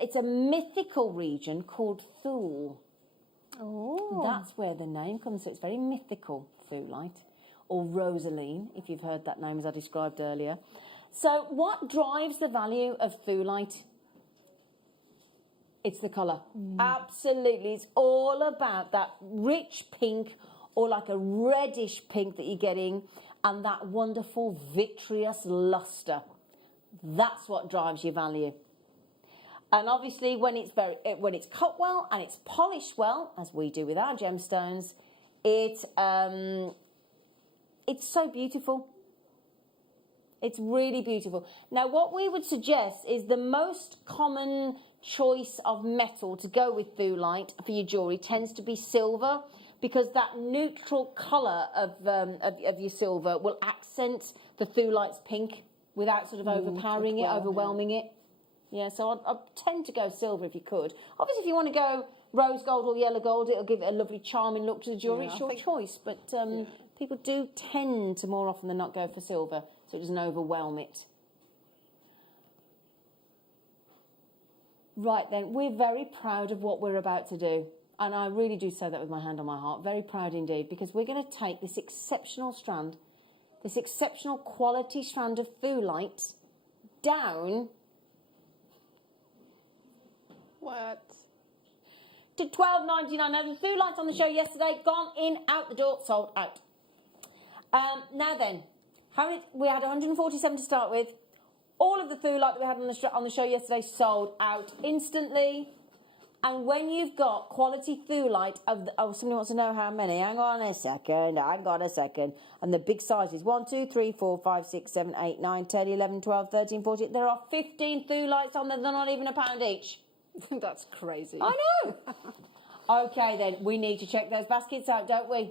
it's a mythical region called Thule. Oh. That's where the name comes. So it's very mythical, Thulite, or Rosaline, if you've heard that name as I described earlier. So what drives the value of Thulite? It's the colour. Absolutely. It's all about that rich pink or like a reddish pink that you're getting and that wonderful vitreous lustre. That's what drives your value. And obviously when it's cut well and it's polished well, as we do with our gemstones, it's so beautiful. It's really beautiful. Now, what we would suggest is the most common choice of metal to go with Thulite for your jewellery tends to be silver, because that neutral colour of your silver will accent the Thulite's pink without sort of overpowering it, overwhelming it. Yeah, so I'd tend to go silver if you could. Obviously, if you want to go rose gold or yellow gold, it'll give it a lovely charming look to the jewellery. It's your choice, but people do tend to more often than not go for silver, so it doesn't overwhelm it. Right then, we're very proud of what we're about to do. And I really do say that with my hand on my heart. Very proud indeed, because we're going to take this exceptional strand, this exceptional quality strand of Thulite down... What? To $12.99. Now, the Thulite on the show yesterday, gone in, out the door, sold out. Now then, we had 147 to start with. All of the Thulite that we had on the show yesterday sold out instantly. And when you've got quality Thulite somebody wants to know how many. Hang on a second. And the big sizes 1, 2, 3, 4, 5, 6, 7, 8, 9, 10, 11, 12, 13, 14. There are 15 Thulites on there. They're not even £1 each. That's crazy. I know. Okay, then we need to check those baskets out, don't we?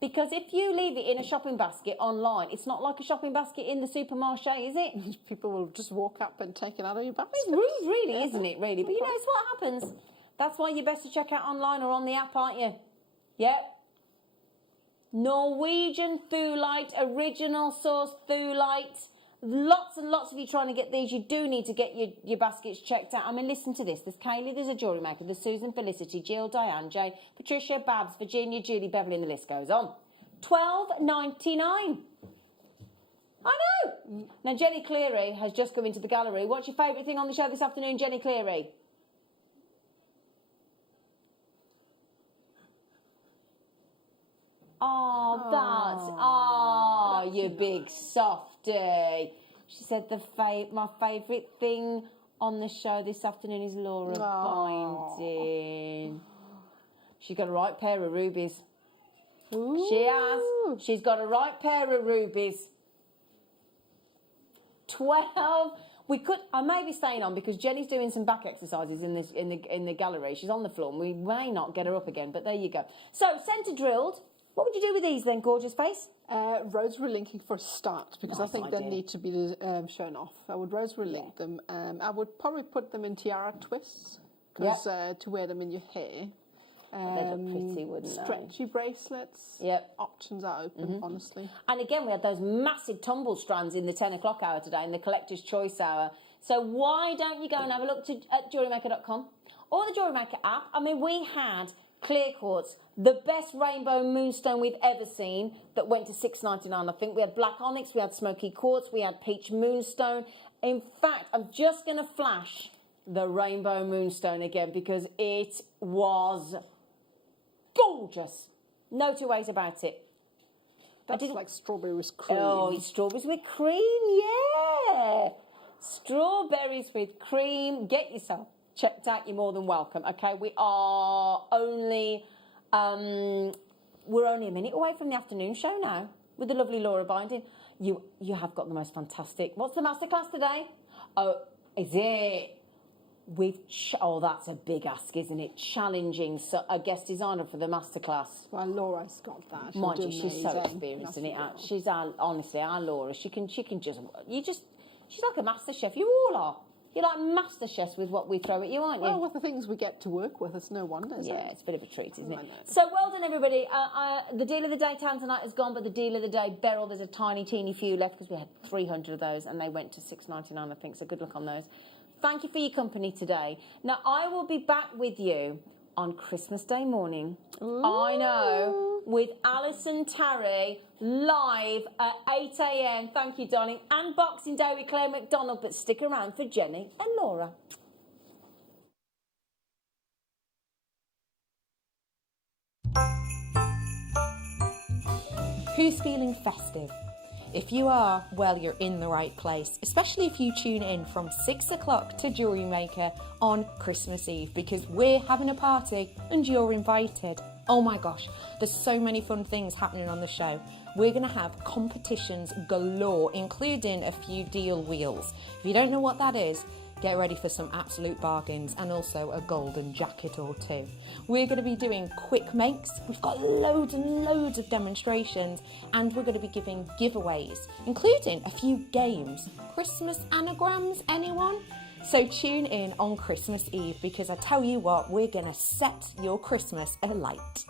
Because if you leave it in a shopping basket online, it's not like a shopping basket in the supermarché, is it? People will just walk up and take it out of your basket. It's rude, really, isn't it, really? But you know, it's what happens. That's why you're best to check out online or on the app, aren't you? Yep. Norwegian Thulite, original source Thulite. Lots and lots of you trying to get these. You do need to get your baskets checked out. I mean, listen to this. There's Kaylee, there's a jewellery maker, there's Susan, Felicity, Jill, Diane, Jay, Patricia, Babs, Virginia, Julie, Beverly, and the list goes on. $12.99. I know. Now, Jenny Cleary has just come into the gallery. What's your favourite thing on the show this afternoon, Jenny Cleary? Oh, you big softie. She said my favourite thing on the show this afternoon is Laura binding. She's got a right pair of rubies. Ooh. She has. She's got a right pair of rubies. 12. I may be staying on because Jenny's doing some back exercises in the gallery. She's on the floor and we may not get her up again, but there you go. So, centre drilled. What would you do with these then, gorgeous face? Rosary linking for a start, because I think they need to be shown off. I would rosary link them. I would probably put them in tiara twists, because to wear them in your hair. They'd look pretty, wouldn't they? Stretchy bracelets. Yep. Options are open, honestly. And again, we had those massive tumble strands in the 10 o'clock hour today, in the Collector's Choice hour. So why don't you go and have a look at JewelleryMaker.com or the JewelleryMaker app? I mean, we had clear quartz, the best rainbow moonstone we've ever seen, that went to $6.99. I think we had black onyx, we had smoky quartz, we had peach moonstone. In fact, I'm just going to flash the rainbow moonstone again because it was gorgeous. No two ways about it. That's like strawberries with cream. Oh, strawberries with cream, yeah. Strawberries with cream. Get yourself checked out. You're more than welcome. Okay, we're only a minute away from the afternoon show now with the lovely Laura Binding. You have got the most fantastic. What's the masterclass today? Oh, is it? That's a big ask, isn't it? Challenging a guest designer for the masterclass. Well, Laura's got that. Mind you, she's so experienced in it. She's honestly our Laura. She's like a master chef. You all are. You're like master chefs with what we throw at you, aren't you? Well, with the things we get to work with, it's no wonder, is it? Yeah, it's a bit of a treat, isn't it? So well done, everybody. The deal of the day Tanzanite is gone, but the deal of the day beryl, there's a tiny, teeny few left because we had 300 of those and they went to $6.99, I think, so good luck on those. Thank you for your company today. Now, I will be back with you on Christmas Day morning. Ooh. I know, with Alison Tarry live at 8 a.m. Thank you, darling. And Boxing Day with Claire McDonald, but stick around for Jenny and Laura. Who's feeling festive? If you are, well, you're in the right place, especially if you tune in from 6 o'clock to JewelleryMaker on Christmas Eve, because we're having a party and you're invited. Oh my gosh, there's so many fun things happening on the show. We're going to have competitions galore, including a few deal wheels. If you don't know what that is, get ready for some absolute bargains and also a golden jacket or two. We're going to be doing quick makes. We've got loads and loads of demonstrations, and we're going to be giving giveaways, including a few games. Christmas anagrams, anyone? So tune in on Christmas Eve, because I tell you what, we're going to set your Christmas alight.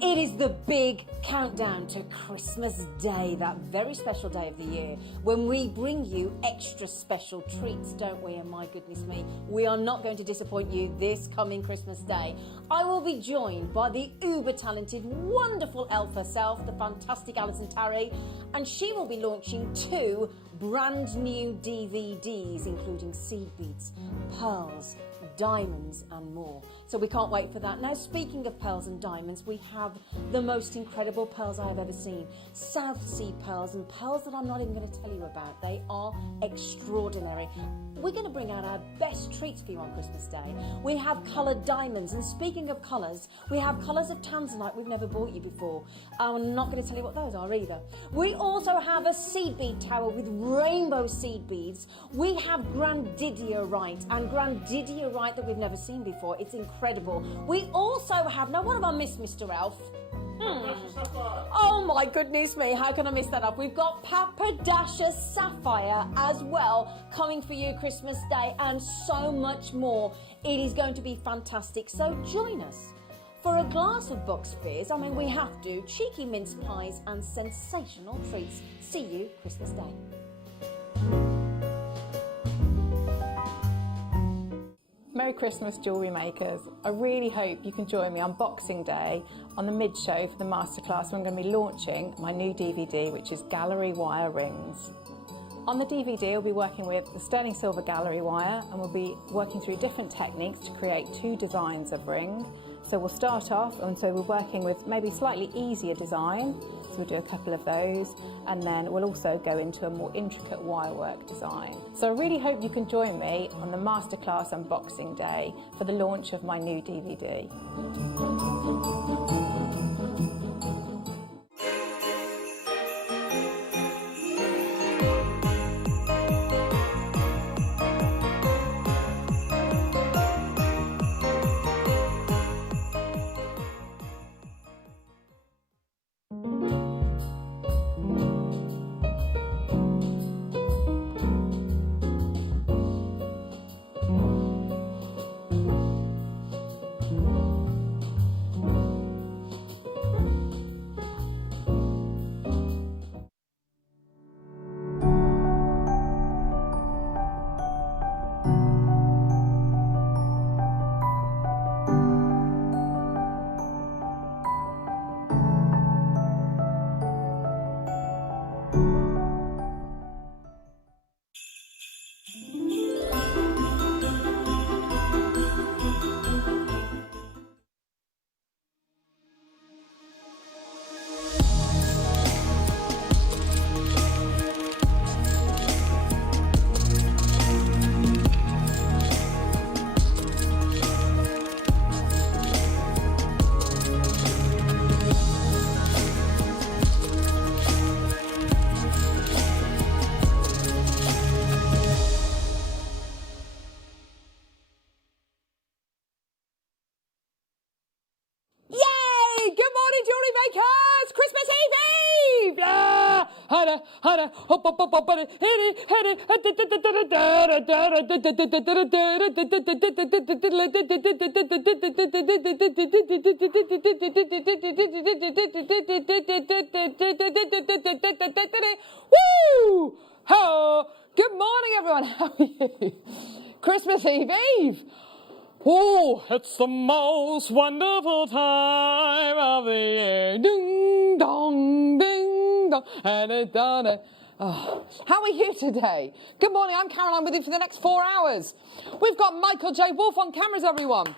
It is the big countdown to Christmas Day, that very special day of the year, when we bring you extra special treats, don't we? And my goodness me, we are not going to disappoint you this coming Christmas Day. I will be joined by the uber-talented, wonderful elf herself, the fantastic Alison Tarry, and she will be launching 2 brand new DVDs, including seed beads, pearls, diamonds and more. So we can't wait for that. Now, speaking of pearls and diamonds, we have the most incredible pearls I have ever seen. South Sea pearls, and pearls that I'm not even going to tell you about. They are extraordinary. We're going to bring out our best treats for you on Christmas Day. We have coloured diamonds, and speaking of colours, we have colours of tanzanite we've never bought you before. I'm not going to tell you what those are either. We also have a seed bead tower with rainbow seed beads. We have grandidierite, and grandidierite that we've never seen before. It's incredible. We also have, now what have I missed, Mr. Elf? Oh my goodness me, how can I miss that up? We've got Papadasha Sapphire as well, coming for you Christmas Day, and so much more. It is going to be fantastic, so join us for a glass of Bucks Fizz. I mean, we have to. Cheeky mince pies and sensational treats. See you Christmas Day. Merry Christmas, jewellery makers. I really hope you can join me on Boxing Day on the mid-show for the masterclass. I'm going to be launching my new DVD, which is gallery wire rings. On the DVD, I'll be working with the sterling silver gallery wire, and we'll be working through different techniques to create 2 designs of ring. So we'll start off, and so we're working with maybe slightly easier design. So we'll do a couple of those, and then we'll also go into a more intricate wirework design. So I really hope you can join me on the masterclass on Boxing Day for the launch of my new DVD. Woo! Hello. Good morning, everyone. How are you? Christmas Eve. Oh, it's the most wonderful time of the year. Ding dong, ding dong, and it done it. Oh, how are you today? Good morning, I'm Caroline with you for the next 4 hours. We've got Michael J. Wolf on cameras, everyone.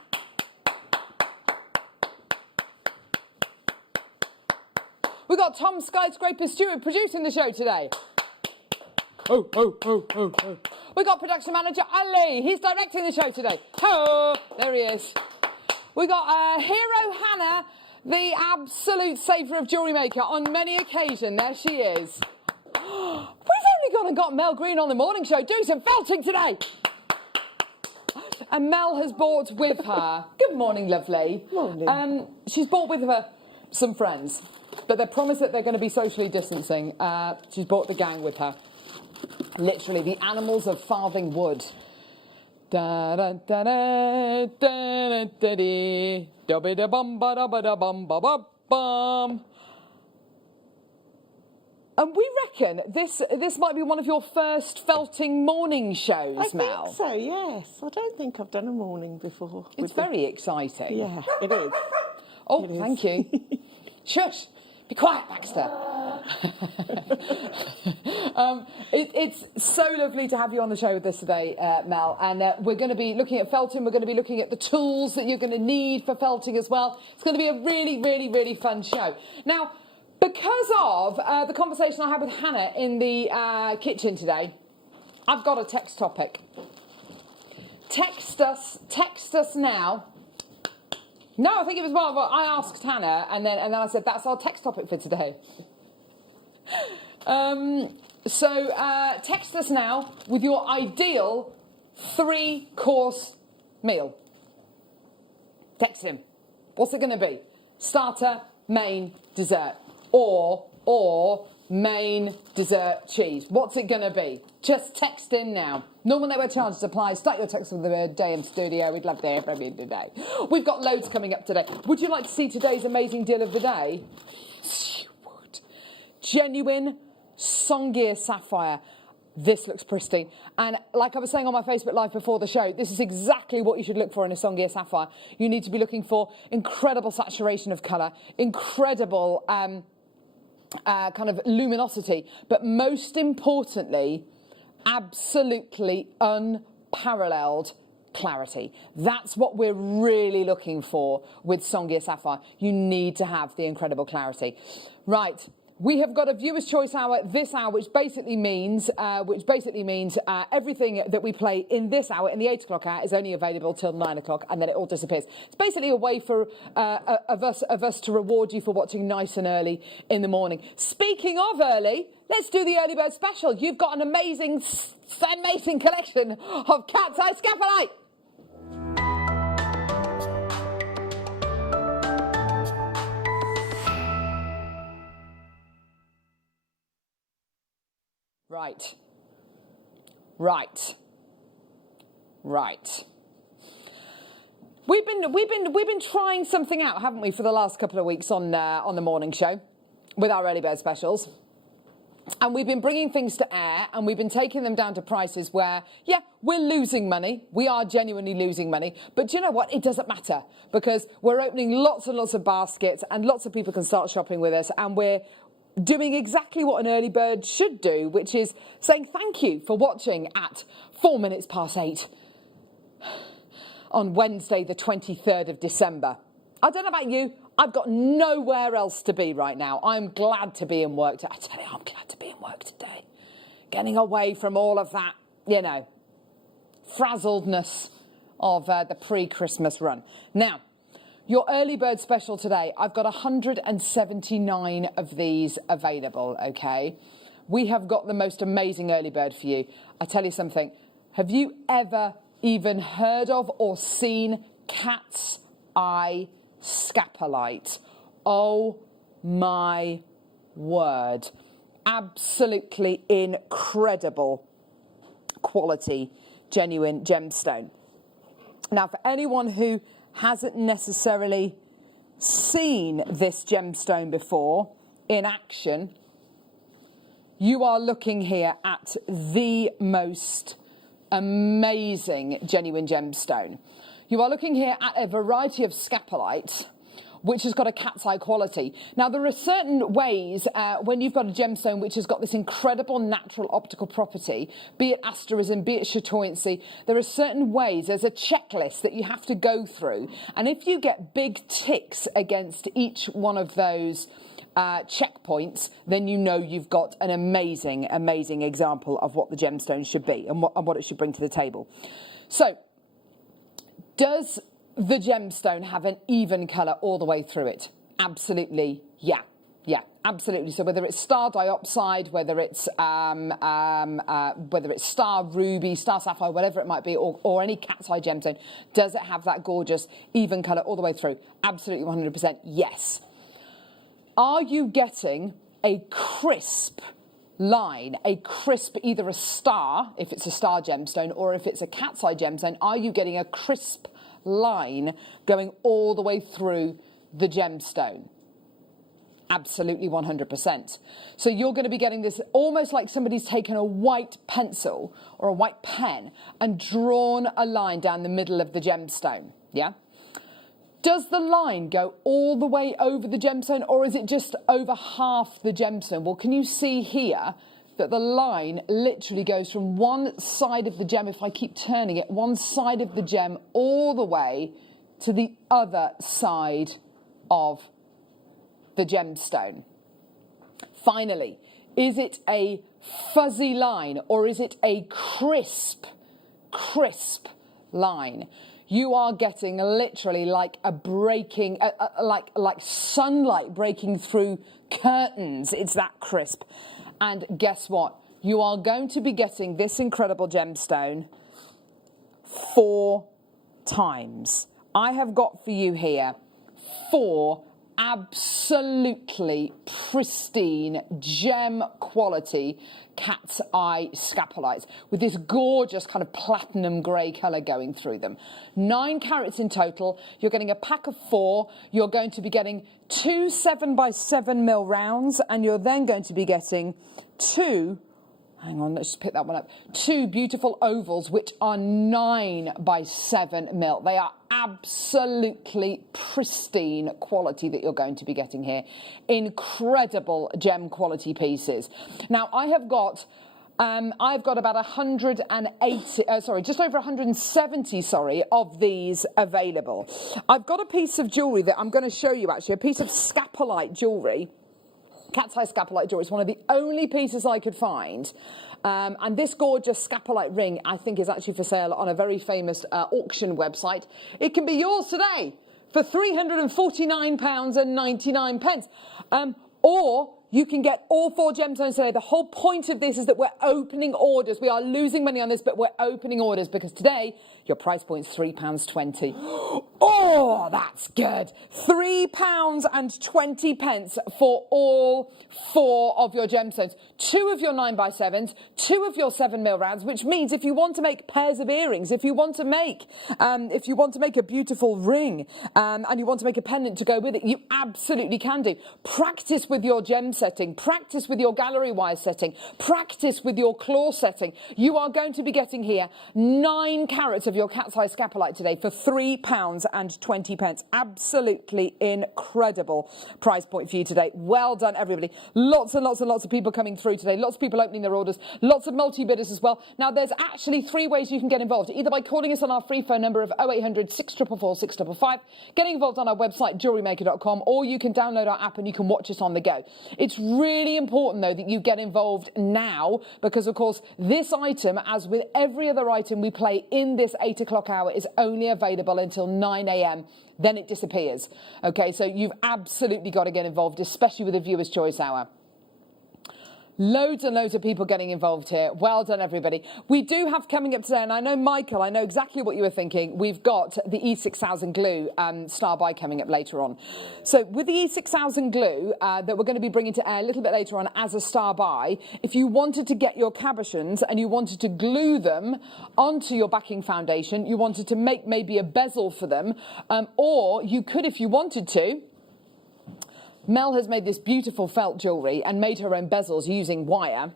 We've got Tom Skyscraper Stewart producing the show today. Oh, oh, oh, oh, oh. We got production manager Ali. He's directing the show today. Oh, there he is. We got Hero Hannah, the absolute saviour of JewelleryMaker on many occasions. There she is. We've only gone and got Mel Green on the morning show. Do some felting today. And Mel has brought with her. Good morning, lovely. Morning. She's brought with her some friends, but they promise that they're going to be socially distancing. She's brought the gang with her. Literally, the animals of Farthing Wood. Da da da da da da dee. Dobby da bum ba da ba da bum ba ba bum. And we reckon this might be one of your first felting morning shows, Mel. I think so, yes. I don't think I've done a morning before. It's very exciting. Yeah, it is. Oh, thank you. Shush. Be quiet, Baxter. It's so lovely to have you on the show with us today, Mel. And we're going to be looking at felting. We're going to be looking at the tools that you're going to need for felting as well. It's going to be a really, really, really fun show. Now, because of the conversation I had with Hannah in the kitchen today, I've got a text topic. Text us now. No, I think it was well. I asked Hannah, and then I said that's our text topic for today. So text us now with your ideal 3-course meal. Text him. What's it going to be? Starter, main, dessert, or main, dessert, cheese. What's it going to be? Just text in now. Normal network charges apply. Start your text with the day in studio. We'd love to hear from you today. We've got loads coming up today. Would you like to see today's amazing deal of the day? You would. Genuine Songgear Sapphire. This looks pristine. And like I was saying on my Facebook Live before the show, this is exactly what you should look for in a Songgear Sapphire. You need to be looking for incredible saturation of colour, incredible kind of luminosity, but most importantly, absolutely unparalleled clarity. That's what we're really looking for with Songgear Sapphire. You need to have the incredible clarity. Right. We have got a Viewer's Choice Hour this hour, which basically means everything that we play in this hour, in the 8 o'clock hour, is only available till 9 o'clock, and then it all disappears. It's basically a way for of us to reward you for watching nice and early in the morning. Speaking of early, let's do the early bird special. You've got an amazing collection of cat's eye scapolite. Right. We've been trying something out, haven't we, for the last couple of weeks on the morning show with our early bird specials. And we've been bringing things to air, and we've been taking them down to prices where, yeah, we're losing money. We are genuinely losing money. But do you know what? It doesn't matter, because we're opening lots and lots of baskets, and lots of people can start shopping with us, and we're doing exactly what an early bird should do, which is saying thank you for watching at 8 on Wednesday, the 23rd of December. I don't know about you. I've got nowhere else to be right now. I'm glad to be in work. I tell you, I'm glad to be in work today. Getting away from all of that, frazzledness of the pre-Christmas run. Now, your early bird special today, I've got 179 of these available, okay? We have got the most amazing early bird for you. I tell you something, have you ever even heard of or seen cat's eye scapolite? Oh my word. Absolutely incredible quality, genuine gemstone. Now, for anyone who hasn't necessarily seen this gemstone before in action, you are looking here at the most amazing genuine gemstone. You are looking here at a variety of scapolite, which has got a cat's eye quality. Now, there are certain ways when you've got a gemstone which has got this incredible natural optical property, be it asterism, be it chatoyancy, there are certain ways, there's a checklist that you have to go through. And if you get big ticks against each one of those checkpoints, then you know you've got an amazing, amazing example of what the gemstone should be and what it should bring to the table. So, does the gemstone have an even colour all the way through it? Absolutely, yeah, absolutely. So whether it's star diopside, whether it's star ruby, star sapphire, whatever it might be, or any cat's eye gemstone, does it have that gorgeous even colour all the way through? Absolutely, 100%, yes. Are you getting a crisp line, a crisp, either a star, if it's a star gemstone, or if it's a cat's eye gemstone, are you getting a crisp line going all the way through the gemstone? Absolutely, 100%. So you're going to be getting this almost like somebody's taken a white pencil or a white pen and drawn a line down the middle of the gemstone, yeah? Does the line go all the way over the gemstone, or is it just over half the gemstone? Well, can you see here that the line literally goes from one side of the gem, if I keep turning it, one side of the gem all the way to the other side of the gemstone? Finally, is it a fuzzy line, or is it a crisp line? You are getting literally like a breaking, like sunlight breaking through curtains. It's that crisp. And guess what? You are going to be getting this incredible gemstone 4 times. I have got for you here 4 absolutely pristine gem quality cat's eye scapolites with this gorgeous kind of platinum grey colour going through them. 9 carats in total. You're getting a pack of 4. You're going to be getting 2 7x7mm rounds, and you're then going to be getting 2, hang on, let's just pick that one up, 2 beautiful ovals which are 9x7mm. They are absolutely pristine quality that you're going to be getting here. Incredible gem quality pieces. Now, I've got about 180, just over 170, of these available. I've got a piece of jewellery that I'm going to show you, actually, a piece of scapolite jewellery. Cat's eye scapolite jewellery. It's one of the only pieces I could find. And this gorgeous scapolite ring, I think, is actually for sale on a very famous auction website. It can be yours today for £349.99. Or you can get all 4 gemstones today. The whole point of this is that we're opening orders. We are losing money on this, but we're opening orders because today your price point is £3.20. Oh, that's good. £3.20 for all 4 of your gemstones. 2 of your 9x7s, 2 of your 7mm rounds, which means if you want to make pairs of earrings, if you want to make a beautiful ring, and you want to make a pendant to go with it, you absolutely can do. Practice with your gem setting, practice with your gallery wire setting, practice with your claw setting. You are going to be getting here 9 carats of your cat's eye scapolite today for £3.20. Absolutely incredible price point for you today. Well done, everybody. Lots and lots and lots of people coming through today. Lots of people opening their orders. Lots of multi-bidders as well. Now, there's actually 3 ways you can get involved. Either by calling us on our free phone number of 0800 644 655, getting involved on our website, JewelleryMaker.com, or you can download our app and you can watch us on the go. It's really important, though, that you get involved now because, of course, this item, as with every other item we play in this 8 o'clock hour, is only available until 9 a.m. Then it disappears. Okay, so you've absolutely got to get involved, especially with the Viewer's Choice Hour. Loads and loads of people getting involved here. Well done, everybody. We do have coming up today, and I know, Michael, I know exactly what you were thinking. We've got the E6000 glue star buy coming up later on. So with the E6000 glue that we're going to be bringing to air a little bit later on as a star buy, if you wanted to get your cabochons and you wanted to glue them onto your backing foundation, you wanted to make maybe a bezel for them, or you could, if you wanted to, Mel has made this beautiful felt jewellery and made her own bezels using wire.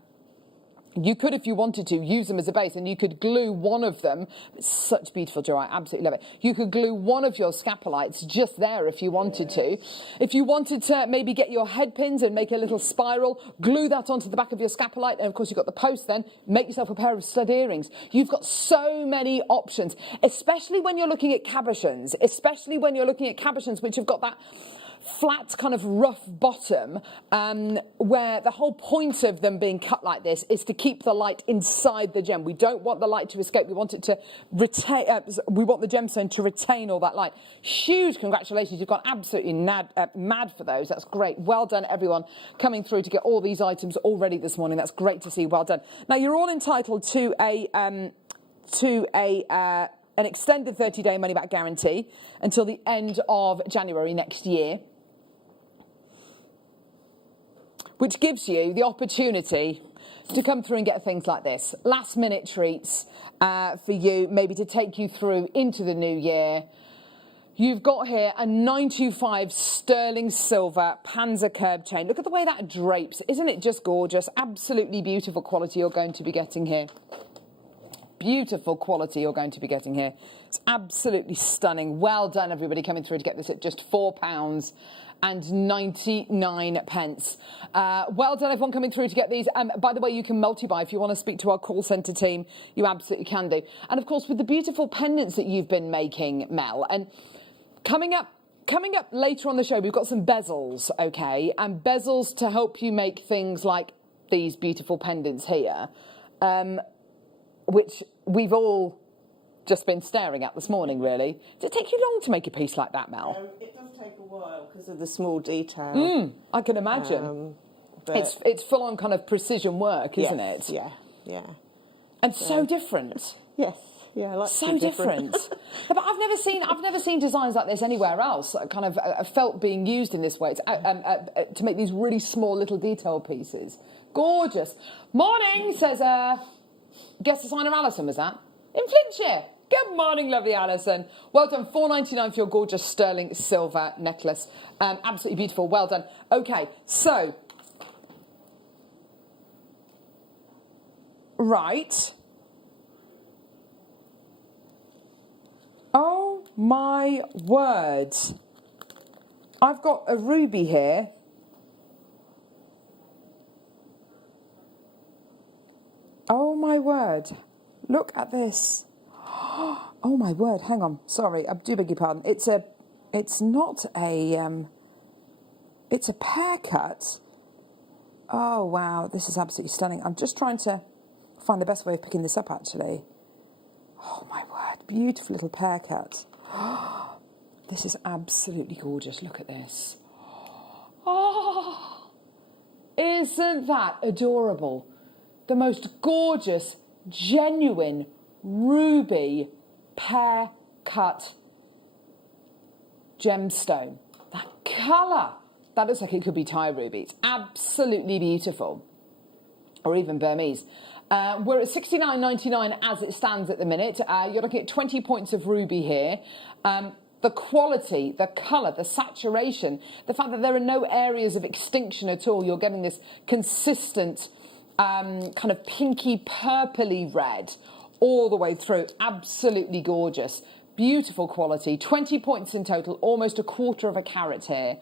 You could, if you wanted to, use them as a base, and you could glue one of them. It's such beautiful jewelry, I absolutely love it. You could glue one of your scapulites just there if you wanted to. If you wanted to maybe get your head pins and make a little spiral, glue that onto the back of your scapulite, and of course you've got the post then, make yourself a pair of stud earrings. You've got so many options, especially when you're looking at cabochons, which have got that flat kind of rough bottom, where the whole point of them being cut like this is to keep the light inside the gem. We don't want the light to escape. We want it to retain. We want the gemstone to retain all that light. Huge congratulations! You've gone absolutely mad for those. That's great. Well done, everyone, coming through to get all these items already this morning. That's great to see. Well done. Now you're all entitled to an extended 30-day money-back guarantee until the end of January next year, which gives you the opportunity to come through and get things like this. Last-minute treats for you, maybe to take you through into the new year. You've got here a 925 sterling silver Panzer curb chain. Look at the way that drapes. Isn't it just gorgeous? Absolutely beautiful quality you're going to be getting here. Beautiful quality you're going to be getting here. It's absolutely stunning. Well done, everybody, coming through to get this at just £4.99. Well done, everyone, coming through to get these. By the way, you can multi-buy. If you want to speak to our call centre team, you absolutely can do. And, of course, with the beautiful pendants that you've been making, Mel, and coming up later on the show, we've got some bezels, OK, and bezels to help you make things like these beautiful pendants here, which we've all just been staring at this morning, really. Does it take you long to make a piece like that, Mel? It does take a while because of the small detail. I can imagine. It's full-on kind of precision work, isn't it? Yeah. And so different. Yes. Yeah, I like to So be different. But I've never seen designs like this anywhere else. Kind of felt being used in this way to make these really small little detail pieces. Gorgeous. Morning, says guest designer Alison, was that? In Flintshire. Good morning, lovely Alison. Well done. £4.99 for your gorgeous sterling silver necklace. Absolutely beautiful. Well done. Okay, so. Right. Oh, my word. I've got a ruby here. Oh, my word. Look at this. Oh, my word. Hang on. Sorry, I do beg your pardon. It's not a, it's a pear cut. Oh, wow. This is absolutely stunning. I'm just trying to find the best way of picking this up, actually. Oh, my word. Beautiful little pear cut. This is absolutely gorgeous. Look at this. Oh, isn't that adorable? The most gorgeous, genuine, ruby, pear cut gemstone. That colour. That looks like it could be Thai ruby. It's absolutely beautiful. Or even Burmese. We're at $69.99 as it stands at the minute. You're looking at 20 points of ruby here. The quality, the colour, the saturation, the fact that there are no areas of extinction at all. You're getting this consistent kind of pinky purpley red all the way through. Absolutely gorgeous. Beautiful quality. 20 points in total, almost a quarter of a carat here.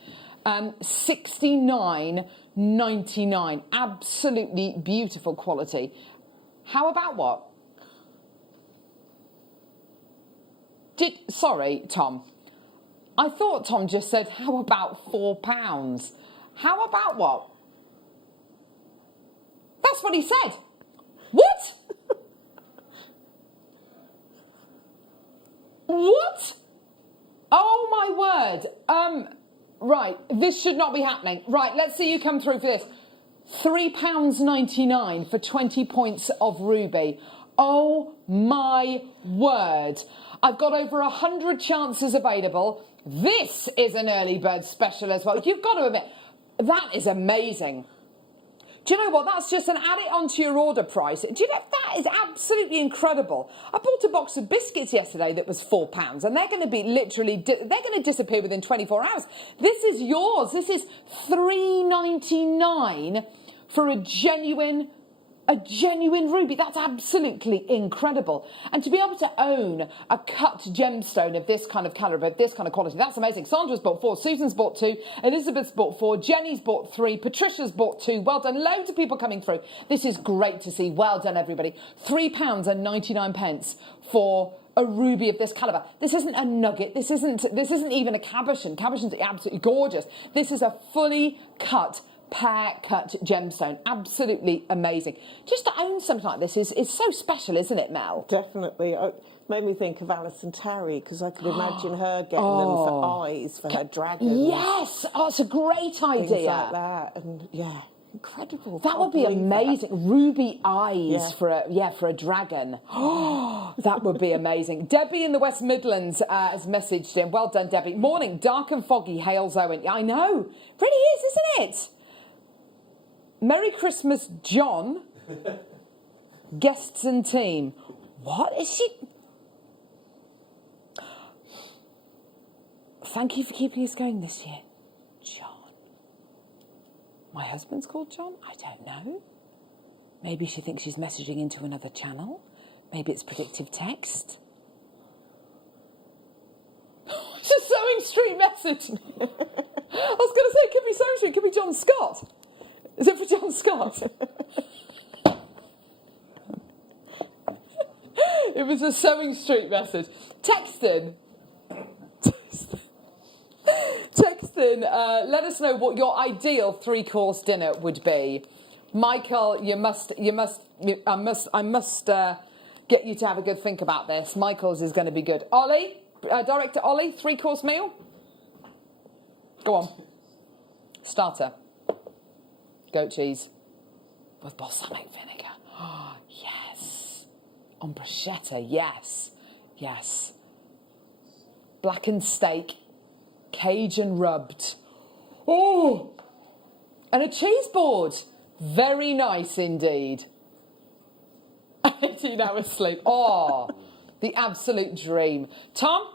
$69.99. Absolutely beautiful quality. How about what? Sorry, Tom. I thought Tom just said, how about £4? How about what? That's what he said. What? What? Oh, my word. Right, this should not be happening. Right, let's see you come through for this. £3.99 for 20 points of ruby. Oh, my word. I've got over 100 chances available. This is an early bird special as well. You've got to admit, that is amazing. Do you know what? That's just an add it onto your order price. Do you know, that is absolutely incredible. I bought a box of biscuits yesterday that was £4 and they're going to be literally, they're going to disappear within 24 hours. This is yours. This is £3.99 for a genuine ruby. That's absolutely incredible. And to be able to own a cut gemstone of this kind of calibre, of this kind of quality, that's amazing. Sandra's bought 4, Susan's bought 2, Elizabeth's bought 4, Jenny's bought 3, Patricia's bought 2. Well done. Loads of people coming through. This is great to see. Well done, everybody. £3.99 for a ruby of this calibre. This isn't a nugget. This isn't even a cabochon. Cabochon's absolutely gorgeous. This is a fully cut, pear cut gemstone. Absolutely amazing. Just to own something like this is so special, isn't it, Mel? Definitely. It made me think of Alison Tarry, because I could imagine her getting them for eyes for her dragons. Yes. Oh, it's a great idea. Things like that. And yeah, incredible. That would be amazing. Ruby eyes for a dragon. Oh, that would be amazing. Debbie in the West Midlands has messaged in. Well done, Debbie. Morning, dark and foggy, Hales Owen. I know. Really is, isn't it? Merry Christmas, John. Guests and team. What is she? Thank you for keeping us going this year, John. My husband's called John? I don't know. Maybe she thinks she's messaging into another channel. Maybe it's predictive text. It's a Sewing Street message. I was going to say, it could be Sewing Street, it could be John Scott. Is it for John Scott? It was a Sewing Street message. Text in. Let us know what your ideal 3-course dinner would be. Michael, I must get you to have a good think about this. Michael's is going to be good. Ollie, Director Ollie, 3-course meal. Go on. Starter. Goat cheese with balsamic vinegar. Oh, yes. On bruschetta, yes. Yes. Blackened steak, Cajun rubbed. Oh! And a cheese board. Very nice indeed. 18 hours sleep. Oh, the absolute dream. Tom?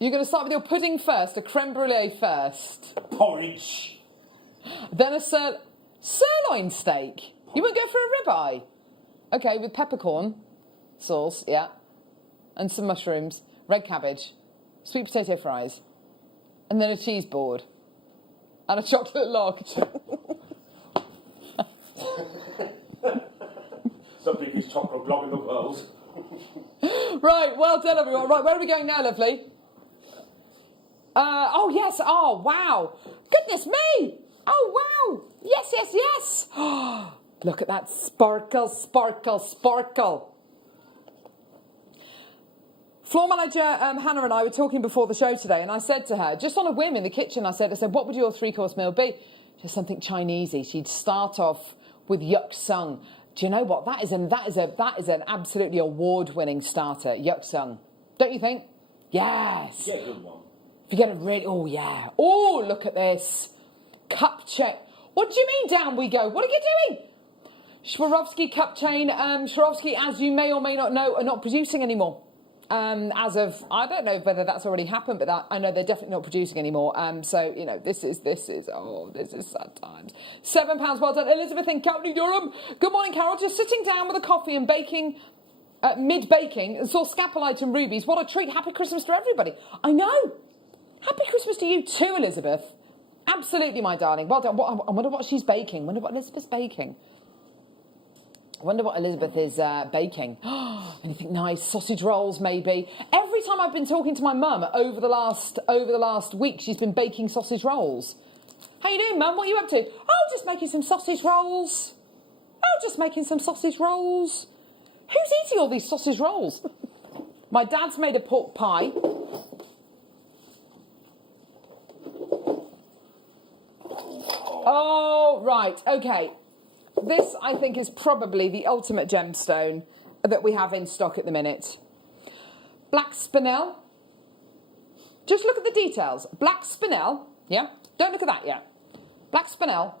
You're going to start with your pudding first, a creme brulee first. Porridge. Then a sirloin steak. You wouldn't go for a ribeye? Okay, with peppercorn sauce, yeah. And some mushrooms, red cabbage, sweet potato fries. And then a cheese board. And a chocolate log. The biggest chocolate log in the world. Right, well done, everyone. Right, where are we going now, lovely? Oh, yes. Oh, wow. Goodness me. Oh, wow. Yes, yes, yes. Oh, look at that. Sparkle, sparkle, sparkle. Floor manager Hannah and I were talking before the show today, and I said to her, just on a whim in the kitchen, I said, what would your 3-course meal be? Just something Chinesey. She'd start off with yuk sung. Do you know what? That is an absolutely award-winning starter, yuk sung. Don't you think? Yes. Yeah, good one. If you get a really, oh yeah. Oh, look at this. Cup chain. What do you mean down we go? What are you doing? Swarovski cup chain. Swarovski, as you may or may not know, are not producing anymore. As of, I don't know whether that's already happened, but I know they're definitely not producing anymore. So, you know, this is sad times. £7, well done. Elizabeth in County Durham. Good morning, Carol. Just sitting down with a coffee and baking, mid-baking, and saw scapolite and rubies. What a treat. Happy Christmas to everybody. I know. Happy Christmas to you too, Elizabeth. Absolutely, my darling. Well done. I wonder what she's baking. I wonder what Elizabeth's baking. I wonder what Elizabeth is baking. Anything nice? Sausage rolls, maybe. Every time I've been talking to my mum over the last week, she's been baking sausage rolls. How you doing, Mum? What are you up to? Oh, just making some sausage rolls. Oh, just making some sausage rolls. Who's eating all these sausage rolls? My dad's made a pork pie. Oh, right. Okay. This, I think, is probably the ultimate gemstone that we have in stock at the minute. Black spinel. Just look at the details. Black spinel, yeah? Don't look at that yet. Black spinel,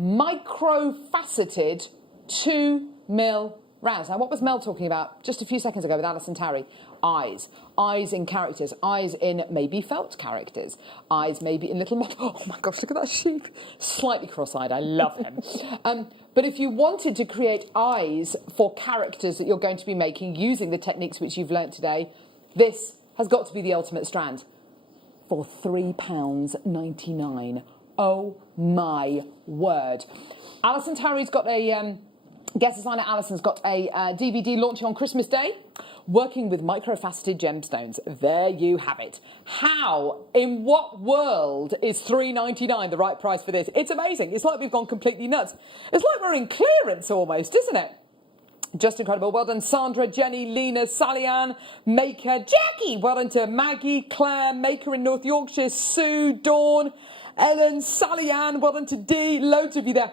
micro-faceted 2mm rounds. Now, what was Mel talking about just a few seconds ago with Alison Tarry? Eyes. Eyes in characters. Eyes in maybe felt characters. Eyes maybe in little... Oh, my gosh, look at that sheep. Slightly cross-eyed. I love him. But if you wanted to create eyes for characters that you're going to be making using the techniques which you've learnt today, this has got to be the ultimate strand. For £3.99. Oh, my word. Alison Tarry's got a... Guest designer Alison's got a DVD launching on Christmas Day, working with microfaceted gemstones. There you have it. How, in what world is $3.99 the right price for this? It's amazing. It's like we've gone completely nuts. It's like we're in clearance almost, isn't it? Just incredible. Well done, Sandra, Jenny, Lena, Sally Ann, Maker, Jackie. Well done to Maggie, Claire, Maker in North Yorkshire, Sue, Dawn, Ellen, Sally Ann. Well done to Dee. Loads of you there.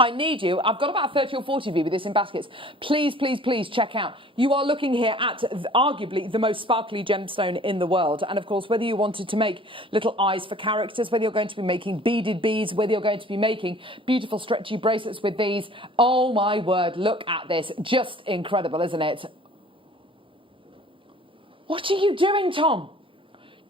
I need you. I've got about 30 or 40 of you with this in baskets. Please, please, please check out. You are looking here at arguably the most sparkly gemstone in the world. And of course, whether you wanted to make little eyes for characters, whether you're going to be making beaded beads, whether you're going to be making beautiful stretchy bracelets with these. Oh my word, look at this. Just incredible, isn't it? What are you doing, Tom?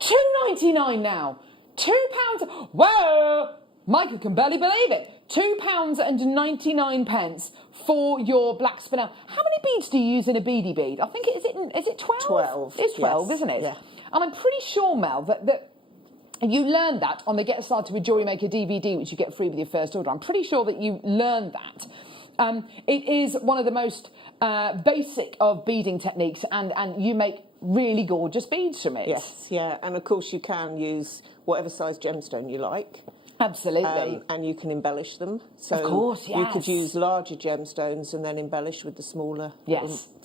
$2.99 now. £2. Whoa! Michael can barely believe it. £2.99 for your black spinel. How many beads do you use in a beady bead? I think is it 12? 12. It's 12, yes. Isn't it? Yeah. And I'm pretty sure, Mel, that you learned that on the Get Started with JewelleryMaker DVD, which you get free with your first order. I'm pretty sure that you learned that. It is one of the most basic of beading techniques, and you make really gorgeous beads from it. Yes, yeah. And of course you can use whatever size gemstone you like. Absolutely. And you can embellish them. So of course, yes. you could use larger gemstones and then embellish with the smaller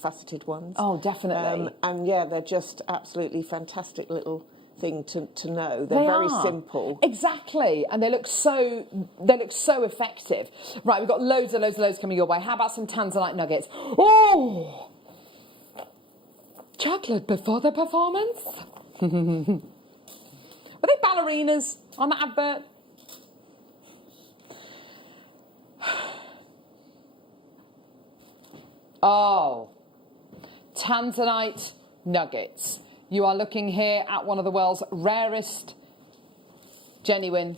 faceted ones. Oh, definitely. And yeah, they're just absolutely fantastic little thing to know. They're very simple. Exactly. And they look so effective. Right, we've got loads coming your way. How about some Tanzanite nuggets? Oh! Chocolate before the performance? Were they ballerinas on that advert? Oh, Tanzanite nuggets. You are looking here at one of the world's rarest genuine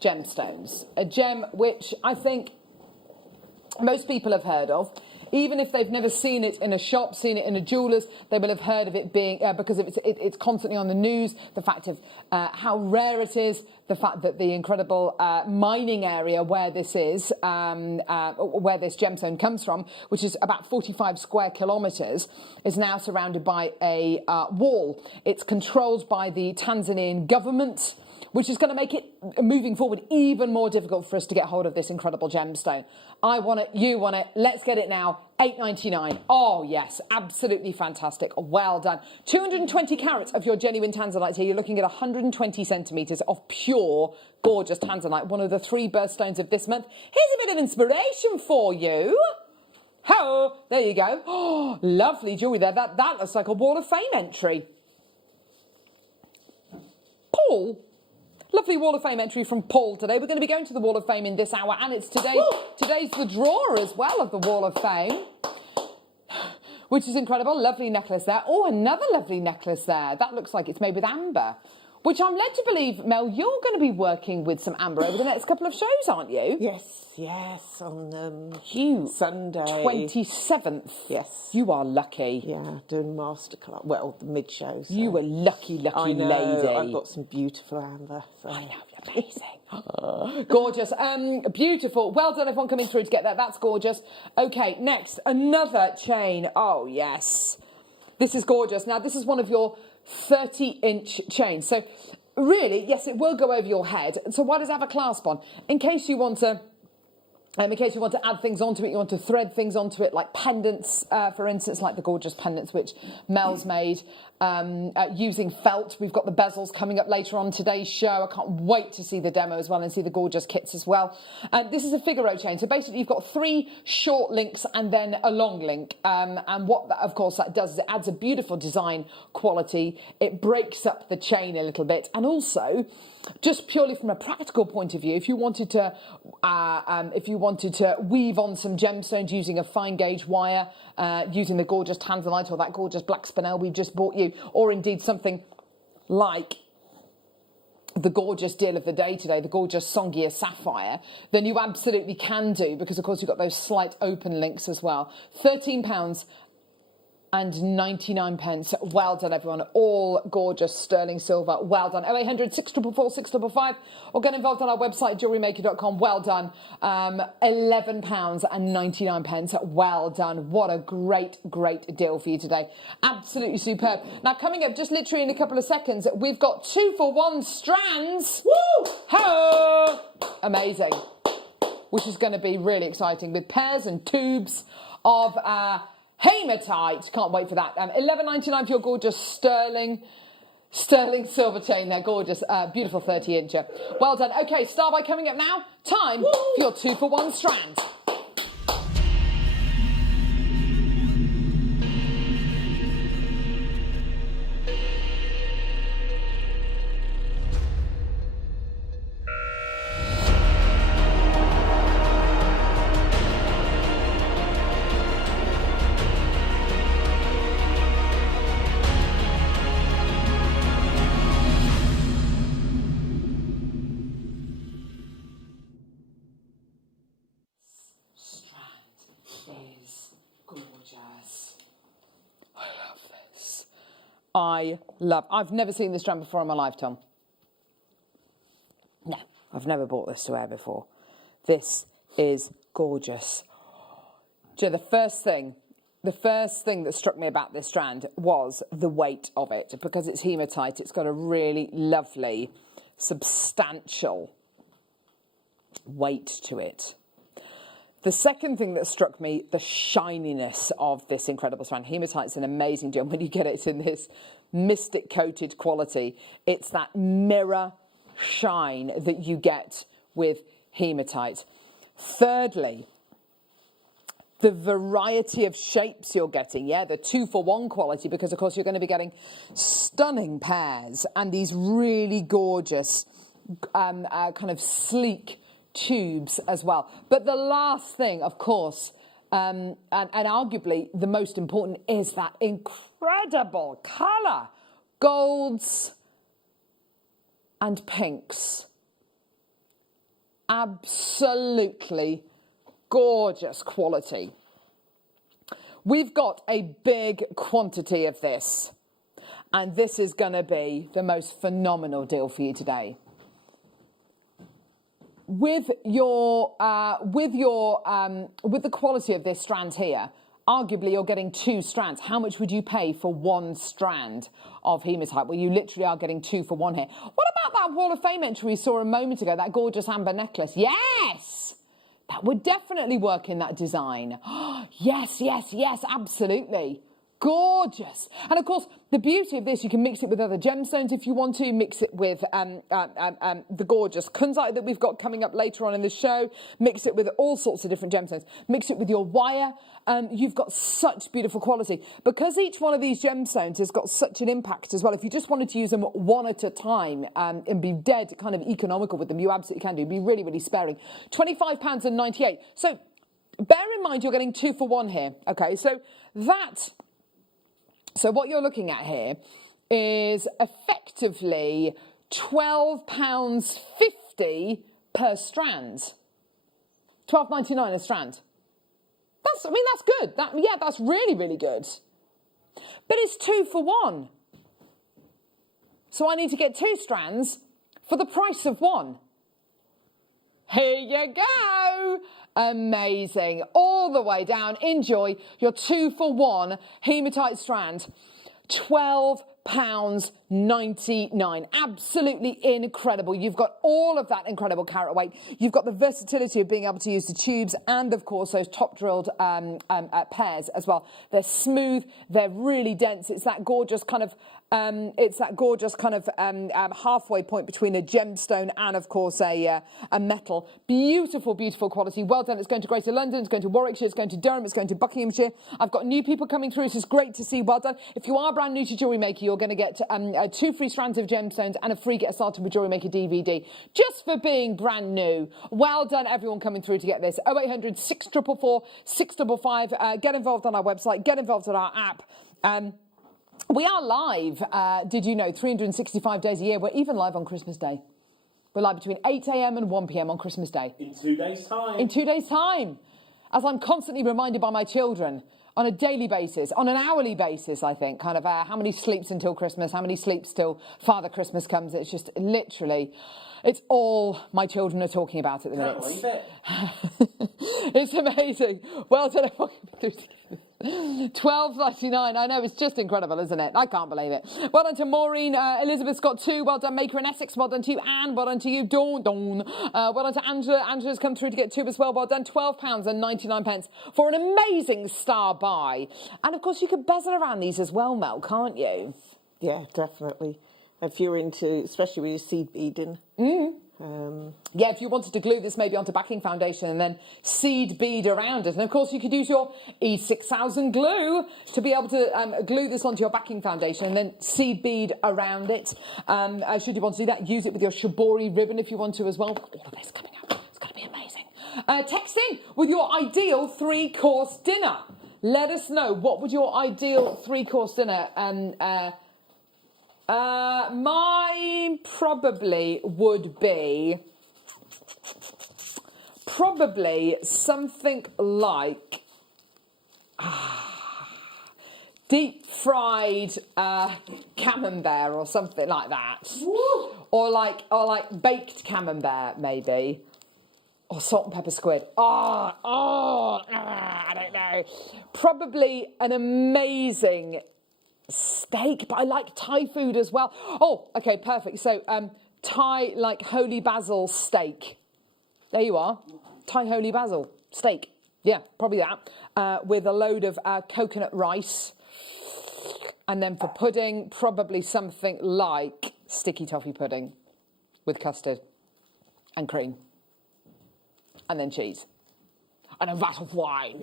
gemstones. A gem which I think most people have heard of. Even if they've never seen it in a shop, seen it in a jeweller's, they will have heard of it being, because it's constantly on the news, the fact of how rare it is, the fact that the incredible mining area where this is, where this gemstone comes from, which is about 45 square kilometres, is now surrounded by a wall. It's controlled by the Tanzanian government, which is going to make it, moving forward, even more difficult for us to get hold of this incredible gemstone. I want it, you want it, let's get it now, $8.99. Oh yes, absolutely fantastic, well done. 220 carats of your genuine Tanzanite here. You're looking at 120 centimetres of pure, gorgeous Tanzanite, one of the 3 birthstones of this month. Here's a bit of inspiration for you. Oh, there you go. Oh, lovely jewellery there. That looks like a Wall of Fame entry. Paul? Lovely Wall of Fame entry from Paul today. We're going to be going to the Wall of Fame in this hour, and it's today's the drawer as well of the Wall of Fame, which is incredible. Lovely necklace there. Oh, another lovely necklace there. That looks like it's made with amber, which I'm led to believe, Mel, you're going to be working with some amber over the next couple of shows, aren't you? Yes, on Sunday. 27th. Yes. You are lucky. Yeah, doing masterclass. Well, the mid-show. So. You were lucky lady. I've got some beautiful amber. So. I know, amazing. Gorgeous. Beautiful. Well done, everyone coming through to get that. That's gorgeous. Okay, next, another chain. Oh, yes. This is gorgeous. Now, this is one of your 30-inch chains. So, really, yes, it will go over your head. So why does it have a clasp on? In case you want to add things onto it, you want to thread things onto it, like pendants, for instance, like the gorgeous pendants which Mel's made using felt. We've got the bezels coming up later on today's show. I can't wait to see the demo as well and see the gorgeous kits as well. This is a Figaro chain. So basically you've got 3 short links and then a long link. And what, of course, that does is it adds a beautiful design quality. It breaks up the chain a little bit. And also, just purely from a practical point of view, if you wanted to weave on some gemstones using a fine gauge wire, using the gorgeous tanzanite or that gorgeous black spinel we've just bought you, or indeed something like the gorgeous deal of the day today, the gorgeous Songia sapphire, then you absolutely can do, because of course you've got those slight open links as well. £13 and 99 pence. Well done, everyone. All gorgeous sterling silver. Well done. 0800 644 655, or get involved on our website, JewelleryMaker.com. Well done. £11 and 99 pence. Well done. What a great, great deal for you today. Absolutely superb. Now, coming up just literally in a couple of seconds, we've got 2-for-1 strands. Woo! Ho! Amazing. Which is going to be really exciting, with pairs and tubes of hematite. Can't wait for that. $11.99 for your gorgeous sterling silver chain there. Gorgeous, beautiful 30-incher. Well done. Okay, Star by coming up now. Time for your 2-for-1 strand. I've never seen this strand before in my lifetime. No, I've never bought this to wear before. This is gorgeous. Do you know, the first thing that struck me about this strand was the weight of it, because it's hematite. It's got a really lovely, substantial weight to it. The second thing that struck me, the shininess of this incredible strand. Hematite's an amazing gem. When you get it in this mystic coated quality, it's that mirror shine that you get with hematite. Thirdly, the variety of shapes you're getting, the 2-for-1 quality, because of course you're going to be getting stunning pairs and these really gorgeous kind of sleek tubes as well. But the last thing, of course, and arguably the most important, is that incredible colour. Golds and pinks. Absolutely gorgeous quality. We've got a big quantity of this, and this is going to be the most phenomenal deal for you today. With the quality of this strand here, arguably you're getting 2 strands. How much would you pay for 1 strand of hematite? Well, you literally are getting 2 for 1 here. What about that Wall of Fame entry we saw a moment ago, that gorgeous amber necklace? Yes! That would definitely work in that design. Yes, yes, yes, absolutely. Gorgeous. And of course, the beauty of this, you can mix it with other gemstones if you want to. Mix it with the gorgeous kunzite that we've got coming up later on in the show. Mix it with all sorts of different gemstones. Mix it with your wire. You've got such beautiful quality. Because each one of these gemstones has got such an impact as well. If you just wanted to use them one at a time and be dead kind of economical with them, you absolutely can do. Be really, really sparing. £25.98. So bear in mind you're getting 2 for 1 here. Okay, so what you're looking at here is effectively £12.50 per strand. £12.99 a strand. That's good. That's really, really good. But it's 2 for 1. So I need to get 2 strands for the price of 1. Here you go. Amazing. All the way down. Enjoy your 2 for 1 hematite strand. £12.99. Absolutely incredible. You've got all of that incredible carat weight. You've got the versatility of being able to use the tubes and, of course, those top drilled pairs as well. They're smooth. They're really dense. It's that gorgeous kind of halfway point between a gemstone and, of course, a metal. Beautiful, beautiful quality. Well done. It's going to Greater London. It's going to Warwickshire. It's going to Durham. It's going to Buckinghamshire. I've got new people coming through. This is great to see. Well done. If you are brand new to Jewellery Maker, you're going to get 2 free strands of gemstones and a free Get Started with Jewellery Maker DVD, just for being brand new. Well done, everyone coming through to get this. 0800 644 655. Get involved on our website, get involved on our app. We are live, did you know, 365 days a year. We're even live on Christmas Day. We're live between 8 a.m. and 1 p.m. on Christmas Day. In 2 days' time. In 2 days' time. As I'm constantly reminded by my children, on a daily basis, on an hourly basis, I think, kind of how many sleeps until Christmas, how many sleeps till Father Christmas comes. It's just literally, it's all my children are talking about at the minute. Can't believe it. It's amazing. Well done. 12.99. I know, it's just incredible, isn't it? I can't believe it. Well done to Maureen. Elizabeth's got 2. Well done, Maker in Essex. Well done to you, Anne. Well done to you, Dawn. Well done to Angela. Angela's come through to get 2 as well. Well done. £12.99 for an amazing star buy. And of course, you could bezel around these as well, Mel, can't you? Yeah, definitely. If you're into, especially with your seed beading. Yeah, if you wanted to glue this maybe onto backing foundation and then seed bead around it. And of course, you could use your E6000 glue to be able to glue this onto your backing foundation and then seed bead around it. Should you want to do that, use it with your shibori ribbon if you want to as well. All of this coming up. It's going to be amazing. Text in with your ideal 3-course dinner. Let us know, what would your ideal 3-course dinner mine probably would be something like deep fried camembert or something like that. Or like baked camembert maybe. Or salt and pepper squid. I don't know. Probably an amazing steak, but I like Thai food as well. Oh, okay, perfect. So Thai, like holy basil steak. There you are. Thai holy basil steak. Yeah, probably that. With a load of coconut rice. And then for pudding, probably something like sticky toffee pudding with custard and cream. And then cheese. And a vat of wine.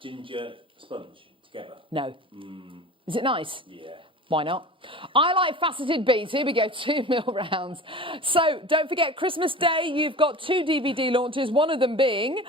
Ginger sponge together. No. Is it nice? Yeah. Why not? I like faceted beads. Here we go, 2 mil rounds. So don't forget, Christmas Day, you've got 2 DVD launches, one of them being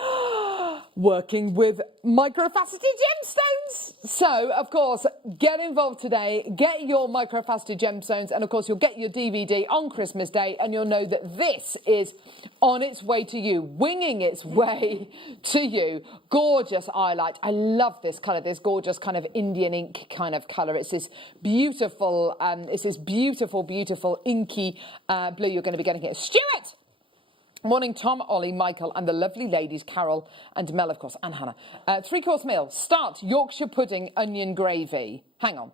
working with microfaceted gemstones. So, of course, get involved today, get your microfaceted gemstones, and of course, you'll get your DVD on Christmas Day, and you'll know that this is on its way to you, winging its way to you. Gorgeous highlight. I love this colour, this gorgeous kind of Indian ink kind of colour. It's this beautiful, beautiful inky blue you're going to be getting here. Stuart! Morning, Tom, Ollie, Michael, and the lovely ladies, Carol and Mel, of course, and Hannah. 3-course meal. Start Yorkshire pudding, onion gravy. Hang on.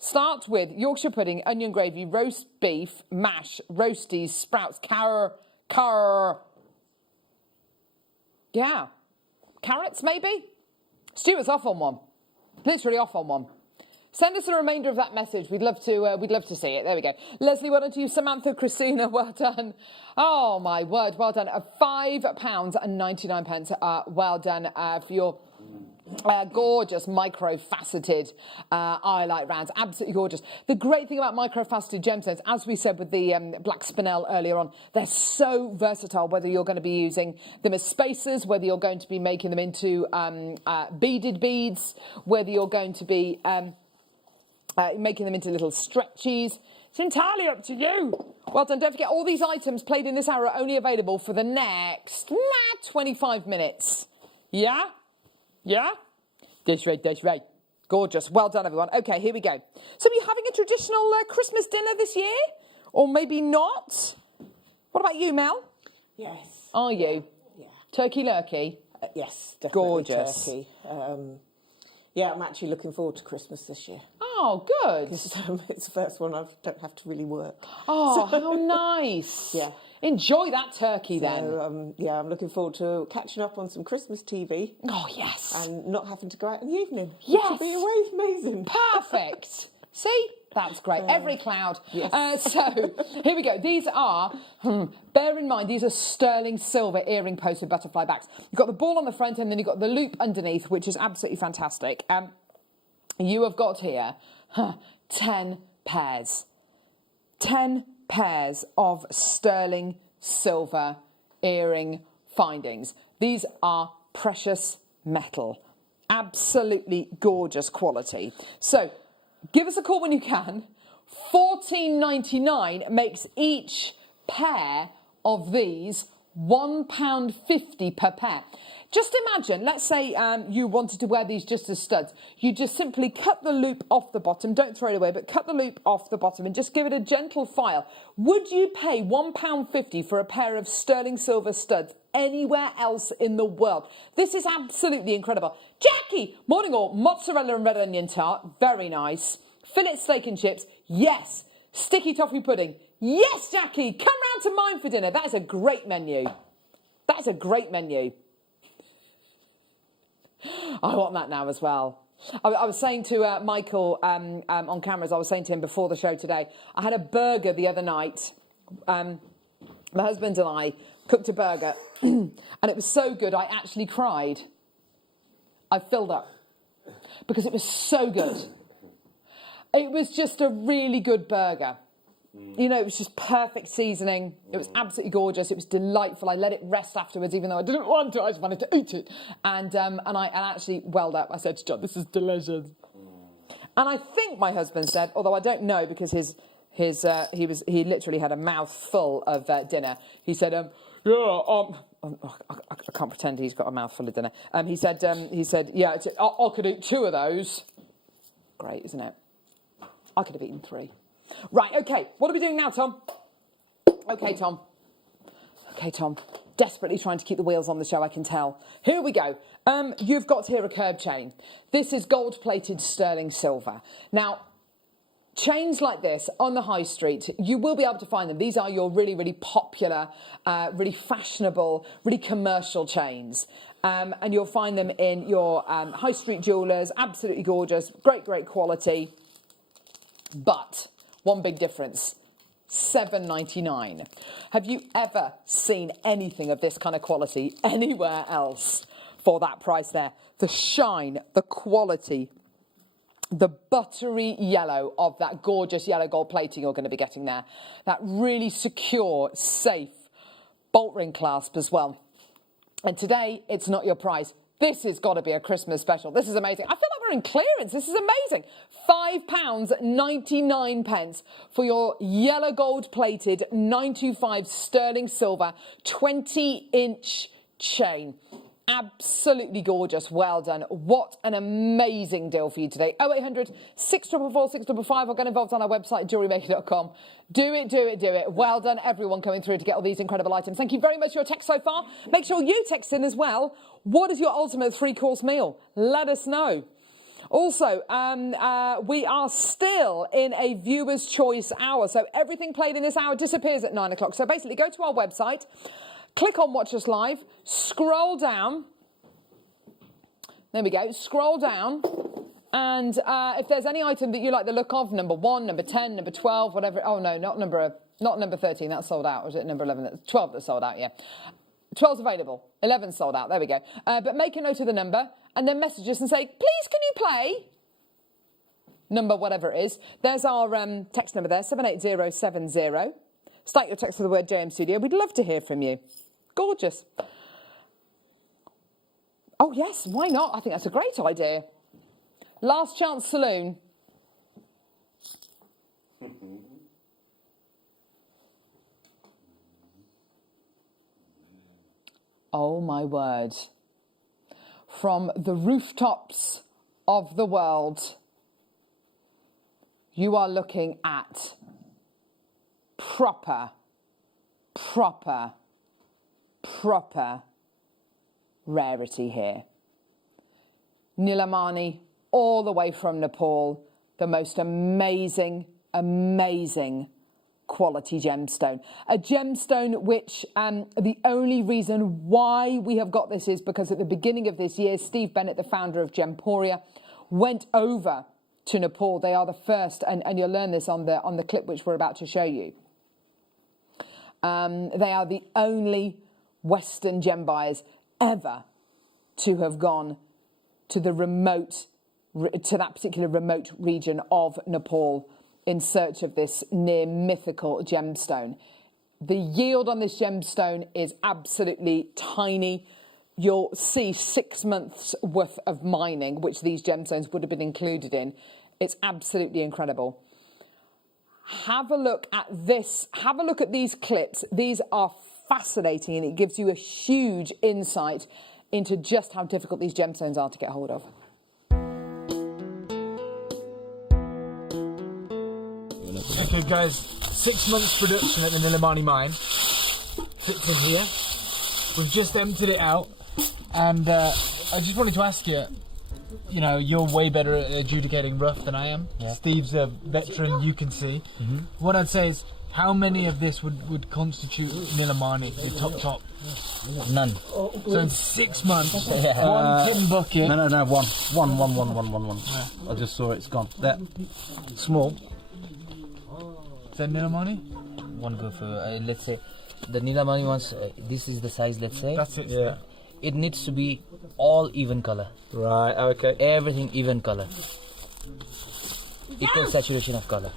Start with Yorkshire pudding, onion gravy, roast beef, mash, roasties, sprouts, yeah. Carrots, maybe? Stuart's off on one. Literally off on one. Send us the remainder of that message. We'd love to see it. There we go. Leslie, well done to you. Samantha, Christina, well done. Oh, my word, well done. £5.99. Well done for your gorgeous micro-faceted highlight rounds. Absolutely gorgeous. The great thing about micro-faceted gemstones, as we said with the black spinel earlier on, they're so versatile, whether you're going to be using them as spacers, whether you're going to be making them into beaded beads, whether you're going to be making them into little stretchies. It's entirely up to you. Well done. Don't forget, all these items played in this hour are only available for the next 25 minutes. Yeah? Yeah? That's right. Gorgeous. Well done, everyone. Okay, here we go. So are you having a traditional Christmas dinner this year? Or maybe not? What about you, Mel? Yes. Are you? Yeah. Turkey lurkey? Yes, definitely. Gorgeous. Turkey. Yeah, I'm actually looking forward to Christmas this year. Oh, good. It's the first one I don't have to really work. Oh, how nice. Yeah. Enjoy that turkey then. So, yeah, I'm looking forward to catching up on some Christmas TV. Oh, yes. And not having to go out in the evening. Yes. Which will be amazing. Perfect. See? That's great. Every cloud. Yes. So, here we go. These are, bear in mind, these are sterling silver earring posts with butterfly backs. You've got the ball on the front and then you've got the loop underneath, which is absolutely fantastic. you have got here 10 pairs. 10 pairs of sterling silver earring findings. These are precious metal. Absolutely gorgeous quality. So give us a call when you can. $14.99 makes each pair of these £1.50 per pair. Just imagine, let's say you wanted to wear these just as studs. You just simply cut the loop off the bottom, don't throw it away, but cut the loop off the bottom and just give it a gentle file. Would you pay £1.50 for a pair of sterling silver studs anywhere else in the world? This is absolutely incredible. Jackie, morning all, mozzarella and red onion tart, very nice. Fillet steak and chips, yes. Sticky toffee pudding, yes, Jackie, come round to mine for dinner. That is a great menu. That is a great menu. I want that now as well. I was saying to Michael on cameras, I was saying to him before the show today, I had a burger the other night. My husband and I cooked a burger and it was so good I actually cried. I filled up because it was so good. It was just a really good burger. You know, it was just perfect seasoning. It was absolutely gorgeous. It was delightful. I let it rest afterwards, even though I didn't want to. I just wanted to eat it. And I actually welled up. I said to John, "This is delicious." And I think my husband said, although I don't know because he literally had a mouthful of dinner. He said, I can't pretend he's got a mouthful of dinner. He said, yeah, I could eat 2 of those. Great, isn't it? I could have eaten 3. Right, okay, what are we doing now, Tom? Okay, Tom. Desperately trying to keep the wheels on the show, I can tell. Here we go. You've got here a curb chain. This is gold-plated sterling silver. Now, chains like this on the high street, you will be able to find them. These are your really, really popular, really fashionable, really commercial chains. And you'll find them in your high street jewellers. Absolutely gorgeous. Great, great quality. But one big difference, $7.99. Have you ever seen anything of this kind of quality anywhere else for that price there? The shine, the quality, the buttery yellow of that gorgeous yellow gold plating you're going to be getting there. That really secure, safe bolt ring clasp as well. And today, it's not your price. This has got to be a Christmas special. This is amazing. I feel like we're in clearance. This is amazing. £5.99 for your yellow gold plated 925 sterling silver 20-inch chain. Absolutely gorgeous. Well done. What an amazing deal for you today. 0800 644 655 or get involved on our website, JewelleryMaker.com. Do it. Well done, everyone coming through to get all these incredible items. Thank you very much for your text so far. Make sure you text in as well. What is your ultimate 3-course meal? Let us know. Also, we are still in a viewer's choice hour. So everything played in this hour disappears at 9 o'clock. So basically go to our website, click on Watch Us Live, scroll down. There we go. Scroll down. And if there's any item that you like the look of, number 1, number 10, number 12, whatever. Oh, no, not number 13. That's sold out. Or is it number 11? 12 that's sold out, yeah. 12's available. 11's sold out. There we go. But make a note of the number and then message us and say, please, can you play number whatever it is. There's our text number there, 78070. Start your text with the word JM Studio. We'd love to hear from you. Gorgeous. Oh, yes, why not? I think that's a great idea. Last Chance Saloon. Oh, my word. From the rooftops of the world, you are looking at proper rarity here. Nilamani, all the way from Nepal, the most amazing quality gemstone. A gemstone which the only reason why we have got this is because at the beginning of this year, Steve Bennett, the founder of Gemporia, went over to Nepal. They are the first, and you'll learn this on the clip which we're about to show you. They are the only Western gem buyers ever to have gone to the remote to that particular remote region of Nepal in search of this near mythical gemstone. The yield on this gemstone is absolutely tiny. You'll see 6 months worth of mining, which these gemstones would have been included in. It's absolutely incredible. Have a look at this. Have a look at these clips. These are fascinating, and it gives you a huge insight into just how difficult these gemstones are to get hold of. Okay guys, 6 months production at the Nilamani mine. Fits in here. We've just emptied it out, and I just wanted to ask you, you know, you're way better at adjudicating rough than I am. Yeah. Steve's a veteran, you can see. What I'd say is, how many of this would constitute Nilamani, the top? None. So in 6 months, Yeah. one tin bucket. No, one. I just saw it, it's gone. That small. Is that Nilamani? One go for, let's say, the Nilamani ones, this is the size, let's say. That's it. Yeah. It needs to be all even color. Right, okay. Everything even color. Equal saturation of color.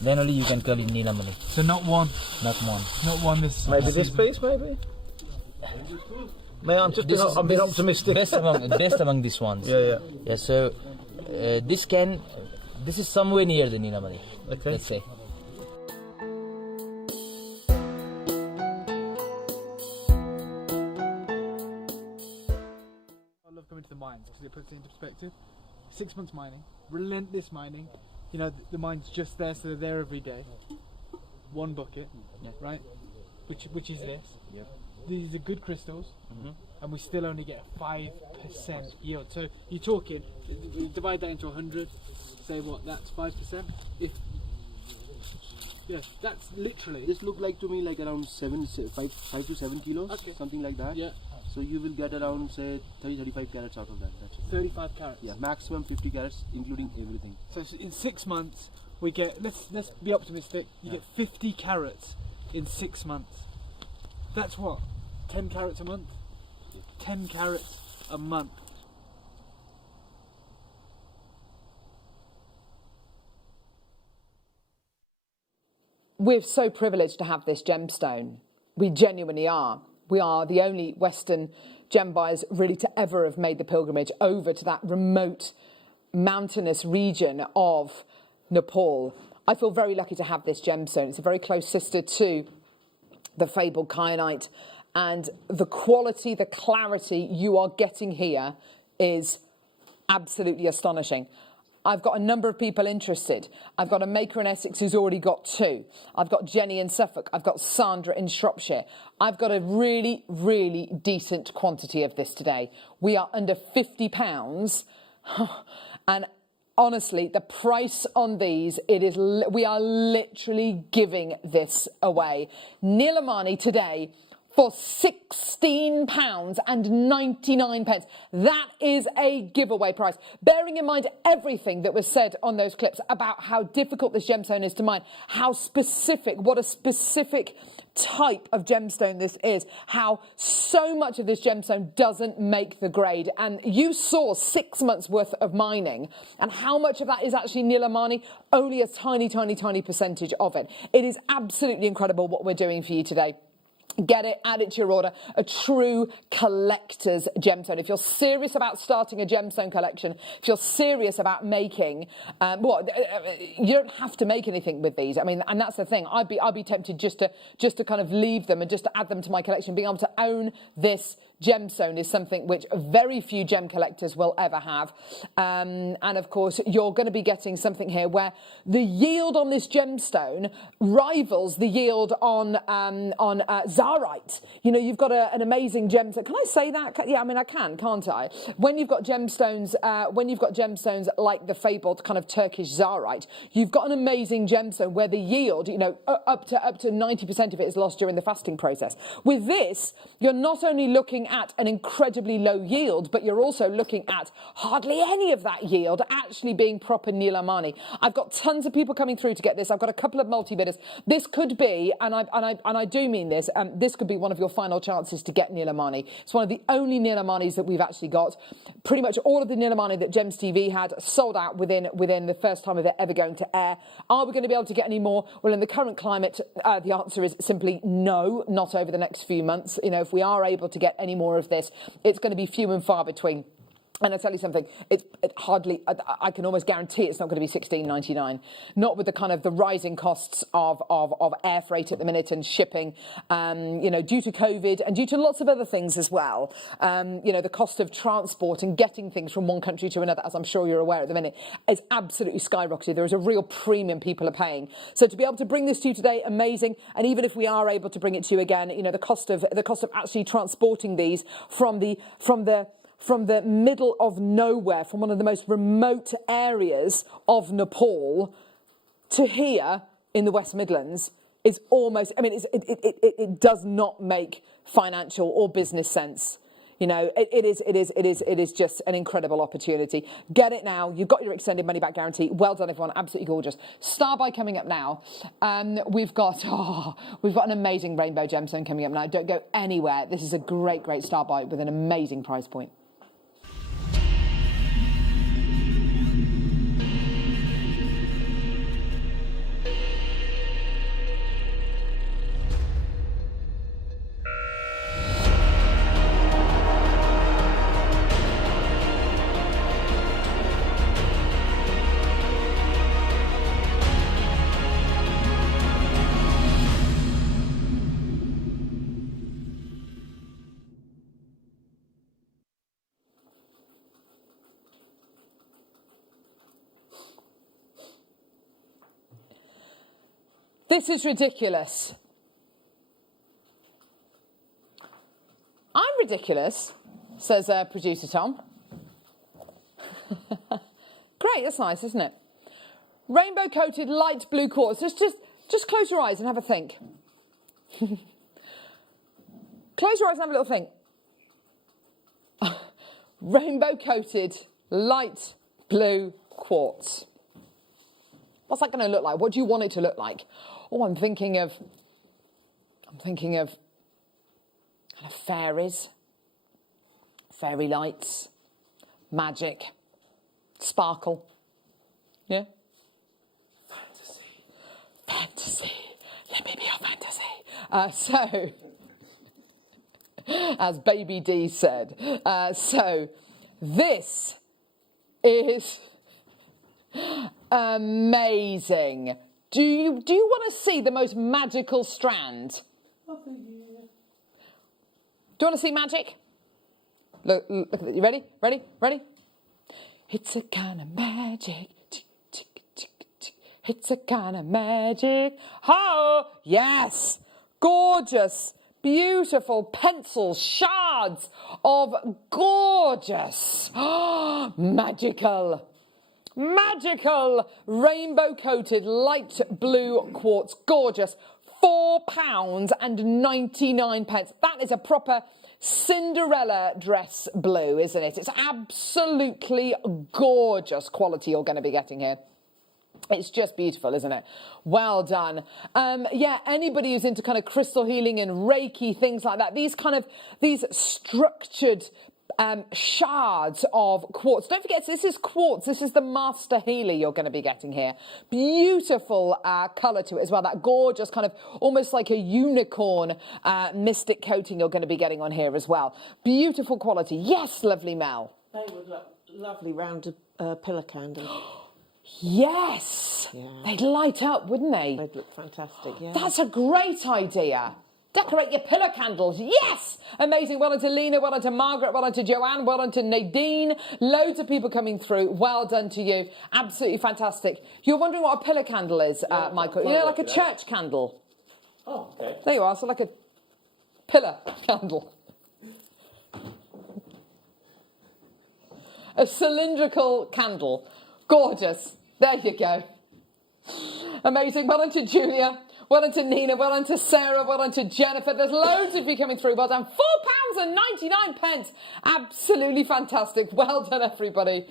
Then only you can call it Nilamani. So not one. Not one. Not one this. Maybe this piece, maybe? I'm being optimistic. Best among these ones. Yeah. Yeah, so this is somewhere near the Nilamani. Okay. Let's say. I love coming to the mines because it puts it into perspective. 6 months mining, relentless mining. You know, the mine's just there, so they're there every day. One bucket, right? Which is this. Yep. These are good crystals, and we still only get 5% yield. So you're talking, you divide that into 100, say what, that's 5%? Yeah, that's literally. This look like to me like around 5 to 7 kilos, Okay. something like that. Yeah. So you will get around say 30-35 carats out of that. That's it. 35 carats. Yeah, maximum 50 carats, including everything. So in 6 months, we get, let's be optimistic, you get 50 carats in 6 months. That's what? 10 carats a month? 10 carats a month. We're so privileged to have this gemstone. We genuinely are. We are the only Western gem buyers really to ever have made the pilgrimage over to that remote mountainous region of Nepal. I feel very lucky to have this gemstone. It's a very close sister to the fabled kyanite, and the quality, the clarity you are getting here is absolutely astonishing. I've got a number of people interested. I've got a maker in Essex who's already got 2. I've got Jenny in Suffolk. I've got Sandra in Shropshire. I've got a really, really decent quantity of this today. We are under £50. And honestly, the price on these, we are literally giving this away. Nilamani today for £16.99. That is a giveaway price. Bearing in mind everything that was said on those clips about how difficult this gemstone is to mine, what a specific type of gemstone this is, how so much of this gemstone doesn't make the grade. And you saw 6 months worth of mining, and how much of that is actually Nilamani? Only a tiny, tiny, tiny percentage of it. It is absolutely incredible what we're doing for you today. Get it, add it to your order. A true collector's gemstone. If you're serious about starting a gemstone collection, if you're serious about making, you don't have to make anything with these. I mean, and that's the thing. I'd be tempted just to kind of leave them and just to add them to my collection. Being able to own this gemstone is something which very few gem collectors will ever have. And of course, you're going to be getting something here where the yield on this gemstone rivals the yield on Zarite. You know, you've got an amazing gemstone. Can I say that? Yeah, I mean, I can, can't I? When you've got gemstones, like the fabled kind of Turkish Zarite, you've got an amazing gemstone where the yield, you know, up to 90% of it is lost during the fasting process. With this, you're not only looking looking at an incredibly low yield, but you're also looking at hardly any of that yield actually being proper Nilamani. I've got tons of people coming through to get this. I've got a couple of multi-bidders. This could be, and I do mean this, this could be one of your final chances to get Nilamani. It's one of the only Nilamanis that we've actually got. Pretty much all of the Nilamani that Gems TV had sold out within the first time of it ever going to air. Are we going to be able to get any more? Well, in the current climate, the answer is simply no, not over the next few months. You know, if we are able to get any more of this, it's going to be few and far between. And I'll tell you something, it hardly, I can almost guarantee it's not going to be $16.99. Not with the kind of the rising costs of air freight at the minute and shipping, you know, due to COVID and due to lots of other things as well. You know, the cost of transport and getting things from one country to another, as I'm sure you're aware at the minute, is absolutely skyrocketed. There is a real premium people are paying. So to be able to bring this to you today, amazing. And even if we are able to bring it to you again, you know, the cost of actually transporting these from the middle of nowhere, from one of the most remote areas of Nepal to here in the West Midlands is almost, I mean, it does not make financial or business sense. You know, it is just an incredible opportunity. Get it now. You've got your extended money back guarantee. Well done, everyone. Absolutely gorgeous. Star buy coming up now. We've got an amazing rainbow gemstone coming up now. Don't go anywhere. This is a great star buy with an amazing price point. This is ridiculous. I'm ridiculous, says producer Tom. Great, that's nice, isn't it? Rainbow coated light blue quartz. Just close your eyes and have a think. Close your eyes and have a little think. Rainbow coated light blue quartz. What's that going to look like? What do you want it to look like? Oh, I'm thinking of kind of fairies, fairy lights, magic, sparkle. Yeah? Fantasy. Let me be your fantasy. As Baby D said, so this is amazing. Do you want to see the most magical strand? Do you want to see magic? Look at it. You ready? Ready? It's a kind of magic. It's a kind of magic. Oh, yes. Gorgeous, beautiful pencils, shards of gorgeous, magical rainbow-coated light blue quartz. Gorgeous. £4.99. That is a proper Cinderella dress blue, isn't it? It's absolutely gorgeous quality you're going to be getting here. It's just beautiful, isn't it? Well done. Yeah, anybody who's into kind of crystal healing and Reiki, things like that, these structured shards of quartz. Don't forget, this is quartz. This is the master healer you're going to be getting here. Beautiful colour to it as well. That gorgeous kind of almost like a unicorn mystic coating you're going to be getting on here as well. Beautiful quality. Yes, lovely Mel. They would look lovely round a pillar candle. Yes. Yeah. They'd light up, wouldn't they? They'd look fantastic, yeah. That's a great idea. Decorate your pillar candles. Yes! Amazing. Well done to Lena, well done to Margaret, well done to Joanne, well done to Nadine. Loads of people coming through. Well done to you. Absolutely fantastic. You're wondering what a pillar candle is, Michael? You know, like a church candle. Oh, okay. There you are. So like a pillar candle. A cylindrical candle. Gorgeous. There you go. Amazing. Well done to Julia. Well done to Nina. Well done to Sarah. Well done to Jennifer. There's loads of you coming through. Well done. £4.99. Absolutely fantastic. Well done, everybody.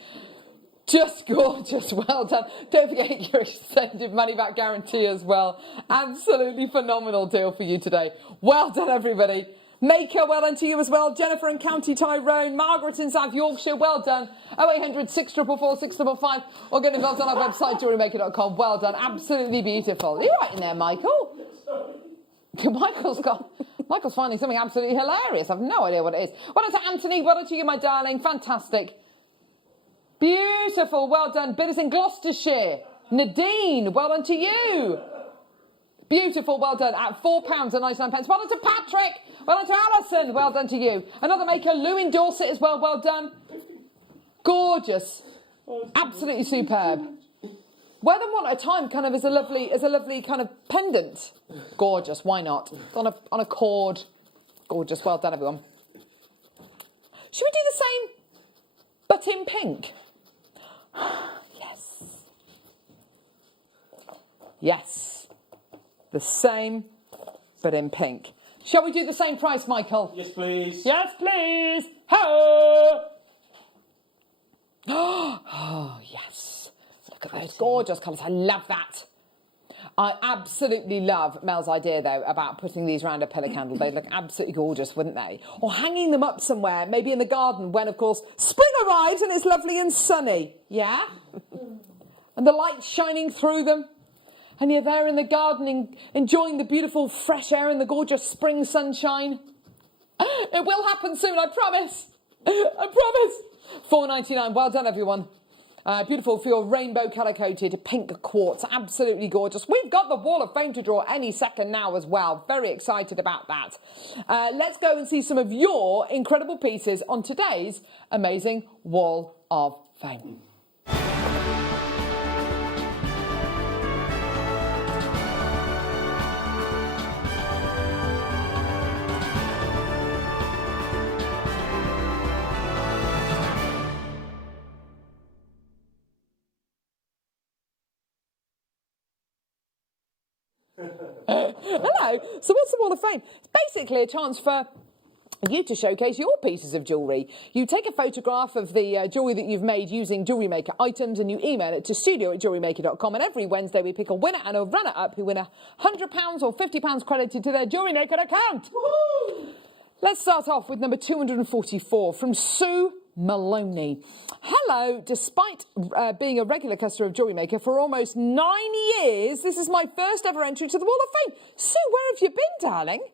Just gorgeous. Well done. Don't forget your extended money back guarantee as well. Absolutely phenomenal deal for you today. Well done, everybody. Maker, well done to you as well. Jennifer in County Tyrone. Margaret in South Yorkshire, well done. 0800 644 655 or get involved on our website, JewelleryMaker.com. Well done. Absolutely beautiful. Are you right in there, Michael? Michael's finding something absolutely hilarious. I've no idea what it is. Well done to Anthony. Well done to you, my darling. Fantastic. Beautiful. Well done. Bidders in Gloucestershire. Nadine, well done to you. Beautiful, well done, at £4.99. Well done to Patrick, well done to Alison, well done to you. Another maker, Lou in Dorset as well, well done. Gorgeous, absolutely superb. Wear them one at a time, kind of as a lovely kind of pendant. Gorgeous, why not? On a cord. Gorgeous, well done, everyone. Should we do the same, but in pink? Yes. Yes. The same, but in pink. Shall we do the same price, Michael? Yes, please. Yes, please. Ho! Oh, yes. Look at those gorgeous colours. I love that. I absolutely love Mel's idea, though, about putting these round a pillar candle. They'd look absolutely gorgeous, wouldn't they? Or hanging them up somewhere, maybe in the garden, when, of course, spring arrives and it's lovely and sunny. Yeah? And the light shining through them. And you're there in the garden enjoying the beautiful fresh air and the gorgeous spring sunshine. It will happen soon, I promise. I promise. £4.99. Well done, everyone. Beautiful for your rainbow colour-coated pink quartz. Absolutely gorgeous. We've got the Wall of Fame to draw any second now as well. Very excited about that. Let's go and see some of your incredible pieces on today's amazing Wall of Fame. Hello. So what's the Wall of Fame? It's basically a chance for you to showcase your pieces of jewellery. You take a photograph of the jewellery that you've made using Jewellery Maker items and you email it to studio@jewellerymaker.com, and every Wednesday we pick a winner and a runner-up who win £100 or £50 credited to their Jewellery Maker account. Woo-hoo! Let's start off with number 244 from Sue Maloney. Hello, despite being a regular customer of Jewellery Maker for almost 9 years, this is my first ever entry to the Wall of Fame. Sue, where have you been, darling?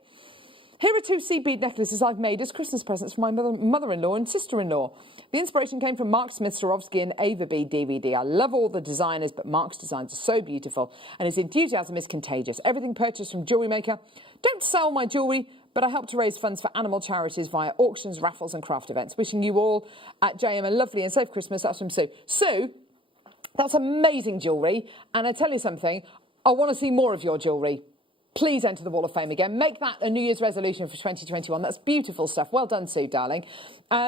Here are 2 seed bead necklaces I've made as Christmas presents for my mother-in-law and sister-in-law. The inspiration came from Mark Smith Swarovski and Ava Bead DVD. I love all the designers, but Mark's designs are so beautiful and his enthusiasm is contagious. Everything purchased from Jewellery Maker. Don't sell my jewellery, but I help to raise funds for animal charities via auctions, raffles and craft events. Wishing you all at JM a lovely and safe Christmas. That's from Sue. Sue, that's amazing jewellery. And I tell you something, I want to see more of your jewellery. Please enter the Wall of Fame again. Make that a New Year's resolution for 2021. That's beautiful stuff. Well done, Sue, darling.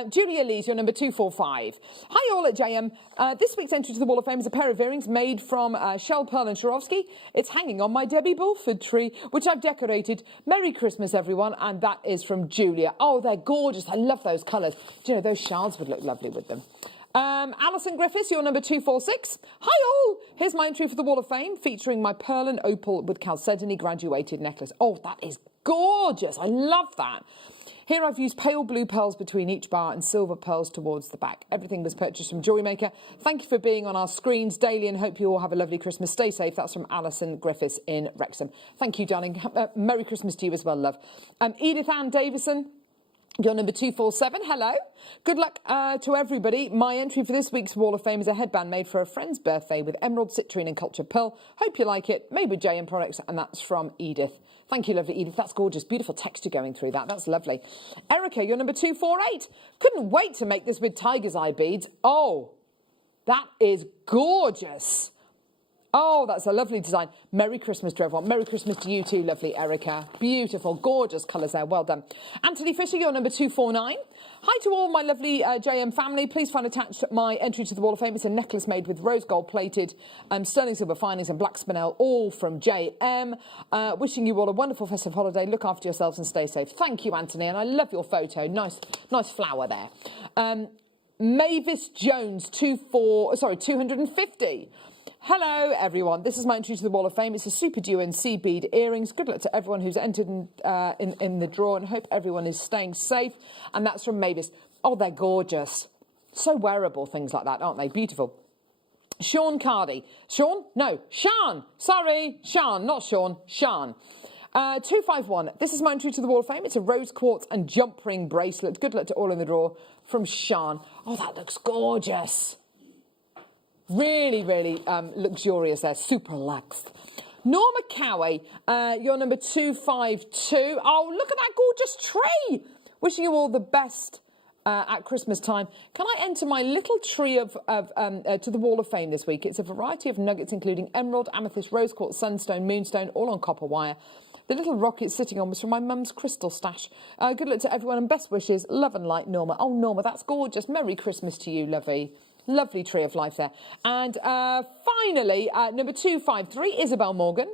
Julia Lees, you're number 245. Hi, all at JM. This week's entry to the Wall of Fame is a pair of earrings made from shell, pearl and Swarovski. It's hanging on my Debbie Bulford tree, which I've decorated. Merry Christmas, everyone. And that is from Julia. Oh, they're gorgeous. I love those colours. Do you know, those shards would look lovely with them. Alison Griffiths, you're number 246. Hi all! Here's my entry for the Wall of Fame, featuring my pearl and opal with chalcedony graduated necklace. Oh, that is gorgeous. I love that. Here I've used pale blue pearls between each bar and silver pearls towards the back. Everything was purchased from Jewellery Maker. Thank you for being on our screens daily and hope you all have a lovely Christmas. Stay safe. That's from Alison Griffiths in Wrexham. Thank you, darling. Merry Christmas to you as well, love. Edith Ann Davison. You're number 247. Hello. Good luck to everybody. My entry for this week's Wall of Fame is a headband made for a friend's birthday with emerald, citrine and cultured pearl. Hope you like it. Made with JM products, and that's from Edith. Thank you, lovely Edith. That's gorgeous. Beautiful texture going through that. That's lovely. Erica, you're number 248. Couldn't wait to make this with tiger's eye beads. Oh, that is gorgeous. Oh, that's a lovely design. Merry Christmas to everyone. Merry Christmas to you too, lovely Erica. Beautiful, gorgeous colours there. Well done. Anthony Fisher, you're number 249. Hi to all my lovely JM family. Please find attached my entry to the Wall of Fame. It's a necklace made with rose gold plated sterling silver finings and black spinel, all from JM. Wishing you all a wonderful festive holiday. Look after yourselves and stay safe. Thank you, Anthony, and I love your photo. Nice flower there. Mavis Jones, 250. Hello, everyone. This is my entry to the Wall of Fame. It's a super duo and seed bead earrings. Good luck to everyone who's entered in the draw, and hope everyone is staying safe. And that's from Mavis. Oh, they're gorgeous. So wearable, things like that, aren't they? Beautiful. Sean Cardy. Sean? No, Sean. Sorry, Sean, not Sean. Sean. 251. This is my entry to the Wall of Fame. It's a rose quartz and jump ring bracelet. Good luck to all in the draw, from Sean. Oh, that looks gorgeous. Really, really luxurious there. Super luxe. Norma Cowie, you're number 252. Oh, look at that gorgeous tree. Wishing you all the best at Christmas time. Can I enter my little tree to the Wall of Fame this week? It's a variety of nuggets, including emerald, amethyst, rose quartz, sunstone, moonstone, all on copper wire. The little rock it's sitting on was from my mum's crystal stash. Good luck to everyone and best wishes. Love and light, Norma. Oh, Norma, that's gorgeous. Merry Christmas to you, lovey. Lovely tree of life there. And finally, number 253, Isabel Morgan.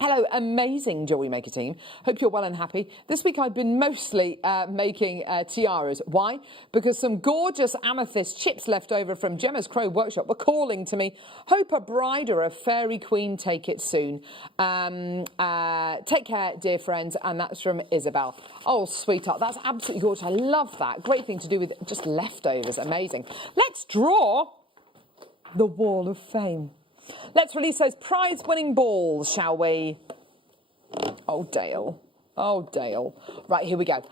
Hello, amazing Jewellery Maker team. Hope you're well and happy. This week I've been mostly making tiaras. Why? Because some gorgeous amethyst chips left over from Gemma's Crow Workshop were calling to me. Hope a bride or a fairy queen take it soon. Take care, dear friends. And that's from Isabel. Oh, sweetheart, that's absolutely gorgeous. I love that. Great thing to do with just leftovers. Amazing. Let's draw the Wall of Fame. Let's release those prize-winning balls, shall we? Oh, Dale. Oh, Dale. Right, here we go.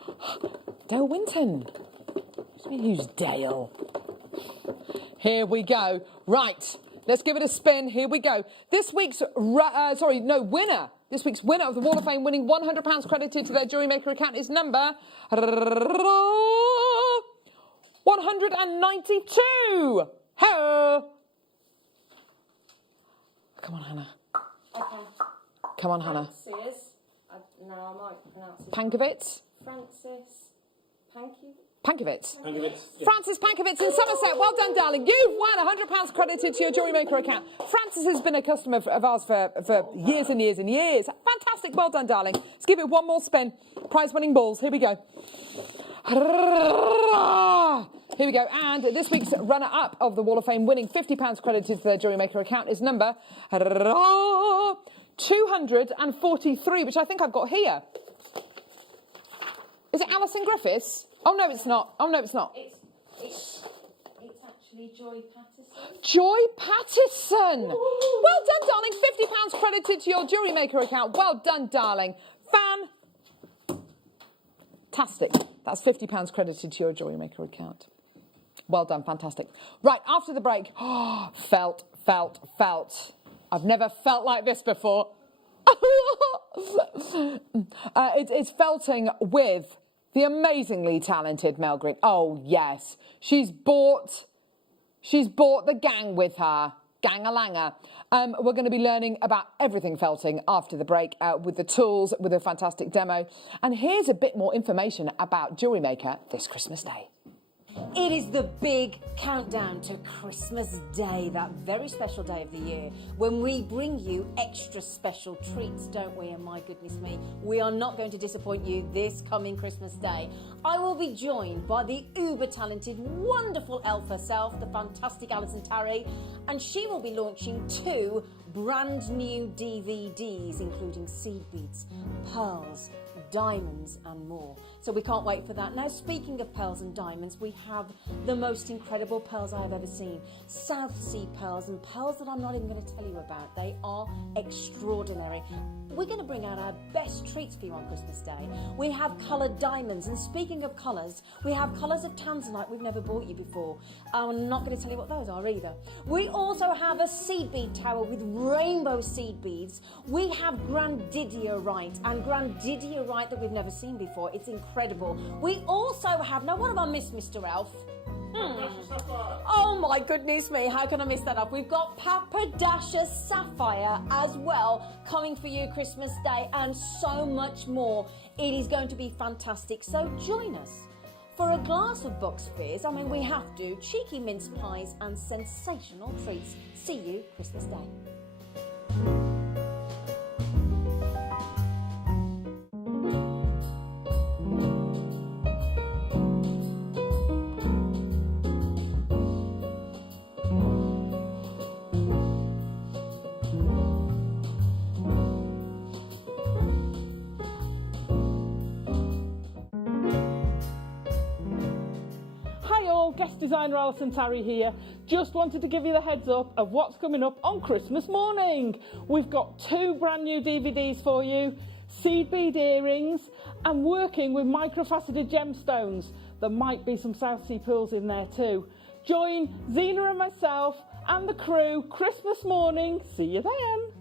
Dale Winton. Who's Dale? Here we go. Right, let's give it a spin. Here we go. This week's, winner. This week's winner of the Wall of Fame, winning £100 credited to their Jewellery Maker account, is number 192. Hello. Come on, Hannah. Okay. Come on, Hannah. Francis. No, I might pronounce it. Pankovitz? Francis. Pankovitz. Yeah. Francis Pankovitz in Somerset. Well done, darling. You've won £100 credited to your Jewellery Maker account. Francis has been a customer of ours for years and years and years. Fantastic. Well done, darling. Let's give it one more spin. Prize-winning balls. Here we go. Here we go. And this week's runner-up of the Wall of Fame, winning £50 credited to their Jewellery Maker account, is number 243, which I think I've got here. Is it Alison Griffiths? Oh, no, it's not. Oh, no, it's not. It's actually Joy Patterson. Joy Patterson. Well done, darling. £50 credited to your Jewellery Maker account. Well done, darling. Fantastic. That's £50 credited to your Jewellery Maker account. Well done, fantastic. Right, after the break, felt. I've never felt like this before. It's felting with the amazingly talented Mel Green. Oh, yes. She's bought the gang with her. Gang-a-langer. We're going to be learning about everything felting after the break with the tools, with a fantastic demo. And here's a bit more information about Jewellery Maker this Christmas Day. It is the big countdown to Christmas Day, that very special day of the year, when we bring you extra special treats, don't we? And my goodness me, we are not going to disappoint you this coming Christmas Day. I will be joined by the uber-talented, wonderful elf herself, the fantastic Alison Tarry, and she will be launching 2 brand new DVDs, including seed beads, pearls, diamonds and more. So we can't wait for that. Now, speaking of pearls and diamonds, we have the most incredible pearls I have ever seen. South Sea pearls, and pearls that I'm not even going to tell you about. They are extraordinary. We're going to bring out our best treats for you on Christmas Day. We have coloured diamonds, and speaking of colours, we have colours of tanzanite we've never bought you before. I'm not going to tell you what those are either. We also have a seed bead tower with rainbow seed beads. We have grandidierite, and grandidierite that we've never seen before. It's incredible. We also have, now what have I missed, Mr. Elf? Oh my goodness me, how can I mess that up? We've got Papadasha Sapphire as well coming for you Christmas Day and so much more. It is going to be fantastic, so join us for a glass of Bucks Fizz. I mean, we have to. Cheeky mince pies and sensational treats. See you Christmas Day. Guest designer Alison Tarry here. Just wanted to give you the heads up of what's coming up on Christmas morning. We've got 2 brand new DVDs for you, seed bead earrings and working with microfaceted gemstones. There might be some South Sea pearls in there too. Join Zena and myself and the crew Christmas morning. See you then.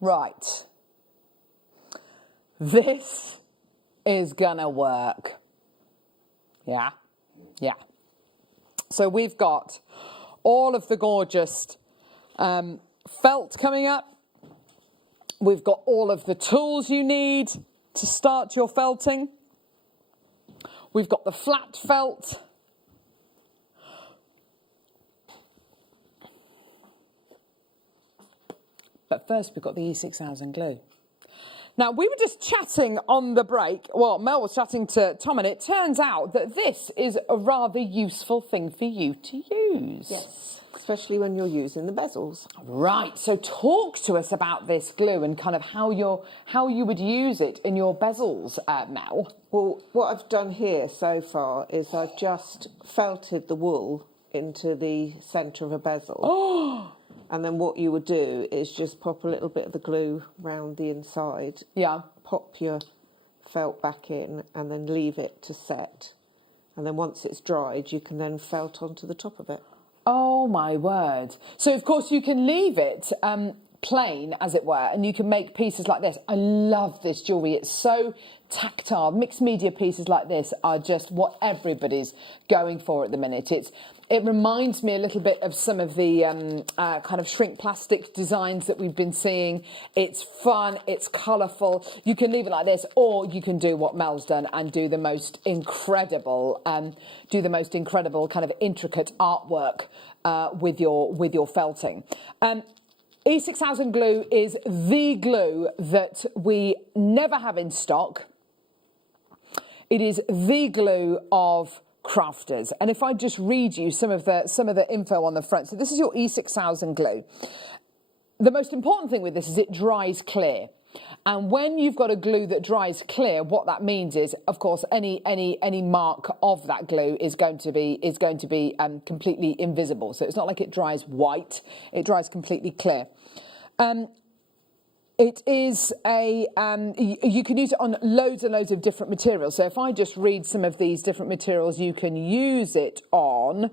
Right. This is gonna work. Yeah, yeah. So we've got all of the gorgeous felt coming up. We've got all of the tools you need to start your felting. We've got the flat felt. But first we've got the E6000 glue. Now, we were just chatting on the break. Well, Mel was chatting to Tom, and it turns out that this is a rather useful thing for you to use. Yes, especially when you're using the bezels. Right, so talk to us about this glue and kind of how you would use it in your bezels, Mel. Well, what I've done here so far is I've just felted the wool into the centre of a bezel. Oh! And then what you would do is just pop a little bit of the glue round the inside. Yeah. Pop your felt back in and then leave it to set. And then once it's dried, you can then felt onto the top of it. Oh, my word. So, of course, you can leave it plain, as it were, and you can make pieces like this. I love this jewellery. It's so tactile. Mixed media pieces like this are just what everybody's going for at the minute. It reminds me a little bit of some of the kind of shrink plastic designs that we've been seeing. It's fun, it's colourful. You can leave it like this, or you can do what Mel's done and do the most incredible, kind of intricate artwork with your felting. E6000 glue is the glue that we never have in stock. It is the glue of crafters. And if I just read you some of the info on the front. So this is your E6000 glue. The most important thing with this is it dries clear. And when you've got a glue that dries clear, what that means is, of course, any mark of that glue is going to be completely invisible. So it's not like it dries white; it dries completely clear. It is you can use it on loads and loads of different materials. So if I just read some of these different materials, you can use it on.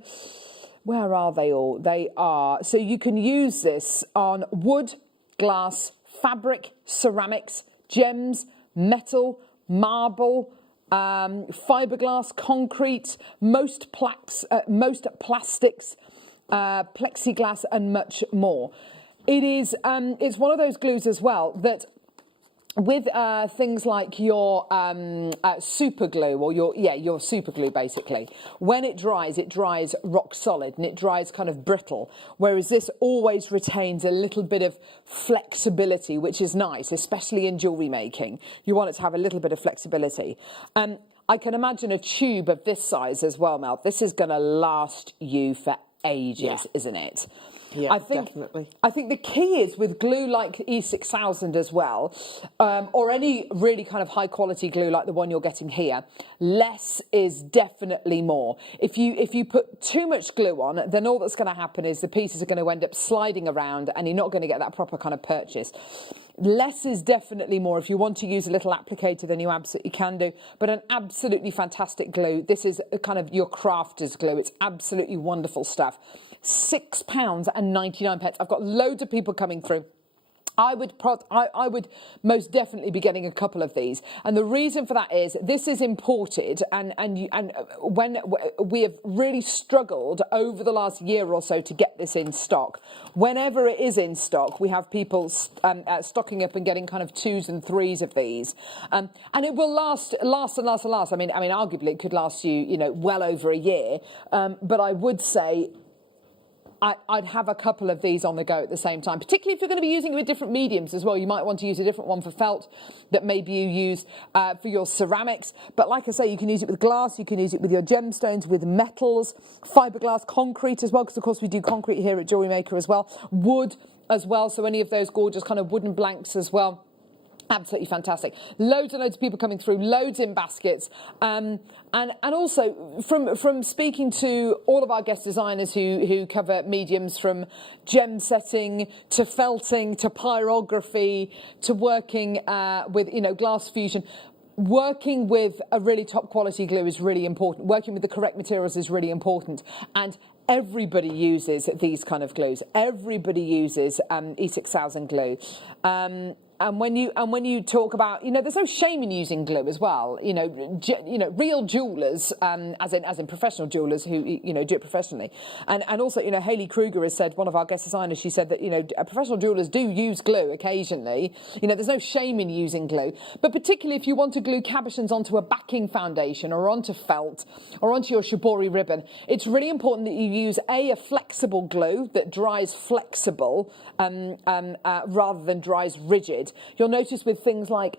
Where are they all? They are. So you can use this on wood, glass, fabric, ceramics, gems, metal, marble, fiberglass, concrete, most plastics, plexiglass, and much more. It is. It's one of those glues as well that, with things like your super glue or your super glue, basically, when it dries rock solid and it dries kind of brittle, whereas this always retains a little bit of flexibility, which is nice, especially in jewellery making. You want it to have a little bit of flexibility. I can imagine a tube of this size as well, Mel. This is going to last you for ages, isn't it? Yeah, definitely. I think the key is with glue like E6000 as well, or any really kind of high quality glue like the one you're getting here, less is definitely more. If you put too much glue on, then all that's going to happen is the pieces are going to end up sliding around and you're not going to get that proper kind of purchase. Less is definitely more. If you want to use a little applicator, then you absolutely can do. But an absolutely fantastic glue. This is kind of your crafter's glue. It's absolutely wonderful stuff. £6.99. I've got loads of people coming through. I would most definitely be getting a couple of these, and the reason for that is this is imported, and when we have really struggled over the last year or so to get this in stock. Whenever it is in stock, we have people stocking up and getting kind of 2s and 3s of these, and it will last. I mean, arguably it could last you, well over a year, but I would say I'd have a couple of these on the go at the same time, particularly if you're going to be using it with different mediums as well. You might want to use a different one for felt that maybe you use for your ceramics. But like I say, you can use it with glass, you can use it with your gemstones, with metals, fiberglass, concrete as well, because of course we do concrete here at JewelleryMaker as well, wood as well, so any of those gorgeous kind of wooden blanks as well. Absolutely fantastic. Loads and loads of people coming through, loads in baskets. And also from speaking to all of our guest designers who cover mediums, from gem setting to felting to pyrography to working with glass fusion. Working with a really top quality glue is really important. Working with the correct materials is really important. And everybody uses these kind of glues. Everybody uses E6000 glue. And when you talk about, there's no shame in using glue as well. Real jewellers, as in professional jewellers who do it professionally, and also Hayley Kruger has said, one of our guest designers, she said that professional jewellers do use glue occasionally. There's no shame in using glue, but particularly if you want to glue cabochons onto a backing foundation or onto felt or onto your shibori ribbon, it's really important that you use a flexible glue that dries flexible rather than dries rigid. You'll notice with things like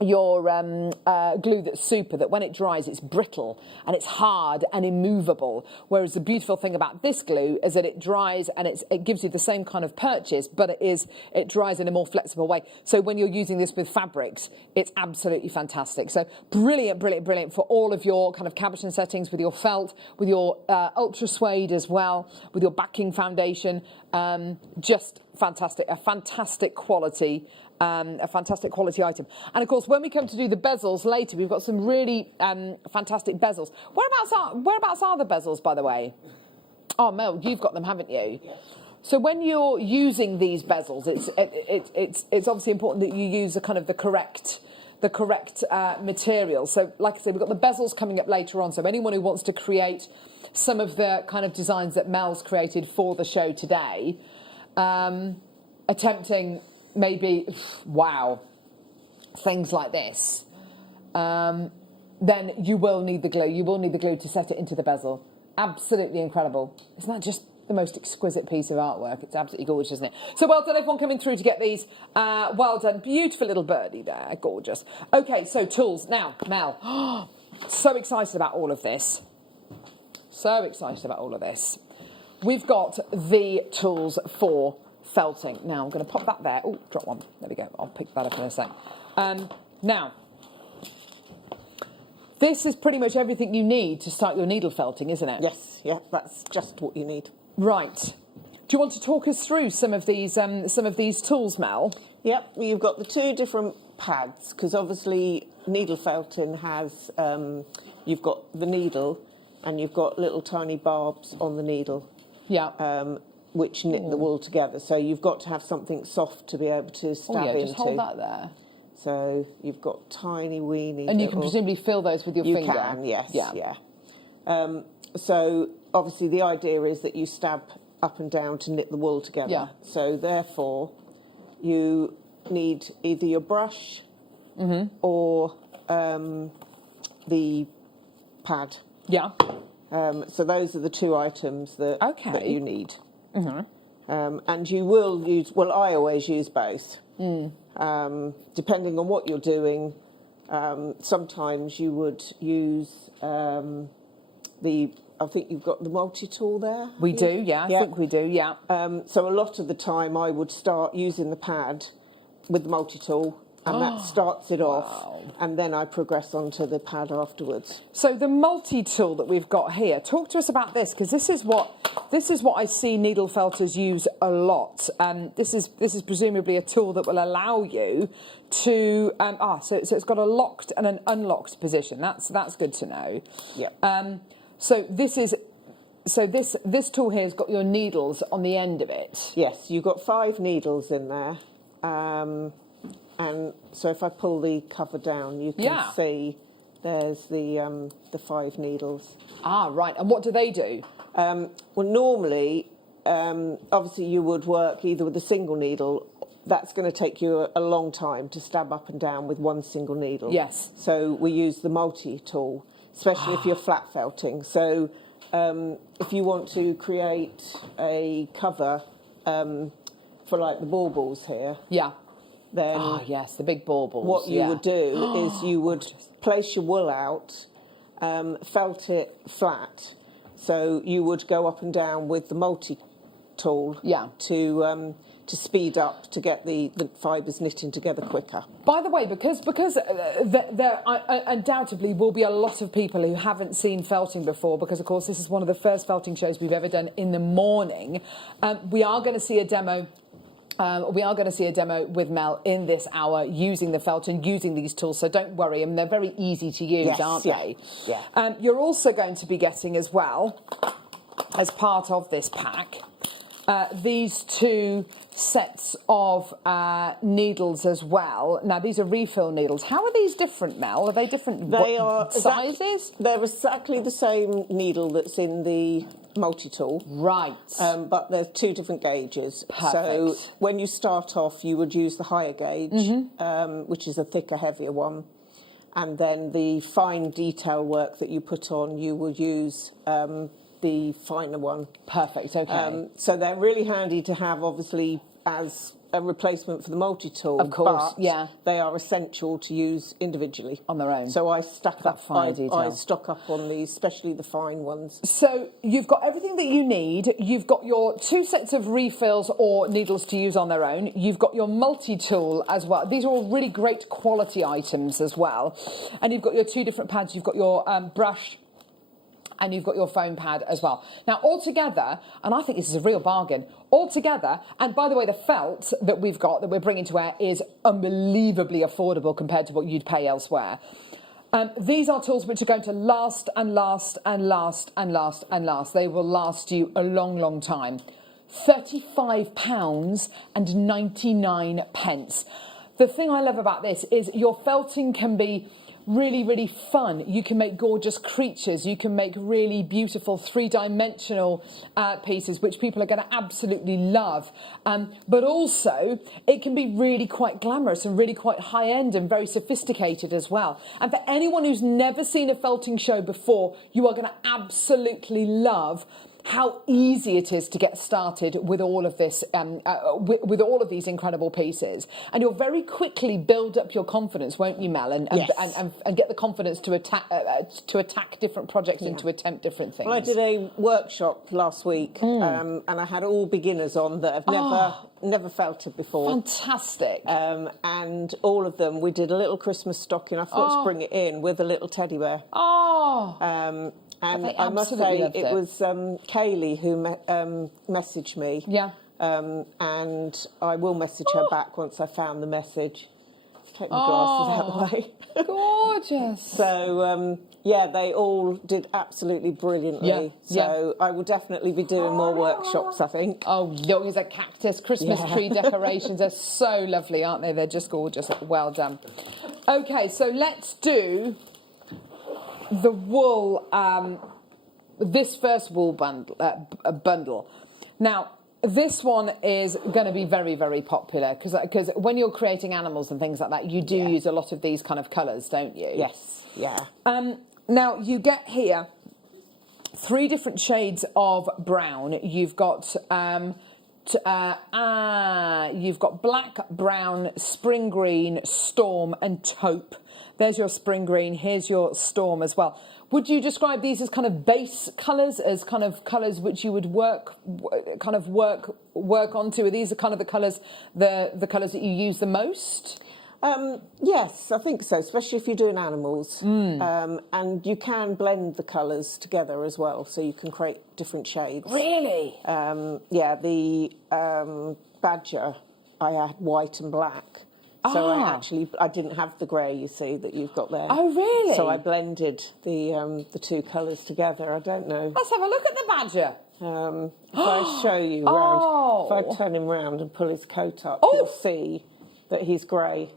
your glue that's super, that when it dries it's brittle and it's hard and immovable, whereas the beautiful thing about this glue is that it dries and it gives you the same kind of purchase, but it dries in a more flexible way. So when you're using this with fabrics, it's absolutely fantastic. So brilliant for all of your kind of cabochon settings, with your felt, with your ultra suede as well, with your backing foundation. Just fantastic, a fantastic quality item. And of course, when we come to do the bezels later, we've got some really fantastic bezels. Whereabouts are the bezels, by the way? Oh, Mel, you've got them, haven't you? Yes. So when you're using these bezels, it's obviously important that you use the correct material. So like I said, we've got the bezels coming up later on. So anyone who wants to create some of the kind of designs that Mel's created for the show today, attempting maybe, things like this, then you will need the glue. You will need the glue to set it into the bezel. Absolutely incredible. Isn't that just the most exquisite piece of artwork. It's absolutely gorgeous, isn't it? So well done, everyone coming through to get these. Well done. Beautiful little birdie there. Gorgeous. Okay, so tools. Now, Mel. So excited about all of this. So excited about all of this. We've got the tools for felting. Now, I'm going to pop that there. Oh, drop one. There we go. I'll pick that up in a sec. Now, this is pretty much everything you need to start your needle felting, isn't it? Yes, yeah, that's just what you need. Right. Do you want to talk us through some of these tools, Mel? Yep, you've got the two different pads, because obviously needle felting has, you've got the needle and you've got little tiny barbs on the needle. Yeah. Which knit the wool together. So you've got to have something soft to be able to stab into. Just hold that there. So you've got tiny weeny. And you can presumably fill those with your finger. You can, yes, yeah. So obviously the idea is that you stab up and down to knit the wool together. Yeah. So therefore, you need either your brush or the pad. Yeah. So those are the two items that you need. And you will use, well, I always use both. Depending on what you're doing, sometimes you would use I think you've got the multi-tool there. We do, yeah. I think we do, yeah. So a lot of the time I would start using the pad with the multi-tool, and that starts it off, and then I progress onto the pad afterwards. So the multi-tool that we've got here, talk to us about this, because this is what I see needle felters use a lot. This is presumably a tool that will allow you to so it's got a locked and an unlocked position. That's good to know. Yeah. So this tool here has got your needles on the end of it. Yes, you've got 5 needles in there. And so if I pull the cover down, you can see there's the 5 needles. Ah, right. And what do they do? Well, normally, obviously you would work either with a single needle. That's going to take you a long time to stab up and down with one single needle. Yes. So we use the multi-tool, especially if you're flat felting. So if you want to create a cover for like the baubles here. Yeah. Then yes, the big baubles. What you would do is you would place your wool out, felt it flat. So you would go up and down with the multi-tool to speed up, to get the fibres knitting together quicker. By the way, because there undoubtedly will be a lot of people who haven't seen felting before, because of course this is one of the first felting shows we've ever done in the morning, we are going to see a demo. We are going to see a demo with Mel in this hour using the felt and using these tools, so don't worry. I mean, they're very easy to use, aren't they? Yeah. You're also going to be getting as well, as part of this pack, these 2 sets of needles as well. Now, these are refill needles. How are these different, Mel? Are they different sizes? They're exactly the same needle that's in the multi-tool. Right. But they're 2 different gauges. Perfect. So when you start off, you would use the higher gauge, which is a thicker, heavier one. And then the fine detail work that you put on, you would use the finer one. Perfect, okay. So they're really handy to have, obviously, as a replacement for the multi-tool. Of course, but they are essential to use individually. On their own. So I stock up on these, especially the fine ones. So you've got everything that you need. You've got your 2 sets of refills or needles to use on their own. You've got your multi-tool as well. These are all really great quality items as well. And you've got your 2 different pads. You've got your brush and you've got your foam pad as well. Now, altogether, and I think this is a real bargain, altogether, and by the way, the felt that we've got, that we're bringing to air, is unbelievably affordable compared to what you'd pay elsewhere. These are tools which are going to last and last and last and last and last. They will last you a long, long time. £35.99. The thing I love about this is your felting can be really, really fun. You can make gorgeous creatures. You can make really beautiful 3-dimensional pieces, which people are going to absolutely love. But also, it can be really quite glamorous and really quite high-end and very sophisticated as well. And for anyone who's never seen a felting show before, you are going to absolutely love how easy it is to get started with all of this, with all of these incredible pieces. And you'll very quickly build up your confidence, won't you, Mel? And get the confidence to attack different projects and to attempt different things. Well, I did a workshop last week, and I had all beginners on that have never felted before. Fantastic. And all of them, we did a little Christmas stocking. I forgot to bring it in with a little teddy bear. And I must say, it was Kaylee who messaged me. Yeah. And I will message her back once I found the message. Take my glasses out of the way. Gorgeous. So, yeah, they all did absolutely brilliantly. Yeah, so I will definitely be doing more workshops, I think. Oh, look, there's a cactus, Christmas tree decorations. They're so lovely, aren't they? They're just gorgeous. Well done. Okay, so let's do the wool, this first wool bundle. Now, this one is going to be very, very popular because when you're creating animals and things like that, you do use a lot of these kind of colours, don't you? Yes, yeah. Now, you get here 3 different shades of brown. You've got black, brown, spring green, storm and taupe. There's your spring green. Here's your storm as well. Would you describe these as kind of base colours, as kind of colours which you would work onto? Are these the kind of the colours that you use the most? Yes, I think so, especially if you're doing animals. And you can blend the colours together as well, so you can create different shades. Really? Yeah, the badger, I had white and black. So I didn't have the grey, you see, that you've got there. Oh, really? So I blended the 2 colours together. I don't know. Let's have a look at the badger. If I show you round, if I turn him round and pull his coat up, you'll see that he's grey.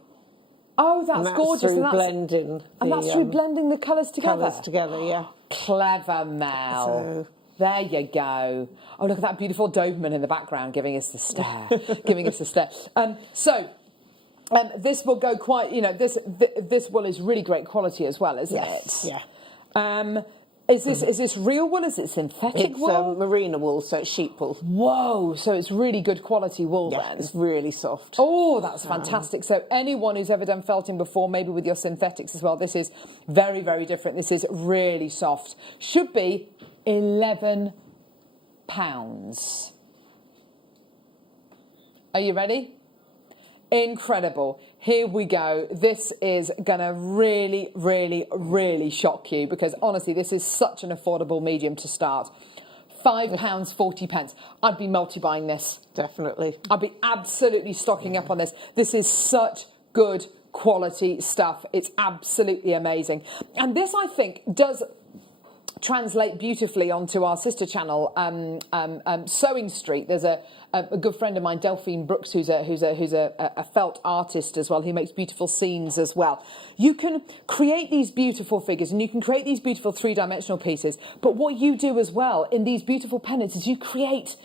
Oh, that's gorgeous. Through blending. And that's through blending the colours together? Colours together, yeah. Clever, Mel. So, there you go. Oh, look at that beautiful Doberman in the background giving us the stare. Giving us the stare. This will go quite, this wool is really great quality as well, isn't it? Yeah. Is this real wool? Is it synthetic wool? It's merino wool, so it's sheep wool. Whoa, so it's really good quality wool then? It's really soft. Oh, that's fantastic. So anyone who's ever done felting before, maybe with your synthetics as well, this is very, very different. This is really soft. Should be £11. Are you ready? Incredible. Here we go. This is going to really, really, really shock you because honestly, this is such an affordable medium to start. £5.40. I'd be multi-buying this. Definitely. I'd be absolutely stocking up on this. This is such good quality stuff. It's absolutely amazing. And this, I think, does translate beautifully onto our sister channel, Sewing Street. There's a good friend of mine, Delphine Brooks, who's a felt artist as well. He makes beautiful scenes as well. You can create these beautiful figures and you can create these beautiful 3-dimensional pieces. But what you do as well in these beautiful pennants is you paint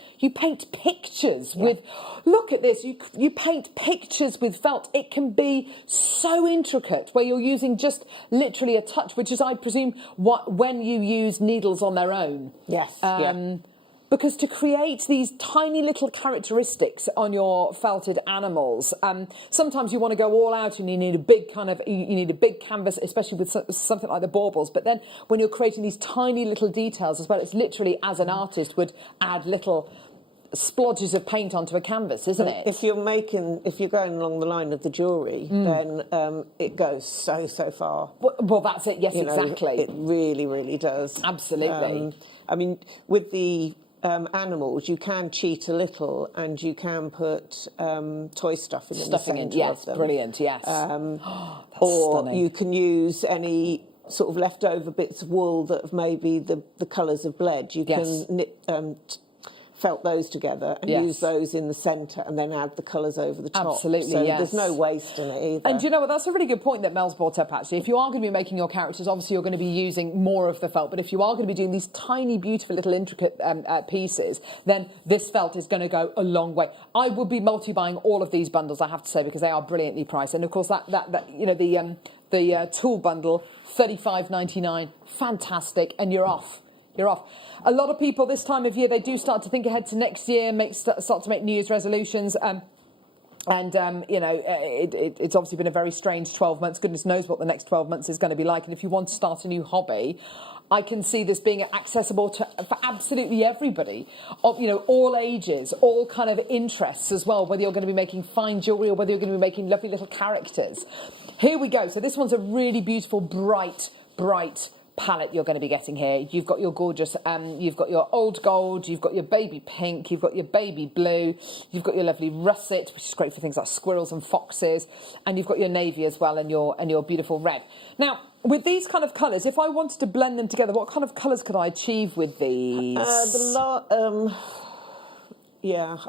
pictures with. Look at this. You paint pictures with felt. It can be so intricate where you're using just literally a touch, which is, I presume, when you use needles on their own. Yes. Because to create these tiny little characteristics on your felted animals, sometimes you want to go all out and you need a big canvas, especially with something like the baubles. But then when you're creating these tiny little details as well, it's literally, as an artist, would add little splodges of paint onto a canvas, isn't it? If you're going along the line of the jewellery, then it goes so far. Well, that's it. Yes, exactly. It really, really does. Absolutely. I mean, with the animals, you can cheat a little, and you can put toy stuff in the centre of them. Brilliant. Yes. Or stunning. You can use any sort of leftover bits of wool that have maybe the colours have bled. You can knit. Felt those together and use those in the centre and then add the colours over the top. Absolutely, so yes. There's no waste in it either. And do you know what? That's a really good point that Mel's brought up, actually. If you are going to be making your characters, obviously you're going to be using more of the felt, but if you are going to be doing these tiny, beautiful little intricate pieces, then this felt is going to go a long way. I would be multi-buying all of these bundles, I have to say, because they are brilliantly priced. And of course, the tool bundle, $35.99, fantastic, and you're off. You're off. A lot of people this time of year, they do start to think ahead to next year, start to make New Year's resolutions. It's obviously been a very strange 12 months. Goodness knows what the next 12 months is going to be like. And if you want to start a new hobby, I can see this being accessible for absolutely everybody, of all ages, all kind of interests as well, whether you're going to be making fine jewellery or whether you're going to be making lovely little characters. Here we go. So this one's a really beautiful, bright palette you're going to be getting here. You've got your gorgeous, you've got your old gold, you've got your baby pink, you've got your baby blue, you've got your lovely russet, which is great for things like squirrels and foxes, and you've got your navy as well, and your beautiful red. Now, with these kind of colours, if I wanted to blend them together, what kind of colours could I achieve with these? I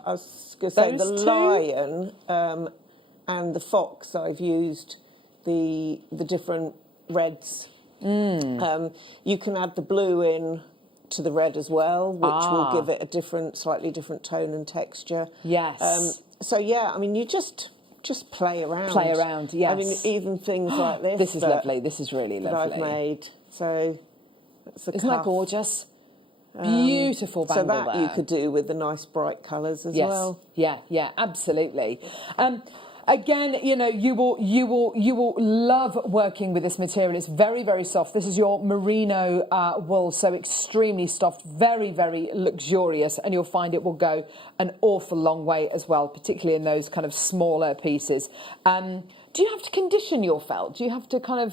was going to say the lion and the fox. I've used the different reds. You can add the blue in to the red as well, which will give it a slightly different tone and texture. Yes. You just play around. Play around, yes. I mean, even things like this. This is lovely. This is really lovely. That I've made. So, isn't that gorgeous? Beautiful bangle so that there. you could do with the nice bright colours as well. Yeah, absolutely. Again, you will love working with this material. It's very, very soft. This is your merino wool, so extremely soft, very, very luxurious, and you'll find it will go an awful long way as well, particularly in those kind of smaller pieces. Do you have to condition your felt? Do you have to kind of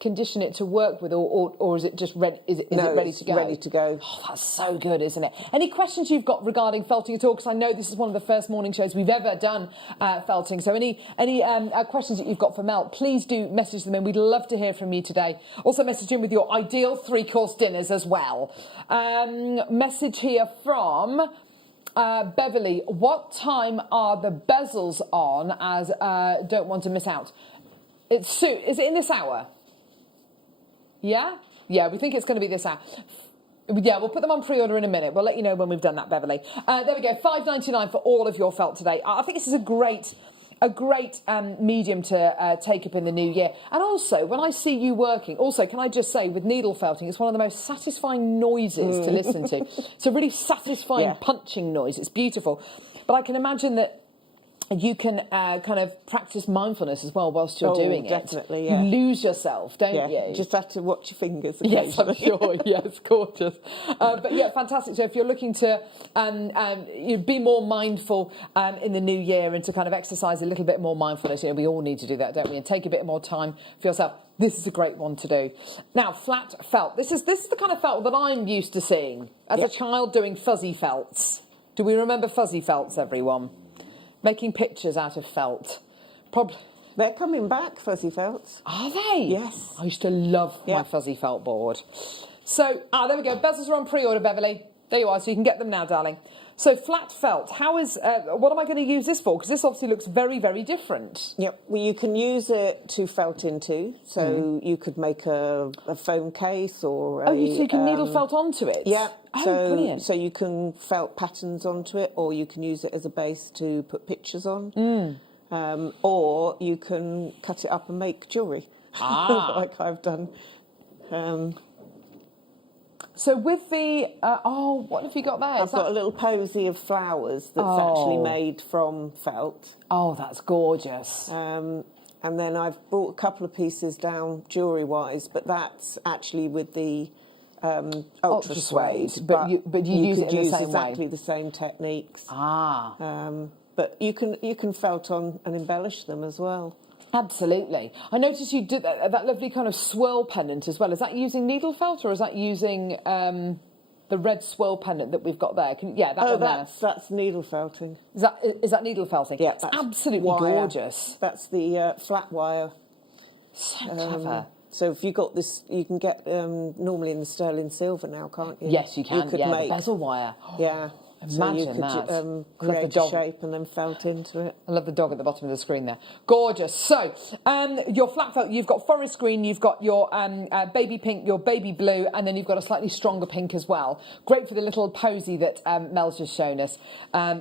condition it to work with, or is it just ready? Is it ready to go? Ready to go. Oh, that's so good, isn't it? Any questions you've got regarding felting at all? Because I know this is one of the first morning shows we've ever done felting. So any questions that you've got for Mel, please do message them in. We'd love to hear from you today. Also message in with your ideal 3-course dinners as well. Message here from Beverly, what time are the bezels on, as don't want to miss out? Is it in this hour? Yeah, we think it's going to be this hour. Yeah, we'll put them on pre-order in a minute. We'll let you know when we've done that, Beverly. There we go, $5.99 for all of your felt today. I think this is a great medium to take up in the new year. And also, when I see you working, also, can I just say, with needle felting, it's one of the most satisfying noises to listen to. It's a really satisfying punching noise. It's beautiful. But I can imagine that you can kind of practice mindfulness as well whilst you're doing it. Definitely, yeah. You lose yourself, don't you? Just have to watch your fingers Yes, I'm sure. Yes, gorgeous. But yeah, fantastic. So if you're looking to be more mindful in the new year and to kind of exercise a little bit more mindfulness, we all need to do that, don't we? And take a bit more time for yourself. This is a great one to do. Now, flat felt. This is the kind of felt that I'm used to seeing as a child doing fuzzy felts. Do we remember fuzzy felts, everyone? Making pictures out of felt. They're coming back, fuzzy felts. Are they? Yes. I used to love my fuzzy felt board. So, there we go. Bezels are on pre-order, Beverly. There you are, so you can get them now, darling. So, flat felt. What am I going to use this for? Because this obviously looks very, very different. Yep. Well, you can use it to felt into. So you could make a phone case or so you can needle felt onto it? Yeah. Oh, brilliant. So you can felt patterns onto it, or you can use it as a base to put pictures on. Or you can cut it up and make jewellery, like I've done. So with the, what have you got there? I've got a little posy of flowers that's actually made from felt. Oh, that's gorgeous. And then I've brought a couple of pieces down jewellery-wise, but that's actually with the ultra suede. But you use it in the same way. Exactly the same techniques. But you can felt on and embellish them as well. Absolutely. I noticed you did that lovely kind of swirl pendant as well. Is that using needle felt, or is that using the red swirl pendant that we've got there? That's needle felting. Is that needle felting? Yeah, it's absolutely gorgeous. That's the flat wire. So clever. So if you got this, you can get normally in the sterling silver now, can't you? Yes, you can. You could make the bezel wire. Yeah. Imagine that. Create a shape and then felt into it. I love the dog at the bottom of the screen there. Gorgeous. So, your flat felt, you've got forest green, you've got your baby pink, your baby blue, and then you've got a slightly stronger pink as well. Great for the little posy that Mel's just shown us.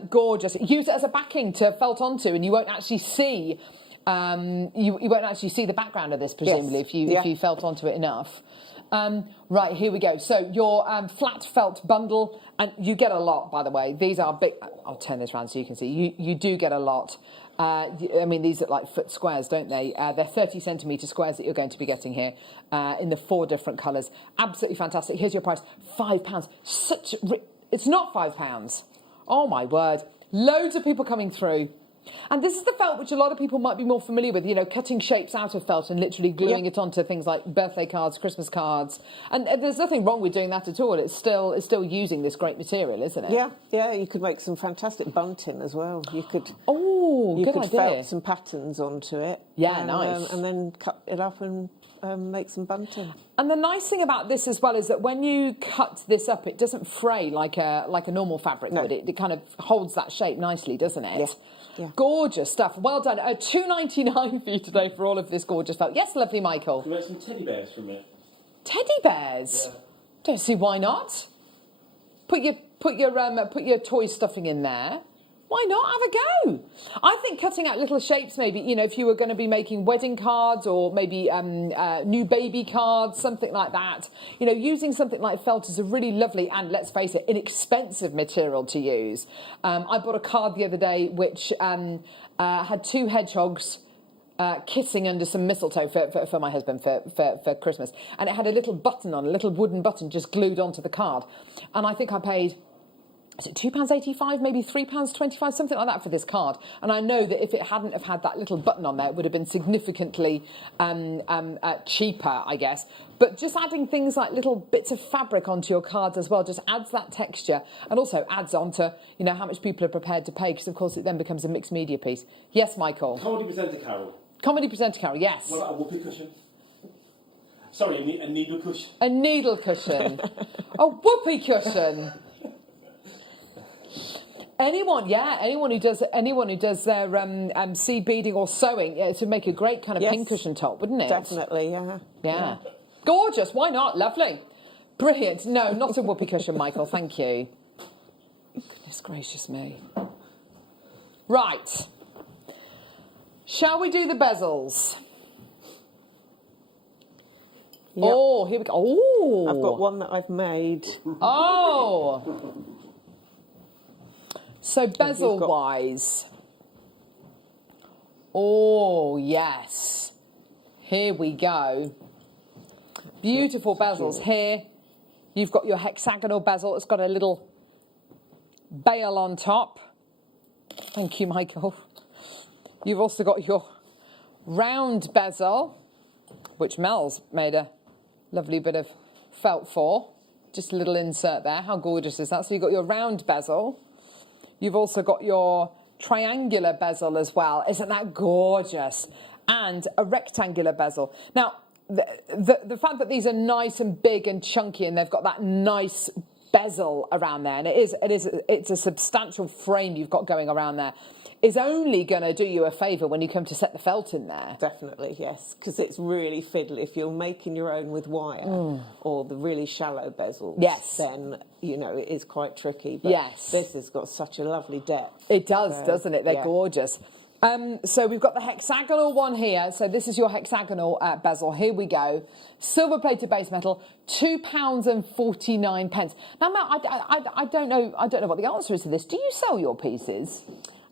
Gorgeous. Use it as a backing to felt onto, and you won't actually see you won't actually see the background of this, presumably, if you felt onto it enough. Right, here we go. So your flat felt bundle, and you get a lot, by the way. These are big. I'll turn this around so you can see. You do get a lot. I mean, these look like foot squares, don't they? They're 30 centimetre squares that you're going to be getting here in the 4 different colours. Absolutely fantastic. Here's your price, £5. It's not £5. Oh, my word. Loads of people coming through. And this is the felt which a lot of people might be more familiar with, you know, cutting shapes out of felt and literally gluing it onto things like birthday cards, Christmas cards. And there's nothing wrong with doing that at all. It's still using this great material, isn't it? Yeah, you could make some fantastic bunting as well. You could good idea. felt some patterns onto it. Yeah, nice. And then cut it up and make some bunting. And the nice thing about this as well is that when you cut this up, it doesn't fray like a normal fabric would. It kind of holds that shape nicely, doesn't it? Yeah. Gorgeous stuff. Well done. $2.99 for you today for all of this gorgeous felt. Yes, lovely Michael. Can you make some teddy bears from it? Teddy bears? Yeah. Don't see why not. Put your toy stuffing in there. Why not? Have a go. I think cutting out little shapes, maybe, you know, if you were going to be making wedding cards or maybe new baby cards, something like that, you know, using something like felt is a really lovely and, let's face it, inexpensive material to use. I bought a card the other day which had 2 hedgehogs kissing under some mistletoe for my husband for Christmas. And it had a little button on, a little wooden button just glued onto the card. And I think I paid... Is it £2.85, maybe £3.25, something like that for this card? And I know that if it hadn't have had that little button on there, it would have been significantly cheaper, I guess. But just adding things like little bits of fabric onto your cards as well just adds that texture and also adds on to, you know, how much people are prepared to pay, because, of course, it then becomes a mixed media piece. Yes, Michael? Comedy presenter Carol. Comedy presenter Carol, yes. What about a whoopee cushion? Sorry, a needle cushion. A needle cushion. A whoopee cushion. Anyone who does their seed beading or sewing, it would make a great kind of pincushion top, wouldn't it? Definitely, yeah. Gorgeous. Why not? Lovely. Brilliant. No, not a whoopee cushion, Michael. Thank you. Goodness gracious me. Right. Shall we do the bezels? Yep. Oh, here we go. Oh, I've got one that I've made. Oh. So bezel-wise, oh yes, here we go. Beautiful bezels here. You've got your hexagonal bezel. It's got a little bail on top. Thank you, Michael. You've also got your round bezel, which Mel's made a lovely bit of felt for. Just a little insert there. How gorgeous is that? So you've got your round bezel. You've also got your triangular bezel as well. Isn't that gorgeous? And a rectangular bezel. Now, the fact that these are nice and big and chunky and they've got that nice bezel around there, and it's a substantial frame you've got going around there, is only going to do you a favour when you come to set the felt in there. Definitely, yes, because it's really fiddly. If you're making your own with wire or the really shallow bezels, then, you know, it is quite tricky. But this has got such a lovely depth. It does, doesn't it? They're gorgeous. So we've got the hexagonal one here. So this is your hexagonal bezel. Here we go. Silver-plated base metal, £2.49. Now, Mel, I don't know what the answer is to this. Do you sell your pieces?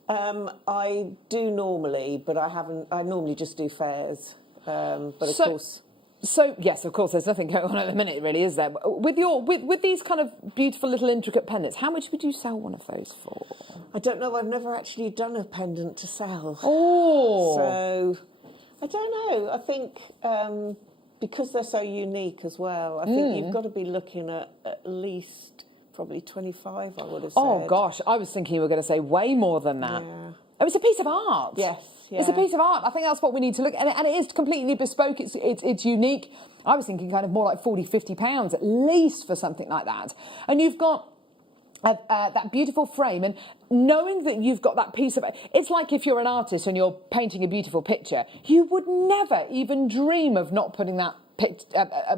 I do normally, but I haven't. I normally just do fairs. But of course. So yes, of course, there's nothing going on at the minute, really, is there? With these kind of beautiful little intricate pendants, how much would you sell one of those for? I don't know. I've never actually done a pendant to sell. Oh. So I don't know. I think because they're so unique as well, I think you've got to be looking at least probably 25. I would have said. Oh gosh, I was thinking you were going to say way more than that. Yeah. Oh, it's a piece of art. Yes. Yeah. It's a piece of art. I think that's what we need to look at. And it is completely bespoke. It's unique. I was thinking kind of more like £40, £50 at least for something like that. And you've got that beautiful frame, and knowing that you've got that piece of it, it's like if you're an artist and you're painting a beautiful picture, you would never even dream of not putting that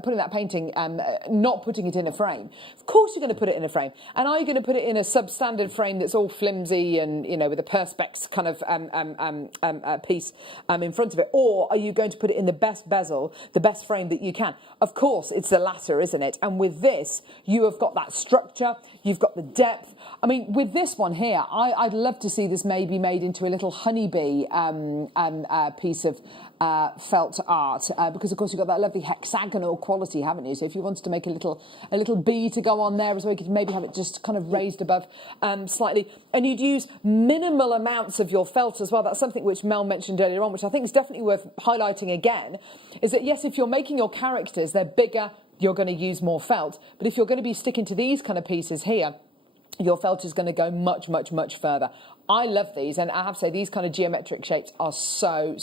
putting that painting, not putting it in a frame. Of course you're going to put it in a frame. And are you going to put it in a substandard frame that's all flimsy and, you know, with a perspex kind of piece in front of it? Or are you going to put it in the best bezel, the best frame that you can? Of course, it's the latter, isn't it? And with this, you have got that structure, you've got the depth. I mean, with this one here, I'd love to see this maybe made into a little honeybee piece of felt art, because of course you've got that lovely hexagonal quality, haven't you? So if you wanted to make a little bee to go on there as well, you could maybe have it just kind of raised above slightly, and you'd use minimal amounts of your felt as well. That's something which Mel mentioned earlier on, which I think is definitely worth highlighting again, is that yes, if you're making your characters, they're bigger, you're going to use more felt, but if you're going to be sticking to these kind of pieces here, your felt is going to go much, much, much further. I love these, and I have to say these kind of geometric shapes are so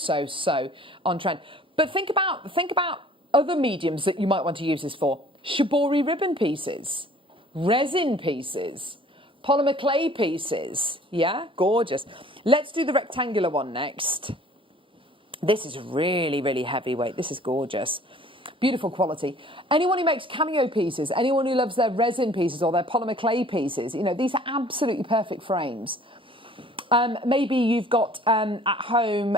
on trend. But think about other mediums that you might want to use this for. Shibori ribbon pieces, resin pieces, polymer clay pieces. Yeah, gorgeous. Let's do the rectangular one next. This is really, really heavyweight. This is gorgeous. Beautiful quality. Anyone who makes cameo pieces, anyone who loves their resin pieces or their polymer clay pieces, you know, these are absolutely perfect frames. Maybe you've got at home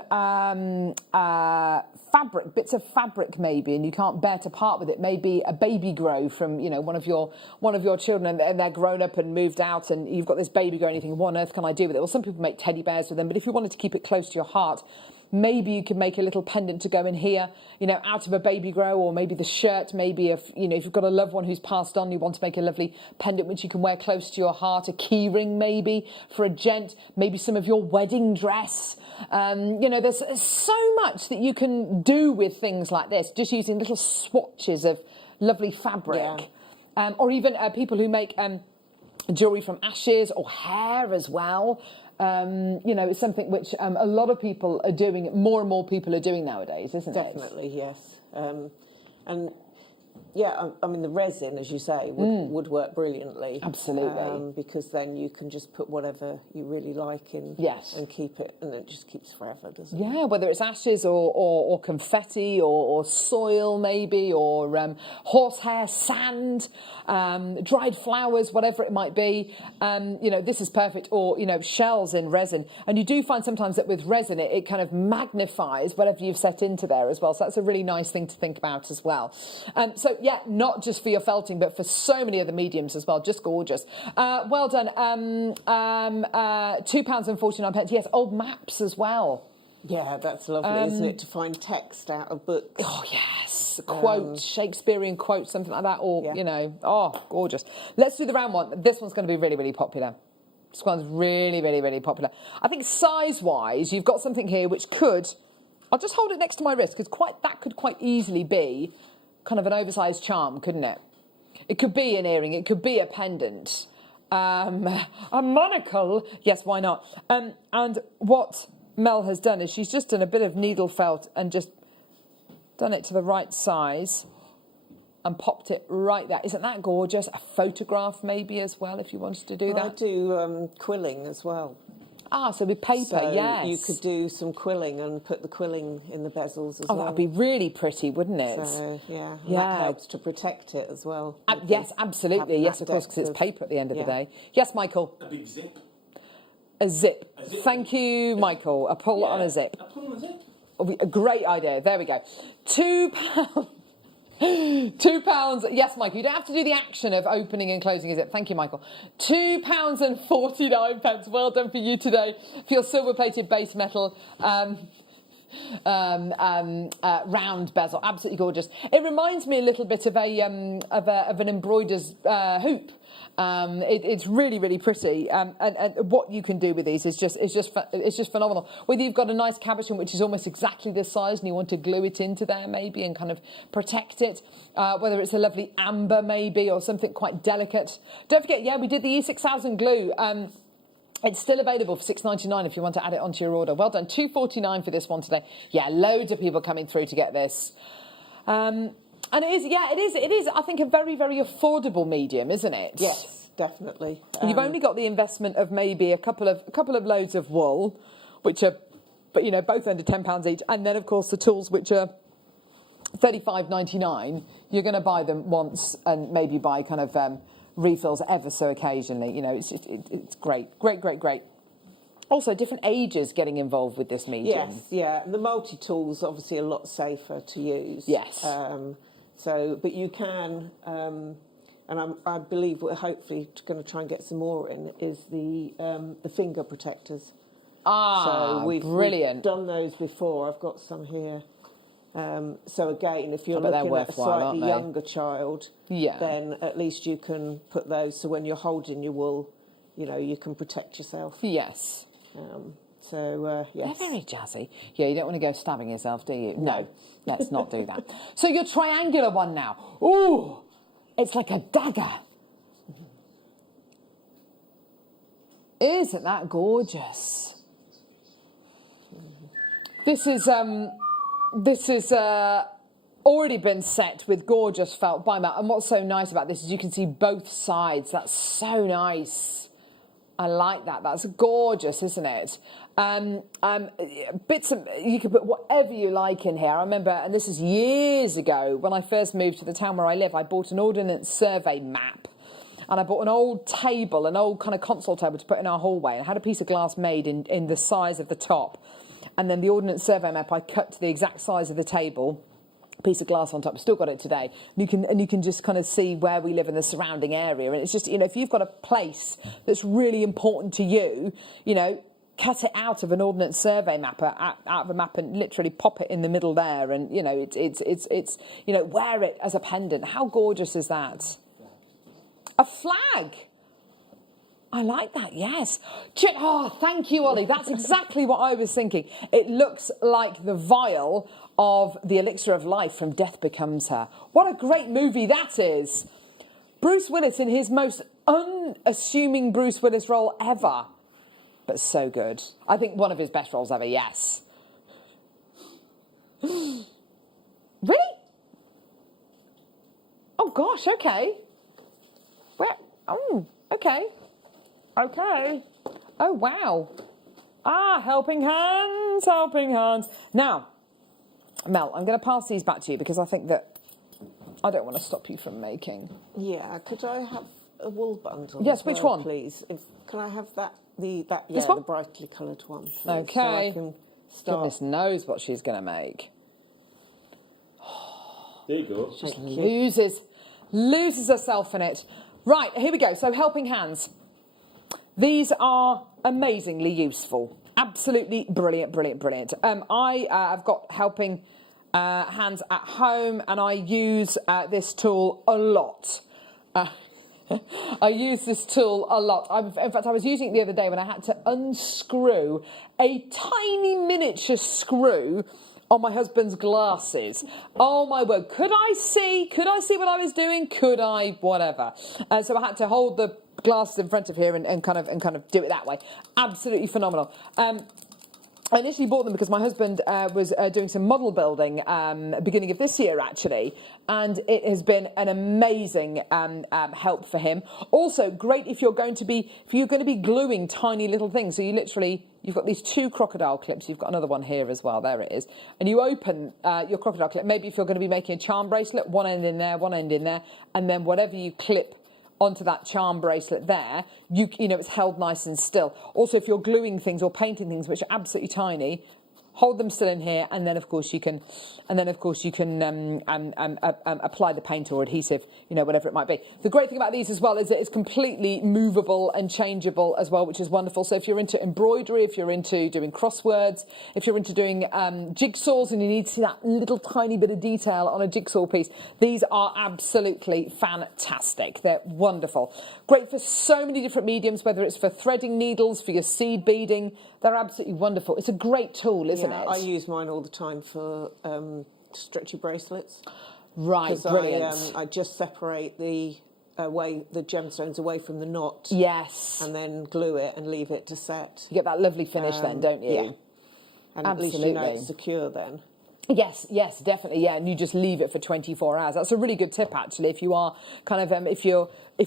fabric, bits of fabric maybe, and you can't bear to part with it. Maybe a baby grow from, you know, one of your children, and they're grown up and moved out, and you've got this baby grow, and you think, what on earth can I do with it? Well, some people make teddy bears with them, but if you wanted to keep it close to your heart, maybe you could make a little pendant to go in here, you know, out of a baby grow, or maybe the shirt, maybe if you've got a loved one who's passed on, you want to make a lovely pendant which you can wear close to your heart, a key ring maybe for a gent, maybe some of your wedding dress. You know, there's so much that you can do with things like this, just using little swatches of lovely fabric. Yeah. Or even people who make jewellery from ashes or hair as well. You know, it's something which a lot of people are doing, more and more people are doing nowadays, isn't it? Definitely, yes. And yeah, I mean, the resin, as you say, would work brilliantly. Absolutely. Because then you can just put whatever you really like in, yes, and keep it, and it just keeps forever, doesn't it? Yeah, whether it's ashes or confetti or soil maybe, or horsehair, sand, dried flowers, whatever it might be. You know, this is perfect. Or, you know, shells in resin. And you do find sometimes that with resin, it kind of magnifies whatever you've set into there as well. So that's a really nice thing to think about as well. So, yeah, not just for your felting, but for so many other mediums as well. Just gorgeous. Well done. £2.49. Yes, old maps as well. Yeah, that's lovely, isn't it? To find text out of books. Oh, yes. Quotes, Shakespearean quotes, something like that. Or, you know, oh, gorgeous. Let's do the round one. This one's going to be really, really popular. This one's really, really, really popular. I think size-wise, you've got something here which could... I'll just hold it next to my wrist, because that could quite easily be kind of an oversized charm, couldn't it? It could be an earring. It could be a pendant. A monocle. Yes, why not? And what Mel has done is she's just done a bit of needle felt and just done it to the right size and popped it right there. Isn't that gorgeous? A photograph maybe as well, if you wanted to do that. I do quilling as well. Ah, so with paper, so yes. You could do some quilling and put the quilling in the bezels as well. Oh, that would be really pretty, wouldn't it? So, yeah. That helps to protect it as well. Yes, absolutely. Yes, of course, because it's paper at the end of the day. Yes, Michael? A big zip. A zip. Thank you, Michael. A pull on a zip. A pull on a zip. A great idea. There we go. £2. £2. Yes, Michael, you don't have to do the action of opening and closing a zip. Thank you, Michael. £2.49. Well done for you today for your silver-plated base metal round bezel. Absolutely gorgeous. It reminds me a little bit of an embroiderer's hoop. It's really, really pretty, and what you can do with these is just phenomenal. Whether you've got a nice cabochon which is almost exactly this size and you want to glue it into there maybe and kind of protect it, whether it's a lovely amber maybe or something quite delicate. Don't forget, yeah, we did the E6000 glue. It's still available for $6.99 if you want to add it onto your order. Well done. $2.49 for this one today. Yeah, loads of people coming through to get this. And it is, I think, a very, very affordable medium, isn't it? Yes, definitely. You've only got the investment of maybe a couple of loads of wool, which are, but you know, both under £10 each, and then of course the tools which are $35.99, you're going to buy them once and maybe buy kind of refills ever so occasionally. You know, it's great. Also, different ages getting involved with this medium. Yes, yeah. And the multi-tool's obviously a lot safer to use. Yes. But you can, and I believe we're hopefully going to try and get some more in, is the finger protectors. So we've done those before. I've got some here. So again, if you're looking at a slightly younger child, then at least you can put those, so when you're holding your wool, you know, you can protect yourself. Yes. Yes. They're very jazzy. Yeah, you don't want to go stabbing yourself, do you? No, let's not do that. So your triangular one now. Ooh, it's like a dagger. Isn't that gorgeous? This is already been set with gorgeous felt bimat, and what's so nice about this is you can see both sides. That's so nice. I like that. That's gorgeous, isn't it? Bits of, you can put whatever you like in here. I remember, and this is years ago, when I first moved to the town where I live, I bought an ordnance survey map. And I bought an old table, an old kind of console table to put in our hallway. And I had a piece of glass made in the size of the top. And then the ordnance survey map I cut to the exact size of the table. Piece of glass on top. Still got it today. And you can just kind of see where we live in the surrounding area. And it's just, you know, if you've got a place that's really important to you, you know, cut it out of an ordnance survey map, out of a map, and literally pop it in the middle there. And you know, it's you know, wear it as a pendant. How gorgeous is that? A flag. I like that, yes. Oh, thank you, Ollie. That's exactly what I was thinking. It looks like the vial of the elixir of life from Death Becomes Her. What a great movie that is. Bruce Willis in his most unassuming Bruce Willis role ever. But so good. I think one of his best roles ever, yes. Really? Oh, gosh, okay. Where? Oh, okay. Okay. Oh, wow. Helping hands, helping hands. Now, Mel, I'm going to pass these back to you because I think that I don't want to stop you from making. Yeah, could I have a wool bundle? Yes, which one? Please. Can I have that? This one? The brightly coloured one. Please, okay. So I can start. Goodness knows what she's going to make. There you go. She just loses herself in it. Right, here we go. So helping hands. These are amazingly useful. Absolutely brilliant. I've got helping hands at home, and I use this tool a lot. I use this tool a lot. In fact, I was using it the other day when I had to unscrew a tiny miniature screw on my husband's glasses. Oh my word! Could I see what I was doing? Could I? Whatever. So I had to hold the glasses in front of here and kind of do it that way. Absolutely phenomenal. I initially bought them because my husband was doing some model building beginning of this year, actually, and it has been an amazing help for him. Also, great if you're going to be gluing tiny little things. So you've got these 2 crocodile clips. You've got another one here as well. There it is. And you open your crocodile clip. Maybe if you're going to be making a charm bracelet, one end in there, and then whatever you clip onto that charm bracelet there, you know, it's held nice and still. Also, if you're gluing things or painting things which are absolutely tiny, hold them still in here, and then of course you can apply the paint or adhesive, you know, whatever it might be. The great thing about these as well is that it's completely movable and changeable as well, which is wonderful. So if you're into embroidery, if you're into doing crosswords, if you're into doing jigsaws and you need to see that little tiny bit of detail on a jigsaw piece, these are absolutely fantastic. They're wonderful. Great for so many different mediums, whether it's for threading needles, for your seed beading. They're absolutely wonderful. It's a great tool, isn't it? I use mine all the time for stretchy bracelets. Right, brilliant. I just separate the gemstones away from the knot. Yes. And then glue it and leave it to set. You get that lovely finish then, don't you? Yeah. And absolutely. at least you know it's secure then. Yes, yes, definitely, yeah, and you just leave it for 24 hours. That's a really good tip, actually, if you are kind of, if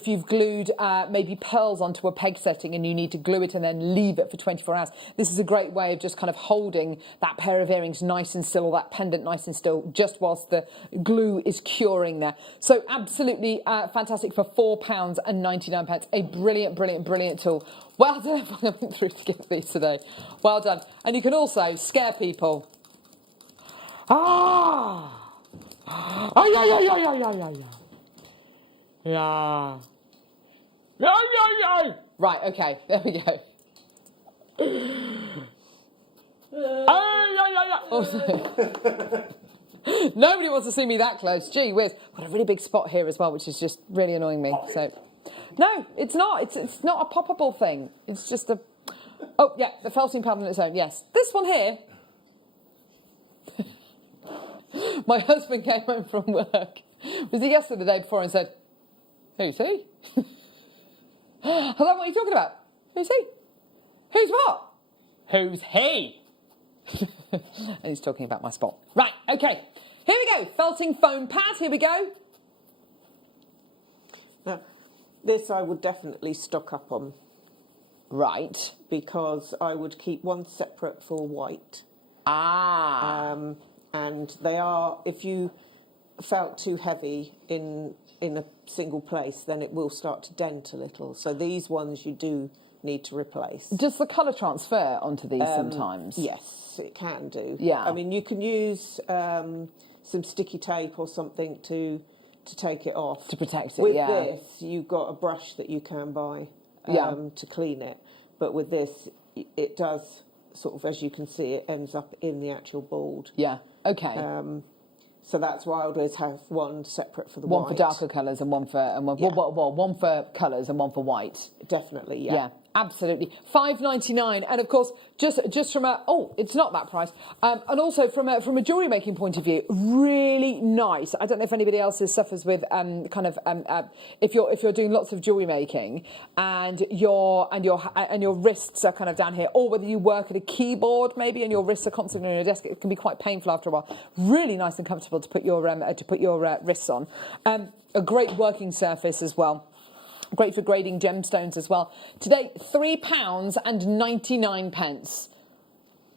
you've glued maybe pearls onto a peg setting and you need to glue it and then leave it for 24 hours. This is a great way of just kind of holding that pair of earrings nice and still, or that pendant nice and still, just whilst the glue is curing there. So absolutely fantastic for £4.99. A brilliant, brilliant, brilliant tool. Well done, I'm going through to get these today. Well done. And you can also scare people. Ah! Ah, yeah, yeah, yeah, yeah, yeah, yeah, yeah. Yeah. Yeah, yeah, yeah. Right, okay, there we go. Nobody wants to see me that close. Gee whiz. Got a really big spot here as well, which is just really annoying me. So, no, it's not. It's not a poppable thing. It's just a... Oh, yeah, the felting pad on its own, yes. This one here... My husband came home from work. Was he yesterday, the day before, and said, "Who's he?" I was like, "What are you talking about? Who's he? Who's what? Who's he?" And he's talking about my spot. Right, okay. Here we go. Felting foam pad. Here we go. Now, this I would definitely stock up on. Right. Because I would keep one separate for white. Ah. And they are, if you felt too heavy in a single place, then it will start to dent a little. So these ones you do need to replace. Does the colour transfer onto these sometimes? Yes, it can do. Yeah. I mean, you can use some sticky tape or something to take it off. To protect it, with yeah. this, you've got a brush that you can buy to clean it. But with this, it does... sort of, as you can see, it ends up in the actual board. Yeah, okay. So that's why I always have one separate for the white. One for darker colours and one for... one for colours and one for white. Definitely, yeah. Yeah, absolutely. $5.99, and of course, just from a... Oh, it's not that price. And also from a jewellery making point of view, really nice. I don't know if anybody else suffers with if you're doing lots of jewellery making and your wrists are kind of down here, or whether you work at a keyboard maybe and your wrists are constantly on your desk, it can be quite painful after a while. Really nice and comfortable to put your wrists on. A great working surface as well. Great for grading gemstones as well. Today, £3.99.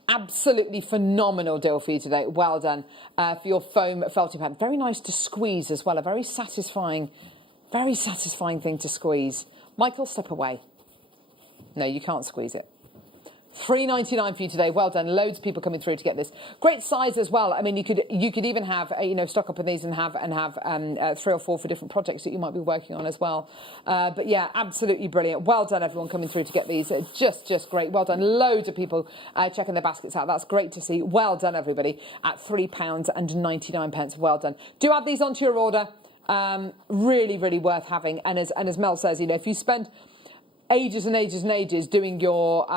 Absolutely phenomenal deal for you today. Well done for your foam felting pad. Very nice to squeeze as well. A very satisfying thing to squeeze. Michael, step away. No, you can't squeeze it. $3.99 for you today. Well done. Loads of people coming through to get this. Great size as well. I mean, you could even have stock up on these and have 3 or 4 for different projects that you might be working on as well. But yeah, absolutely brilliant. Well done, everyone coming through to get these. Just great. Well done. Loads of people checking their baskets out. That's great to see. Well done, everybody. At £3.99. Well done. Do add these onto your order. Really, really worth having. And as Mel says, if you spend ages and ages and ages doing your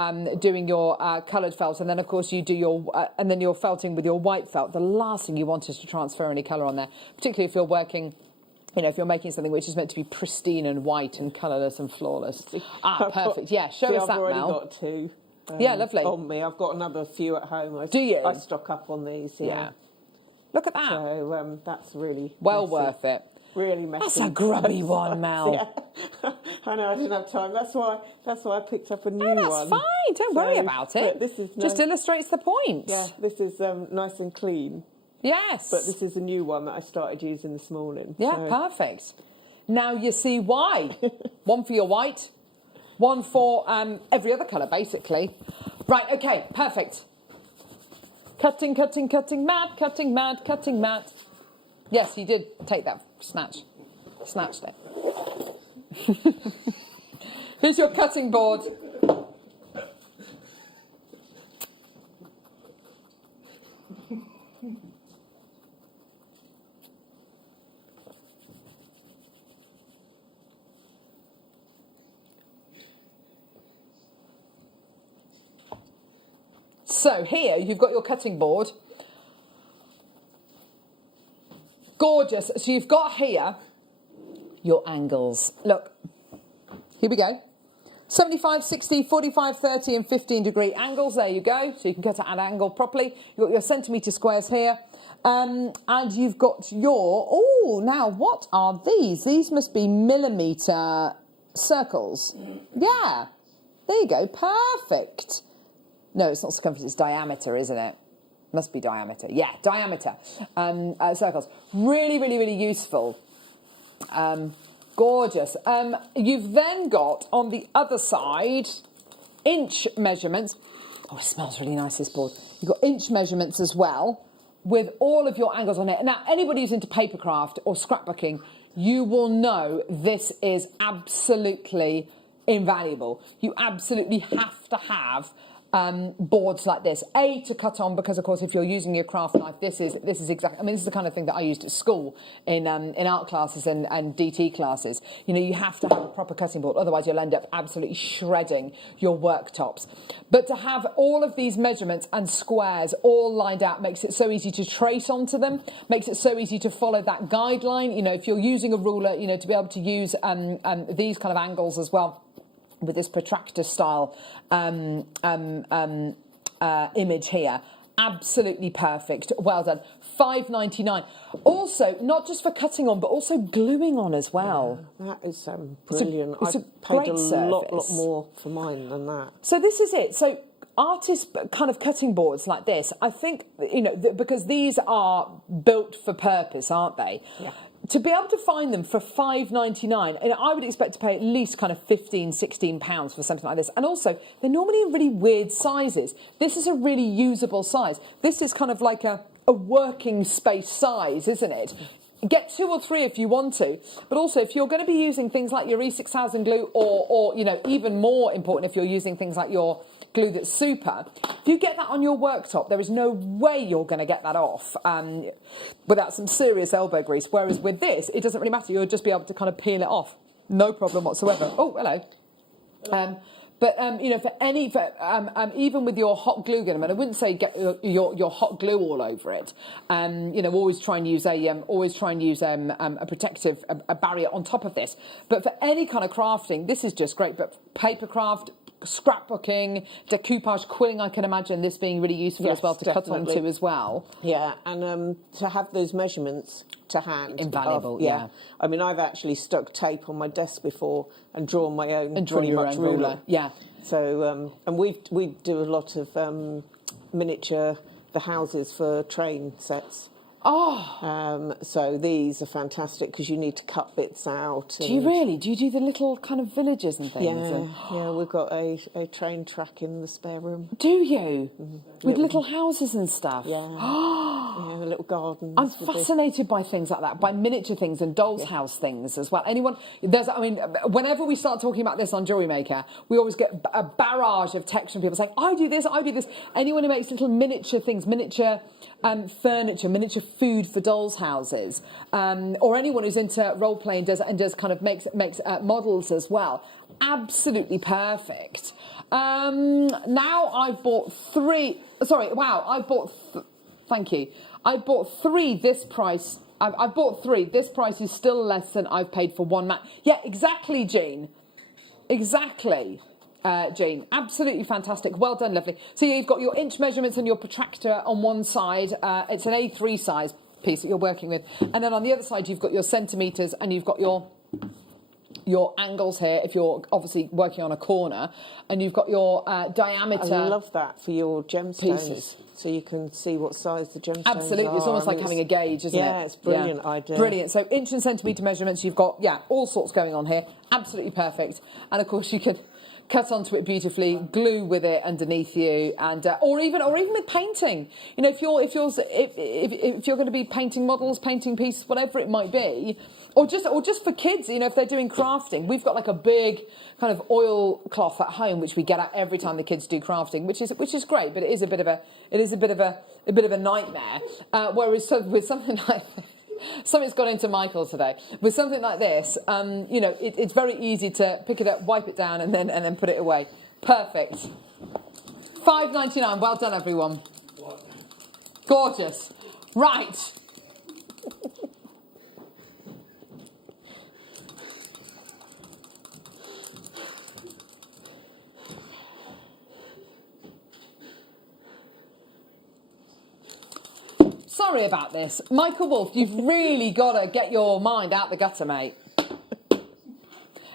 coloured felt, and then of course you do and then you're felting with your white felt, the last thing you want is to transfer any colour on there, particularly if you're working, if you're making something which is meant to be pristine and white and colourless and flawless. Perfect. Yeah, show us that, Mel. I've already got 2. Yeah, lovely. On me, I've got another few at home. Do you? I stock up on these. Yeah. Look at that. So that's really well messy. Worth it. Really messy. That's a grubby one, Mel. Yeah. I know, I didn't have time. That's why I picked up a new one. That's fine. Don't worry about it. This is just illustrates the point. Yeah, this is nice and clean. Yes. But this is a new one that I started using this morning. Yeah, perfect. Now you see why. One for your white, one for every other colour, basically. Right, okay, perfect. Cutting, cutting, cutting, mad, cutting, mad, cutting, mad. Yes, you did take that snatched it. Here's your cutting board. So here you've got your cutting board. Gorgeous. So you've got here your angles. Look, here we go. 75, 60, 45, 30 and 15 degree angles. There you go. So you can cut it at an angle properly. You've got your centimetre squares here. And you've got your... Oh, now what are these? These must be millimetre circles. Yeah. There you go. Perfect. No, it's not circumference. It's diameter, isn't it? Must be diameter. Yeah, diameter. Circles. Really, really, really useful. Gorgeous. You've then got on the other side inch measurements. Oh, it smells really nice, this board. You've got inch measurements as well with all of your angles on it. Now, anybody who's into papercraft or scrapbooking, you will know this is absolutely invaluable. You absolutely have to have boards like this, to cut on, because of course if you're using your craft knife, this is exactly, I mean, this is the kind of thing that I used at school in art classes and DT classes. You know, you have to have a proper cutting board, otherwise you'll end up absolutely shredding your worktops. But to have all of these measurements and squares all lined out makes it so easy to trace onto them, makes it so easy to follow that guideline. You know, if you're using a ruler, you know, to be able to use these kind of angles as well, with this protractor style image here. Absolutely perfect. Well done. £5.99. Also, not just for cutting on, but also gluing on as well. Yeah, that is brilliant. It's a I paid a great lot service. more for mine than that. So this is it. So artist kind of cutting boards like this, I think, you know, because these are built for purpose, aren't they? Yeah. To be able to find them for £5.99, and I would expect to pay at least kind of £15, £16 for something like this. And also, they're normally in really weird sizes. This is a really usable size. This is kind of like a working space size, isn't it? Get 2 or 3 if you want to, but also if you're going to be using things like your E6000 glue, or you know, even more important, if you're using things like your glue that's super, if you get that on your worktop, there is no way you're going to get that off without some serious elbow grease. Whereas with this, it doesn't really matter. You'll just be able to kind of peel it off, no problem whatsoever. Oh, hello. But you know, even with your hot glue gun, I mean, I wouldn't say get your hot glue all over it. You know, always try and use a protective barrier on top of this. But for any kind of crafting, this is just great. But paper craft, scrapbooking, decoupage, quilling, I can imagine this being really useful as well to definitely. cut onto as well. Yeah, and to have those measurements to hand. Invaluable, yeah. I mean, I've actually stuck tape on my desk before and drawn my own And drawn your own ruler. Yeah. So, and we do a lot of miniature, the houses for train sets. Oh. So these are fantastic because you need to cut bits out. Do you really? Do you do the little kind of villages and things? Yeah, we've got a train track in the spare room. Do you? With little houses and stuff? Yeah. Yeah, little gardens. I'm fascinated by things like that, by miniature things and doll's house things as well. Whenever we start talking about this on JewelleryMaker, we always get a barrage of text from people saying, I do this, I do this. Anyone who makes little miniature things, miniature furniture, miniature food for dolls' houses, or anyone who's into role play and does kind of makes models as well. Absolutely perfect. Now I've bought 3. Sorry, wow! Thank you. I bought 3 this price. I bought 3. This price is still less than I've paid for one mat. Yeah, exactly, Jean. Exactly. Jean, absolutely fantastic. Well done, lovely. So you've got your inch measurements and your protractor on one side. It's an A3 size piece that you're working with. And then on the other side, you've got your centimetres and you've got your angles here, if you're obviously working on a corner. And you've got your diameter. I love that for your gemstones. Pieces. So you can see what size the gemstones Absolutely. are. It's almost like having a gauge, isn't it? Yeah, it's brilliant idea. Brilliant. So inch and centimetre measurements, you've got, all sorts going on here. Absolutely perfect. And of course you can cut onto it beautifully, glue with it underneath you, and or even with painting. You know, if you're going to be painting models, painting pieces, whatever it might be, or just for kids, you know, if they're doing crafting, we've got like a big kind of oil cloth at home which we get out every time the kids do crafting, which is great, but it is a bit of a nightmare. Whereas with something like something's got into Michael today. With something like this, you know, it's very easy to pick it up, wipe it down, and then put it away. Perfect. £5.99. Well done, everyone. Gorgeous. Right. sorry about this. Michael Wolf, you've really got to get your mind out the gutter, mate.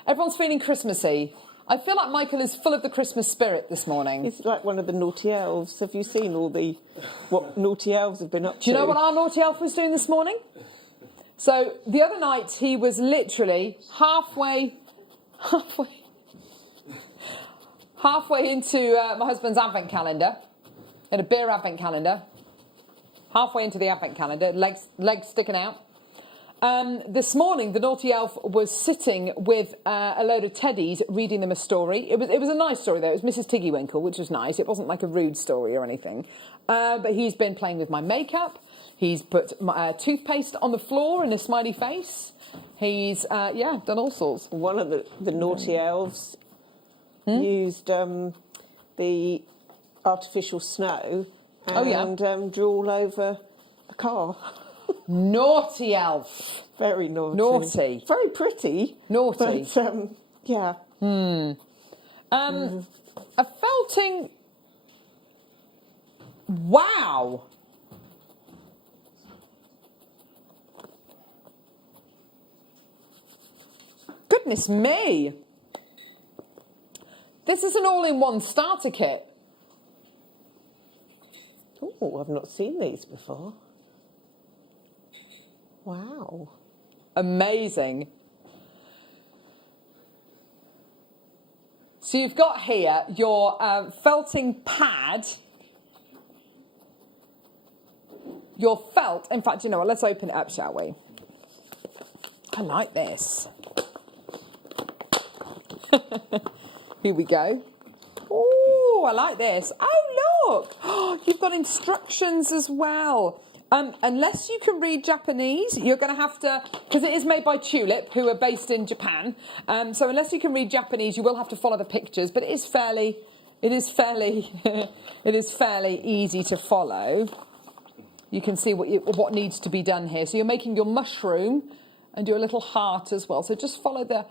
Everyone's feeling Christmassy. I feel like Michael is full of the Christmas spirit this morning. He's like one of the naughty elves. Have you seen what naughty elves have been up to? Do you know what our naughty elf was doing this morning? So the other night he was literally halfway into my husband's advent calendar, in a beer advent calendar, halfway into the advent calendar, legs sticking out. This morning, the naughty elf was sitting with a load of teddies, reading them a story. It was a nice story, though. It was Mrs. Tiggywinkle, which was nice. It wasn't like a rude story or anything. But he's been playing with my makeup. He's put my, toothpaste on the floor in a smiley face. He's, done all sorts. One of the naughty elves used the artificial snow and drew all over a car. Naughty elf. Very naughty. Naughty. Very pretty. Naughty. But, yeah. A felting... Wow. Goodness me. This is an all-in-one starter kit. Oh, I've not seen these before. Wow. Amazing. So you've got here your felting pad. Your felt. In fact, you know what? Let's open it up, shall we? I like this. Here we go. Oh, I like this. Oh, look. Oh, you've got instructions as well. Unless you can read Japanese, you're going to have to, because it is made by Tulip, who are based in Japan. So unless you can read Japanese, you will have to follow the pictures. But it is fairly easy to follow. You can see what needs to be done here. So you're making your mushroom and do a little heart as well. So just follow the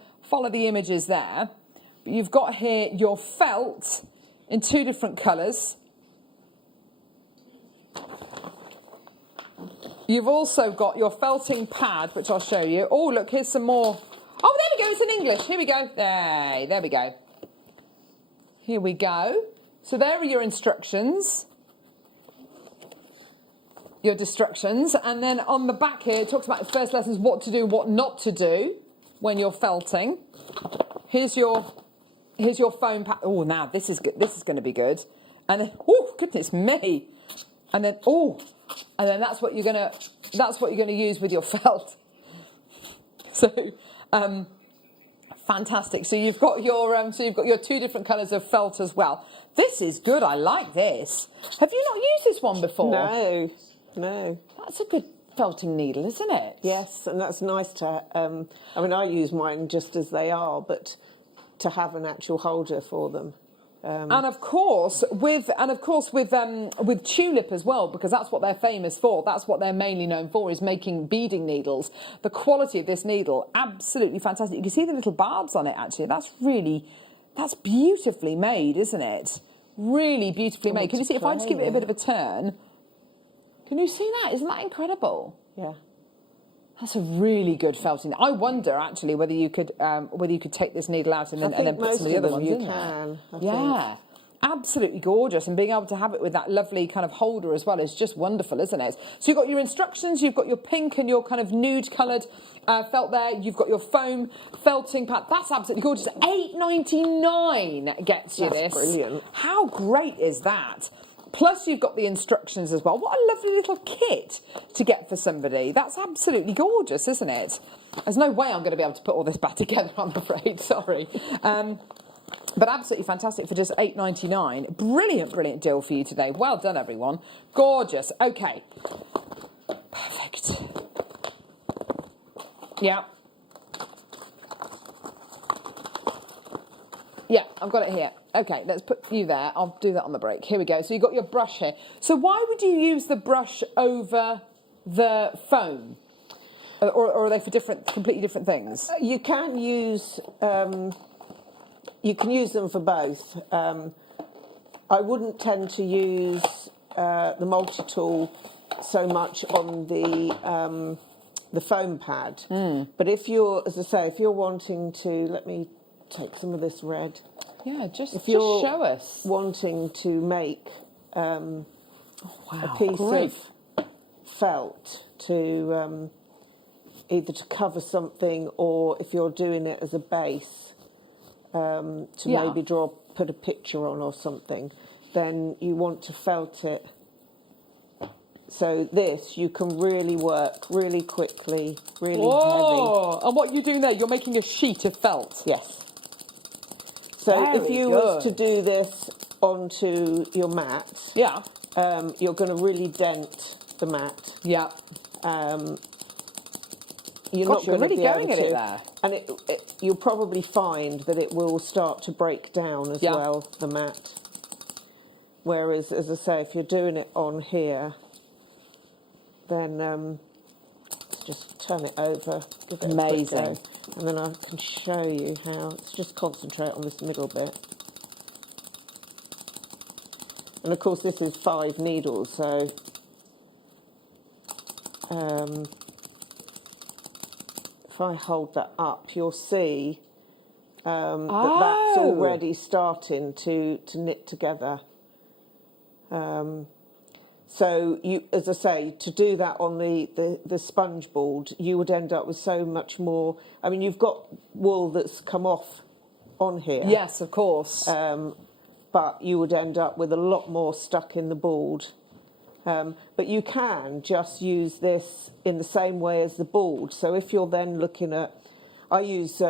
images there. But you've got here your felt in 2 different colours. You've also got your felting pad, which I'll show you. Oh, look, here's some more. Oh, there we go. It's in English. Here we go. There we go. Here we go. So there are your instructions. Your destructions. And then on the back here, it talks about the first lessons, what to do, what not to do when you're felting. Here's your foam pad. Oh, now this is good. This is going to be good. And then, oh, goodness me. And then, and then that's what you're gonna use with your felt. So, fantastic. So you've got your 2 different colours of felt as well. This is good. I like this. Have you not used this one before? No. That's a good felting needle, isn't it? Yes, and that's nice to. I mean, I use mine just as they are, but to have an actual holder for them. And of course with Tulip as well, because that's what they're famous for. That's what they're mainly known for, is making beading needles. The quality of this needle, absolutely fantastic. You can see the little barbs on it. Actually, that's beautifully made, isn't it? Really beautifully made. Can you see? If I just give it a bit of a turn, can you see that? Isn't that incredible? Yeah. That's a really good felting. I wonder actually whether you could take this needle out and then put some of the other ones in there. Yeah, absolutely gorgeous, and being able to have it with that lovely kind of holder as well is just wonderful, isn't it? So you've got your instructions, you've got your pink and your kind of nude coloured felt there. You've got your foam felting pad. That's absolutely gorgeous. $8.99 gets you this. That's brilliant. How great is that? Plus, you've got the instructions as well. What a lovely little kit to get for somebody. That's absolutely gorgeous, isn't it? There's no way I'm going to be able to put all this back together, I'm afraid. Sorry. But absolutely fantastic for just $8.99. Brilliant, brilliant deal for you today. Well done, everyone. Gorgeous. Okay. Perfect. Yeah. Yeah, I've got it here. Okay, let's put you there. I'll do that on the break. Here we go. So you've got your brush here. So why would you use the brush over the foam? Or are they for completely different things? You can use them for both. I wouldn't tend to use the multi-tool so much on the foam pad. But if you're, as I say, if you're wanting to, let me take some of this red. Yeah, just you're show us. Wanting to make a piece great. of felt to either to cover something, or if you're doing it as a base to maybe put a picture on or something, then you want to felt it. So this, you can really work really quickly, really heavy. And what you're doing there, you're making a sheet of felt. Yes. So if Very you good. was to do this onto your mat, you're going to really dent the mat. Yeah. You're Gosh, not you're going really to be going able at to, it there. and you'll probably find that it will start to break down as well, the mat. Whereas, as I say, if you're doing it on here, then let's just turn it over. Give it a quick go, and then I can show you how. Let's just concentrate on this middle bit. And of course, this is 5 needles, so if I hold that up, you'll see that that's already starting to knit together. So, you, as I say, to do that on the sponge board, you would end up with so much more. I mean, you've got wool that's come off on here. Yes, of course. But you would end up with a lot more stuck in the board. But you can just use this in the same way as the board. So if you're then looking at, I use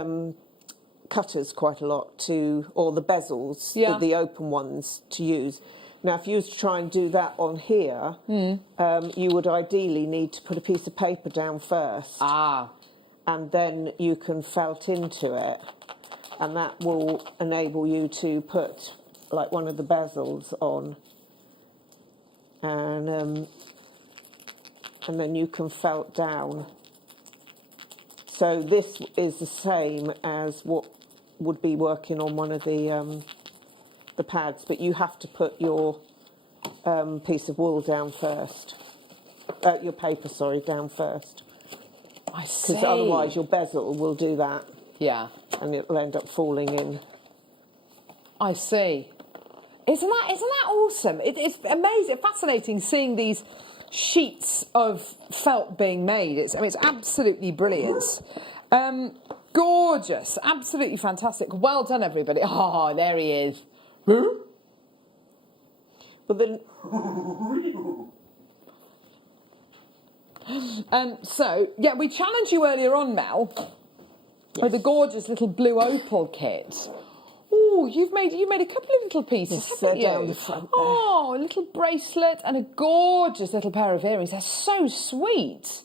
cutters quite a lot or the bezels, the open ones to use. Now, if you was to try and do that on here, you would ideally need to put a piece of paper down first. And then you can felt into it. And that will enable you to put, like, one of the bezels on. And then you can felt down. So this is the same as what would be working on one of the pads, but you have to put your piece of wool down first. Your paper, sorry, down first. I see. Because otherwise your bezel will do that. Yeah. And it'll end up falling in. I see. Isn't that awesome? It's amazing, fascinating seeing these sheets of felt being made. It's absolutely brilliant. Gorgeous, absolutely fantastic. Well done, everybody. Oh, there he is. But then. So yeah, we challenged you earlier on, Mel, with a gorgeous little blue opal kit. Oh, you made a couple of little pieces, haven't you? Down the front there. Oh, a little bracelet and a gorgeous little pair of earrings. They're so sweet.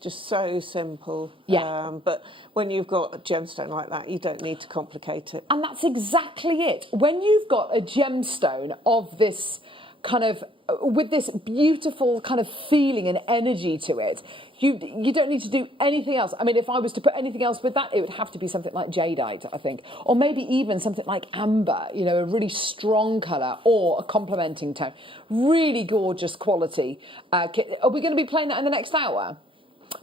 Just so simple. Yeah. But when you've got a gemstone like that, you don't need to complicate it. And that's exactly it. When you've got a gemstone of this kind of, with this beautiful kind of feeling and energy to it, you don't need to do anything else. I mean, if I was to put anything else with that, it would have to be something like jadeite, I think. Or maybe even something like amber, you know, a really strong colour or a complementing tone. Really gorgeous quality kit. Are we going to be playing that in the next hour?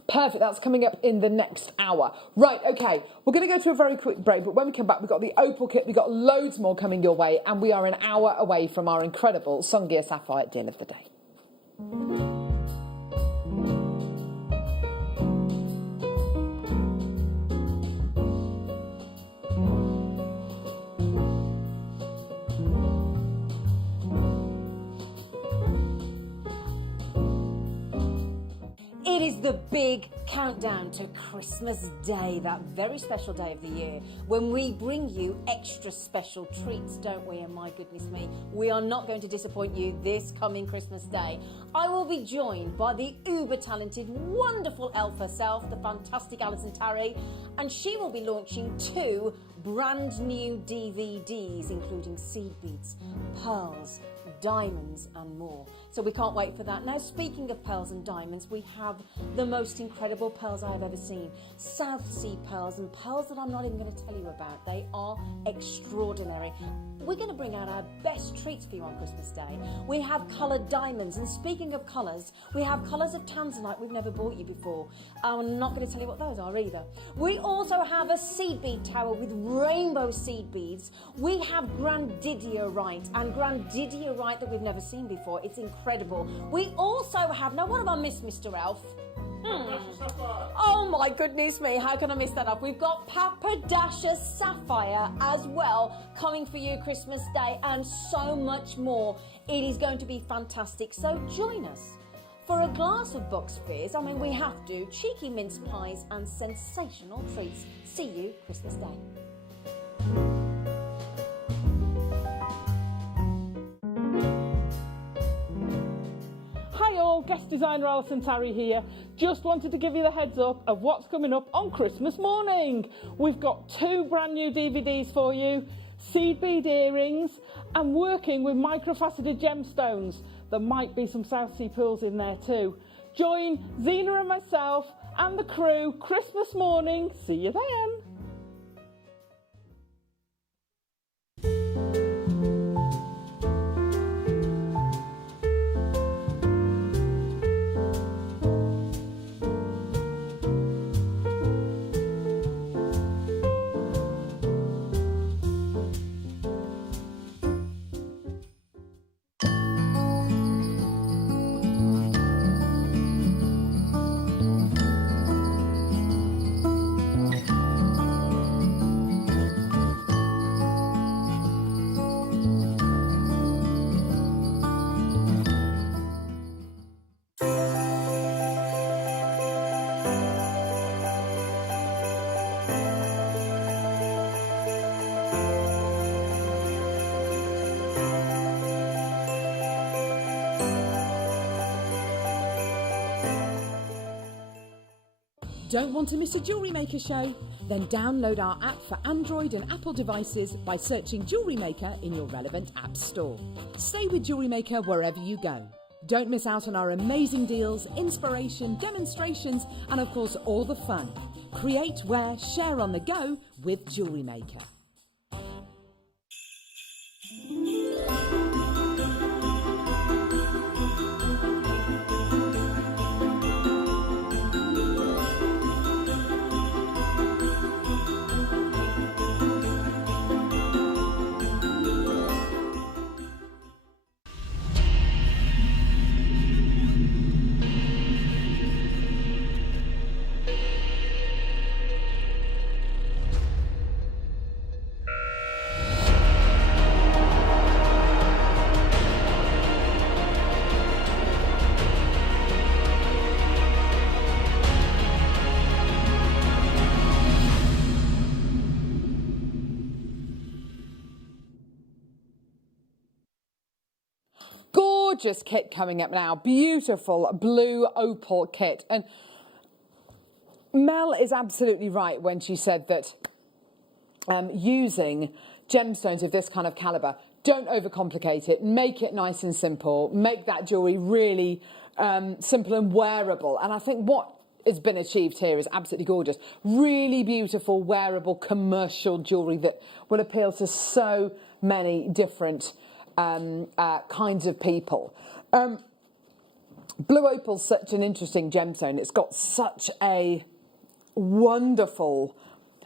Perfect, that's coming up in the next hour. Right, okay, we're going to go to a very quick break, but when we come back, we've got the opal kit, we've got loads more coming your way, and we are an hour away from our incredible Songear Sapphire Deal of the Day. It is the big countdown to Christmas Day, that very special day of the year, when we bring you extra special treats, don't we? And my goodness me, we are not going to disappoint you this coming Christmas Day. I will be joined by the uber-talented, wonderful elf herself, the fantastic Alison Tarry, and she will be launching 2 brand new DVDs, including seed beads, pearls, diamonds and more. So we can't wait for that. Now, speaking of pearls and diamonds, we have the most incredible pearls I have ever seen. South Sea pearls, and pearls that I'm not even going to tell you about. They are extraordinary. We're going to bring out our best treats for you on Christmas Day. We have coloured diamonds, and speaking of colours, we have colours of tanzanite we've never bought you before. I'm not going to tell you what those are either. We also have a seed bead tower with rainbow seed beads. We have grandidierite, and grandidierite that we've never seen before. It's incredible. We also have, now what have I missed, Mr. Elf? Oh my goodness me, how can I miss that up? We've got Papadacia Sapphire as well coming for you Christmas Day, and so much more. It is going to be fantastic. So join us for a glass of Bucks Fizz. I mean, we have to. Cheeky mince pies and sensational treats. See you Christmas Day. Hi all, guest designer Alison Tarry here. Just wanted to give you the heads up of what's coming up on Christmas morning. We've got 2 brand new DVDs for you, seed bead earrings, and working with microfaceted gemstones. There might be some South Sea pearls in there too. Join Zena and myself and the crew Christmas morning. See you then. Don't want to miss a Jewellery Maker show? Then download our app for Android and Apple devices by searching Jewellery Maker in your relevant app store. Stay with Jewellery Maker wherever you go. Don't miss out on our amazing deals, inspiration, demonstrations, and of course all the fun. Create, wear, share on the go with Jewellery Maker. Gorgeous kit coming up now. Beautiful blue opal kit. And Mel is absolutely right when she said that using gemstones of this kind of calibre, don't overcomplicate it. Make it nice and simple. Make that jewellery really simple and wearable. And I think what has been achieved here is absolutely gorgeous. Really beautiful, wearable, commercial jewellery that will appeal to so many different kinds of people. Blue opal's such an interesting gemstone. It's got such a wonderful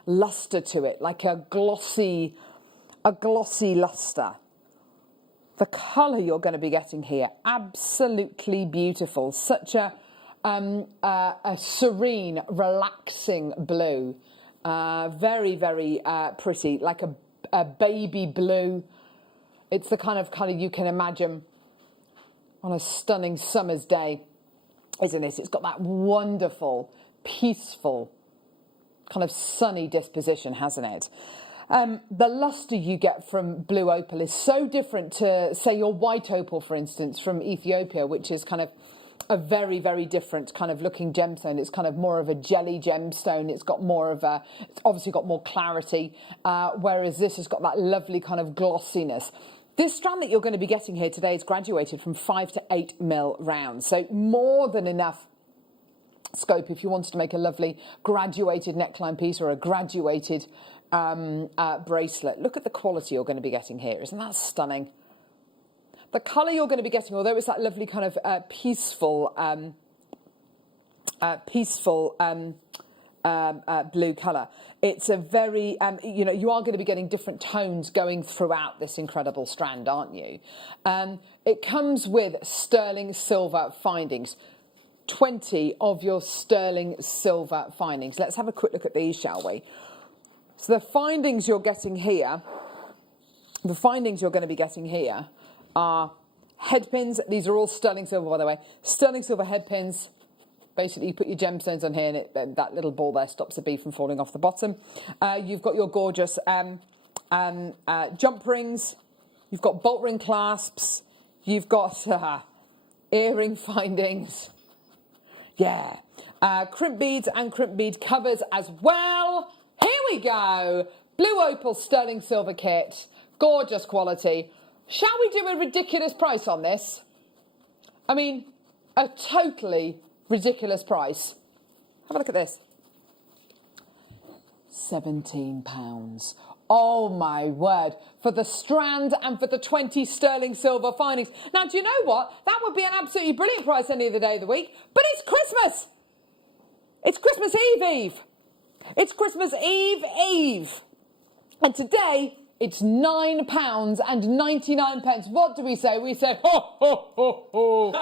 luster to it, like a glossy luster. The colour you're going to be getting here, absolutely beautiful. Such a serene, relaxing blue. Very, very pretty, like a baby blue. It's the kind of colour you can imagine on a stunning summer's day, isn't it? It's got that wonderful, peaceful, kind of sunny disposition, hasn't it? The lustre you get from blue opal is so different to, say, your white opal, for instance, from Ethiopia, which is kind of a very, very different kind of looking gemstone. It's kind of more of a jelly gemstone. It's got more of a, it's obviously got more clarity, whereas this has got that lovely kind of glossiness. This strand that you're going to be getting here today is graduated from 5 to 8 mil rounds, so more than enough scope if you wanted to make a lovely graduated neckline piece or a graduated bracelet. Look at the quality you're going to be getting here. Isn't that stunning? The colour you're going to be getting, although it's that lovely kind of peaceful blue colour, it's a very, you are going to be getting different tones going throughout this incredible strand, aren't you? It comes with sterling silver findings. 20 of your sterling silver findings. Let's have a quick look at these, shall we? So the findings you're getting here, the findings you're going to be getting here are head pins. These are all sterling silver, by the way. Sterling silver head pins. Basically, you put your gemstones on here and that little ball there stops the bee from falling off the bottom. You've got your gorgeous jump rings. You've got bolt ring clasps. You've got earring findings. Yeah. Crimp beads and crimp bead covers as well. Here we go. Blue opal sterling silver kit. Gorgeous quality. Shall we do a ridiculous price on this? I mean, a totally ridiculous price. Have a look at this. £17. Oh my word. For the strand and for the 20 sterling silver findings. Now, do you know what? That would be an absolutely brilliant price any other day of the week. But it's Christmas. It's Christmas Eve. It's Christmas Eve. And today, it's £9.99. What do we say? We say, ho, ho, ho, ho.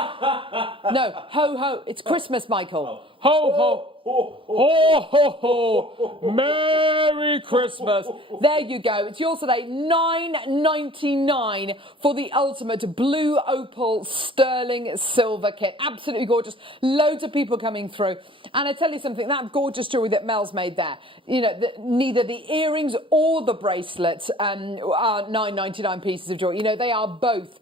No, ho, ho. It's Christmas, Michael. Ho, ho. Ho, ho, ho. Merry Christmas. There you go. It's yours today. £9.99 for the ultimate blue opal sterling silver kit. Absolutely gorgeous. Loads of people coming through. And I tell you something, that gorgeous jewellery that Mel's made there, neither the earrings or the bracelets are £9.99 pieces of jewellery. They are both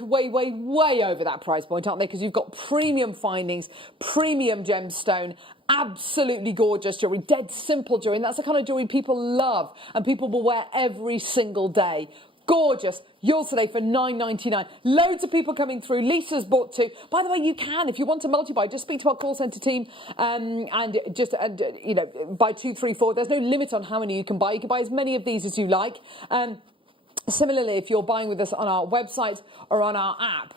way, way, way over that price point, aren't they? Because you've got premium findings, premium gemstone, absolutely gorgeous jewellery, dead simple jewellery. And that's the kind of jewellery people love and people will wear every single day. Gorgeous. Yours today for £9.99. Loads of people coming through. Lisa's bought two. By the way, you can, if you want to multi-buy, just speak to our call centre team and buy 2, 3, 4. There's no limit on how many you can buy. You can buy as many of these as you like. Similarly, if you're buying with us on our website or on our app,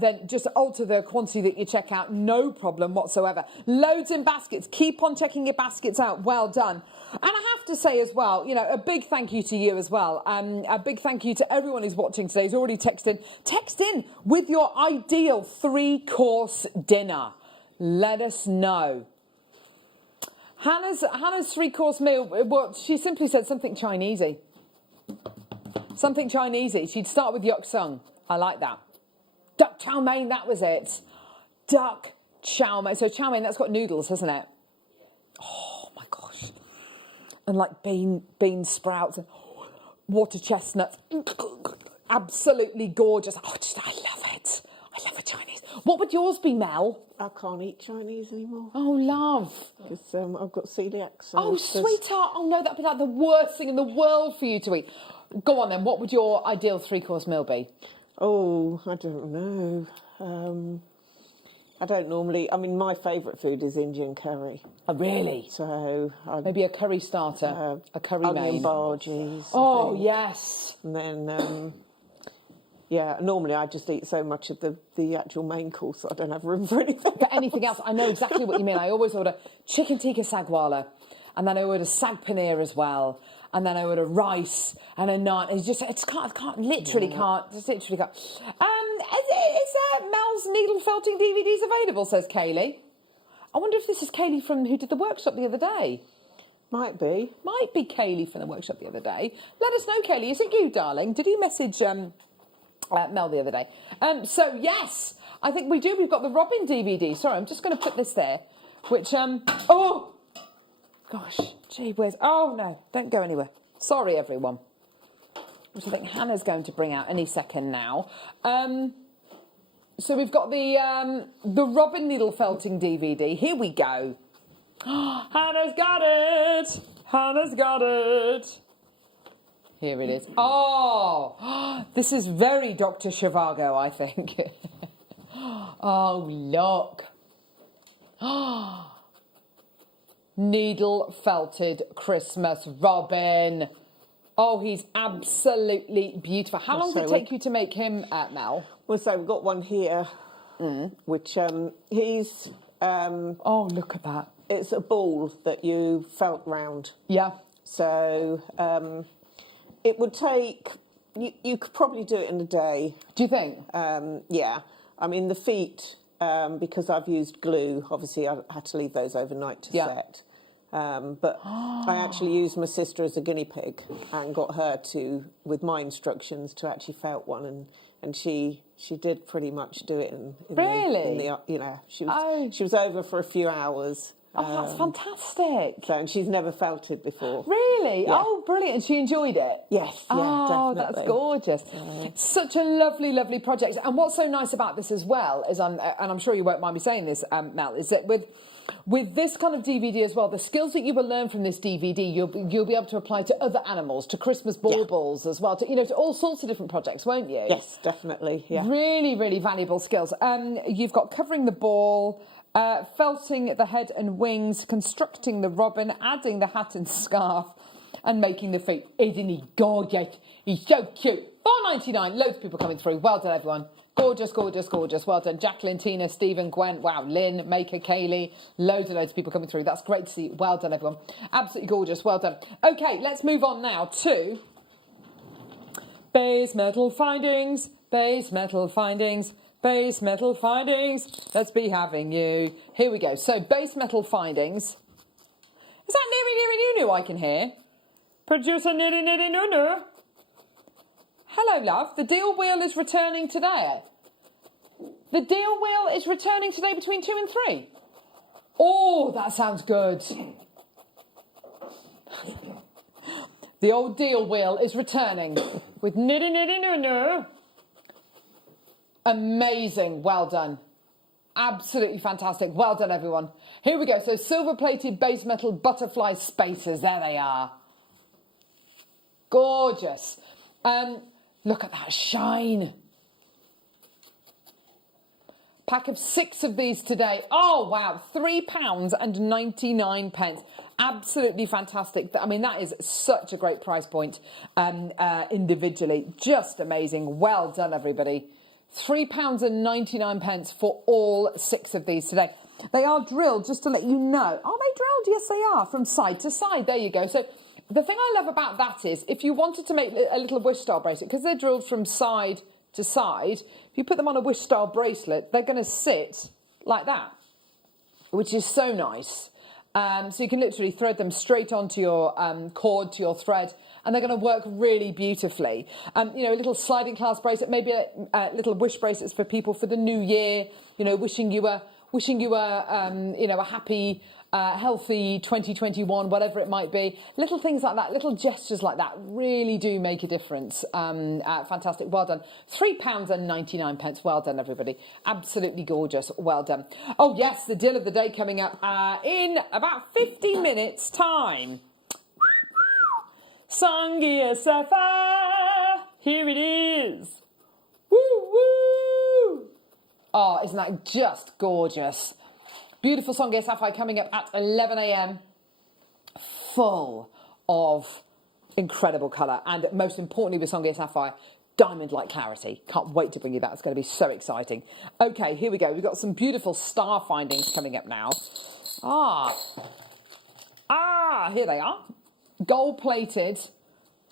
then just alter the quantity that you check out, no problem whatsoever. Loads in baskets. Keep on checking your baskets out. Well done. And I have to say as well, a big thank you to you as well. A big thank you to everyone who's watching today, who's already texted. Text in with your ideal 3-course dinner. Let us know. Hannah's 3-course meal, well, she simply said something Chinesey. Something Chinesey. She'd start with yuk sung. I like that. Duck chow mein, that was it. Duck chow mein. So chow mein, that's got noodles, hasn't it? Oh my gosh. And like bean sprouts and water chestnuts. Absolutely gorgeous. Oh, I love it. I love a Chinese. What would yours be, Mel? I can't eat Chinese anymore. Oh, love. Because I've got celiac. So oh, sweetheart. Oh, no, that'd be like the worst thing in the world for you to eat. Go on, then. What would your ideal 3-course meal be? Oh, I don't know. I don't normally... I mean, my favourite food is Indian curry. Oh, really? So... maybe a curry starter, a curry main. Onion bhajis. Oh, yes. And then... yeah, normally I just eat so much of the actual main course that I don't have room for anything. For anything else, I know exactly what you mean. I always order chicken tikka sagwala, and then I order sag paneer as well, and then I order rice and a naan. It's just, literally can't. Is Mel's needle felting DVDs available? Says Kaylee. I wonder if this is Kaylee from who did the workshop the other day. Might be. Might be Kaylee from the workshop the other day. Let us know, Kaylee. Is it you, darling? Did you message Mel the other day? So yes, I think we do. We've got the Robin DVD. Sorry, I'm just going to put this there. Which oh gosh, gee whiz. Oh no, don't go anywhere. Sorry, everyone. Which I think Hannah's going to bring out any second now. So we've got the Robin needle felting DVD. Here we go. Hannah's got it. Hannah's got it. Here it is. Oh, this is very Dr. Zhivago, I think. Oh, look. Needle felted Christmas Robin. Oh, he's absolutely beautiful. How long did it take you to make him, Mel? Well, so we've got one here, which he's... oh, look at that. It's a ball that you felt round. Yeah. So it would take... You could probably do it in a day. Do you think? Yeah. I mean, the feet, because I've used glue, obviously I had to leave those overnight to set. But I actually used my sister as a guinea pig and got her to, with my instructions, to actually felt one, and she did pretty much do it. Really? She was over for a few hours. Oh, that's fantastic. So, and she's never felted before. Really? Yeah. Oh, brilliant. And she enjoyed it? Yes, yeah, oh, definitely. That's gorgeous. Such a lovely, lovely project. And what's so nice about this as well, is and I'm sure you won't mind me saying this, Mel, is that with this kind of DVD as well, the skills that you will learn from this DVD, you'll be able to apply to other animals, to Christmas baubles as well, to to all sorts of different projects, won't you? Yes, definitely. Yeah. Really, really valuable skills. You've got covering the ball, felting the head and wings, constructing the robin, adding the hat and scarf, and making the feet. Isn't he gorgeous? He's so cute. $4.99. Loads of people coming through. Well done, everyone. Gorgeous, gorgeous, gorgeous. Well done. Jacqueline, Tina, Stephen, Gwen. Wow, Lynn, Maker, Kaylee. Loads of people coming through. That's great to see. Well done, everyone. Absolutely gorgeous. Well done. Okay, let's move on now to base metal findings. Base metal findings. Base metal findings. Let's be having you. Here we go. So, base metal findings. Is that Niri Niri Nunu I can hear? Producer Niri Niri Nunu. Hello, love. The deal wheel is returning today. The deal wheel is returning today between 2 and 3. Oh, that sounds good. The old deal wheel is returning with Niri Niri Nunu. Amazing. Well done. Absolutely fantastic. Well done, everyone. Here we go. So silver-plated base metal butterfly spacers. There they are. Gorgeous. Look at that shine. Pack of 6 of these today. Oh, wow. £3.99. Absolutely fantastic. I mean, that is such a great price point individually. Just amazing. Well done, everybody. £3.99 for all 6 of these today. They are drilled, just to let you know. Are they drilled? Yes, they are, from side to side. There you go. So the thing I love about that is, if you wanted to make a little wish-style bracelet, because they're drilled from side to side, if you put them on a wish-style bracelet, they're going to sit like that, which is so nice. So you can literally thread them straight onto your cord, to your thread, and they're going to work really beautifully. A little sliding clasp bracelet, maybe a little wish bracelets for people for the new year. Wishing you a happy, healthy 2021, whatever it might be. Little things like that, little gestures like that, really do make a difference. Fantastic. Well done. £3.99. Well done, everybody. Absolutely gorgeous. Well done. Oh yes, the deal of the day coming up in about 50 minutes' time. Sangia Sapphire, here it is. Woo, woo. Oh, isn't that just gorgeous? Beautiful Sangia Sapphire coming up at 11 a.m. Full of incredible colour. And most importantly with Sangia Sapphire, diamond-like clarity. Can't wait to bring you that. It's going to be so exciting. Okay, here we go. We've got some beautiful star findings coming up now. Here they are. Gold-plated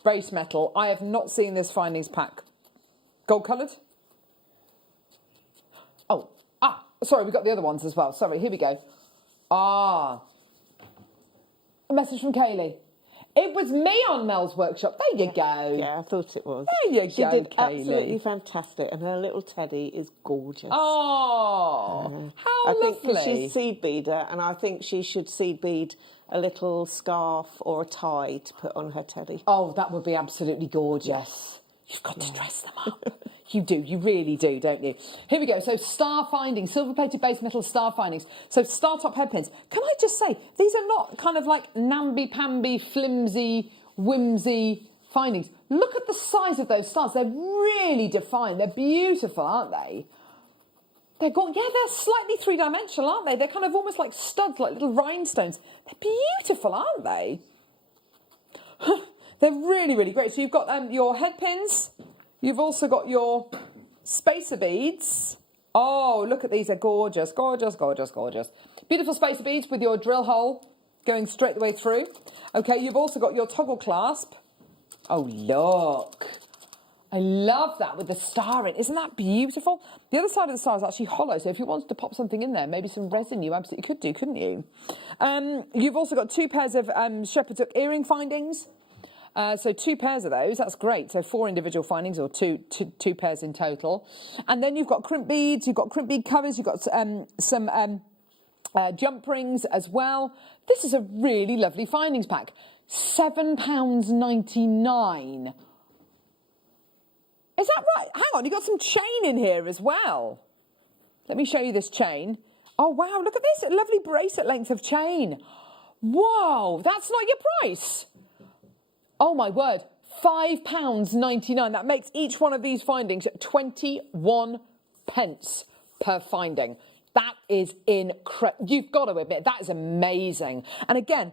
base metal. I have not seen this findings pack. Gold-coloured? Sorry, we've got the other ones as well. Sorry, here we go. A message from Kaylee. It was me on Mel's workshop. There you go. Yeah, I thought it was. There you go, She did Kaylee. absolutely fantastic, and her little teddy is gorgeous. Oh, how lovely. I think she's seed beader, and I think she should seed bead a little scarf or a tie to put on her teddy. Oh, that would be absolutely gorgeous. You've got to dress them up. You do, you really do, don't you? Here we go. So star findings, silver-plated base metal star findings. So star-top headpins. Can I just say, these are not kind of like namby-pamby, flimsy, whimsy findings. Look at the size of those stars. They're really defined. They're beautiful, aren't they? They're slightly three-dimensional, aren't they? They're kind of almost like studs, like little rhinestones. They're beautiful, aren't they? They're really, really great. So you've got your head pins. You've also got your spacer beads. Oh, look at these. They're gorgeous, gorgeous, gorgeous, gorgeous. Beautiful spacer beads with your drill hole going straight the way through. Okay, you've also got your toggle clasp. Oh, look. I love that with the star in. Isn't that beautiful? The other side of the star is actually hollow, so if you wanted to pop something in there, maybe some resin, you absolutely could do, couldn't you? You've also got 2 pairs of shepherd's hook earring findings. So 2 pairs of those, that's great. So 4 individual findings, or two pairs in total. And then you've got crimp beads, you've got crimp bead covers, you've got some jump rings as well. This is a really lovely findings pack. £7.99. Is that right? Hang on, you've got some chain in here as well. Let me show you this chain. Oh, wow, look at this. A lovely bracelet length of chain. Whoa, that's not your price. Oh, my word. £5.99. That makes each one of these findings 21 pence per finding. That is incredible. You've got to admit, that is amazing. And again,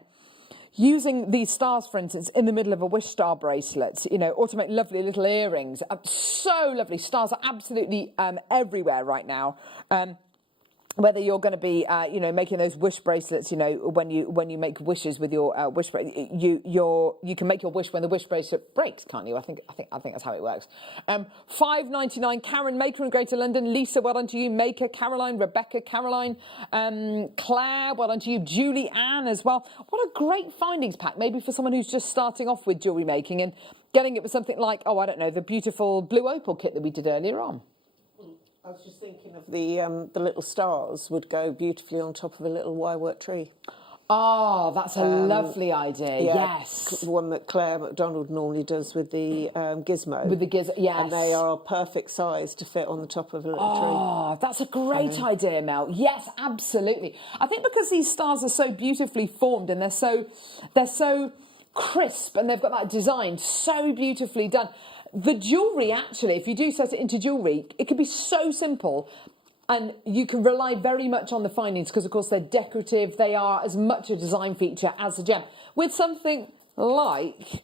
using these stars, for instance, in the middle of a wish star bracelet, you know, or to make lovely little earrings. So lovely. Stars are absolutely everywhere right now. Whether you're going to be, you know, making those wish bracelets, you know, when you make wishes with your wish bracelet, you can make your wish when the wish bracelet breaks, can't you? I think that's how it works. £5.99. Karen, Maker in Greater London. Lisa, well done to you. Maker, Caroline, Rebecca, Caroline, Claire, well done to you. Julie Ann as well. What a great findings pack, maybe for someone who's just starting off with jewellery making and getting it with something like, oh, I don't know, the beautiful blue opal kit that we did earlier on. I was just thinking of the little stars would go beautifully on top of a little wirework tree. Oh, that's a lovely idea, yeah, yes. The one that Claire MacDonald normally does with the gizmo. With the gizmo, yes. And they are perfect size to fit on the top of a little tree. Oh, that's a great idea, Mel. Yes, absolutely. I think because these stars are so beautifully formed and they're so crisp and they've got that design so beautifully done. The jewellery, actually, if you do set it into jewellery, it can be so simple and you can rely very much on the findings because, of course, they're decorative. They are as much a design feature as a gem. With something like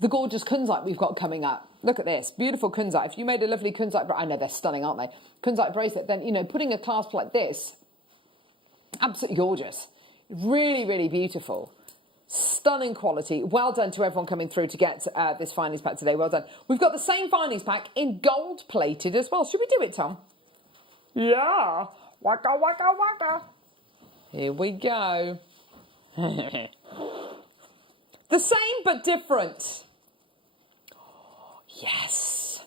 the gorgeous kunzite we've got coming up. Look at this, beautiful kunzite. If you made a lovely kunzite, I know they're stunning, aren't they? Kunzite bracelet, then, you know, putting a clasp like this, absolutely gorgeous. Really, really beautiful. Stunning quality. Well done to everyone coming through to get this findings pack today. Well done. We've got the same findings pack in gold plated as well. Should we do it, Tom? Yeah. Waka, waka, waka. Here we go. The same but different. Yes.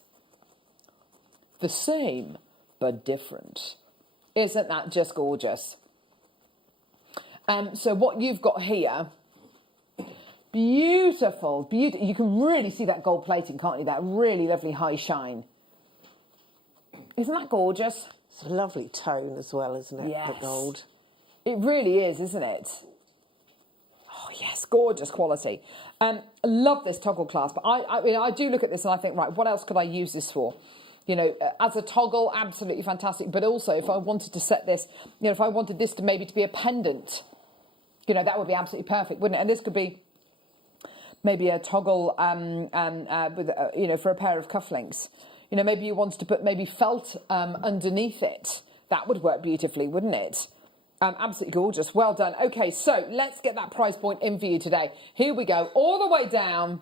The same but different. Isn't that just gorgeous? So what you've got here, beautiful, beautiful. You can really see that gold plating, can't you? That really lovely high shine. Isn't that gorgeous? It's a lovely tone as well, isn't it? Yes. The gold. It really is, isn't it? Oh, yes, gorgeous quality. Love this toggle clasp. I mean, I do look at this and I think, right, what else could I use this for? You know, as a toggle, absolutely fantastic. But also, if I wanted to set this, you know, if I wanted this to maybe to be a pendant, you know, that would be absolutely perfect, wouldn't it? And this could be maybe a toggle with, you know, for a pair of cufflinks. You know, maybe you wanted to put maybe felt underneath it. That would work beautifully, wouldn't it? Absolutely gorgeous. Well done. Okay, so let's get that price point in for you today. Here we go. All the way down.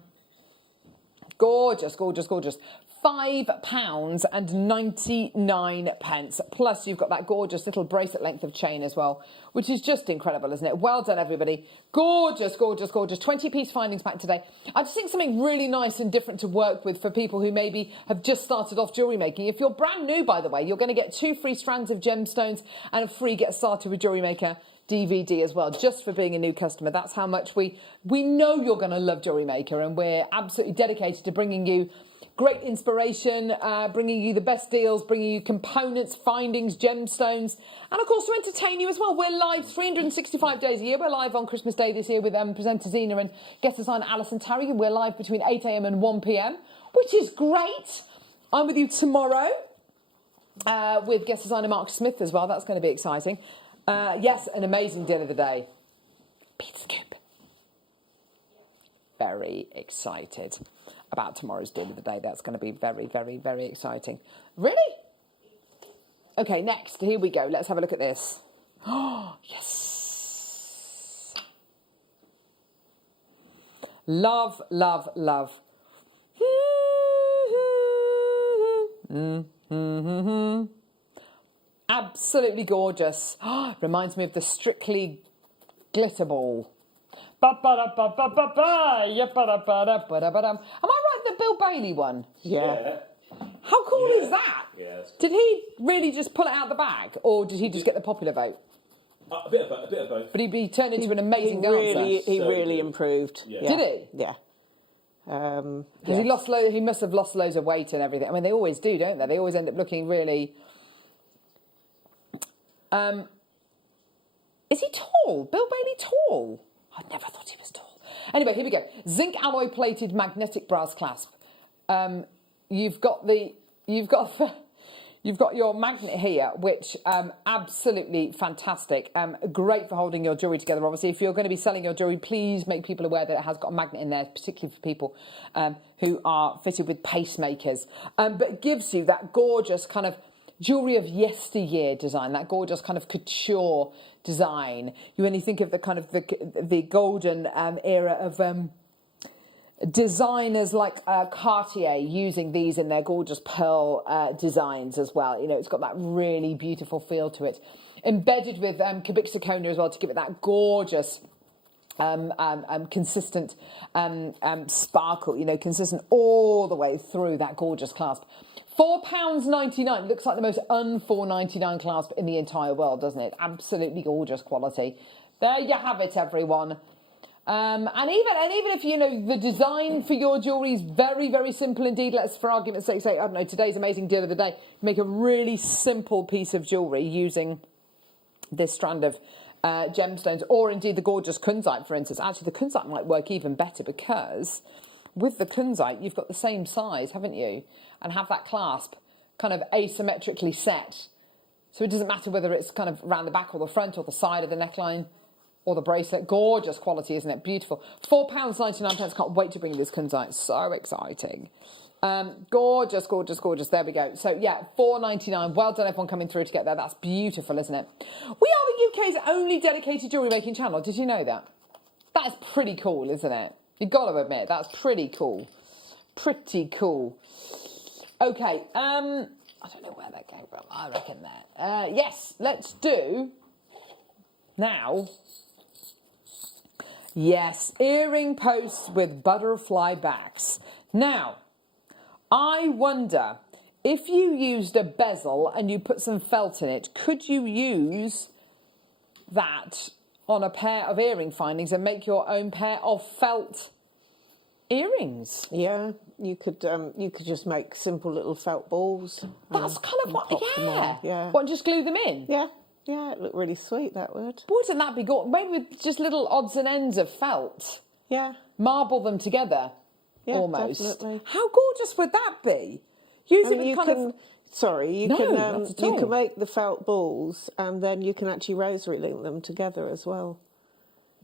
Gorgeous, gorgeous, gorgeous. £5.99. Plus, you've got that gorgeous little bracelet length of chain as well, which is just incredible, isn't it? Well done, everybody. Gorgeous, gorgeous, gorgeous. 20-piece findings pack today. I just think something really nice and different to work with for people who maybe have just started off jewellery making. If you're brand new, by the way, you're going to get 2 free strands of gemstones and a free Get Started with Jewellery Maker DVD as well, just for being a new customer. That's how much we know you're going to love Jewellery Maker, and we're absolutely dedicated to bringing you great inspiration, bringing you the best deals, bringing you components, findings, gemstones, and of course to entertain you as well. We're live 365 days a year. We're live on Christmas Day this year with presenter Zena and guest designer Alison Tarry. We're live between 8 a.m. and 1 p.m, which is great. I'm with you tomorrow with guest designer Mark Smith as well. That's going to be exciting. Yes, an amazing deal of the day. Pizza scoop. very excited about tomorrow's deal of the day. That's going to be very, very, very exciting. Really? Okay, next. Here we go. Let's have a look at this. Oh, yes. Love, love, love. Absolutely gorgeous. Reminds me of the Strictly glitter ball. Am I right, the Bill Bailey one? Yeah. How cool is that? Yeah. Did he really just pull it out of the bag, or did he just get the popular vote? A bit of both. But he turned into an amazing dancer. He really improved. Yeah. Did he? Yeah. Because he must have lost loads of weight and everything. I mean, they always do, don't they? They always end up looking really... is he tall? Bill Bailey tall? I never thought he was tall. Anyway, here we go. Zinc alloy plated magnetic brass clasp. You've got your magnet here, which absolutely fantastic. Great for holding your jewellery together. Obviously, if you're going to be selling your jewellery, please make people aware that it has got a magnet in there, particularly for people who are fitted with pacemakers. But it gives you that gorgeous kind of jewellery of yesteryear design, that gorgeous kind of couture design. You only think of the kind of the golden era of designers like Cartier using these in their gorgeous pearl designs as well. You know, it's got that really beautiful feel to it. Embedded with cubic zirconia as well to give it that gorgeous consistent sparkle, you know, consistent all the way through that gorgeous clasp. £4.99, looks like the most un-4.99 clasp in the entire world, doesn't it? Absolutely gorgeous quality. There you have it, everyone. And even if, you know, the design for your jewellery is very, very simple indeed. Let's, for argument's sake, say, I don't know, today's amazing deal of the day. Make a really simple piece of jewellery using this strand of gemstones, or indeed the gorgeous kunzite, for instance. Actually, the kunzite might work even better because with the kunzite, you've got the same size, haven't you? And have that clasp kind of asymmetrically set. So it doesn't matter whether it's kind of around the back or the front or the side of the neckline or the bracelet. Gorgeous quality, isn't it? Beautiful. £4.99. Can't wait to bring you this kunzite. So exciting. Gorgeous, gorgeous, gorgeous. There we go. So, yeah, £4.99. Well done, everyone coming through to get there. That's beautiful, isn't it? We are the UK's only dedicated jewellery making channel. Did you know that? That's pretty cool, isn't it? You've got to admit, that's pretty cool. Pretty cool. Okay, I don't know where that came from. I reckon that. Yes, let's do now. Yes, earring posts with butterfly backs. Now, I wonder if you used a bezel and you put some felt in it, could you use that on a pair of earring findings and make your own pair of felt earrings? Yeah, you could just make simple little felt balls. That's kind of what, yeah. What, just glue them in? Yeah, it looked really sweet, that would. Wouldn't that be good? Maybe with just little odds and ends of felt. Yeah. Marble them together, yeah, almost. Definitely. How gorgeous would that be? Use it with kind of... Sorry, you can make the felt balls and then you can actually rosary link them together as well.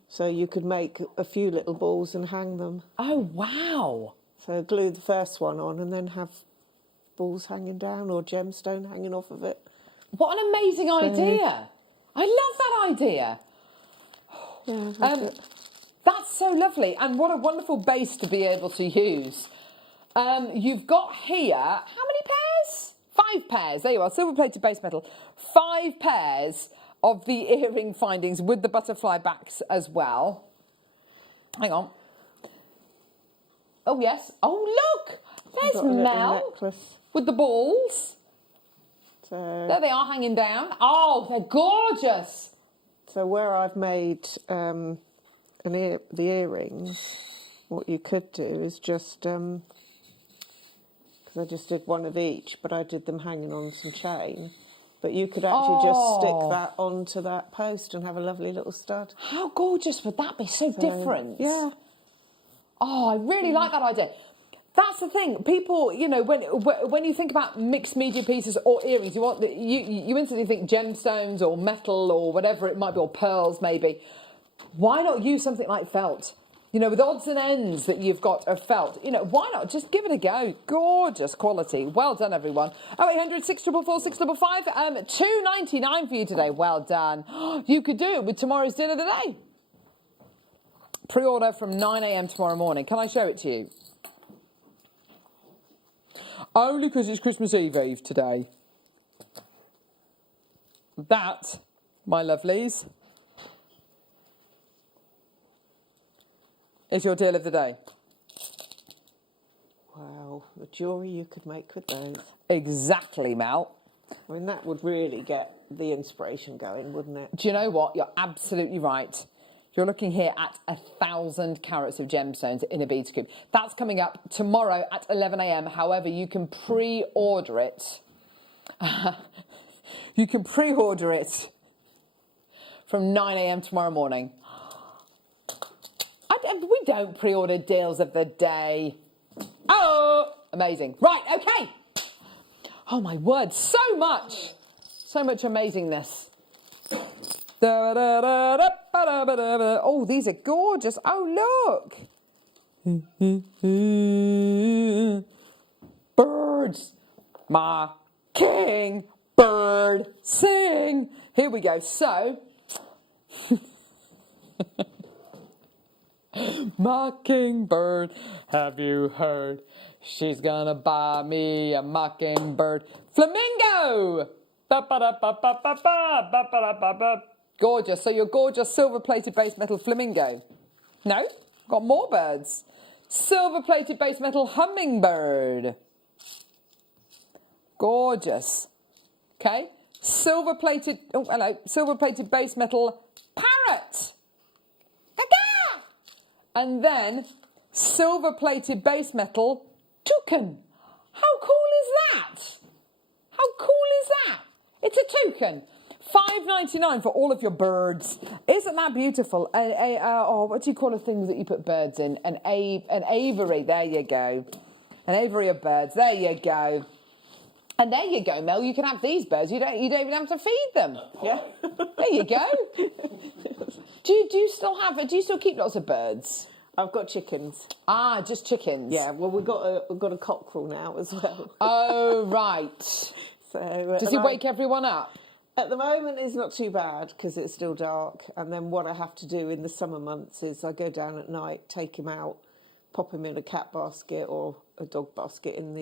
So you could make a few little balls and hang them. Oh, wow. So glue the first one on and then have balls hanging down or gemstone hanging off of it. What an amazing idea. I love that idea. Yeah, that's so lovely. And what a wonderful base to be able to use. You've got here, how many pairs? 5 pairs. There you are, silver plated base metal. 5 pairs of the earring findings with the butterfly backs as well. Hang on. Oh, yes. Oh, look. There's Mel with the balls. So, there they are hanging down. Oh, they're gorgeous. So where I've made the earrings, what you could do is just... because I just did one of each, but I did them hanging on some chain. But you could actually just stick that onto that post and have a lovely little stud. How gorgeous would that be? So different. Yeah. Oh, I really like that idea. That's the thing. People, you know, when you think about mixed media pieces or earrings, you instantly think gemstones or metal or whatever it might be, or pearls maybe. Why not use something like felt? you know, with odds and ends that you've got of felt, you know, why not just give it a go? Gorgeous quality. Well done, everyone. 0800 644 655, $2.99 for you today. Well done. You could do it with tomorrow's dinner today. Pre-order from 9 a.m. tomorrow morning. Can I show it to you? Only because it's Christmas Eve today. That, my lovelies, is your deal of the day. Wow, the jewellery you could make with those. Exactly, Mel. I mean, that would really get the inspiration going, wouldn't it? Do you know what? You're absolutely right. You're looking here at 1,000 carats of gemstones in a beads cube. That's coming up tomorrow at 11 a.m. However, you can pre-order it. You can pre-order it from 9 a.m. tomorrow morning. We don't pre-order deals of the day. Oh, amazing. Right, okay. Oh, my word, so much amazingness. Oh, these are gorgeous. Oh, look. Birds. My king bird sing. Here we go. So, mockingbird, have you heard? She's gonna buy me a mockingbird flamingo. Gorgeous. So your gorgeous silver-plated base metal flamingo. No, got more birds. Silver-plated base metal hummingbird. Gorgeous. Okay. Silver-plated. Oh, hello. Silver-plated base metal parrot. And then silver-plated base metal toucan. How cool is that? How cool is that? It's a toucan. $5.99 for all of your birds. Isn't that beautiful? What do you call a thing that you put birds in? An aviary. There you go. An aviary of birds. There you go. And there you go, Mel. You can have these birds. You don't even have to feed them. Yeah. There you go. Do you still keep lots of birds? I've got chickens. Ah, just chickens. Yeah. Well, we've got a cockerel now as well. Oh, right. So does he wake everyone up? At the moment, it's not too bad because it's still dark. And then what I have to do in the summer months is I go down at night, take him out, pop him in a cat basket or a dog basket in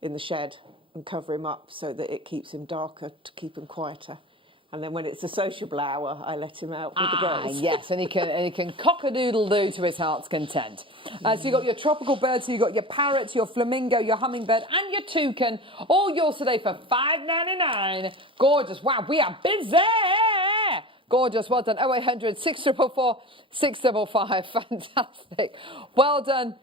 the shed and cover him up so that it keeps him darker to keep him quieter. And then when it's a sociable hour, I let him out with the girls. Yes, and he can cock-a-doodle-doo to his heart's content. So you've got your tropical birds, so you've got your parrot, your flamingo, your hummingbird, and your toucan. All yours today for $5.99. Gorgeous. Wow, we are busy. Gorgeous. Well done. 0800 644 655. Fantastic. Well done.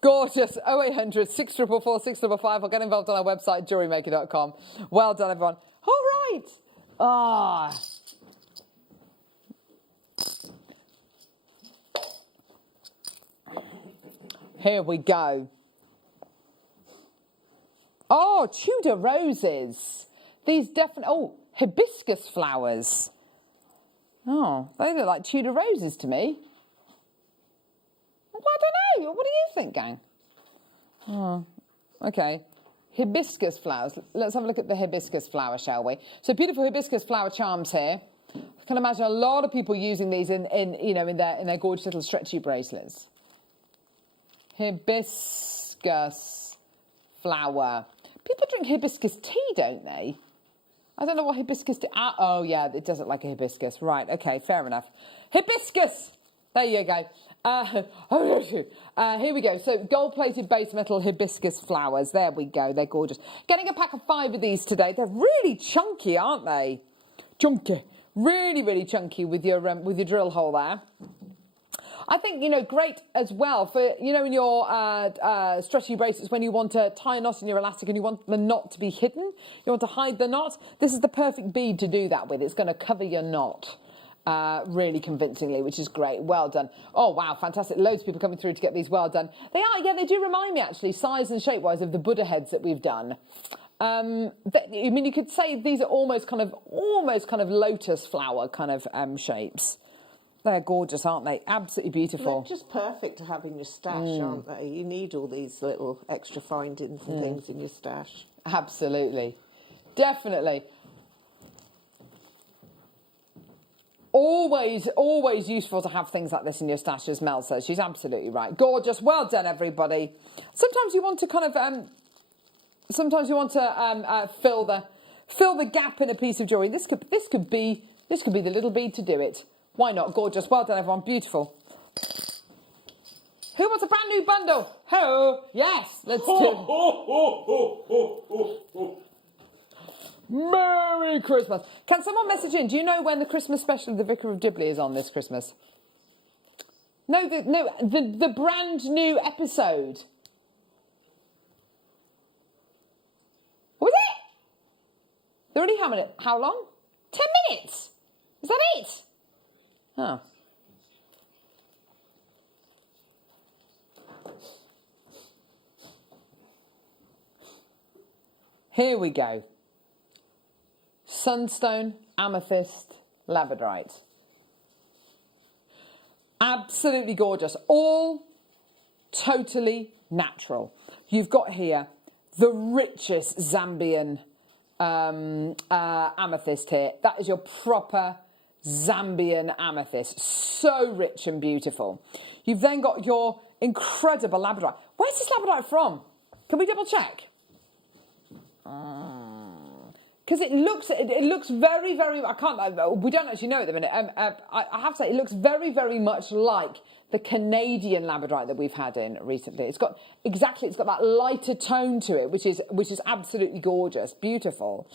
Gorgeous. 0800 644 655. Or get involved on our website, JewelleryMaker.com. Well done, everyone. All right. Ah. Here we go. Oh, Tudor roses. These definitely... Oh, hibiscus flowers. Oh, they look like Tudor roses to me. Well, I don't know. What do you think, gang? Oh, okay. Hibiscus flowers. Let's have a look at the hibiscus flower, shall we? So beautiful hibiscus flower charms here. I can imagine a lot of people using these in their gorgeous little stretchy bracelets. Hibiscus flower. People drink hibiscus tea, don't they? I don't know what hibiscus tea... oh, yeah, it does look like a hibiscus. Right, okay, fair enough. Hibiscus! There you go. Here we go. So gold-plated base metal hibiscus flowers. There we go. They're gorgeous. Getting a pack of 5 of these today. They're really chunky, aren't they? Chunky. Really, really chunky with your drill hole there. I think, great as well for, in your stretchy bracelets when you want to tie a knot in your elastic and you want the knot to be hidden. You want to hide the knot. This is the perfect bead to do that with. It's going to cover your knot. Really convincingly, which is great. Well done. Oh, wow, fantastic. Loads of people coming through to get these. Well done. They are, yeah, they do remind me, actually, size and shape-wise, of the Buddha heads that we've done. You could say these are almost kind of lotus flower kind of shapes. They're gorgeous, aren't they? Absolutely beautiful. They're just perfect to have in your stash, aren't they? You need all these little extra findings and things in your stash. Absolutely. Definitely. Always useful to have things like this in your stash, as Mel says. She's absolutely right. Gorgeous. Well done, everybody. Sometimes you want to kind of, fill the gap in a piece of jewellery. This could be the little bead to do it. Why not? Gorgeous. Well done, everyone. Beautiful. Who wants a brand new bundle? Ho! Yes, let's do it. Merry Christmas. Can someone message in? Do you know when the Christmas special of The Vicar of Dibley is on this Christmas? No, the brand new episode. Was it? They're only how long? 10 minutes. Is that it? Oh. Here we go. Sunstone, amethyst, labradorite. Absolutely gorgeous. All totally natural. You've got here the richest Zambian amethyst here. That is your proper Zambian amethyst. So rich and beautiful. You've then got your incredible labradorite. Where's this labradorite from? Can we double check? Because it looks very, very, we don't actually know at the minute. I have to say, it looks very, very much like the Canadian labradorite that we've had in recently. It's got that lighter tone to it, which is absolutely gorgeous, beautiful.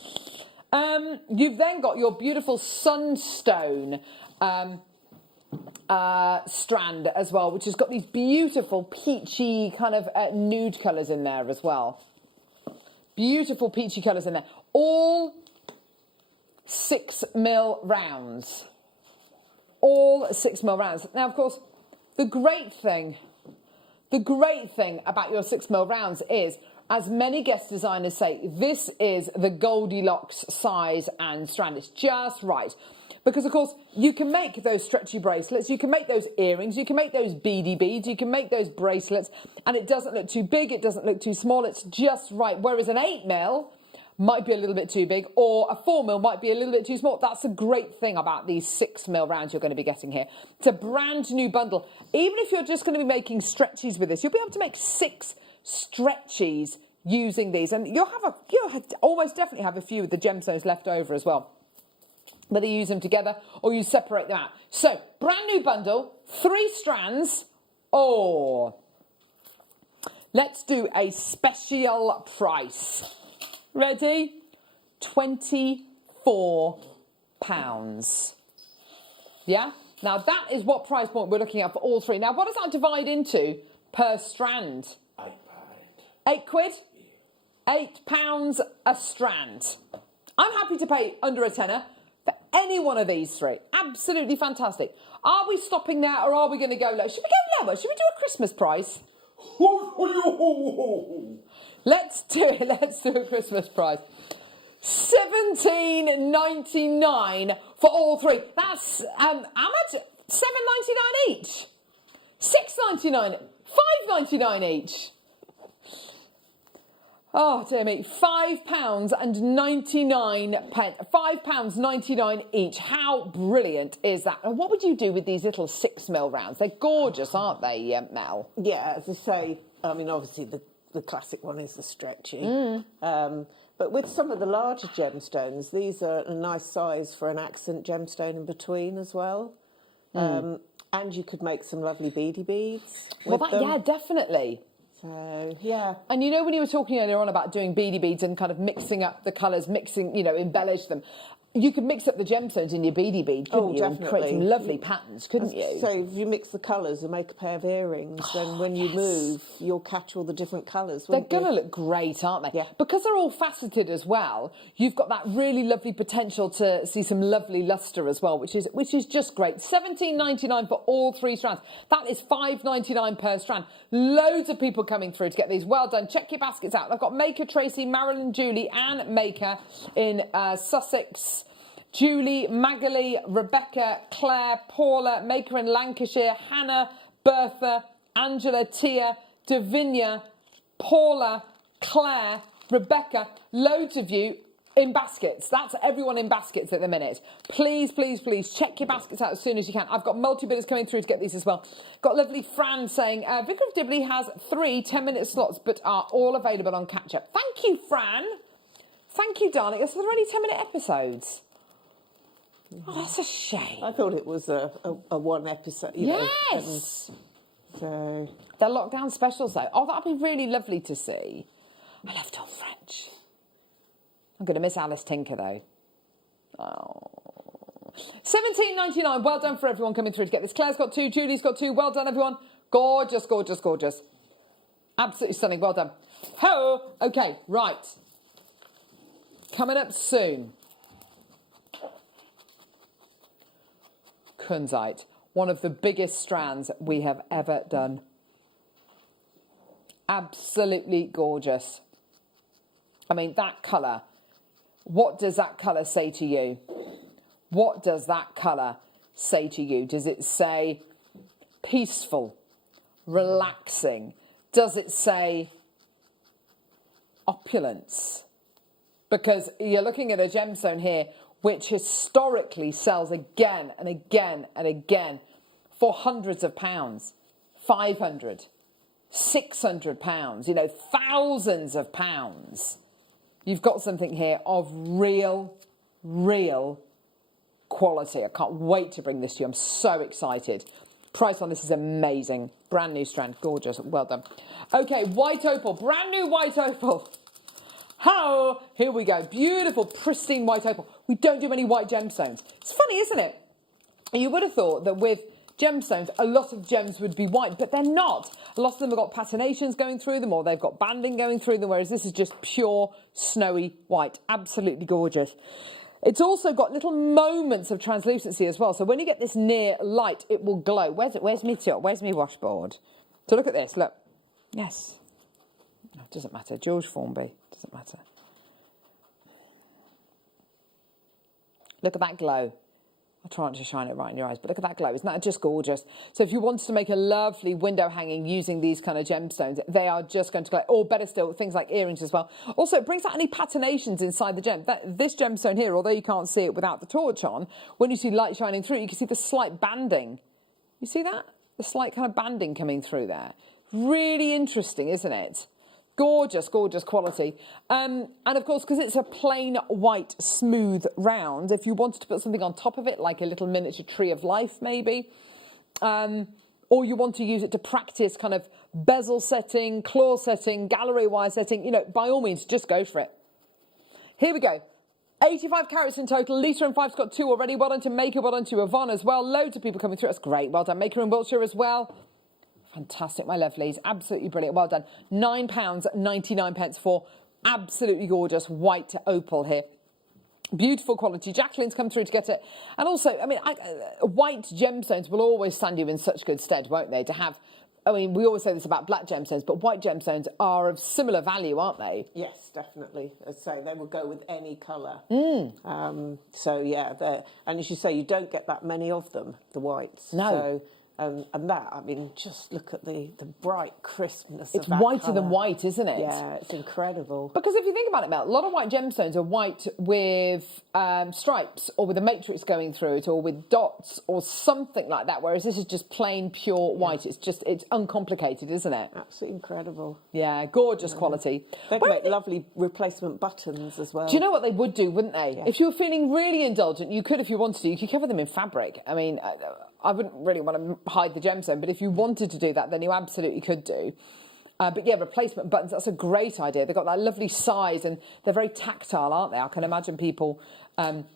You've then got your beautiful sunstone strand as well, which has got these beautiful peachy kind of nude colours in there as well. Beautiful peachy colours in there. All 6mm rounds. All 6mm rounds. Now, of course, the great thing about your 6mm rounds is, as many guest designers say, this is the Goldilocks size and strand. It's just right. Because, of course, you can make those stretchy bracelets, you can make those earrings, you can make those beady beads, you can make those bracelets, and it doesn't look too big, it doesn't look too small, it's just right. Whereas an 8mm might be a little bit too big, or a 4mm might be a little bit too small. That's a great thing about these 6mm rounds you're going to be getting here. It's a brand new bundle. Even if you're just going to be making stretchies with this, you'll be able to make 6 stretchies using these, and you'll almost definitely have a few of the gemstones left over as well, whether you use them together or you separate them out. So, brand new bundle, 3 strands. Oh, let's do a special price. Ready? £24. Yeah? Now, that is what price point we're looking at for all 3. Now, what does that divide into per strand? £8. £8 a strand. I'm happy to pay under a tenner for any one of these 3. Absolutely fantastic. Are we stopping there, or are we going to go low? Should we go lower? Should we do a Christmas price? Let's do it. Let's do a Christmas price. £17.99 for all 3. That's how much? £7.99 each. £6.99. £5.99 each. Oh dear me, £5.99. £5.99 each. How brilliant is that? And what would you do with these little 6mm rounds? They're gorgeous, aren't they, Mel? Yeah, as I say, I mean, obviously the classic one is the stretchy. But with some of the larger gemstones, these are a nice size for an accent gemstone in between as well. And you could make some lovely beady beads. Yeah, definitely. So, yeah. And you know, when you were talking earlier on about doing beady beads and kind of mixing up the colours, embellish them, you could mix up the gemstones in your beady bead, couldn't you? Definitely. And create some lovely patterns, couldn't you? So if you mix the colours and make a pair of earrings, then when you move, you'll catch all the different colours. They're going to look great, aren't they? Yeah. Because they're all faceted as well, you've got that really lovely potential to see some lovely lustre as well, which is just great. £17.99 for all 3 strands. That is £5.99 per strand. Loads of people coming through to get these. Well done. Check your baskets out. I've got Maker Tracy, Marilyn Julie, Anne Maker in Sussex, Julie, Magali, Rebecca, Claire, Paula, Maker in Lancashire, Hannah, Bertha, Angela, Tia, Davinia, Paula, Claire, Rebecca, loads of you in baskets. That's everyone in baskets at the minute. Please, please, please check your baskets out as soon as you can. I've got multi-bidders coming through to get these as well. Got lovely Fran saying, Vicar of Dibley has 3 10-minute slots but are all available on catch-up. Thank you, Fran. Thank you, darling. So there are only 10-minute episodes. Oh, that's a shame. I thought it was a one episode. Yes. So they're lockdown specials though. Oh, that'd be really lovely to see. I love Tom French. I'm going to miss Alice Tinker though. Oh. $17.99. Well done for everyone coming through to get this. Claire's got 2. Julie's got 2. Well done, everyone. Gorgeous, gorgeous, gorgeous. Absolutely stunning. Well done. Ho. Okay, right. Coming up soon. Kunzite, one of the biggest strands we have ever done. Absolutely gorgeous. I mean, that colour, what does that colour say to you? What does that colour say to you? Does it say peaceful, relaxing? Does it say opulence? Because you're looking at a gemstone here which historically sells again and again and again for hundreds of pounds, 500, 600 pounds, you know, thousands of pounds. You've got something here of real, real quality. I can't wait to bring this to you. I'm so excited. Price on this is amazing. Brand new strand, gorgeous, well done. Okay, white opal, brand new white opal. How? Here we go. Beautiful, pristine white opal. We don't do many white gemstones. It's funny, isn't it? You would have thought that with gemstones, a lot of gems would be white, but they're not. A lot of them have got patinations going through them, or they've got banding going through them, whereas this is just pure, snowy white. Absolutely gorgeous. It's also got little moments of translucency as well. So when you get this near light, it will glow. Where's it? Where's me tip? Where's me washboard? So look at this. Look. Yes. No, it doesn't matter. George Formby. Doesn't matter. Look at that glow. I'll try not to shine it right in your eyes, but look at that glow. Isn't that just gorgeous? So if you wanted to make a lovely window hanging using these kind of gemstones, they are just going to glow. Or better still, things like earrings as well. Also, it brings out any patinations inside the gem. This gemstone here, although you can't see it without the torch on, when you see light shining through, you can see the slight banding. You see that? The slight kind of banding coming through there. Really interesting, isn't it? Gorgeous, gorgeous quality. And of course, because it's a plain white, smooth round, if you wanted to put something on top of it, like a little miniature tree of life maybe, or you want to use it to practice kind of bezel setting, claw setting, gallery wire setting, you know, by all means, just go for it. Here we go. 85 carats in total. Lisa and Five's got 2 already. Well done to Maker, well done to Yvonne as well. Loads of people coming through. That's great. Well done. Maker in Wiltshire as well. Fantastic, my lovelies. Absolutely brilliant. Well done. £9.99 for absolutely gorgeous white opal here. Beautiful quality. Jacqueline's come through to get it. And also, I mean, white gemstones will always stand you in such good stead, won't they? To have, I mean, we always say this about black gemstones, but white gemstones are of similar value, aren't they? yes, definitely. So they will go with any colour. So yeah, and as you say, you don't get that many of them, the whites. No. So, and that, I mean, just look at the bright crispness It's of that whiter than colour. white, isn't it? Yeah, it's incredible. Because if you think about it, Mel, a lot of white gemstones are white with stripes or with a matrix going through it or with dots or something like that, whereas this is just plain, pure white. It's uncomplicated, isn't it? Absolutely incredible. Yeah, gorgeous quality. They can make lovely replacement buttons as well. Do you know what they would do, wouldn't they? Yeah. If you were feeling really indulgent, you could, if you wanted to, you could cover them in fabric. I mean, I wouldn't really want to hide the gemstone, but if you wanted to do that, then you absolutely could do. But yeah, replacement buttons, that's a great idea. They've got that lovely size and they're very tactile, aren't they? I can imagine people, even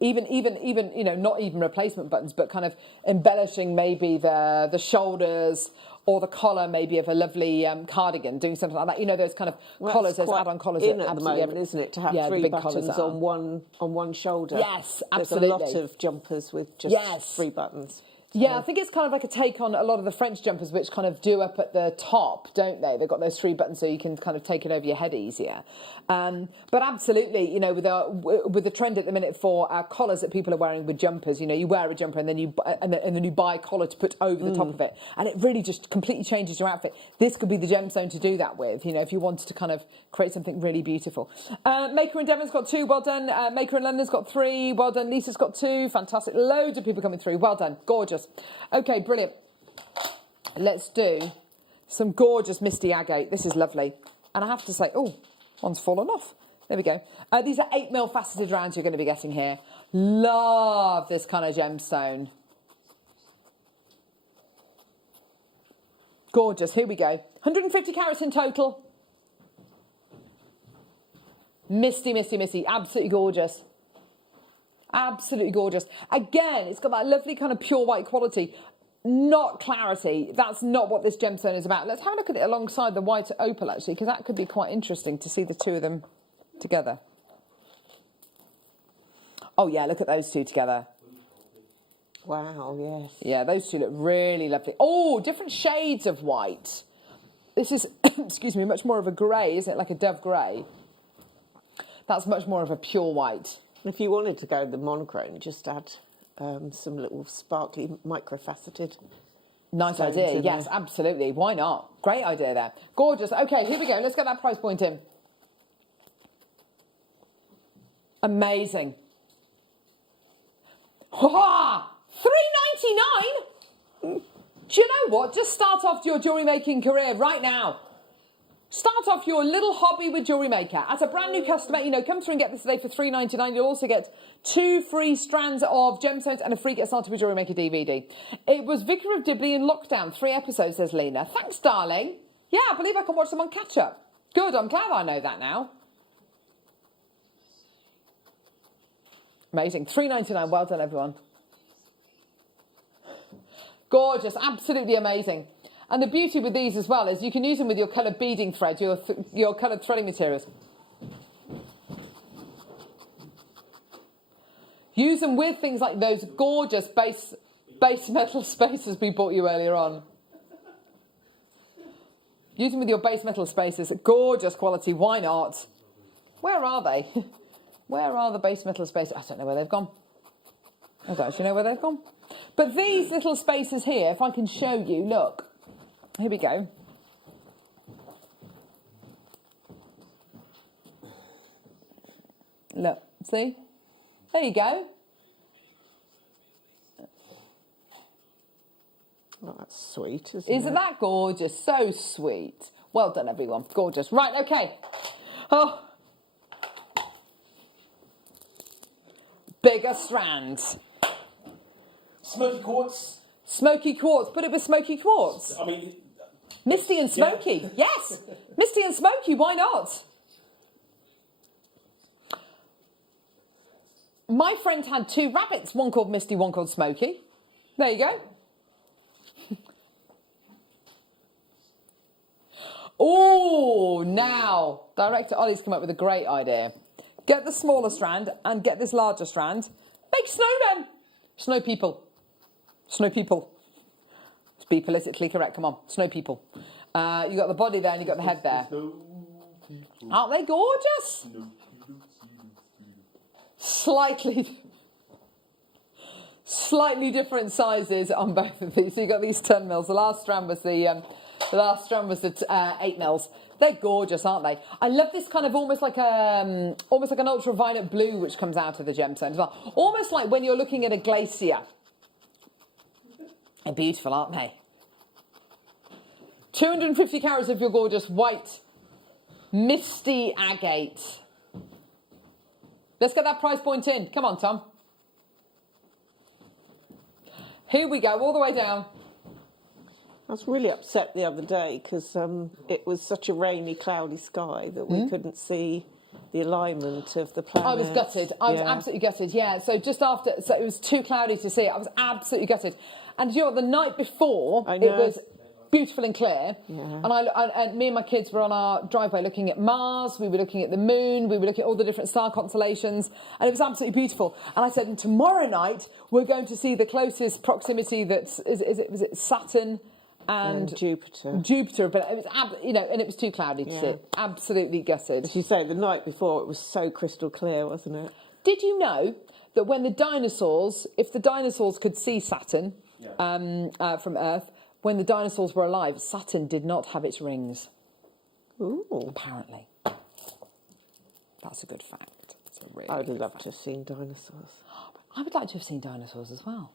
you know, not even replacement buttons, but kind of embellishing maybe the shoulders or the collar maybe of a lovely cardigan, doing something like that. You know, those kind of collars, those add-on collars. In at the moment, isn't it, to have 3 buttons on one shoulder? Yes, absolutely. There's a lot of jumpers with just 3 buttons. Yeah, I think it's kind of like a take on a lot of the French jumpers, which kind of do up at the top, don't they? They've got those 3 buttons so you can kind of take it over your head easier. But absolutely, you know, with the trend at the minute for collars that people are wearing with jumpers, you know, you wear a jumper and then you buy a collar to put over the top of it, and it really just completely changes your outfit. This could be the gemstone to do that with, you know, if you wanted to kind of create something really beautiful. Maker in Devon's got 2, well done. Maker in London's got 3, well done. Lisa's got 2, fantastic. Loads of people coming through, well done, gorgeous. Okay, brilliant. Let's do some gorgeous misty agate. This is lovely. And I have to say, oh, one's fallen off. There we go. These are 8mm faceted rounds you're going to be getting here. Love this kind of gemstone. Gorgeous. Here we go. 150 carats in total. Misty, misty, misty. Absolutely gorgeous. Absolutely gorgeous. Again, it's got that lovely kind of pure white quality, not clarity. That's not what this gemstone is about. Let's have a look at it alongside the white opal, actually, because that could be quite interesting to see the two of them together. Oh, yeah, look at those two together. Wow, yes. Yeah, those two look really lovely. Oh, different shades of white. This is, excuse me, much more of a grey, isn't it? Like a dove grey. That's much more of a pure white. If you wanted to go the monochrome, just add some little sparkly microfaceted. Nice idea. Yes, absolutely. Why not? Great idea there. Gorgeous. Okay, here we go. Let's get that price point in. Amazing. Ha! $3.99? Do you know what? Just start off your jewellery making career right now. Start off your little hobby with JewelleryMaker. As a brand new customer, you know, come through and get this today for $3.99. You'll also get 2 free strands of gemstones and a free Get Started with JewelleryMaker DVD. It was Vicar of Dibley in lockdown, 3 episodes, says Lena. Thanks, darling. Yeah, I believe I can watch them on catch up. Good, I'm glad I know that now. Amazing. $3.99. Well done, everyone. Gorgeous. Absolutely amazing. And the beauty with these as well is you can use them with your coloured beading thread, your coloured threading materials. Use them with things like those gorgeous base metal spacers we bought you earlier on. Use them with your base metal spacers. Gorgeous quality. Why not? Where are they? Where are the base metal spacers? I don't know where they've gone. I don't actually know where they've gone. But these little spacers here, if I can show you, look. Here we go. Look, see? There you go. Oh, that's sweet, Isn't that gorgeous? So sweet. Well done, everyone. Gorgeous. Right, okay. Oh. Bigger strands. Smoky quartz. Smoky quartz. Put it with smoky quartz. I mean... Misty and smoky. Yeah. Yes. Misty and smoky. Why not? My friend had 2 rabbits. One called Misty, one called Smoky. There you go. Oh, now. Director Ollie's come up with a great idea. Get the smaller strand and get this larger strand. Make snowmen. Snow people. Snow people. Let's be politically correct. Come on. Snow people. You got the body there and you got the head there. Aren't they gorgeous? Slightly different sizes on both of these. So you got these 10 mils. The last strand was the 8 mils. They're gorgeous, aren't they? I love this kind of almost like an ultraviolet blue which comes out of the gemstone as well. Almost like when you're looking at a glacier. They're beautiful, aren't they? 250 carats of your gorgeous white misty agate. Let's get that price point in. Come on, Tom. Here we go, all the way down. I was really upset the other day because it was such a rainy, cloudy sky that we couldn't see the alignment of the planets. I was gutted. I was absolutely gutted, yeah. So just after, so it was too cloudy to see. I was absolutely gutted. And you know what, the night before, beautiful and clear. And and me and my kids were on our driveway looking at Mars, we were looking at the moon, we were looking at all the different star constellations, and it was absolutely beautiful. And I said, and tomorrow night we're going to see the closest proximity was it Saturn and Jupiter, but it was and it was too cloudy to see. Absolutely gutted. As you say, the night before it was so crystal clear, wasn't it? Did you know that when if the dinosaurs could see Saturn from Earth, when the dinosaurs were alive, Saturn did not have its rings. Ooh. Apparently. That's a good fact. It's a really I would love to have seen dinosaurs. I would like to have seen dinosaurs as well.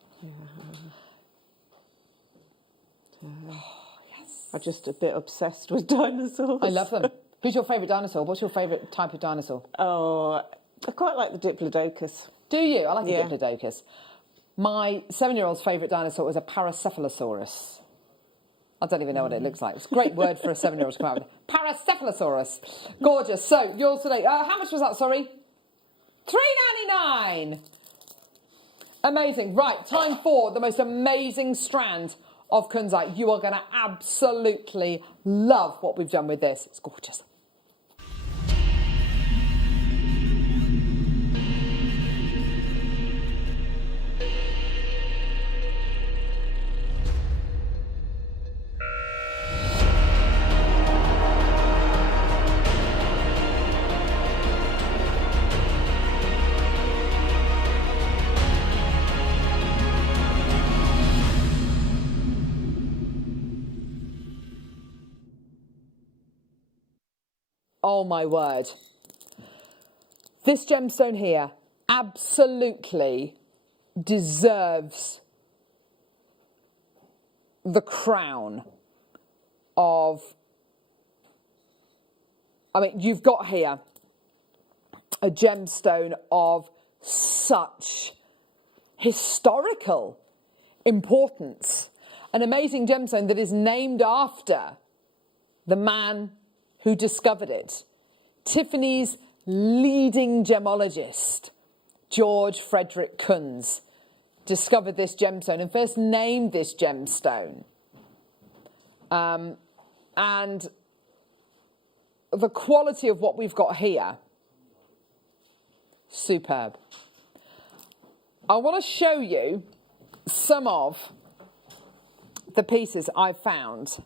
Yes. I'm just a bit obsessed with dinosaurs. I love them. Who's your favourite dinosaur? What's your favourite type of dinosaur? Oh, I quite like the Diplodocus. Do you? I like the Diplodocus. My 7-year-old's favourite dinosaur was a Paracephalosaurus. I don't even know what it looks like. It's a great word for a 7-year-old to come out with. Paracephalosaurus. Gorgeous. So, yours today. How much was that, sorry? $3.99. Amazing. Right, time for the most amazing strand of kunzite. You are going to absolutely love what we've done with this. It's gorgeous. Oh my word. This gemstone here absolutely deserves the crown of, you've got here a gemstone of such historical importance. An amazing gemstone that is named after the man who discovered it. Tiffany's leading gemologist, George Frederick Kunz, discovered this gemstone and first named this gemstone. And the quality of what we've got here, superb. I want to show you some of the pieces I've found.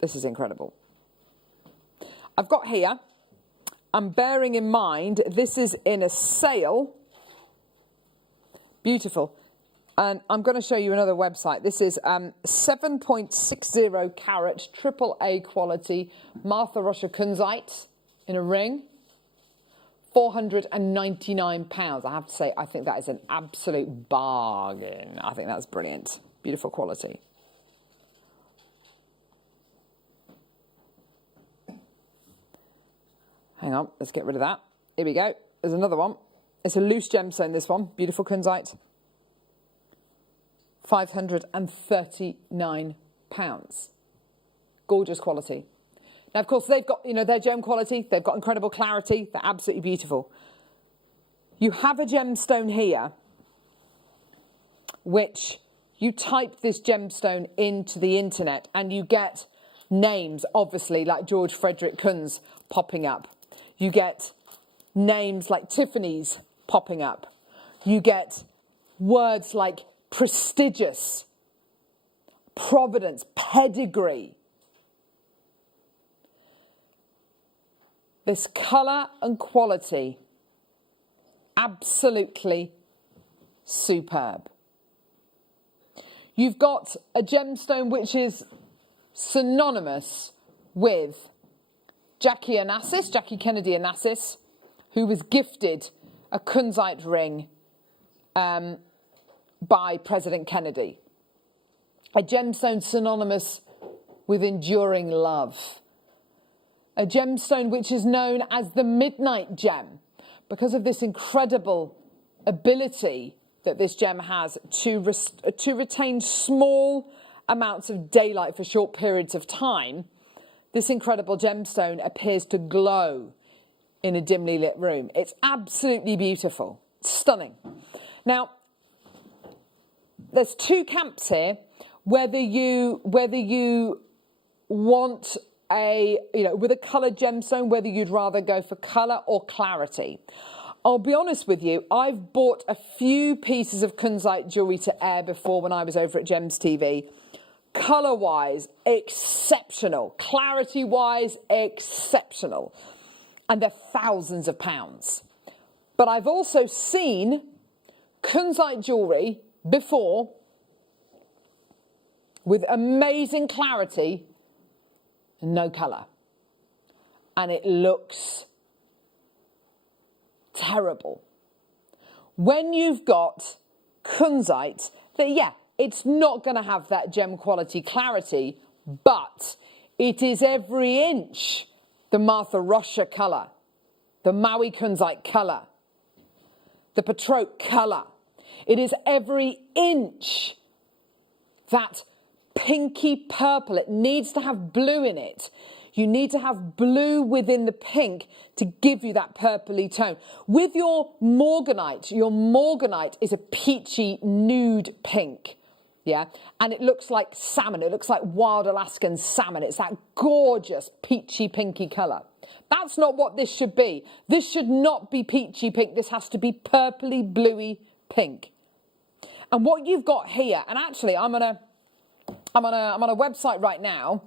This is incredible. I've got here, and bearing in mind, this is in a sale. Beautiful. And I'm going to show you another website. This is 7.60 carat AAA quality Martha Rocha kunzite in a ring. £499. I have to say, I think that is an absolute bargain. I think that's brilliant. Beautiful quality. Hang on, let's get rid of that. Here we go. There's another one. It's a loose gemstone, this one. Beautiful kunzite. £539. Gorgeous quality. Now, of course, they've got, their gem quality. They've got incredible clarity. They're absolutely beautiful. You have a gemstone here, which you type this gemstone into the internet and you get names, obviously, like George Frederick Kunz popping up. You get names like Tiffany's popping up. You get words like prestigious, providence, pedigree. This colour and quality, absolutely superb. You've got a gemstone which is synonymous with Jackie Kennedy Onassis, who was gifted a kunzite ring by President Kennedy. A gemstone synonymous with enduring love. A gemstone which is known as the midnight gem because of this incredible ability that this gem has to retain small amounts of daylight for short periods of time. This incredible gemstone appears to glow in a dimly lit room. It's absolutely beautiful, stunning. Now, there's two camps here. whether you want a, with a coloured gemstone, whether you'd rather go for colour or clarity. I'll be honest with you, I've bought a few pieces of kunzite jewellery to air before when I was over at Gems TV. Colour-wise, exceptional. Clarity-wise, exceptional. And they're thousands of pounds. But I've also seen kunzite jewellery before with amazing clarity and no colour. And it looks terrible. When you've got kunzite, that, yeah, it's not going to have that gem quality clarity, but it is every inch the Martha Rocha colour, the Maui kunzite colour, the Patroque colour. It is every inch that pinky purple. It needs to have blue in it. You need to have blue within the pink to give you that purpley tone. With your morganite is a peachy nude pink. Yeah, and it looks like salmon. It looks like wild Alaskan salmon. It's that gorgeous peachy pinky colour. That's not what this should be. This should not be peachy pink. This has to be purpley, bluey pink. And what you've got here, and actually I'm on a website right now,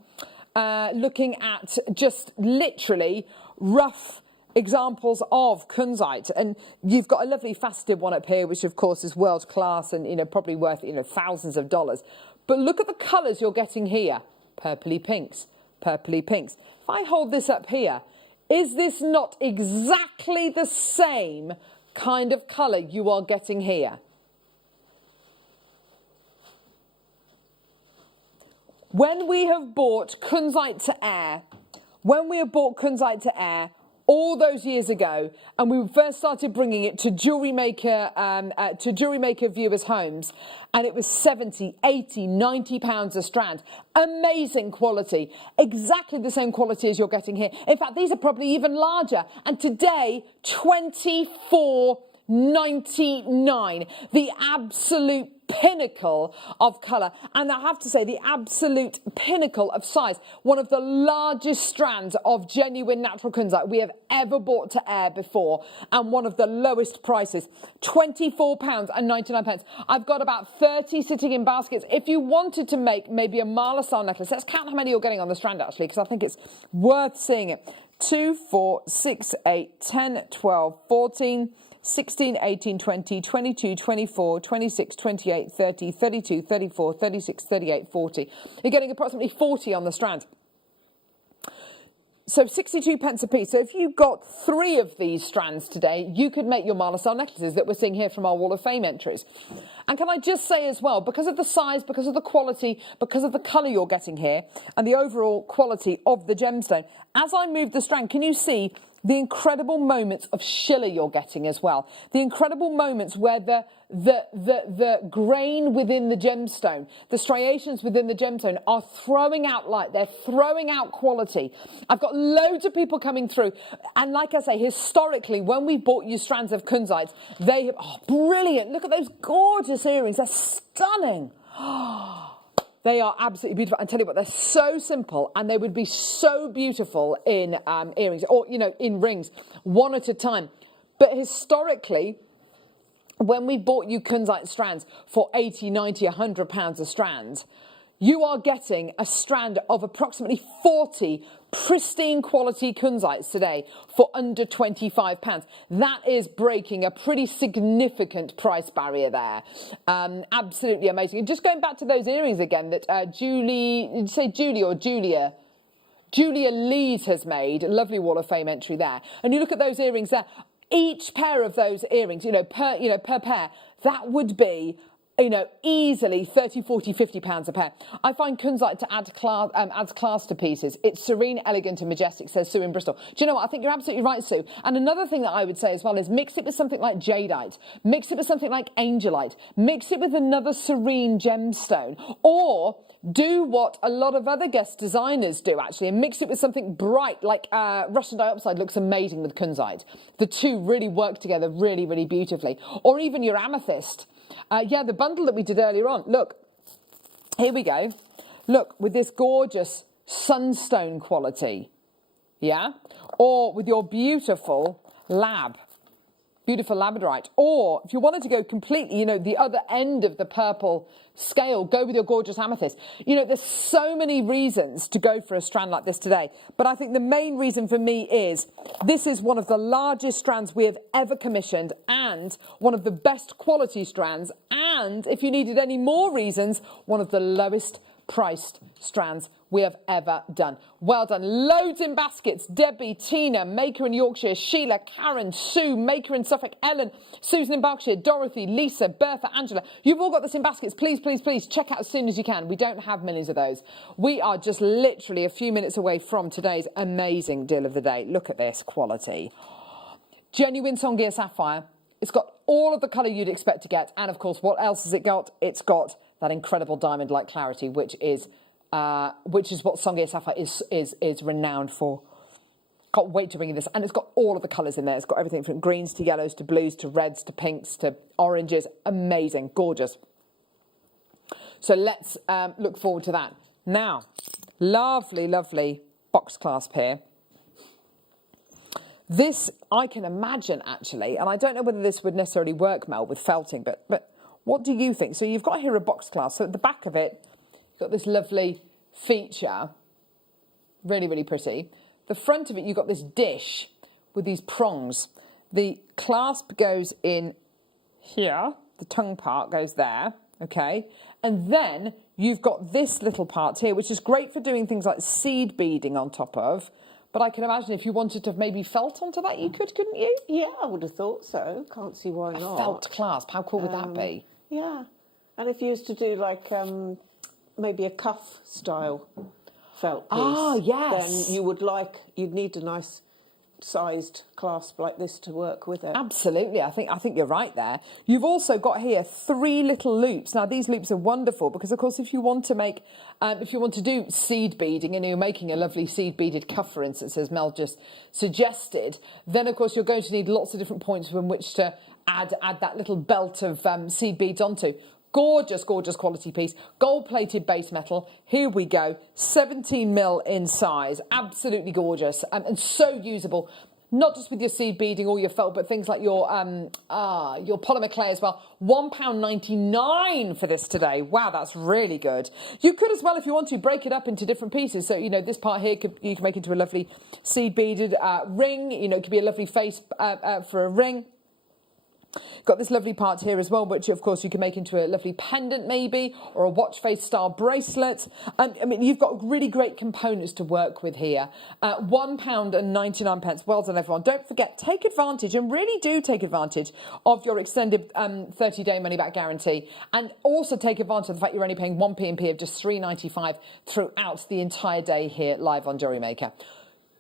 looking at just literally rough examples of kunzite, and you've got a lovely faceted one up here, which of course is world class and probably worth thousands of dollars. But look at the colours you're getting here: purpley pinks, purpley pinks. If I hold this up here, is this not exactly the same kind of colour you are getting here? When we have bought kunzite to air, all those years ago, and we first started bringing it to JewelleryMaker viewers' homes, and it was 70, 80, 90 pounds a strand. Amazing quality, exactly the same quality as you're getting here. In fact, these are probably even larger. And today, $24.99, the absolute pinnacle of colour, and I have to say the absolute pinnacle of size. One of the largest strands of genuine natural kunzite we have ever bought to air before, and one of the lowest prices, £24.99. I've got about 30 sitting in baskets. If you wanted to make maybe a mala style necklace, let's count how many you're getting on the strand actually, because I think it's worth seeing it. 2, 4, 6, 8, 10, 12, 14, 16, 18, 20, 22, 24, 26, 28, 30, 32, 34, 36, 38, 40. You're getting approximately 40 on the strand. So 62 pence a piece. So if you got 3 of these strands today, you could make your mala style necklaces that we're seeing here from our Wall of Fame entries. And can I just say as well, because of the size, because of the quality, because of the colour you're getting here, and the overall quality of the gemstone, as I move the strand, can you see the incredible moments of shiller you're getting as well? The incredible moments where the grain within the gemstone, the striations within the gemstone are throwing out light, they're throwing out quality. I've got loads of people coming through, and like I say, historically, when we bought you strands of kunzite, they have, oh, brilliant, look at those gorgeous earrings, they're stunning. They are absolutely beautiful. I tell you what, they're so simple, and they would be so beautiful in earrings, or, in rings, one at a time. But historically, when we bought you kunzite strands for 80, 90, 100 pounds a strand, you are getting a strand of approximately 40 pristine quality kunzites today for under £25. That is breaking a pretty significant price barrier there. Absolutely amazing. And just going back to those earrings again that Julia Lees has made, a lovely Wall of Fame entry there. And you look at those earrings there, each pair of those earrings, per pair, that would be, easily 30, 40, 50 pounds a pair. I find kunzite to adds class to pieces. It's serene, elegant and majestic, says Sue in Bristol. Do you know what? I think you're absolutely right, Sue. And another thing that I would say as well is mix it with something like jadeite, mix it with something like angelite, mix it with another serene gemstone, or do what a lot of other guest designers do actually, and mix it with something bright like Russian diopside looks amazing with kunzite. The two really work together really, really beautifully. Or even your amethyst. The bundle that we did earlier on, look, Here we go. Look, with this gorgeous sunstone quality, yeah? Or with your beautiful labradorite. Or if you wanted to go completely, the other end of the purple scale, go with your gorgeous amethyst. There's so many reasons to go for a strand like this today. But I think the main reason for me is this is one of the largest strands we have ever commissioned and one of the best quality strands. And if you needed any more reasons, one of the lowest priced strands we have ever done. Well done. Loads in baskets. Debbie, Tina, Maker in Yorkshire, Sheila, Karen, Sue, Maker in Suffolk, Ellen, Susan in Berkshire, Dorothy, Lisa, Bertha, Angela. You've all got this in baskets. Please, please, please check out as soon as you can. We don't have millions of those. We are just literally a few minutes away from today's amazing deal of the day. Look at this quality. Genuine Songia Sapphire. It's got all of the colour you'd expect to get. And of course, what else has it got? It's got that incredible diamond-like clarity, which is what Songia Sapphire is renowned for. Can't wait to bring you this. And it's got all of the colours in there. It's got everything from greens to yellows to blues to reds to pinks to oranges. Amazing, gorgeous. So let's look forward to that. Now, lovely, lovely box clasp here. This, I can imagine, actually, and I don't know whether this would necessarily work, Mel, with felting, but what do you think? So you've got here a box clasp. So at the back of it, you've got this lovely feature. Really, really pretty. The front of it, you've got this dish with these prongs. The clasp goes in here. The tongue part goes there, okay? And then you've got this little part here, which is great for doing things like seed beading on top of. But I can imagine if you wanted to maybe felt onto that, you could, couldn't you? Yeah, I would have thought so. Can't see why not. A felt clasp. How cool would that be? Yeah. And if you used to do like maybe a cuff style felt piece, yes. then you'd need a nice sized clasp like this to work with it. Absolutely. I think you're right there. You've also got here 3 little loops. Now these loops are wonderful because of course if you want to do seed beading and you're making a lovely seed beaded cuff, for instance, as Mel just suggested, then of course you're going to need lots of different points from which to add that little belt of seed beads onto. Gorgeous, gorgeous quality piece. Gold-plated base metal. Here we go. 17mm in size. Absolutely gorgeous and so usable. Not just with your seed beading or your felt, but things like your polymer clay as well. £1.99 for this today. Wow, that's really good. You could as well, if you want to, break it up into different pieces. So, this part here, you can make into a lovely seed beaded ring. It could be a lovely face for a ring. Got this lovely part here as well, which of course you can make into a lovely pendant maybe, or a watch face style bracelet. You've got really great components to work with here. £1.99. Well done, everyone. Don't forget, take advantage, and really do take advantage of your extended 30-day money-back guarantee, and also take advantage of the fact you're only paying 1p of just £3.95 throughout the entire day here live on JewelleryMaker.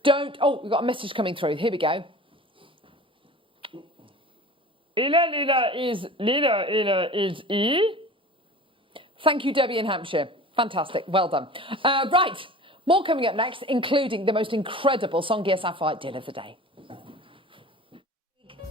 We've got a message coming through. Here we go. Ila is E. Thank you, Debbie in Hampshire. Fantastic. Well done. Right. More coming up next, including the most incredible Songia Sapphire deal of the day.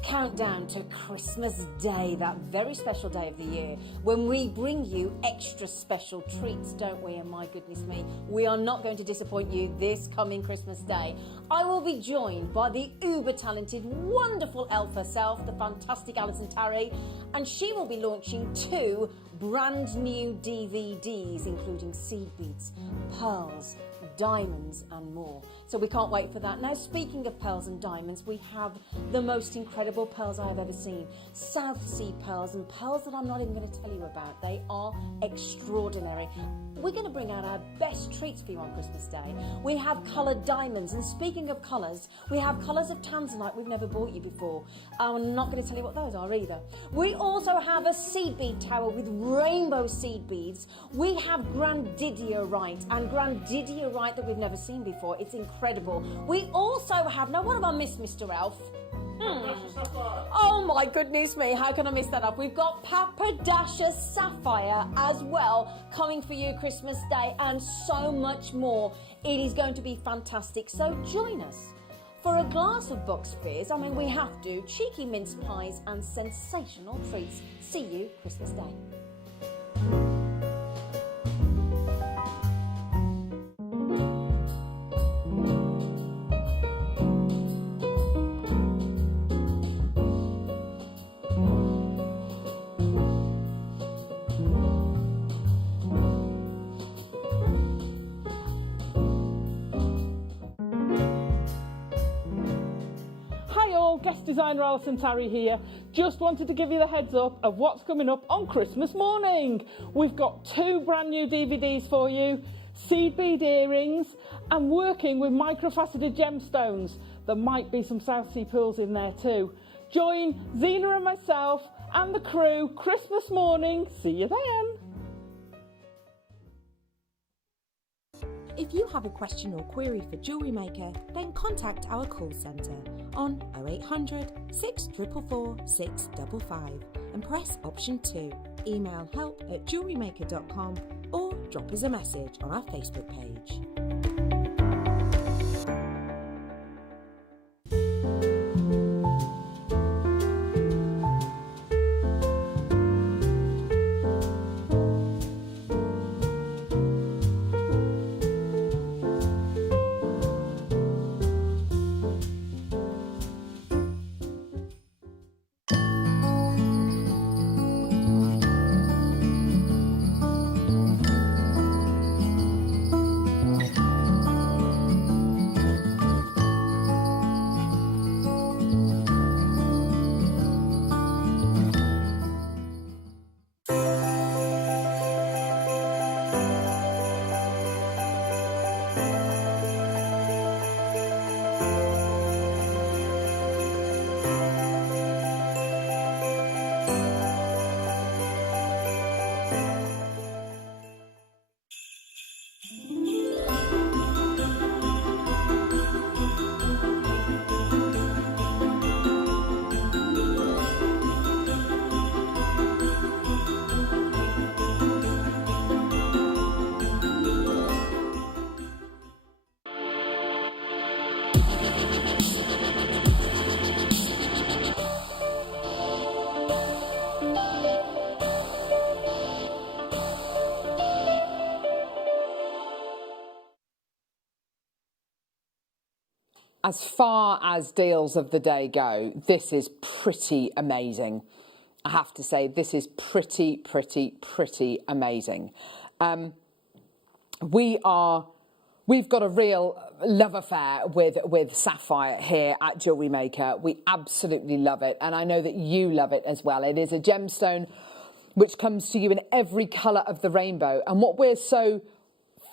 Countdown to Christmas Day, that very special day of the year when we bring you extra special treats, don't we? And my goodness me, we are not going to disappoint you this coming Christmas Day. I will be joined by the uber talented, wonderful elf herself, the fantastic Alison Tarry, and she will be launching 2 brand new DVDs, including seed beads, pearls, diamonds and more. So we can't wait for that. Now, speaking of pearls and diamonds, we have the most incredible pearls I have ever seen. South Sea pearls, and pearls that I'm not even going to tell you about. They are extraordinary. We're going to bring out our best treats for you on Christmas Day. We have coloured diamonds, and speaking of colours, we have colours of tanzanite we've never bought you before. I'm not going to tell you what those are either. We also have a seed bead tower with rainbow seed beads. We have grandidierite, and grandidierite that we've never seen before. It's incredible. We also have, now what have I missed, Mr. Elf? Oh my goodness me, how can I miss that up? We've got Papadacia Sapphire as well coming for you Christmas Day, and so much more. It is going to be fantastic, so join us for a glass of box fizz. We have to, cheeky mince pies and sensational treats. See you Christmas Day. Hello, guest designer Alison Tarry here. Just wanted to give you the heads up of what's coming up on Christmas morning. We've got 2 brand new DVDs for you, seed bead earrings and working with microfaceted gemstones. There might be some South Sea pearls in there too. Join Zena and myself and the crew Christmas morning. See you then. If you have a question or query for Jewellery Maker, then contact our call centre on 0800 644 655 and press option 2. Email help@jewellerymaker.com or drop us a message on our Facebook page. As far as deals of the day go, this is pretty amazing. I have to say, this is pretty amazing. We've got a real love affair with sapphire here at Jewellery Maker. We absolutely love it, and I know that you love it as well. It is a gemstone which comes to you in every colour of the rainbow, and what we're so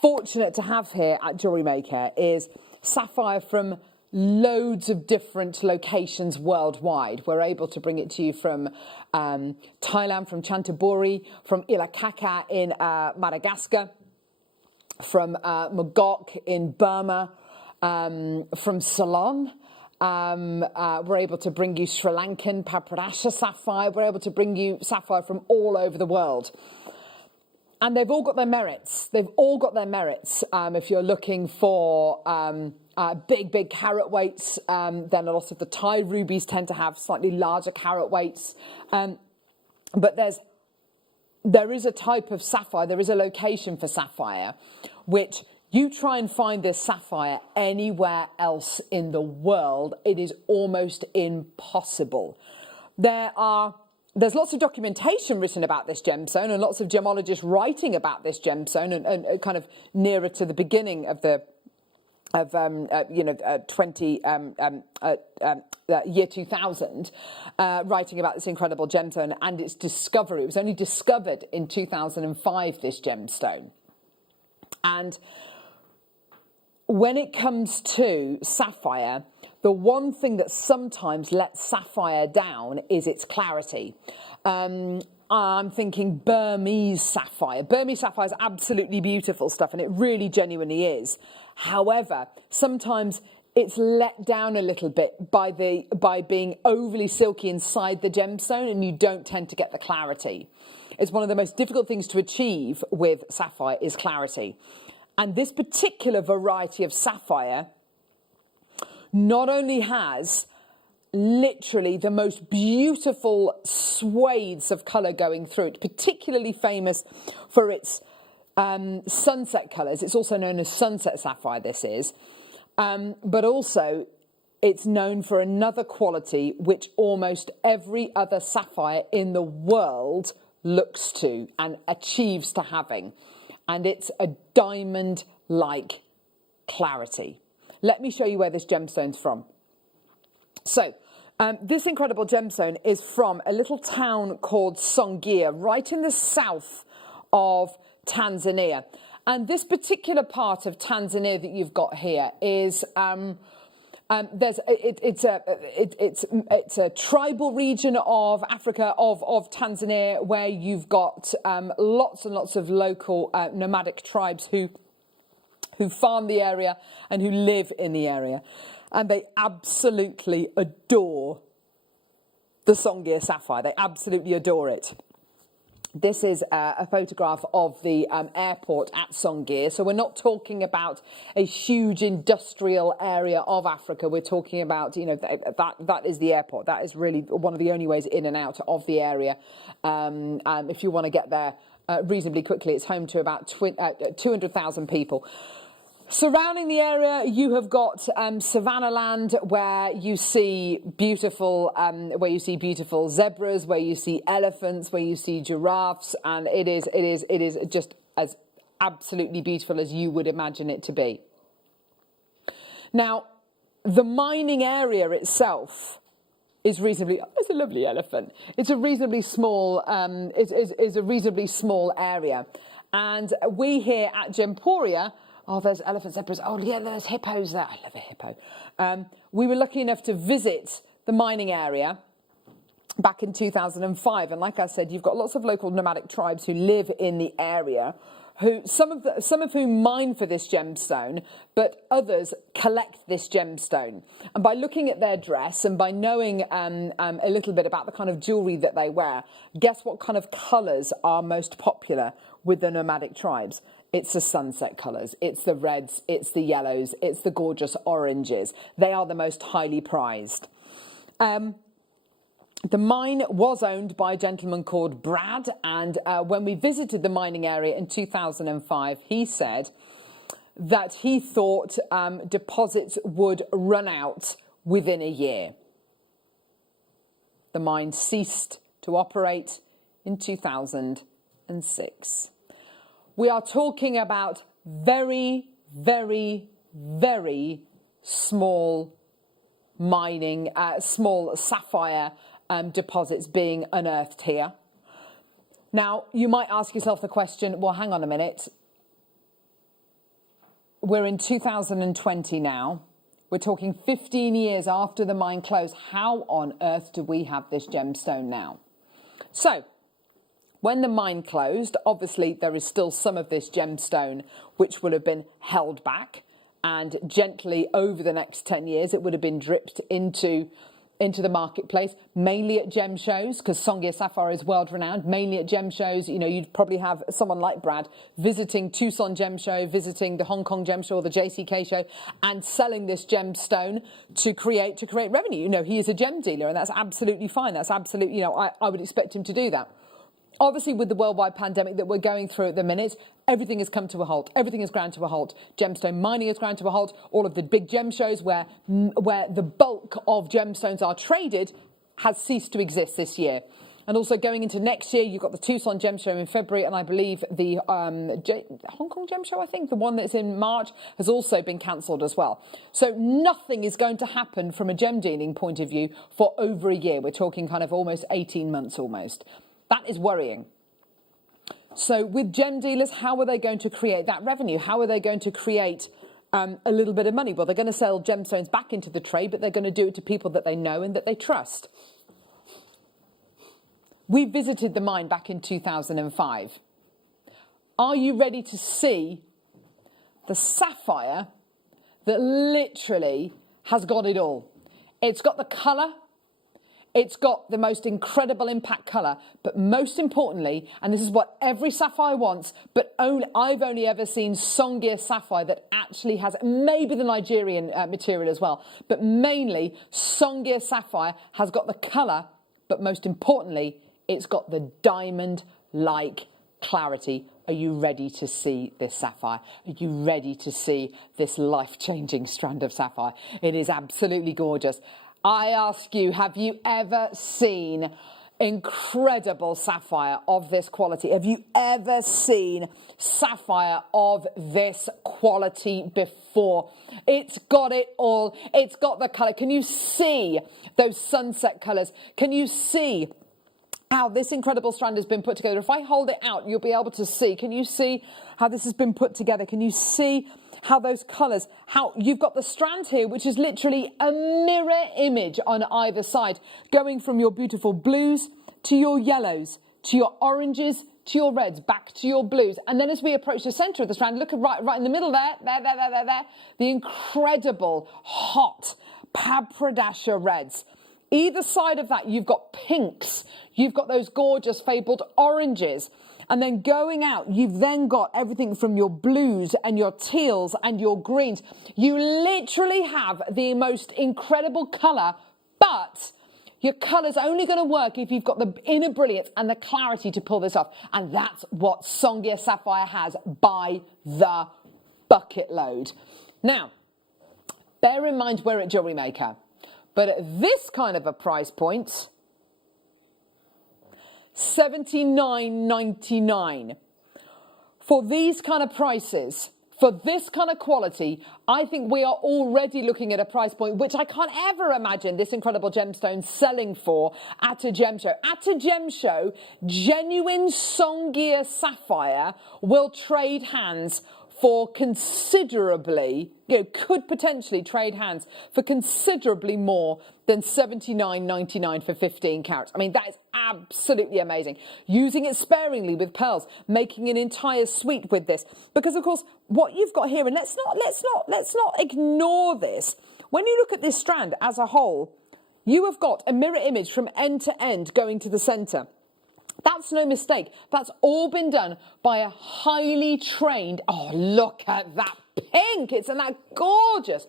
fortunate to have here at Jewellery Maker is sapphire from loads of different locations worldwide. We're able to bring it to you from Thailand, from Chanthaburi, from Ilakaka in Madagascar, from Mogok in Burma, from Ceylon. We're able to bring you Sri Lankan Papradasha sapphire. We're able to bring you sapphire from all over the world. And they've all got their merits. They've all got their merits. If you're looking for big carat weights, then a lot of the Thai rubies tend to have slightly larger carat weights. But there is a type of sapphire, there is a location for sapphire, which you try and find this sapphire anywhere else in the world, it is almost impossible. There's lots of documentation written about this gemstone and lots of gemologists writing about this gemstone and kind of nearer to the beginning of the year 2000, writing about this incredible gemstone and its discovery. It was only discovered in 2005, this gemstone. And when it comes to sapphire, the one thing that sometimes lets sapphire down is its clarity. I'm thinking Burmese sapphire. Burmese sapphire is absolutely beautiful stuff, and it really genuinely is. However, sometimes it's let down a little bit by being overly silky inside the gemstone, and you don't tend to get the clarity. It's one of the most difficult things to achieve with sapphire is clarity. And this particular variety of sapphire not only has literally the most beautiful swathes of colour going through it, particularly famous for its sunset colours. It's also known as sunset sapphire, this is. But also, it's known for another quality which almost every other sapphire in the world looks to and achieves to having. And it's a diamond-like clarity. Let me show you where this gemstone's from. So, This incredible gemstone is from a little town called Songea, right in the south of Tanzania. And this particular part of Tanzania that you've got here is it's a tribal region of Africa, of Tanzania, where you've got lots and lots of local nomadic tribes who farm the area and who live in the area. And they absolutely adore the Songea sapphire. They absolutely adore it. This is a photograph of the airport at Songea. So we're not talking about a huge industrial area of Africa. We're talking about, you know, that is the airport. That is really one of the only ways in and out of the area. If you want to get there reasonably quickly, it's home to about 200,000 people. Surrounding the area, you have got savannah land where you see beautiful zebras, where you see elephants, where you see giraffes, and it is just as absolutely beautiful as you would imagine it to be. Now, the mining area itself is reasonably. Oh, it's a lovely elephant. It's a reasonably small. Is a reasonably small area, and we here at Gemporia. Oh, there's elephant zebras. Oh, yeah, there's hippos there. I love a hippo. We were lucky enough to visit the mining area back in 2005. And like I said, you've got lots of local nomadic tribes who live in the area, who some of whom mine for this gemstone, but others collect this gemstone. And by looking at their dress and by knowing a little bit about the kind of jewellery that they wear, guess what kind of colours are most popular with the nomadic tribes? It's the sunset colours, it's the reds, it's the yellows, it's the gorgeous oranges. They are the most highly prized. The mine was owned by a gentleman called Brad, and when we visited the mining area in 2005, he said that he thought deposits would run out within a year. The mine ceased to operate in 2006. We are talking about very, very, very small mining, small sapphire deposits being unearthed here. Now, you might ask yourself the question, well, hang on a minute. We're in 2020 now. We're talking 15 years after the mine closed. How on earth do we have this gemstone now? So, when the mine closed, obviously there is still some of this gemstone which will have been held back, and gently over the next 10 years it would have been dripped into the marketplace, mainly at gem shows, because Songea sapphire is world renowned, mainly at gem shows. You know, you'd probably have someone like Brad visiting Tucson Gem Show, visiting the Hong Kong Gem Show or the JCK Show, and selling this gemstone to create revenue. You know, he is a gem dealer, and that's absolutely fine. That's absolutely, you know, I would expect him to do that. Obviously, with the worldwide pandemic that we're going through at the minute, everything has come to a halt. Everything has ground to a halt. Gemstone mining has ground to a halt. All of the big gem shows where the bulk of gemstones are traded has ceased to exist this year. And also going into next year, you've got the Tucson Gem Show in February, and I believe the Hong Kong Gem Show, I think, the one that's in March, has also been cancelled as well. So nothing is going to happen from a gem dealing point of view for over a year. We're talking kind of almost 18 months almost. That is worrying. So with gem dealers, how are they going to create that revenue? How are they going to create a little bit of money? Well, they're going to sell gemstones back into the trade, but they're going to do it to people that they know and that they trust. We visited the mine back in 2005. Are you ready to see the sapphire that literally has got it all? It's got the colour. It's got the most incredible impact colour, but most importantly, and this is what every sapphire wants, but I've only ever seen Songea sapphire that actually has, maybe the Nigerian material as well, but mainly Songea sapphire has got the colour, but most importantly, it's got the diamond-like clarity. Are you ready to see this sapphire? Are you ready to see this life-changing strand of sapphire? It is absolutely gorgeous. I ask you, have you ever seen incredible sapphire of this quality. Have you ever seen sapphire of this quality before? It's got it all. It's got the colour. Can you see those sunset colours? Can you see how this incredible strand has been put together? If I hold it out, you'll be able to see. Can you see how this has been put together? Can you see how those colours, how you've got the strand here, which is literally a mirror image on either side, going from your beautiful blues to your yellows, to your oranges, to your reds, back to your blues. And then as we approach the centre of the strand, look at right in the middle there, the incredible hot Papradasha reds. Either side of that, you've got pinks, you've got those gorgeous fabled oranges. And then going out, you've then got everything from your blues and your teals and your greens. You literally have the most incredible colour, but your colour's only going to work if you've got the inner brilliance and the clarity to pull this off. And that's what Songia Sapphire has by the bucket load. Now, bear in mind we're at Jewellery Maker, but at this kind of a price point, $79.99. For these kind of prices, for this kind of quality, I think we are already looking at a price point which I can't ever imagine this incredible gemstone selling for at a gem show. At a gem show, genuine Songia sapphire will trade hands for considerably, could potentially trade hands for considerably more than $79.99 for 15 carats. I mean, that is absolutely amazing. Using it sparingly with pearls, making an entire suite with this. Because of course, what you've got here, and let's not ignore this. When you look at this strand as a whole, you have got a mirror image from end to end going to the centre. That's no mistake. That's all been done by a highly trained... Oh, look at that pink. Isn't that gorgeous?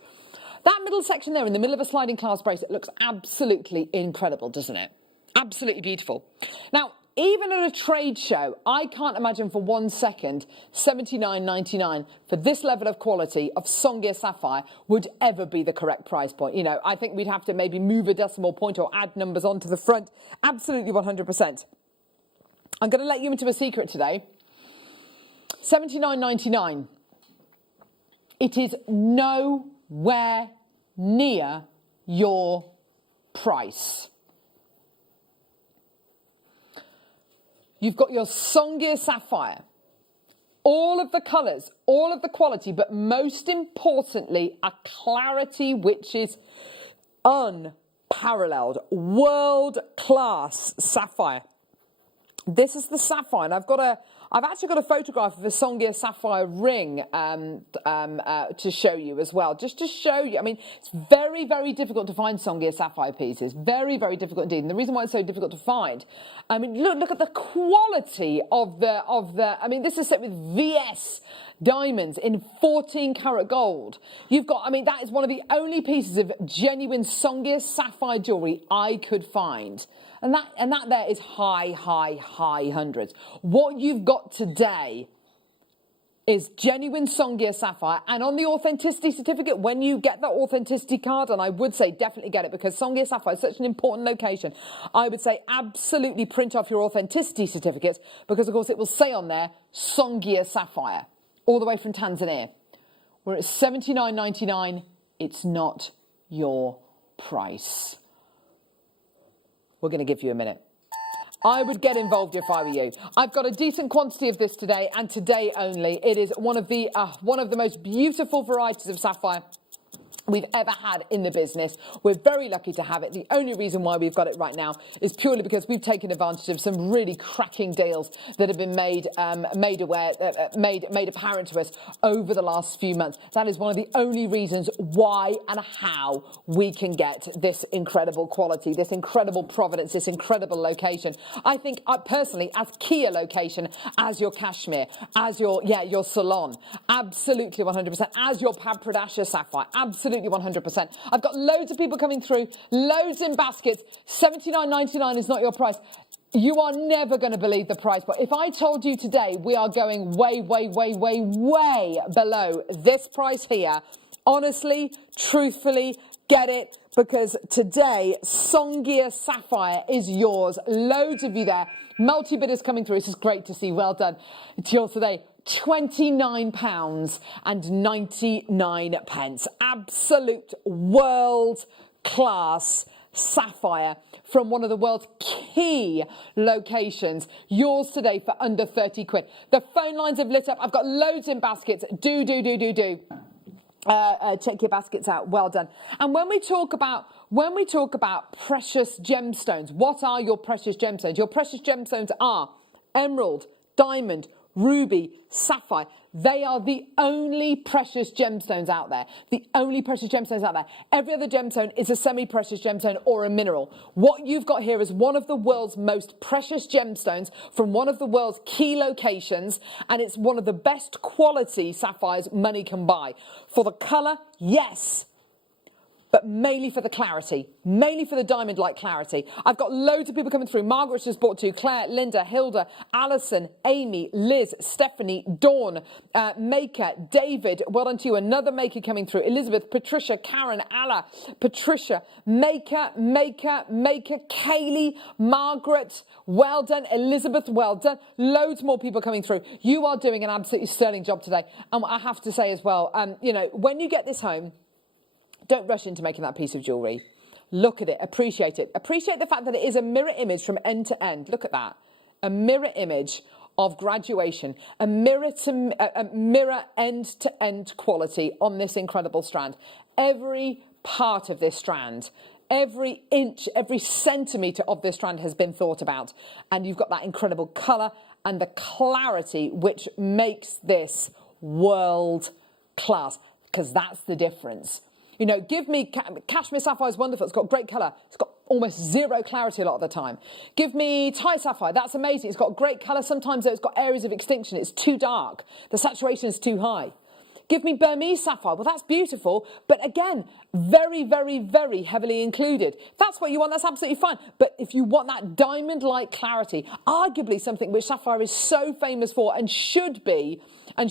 That middle section there in the middle of a sliding clasp bracelet looks absolutely incredible, doesn't it? Absolutely beautiful. Now, even at a trade show, I can't imagine for 1 second $79.99 for this level of quality of Songia sapphire would ever be the correct price point. You know, I think we'd have to maybe move a decimal point or add numbers onto the front. Absolutely 100%. I'm going to let you into a secret today. $79.99. It is nowhere near your price. You've got your Songia sapphire, all of the colours, all of the quality, but most importantly, a clarity which is unparalleled, world-class sapphire. This is the sapphire, and I've actually got a photograph of a Songia sapphire ring to show you as well, just to show you. I mean, it's very, very difficult to find Songia sapphire pieces, very, very difficult indeed. And the reason why it's so difficult to find, I mean, look at the quality of the. I mean, this is set with VS diamonds in 14 karat gold. You've got, I mean, that is one of the only pieces of genuine Songia sapphire jewellery I could find. And that there is high hundreds. What you've got today is genuine Songia sapphire. And on the authenticity certificate, when you get that authenticity card, and I would say definitely get it because Songia sapphire is such an important location, I would say absolutely print off your authenticity certificates because, of course, it will say on there Songia sapphire, all the way from Tanzania. We're at $79.99. It's not your price. We're going to give you a minute. I would get involved if I were you. I've got a decent quantity of this today, and today only. It is one of the most beautiful varieties of sapphire we've ever had in the business. We're very lucky to have it. The only reason why we've got it right now is purely because we've taken advantage of some really cracking deals that have been made apparent to us over the last few months. That is one of the only reasons why and how we can get this incredible quality, this incredible provenance, this incredible location. I think personally, as key a location as your cashmere, as your salon, absolutely 100%, as your Papradasha sapphire, absolutely 100%. I've got loads of people coming through, loads in baskets. $79.99 is not your price. You are never going to believe the price. But if I told you today we are going way below this price here, honestly, truthfully, get it, because today Songia Sapphire is yours. Loads of you there. Multi-bidders coming through. It's just great to see. Well done. It's yours today. £29.99. Absolute world-class sapphire from one of the world's key locations. Yours today for under 30 quid. The phone lines have lit up. I've got loads in baskets. Do. Check your baskets out. Well done. And when we talk about precious gemstones, what are your precious gemstones? Your precious gemstones are emerald, diamond, ruby, sapphire. They are the only precious gemstones out there. The only precious gemstones out there. Every other gemstone is a semi-precious gemstone or a mineral. What you've got here is one of the world's most precious gemstones from one of the world's key locations, and it's one of the best quality sapphires money can buy. For the colour, yes, but mainly for the clarity, mainly for the diamond-like clarity. I've got loads of people coming through. Margaret's just bought two. Claire, Linda, Hilda, Alison, Amy, Liz, Stephanie, Dawn, Maker, David. Well done to you. Another Maker coming through. Elizabeth, Patricia, Karen, Alla, Patricia, Maker, Kaylee, Margaret. Well done. Elizabeth, well done. Loads more people coming through. You are doing an absolutely sterling job today. And I have to say as well, you know, when you get this home, don't rush into making that piece of jewellery. Look at it, appreciate it. Appreciate the fact that it is a mirror image from end to end. Look at that. A mirror image of graduation. A mirror end to end quality on this incredible strand. Every part of this strand, every inch, every centimetre of this strand has been thought about. And you've got that incredible colour and the clarity which makes this world class. Because that's the difference. You know, give me Cashmere Sapphire is wonderful. It's got great colour. It's got almost zero clarity a lot of the time. Give me Thai Sapphire. That's amazing. It's got great colour. Sometimes it's got areas of extinction. It's too dark. The saturation is too high. Give me Burmese Sapphire. Well, that's beautiful. But again, very, very, very heavily included. That's what you want. That's absolutely fine. But if you want that diamond-like clarity, arguably something which Sapphire is so famous for and should be a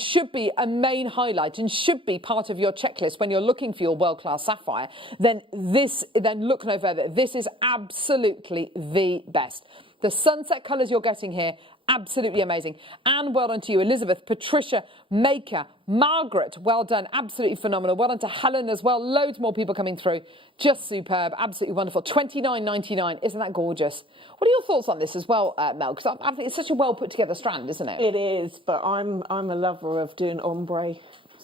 main highlight and should be part of your checklist when you're looking for your world-class sapphire, then look no further. This is absolutely the best. The sunset colours you're getting here, absolutely amazing. And well done to you, Elizabeth, Patricia, Maker, Margaret, well done, absolutely phenomenal. Well done to Helen as well. Loads more people coming through. Just superb, absolutely wonderful. £29.99, isn't that gorgeous? What are your thoughts on this as well, Mel? Because I think it's such a well put together strand, isn't it? It is, but I'm a lover of doing ombre.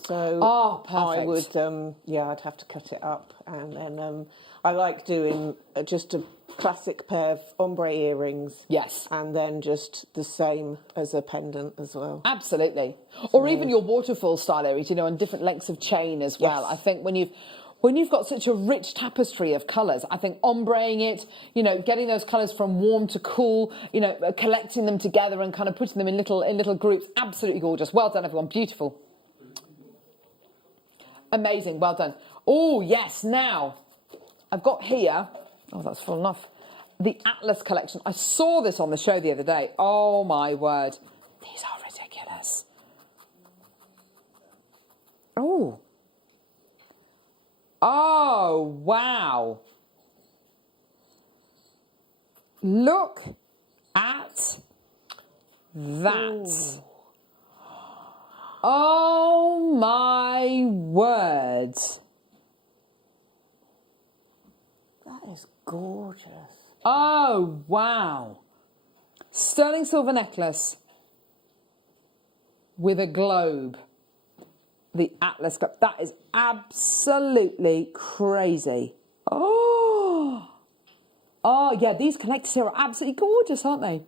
So perfect. I would, I'd have to cut it up. And then I like doing just a classic pair of ombre earrings. Yes. And then just the same as a pendant as well. Absolutely. Or even your waterfall style earrings, you know, on different lengths of chain as well. Yes. I think when you've got such a rich tapestry of colours, I think ombreing it, you know, getting those colours from warm to cool, you know, collecting them together and kind of putting them in little groups, absolutely gorgeous. Well done, everyone. Beautiful. Amazing. Well done. Oh, yes. Now, I've got here, oh, that's full enough, the Atlas collection. I saw this on the show the other day. Oh, my word. These are ridiculous. Oh. Oh, wow. Look at that. Ooh. Oh, my word. That is gorgeous. Oh, wow. Sterling silver necklace with a globe. The Atlas globe. That is absolutely crazy. Oh. Oh, yeah, these connectors here are absolutely gorgeous, aren't they?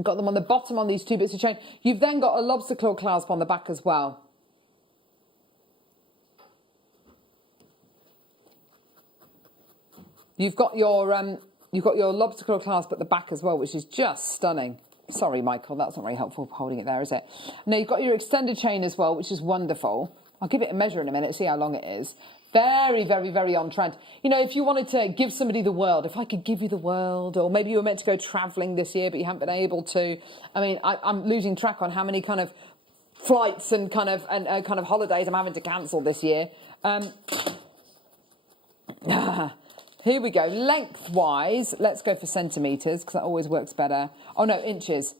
Got them on the bottom on these two bits of chain. You've then got a lobster claw clasp on the back as well. You've got your lobster claw clasp at the back as well, which is just stunning. Sorry, Michael, that's not very helpful holding it there, is it? Now, you've got your extended chain as well, which is wonderful. I'll give it a measure in a minute, see how long it is. Very, very, very on trend. You know, if you wanted to give somebody the world, if I could give you the world, or maybe you were meant to go travelling this year, but you haven't been able to. I mean, I'm losing track on how many kind of flights and kind of holidays I'm having to cancel this year. Here we go. Lengthwise, let's go for centimetres because that always works better. Oh no, inches.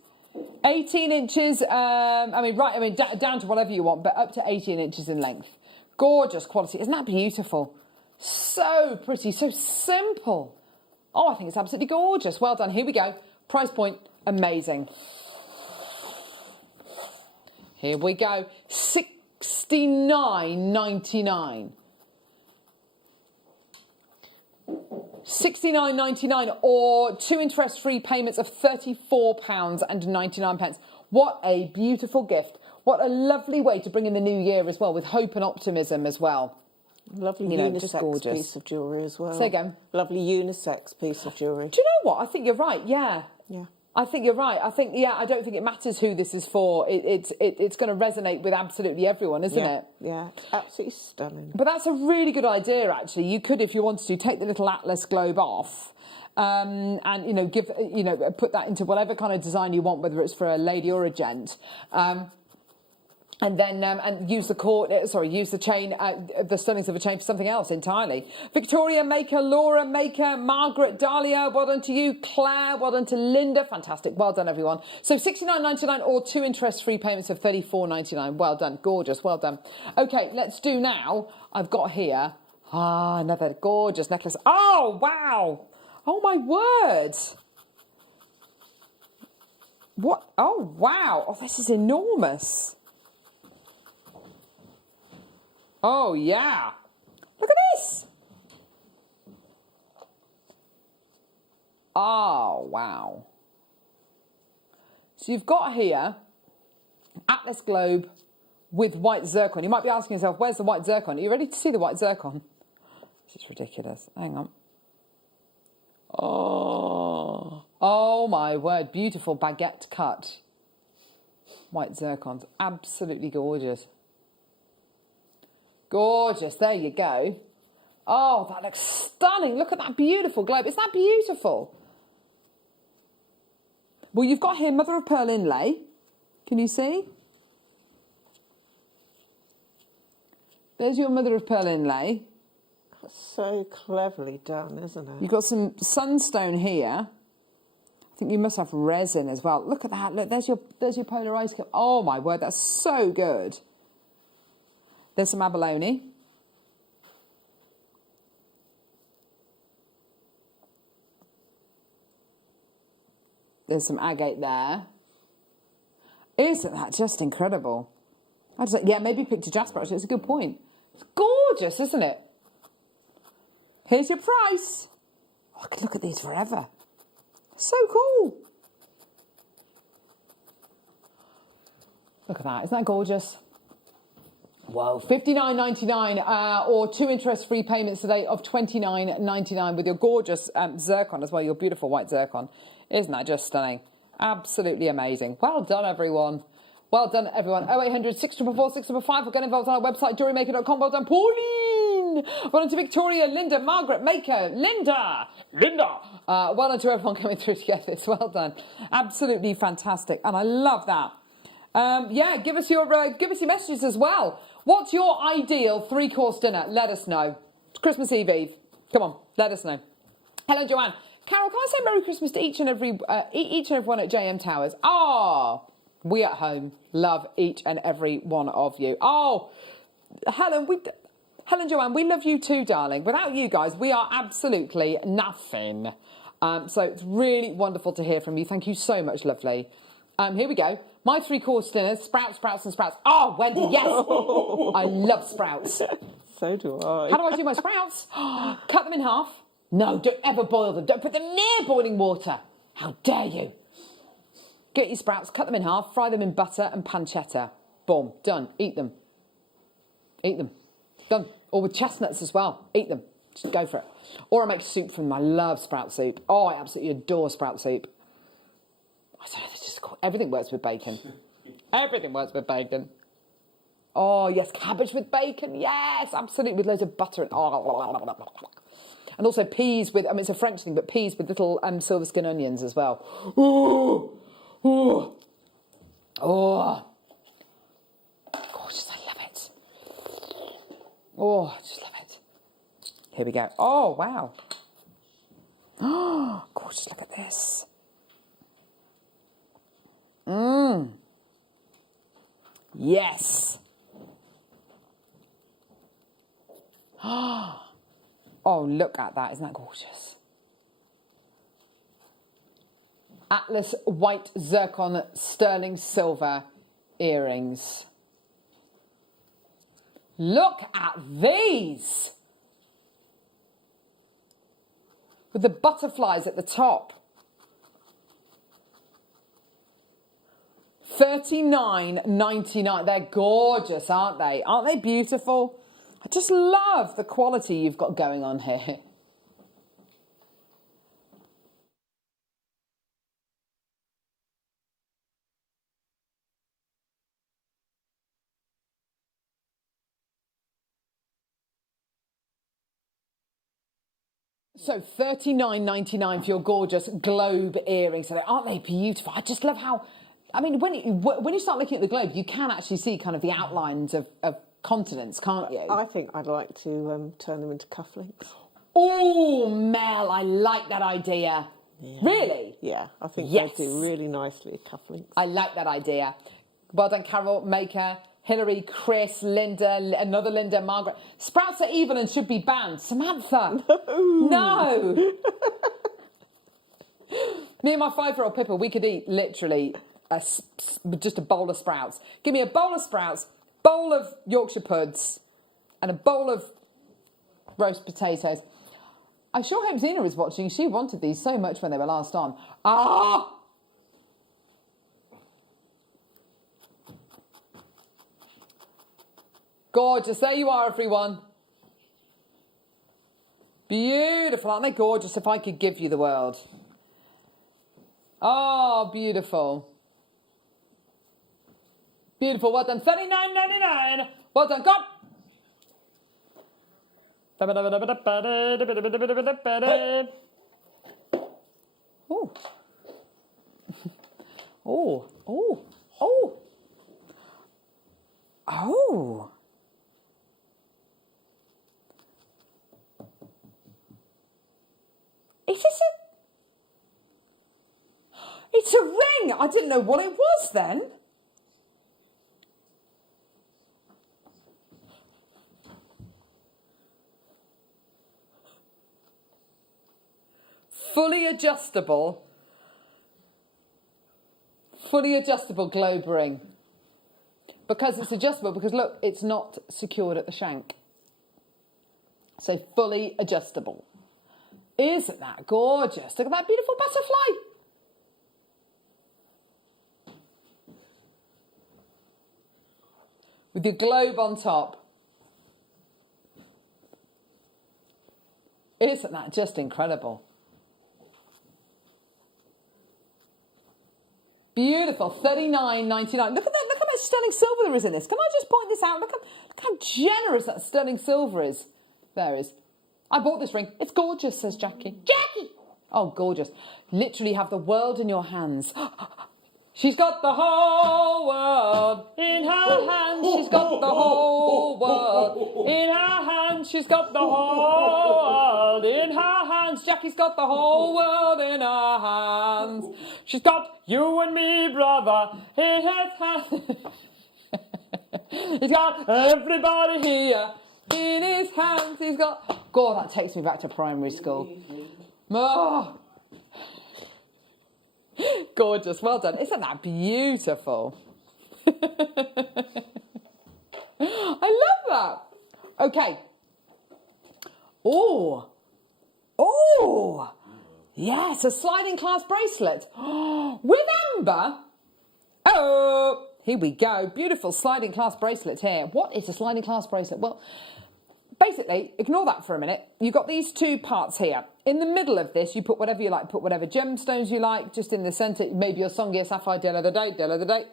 18 inches. Down to whatever you want, but up to 18 inches in length. Gorgeous quality. Isn't that beautiful? So pretty, so simple. Oh, I think it's absolutely gorgeous. Well done. Here we go. Price point, amazing. Here we go. $69.99. £69.99 or 2 interest-free payments of £34.99. What a beautiful gift. What a lovely way to bring in the new year as well, with hope and optimism as well. Lovely unisex piece of jewellery as well. Say again. Lovely unisex piece of jewellery. Do you know what? I think you're right, yeah. Yeah. I think you're right. I don't think it matters who this is for. It's going to resonate with absolutely everyone, isn't it? Yeah, absolutely stunning. But that's a really good idea, actually. You could, if you wanted to, take the little Atlas globe off and, put that into whatever kind of design you want, whether it's for a lady or a gent. And then use the chain, the stunnings of a chain for something else entirely. Victoria Maker, Laura Maker, Margaret, Dahlia, well done to you. Claire, well done to Linda. Fantastic. Well done, everyone. So $69.99 or 2 interest-free payments of $34.99. Well done. Gorgeous. Well done. Okay, let's do now. I've got here, another gorgeous necklace. Oh, wow. Oh, my word. What? Oh, wow. Oh, this is enormous. Oh, yeah. Look at this. Oh, wow. So you've got here Atlas globe with white zircon. You might be asking yourself, where's the white zircon? Are you ready to see the white zircon? This is ridiculous. Hang on. Oh, my word. Beautiful baguette cut. White zircons. Absolutely gorgeous. Gorgeous, there you go. Oh, that looks stunning. Look at that beautiful globe. Isn't that beautiful? Well, you've got here mother of pearl inlay. Can you see? There's your mother of pearl inlay. That's so cleverly done, isn't it? You've got some sunstone here. I think you must have resin as well. Look at that. Look, there's your polarized cup. Oh, my word, that's so good. There's some abalone. There's some agate there. Isn't that just incredible? Maybe picture jasper, actually. It's a good point. It's gorgeous, isn't it? Here's your price. Oh, I could look at these forever. So cool. Look at that. Isn't that gorgeous? Whoa, $59.99 or 2 interest-free payments today of $29.99 with your gorgeous zircon as well, your beautiful white zircon. Isn't that just stunning? Absolutely amazing. Well done, everyone. Well done, everyone. 0800 644 655 or get involved on our website, JewelleryMaker.com. Well done, Pauline. Well done to Victoria, Linda, Margaret, Maker, Linda. Well done to everyone coming through to get this. Well done. Absolutely fantastic. And I love that. Give us your messages as well. What's your ideal 3-course dinner? Let us know. It's Christmas Eve. Come on, let us know. Hello, Joanne. Carol, can I say Merry Christmas to each and every one at JM Towers? We at home love each and every one of you. Helen, Joanne, we love you too, darling. Without you guys, we are absolutely nothing. So it's really wonderful to hear from you. Thank you so much, lovely. Here we go. My 3-course dinner, sprouts and sprouts. Oh, Wendy, yes. I love sprouts. So do I. How do I do my sprouts? Cut them in half. No, don't ever boil them. Don't put them near boiling water. How dare you? Get your sprouts, cut them in half, fry them in butter and pancetta. Boom, done. Eat them. Eat them. Done. Or with chestnuts as well. Eat them. Just go for it. Or I make soup from them. I love sprout soup. Oh, I absolutely adore sprout soup. I don't know, everything works with bacon. Everything works with bacon. Oh, yes, cabbage with bacon. Yes, absolutely, with loads of butter. And also peas with, it's a French thing, but peas with little silver skin onions as well. Ooh, ooh, oh. Oh, I just love it. Here we go. Oh, wow. Oh, gorgeous. Look at this. Mmm. Yes. Oh, look at that. Isn't that gorgeous? Atlas white zircon sterling silver earrings. Look at these. With the butterflies at the top. $39.99. They're gorgeous, aren't they? Aren't they beautiful? I just love the quality you've got going on here. So $39.99 for your gorgeous globe earrings. Aren't they beautiful? I just love how, I mean, when you start looking at the globe, you can actually see kind of the outlines of continents, can't you? I think I'd like to turn them into cufflinks. Oh, Mel, I like that idea. Yeah. Really? Yeah, I think they do really nicely with cufflinks. I like that idea. Well done, Carol, Maker, Hillary, Chris, Linda, another Linda, Margaret. Sprouts are evil and should be banned. Samantha. No. Me and my 5-year-old Pippa, we could eat literally just a bowl of sprouts. Give me a bowl of sprouts, bowl of Yorkshire puds, and a bowl of roast potatoes. I sure hope Zena is watching. She wanted these so much when they were last on. Ah! Gorgeous. There you are, everyone. Beautiful. Aren't they gorgeous? If I could give you the world. Oh, beautiful. Beautiful. Well done. $39.99. Well done. Come. Oh. Oh. Oh. Oh. Oh. Is this It's a ring. I didn't know what it was then. Fully adjustable globe ring. Because it's adjustable, because look, it's not secured at the shank. So fully adjustable. Isn't that gorgeous? Look at that beautiful butterfly. With your globe on top. Isn't that just incredible? Beautiful, $39.99. Look at that, look how much sterling silver there is in this. Can I just point this out? Look how generous that sterling silver is. There is. I bought this ring. It's gorgeous, says Jackie. Jackie! Oh, gorgeous. Literally have the world in your hands. She's got the whole world in her hands. She's got the whole world in her hands. She's got the whole world in her hands. Jackie's got the whole world in her hands. She's got you and me, brother, in his hands. He's got everybody here in his hands. He's got... God, that takes me back to primary school. Oh. Gorgeous, well done. Isn't that beautiful? I love that. Okay. Oh. Oh. Yes, a sliding clasp bracelet. With amber. Oh, here we go. Beautiful sliding clasp bracelet here. What is a sliding clasp bracelet? Well, basically, ignore that for a minute. You've got these two parts here. In the middle of this, you put whatever you like. Put whatever gemstones you like. Just in the centre, maybe your Songia Sapphire, deal of the day, deal of the day.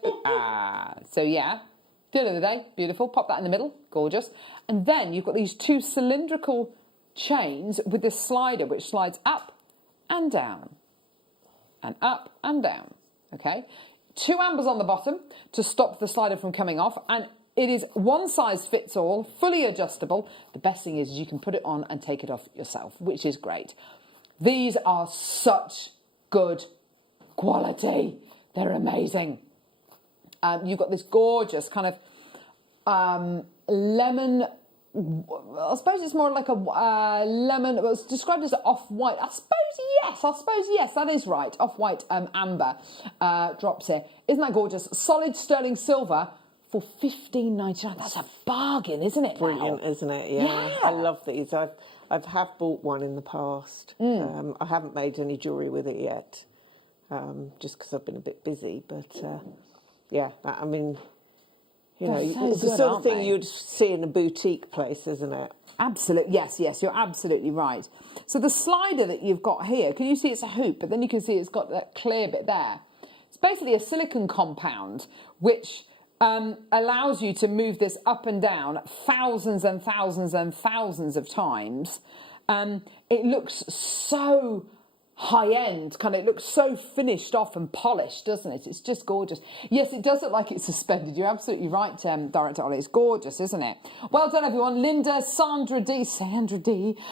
So yeah, deal of the day. Beautiful. Pop that in the middle. Gorgeous. And then you've got these two cylindrical chains with this slider, which slides up and down. And up and down. Okay. 2 ambers on the bottom to stop the slider from coming off. And It is one size fits all, fully adjustable. The best thing is you can put it on and take it off yourself, which is great. These are such good quality. They're amazing. You've got this gorgeous kind of lemon, I suppose it's more like a lemon, it was described as off-white. I suppose yes, that is right. Off-white amber drops here. Isn't that gorgeous? Solid sterling silver for $15.99. That's a bargain, isn't it? Brilliant, isn't it? Yeah. I love these. I have bought one in the past. I haven't made any jewellery with it yet, just because I've been a bit busy. But yeah, I mean, you know, it's the sort of thing you'd see in a boutique place, isn't it? Absolutely, yes, you're absolutely right. So the slider that you've got here, can you see it's a hoop, but then you can see it's got that clear bit there. It's basically a silicone compound which allows you to move this up and down thousands and thousands and thousands of times. It looks so high-end, it looks so finished off and polished, doesn't it? It's just gorgeous. Yes, it does look like it's suspended. You're absolutely right, Director Ollie. It's gorgeous, isn't it? Well done, everyone. Linda, Sandra D.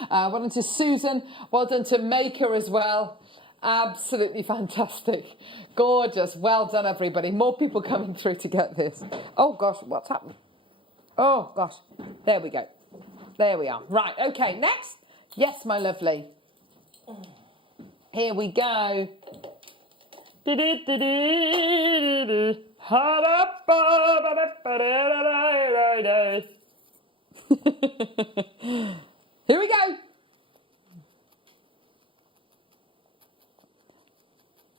Well done to Susan. Well done to Maker as well. Absolutely fantastic. Gorgeous. Well done, everybody. More people coming through to get this. Oh, gosh, what's happened? Oh, gosh. There we go. There we are. Right, okay, next. Yes, my lovely. Here we go. Here we go.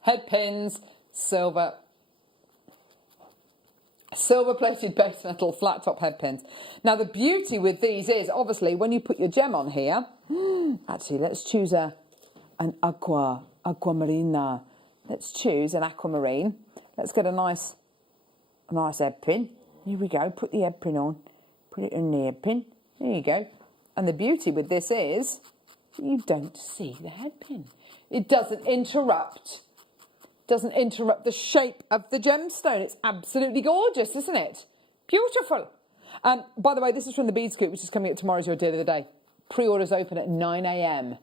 Head pins, silver. Silver-plated base metal flat top head pins. Now, the beauty with these is, obviously, when you put your gem on here, actually, let's choose an aquamarine. Let's choose an aquamarine. Let's get a nice head pin. Here we go. Put the head pin on. Put it in the head pin. There you go. And the beauty with this is you don't see the head pin. It doesn't interrupt the shape of the gemstone. It's absolutely gorgeous, isn't it? Beautiful. By the way, this is from the Bead Scoop, which is coming up tomorrow's your deal of the day. Pre-orders open at 9 a.m.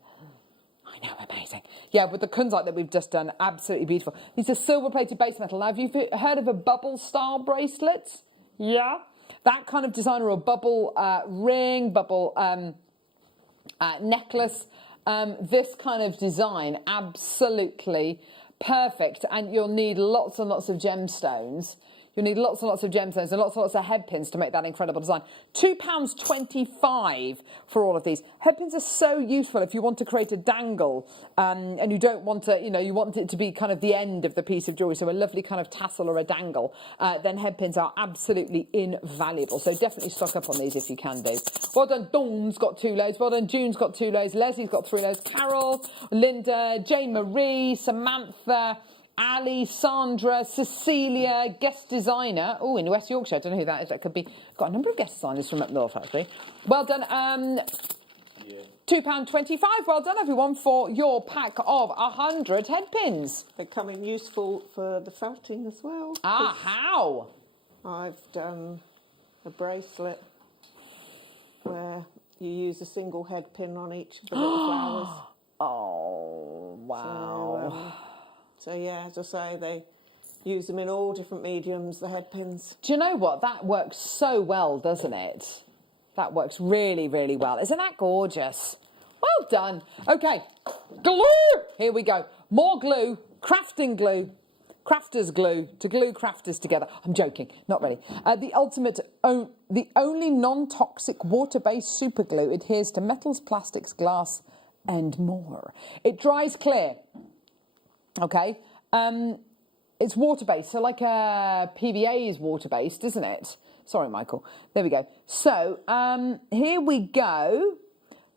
I know, amazing. Yeah, with the kunzite that we've just done, absolutely beautiful. These are silver-plated base metal. Now, have you heard of a bubble-style bracelet? Yeah. That kind of design, or a bubble ring, bubble necklace. This kind of design, absolutely perfect. And you'll need lots and lots of gemstones. You'll need lots and lots of gemstones and lots and lots of head pins to make that incredible design. £2.25 for all of these. Head pins are so useful if you want to create a dangle and you don't want to, you want it to be kind of the end of the piece of jewellery, so a lovely kind of tassel or a dangle, then head pins are absolutely invaluable. So definitely stock up on these if you can do. Well done, Dawn's got 2 loads. Well done, June's got 2 loads. Leslie's got 3 loads. Carol, Linda, Jane Marie, Samantha, Ali, Sandra, Cecilia, guest designer. Oh, in West Yorkshire. I don't know who that is. That could be. Got a number of guest designers from up north, actually. Well done. £2.25. Well done, everyone, for your pack of 100 head pins. They're coming useful for the felting as well. Ah, how? I've done a bracelet where you use a single head pin on each of the little flowers. Oh, wow. So, yeah, as I say, they use them in all different mediums, the head pins. Do you know what? That works so well, doesn't it? That works really, really well. Isn't that gorgeous? Well done. Okay, glue. Here we go. More glue, crafting glue, crafters glue, to glue crafters together. I'm joking, not really. The only non-toxic water-based super glue adheres to metals, plastics, glass, and more. It dries clear. Okay, it's water-based, so like a PVA is water-based, isn't it? Sorry, Michael. There we go. So, here we go.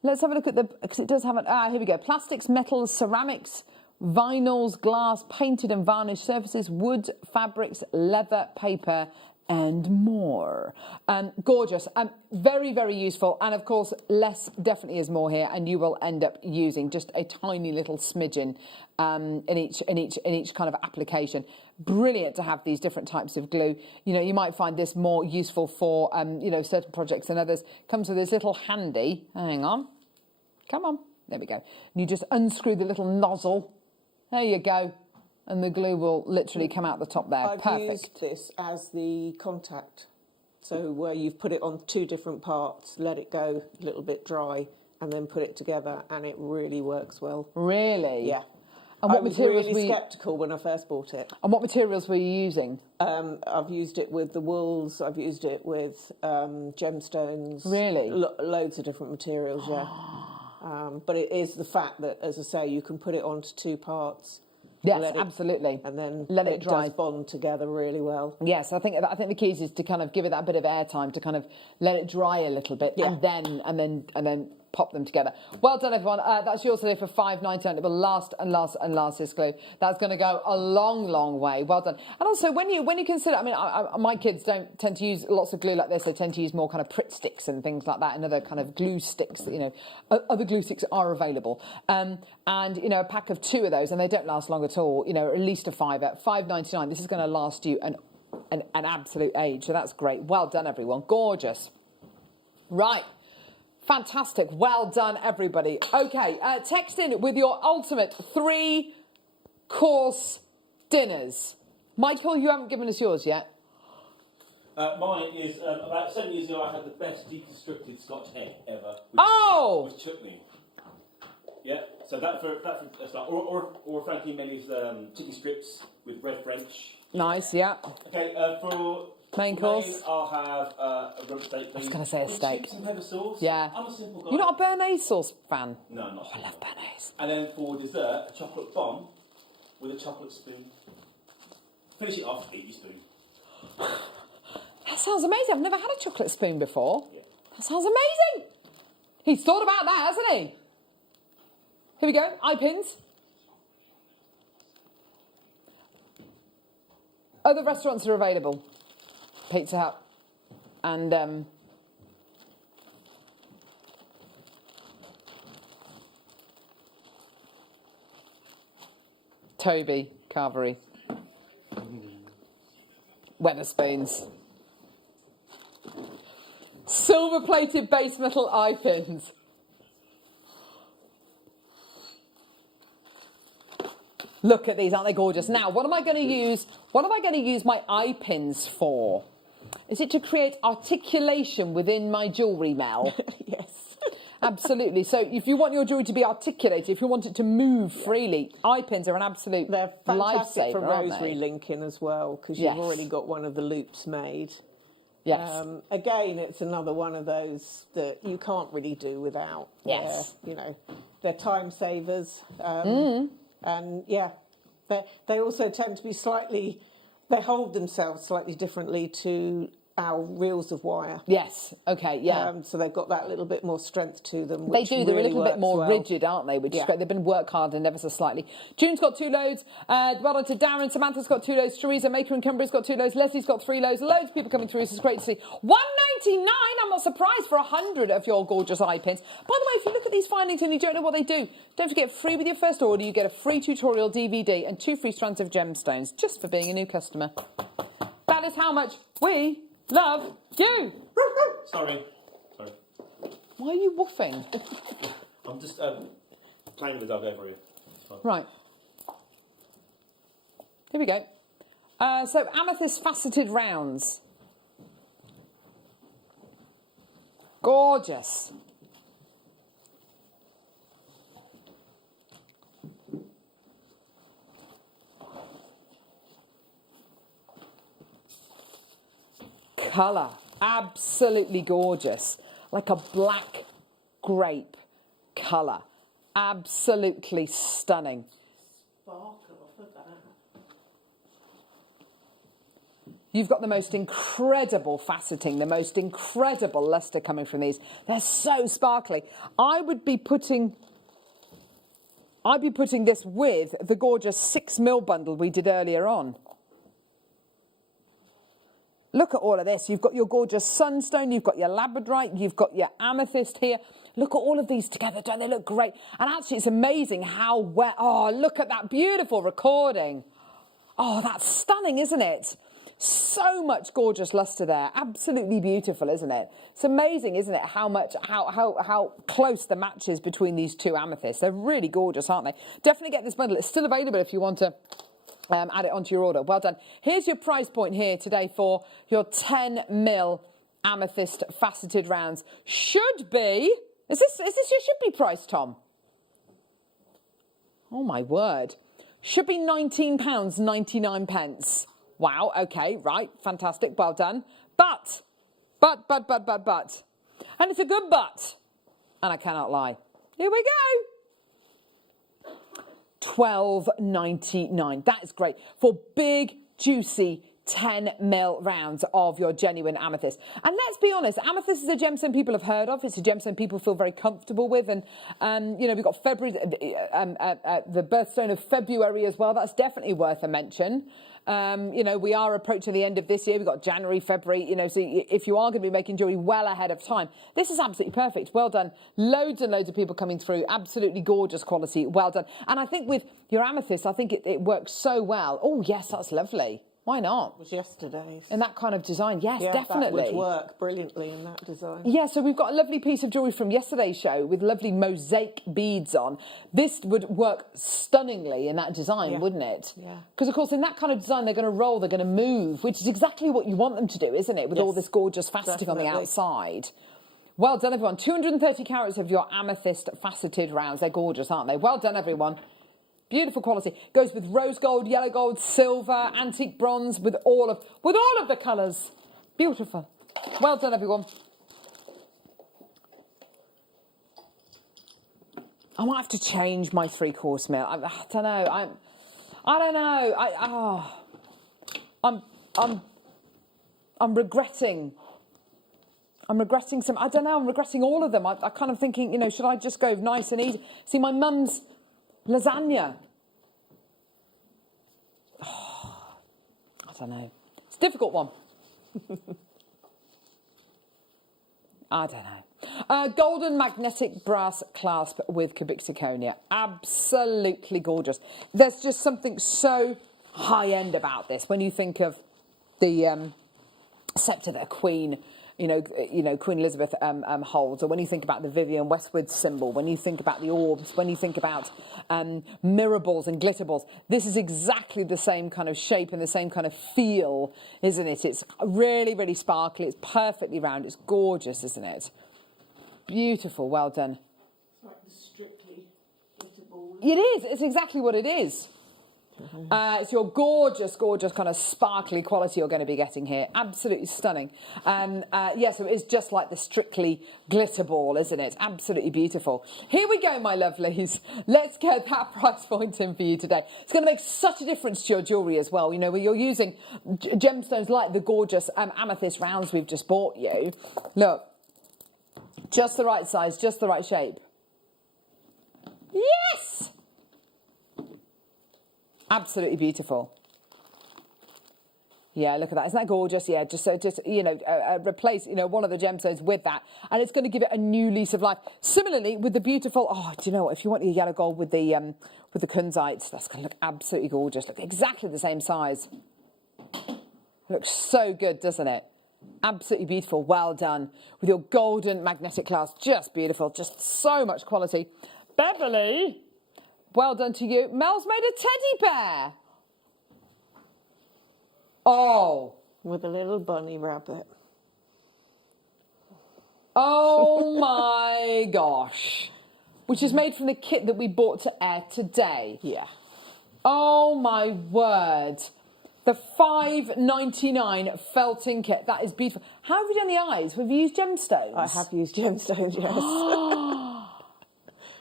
Let's have a look at because it does have here we go. Plastics, metals, ceramics, vinyls, glass, painted and varnished surfaces, wood, fabrics, leather, paper, and more. Gorgeous, very, very useful. And of course, less definitely is more here, and you will end up using just a tiny little smidgen in each kind of application. Brilliant to have these different types of glue. You know, you might find this more useful for you know, certain projects than others. Comes with this little handy. Hang on, come on, there we go. And you just unscrew the little nozzle. There you go. And the glue will literally come out the top there. I've used this as the contact. So where you've put it on 2 different parts, let it go a little bit dry, and then put it together, and it really works well. Really? Yeah. And what I was materials really sceptical when I first bought it. And what materials were you using? I've used it with the wools. I've used it with gemstones. Really? Loads of different materials, yeah. But it is the fact that, as I say, you can put it onto 2 parts. Yes, absolutely. And then let it dry. Does bond together really well. Yes, I think the key is to kind of give it that bit of airtime to kind of let it dry a little bit, and then pop them together. Well done, everyone. That's yours today for £5.99. It will last and last and last, this glue. That's going to go a long, long way. Well done. And also, when you consider, I mean, my kids don't tend to use lots of glue like this. They tend to use more kind of Pritt sticks and things like that, and other kind of glue sticks. You know, other glue sticks are available. And you know, a pack of 2 of those, and they don't last long at all. You know, at least a £5 at £5.99. This is going to last you an absolute age. So that's great. Well done, everyone. Gorgeous. Right. Fantastic. Well done, everybody. Okay, text in with your ultimate 3-course dinners. Michael, you haven't given us yours yet. Mine is, about 7 years ago, I had the best deconstructed Scotch egg ever. With chutney. Yeah, so that for a start. Or Frankie Melly's chicken strips with red French. Nice, yeah. Okay, for... Main course. I'll have a rump steak, please. I was going to say a steak. Chips and pepper sauce. Yeah. I'm a simple guy. You're not a béarnaise sauce fan? No, I'm not. I love béarnaise. And then for dessert, a chocolate bomb with a chocolate spoon. Finish it off, eat your spoon. That sounds amazing. I've never had a chocolate spoon before. Yeah. That sounds amazing. He's thought about that, hasn't he? Here we go. Eye pins. Other restaurants are available. Pizza Hut and Toby Carvery, Wetherspoons, silver-plated base metal eye pins. Look at these, aren't they gorgeous? Now, what am I going to use my eye pins for? Is it to create articulation within my jewellery, Mel? Yes. Absolutely. So if you want your jewellery to be articulated, if you want it to move freely, eye pins are an absolute They're fantastic lifesaver, for aren't rosary they? linking as well, because you've already got one of the loops made. Yes. Again, it's another one of those that you can't really do without. Yes. You know, they're time savers. And yeah, they also tend to be they hold themselves slightly differently to our reels of wire. Yes, okay, yeah. So they've got that little bit more strength to them. They which do, they're really a little bit more works rigid, aren't they? Which is great. They've been work hard and ever so slightly. June's got 2 loads. Well done to Darren. Samantha's got 2 loads. Teresa Maker and Cumbria's got 2 loads. Leslie's got 3 loads. Loads of people coming through. This is great to see. £1.99. I'm not surprised for 100 of your gorgeous eye pins. By the way, if you look at these findings and you don't know what they do, don't forget, free with your first order, you get a free tutorial DVD and 2 free strands of gemstones just for being a new customer. That is how much we love you. Sorry. Why are you woofing? I'm just playing with the dog over here. Right. Here we go. So amethyst faceted rounds. Gorgeous. Colour, absolutely gorgeous. Like a black grape colour. Absolutely stunning. You've got the most incredible faceting, the most incredible lustre coming from these. They're so sparkly. I'd be putting this with the gorgeous 6mm bundle we did earlier on. Look at all of this. You've got your gorgeous sunstone, you've got your labradorite, you've got your amethyst here. Look at all of these together, don't they look great? And actually, it's amazing how well, oh, look at that beautiful recording. Oh, that's stunning, isn't it? So much gorgeous luster there. Absolutely beautiful, isn't it? It's amazing, isn't it, how close the match is between these two amethysts. They're really gorgeous, aren't they? Definitely get this bundle. It's still available if you want to add it onto your order. Well done. Here's your price point here today for your 10mm amethyst faceted rounds. Should be, is this your should be price, Tom? Oh my word. Should be £19.99. Wow, okay, right, fantastic, well done. But, and it's a good but, and I cannot lie. Here we go. £12.99. That is great for big, juicy 10mm rounds of your genuine amethyst. And let's be honest, amethyst is a gemstone people have heard of. It's a gemstone people feel very comfortable with. And, you know, we've got February, the birthstone of February as well. That's definitely worth a mention. You know, we are approaching the end of this year. We've got January, February, you know, so if you are going to be making jewellery well ahead of time, this is absolutely perfect. Well done. Loads and loads of people coming through. Absolutely gorgeous quality. Well done. And I think with your amethyst, I think it works so well. Oh, yes, that's lovely. Why not? It was yesterday's. In that kind of design, yes, yeah, definitely. That would work brilliantly in that design. Yeah, so we've got a lovely piece of jewellery from yesterday's show with lovely mosaic beads on. This would work stunningly in that design, wouldn't it? Yeah. Because, of course, in that kind of design, they're going to roll, they're going to move, which is exactly what you want them to do, isn't it? With all this gorgeous faceting on the outside. Well done, everyone. 230 carats of your amethyst faceted rounds. They're gorgeous, aren't they? Well done, everyone. Beautiful quality. Goes with rose gold, yellow gold, silver, antique bronze, with all of the colours. Beautiful. Well done, everyone. I might have to change my 3-course meal. I don't know. I don't know. I'm regretting. I'm regretting some. I don't know. I'm regretting all of them. I kind of thinking, you know, should I just go nice and easy? See, my mum's lasagna. Oh, I don't know. It's a difficult one. I don't know. Golden magnetic brass clasp with cubic zirconia. Absolutely gorgeous. There's just something so high-end about this. When you think of the sceptre that a queen, you know, Queen Elizabeth holds, or when you think about the Vivienne Westwood symbol, when you think about the orbs, when you think about mirror balls and glitter balls, this is exactly the same kind of shape and the same kind of feel, isn't it? It's really, really sparkly. It's perfectly round. It's gorgeous, isn't it? Beautiful. Well done. It's like the Strictly glitter ball. It is. It's exactly what it is. It's your gorgeous, gorgeous kind of sparkly quality you're going to be getting here. Absolutely stunning. Yeah, so it's just like the Strictly glitter ball, isn't it? Absolutely beautiful. Here we go, my lovelies. Let's get that price point in for you today. It's going to make such a difference to your jewellery as well. You know, when you're using gemstones like the gorgeous amethyst rounds we've just bought you. Look, just the right size, just the right shape. Yes! Absolutely beautiful. Yeah, look at that. Isn't that gorgeous? Yeah, just you know, replace, you know, one of the gemstones with that, and it's going to give it a new lease of life. Similarly, with the beautiful, oh, do you know what? If you want your yellow gold with the kunzite, that's going to look absolutely gorgeous. Look, exactly the same size. Looks so good, doesn't it? Absolutely beautiful. Well done. With your golden magnetic clasp, just beautiful. Just so much quality. Beverly, well done to you. Mel's made a teddy bear. Oh. With a little bunny rabbit. Oh my gosh. Which is made from the kit that we bought to air today. Yeah. Oh my word. The $5.99 felting kit. That is beautiful. How have you done the eyes? Have you used gemstones? I have used gemstones, yes.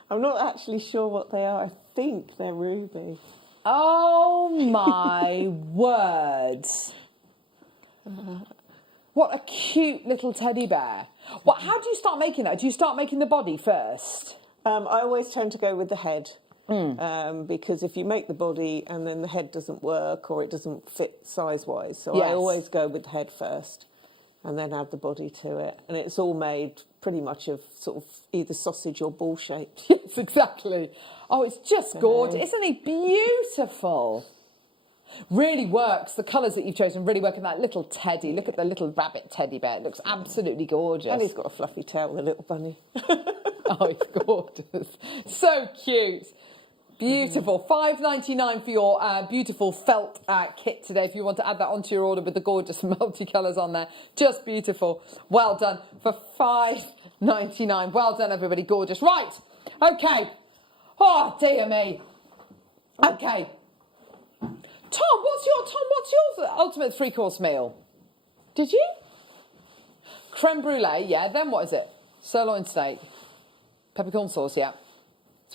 I'm not actually sure what they are. I think they're ruby. Oh my word. What a cute little teddy bear. How do you start making that? Do you start making the body first? I always tend to go with the head. because if you make the body and then the head doesn't work or it doesn't fit size-wise, so Yes. I always go with the head first and then add the body to it. And it's all made pretty much of sort of either sausage or ball shaped. Yes, exactly. Oh, it's just gorgeous. Isn't he beautiful? Really works. The colours that you've chosen really work in that little teddy. Look at the little rabbit teddy bear. It looks absolutely gorgeous. And he's got a fluffy tail, the little bunny. Oh, it's gorgeous. So cute. Beautiful. $5.99 for your beautiful felt kit today if you want to add that onto your order with the gorgeous multicolours on there. Just beautiful. Well done for $5.99. Well done, everybody. Gorgeous. Right. Okay. Oh, dear me. Okay. Tom, what's your ultimate three-course meal? Did you? Creme brulee, yeah. Then what is it? Sirloin steak. Peppercorn sauce, yeah.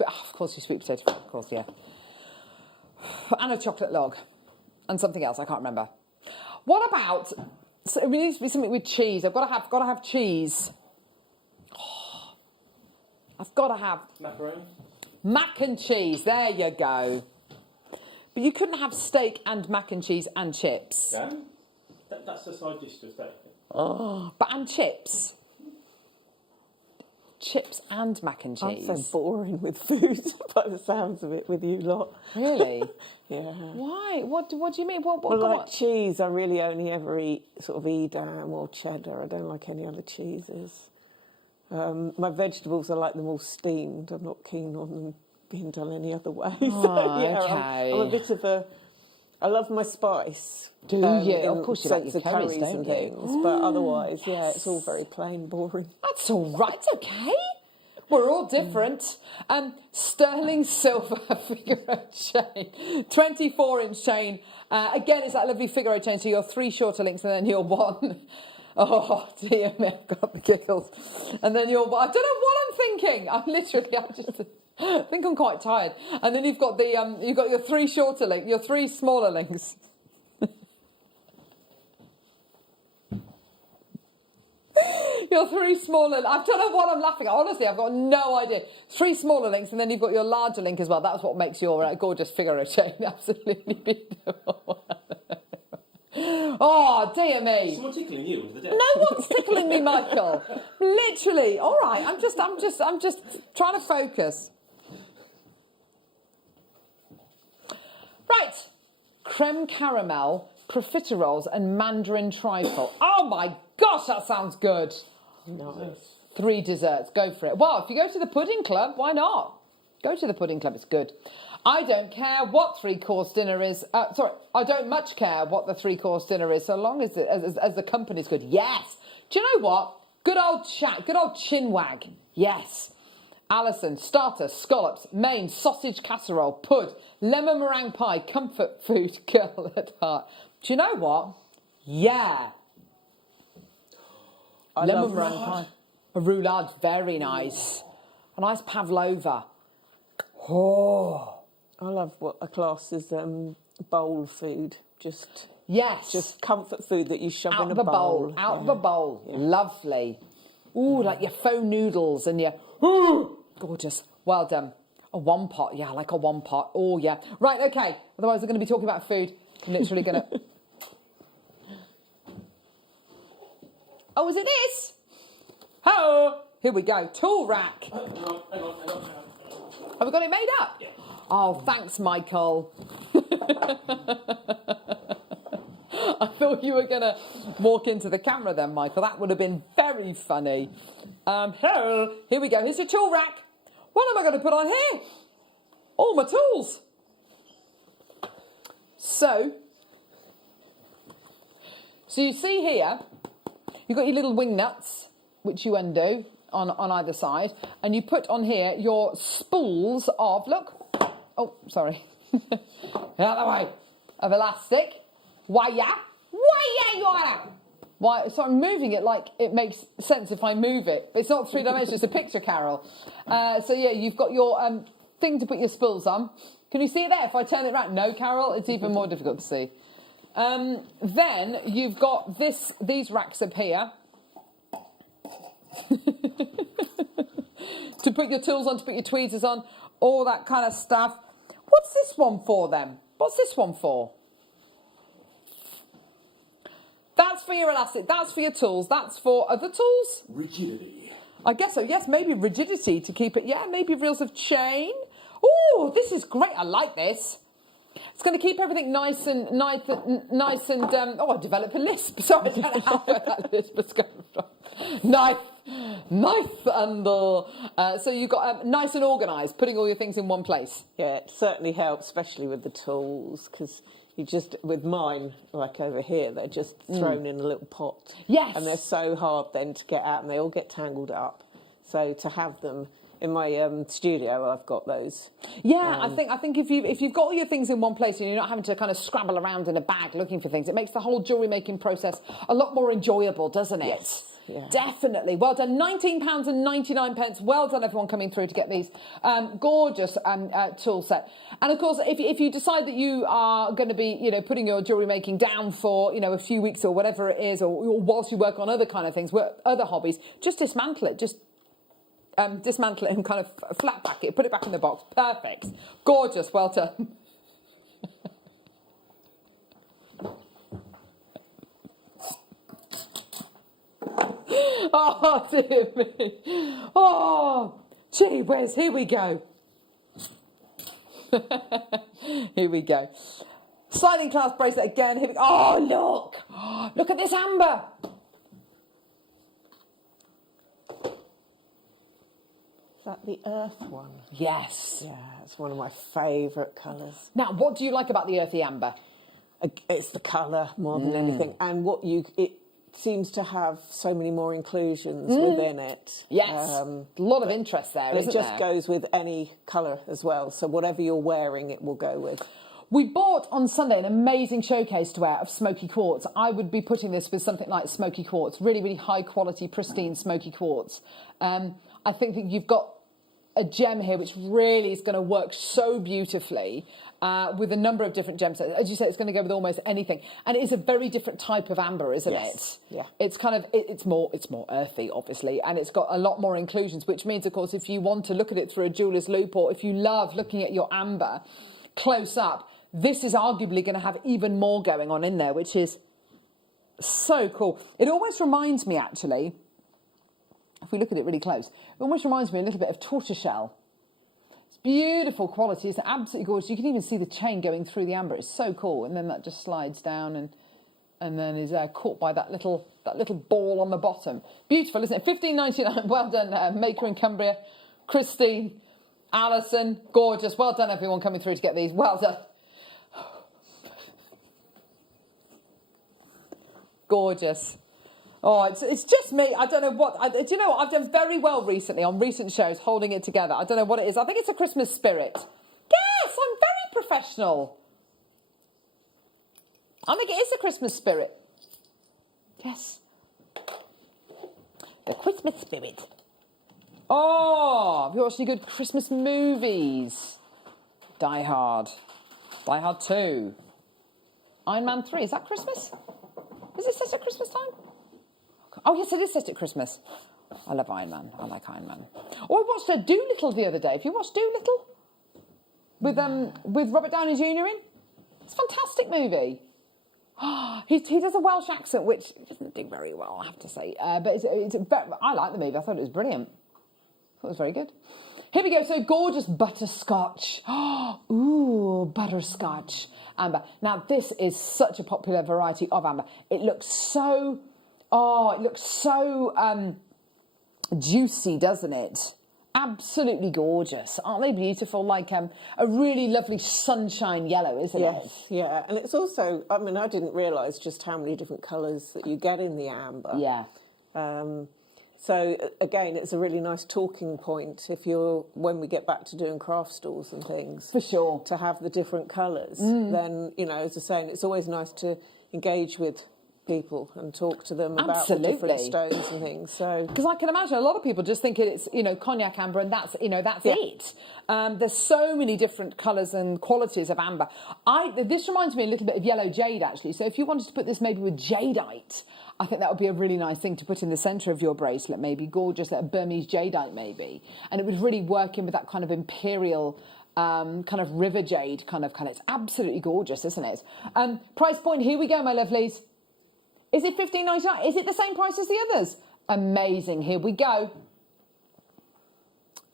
Of course, your sweet potato fry, of course, yeah. And a chocolate log. And something else, I can't remember. What about... So it needs to be something with cheese. I've got to have cheese. Oh, I've got to have... Macaroni? Mac and cheese, there you go. But you couldn't have steak and mac and cheese and chips. Yeah? That's a side dish to a steak. Oh, but and chips. Chips and mac and cheese. I'm so boring with food by the sounds of it with you lot. Really? Yeah. Why? What do you mean? Well, like cheese, I really only ever eat sort of Edam or cheddar. I don't like any other cheeses. My vegetables, I like them all steamed. I'm not keen on them being done any other way. Oh, so, yeah, okay. I'm a bit of a... I love my spice. Do you? In Of course you like sense your of curries, curries don't and you? things. But otherwise, yeah, it's all very plain, boring. That's all right. It's okay. We're all different. Sterling silver Figaro chain, 24-inch chain. Again, it's that lovely Figaro chain. So your 3 shorter links and then your 1. Oh dear me, I've got the giggles. And then your 1. I don't know what I'm thinking. I just think I'm quite tired. And then you've got your 3 shorter links, your 3 smaller links. Your 3 smaller... I don't know what I'm laughing at. Honestly, I've got no idea. 3 smaller links, and then you've got your larger link as well. That's what makes your gorgeous Figaro chain absolutely beautiful. Oh, dear me. Someone tickling you under the desk? No one's tickling me, Michael. Literally. All right, I'm just trying to focus. Right. Creme caramel, profiteroles, and mandarin trifle. Oh, my gosh, that sounds good. Nice. 3 desserts. Go for it. Well, if you go to the pudding club, why not? Go to the pudding club. It's good. I don't care what 3-course dinner is. I don't much care what the 3-course dinner is, so long as the company's good. Yes. Do you know what? Good old chat. Good old chinwag. Yes. Alison, starter, scallops, main, sausage casserole, pud, lemon meringue pie, comfort food, girl at heart. Do you know what? Yeah. Lemon meringue pie. A roulade, very nice. A nice pavlova. Oh. I love what a class is bowl food. Just comfort food that you shove in a bowl. Out of the bowl. Yeah. Lovely. Ooh, like your faux noodles and your... Gorgeous. Well done. A one pot. Yeah, I like a one pot. Oh, yeah. Right, okay. Otherwise, we're going to be talking about food. I'm literally going to... Oh, is it this? Oh, here we go. Tool rack. Hang on. Have we got it made up? Yeah. Oh, thanks, Michael. I thought you were going to walk into the camera then, Michael. That would have been very funny. Here we go. Here's your tool rack. What am I going to put on here? All my tools. So you see here, you've got your little wing nuts, which you undo on either side, and you put on here your spools of, look, oh, sorry, out of the way, of elastic, wire, you are. Why? So I'm moving it like it makes sense if I move it. It's not 3 dimensions, it's a picture, Carol. So yeah, you've got your thing to put your spools on. Can you see it there? If I turn it around, no, Carol, it's even more difficult to see. Then you've got these racks up here to put your tools on, to put your tweezers on. all that kind of stuff. What's this one for then? What's this one for? That's for your elastic, that's for your tools, that's for other tools? Rigidity. I guess so, yes, maybe rigidity to keep it, yeah, maybe reels of chain. Oh, this is great, I like this. It's going to keep everything nice and, oh, I developed a lisp, so I don't know how that lisp is going from. Nice, and so you've got nice and organised, putting all your things in one place. Yeah, it certainly helps, especially with the tools, because you just, with mine, like over here, they're just thrown in a little pot. Yes. And they're so hard then to get out, and they all get tangled up. So to have them in my studio, I've got those. Yeah, I think if you've got all your things in one place and you're not having to kind of scramble around in a bag looking for things, it makes the whole jewellery making process a lot more enjoyable, doesn't it? Yes. Yeah. Definitely. Well done. £19.99. Well done, everyone coming through to get these gorgeous tool set. And of course, if you decide that you are going to be, putting your jewellery making down for, a few weeks or whatever it is, or whilst you work on other kind of things, other hobbies, just dismantle it. Just dismantle it and kind of flat pack it, put it back in the box. Perfect. Gorgeous. Well done. Oh, dear me. Oh, gee whiz, here we go. Here we go. Sliding clasp bracelet again. Here we go. Oh, look. Oh, look at this amber. Is that the earth one? Yes. Yeah, it's one of my favourite colours. Now, what do you like about the earthy amber? It's the colour more than anything. And it seems to have so many more inclusions within it. Yes, a lot of interest there, isn't there? It just goes with any colour as well, so whatever you're wearing, it will go with. We bought on Sunday an amazing showcase to wear of smoky quartz. I would be putting this with something like smoky quartz, really, really high quality, pristine smoky quartz. I think that you've got a gem here which really is going to work so beautifully with a number of different gems. As you say, it's going to go with almost anything, and it is a very different type of amber, isn't it? Yeah. It's kind of it's more earthy, obviously, and it's got a lot more inclusions, which means, of course, if you want to look at it through a jeweller's loupe, or if you love looking at your amber close up, this is arguably going to have even more going on in there, which is so cool. It always reminds me, actually, if we look at it really close, it almost reminds me a little bit of tortoiseshell. It's beautiful quality. It's absolutely gorgeous. You can even see the chain going through the amber. It's so cool. And then that just slides down and then is caught by that little ball on the bottom. Beautiful, isn't it? £15.99. Well done, Maker in Cumbria, Christine, Alison. Gorgeous. Well done, everyone coming through to get these. Well done. Gorgeous. Oh, it's just me. I don't know what. Do you know what? I've done very well recently on recent shows holding it together. I don't know what it is. I think it's a Christmas spirit. Yes, I'm very professional. I think it is a Christmas spirit. Yes. The Christmas spirit. Oh, have you watched any good Christmas movies? Die Hard. Die Hard 2. Iron Man 3. Is that Christmas? Is it set at Christmas time? Oh, yes, it is set at Christmas. I love Iron Man. I like Iron Man. Oh, I watched a Doolittle the other day. Have you watched Doolittle? With Robert Downey Jr. in? It's a fantastic movie. He does a Welsh accent, which doesn't do very well, I have to say. But I like the movie. I thought it was brilliant. I thought it was very good. Here we go. So gorgeous butterscotch. Ooh, butterscotch amber. Now, this is such a popular variety of amber. It looks so... Oh, it looks so juicy, doesn't it? Absolutely gorgeous. Aren't they beautiful? Like a really lovely sunshine yellow, isn't it? Yes, yeah. And it's also, I mean, I didn't realise just how many different colours that you get in the amber. Yeah. So, again, it's a really nice talking point when we get back to doing craft stores and things. For sure. To have the different colours. Then, as I say, it's always nice to engage with people and talk to them about the different stones and things. So because I can imagine a lot of people just think it's cognac amber and that's it. There's so many different colours and qualities of amber. This reminds me a little bit of yellow jade, actually. So if you wanted to put this maybe with jadeite, I think that would be a really nice thing to put in the centre of your bracelet, maybe gorgeous, a Burmese jadeite maybe. And it would really work in with that kind of imperial kind of river jade kind of colour. It's absolutely gorgeous, isn't it? Price point, here we go, my lovelies. Is it $15.99? Is it the same price as the others? Amazing, here we go.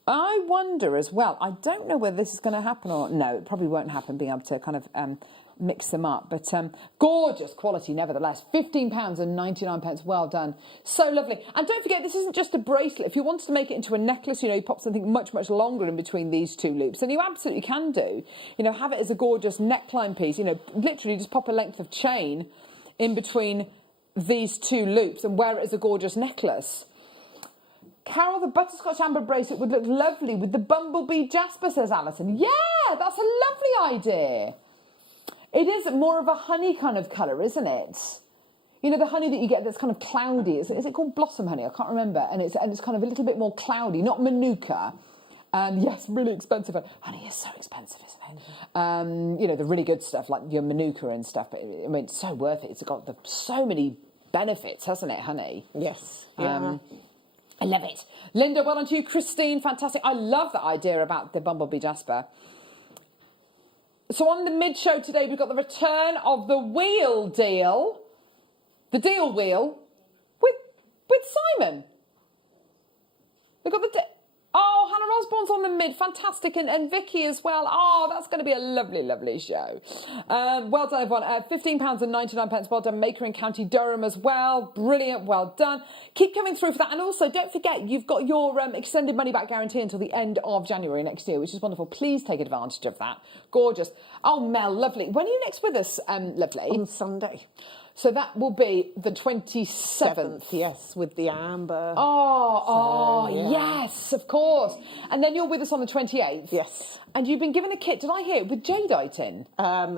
I wonder as well, I don't know whether this is going to happen or no, it probably won't happen, being able to kind of mix them up, but gorgeous quality nevertheless. £15.99, well done. So lovely. And don't forget, this isn't just a bracelet. If you wanted to make it into a necklace, you know, you pop something much, much longer in between these two loops, and you absolutely can do. You know, have it as a gorgeous neckline piece, you know, literally just pop a length of chain in between these two loops and wear it as a gorgeous necklace. Carol, the butterscotch amber bracelet would look lovely with the bumblebee jasper, says Alison. Yeah, that's a lovely idea. It is more of a honey kind of colour, isn't it? You know, the honey that you get that's kind of cloudy. Is it called blossom honey? I can't remember. And it's kind of a little bit more cloudy, not manuka. Yes, really expensive. Honey is so expensive, isn't it? You know, the really good stuff like your manuka and stuff. But I mean, it's so worth it. It's got so many benefits, hasn't it, honey? Yes. Yeah. I love it. Linda, well done to you. Christine, fantastic. I love that idea about the bumblebee jasper. So on the mid-show today, we've got the return of the wheel deal. The deal wheel with Simon. We've got the... Oh, Hannah Osborne's on the mid. Fantastic. And Vicky as well. Oh, that's going to be a lovely, lovely show. Well done, everyone. £15.99. Well done, Maker in County Durham as well. Brilliant. Well done. Keep coming through for that. And also, don't forget, you've got your extended money-back guarantee until the end of January next year, which is wonderful. Please take advantage of that. Gorgeous. Oh, Mel, lovely. When are you next with us, lovely? On Sunday. So that will be the 27th. Yes, with the amber. Yeah. Yes, of course. And then you're with us on the 28th. Yes. And you've been given a kit, did I hear, with jadeite in?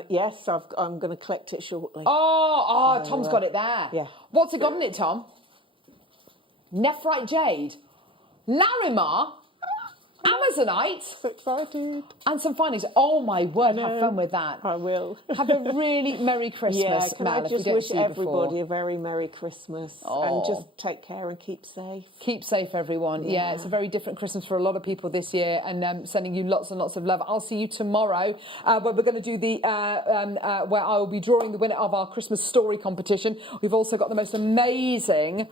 Yes, I'm going to collect it shortly. So, Tom's got it there. Yeah. What's it got in it, Tom? Nephrite jade. Larimar. Amazonite. So excited. And some findings. Oh my word, have fun with that. I will. Have a really Merry Christmas, Yeah, can Mel, I just wish everybody before. a very Merry Christmas and just take care and keep safe. Keep safe, everyone. Yeah, it's a very different Christmas for a lot of people this year, and sending you lots and lots of love. I'll see you tomorrow, where we're going to do the where I will be drawing the winner of our Christmas story competition. We've also got the most amazing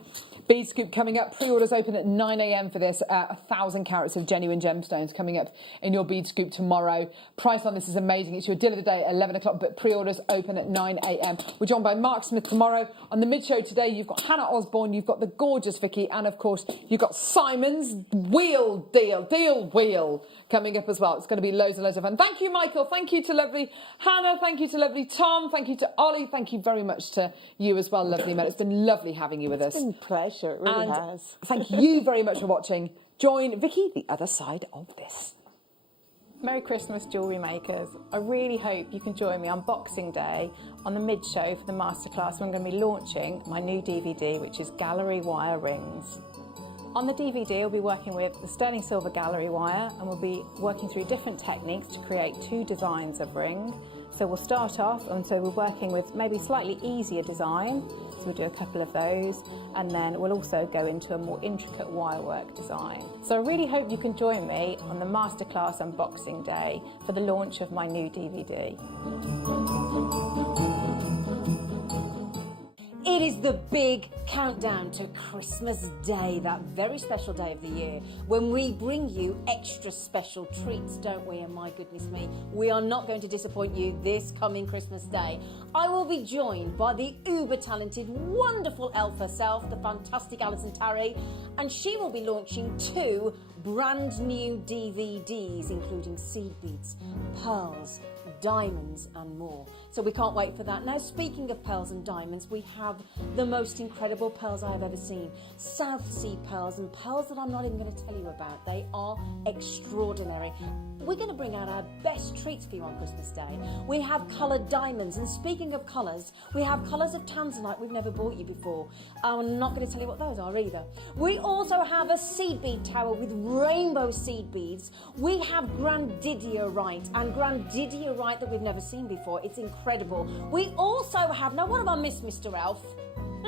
bead scoop coming up. Pre-orders open at 9 a.m. for this. 1,000 carats of genuine gemstones coming up in your bead scoop tomorrow. Price on this is amazing. It's your deal of the day at 11 o'clock, but pre-orders open at 9 a.m. We're joined by Mark Smith tomorrow. On the mid-show today, you've got Hannah Osborne, you've got the gorgeous Vicky, and of course, you've got Simon's deal wheel coming up as well. It's going to be loads and loads of fun. Thank you, Michael. Thank you to lovely Hannah. Thank you to lovely Tom. Thank you to Ollie. Thank you very much to you as well, lovely Mel. It's been lovely having you with us. It's been a pleasure. It really has. Thank you very much for watching. Join Vicky the other side of this. Merry Christmas, jewellery makers. I really hope you can join me on Boxing Day on the mid-show for the masterclass when I'm going to be launching my new DVD, which is gallery wire rings. On the DVD, I'll be working with the sterling silver gallery wire, and we'll be working through different techniques to create 2 designs of ring. So we'll start off, and so we're working with maybe slightly easier design. So we'll do a couple of those, and then we'll also go into a more intricate wirework design. So I really hope you can join me on the masterclass on Boxing Day for the launch of my new DVD. It is the big countdown to Christmas Day, that very special day of the year, when we bring you extra special treats, don't we? And my goodness me, we are not going to disappoint you this coming Christmas Day. I will be joined by the uber-talented, wonderful elf herself, the fantastic Alison Tarry, and she will be launching 2 brand new DVDs, including seed beads, pearls, diamonds and more. So we can't wait for that. Now, speaking of pearls and diamonds, we have the most incredible pearls I have ever seen. South Sea pearls, and pearls that I'm not even going to tell you about. They are extraordinary. We're going to bring out our best treats for you on Christmas Day. We have coloured diamonds, and speaking of colours, we have colours of tanzanite we've never bought you before. I'm not going to tell you what those are either. We also have a seed bead tower with rainbow seed beads. We have grandidierite, and grandidierite that we've never seen before. It's incredible. We also have, now what have I missed, Mr. Elf?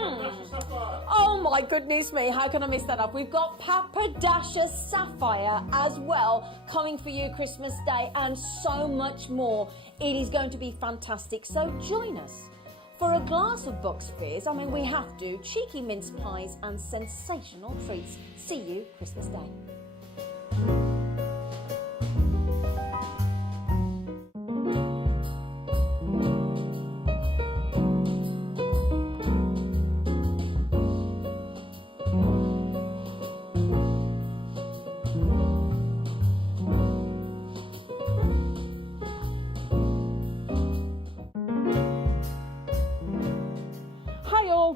Oh my goodness me, how can I miss that up? We've got Papadasha Sapphire as well coming for you Christmas Day and so much more. It is going to be fantastic, so join us for a glass of Bucks Fizz. I mean, we have to. Cheeky mince pies and sensational treats. See you Christmas Day.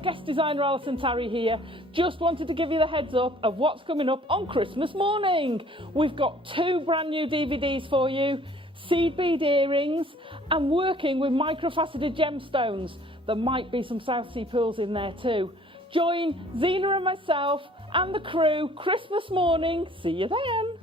Guest designer Alison Tarry here. Just wanted to give you the heads up of what's coming up on Christmas morning. We've got 2 brand new DVDs for you, seed bead earrings and working with microfaceted gemstones. There might be some South Sea pearls in there too. Join Zena and myself and the crew Christmas morning. See you then.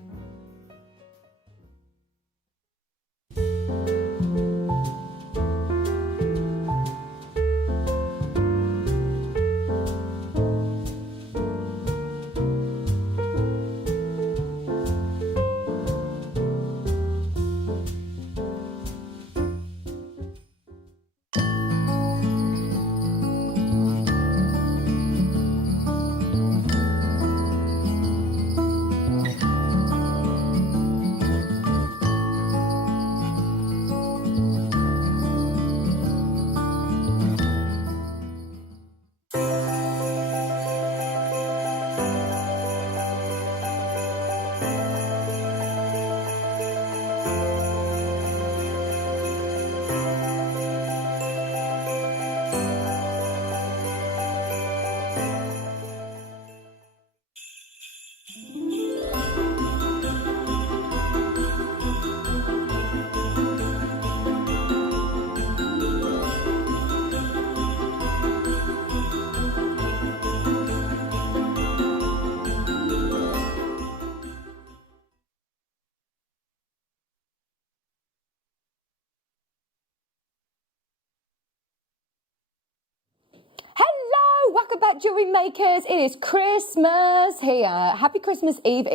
Welcome back, jewellery makers. It is Christmas here. Happy Christmas Eve.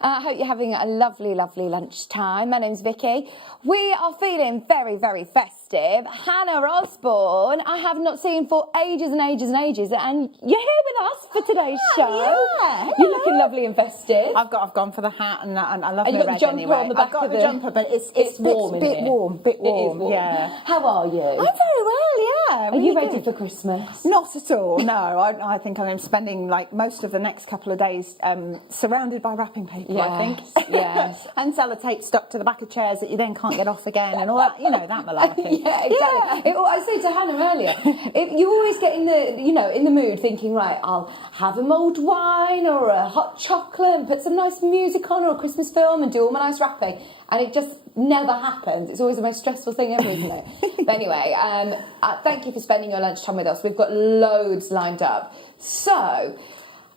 I hope you're having a lovely, lovely lunchtime. My name's Vicky. We are feeling very, very festive. Hannah Osborne, I have not seen for ages and ages and ages, and you're here with us for today's show. Yeah, you're looking lovely and festive. I've gone for the hat and I love and the you've got red the jumper anyway. on the back I've got of the jumper, but it's warm in bit here. warm, It is warm. yeah. How are you? I'm very well, yeah. Are you ready for Christmas? Not at all, no. I think I'm spending like most of the next couple of days surrounded by wrapping paper, I think. Yes. And sellotape stuck to the back of chairs that you then can't get off again and all that, that malarkey. Yeah, exactly. I said to Hannah earlier, you always get in the mood thinking, right, I'll have a mulled wine or a hot chocolate and put some nice music on or a Christmas film and do all my nice wrapping. And it just never happens. It's always the most stressful thing ever, isn't it? But anyway, thank you for spending your lunchtime with us. We've got loads lined up. So,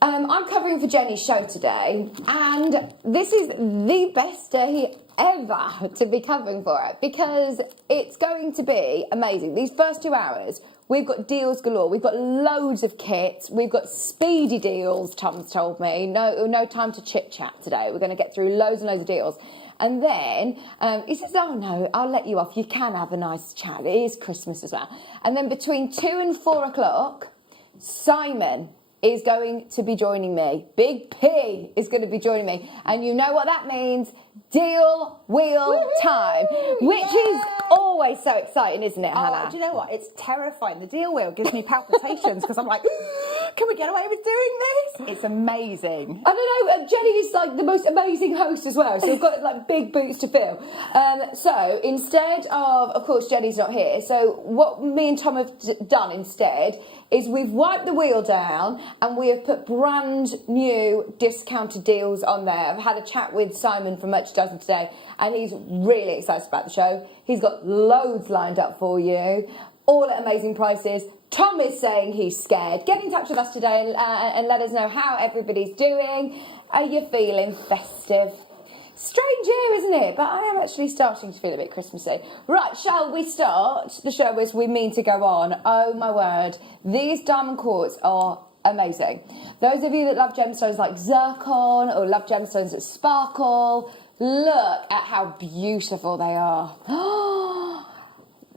I'm covering for Jenny's show today, and this is the best day ever to be covering for it because it's going to be amazing. These first 2 hours, we've got deals galore. We've got loads of kits. We've got speedy deals, Tom's told me. No time to chit-chat today. We're going to get through loads and loads of deals. And then he says, oh no, I'll let you off. You can have a nice chat. It is Christmas as well. And then between 2 and 4 o'clock, Simon is going to be joining me. Big P is going to be joining me. And you know what that means? Deal wheel time, which is always so exciting, isn't it, Hannah? Do you know what? It's terrifying. The deal wheel gives me palpitations because I'm like, can we get away with doing this? It's amazing. I don't know. Jenny is like the most amazing host as well. So we've got like big boots to fill. So instead of course, Jenny's not here. So what me and Tom have done instead is we've wiped the wheel down and we have put brand new discounted deals on there. I've had a chat with Simon from Much Dozen today and he's really excited about the show. He's got loads lined up for you, all at amazing prices. Tom is saying he's scared. Get in touch with us today and let us know how everybody's doing. Are you feeling festive? Strange year, isn't it? But I am actually starting to feel a bit Christmassy. Right, shall we start the show as we mean to go on? Oh my word, these diamond quartz are amazing. Those of you that love gemstones like zircon or love gemstones that sparkle, look at how beautiful they are.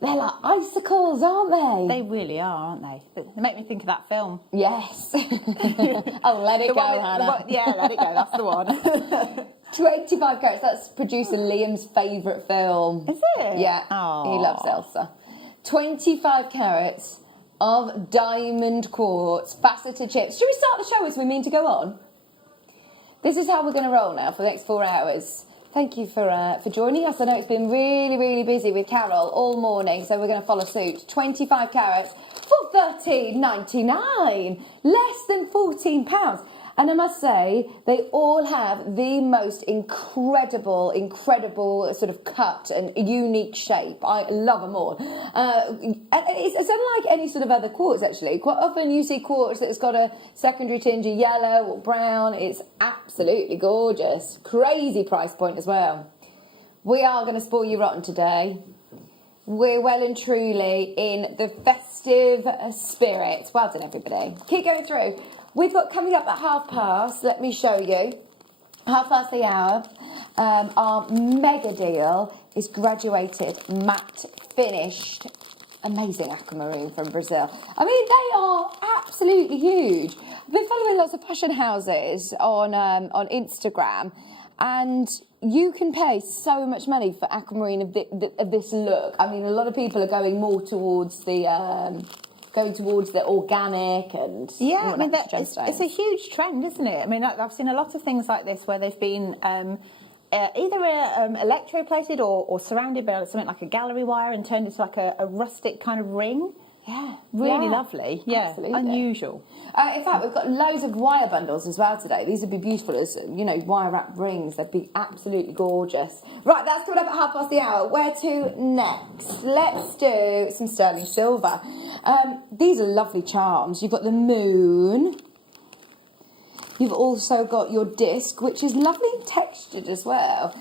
They're like icicles, aren't they? They really are, aren't they? They make me think of that film. Yes. Oh, let it go, Hannah. Yeah, let it go. That's the one. 25 carats. That's producer Liam's favourite film. Is it? Yeah. Aww. He loves Elsa. 25 carats of diamond quartz, faceted chips. Should we start the show as we mean to go on? This is how we're going to roll now for the next 4 hours. Thank you for joining us. I know it's been really, really busy with Carol all morning, so we're going to follow suit. 25 carats for $13.99, less than £14. And I must say, they all have the most incredible sort of cut and unique shape. I love them all. And it's unlike any sort of other quartz, actually. Quite often you see quartz that's got a secondary tinge of yellow or brown. It's absolutely gorgeous. Crazy price point as well. We are going to spoil you rotten today. We're well and truly in the festive spirit. Well done, everybody. Keep going through. We've got coming up at past, let me show you, 1:30 hour, our mega deal is graduated, matte, finished, amazing aquamarine from Brazil. I mean, they are absolutely huge. I've been following lots of fashion houses on Instagram, and you can pay so much money for aquamarine of this look. I mean, a lot of people are going more towards the... going towards the organic and I mean it's a huge trend, isn't it? I mean, I've seen a lot of things like this where they've been either electroplated or surrounded by something like a gallery wire and turned into like a rustic kind of ring. Yeah, really lovely. Yeah, absolutely. Unusual. In fact, we've got loads of wire bundles as well today. These would be beautiful as, wire wrap rings. They'd be absolutely gorgeous. Right, that's coming up at 1:30. Where to next? Let's do some sterling silver. These are lovely charms. You've got the moon. You've also got your disc, which is lovely textured as well.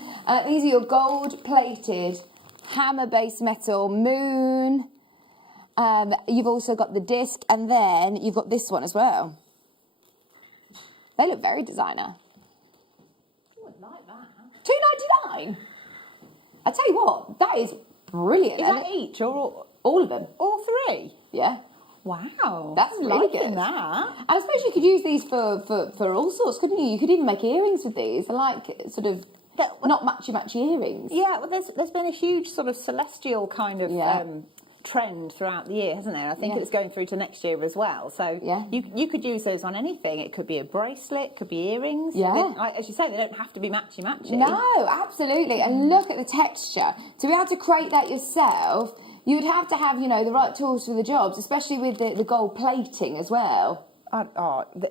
These are your gold-plated hammer-based metal moon. You've also got the disc, and then you've got this one as well. They look very designer. I would like that. $2.99. I tell you what, that is brilliant. Is that each or all of them? All three? Yeah. Wow, that's really good. That. And I suppose you could use these for all sorts, couldn't you? You could even make earrings with these. They're like sort of not matchy earrings. Yeah, well, there's been a huge sort of celestial kind of trend throughout the year, hasn't there? I think it's going through to next year as well. So you could use those on anything. It could be a bracelet, could be earrings. Yeah. As you say, they don't have to be matchy. No, absolutely. And look at the texture. To be able to create that yourself, you would have to have, the right tools for the jobs, especially with the gold plating as well.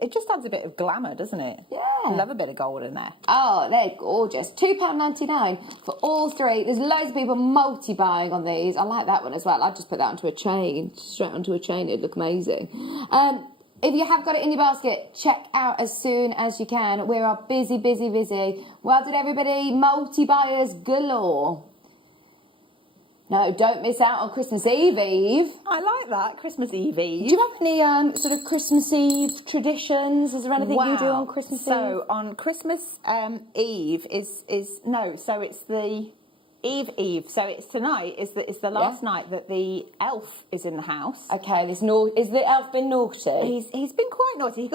It just adds a bit of glamour, doesn't it? Yeah. Love a bit of gold in there. Oh, they're gorgeous. £2.99 for all three. There's loads of people multi-buying on these. I like that one as well. I'd just put that onto a chain, straight onto a chain. It'd look amazing. If you have got it in your basket, check out as soon as you can. We are busy. Well done, everybody. Multi-buyers galore. No, don't miss out on Christmas Eve. I like that, Christmas Eve. Do you have any sort of Christmas Eve traditions? Is there anything you do on Christmas Eve? So on Christmas Eve is it's the Eve. So it's tonight is the last night that the elf is in the house. Okay, is the elf been naughty? He's been quite naughty.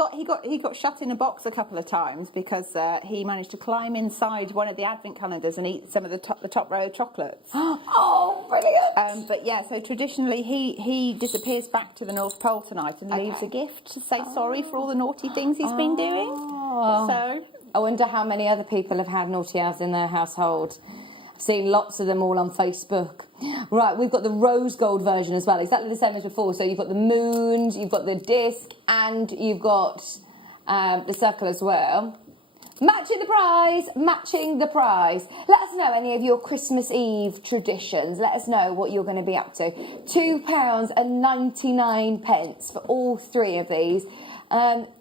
He got shut in a box a couple of times because he managed to climb inside one of the advent calendars and eat some of the top row chocolates. Oh, brilliant! But yeah, so traditionally he disappears back to the North Pole tonight and leaves a gift to say sorry for all the naughty things he's been doing. So I wonder how many other people have had naughty elves in their household. I've seen lots of them all on Facebook. Right, we've got the rose gold version as well, exactly the same as before. So you've got the moon, you've got the disc, and you've got the circle as well. Matching the prize. Let us know any of your Christmas Eve traditions. Let us know what you're going to be up to. £2.99 for all three of these.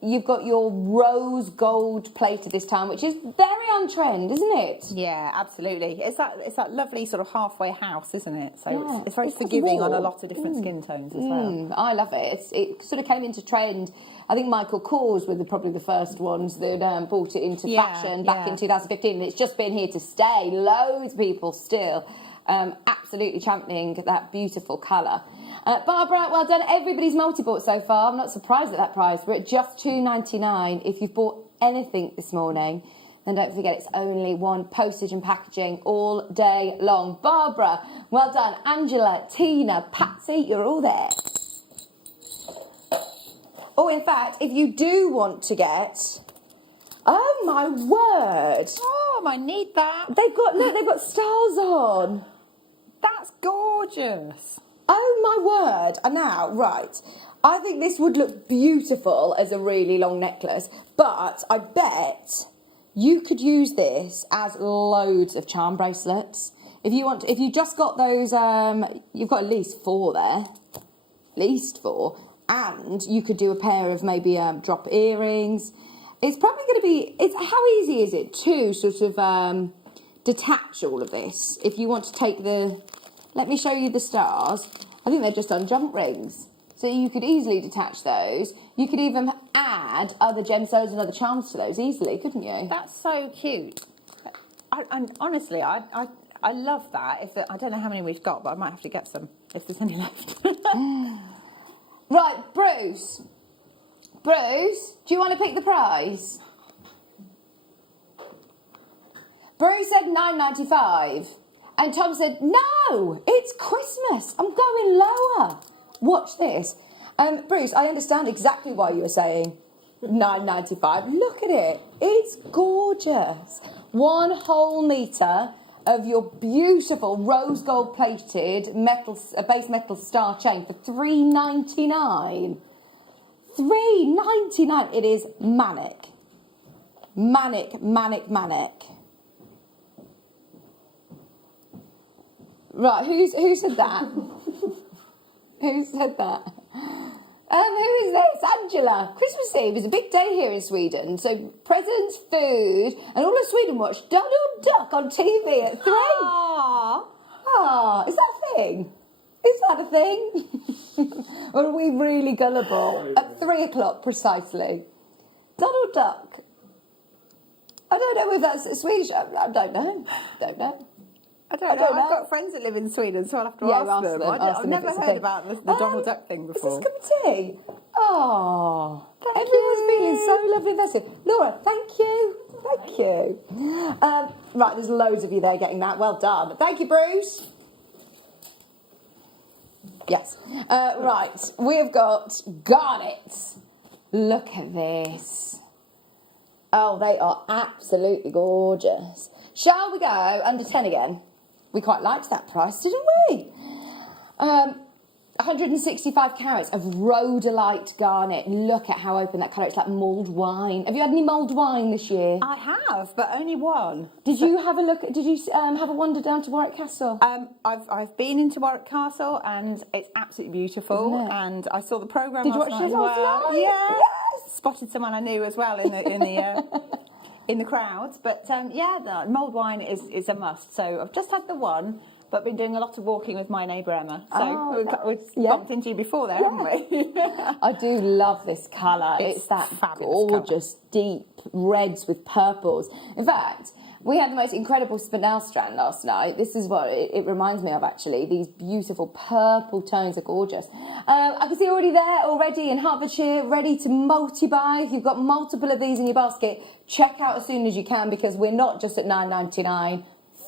You've got your rose gold plated this time, which is very on trend, isn't it? Yeah, absolutely. It's that lovely sort of halfway house, isn't it? So Yeah, it's very forgiving on a lot of different skin tones as well. I love it. It sort of came into trend. I think Michael Kors were probably the first ones that brought it into fashion back in 2015. And it's just been here to stay. Loads of people still absolutely championing that beautiful colour. Barbara, well done. Everybody's multi-bought so far. I'm not surprised at that price. We're at just $2.99. If you've bought anything this morning, then don't forget it's only one postage and packaging all day long. Barbara, well done. Angela, Tina, Patsy, you're all there. Oh, in fact, if you do want to get... Oh, my word. Oh, I need that. They've got stars on. That's gorgeous. Oh, my word. And now, right, I think this would look beautiful as a really long necklace, but I bet you could use this as loads of charm bracelets. If you just got those, you've got at least 4 there. At least 4. And you could do a pair of maybe drop earrings. It's probably going to be... how easy is it to sort of detach all of this? If you want to take the... Let me show you the stars. I think they're just on jump rings. So you could easily detach those. You could even add other gemstones and other charms to those easily, couldn't you? That's so cute. And honestly, I love that. I don't know how many we've got, but I might have to get some if there's any left. Right, Bruce. Bruce, do you want to pick the price? Bruce said $9.95. And Tom said, no, it's Christmas. I'm going lower. Watch this. Bruce, I understand exactly why you were saying $9.95. Look at it. It's gorgeous. 1 whole metre of your beautiful rose gold plated base metal star chain for $3.99. $3.99. It is manic. Manic, manic, manic. Right, who said that? Who said that? Who is this? Angela. Christmas Eve is a big day here in Sweden. So presents, food, and all of Sweden watch Donald Duck on TV at 3. Is that a thing? Is that a thing? Or are we really gullible? At 3 o'clock precisely. Donald Duck. I don't know if that's Swedish. I don't know. Don't know. I don't know. I've got friends that live in Sweden, so I'll have to ask them. I've never heard about the Donald Duck thing before. Is this cup of tea? Oh, everyone's feeling so lovely and festive. Laura, thank you. Thank you. Right, there's loads of you there getting that. Well done. Thank you, Bruce. Yes. Right, we've got garnets. Look at this. Oh, they are absolutely gorgeous. Shall we go under 10 again? We quite liked that price, didn't we? 165 carats of rhodolite garnet. Look at how open that colour is. It's like mulled wine. Have you had any mulled wine this year? I have, but only one. Did you have a look? Did you have a wander down to Warwick Castle? I've been into Warwick Castle and it's absolutely beautiful. And I saw the programme. Did you watch it last night? Yeah. Yes. Spotted someone I knew as well in the crowds. But the mulled wine is a must. So I've just had the one. But been doing a lot of walking with my neighbour Emma. So we've bumped into you before there, haven't we? I do love this colour. It's that gorgeous, deep reds with purples. In fact, we had the most incredible spinel strand last night. This is what it reminds me of, actually. These beautiful purple tones are gorgeous. I can see already in Hertfordshire, ready to multi-buy. If you've got multiple of these in your basket, check out as soon as you can, because we're not just at £9.99.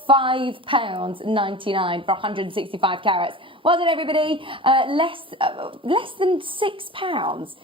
£5.99 for 165 carats. Well done, everybody. Less than £6.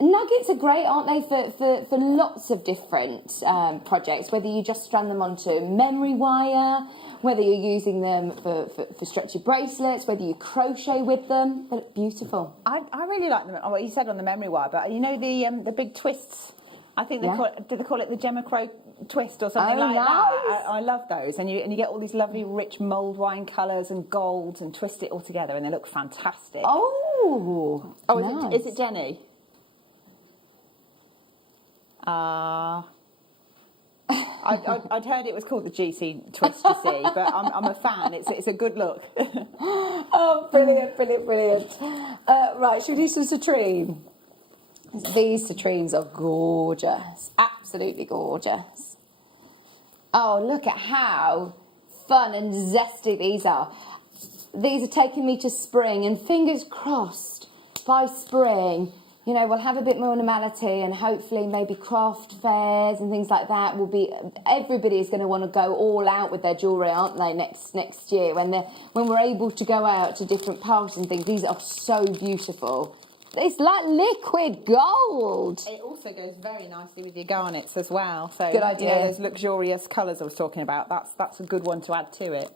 Nuggets are great, aren't they, for lots of different projects, whether you just strand them onto memory wire, whether you're using them for stretchy bracelets, whether you crochet with them. They look beautiful. I really like them. What you said on the memory wire, but you know the big twists. I think they call it the Gemma Crow twist or something like that. I love those, and you get all these lovely rich mulled wine colours and golds, and twist it all together, and they look fantastic. Oh, nice. Is it Jenny? I'd heard it was called the GC twist, you see, but I'm a fan. It's a good look. Oh, brilliant, brilliant, brilliant. Right, should we do some citrine? These citrines are gorgeous, absolutely gorgeous. Oh, look at how fun and zesty these are. These are taking me to spring, and fingers crossed by spring, you know, we'll have a bit more normality, and hopefully maybe craft fairs and things like that will be, everybody is going to want to go all out with their jewellery, aren't they, next year, when we're able to go out to different parks and things. These are so beautiful. It's like liquid gold. It also goes very nicely with your garnets as well. So good idea. You know, those luxurious colours I was talking about, that's a good one to add to it.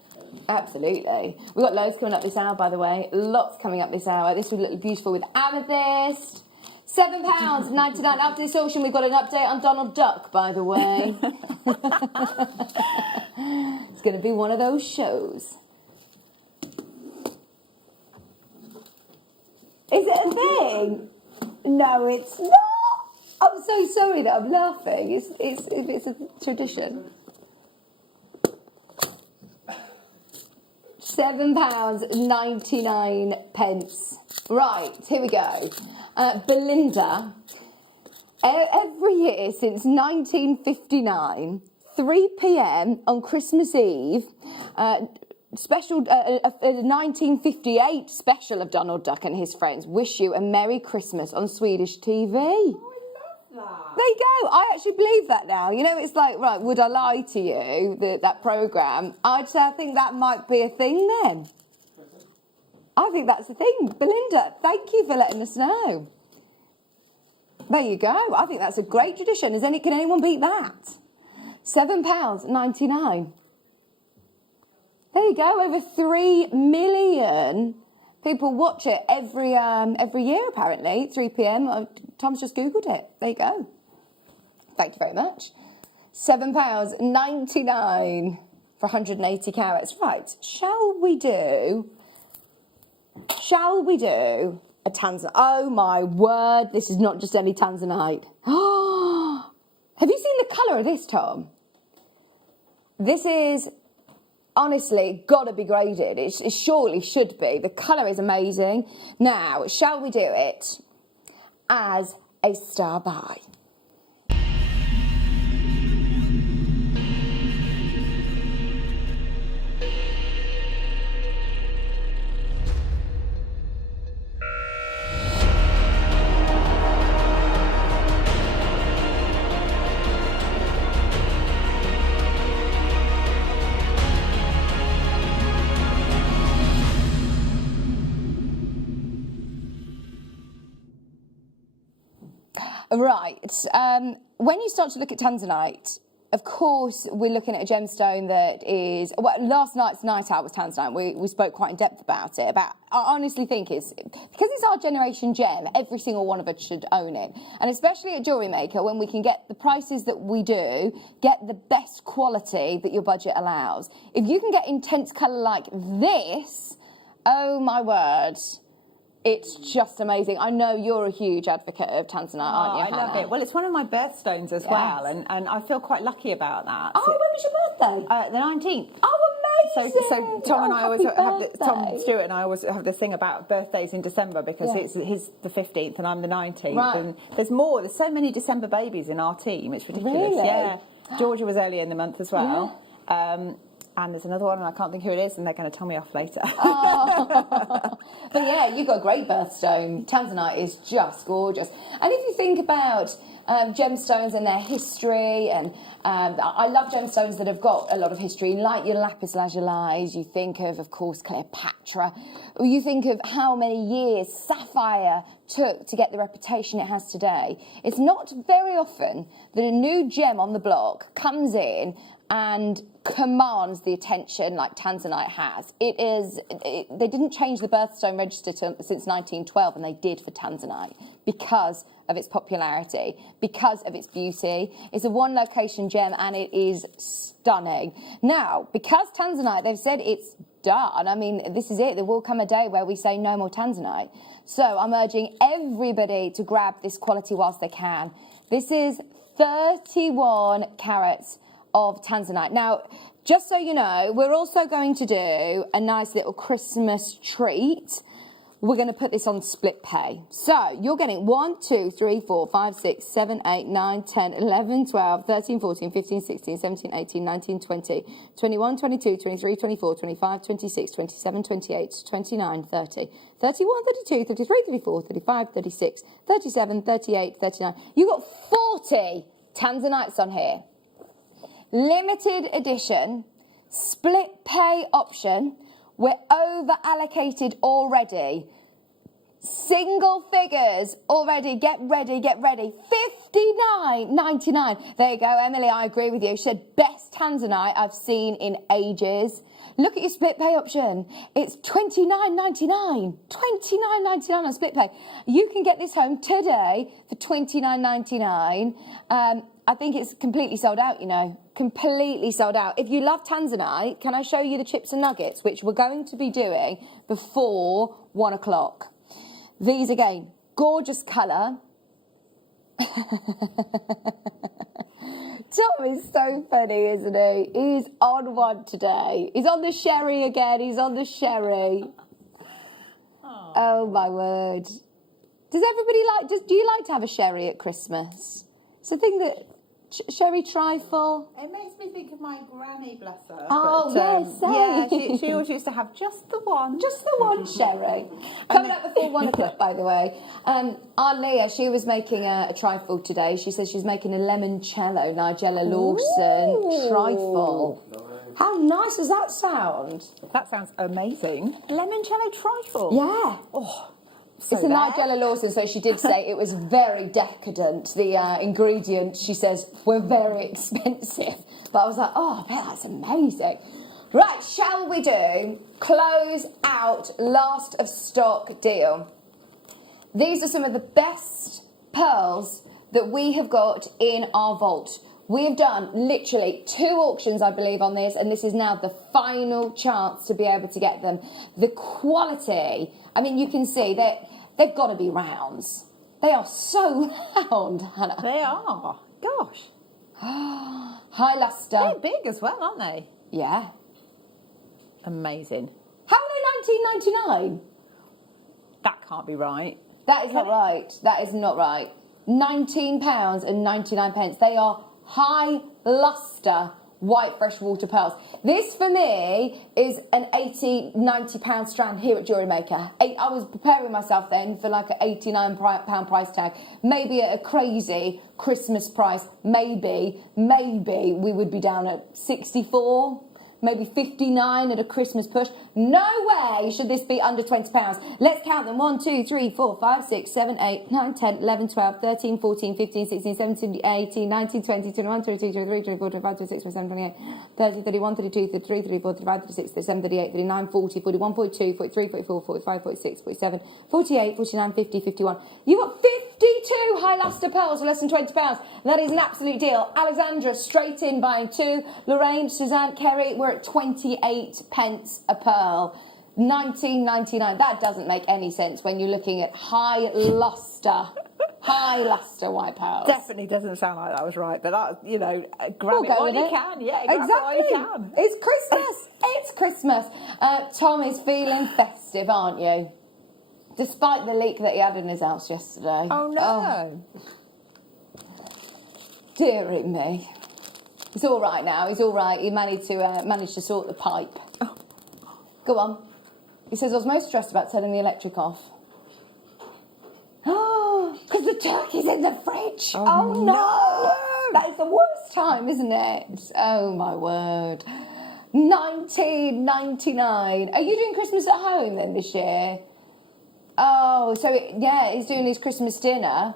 Absolutely. We've got loads coming up this hour, by the way. Lots coming up this hour. This would look beautiful with amethyst. £7.99. After this auction, we've got an update on Donald Duck, by the way. It's going to be one of those shows. Is it a thing? No, it's not. I'm so sorry that I'm laughing. It's a tradition. £7.99. Right, here we go. Belinda, every year since 1959, 3 p.m. on Christmas Eve, special 1958 special of Donald Duck and his friends wish you a Merry Christmas on Swedish TV. Oh, I love that. There you go. I actually believe that now. You know, it's like, right, would I lie to you, that programme? I'd say I think that might be a thing then. I think that's the thing. Belinda, thank you for letting us know. There you go. I think that's a great tradition. Can anyone beat that? £7.99. There you go. Over 3 million people watch it every year, apparently. 3 p.m. Tom's just Googled it. There you go. Thank you very much. £7.99 for 180 carats. Right. Shall we do a Tanzanite? Oh, my word. This is not just any Tanzanite. Have you seen the colour of this, Tom? This is... honestly, got to be graded. It surely should be. The colour is amazing. Now, shall we do it as a star buy? Right. When you start to look at Tanzanite, of course, we're looking at a gemstone that is... Well, last night's night out was Tanzanite. We spoke quite in depth about it. I honestly think because it's our generation gem, every single one of us should own it. And especially at JewelleryMaker, when we can get the prices that we do, get the best quality that your budget allows. If you can get intense colour like this, oh my word... It's just amazing. I know you're a huge advocate of Tanzanite, aren't you, Hannah? I love it. Well, it's one of my birthstones as well, and I feel quite lucky about that. Oh, when was your birthday? The 19th. Oh, amazing! So Tom and I always Tom Stewart and I always have this thing about birthdays in December because he's the 15th and I'm the 19th. Right. And there's so many December babies in our team. It's ridiculous. Really? Yeah. Georgia was earlier in the month as well. Yeah. And there's another one, and I can't think who it is, and they're going to tell me off later. Oh. But yeah, you've got a great birthstone. Tanzanite is just gorgeous. And if you think about gemstones and their history, and I love gemstones that have got a lot of history, like your lapis lazuli. You think of course, Cleopatra. You think of how many years sapphire took to get the reputation it has today. It's not very often that a new gem on the block comes in and commands the attention like Tanzanite has. They didn't change the birthstone register since 1912, and they did for Tanzanite because of its popularity, because of its beauty. It's a one-location gem, and it is stunning. Now, because Tanzanite, they've said it's done. I mean, this is it. There will come a day where we say no more Tanzanite. So I'm urging everybody to grab this quality whilst they can. This is 31 carats of tanzanite. Now, just so you know, we're also going to do a nice little Christmas treat. We're going to put this on split pay. So you're getting 1, 2, 3, 4, 5, 6, 7, 8, 9, 10, 11, 12, 13, 14, 15, 16, 17, 18, 19, 20, 21, 22, 23, 24, 25, 26, 27, 28, 29, 30, 31, 32, 33, 34, 35, 36, 37, 38, 39. You've got 40 tanzanites on here. Limited edition, split pay option. We're over allocated already. Single figures already. Get ready, get ready. $59.99. There you go, Emily. I agree with you. She said best tanzanite I've seen in ages. Look at your split pay option. It's $29.99. $29.99 on split pay. You can get this home today for $29.99. I think it's completely sold out, you know. Completely sold out. If you love tanzanite, can I show you the chips and nuggets, which we're going to be doing before 1 o'clock. These again, gorgeous colour. Tom is so funny, isn't he? He's on one today. He's on the sherry again. He's on the sherry. Oh my word. Does everybody like, do you like to have a sherry at Christmas? It's a thing that, sherry trifle. It makes me think of my granny, bless her. Oh, But, yes, yeah, she always used to have just the one. Just the one sherry. Coming up before 1 o'clock, by the way. Our Leah, she was making a trifle today. She says she's making a limoncello, Nigella Lawson trifle. How nice does that sound? That sounds amazing. Limoncello trifle. Yeah. Oh. It's a Nigella Lawson, so she did say it was very decadent. The ingredients, she says, were very expensive. But I was like, oh, man, that's amazing. Right, shall we do close out last of stock deal? These are some of the best pearls that we have got in our vault. We have done literally 2 auctions, I believe, on this, and this is now the final chance to be able to get them. The quality, I mean, you can see that they've got to be rounds. They are so round, Hannah. They are. Gosh. High luster. They're big as well, aren't they? Yeah. Amazing. How are they $19.99? That can't be right. That is not right. That is not right. £19.99. They are high luster white freshwater pearls. This for me is an £80-90 strand here at JewelleryMaker. I was preparing myself then for like an £89 price tag. Maybe at a crazy Christmas price, maybe we would be down at 64. Maybe 59 at a Christmas push. No way should this be under £20. Let's count them. 1, 2, 3, 4, 5, 6, 7, 8, 9, 10, 11, 12, 13, 14, 15, 16, 17, 18, 19, 20, 21, 22, 23, 24, 25, 26, 27, 28, 30, 31, 32, 33, 34, 35, 36, 37, 38, 39, 40, 41, 42, 43, 44, 45, 46, 47, 48, 49, 50, 51. You've got 52 high luster pearls for less than £20. That is an absolute deal. Alexandra, straight in buying 2. Lorraine, Suzanne, Kerry, we're at 28 pence a pearl. $19.99. That doesn't make any sense when you're looking at high luster white pearls. Definitely doesn't sound like that was right, but that, you know, grab We'll it go while with you it. can. Yeah, Exactly. grab it while you can. It's Christmas. It's Christmas. Tom is feeling festive, aren't you? Despite the leak that he had in his house yesterday. Oh no. Dearie me. He's all right now. He's all right. He managed to sort the pipe. Oh. Go on. He says I was most stressed about turning the electric off. Oh, because the turkey's in the fridge. Oh no! That is the worst time, isn't it? Oh my word. $19.99. Are you doing Christmas at home then this year? Oh, so he's doing his Christmas dinner.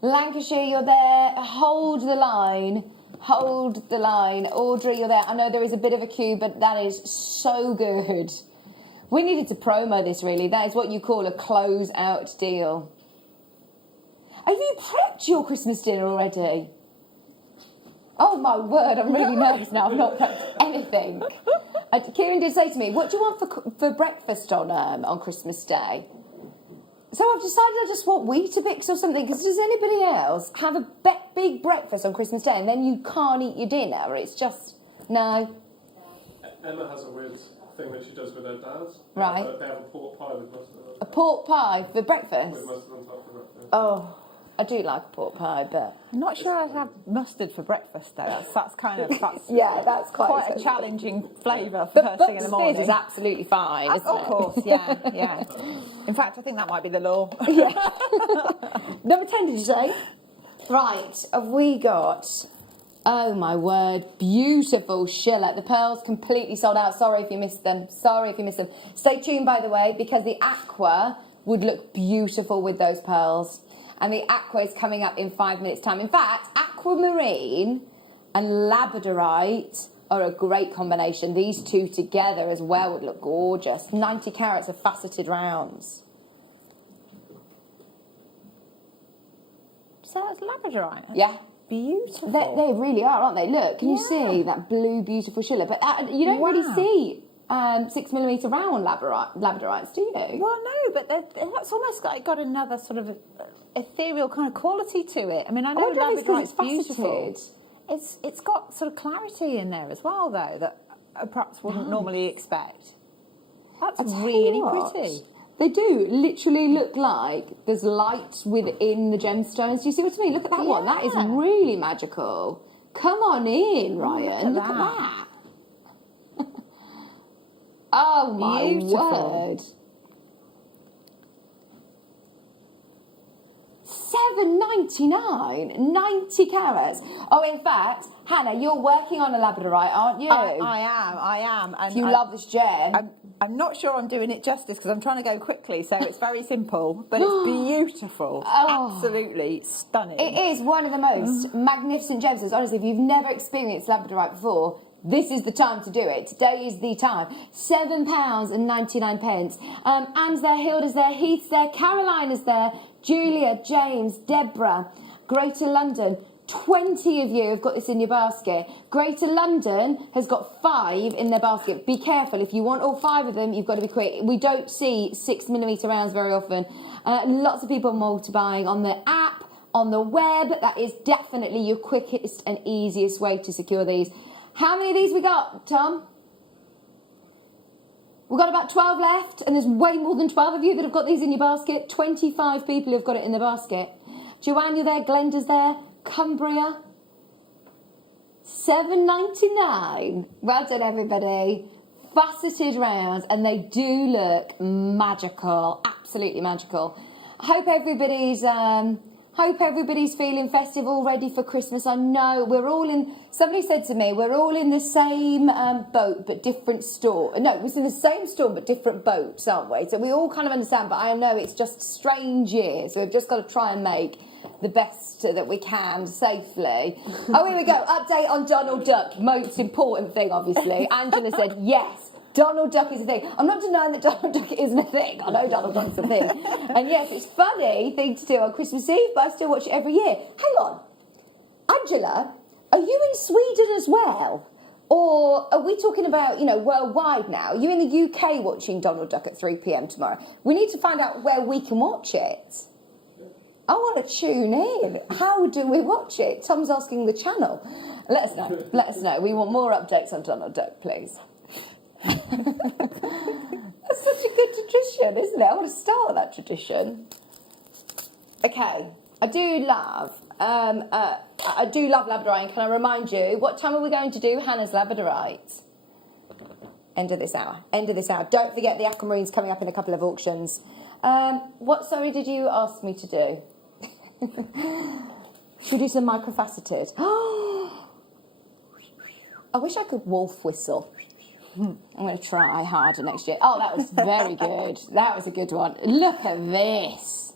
Lancashire, you're there. Hold the line. Hold the line. Audrey, you're there. I know there is a bit of a queue, but that is so good. We needed to promo this, really. That is what you call a close-out deal. Have you prepped your Christmas dinner already? Oh, my word, I'm really nervous now. I've not prepped anything. Kieran did say to me, what do you want for breakfast on Christmas Day? So I've decided I just want Weetabix or something, because does anybody else have a big breakfast on Christmas Day and then you can't eat your dinner? It's just, no. Emma has a weird thing that she does with her dad. Right. They have a pork pie with mustard on it. A pork pie for breakfast? With mustard on top for breakfast. Oh, I do like a pork pie, but... I'm not sure I'd have mustard for breakfast, though. That's kind of... yeah, that's quite a challenging flavour for first thing in the morning. But is absolutely fine, isn't it? Of course, yeah. In fact, I think that might be the law. Number 10, did you say? Right, have we got... Oh, my word. Beautiful shillet. The pearls completely sold out. Sorry if you missed them. Stay tuned, by the way, because the aqua would look beautiful with those pearls. And the aqua is coming up in 5 minutes' time. In fact, aquamarine and labradorite are a great combination. These two together as well would look gorgeous. 90 carats of faceted rounds. So that's labradorite? Yeah. Beautiful. They really are, aren't they? Look, can you see that blue, beautiful shillet? But you don't really see 6mm round labradorites, do you? Well, no, but that's almost like got another sort of ethereal kind of quality to it. I mean, I know labradorite's beautiful. It's got sort of clarity in there as well, though, that I perhaps wouldn't normally expect. That's really pretty. They do literally look like there's light within the gemstones. Do you see what I mean? Look at that one. That is really magical. Come on in, Ryan. Look at that. Oh, my word. $7.99, 90 carats. Oh, in fact, Hannah, you're working on a labradorite, aren't you? I am. And you love this gem. I'm not sure I'm doing it justice because I'm trying to go quickly, so it's very simple, but it's beautiful. Absolutely stunning. It is one of the most magnificent gemstones. Honestly, if you've never experienced labradorite before, this is the time to do it. Today is the time. £7.99. Anne's there, Hilda's there, Heath's there, Caroline is there, Julia, James, Deborah, Greater London. 20 of you have got this in your basket. Greater London has got 5 in their basket. Be careful. If you want all 5 of them, you've got to be quick. We don't see 6mm rounds very often. Lots of people multi-buying on the app, on the web. That is definitely your quickest and easiest way to secure these. How many of these we got, Tom? We've got about 12 left, and there's way more than 12 of you that have got these in your basket. 25 people who've got it in the basket. Joanne, you're there. Glenda's there. Cumbria. $7.99. Well done, everybody. Faceted rounds, and they do look magical. Absolutely magical. I hope everybody's feeling festive, all ready for Christmas. I know we're all in... Somebody said to me, we're all in the same boat but different store. No, we're in the same store but different boats, aren't we? So we all kind of understand, but I know it's just a strange year, so we've just got to try and make the best that we can safely. Oh, here we go. Update on Donald Duck. Most important thing, obviously. Angela said, yes, Donald Duck is a thing. I'm not denying that Donald Duck isn't a thing. I know Donald Duck's a thing. And yes, it's a funny thing to do on Christmas Eve, but I still watch it every year. Hang on. Angela, are you in Sweden as well? Or are we talking about, worldwide now? Are you in the UK watching Donald Duck at 3 p.m. tomorrow? We need to find out where we can watch it. I want to tune in. How do we watch it? Tom's asking the channel. Let us know. Let us know. We want more updates on Donald Duck, please. That's such a good tradition, isn't it? I want to start that tradition. Okay, I do love labradorite. And can I remind you, what time are we going to do Hannah's labradorite? End of this hour. Don't forget the aquamarine's coming up in a couple of auctions. What did you ask me to do? Should we do some microfaceted? I wish I could wolf whistle. I'm going to try harder next year. Oh, that was very good. That was a good one. Look at this.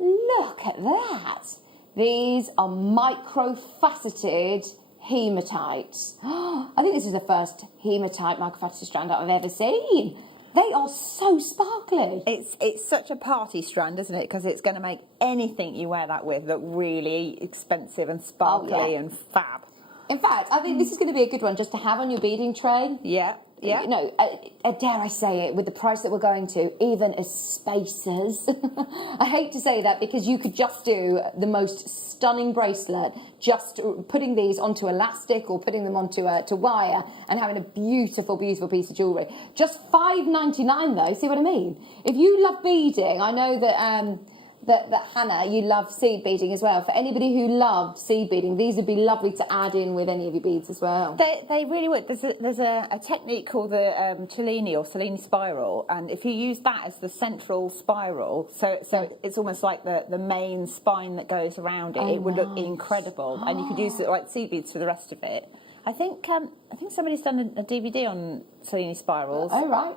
Look at that. These are microfaceted hematites. I think this is the first hematite microfaceted strand I've ever seen. They are so sparkly. It's such a party strand, isn't it? Because it's going to make anything you wear that with look really expensive and sparkly and fab. In fact, I think this is going to be a good one just to have on your beading tray. Yeah. you know, dare I say it, with the price that we're going to, even as spacers. I hate to say that because you could just do the most stunning bracelet, just putting these onto elastic or putting them onto to wire and having a beautiful, beautiful piece of jewellery. Just $5.99 though, see what I mean? If you love beading, I know that that Hannah, you love seed beading as well. For anybody who loves seed beading, these would be lovely to add in with any of your beads as well. They really would. There's a technique called the Cellini or Cellini spiral, and if you use that as the central spiral, so it's almost like the main spine that goes around it, it would look incredible, and you could use it like seed beads for the rest of it. I think somebody's done a DVD on Cellini spirals. Oh right.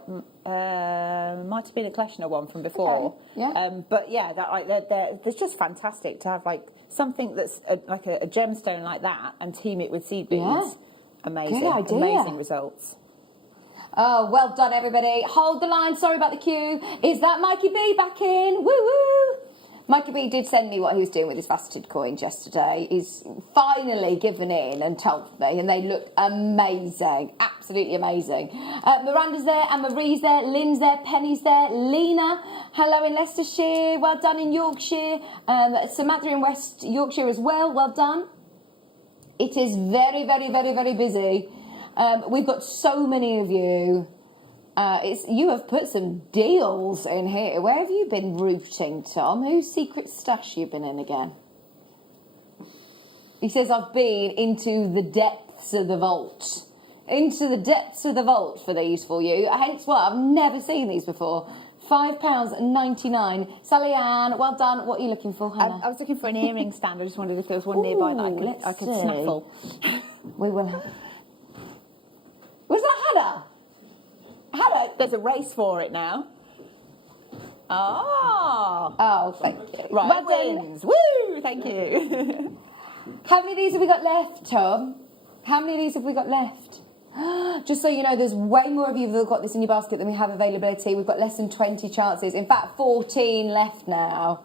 Might have been a Kleshner one from before. Okay. Yeah. But yeah, they're just fantastic to have like something that's like a gemstone like that and team it with seed beads. Yeah. Amazing. Good idea. Amazing results. Oh, well done, everybody. Hold the line. Sorry about the queue. Is that Mikey B back in? Woo woo. Mikey B did send me what he was doing with his faceted coins yesterday. He's finally given in and told me, and they look amazing, absolutely amazing. Miranda's there, and Marie's there, Lynn's there, Penny's there, Lena, hello in Leicestershire, well done in Yorkshire, Samantha in West Yorkshire as well, well done. It is very, very, very, very busy. We've got so many of you. You have put some deals in here. Where have you been rooting, Tom? Whose secret stash you been in again? He says, I've been into the depths of the vault. Into the depths of the vault for these for you. Hence what, I've never seen these before. £5.99. Sally Ann, well done. What are you looking for, Hannah? I was looking for an earring stand. I just wondered if there was one nearby that I could snaffle. We will have... Was that Hannah? Hannah, there's a race for it now. Oh, thank you. Right, Well wins. Woo, thank you. How many of these have we got left, Tom? How many of these have we got left? Just so you know, there's way more of you that have got this in your basket than we have availability. We've got less than 20 chances. In fact, 14 left now.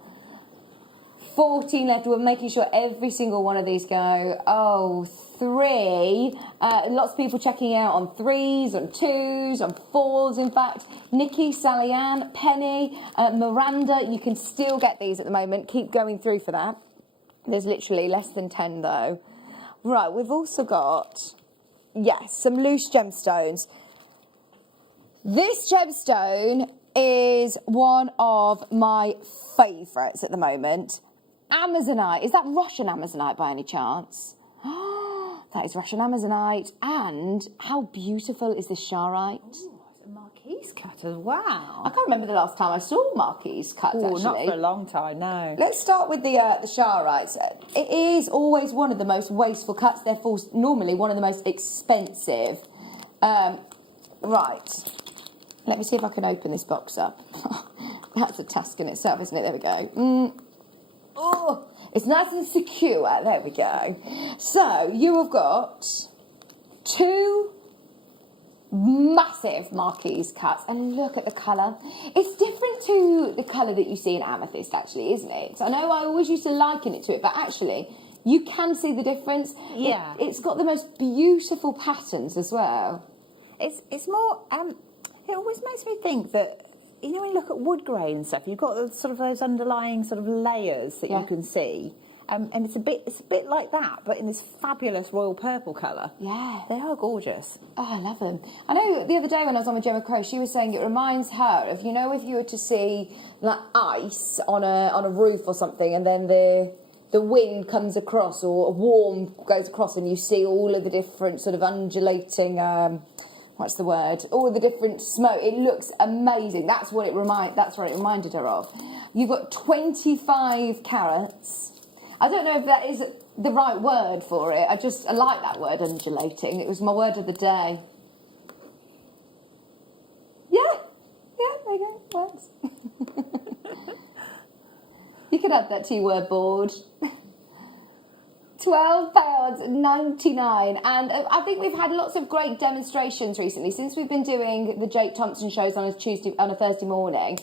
14 left. We're making sure every single one of these go. Oh, 3. Lots of people checking out on 3s, on 2s, on 4s, in fact. Nikki, Sally Ann, Penny, Miranda. You can still get these at the moment. Keep going through for that. There's literally less than 10, though. Right, we've also got, yes, some loose gemstones. This gemstone is one of my favourites at the moment. Amazonite. Is that Russian Amazonite by any chance? That is Russian Amazonite. And how beautiful is this Sharite? Ooh, it's a Marquise cut as well. I can't remember the last time I saw Marquise cuts, actually. Not for a long time, no. Let's start with the Sharites. It is always one of the most wasteful cuts, therefore normally one of the most expensive. Right. Let me see if I can open this box up. That's a task in itself, isn't it? There we go. Oh, it's nice and secure. There we go. So you have got 2 massive Marquise cuts, and look at the colour. It's different to the colour that you see in amethyst, actually, isn't it? So I know I always used to liken it to it, but actually you can see the difference. Yeah. It's got the most beautiful patterns as well. It's more. It always makes me think that, you know, when you look at wood grain and stuff, you've got sort of those underlying sort of layers that you can see. And it's a bit like that, but in this fabulous royal purple colour. Yeah. They are gorgeous. Oh, I love them. I know the other day when I was on with Gemma Crow, she was saying it reminds her of, you know, if you were to see like ice on a roof or something, and then the wind comes across, or a warm goes across, and you see all of the different sort of undulating, what's the word? All the different smoke. It looks amazing. That's what it reminded her of. You've got 25 carats. I don't know if that is the right word for it. I like that word, undulating. It was my word of the day. Yeah, there you go. Works. You could add that to your word board. £12.99, and I think we've had lots of great demonstrations recently since we've been doing the Jake Thompson shows on a Thursday morning.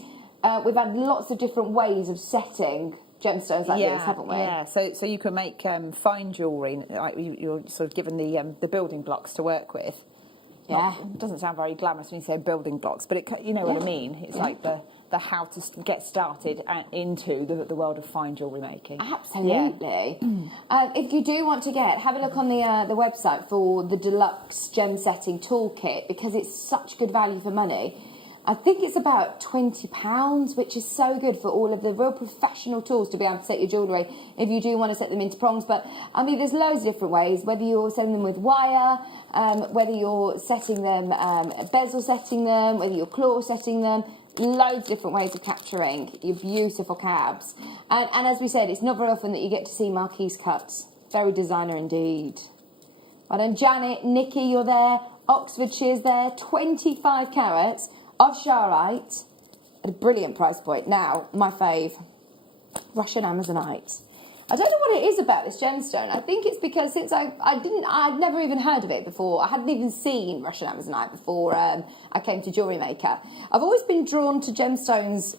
We've had lots of different ways of setting gemstones like this, haven't we? Yeah, so you can make fine jewellery. Like you're sort of given the building blocks to work with. it doesn't sound very glamorous when you say building blocks, but you know what I mean. It's like the how to get started into the world of fine jewellery making. Absolutely. If you do want to have a look on the website for the deluxe gem setting toolkit, because it's such good value for money. I think it's about £20, which is so good for all of the real professional tools to be able to set your jewellery if you do want to set them into prongs. But I mean, there's loads of different ways, whether you're setting them with wire, whether you're setting them, bezel setting them, whether you're claw setting them, loads of different ways of capturing your beautiful cabs. And as we said, it's not very often that you get to see Marquise cuts. Very designer indeed. Well then, Janet, Nikki, you're there. Oxfordshire's there. 25 carats of Sharite at a brilliant price point. Now, my fave, Russian Amazonite. I don't know what it is about this gemstone. I think it's because since I'd never even heard of it before. I hadn't even seen Russian Amazonite before I came to JewelleryMaker. I've always been drawn to gemstones,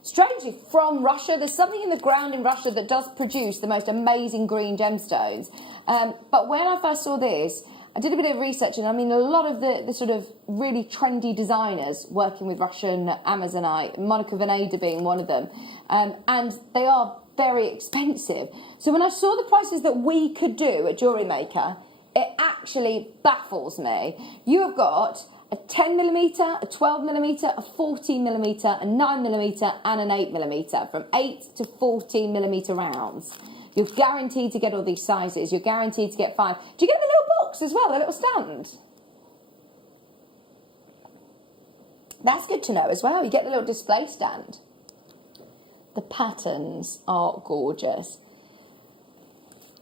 strangely, from Russia. There's something in the ground in Russia that does produce the most amazing green gemstones. But when I first saw this, I did a bit of research, and I mean, a lot of the sort of really trendy designers working with Russian Amazonite, Monica Veneda being one of them, and they are very expensive. So when I saw the prices that we could do at JewelleryMaker, it actually baffles me. You have got a 10mm, a 12mm, a 14mm, a 9mm, and an 8mm, from 8 to 14mm rounds. You're guaranteed to get all these sizes. You're guaranteed to get 5. Do you get the little box as well, the little stand? That's good to know as well. You get the little display stand. The patterns are gorgeous.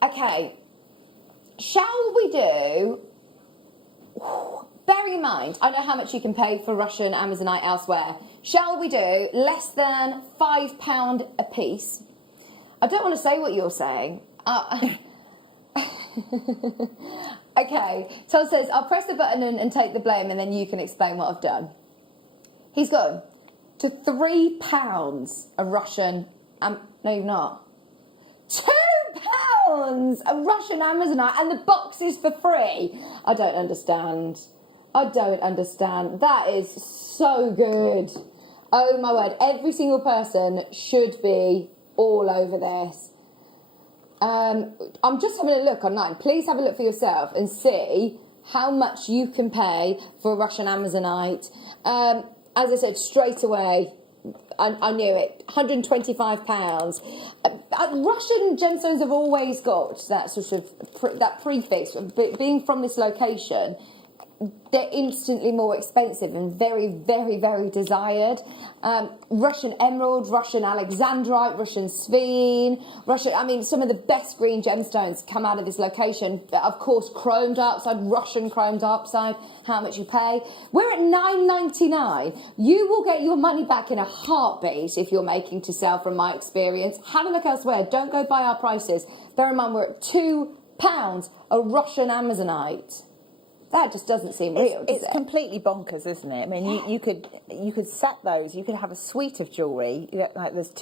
Okay, shall we do... Bearing in mind, I know how much you can pay for Russian Amazonite elsewhere. Shall we do less than £5 a piece? I don't want to say what you're saying. Okay, Tom says, I'll press the button and take the blame, and then you can explain what I've done. He's gone to £3 a Russian... no, you're not. £2 a Russian Amazonite, and the box is for free. I don't understand. I don't understand. That is so good. Oh, my word. Every single person should be all over this. I'm just having a look online. Please have a look for yourself and see how much you can pay for a Russian Amazonite. As I said, straight away, I knew it. £125. Russian gemstones have always got that sort of that prefix of being from this location. They're instantly more expensive and very, very, very desired. Russian emerald, Russian alexandrite, Russian sphene, I mean, some of the best green gemstones come out of this location. Of course, chrome darkside, Russian chrome darkside, how much you pay. We're at $9.99. You will get your money back in a heartbeat if you're making to sell, from my experience. Have a look elsewhere. Don't go by our prices. Bear in mind, we're at £2 a Russian Amazonite. That just doesn't seem real, does it? It's completely bonkers, isn't it? I mean, you could set those. You could have a suite of jewellery. Like there's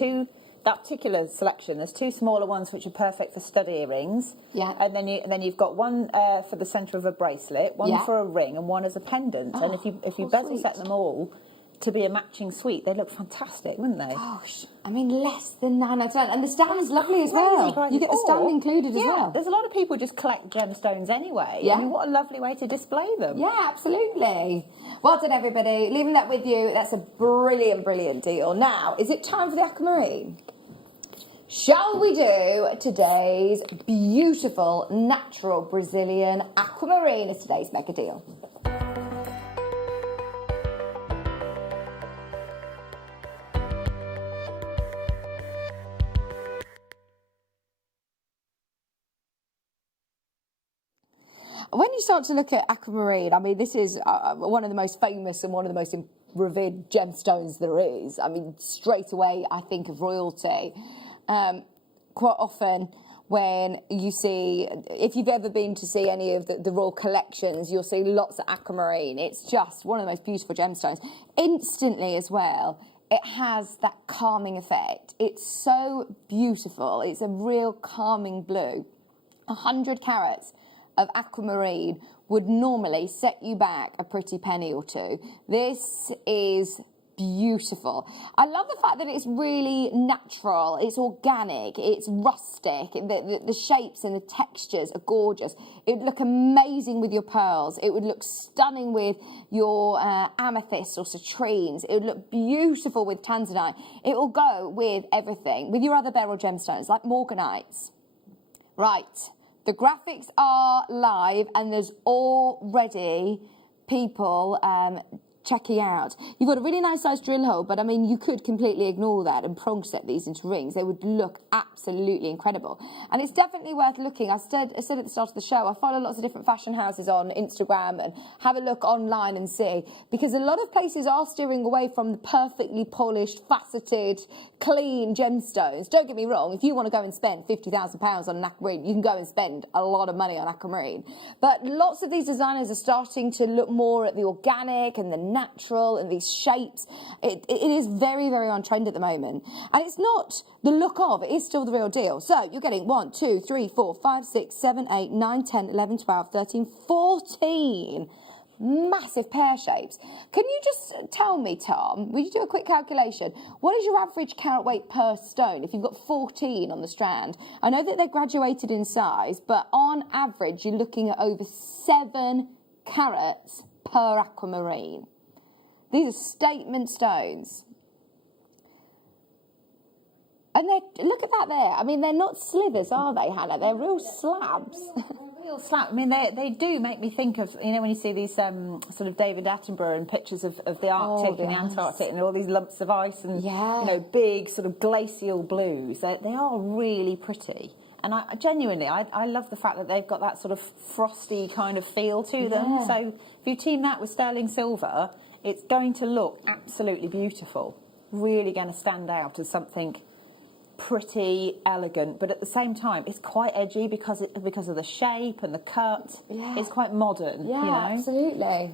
that particular selection. There's 2 smaller ones which are perfect for stud earrings. Yeah. And then you've got one for the centre of a bracelet, one for a ring, and one as a pendant. And if you bezel set them all to be a matching suite, they look fantastic, wouldn't they? Gosh, I mean, less than £9.99, and the stand's lovely as well. You get the stand included as well. There's a lot of people just collect gemstones anyway. Yeah. I mean, what a lovely way to display them. Yeah, absolutely. Well done, everybody. Leaving that with you. That's a brilliant, brilliant deal. Now, is it time for the aquamarine? Shall we do today's beautiful, natural Brazilian aquamarine as today's mega deal? When you start to look at aquamarine, I mean, this is one of the most famous and one of the most revered gemstones there is. I mean, straight away, I think of royalty. Quite often, when you see, if you've ever been to see any of the royal collections, you'll see lots of aquamarine. It's just one of the most beautiful gemstones. Instantly as well, it has that calming effect. It's so beautiful. It's a real calming blue. 100 carats of aquamarine would normally set you back a pretty penny or two. This is beautiful. I love the fact that it's really natural, it's organic, it's rustic, the shapes and the textures are gorgeous. It would look amazing with your pearls, it would look stunning with your amethyst or citrines, it would look beautiful with tanzanite, it will go with everything, with your other beryl gemstones like morganites. Right, the graphics are live and there's already people checking out. You've got a really nice sized drill hole, but I mean, you could completely ignore that and prong set these into rings. They would look absolutely incredible. And it's definitely worth looking. I said at the start of the show, I follow lots of different fashion houses on Instagram and have a look online and see, because a lot of places are steering away from the perfectly polished, faceted, clean gemstones. Don't get me wrong, if you want to go and spend £50,000 on an aquamarine, you can go and spend a lot of money on aquamarine. But lots of these designers are starting to look more at the organic and the natural and these shapes. It is very, very on trend at the moment. And it's not the look of, it is still the real deal. So you're getting 1, 2, 3, 4, 5, 6, 7, 8, 9, 10, 11, 12, 13, 14 massive pear shapes. Can you just tell me, Tom, will you do a quick calculation? What is your average carat weight per stone if you've got 14 on the strand? I know that they're graduated in size, but on average, you're looking at over 7 carats per aquamarine. These are statement stones. And look at that there. I mean, they're not slivers, are they, Hannah? They're real slabs. Real slab. I mean, they do make me think of, you know, when you see these sort of David Attenborough and pictures of the Arctic and the Antarctic and all these lumps of ice and, you know, big sort of glacial blues. They are really pretty. And I genuinely love the fact that they've got that sort of frosty kind of feel to them. So if you team that with sterling silver, it's going to look absolutely beautiful. Really going to stand out as something pretty elegant, but at the same time it's quite edgy because of the shape and the cut. It's quite modern. Yeah, you know? Absolutely.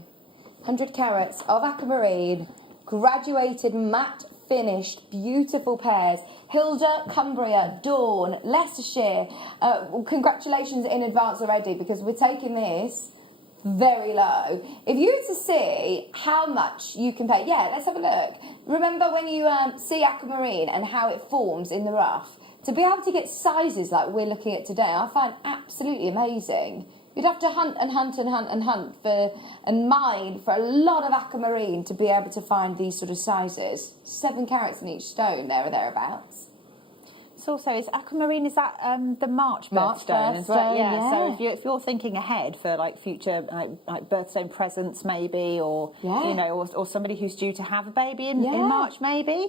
100 carats of aquamarine, graduated, matte finished, beautiful pairs. Hilda, Cumbria, Dawn, Leicestershire. Congratulations in advance already, because we're taking this very low. If you were to see how much you can pay, let's have a look. Remember when you see aquamarine and how it forms in the rough? To be able to get sizes like we're looking at today, I find absolutely amazing. You'd have to hunt and hunt and hunt and hunt and mine for a lot of aquamarine to be able to find these sort of sizes. 7 carats in each stone, there or thereabouts. Also, is aquamarine, is that the March birthstone as well? Yeah. So if you're thinking ahead for like future like birthstone presents maybe, or you know, or somebody who's due to have a baby in March maybe,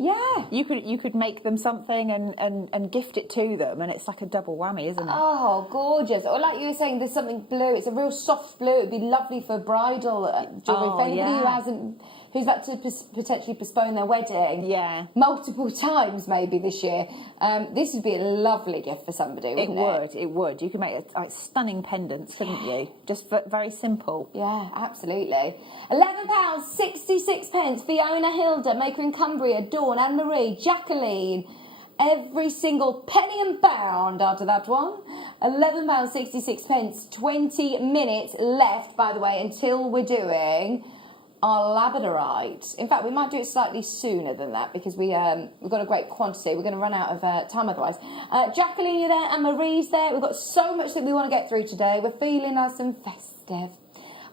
you could make them something and gift it to them, and it's like a double whammy, isn't it? Oh, gorgeous! Or like you were saying, there's something blue. It's a real soft blue. It'd be lovely for bridal jewellery. For anybody who's had to potentially postpone their wedding multiple times maybe this year. This would be a lovely gift for somebody, wouldn't it? It would. You could make stunning pendants, couldn't you? Just very simple. Yeah, absolutely. £11.66. Fiona, Hilda, Maker in Cumbria, Dawn, Anne-Marie, Jacqueline. Every single penny and pound out of that one. £11.66. 20 minutes left, by the way, until we're doing our labradorite. In fact, we might do it slightly sooner than that because we've got a great quantity. We're going to run out of time otherwise. Jacqueline, you're there, and Marie's there. We've got so much that we want to get through today. We're feeling nice and festive.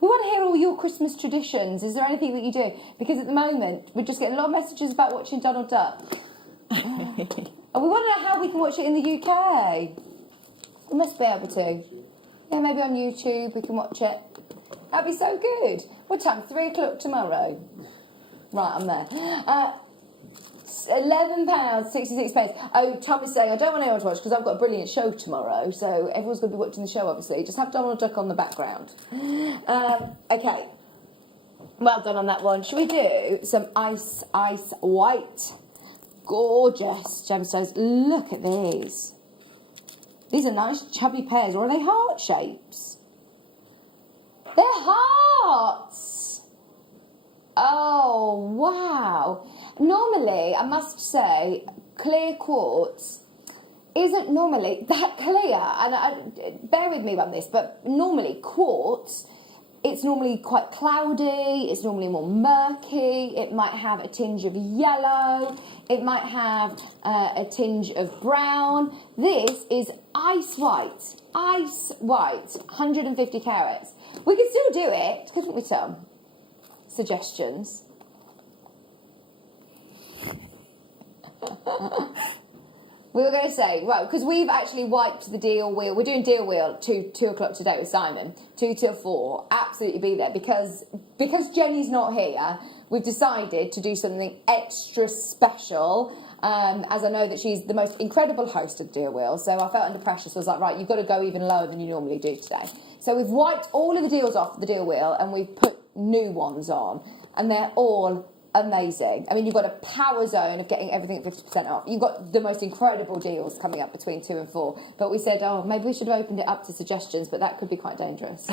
We want to hear all your Christmas traditions. Is there anything that you do? Because at the moment, we're just getting a lot of messages about watching Donald Duck. And we want to know how we can watch it in the UK. We must be able to. Yeah, maybe on YouTube we can watch it. That'd be so good. What time? 3 o'clock tomorrow. Right, I'm there. £11.66. Oh, Tom is saying, I don't want anyone to watch because I've got a brilliant show tomorrow, so everyone's going to be watching the show, obviously. Just have Donald Duck on the background. Okay. Well done on that one. Should we do some ice white? Gorgeous gemstones. Look at these. These are nice chubby pairs, or are they heart shapes? They're hearts! Oh, wow. Normally, I must say, clear quartz isn't normally that clear. And bear with me on this, but normally quartz It's normally quite cloudy, it's normally more murky, it might have a tinge of yellow, it might have a tinge of brown. This is ice white, 150 carats. We could still do it, couldn't we, Tom? Suggestions? We were going to say, right, because we've actually wiped the deal wheel. We're doing deal wheel 2 o'clock today with Simon, 2 till 4. Absolutely be there because Jenny's not here. We've decided to do something extra special. As I know that she's the most incredible host of deal wheel, so I felt under pressure. So I was like, right, you've got to go even lower than you normally do today. So we've wiped all of the deals off the deal wheel and we've put new ones on, and they're all amazing. I mean, you've got a power zone of getting everything at 50% off. You've got the most incredible deals coming up between 2 and 4. But we said, oh, maybe we should have opened it up to suggestions, but that could be quite dangerous.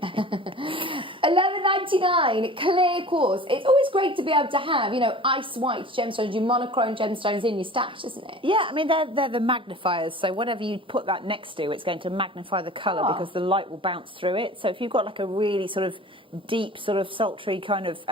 $11.99 clear quartz. It's always great to be able to have, you know, ice white gemstones, your monochrome gemstones in your stash, isn't it? Yeah, I mean, they're the magnifiers, so whatever you put that next to, it's going to magnify the colour because the light will bounce through it. So if you've got like a really sort of deep, sort of sultry kind of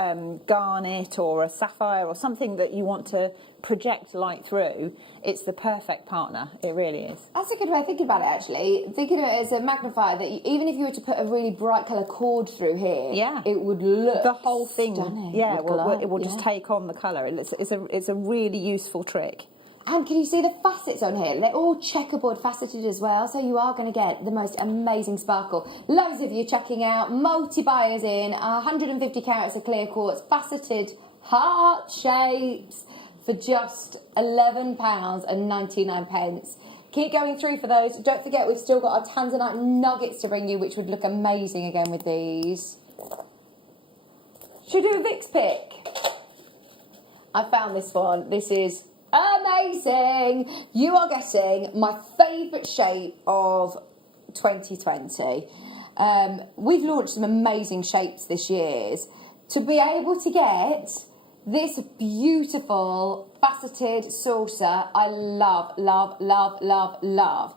garnet or a sapphire or something that you want to project light through, it's the perfect partner. It really is. That's a good way of thinking about it, actually. Thinking of it as a magnifier that even if you were to put a really bright colour cord through here, it would look the whole thing. Stunning. Yeah, it will just take on the colour. It's a really useful trick. And can you see the facets on here? They're all checkerboard faceted as well, so you are going to get the most amazing sparkle. Loads of you checking out, multi-buyers in, 150 carats of clear quartz, faceted heart shapes for just £11.99. Keep going through for those. Don't forget, we've still got our tanzanite nuggets to bring you, which would look amazing again with these. Should we do a Vicks pick? I found this one. This is amazing. You are getting my favourite shape of 2020. We've launched some amazing shapes this year. To be able to get this beautiful faceted saucer, I love, love, love, love, love.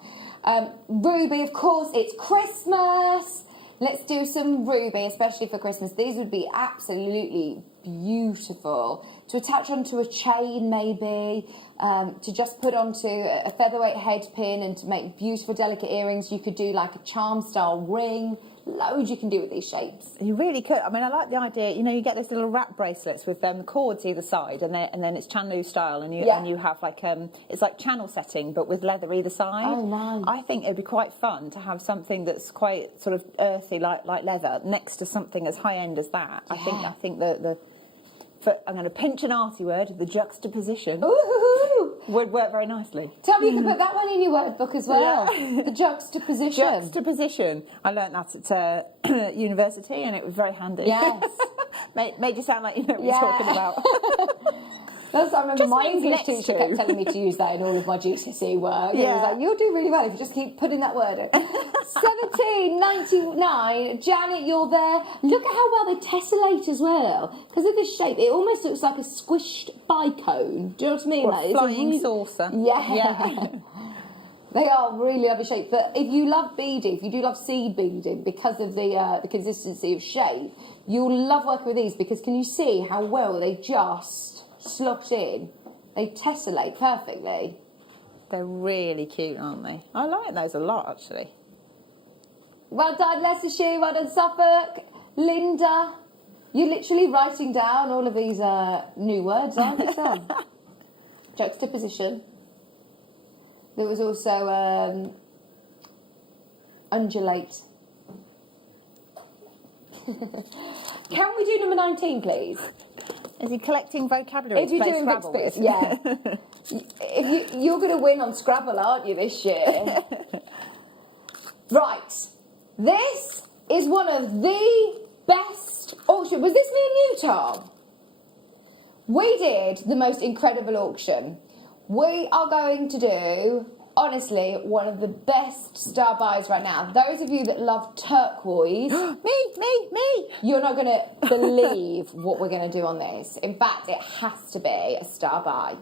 Ruby, of course, it's Christmas. Let's do some ruby, especially for Christmas. These would be absolutely beautiful. To attach onto a chain, maybe. To just put onto a featherweight head pin and to make beautiful, delicate earrings. You could do like a charm-style ring. Loads you can do with these shapes. You really could. I mean, I like the idea. You know, you get those little wrap bracelets with cords either side, and then it's Chandlu style, and you have like it's like channel setting, but with leather either side. Oh, nice. I think it'd be quite fun to have something that's quite sort of earthy, like leather, next to something as high end as that. Yeah. I think I'm going to pinch an arty word. The juxtaposition would work very nicely. Tell me you can put that one in your word book as well. Yeah. The juxtaposition. Juxtaposition. I learnt that at university, and it was very handy. Yes. made you sound like you know what you're talking about. That's what I remember. Just my means English next teacher to. kept telling me to use that in all of my GCSE work. It was like, you'll do really well if you just keep putting that word in. $17.99. Janet, you're there. Look at how well they tessellate as well. Because of this shape, it almost looks like a squished bicone. Do you know what I mean? Or a flying saucer. Yeah. They are really lovely shape. But if you love beading, if you do love seed beading, because of the consistency of shape, you'll love working with these because can you see how well they just slot in? They tessellate perfectly. They're really cute, aren't they? I like those a lot, actually. Well done, Leicestershire. Well done, Suffolk. Linda, you're literally writing down all of these new words, aren't you, Sam? Juxtaposition. There was also undulate. Can we do number 19, please? Is he collecting vocabulary? If you're doing Scrabble Vicks, yeah. You're going to win on Scrabble, aren't you, this year? Right. This is one of the best auctions. Was this me and you, Tom? We did the most incredible auction. We are going to do, honestly, one of the best star buys right now. Those of you that love turquoise... Me! You're not going to believe what we're going to do on this. In fact, it has to be a star buy.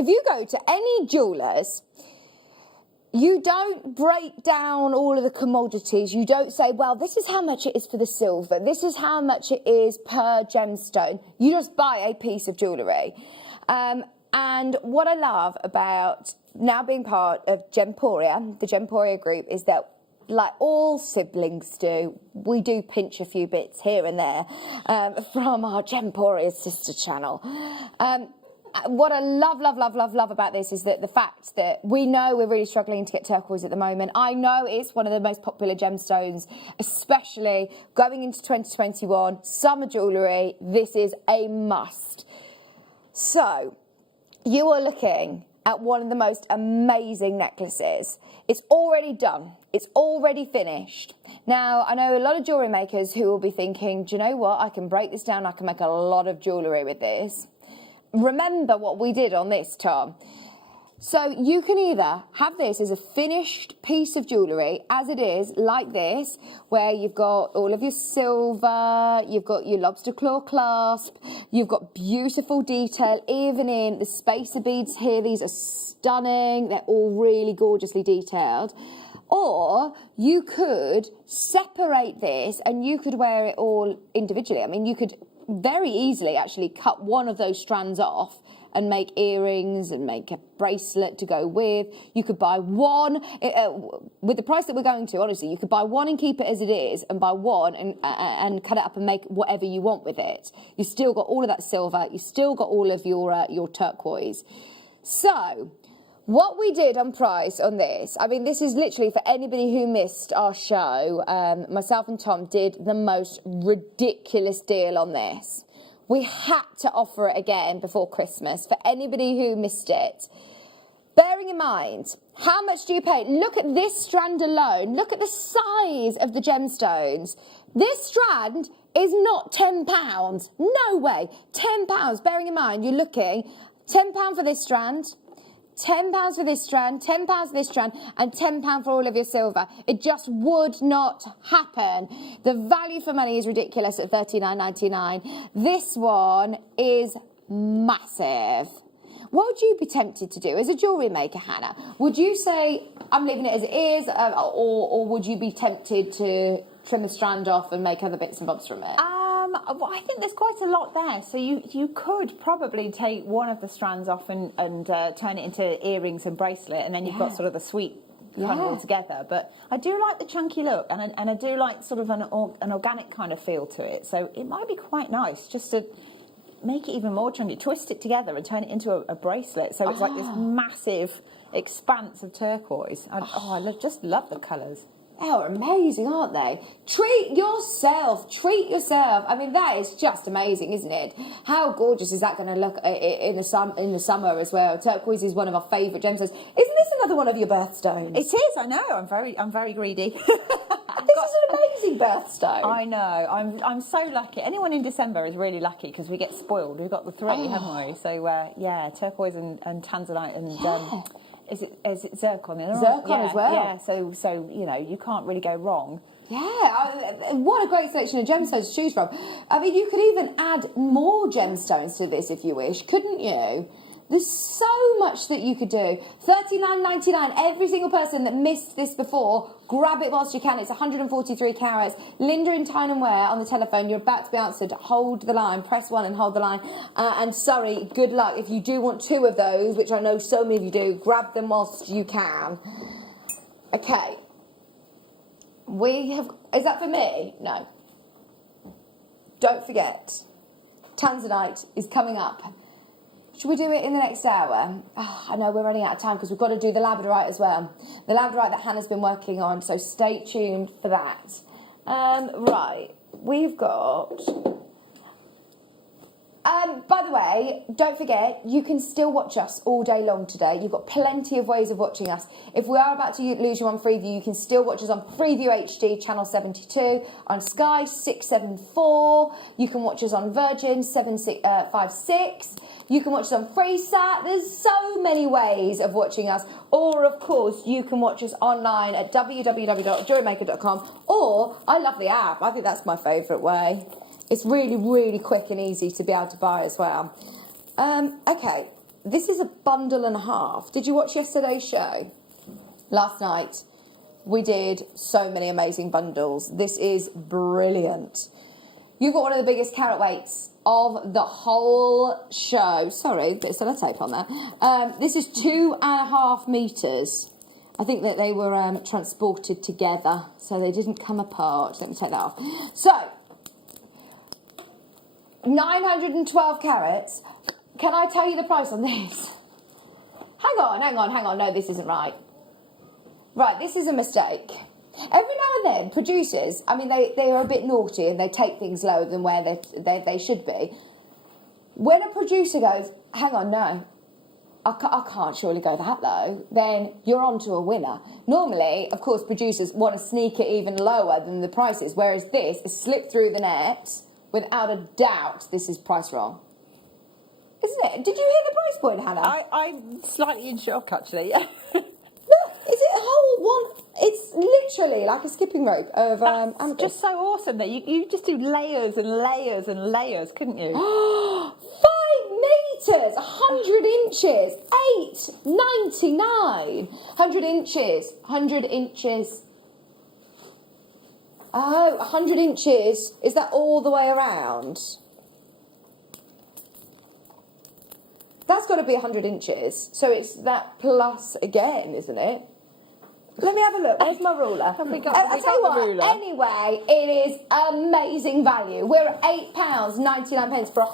if you go to any jewellers, you don't break down all of the commodities. You don't say, well, this is how much it is for the silver. This is how much it is per gemstone. You just buy a piece of jewellery. And what I love about now being part of Gemporia, the Gemporia group, is that like all siblings do, we do pinch a few bits here and there from our Gemporia sister channel. What I love about this is that the fact that we know we're really struggling to get turquoise at the moment. I know it's one of the most popular gemstones, especially going into 2021. Summer jewellery, this is a must. So, you are looking at one of the most amazing necklaces. It's already done. It's already finished. Now, I know a lot of jewellery makers who will be thinking, do you know what? I can break this down. I can make a lot of jewellery with this. Remember what we did on this, Tom. So you can either have this as a finished piece of jewellery, as it is, like this, where you've got all of your silver, you've got your lobster claw clasp, you've got beautiful detail, even in the spacer beads here. These are stunning. They're all really gorgeously detailed. Or you could separate this and you could wear it all individually. I mean, you could very easily actually cut one of those strands off and make earrings and make a bracelet to go with. You could buy one, with the price that we're going to, honestly, you could buy one and keep it as it is, and buy one and cut it up and make whatever you want with it. You've still got all of that silver, you've still got all of your turquoise. So, what we did on price on this, I mean, this is literally for anybody who missed our show. Myself and Tom did the most ridiculous deal on this. We had to offer it again before Christmas for anybody who missed it. Bearing in mind, how much do you pay? Look at this strand alone. Look at the size of the gemstones. This strand is not £10. No way. £10. Bearing in mind, you're looking £10 for this strand, £10 for this strand, £10 for this strand, and £10 for all of your silver. It just would not happen. The value for money is ridiculous at $39.99. This one is massive. What would you be tempted to do as a jewellery maker, Hannah? Would you say, I'm leaving it as it is, or would you be tempted to trim the strand off and make other bits and bobs from it? Well, I think there's quite a lot there. So you could probably take one of the strands off and turn it into earrings and bracelet, and then you've got sort of the sweet kind of all together. But I do like the chunky look, and I do like sort of an organic kind of feel to it. So it might be quite nice just to make it even more chunky, twist it together and turn it into a bracelet. So it's like this massive expanse of turquoise. I just love the colours. Oh, amazing, aren't they? Treat yourself. I mean, that is just amazing, isn't it? How gorgeous is that going to look in the summer as well? Turquoise is one of our favourite gemstones. Isn't this another one of your birthstones? It is, I know. I'm very greedy. This is an amazing birthstone. I know. I'm so lucky. Anyone in December is really lucky because we get spoiled. We've got the three, haven't we? So, turquoise and tanzanite and... Is it zircon? Zircon as well. Yeah, so you can't really go wrong. Yeah, what a great selection of gemstones to choose from. I mean, you could even add more gemstones to this if you wish, couldn't you? There's so much that you could do. $39.99. Every single person that missed this before, grab it whilst you can. It's 143 carats. Linda in Tyne and Wear on the telephone. You're about to be answered. Hold the line. Press 1 and hold the line. And sorry, good luck. If you do want 2 of those, which I know so many of you do, grab them whilst you can. Okay. Is that for me? No. Don't forget, Tanzanite is coming up. Should we do it in the next hour? Oh, I know we're running out of time because we've got to do the labradorite as well. The labradorite that Hannah's been working on, so stay tuned for that. Right, we've got... by the way, don't forget, you can still watch us all day long today. You've got plenty of ways of watching us. If we are about to lose you on Freeview, you can still watch us on Freeview HD, channel 72, on Sky 674. You can watch us on Virgin 756. You can watch us on Freesat. There's so many ways of watching us. Or, of course, you can watch us online at www.jewellerymaker.com. Or, I love the app. I think that's my favourite way. It's really, really quick and easy to be able to buy as well. Okay, this is a bundle and a half. Did you watch yesterday's show? Last night, we did so many amazing bundles. This is brilliant. You've got one of the biggest carat weights of the whole show. Sorry, bit of sellotape on there. This is 2.5 metres. I think that they were transported together, so they didn't come apart. Let me take that off. So, 912 carats. Can I tell you the price on this? Hang on. No, this isn't right. Right, this is a mistake. Every now and then, producers, I mean, they are a bit naughty and they take things lower than where they should be. When a producer goes, hang on, no, I can't surely go that low, then you're on to a winner. Normally, of course, producers want to sneak it even lower than the prices, whereas this is slipped through the net. Without a doubt, this is priced wrong. Isn't it? Did you hear the price point, Hannah? I'm slightly in shock, actually. Look, is it a whole one? It's literally like a skipping rope of That's just so awesome that you just do layers and layers and layers, couldn't you? 5 metres, 100 inches, 8.99. 100 inches, 100 inches. Oh, 100 inches. Is that all the way around? That's got to be 100 inches. So it's that plus again, isn't it? Let me have a look. Where's my ruler? Have we got, I'll tell you what, anyway, it is amazing value. We're at £8.99 for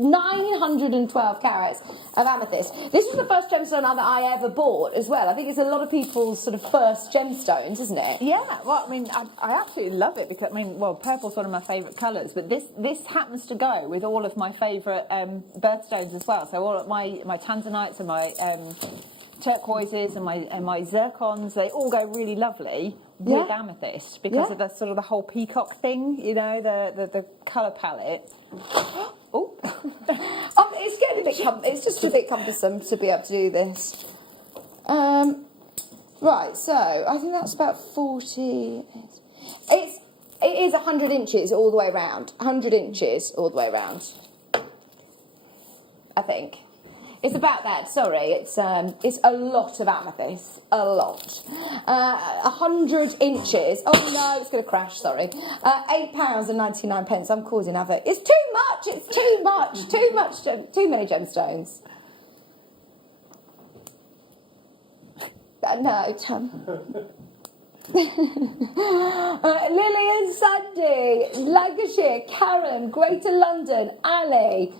912 carats of amethyst. This is the first gemstone that I ever bought as well. I think it's a lot of people's sort of first gemstones, isn't it? Yeah, well, I mean, I absolutely love it because, I mean, well, purple's one of my favourite colours, but this happens to go with all of my favourite birthstones as well. So all of my tanzanites and my turquoises and my zircons, they all go really lovely with amethyst because of the sort of the whole peacock thing, you know, the colour palette. Oh, it's getting a bit it's just a bit cumbersome to be able to do this. Right, so I think that's about 40. It is 100 inches all the way around. 100 inches all the way around. I think. It's about that, sorry. It's a lot of amethyst. A lot. 100 inches. Oh no, it's going to crash, sorry. £8.99. I'm causing havoc. It's too much. It's too much. Too much. Too many gemstones. No, Lillian, Sandy, Lancashire, Karen, Greater London, Ali.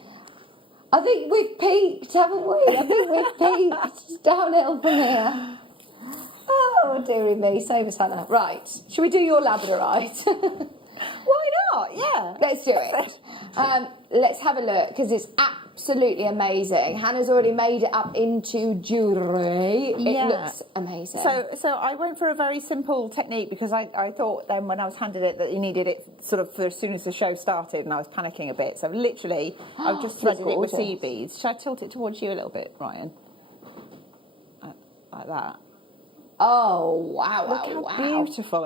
I think we've peaked, haven't we? I think we've peaked. It's downhill from here. Oh, dearie me. Save us, Hannah. Right. Should we do your labradorite? Why not? Yeah. Let's do it. Let's have a look, because it's absolutely amazing. Hannah's already made it up into jewellery. It looks amazing. So I went for a very simple technique because I thought then when I was handed it that you needed it sort of for as soon as the show started, and I was panicking a bit. So literally, I've just threaded it with seed beads. Should I tilt it towards you a little bit, Ryan? Like that. Oh, wow, Look how beautiful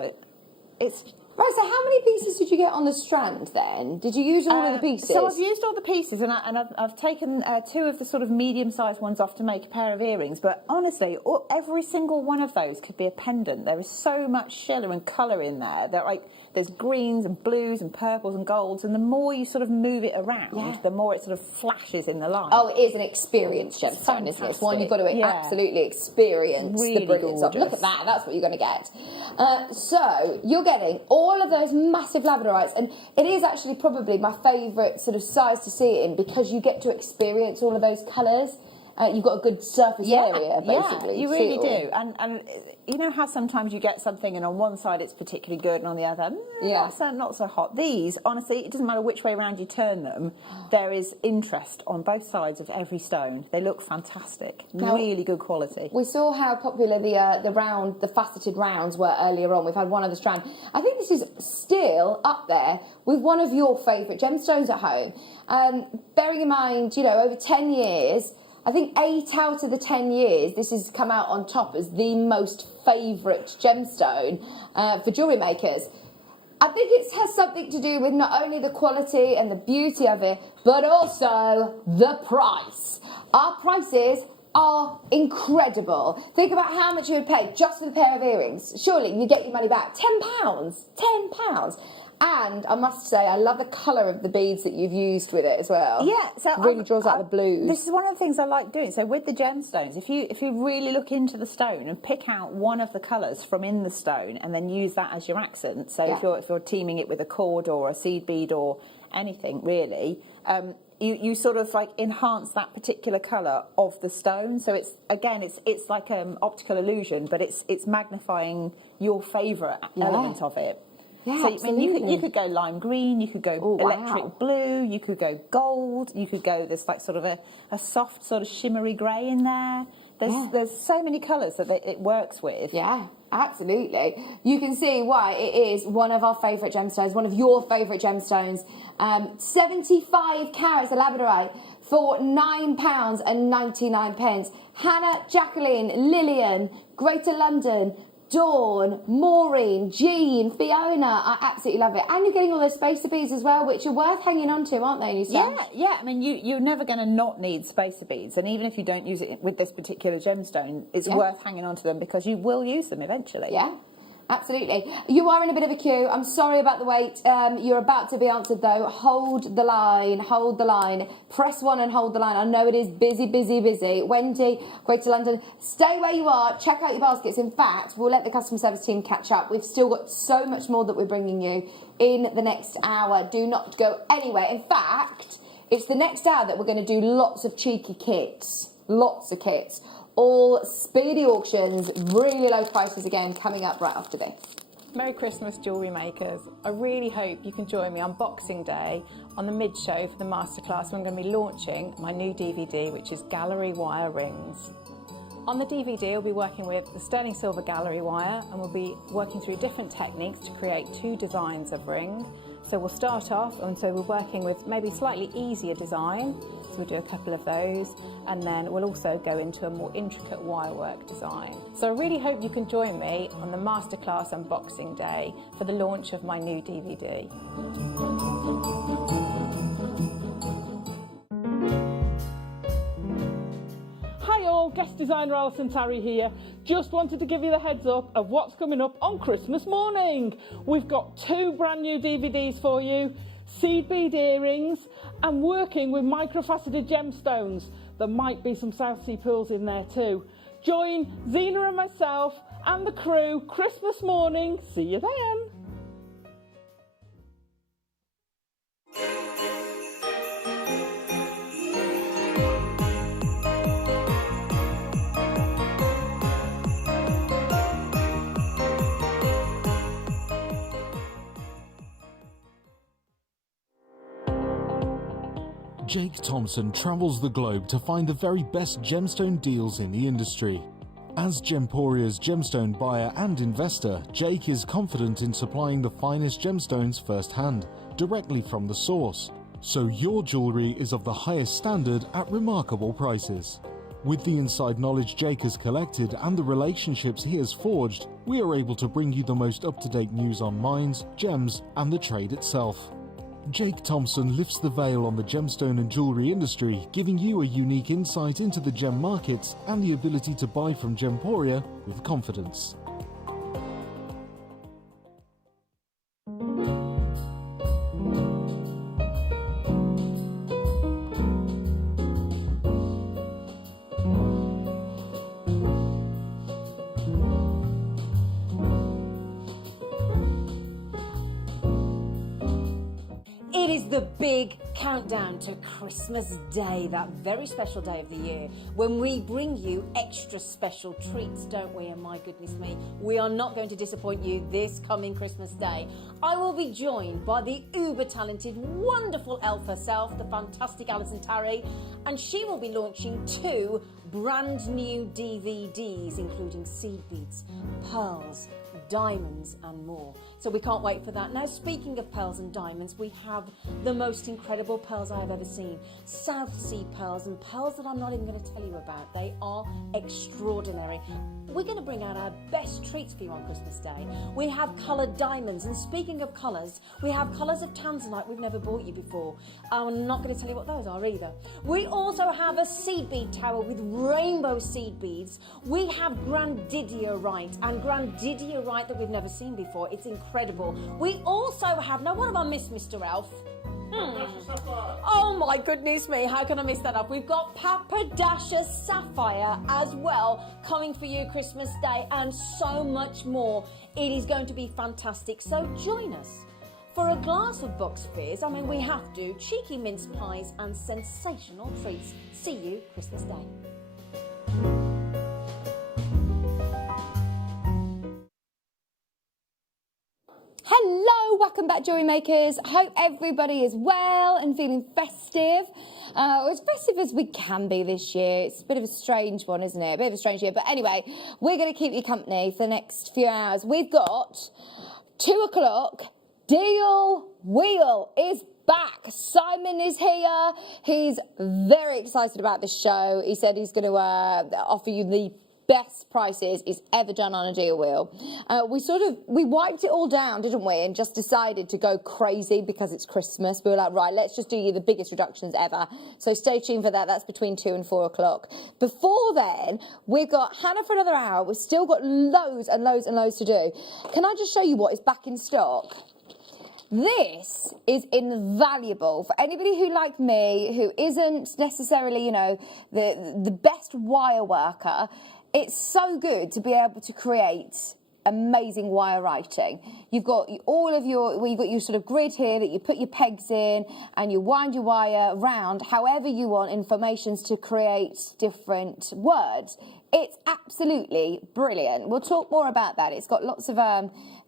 it's. Right, so how many pieces did you get on the strand then? Did you use all of the pieces? So I've used all the pieces, and I've taken 2 of the sort of medium-sized ones off to make a pair of earrings. But honestly, every single one of those could be a pendant. There is so much shiller and colour in there. There's greens and blues and purples and golds, and the more you sort of move it around, the more it sort of flashes in the light. Oh, it is an experience gemstone, isn't it? It's one you've got to absolutely experience the brilliance of. Look at that, that's what you're going to get. So you're getting all of those massive labradorites, and it is actually probably my favourite sort of size to see it in because you get to experience all of those colours. You've got a good surface area, basically. Yeah, you really do. And you know how sometimes you get something and on one side it's particularly good and on the other, not so hot. These, honestly, it doesn't matter which way around you turn them, there is interest on both sides of every stone. They look fantastic. Now, really good quality. We saw how popular the faceted rounds were earlier on. We've had one other strand. I think this is still up there with one of your favourite gemstones at home. Bearing in mind, over 10 years, I think 8 out of the 10 years, this has come out on top as the most favourite gemstone for jewellery makers. I think it has something to do with not only the quality and the beauty of it, but also the price. Our prices are incredible. Think about how much you would pay just for the pair of earrings. Surely you get your money back. £10. £10. And I must say, I love the colour of the beads that you've used with it as well. Yeah, so it really draws out the blues. This is one of the things I like doing. So with the gemstones, if you really look into the stone and pick out one of the colours from in the stone and then use that as your accent. So if you're teaming it with a cord or a seed bead or anything really, you sort of like enhance that particular colour of the stone. So it's like optical illusion, but it's magnifying your favourite element of it. Yeah, so absolutely. you could go lime green, you could go electric blue, you could go gold, you could go, there's like sort of a soft sort of shimmery grey in there. There's so many colours that it works with. Yeah, absolutely. You can see why it is one of our favourite gemstones, one of your favourite gemstones. 75 carats of labradorite for £9.99. Hannah, Jacqueline, Lillian, Greater London, Dawn, Maureen, Jean, Fiona, I absolutely love it. And you're getting all those spacer beads as well, which are worth hanging on to, aren't they, Nisa? Yeah. I mean, you're never going to not need spacer beads. And even if you don't use it with this particular gemstone, it's worth hanging on to them because you will use them eventually. Yeah. Absolutely. You are in a bit of a queue. I'm sorry about the wait. You're about to be answered though. Hold the line. Hold the line. Press 1 and hold the line. I know it is busy, busy, busy. Wendy, Greater London, stay where you are. Check out your baskets. In fact, we'll let the customer service team catch up. We've still got so much more that we're bringing you in the next hour. Do not go anywhere. In fact, it's the next hour that we're going to do lots of cheeky kits. Lots of kits. All speedy auctions, really low prices again, coming up right after this. Merry Christmas, jewellery makers. I really hope you can join me on Boxing Day on the mid-show for the masterclass when I'm going to be launching my new DVD, which is gallery wire rings. On the DVD, we'll be working with the sterling silver gallery wire, and we'll be working through different techniques to create 2 designs of ring. So we'll start off, and so we're working with maybe slightly easier design. So we'll do a couple of those, and then we'll also go into a more intricate wirework design. So I really hope you can join me on the masterclass on Boxing Day for the launch of my new DVD. Hi all, guest designer Alison Tarry here. Just wanted to give you the heads up of what's coming up on Christmas morning. We've got 2 brand new DVDs for you, seed bead earrings, and working with microfaceted gemstones. There might be some South Sea pearls in there too. Join Zena and myself and the crew Christmas morning. See you then. Jake Thompson travels the globe to find the very best gemstone deals in the industry. As Gemporia's gemstone buyer and investor, Jake is confident in supplying the finest gemstones firsthand, directly from the source. So your jewellery is of the highest standard at remarkable prices. With the inside knowledge Jake has collected and the relationships he has forged, we are able to bring you the most up-to-date news on mines, gems, and the trade itself. Jake Thompson lifts the veil on the gemstone and jewellery industry, giving you a unique insight into the gem markets and the ability to buy from Gemporia with confidence. It is the big countdown to Christmas Day, that very special day of the year, when we bring you extra special treats, don't we? And my goodness me, we are not going to disappoint you this coming Christmas Day. I will be joined by the uber-talented, wonderful elf herself, the fantastic Alison Tarry, and she will be launching 2 brand new DVDs, including seed beads, pearls, diamonds and more. So we can't wait for that. Now, speaking of pearls and diamonds, we have the most incredible pearls I have ever seen. South Sea pearls, and pearls that I'm not even going to tell you about. They are extraordinary. We're going to bring out our best treats for you on Christmas Day. We have coloured diamonds, and speaking of colours, we have colours of tanzanite we've never bought you before. I'm not going to tell you what those are either. We also have a seed bead tower with rainbow seed beads. We have grandidierite, and grandidierite that we've never seen before. It's incredible. We also have, now what have I missed, Mr. Elf? Oh my goodness me, how can I miss that up? We've got Papradasha Sapphire as well coming for you Christmas Day, and so much more. It is going to be fantastic. So join us for a glass of Bucks Fizz. I mean, we have to. Cheeky mince pies and sensational treats. See you Christmas Day. Hello, welcome back, Jewellery Makers. Hope everybody is well and feeling festive. As festive as we can be this year. It's a bit of a strange one, isn't it? A bit of a strange year. But anyway, we're going to keep you company for the next few hours. We've got 2 o'clock. Deal Wheel is back. Simon is here. He's very excited about this show. He said he's going to offer you the best prices he's ever done on a deal wheel. We wiped it all down, didn't we, and just decided to go crazy because it's Christmas. We were like, right, let's just do you the biggest reductions ever. So stay tuned for that. That's between 2 and 4 o'clock. Before then, we've got Hannah for another hour. We've still got loads and loads and loads to do. Can I just show you what is back in stock? This is invaluable for anybody who, like me, who isn't necessarily, you know, the best wire worker. It's so good to be able to create amazing wire writing. You've got you've got your sort of grid here that you put your pegs in and you wind your wire around however you want informations to create different words. It's absolutely brilliant. We'll talk more about that. It's got lots of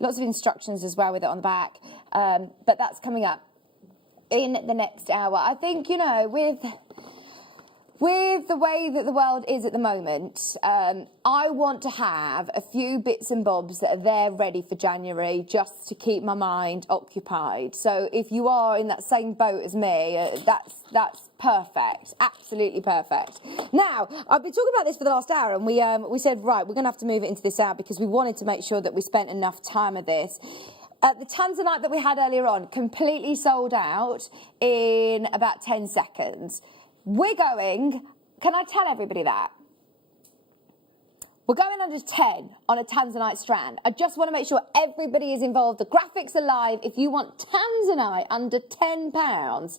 instructions as well with it on the back. But that's coming up in the next hour. I think, you know, with the way that the world is at the moment, I want to have a few bits and bobs that are there ready for January just to keep my mind occupied. So if you are in that same boat as me, that's perfect, absolutely perfect. Now, I've been talking about this for the last hour, and we said, right, we're going to have to move it into this hour because we wanted to make sure that we spent enough time of this. The tanzanite that we had earlier on, completely sold out in about 10 seconds. We're going, can I tell everybody that? We're going under 10 on a tanzanite strand. I just want to make sure everybody is involved. The graphics are live. If you want tanzanite under £10,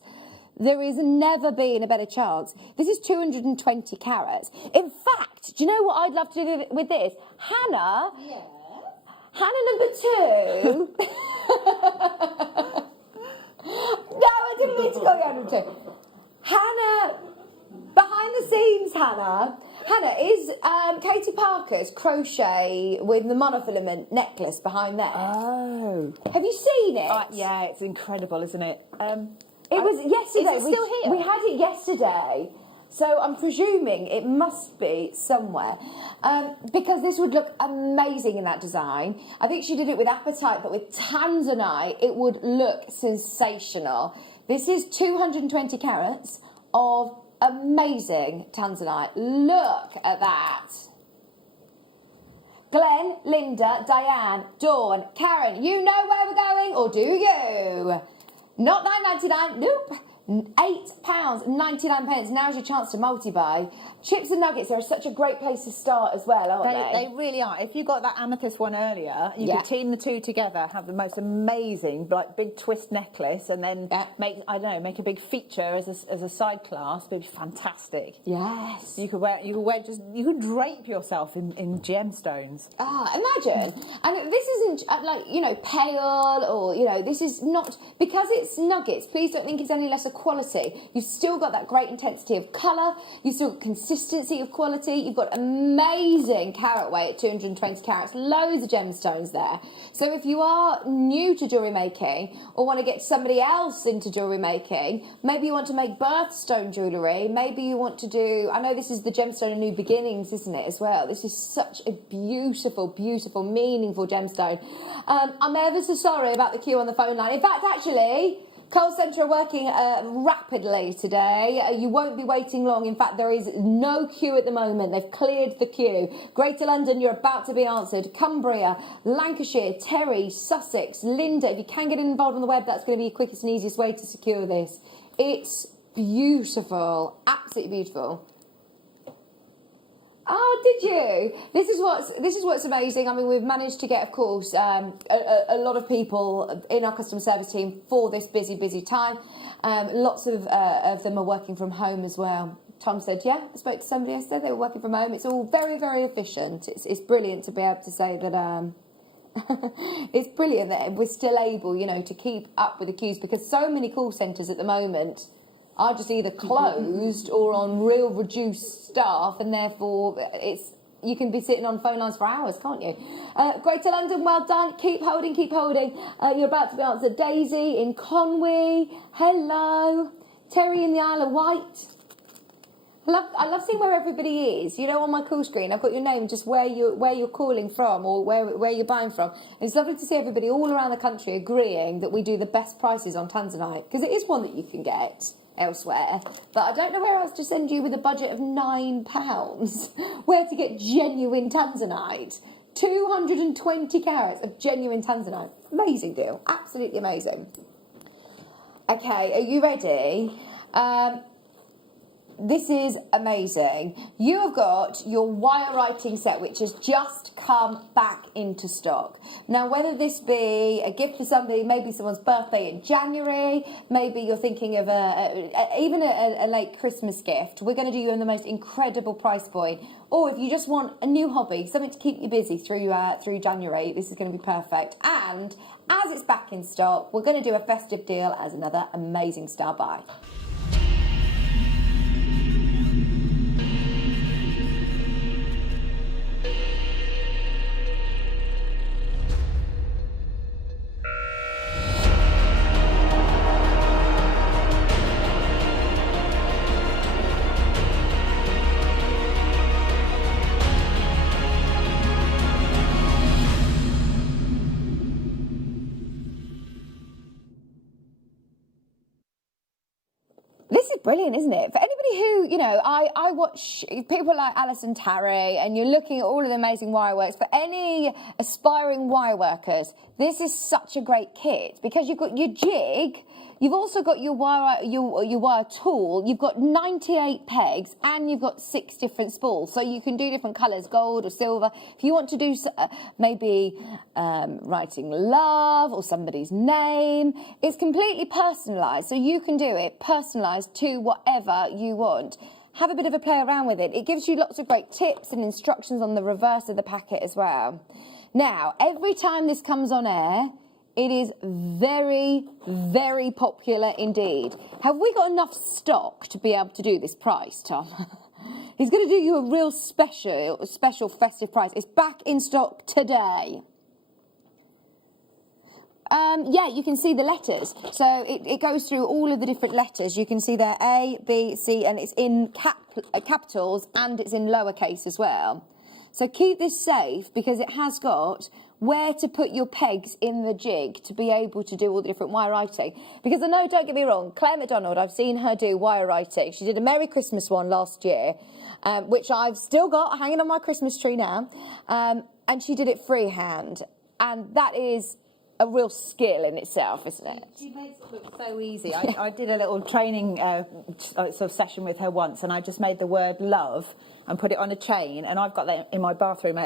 there has never been a better chance. This is 220 carats. In fact, do you know what I'd love to do with this? Hannah, yeah. Hannah number 2. No, I didn't mean to go down to 2. Hannah, behind the scenes, Hannah is Katie Parker's crochet with the monofilament necklace behind there. Oh. Have you seen it? Yeah, it's incredible, isn't it? It was yesterday. Is it still here? We had it yesterday. So I'm presuming it must be somewhere because this would look amazing in that design. I think she did it with apatite, but with tanzanite, it would look sensational. This is 220 carats of amazing tanzanite. Look at that. Glenn, Linda, Diane, Dawn, Karen, you know where we're going, or do you? Not £9.99, nope. £8.99. Now's your chance to multi-buy. Chips and nuggets are such a great place to start as well, aren't they? They really are. If you got that amethyst one earlier, you could team the two together, have the most amazing, like, big twist necklace, and then make a big feature as a side class. It'd be fantastic. Yes. You could you could drape yourself in gemstones. Imagine. And this isn't like, you know, pale or, you know, this is not, because it's nuggets. Please don't think it's any less a quality. You've still got that great intensity of colour. You've still got consistency of quality. You've got amazing carat weight at 220 carats. Loads of gemstones there. So if you are new to jewellery making or want to get somebody else into jewellery making, maybe you want to make birthstone jewellery, maybe you want to do, I know this is the gemstone of new beginnings, isn't it, as well? This is such a beautiful, beautiful, meaningful gemstone. I'm ever so sorry about the queue on the phone line. In fact, actually, Coal Centre are working rapidly today. You won't be waiting long. In fact, there is no queue at the moment. They've cleared the queue. Greater London, you're about to be answered. Cumbria, Lancashire, Terry, Sussex, Linda. If you can get involved on the web, that's going to be your quickest and easiest way to secure this. It's beautiful. Absolutely beautiful. Oh, did you? This is what's amazing. I mean, we've managed to get, of course, a lot of people in our customer service team for this busy time. Lots of them are working from home as well. Tom said, yeah, I spoke to somebody yesterday, they were working from home. It's all very, very efficient. It's brilliant to be able to say that it's brilliant that we're still able, you know, to keep up with the queues, because so many call centres at the moment are just either closed or on real reduced staff, and therefore you can be sitting on phone lines for hours, can't you? Greater London, well done. Keep holding, keep holding. You're about to be answered. Daisy in Conwy, hello. Terry in the Isle of Wight. I love seeing where everybody is. You know, on my call screen, I've got your name, just where you're calling from or where you're buying from. And it's lovely to see everybody all around the country agreeing that we do the best prices on Tanzanite, because it is one that you can get elsewhere, but I don't know where else to send you with a budget of £9 where to get genuine Tanzanite. 220 carats of genuine Tanzanite. Amazing deal, absolutely amazing. Okay, are you ready? This is amazing. You have got your wire writing set, which has just come back into stock. Now, whether this be a gift for somebody, maybe someone's birthday in January, maybe you're thinking of even a late Christmas gift, we're going to do you on the most incredible price point. Or if you just want a new hobby, something to keep you busy through January, this is going to be perfect. And as it's back in stock, we're going to do a festive deal as another amazing star buy. Brilliant, isn't it? For anybody who, you know, I watch people like Alison Tarry, and you're looking at all of the amazing wire works. For any aspiring wire workers, this is such a great kit, because you've got your jig, you've also got your wire tool, you've got 98 pegs, and you've got 6 different spools. So you can do different colours, gold or silver. If you want to do maybe writing love or somebody's name, it's completely personalised. So you can do it personalised to whatever you want. Have a bit of a play around with it. It gives you lots of great tips and instructions on the reverse of the packet as well. Now, every time this comes on air, it is very, very popular indeed. Have we got enough stock to be able to do this price, Tom? He's going to do you a real special festive price. It's back in stock today. Yeah, you can see the letters. So it goes through all of the different letters. You can see there A, B, C, and it's in capitals and it's in lowercase as well. So keep this safe, because it has got where to put your pegs in the jig to be able to do all the different wire writing. Because I know, don't get me wrong, Claire McDonald, I've seen her do wire writing. She did a Merry Christmas one last year, which I've still got hanging on my Christmas tree now. And she did it freehand. And that is a real skill in itself, isn't it? She makes it look so easy. I did a little training sort of session with her once, and I just made the word love, and put it on a chain, and I've got that in my bathroom.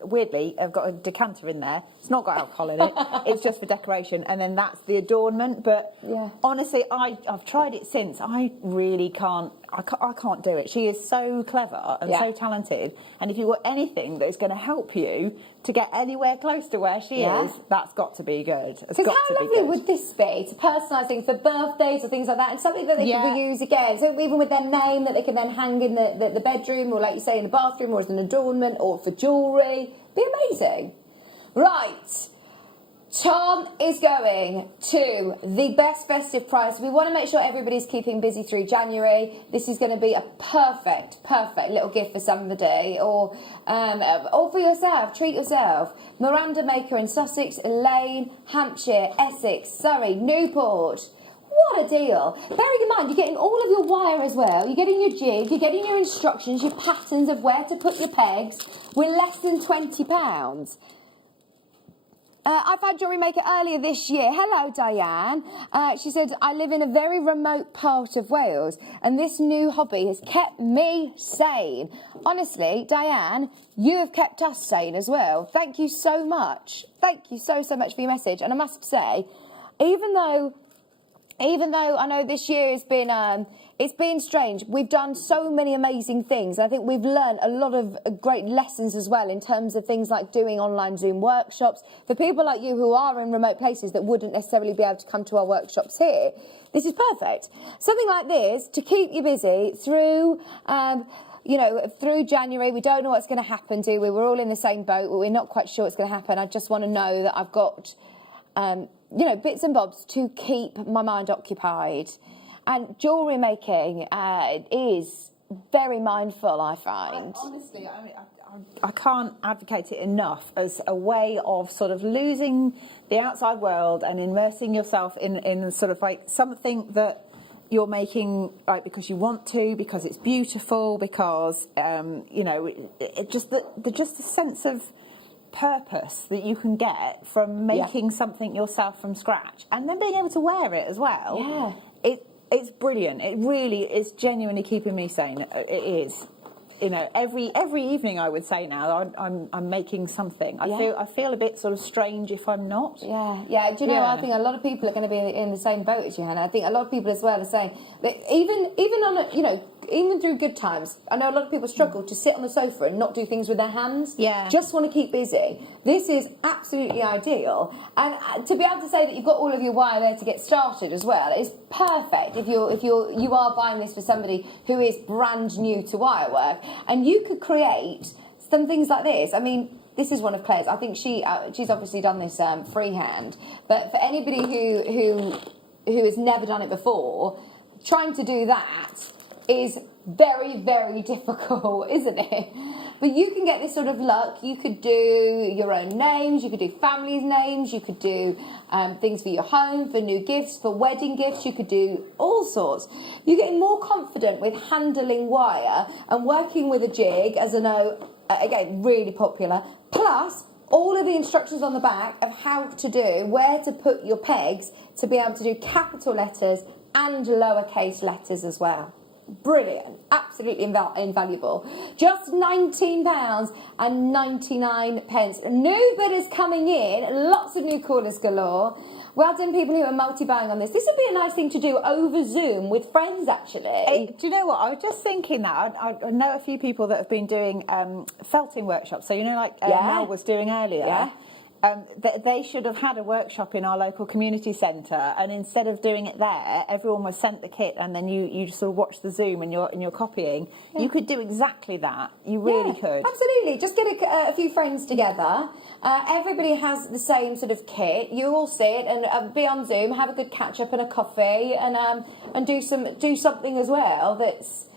Weirdly, I've got a decanter in there. It's not got alcohol in it. It's just for decoration, and then that's the adornment. But honestly, I've tried it since. I really can't. I can't do it. She is so clever and so talented. And if you've got anything that is going to help you to get anywhere close to where she is, that's got to be good. Because how lovely would this be to personalise things for birthdays or things like that, and something that they can reuse again? So even with their name that they can then hang in the bedroom, or like you say, in the bathroom, or as an adornment, or for jewellery. Be amazing. Right. Tom is going to the best festive price. We want to make sure everybody's keeping busy through January. This is going to be a perfect little gift for somebody, or for yourself. Treat yourself. Miranda Maker in Sussex, Elaine, Hampshire, Essex, Surrey, Newport. What a deal. Bearing in mind, you're getting all of your wire as well. You're getting your jig, you're getting your instructions, your patterns of where to put your pegs. We're less than £20. I've had JewelleryMaker earlier this year. Hello, Diane. She said, I live in a very remote part of Wales, and this new hobby has kept me sane. Honestly, Diane, you have kept us sane as well. Thank you so much. Thank you so much for your message. And I must say, even though I know this year has been it's been strange, we've done so many amazing things. I think we've learned a lot of great lessons as well in terms of things like doing online Zoom workshops. For people like you who are in remote places that wouldn't necessarily be able to come to our workshops here, this is perfect. Something like this to keep you busy through through January. We don't know what's going to happen, do we? We're all in the same boat. We're not quite sure what's going to happen. I just want to know that I've got bits and bobs to keep my mind occupied. And jewellery making is very mindful, I find. Honestly, I can't advocate it enough as a way of sort of losing the outside world and immersing yourself in sort of like something that you're making because you want to, because it's beautiful, because just the sense of purpose that you can get from making something yourself from scratch, and then being able to wear it as well. It's brilliant. It really is genuinely keeping me sane. It is. Every evening I would say now I'm making something. I feel a bit sort of strange if I'm not. Do you know? I think a lot of people are going to be in the same boat as you, Hannah. I think a lot of people as well are saying that even through good times, I know a lot of people struggle to sit on the sofa and not do things with their hands. Just want to keep busy. This is absolutely ideal, and to be able to say that you've got all of your wire there to get started as well is perfect. If you are buying this for somebody who is brand new to wire work, and you could create some things like this. I mean, this is one of Claire's. I think she's obviously done this freehand, but for anybody who has never done it before, trying to do that is very, very difficult, isn't it? But you can get this sort of luck. You could do your own names, you could do families' names, you could do things for your home, for new gifts, for wedding gifts, you could do all sorts. You're getting more confident with handling wire and working with a jig, as I know, again, really popular. Plus, all of the instructions on the back of how to do, where to put your pegs to be able to do capital letters and lowercase letters as well. Brilliant, absolutely invaluable. Just £19.99. New bidders coming in, lots of new callers galore. Well done, people who are multi-buying on this. This would be a nice thing to do over Zoom with friends, actually. Do you know what? I was just thinking that. I know a few people that have been doing felting workshops. So, like Mel was doing earlier. They should have had a workshop in our local community centre, and instead of doing it there, everyone was sent the kit, and then you just sort of watch the Zoom and you're copying. You could do exactly that. You really could. Absolutely. Just get a few friends together. Everybody has the same sort of kit. You all sit and be on Zoom, have a good catch up and a coffee, and do something as well that's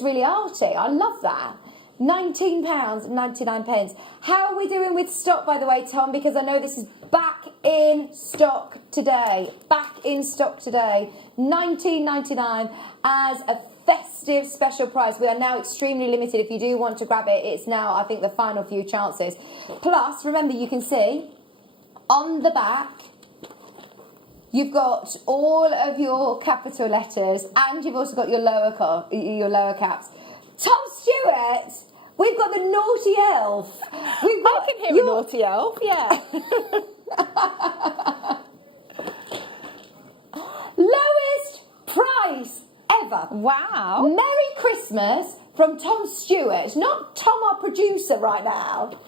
really arty. I love that. £19.99. How are we doing with stock, by the way, Tom? Because I know this is back in stock today. £19.99 as a festive special price. We are now extremely limited. If you do want to grab it, it's now, I think, the final few chances. Plus, remember, you can see on the back, you've got all of your capital letters, and you've also got your lower caps. Tom Stewart, we've got the naughty elf. I can hear a naughty elf, yeah. Lowest price ever. Wow. Merry Christmas from Tom Stewart. Not Tom, our producer, right now.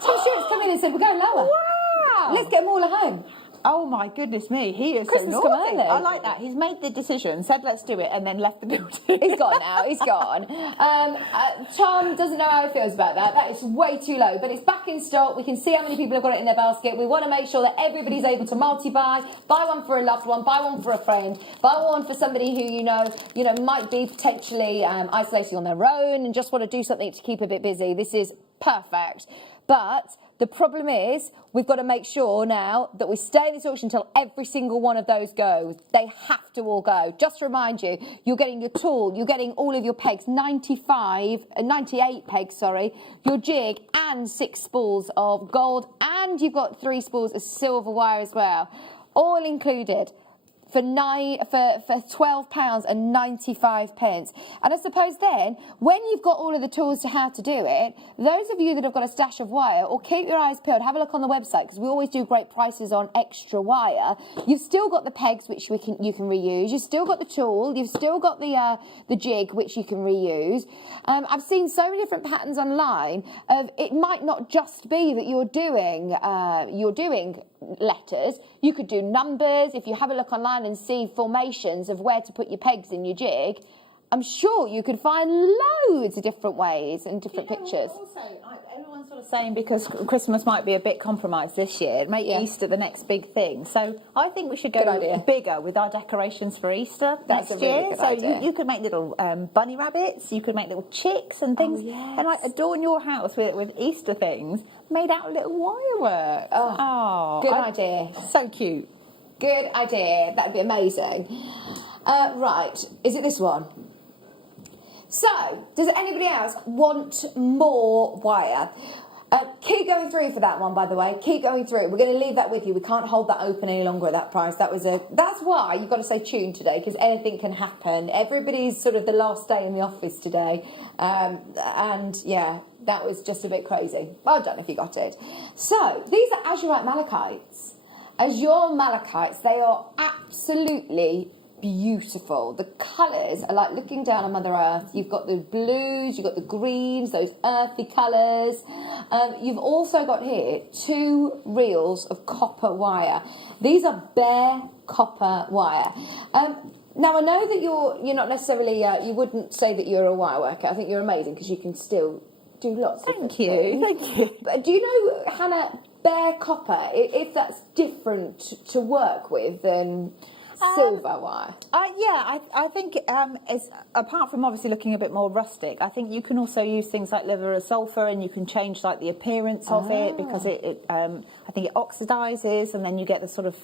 Tom Stewart's come in and said, we're going lower. Wow. Let's get them all at home. Oh my goodness me, he is Christmas so come naughty. early. I like that. He's made the decision, said let's do it, and then left the building. He's gone now, he's gone. Tom doesn't know how he feels about that. That is way too low, but it's back in stock. We can see how many people have got it in their basket. We want to make sure that everybody's able to multi-buy. Buy one for a loved one, buy one for a friend, buy one for somebody who you know might be potentially isolating on their own and just want to do something to keep a bit busy. This is perfect. But the problem is, we've got to make sure now that we stay in this auction until every single one of thooose goes. They have to all go. Just to remind you, you're getting your tool, you're getting all of your pegs, 98 pegs, sorry, your jig and 6 spools of gold, and you've got 3 spools of silver wire as well, all included. For £12.95. And I suppose then, when you've got all of the tools to how to do it, those of you that have got a stash of wire, or keep your eyes peeled, have a look on the website, because we always do great prices on extra wire. You've still got the pegs, which you can reuse. You've still got the tool. You've still got the jig, which you can reuse. I've seen so many different patterns online of it might not just be that you're doing letters. You could do numbers. If you have a look online and see formations of where to put your pegs in your jig, I'm sure you could find loads of different ways and different pictures. Everyone's sort of saying because Christmas might be a bit compromised this year, make Easter the next big thing. So I think we should go bigger with our decorations for Easter next year. So you could make little bunny rabbits, you could make little chicks and things, and like adorn your house with Easter things made out of little wire work. Good idea. So cute. Good idea. That'd be amazing. Right, is it this one? So, does anybody else want more wire? Keep going through for that one, by the way. Keep going through. We're going to leave that with you. We can't hold that open any longer at that price. That's why you've got to stay tuned today, because anything can happen. Everybody's sort of the last day in the office today. And yeah, that was just a bit crazy. Well done if you got it. So, these are azurite malachites. Azure malachites, they are absolutely beautiful. The colours are like looking down on Mother Earth. You've got the blues, you've got the greens, those earthy colours. You've also got here 2 reels of copper wire. These are bare copper wire. Now I know that you're not necessarily, you wouldn't say that you're a wire worker. I think you're amazing because you can still do lots of things. Thank you. But do you know, Hannah, bare copper, if that's different to work with than silver wire? I think it's, apart from obviously looking a bit more rustic, I think you can also use things like liver of sulphur, and you can change like the appearance of it, because I think it oxidizes, and then you get the sort of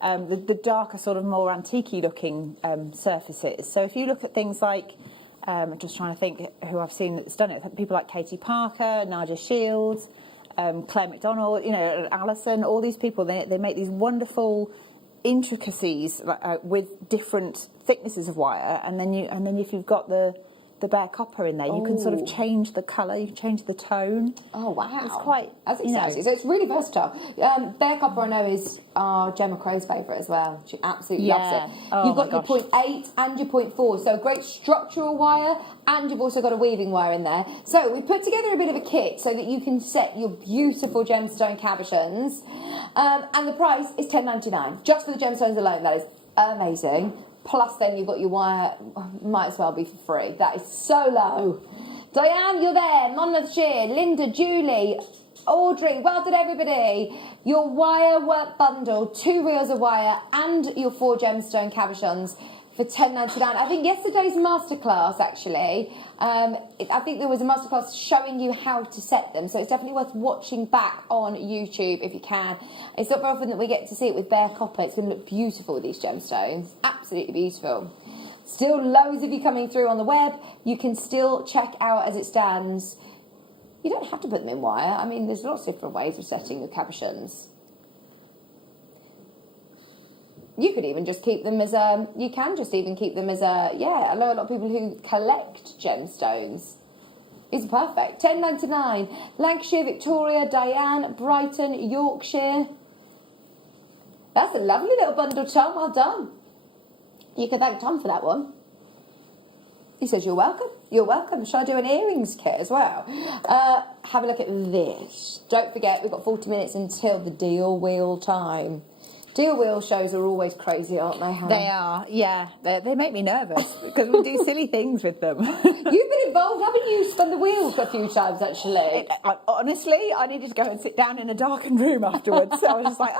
the darker, sort of more antique-y looking surfaces. So if you look at things like, I'm just trying to think who I've seen that's done it, people like Katie Parker, Nadia Shields, Claire McDonald, Alison, all these people, they make these wonderful intricacies with different thicknesses of wire, and then if you've got the bare copper in there, you can sort of change the colour, you can change the tone. Oh wow, it's quite, that's exciting. So it's really versatile. Bare copper, I know, is Gemma Crow's favourite as well. She absolutely loves it. You've got your 0.8 and your 0.4, so great structural wire, and you've also got a weaving wire in there. So we put together a bit of a kit so that you can set your beautiful gemstone cabochons, and the price is $10.99 just for the gemstones alone. That is amazing. Plus then you've got your wire, might as well be for free. That is so low. Diane, you're there. Monmouthshire, Linda, Julie, Audrey, well done everybody. Your wire work bundle, 2 reels of wire and your 4 gemstone cabochons for $10.99. I think yesterday's masterclass, actually, I think there was a masterclass showing you how to set them, so it's definitely worth watching back on YouTube if you can. It's not very often that we get to see it with bare copper. It's going to look beautiful with these gemstones. Absolutely beautiful. Still loads of you coming through on the web. You can still check out as it stands. You don't have to put them in wire. I mean, there's lots of different ways of setting your cabochons. You could even just keep them as a. You can just even keep them as a. Yeah, I know a lot of people who collect gemstones. It's perfect. £10.99. Lancashire, Victoria, Diane, Brighton, Yorkshire. That's a lovely little bundle, Tom. Well done. You can thank Tom for that one. He says you're welcome. You're welcome. Shall I do an earrings kit as well? Have a look at this. Don't forget, we've got 40 minutes until the deal wheel time. Deal wheel shows are always crazy, aren't they, Hannah? They are, yeah. They make me nervous because we do silly things with them. You've been involved, haven't you? Spun the wheels a few times, actually. Honestly, I needed to go and sit down in a darkened room afterwards. So I was just like,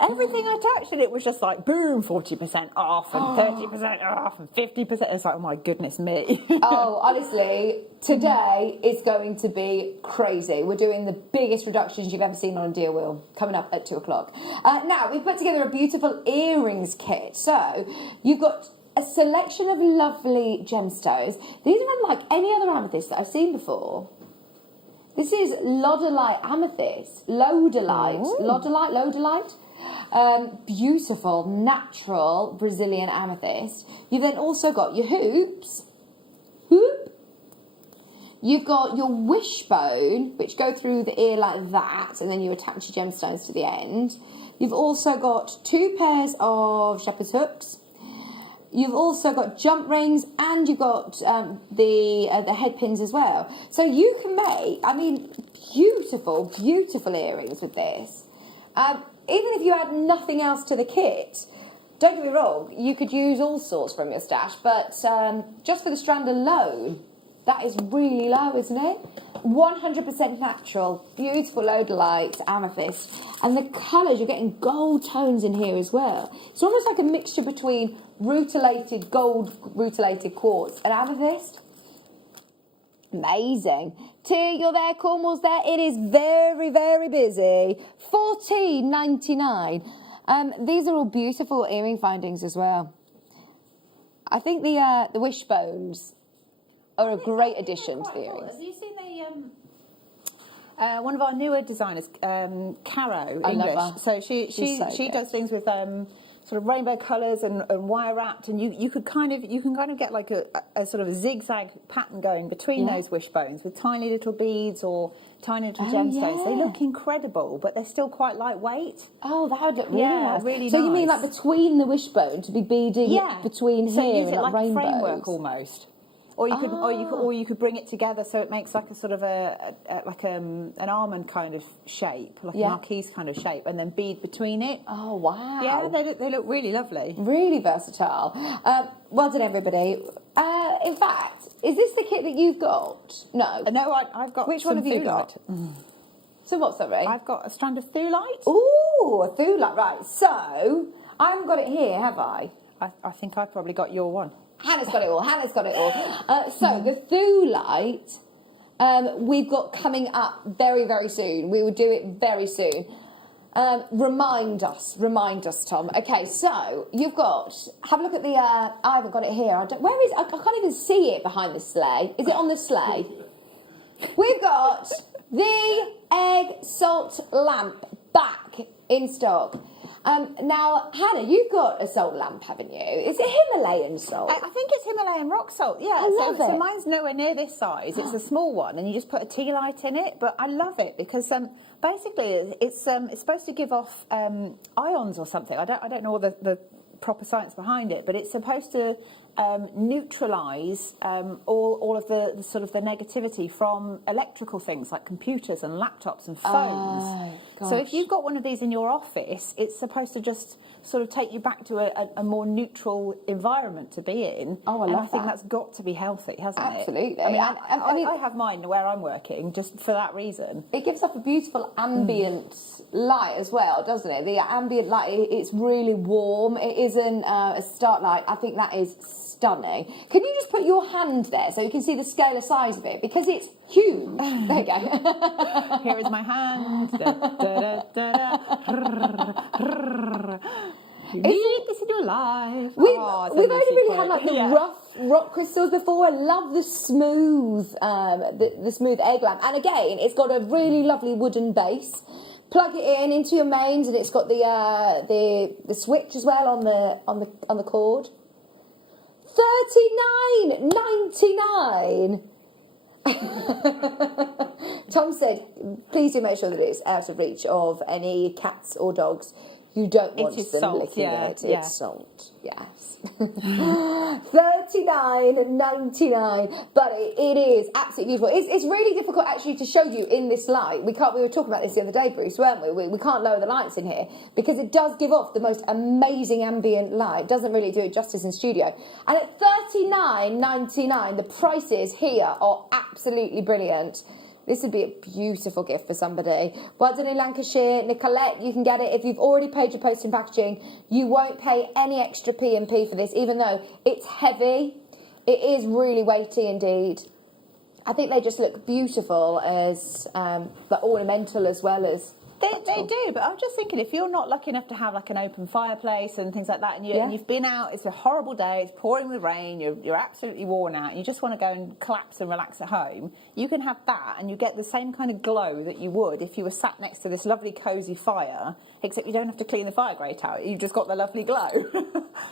everything I touched, and it was just like, boom, 40% off, and 30% off, and 50%. It's like, oh my goodness me. Oh, honestly, today is going to be crazy. We're doing the biggest reductions you've ever seen on a deal wheel, coming up at 2 o'clock. Now, we've put together a beautiful earrings kit. So, you've got a selection of lovely gemstones. These are unlike any other amethyst that I've seen before. This is lodolite amethyst. Lodolite. Beautiful, natural Brazilian amethyst. You've then also got your hoops. You've got your wishbone, which go through the ear like that, and then you attach your gemstones to the end. You've also got 2 pairs of shepherd's hooks. You've also got jump rings, and you've got the head pins as well. So you can make, I mean, beautiful, beautiful earrings with this. Even if you add nothing else to the kit, don't get me wrong, you could use all sorts from your stash, but just for the strand alone, that is really low, isn't it? 100% natural, beautiful lodolite amethyst. And the colours, you're getting gold tones in here as well. It's almost like a mixture between rutilated, gold rutilated quartz and amethyst. Amazing. Tia, you're there, Cornwall's there. It is very, very busy. $14.99. These are all beautiful earring findings as well. I think the wishbones are a great addition to the earrings. Have you seen one of our newer designers, Caro I English? love her. So she good. does things with sort of rainbow colours and wire wrapped, and you can kind of get like a sort of a zigzag pattern going between those wishbones with tiny little beads or tiny little gemstones. Yeah. They look incredible, but they're still quite lightweight. Oh, that would look really nice. really so nice. you mean like between the wishbone to be beading it between so here use and it like like rainbows? a framework almost. Or you could, or you could bring it together so it makes like a sort of an almond kind of shape, like a marquise kind of shape, and then bead between it. Oh wow! Yeah, they look really lovely, really versatile. Well done, everybody. In fact, is this the kit that you've got? No, I've got. Which one have you got? So what? Sorry, I've got a strand of thulite. Ooh, a thulite. Right. So I haven't got it here, have I? I think I've probably got your one. Hannah's got it all. So the thulite we've got coming up very, very soon. We will do it very soon. Remind us, Tom. Okay, so you've got. Have a look at the. I haven't got it here. Where is? I can't even see it behind the sleigh. Is it on the sleigh? We've got the egg salt lamp back in stock. Now, Hannah, you've got a salt lamp, haven't you? Is it Himalayan salt? I think it's Himalayan rock salt. Yeah, I love it. So mine's nowhere near this size. It's a small one, and you just put a tea light in it. But I love it because basically it's supposed to give off ions or something. I don't know all the proper science behind it, but it's supposed to neutralise all of the sort of the negativity from electrical things like computers and laptops and phones. So if you've got one of these in your office, it's supposed to just sort of take you back to a more neutral environment to be in. Oh, I think that's got to be healthy, hasn't it? Absolutely. I mean, I have mine where I'm working just for that reason. It gives off a beautiful ambient light as well, doesn't it? The ambient light, it's really warm. It isn't a start light. I think that is stunning. Can you just put your hand there so you can see the scale of size of it? Because it's huge. There you go. Here is my hand. You need this in your life. We've only really had like the rough rock crystals before. I love the smooth, the smooth egg lamp. And again, it's got a really lovely wooden base. plug it in into your mains, and it's got the switch as well on the cord. $39.99. Tom said, please do make sure that it's out of reach of any cats or dogs. You don't want them licking it. It's salt, yes. $39.99, but it is absolutely beautiful. It's really difficult actually to show you in this light. We were talking about this the other day, Bruce, weren't we? We can't lower the lights in here because it does give off the most amazing ambient light. It doesn't really do it justice in studio. And at $39.99, the prices here are absolutely brilliant. This would be a beautiful gift for somebody. Well done in Lancashire. Nicolette, you can get it. If you've already paid your postage and packaging, you won't pay any extra P&P for this, even though it's heavy. It is really weighty indeed. I think they just look beautiful as ornamental as well as... They do, but I'm just thinking, if you're not lucky enough to have like an open fireplace and things like that, and you've been out, it's a horrible day, it's pouring with rain, you're absolutely worn out, and you just want to go and collapse and relax at home, you can have that, and you get the same kind of glow that you would if you were sat next to this lovely cosy fire, except you don't have to clean the fire grate out. You've just got the lovely glow.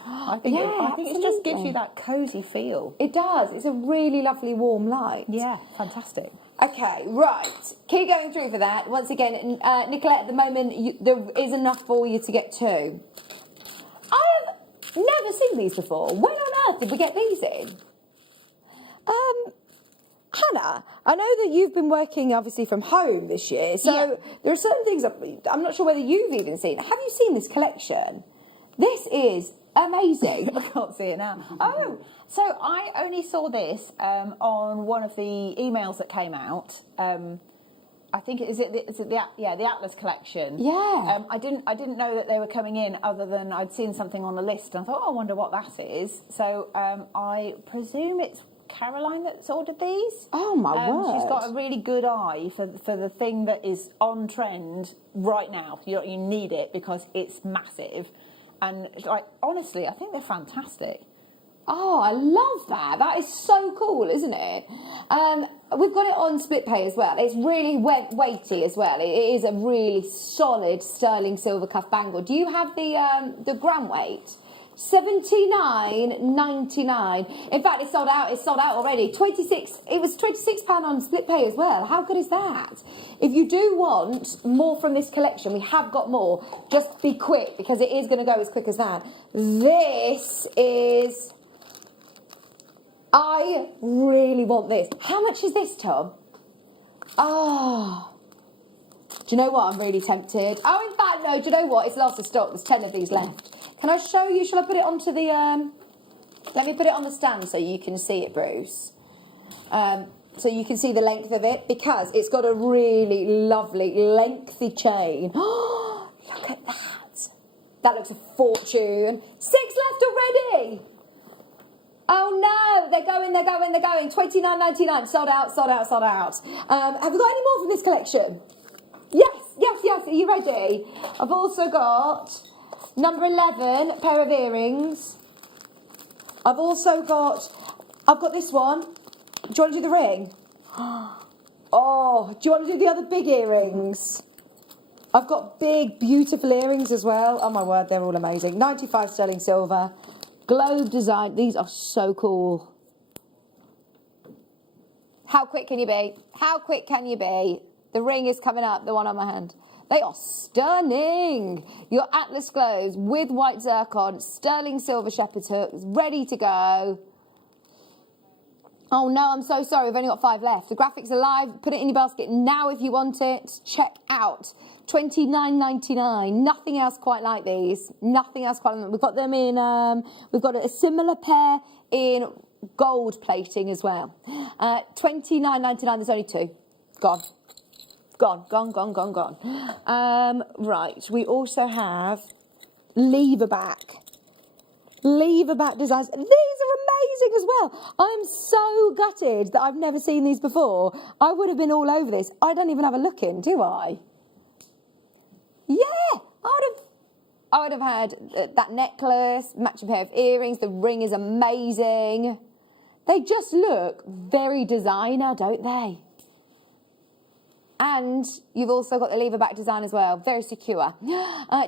I think it just gives you that cosy feel. It does. It's a really lovely warm light. Yeah, fantastic. Okay, right. Keep going through for that. Once again, Nicolette, at the moment, there is enough for you to get two. I have never seen these before. When on earth did we get these in? Hannah, I know that you've been working, obviously, from home this year, so there are certain things I'm not sure whether you've even seen. Have you seen this collection? This is amazing. I can't see it now. Oh, so I only saw this on one of the emails that came out. I think the Atlas collection. Yeah. I didn't know that they were coming in, other than I'd seen something on the list, and I thought, I wonder what that is. So I presume it's Caroline that's ordered these. Oh my word! She's got a really good eye for the thing that is on trend right now. You need it because it's massive. And like, honestly, I think they're fantastic. Oh, I love that. That is so cool, isn't it? We've got it on split pay as well. It's really weighty as well. It is a really solid sterling silver cuff bangle. Do you have the gram weight? $79.99. In fact, it's sold out. It's sold out already. It was £26 on split pay as well. How good is that? If you do want more from this collection, we have got more. Just be quick, because it is going to go as quick as that. This is... I really want this. How much is this, Tom? Oh... Do you know what? I'm really tempted. Oh, in fact, no. Do you know what? It's last of stock. There's 10 of these left. Can I show you? Shall I put it onto the... let me put it on the stand so you can see it, Bruce. So you can see the length of it, because it's got a really lovely, lengthy chain. Oh, look at that. That looks a fortune. 6 left already. Oh, no. They're going. $29.99. Sold out. Have we got any more from this collection? Yes. Are you ready? I've also got number 11 pair of earrings. I've got this one. Do you want to do the ring? Oh, do you want to do the other big earrings? I've got big, beautiful earrings as well. Oh my word, they're all amazing. 95 sterling silver. Globe design. These are so cool. How quick can you be? The ring is coming up, the one on my hand. They are stunning. Your Atlas globes with white zircon, sterling silver shepherd's hooks, ready to go. Oh no, I'm so sorry, we've only got 5 left. The graphics are live. Put it in your basket now if you want it. Check out. $29.99. Nothing else quite like these. Nothing else quite like them. We've got them in, we've got a similar pair in gold plating as well. $29.99, there's only 2. Gone. Right, we also have lever back designs. These are amazing as well. I am so gutted that I've never seen these before. I would have been all over this. I don't even have a look in, do I? Yeah, I would have had that necklace, matching pair of earrings. The ring is amazing. They just look very designer, don't they? And you've also got the lever back design as well. Very secure.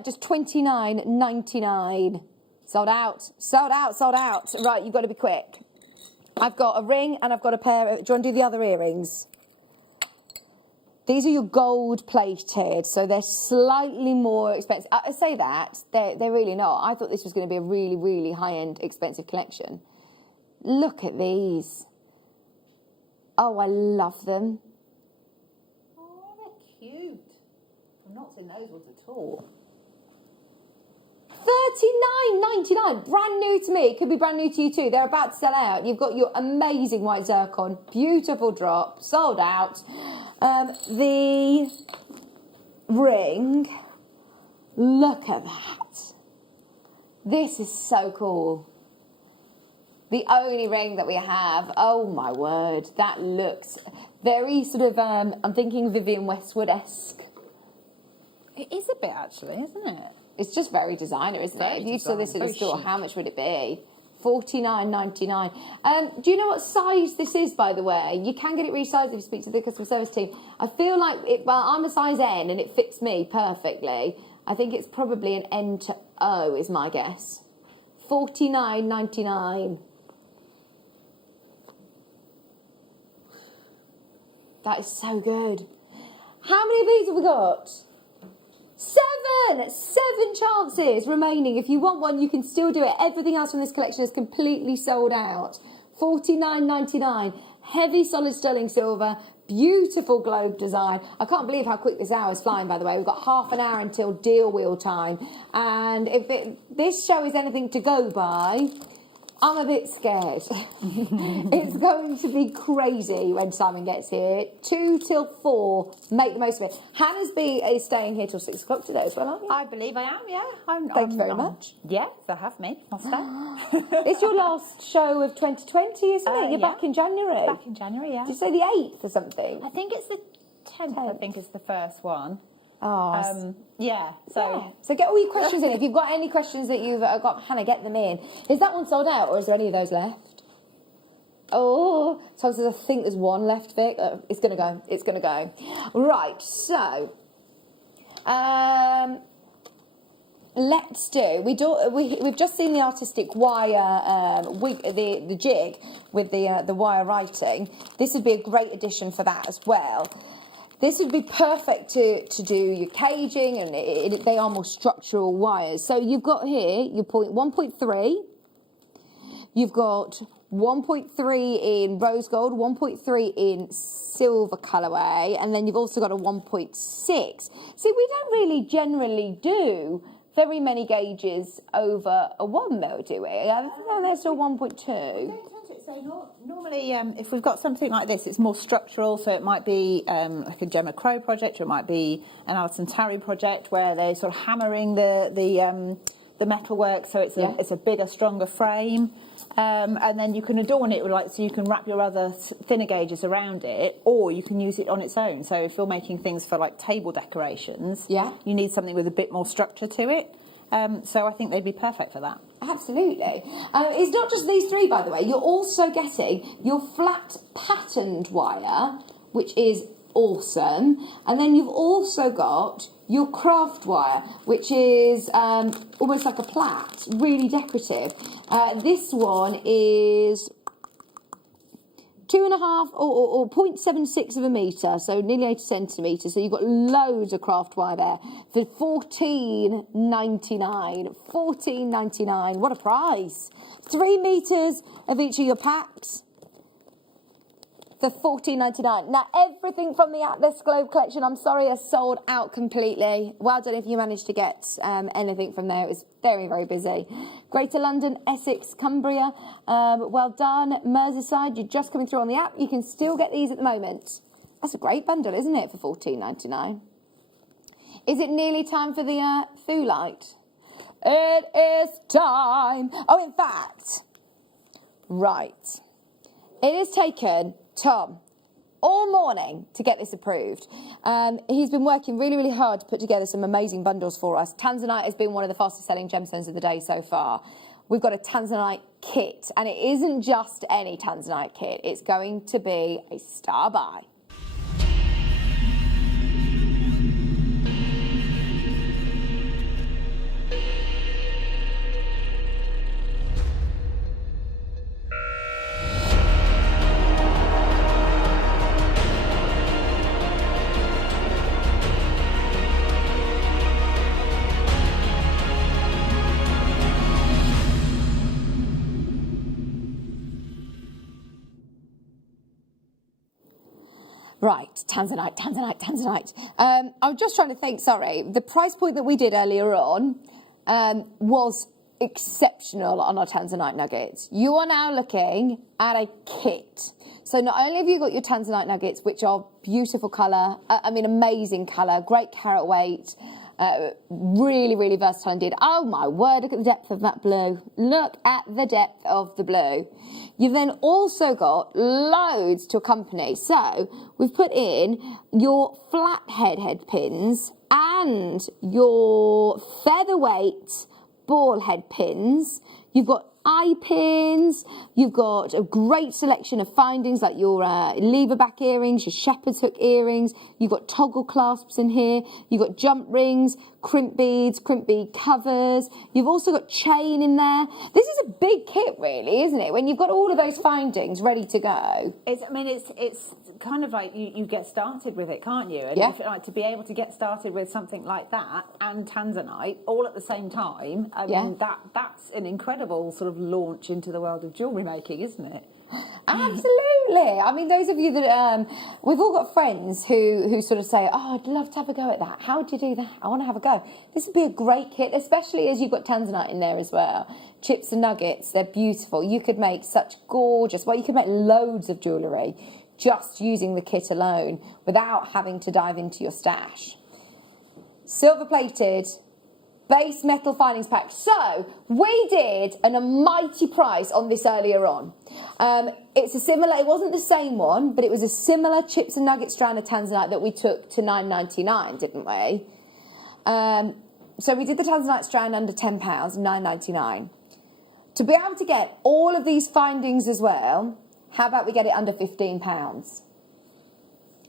Just $29.99. Sold out, sold out, sold out. Right, you've got to be quick. I've got a ring and I've got a pair of... Do you want to do the other earrings? These are your gold plated, so they're slightly more expensive. I say that, they're really not. I thought this was going to be a really, really high-end, expensive collection. Look at these. Oh, I love them. Oh, they're cute. I've not seen those ones at all. $39.99, brand new to me. Could be brand new to you too. They're about to sell out. You've got your amazing white zircon, beautiful drop, sold out. The ring, look at that. This is so cool. The only ring that we have. Oh my word, that looks very sort of, I'm thinking Vivienne Westwood-esque. It is a bit actually, isn't it? It's just very designer, isn't it? If you saw this at the store, how much would it be? $49.99. Do you know what size this is, by the way? You can get it resized if you speak to the customer service team. I feel like, well, I'm a size N and it fits me perfectly. I think it's probably an N to O is my guess. $49.99. That is so good. How many of these have we got? 7 chances remaining. If you want one, you can still do it. Everything else from this collection is completely sold out. $49.99. Heavy solid sterling silver. Beautiful globe design. I can't believe how quick this hour is flying, by the way. We've got half an hour until deal wheel time. And if this show is anything to go by, I'm a bit scared. It's going to be crazy when Simon gets here. 2 till 4. Make the most of it. Hannah's is staying here till 6 o'clock today as well, aren't you? I believe I am, yeah. Thank you very much. Yes, I have me. I'll stay. It's your last show of 2020, isn't it? You're back in January. Back in January, yeah. Did you say the 8th or something? I think it's the 10th. I think is the first one. Oh, yeah. So get all your questions in. If you've got any questions that you've got, Hannah, get them in. Is that one sold out, or is there any of those left? Oh, so I think there's one left, Vic. It's gonna go. It's gonna go. Right. So, let's do. We've just seen the artistic wire, the jig with the wire writing. This would be a great addition for that as well. This would be perfect to do your caging, and they are more structural wires. So you've got here your 1.3. You've got 1.3 in rose gold, 1.3 in silver colourway, and then you've also got a 1.6. See, we don't really generally do very many gauges over a 1 mil, do we? I think there's still 1.2. So normally, if we've got something like this, it's more structural. So it might be like a Gemma Crow project, or it might be an Alison Tarry project where they're sort of hammering the metalwork. So it's a bigger, stronger frame, and then you can adorn it with so you can wrap your other thinner gauges around it, or you can use it on its own. So if you're making things for like table decorations, you need something with a bit more structure to it. So I think they'd be perfect for that. Absolutely. It's not just these 3, by the way. You're also getting your flat patterned wire, which is awesome. And then you've also got your craft wire, which is almost like a plait, really decorative. This one is 2.5 or 0.76 of a metre, so nearly 80 centimetres. So you've got loads of craft wire there for $14.99. $14.99. What a price! 3 metres of each of your packs for $14.99. Now, everything from the Atlas Globe collection, I'm sorry, is sold out completely. Well done if you managed to get anything from there. It was very, very busy. Greater London, Essex, Cumbria, well done. Merseyside, you're just coming through on the app. You can still get these at the moment. That's a great bundle, isn't it, for $14.99? Is it nearly time for the Thulite? It is time. Oh, in fact, right. It has taken Tom all morning to get this approved. He's been working really, really hard to put together some amazing bundles for us. Tanzanite has been one of the fastest selling gemstones of the day so far. We've got a Tanzanite kit, and it isn't just any Tanzanite kit. It's going to be a star buy. Right, Tanzanite. I'm just trying to think, sorry. The price point that we did earlier on was exceptional on our Tanzanite nuggets. You are now looking at a kit. So not only have you got your Tanzanite nuggets, which are beautiful colour, amazing colour, great carat weight, really, really versatile indeed. Oh my word, look at the depth of that blue. Look at the depth of the blue. You've then also got loads to accompany. So we've put in your flathead head pins and your featherweight ball head pins. You've got eye pins, you've got a great selection of findings like your lever back earrings, your shepherd's hook earrings, you've got toggle clasps in here, you've got jump rings, crimp beads, crimp bead covers, you've also got chain in there. This is a big kit really, isn't it? When you've got all of those findings ready to go. It's kind of like you get started with it, can't you? And Yeah. if, like, to be able to get started with something like that and Tanzanite all at the same time, I mean, that's an incredible sort of launch into the world of jewellery making, isn't it? Absolutely. I mean, those of you that we've all got friends who sort of say, "Oh, I'd love to have a go at that. How do you do that? I want to have a go." This would be a great kit, especially as you've got Tanzanite in there as well. Chips and nuggets, they're beautiful. You could make such gorgeous. Well, you could make loads of jewellery just using the kit alone without having to dive into your stash. Silver plated. Base metal findings pack. So we did a mighty price on this earlier on. It's a similar, it wasn't the same one, but it was a similar chips and nugget strand of Tanzanite that we took to £9.99, didn't we? So we did the Tanzanite strand under £10, £9.99. To be able to get all of these findings as well, how about we get it under £15?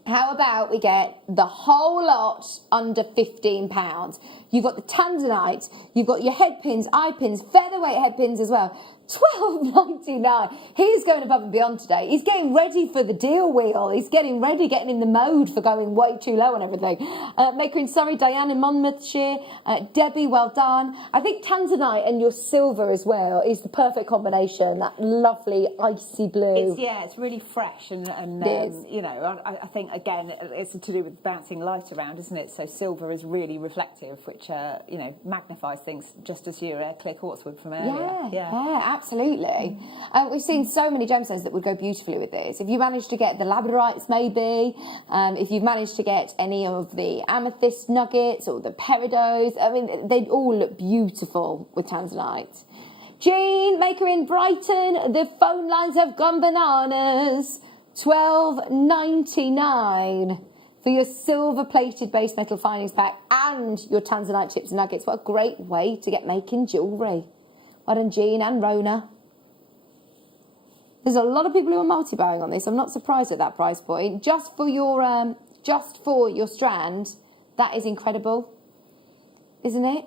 How about we get the whole lot under £15? You've got the Tanzanite, you've got your head pins, eye pins, featherweight head pins as well. £12.99. He's going above and beyond today. He's getting ready for the deal wheel. He's getting ready, getting in the mode for going way too low and everything. Maker in Surrey, Diane in Monmouthshire, Debbie, well done. I think Tanzanite and your silver as well is the perfect combination. That lovely icy blue. It's really fresh and you know, I think again it's to do with bouncing light around, isn't it? So silver is really reflective, which you know, magnifies things just as your clear quartz would from earlier. Yeah, absolutely. We've seen so many gemstones that would go beautifully with this. If you manage to get the labradorites, maybe, if you've managed to get any of the amethyst nuggets or the peridots, I mean, they all look beautiful with Tanzanite. Jean, Maker in Brighton, the phone lines have gone bananas. £12.99 for your silver-plated base metal findings pack and your Tanzanite chips and nuggets. What a great way to get making jewellery. Well done, Jean and Rona. There's a lot of people who are multi-buying on this. I'm not surprised at that price point. Just for your strand, that is incredible, isn't it?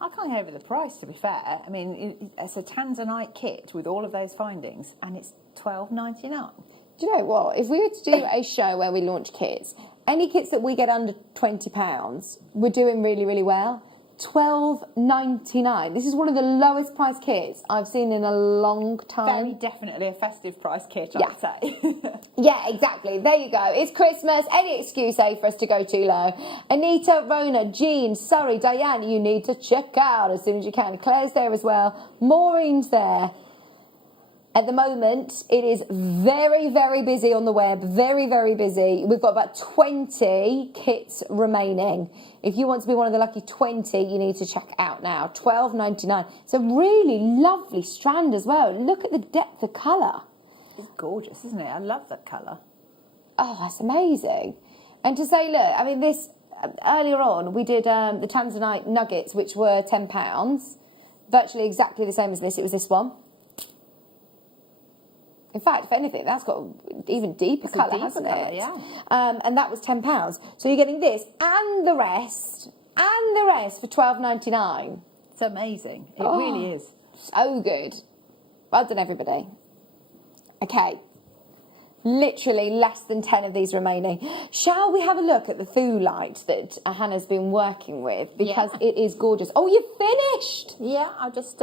I can't get over the price, to be fair. I mean, it's a Tanzanite kit with all of those findings, and it's £12.99. Do you know what? If we were to do a show where we launch kits, any kits that we get under £20, we're doing really, really well. £12.99. This is one of the lowest priced kits I've seen in a long time. Very definitely a festive price kit, I'd say. Yeah, exactly. There you go. It's Christmas. Any excuse, for us to go too low. Anita, Rona, Jean, Surrey, Diane, you need to check out as soon as you can. Claire's there as well. Maureen's there. At the moment, it is very, very busy on the web. Very, very busy. We've got about 20 kits remaining. If you want to be one of the lucky 20, you need to check out now. £12.99. It's a really lovely strand as well. Look at the depth of colour. It's gorgeous, isn't it? I love that colour. Oh, that's amazing. And to say, look, I mean, this, earlier on, we did the Tanzanite nuggets, which were £10. Virtually exactly the same as this. It was this one. In fact, if anything, that's got even deeper colour, hasn't it? Yeah. And that was £10. So you're getting this and the rest for £12.99. It's amazing. It really is. So good. Well done, everybody. Okay. Literally less than 10 of these remaining. Shall we have a look at the Foolite that Hannah's been working with? Because it is gorgeous. Oh, you've finished! Yeah, I'm just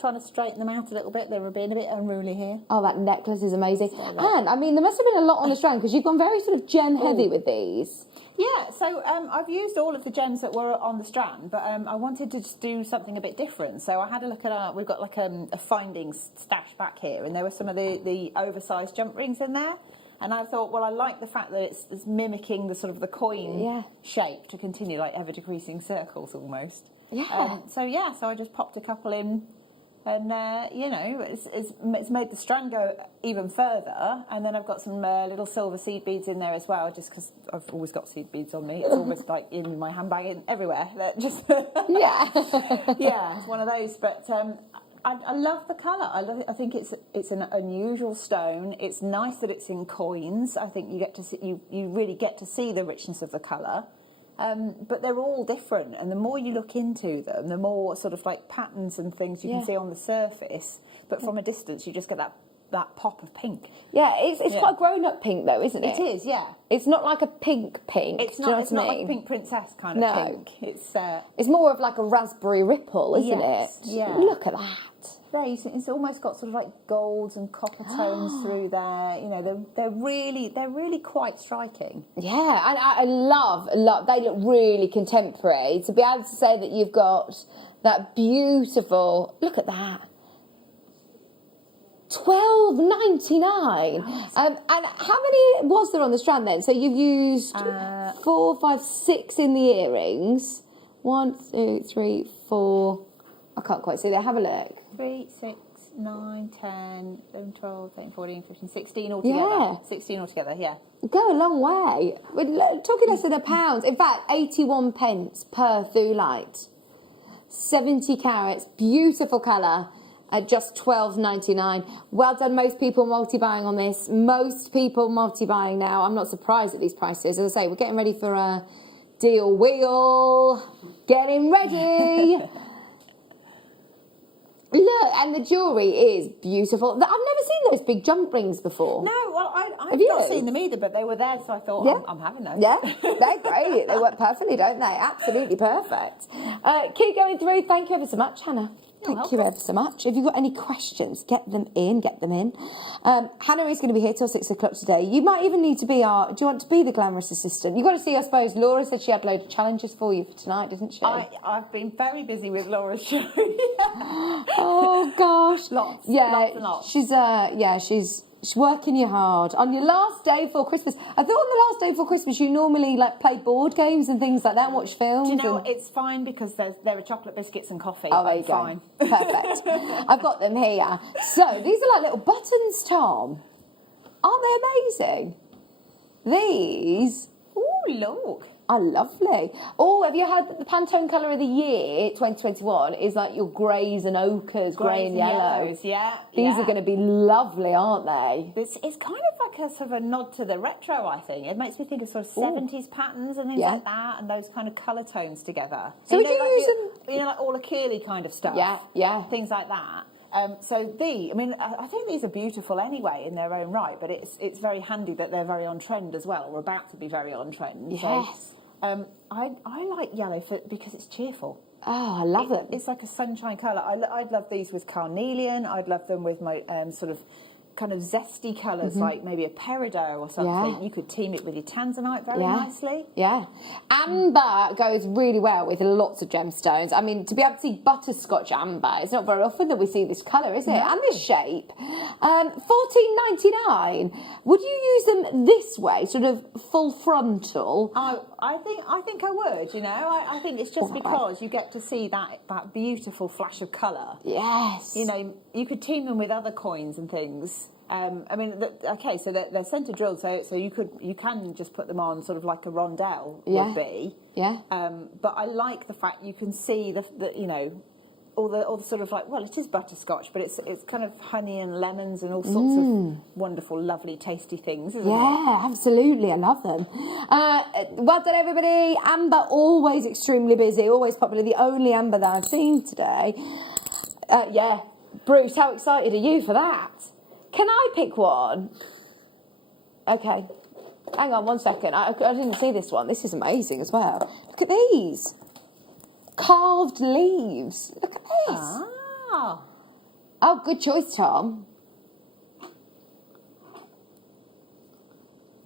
trying to straighten them out a little bit. They were being a bit unruly here. Oh, that necklace is amazing. And, I mean, there must have been a lot on the strand because you've gone very sort of gem heavy with these. Yeah, so I've used all of the gems that were on the strand, but I wanted to just do something a bit different. So I had a look at we've got like a findings stash back here, and there were some of the oversized jump rings in there. And I thought, well, I like the fact that it's mimicking the sort of the coin shape to continue, like ever decreasing circles almost. Yeah. So I just popped a couple in, and you know, it's made the strand go even further. And then I've got some little silver seed beads in there as well, just because I've always got seed beads on me. It's almost like in my handbag and everywhere. Just yeah, it's one of those. But I love the colour. I think it's an unusual stone. It's nice that it's in coins. I think you get to see, you really get to see the richness of the colour. But they're all different, and the more you look into them, the more sort of like patterns and things you can see on the surface. But from a distance, you just get that pop of pink. Yeah, it's quite a grown-up pink though, isn't it? It is, yeah. It's not like a pink. It's not. It's not like a pink princess kind of pink. It's more of like a raspberry ripple, isn't it? Yeah. Look at that. It's almost got sort of like golds and copper tones through there. You know, they're really quite striking. Yeah, and I love. They look really contemporary. To be able to say that you've got that beautiful. Look at that. $12.99. And how many was there on the strand then? So you've used 4, 5, 6 in the earrings. 1, 2, 3, 4. I can't quite see that. Have a look. 3, 6, 9, 10, 11, 12, 13, 14, 15, 16 altogether. Yeah. 16 altogether, yeah. Go a long way. We're talking less than £1. In fact, 81 pence per Foolite. 70 carats, beautiful colour at just $12.99. Well done, most people multi-buying on this. Most people multi-buying now. I'm not surprised at these prices. As I say, we're getting ready for a deal wheel. Getting ready. Look, and the jewellery is beautiful. I've never seen those big jump rings before. No, well, I've not seen them either, but they were there, so I thought, I'm having those. Yeah, they're great. They work perfectly, don't they? Absolutely perfect. Keep going through. Thank you ever so much, Hannah. Thank you ever so much. If you've got any questions, get them in. Hannah is going to be here till 6 o'clock today. You might even need to be do you want to be the glamorous assistant? You've got to see, I suppose, Laura said she had a load of challenges for you for tonight, didn't she? I've been very busy with Laura's show. Oh, gosh. Lots and lots. She's working you hard. On your last day before Christmas, I thought on the last day before Christmas you normally like play board games and things like that and watch films. Do you know what? It's fine because there are chocolate biscuits and coffee. Oh, there you go. Fine. Perfect. I've got them here. So these are like little buttons, Tom. Aren't they amazing? These. Oh, look. Are lovely. Oh, have you heard that the Pantone colour of the year 2021 is like your greys and ochres, grey and yellows? Yeah. These are going to be lovely, aren't they? It's kind of like a sort of a nod to the retro, I think. It makes me think of sort of 70s patterns and things like that, and those kind of colour tones together. So would you use them? You know, like all a curly kind of stuff. Yeah. Things like that. I think these are beautiful anyway in their own right, but it's very handy that they're very on trend as well, or about to be very on trend. Yes. So, I like yellow because it's cheerful. Oh, I love it. It's like a sunshine colour. I'd love these with carnelian. I'd love them with my sort of kind of zesty colours, like maybe a peridot or something. You could team it with your tanzanite very nicely. Yeah. Amber goes really well with lots of gemstones. I mean, to be able to see butterscotch amber, it's not very often that we see this colour, is it? And this shape. $14.99. Would you use them this way, sort of full frontal? I think I would, you know. I think it's just because you get to see that beautiful flash of colour. Yes. You know, you could team them with other coins and things. So they're centre drilled, so you can just put them on sort of like a rondelle would be. Yeah. But I like the fact you can see the you know, all the sort of like, well, it is butterscotch, but it's kind of honey and lemons and all sorts of wonderful, lovely, tasty things, isn't it? Yeah, absolutely. I love them. Well done, everybody. Amber, always extremely busy, always popular. The only amber that I've seen today. Bruce, how excited are you for that? Can I pick one? Okay. Hang on 1 second. I didn't see this one. This is amazing as well. Look at these. Carved leaves. Look at this. Ah. Oh, good choice, Tom.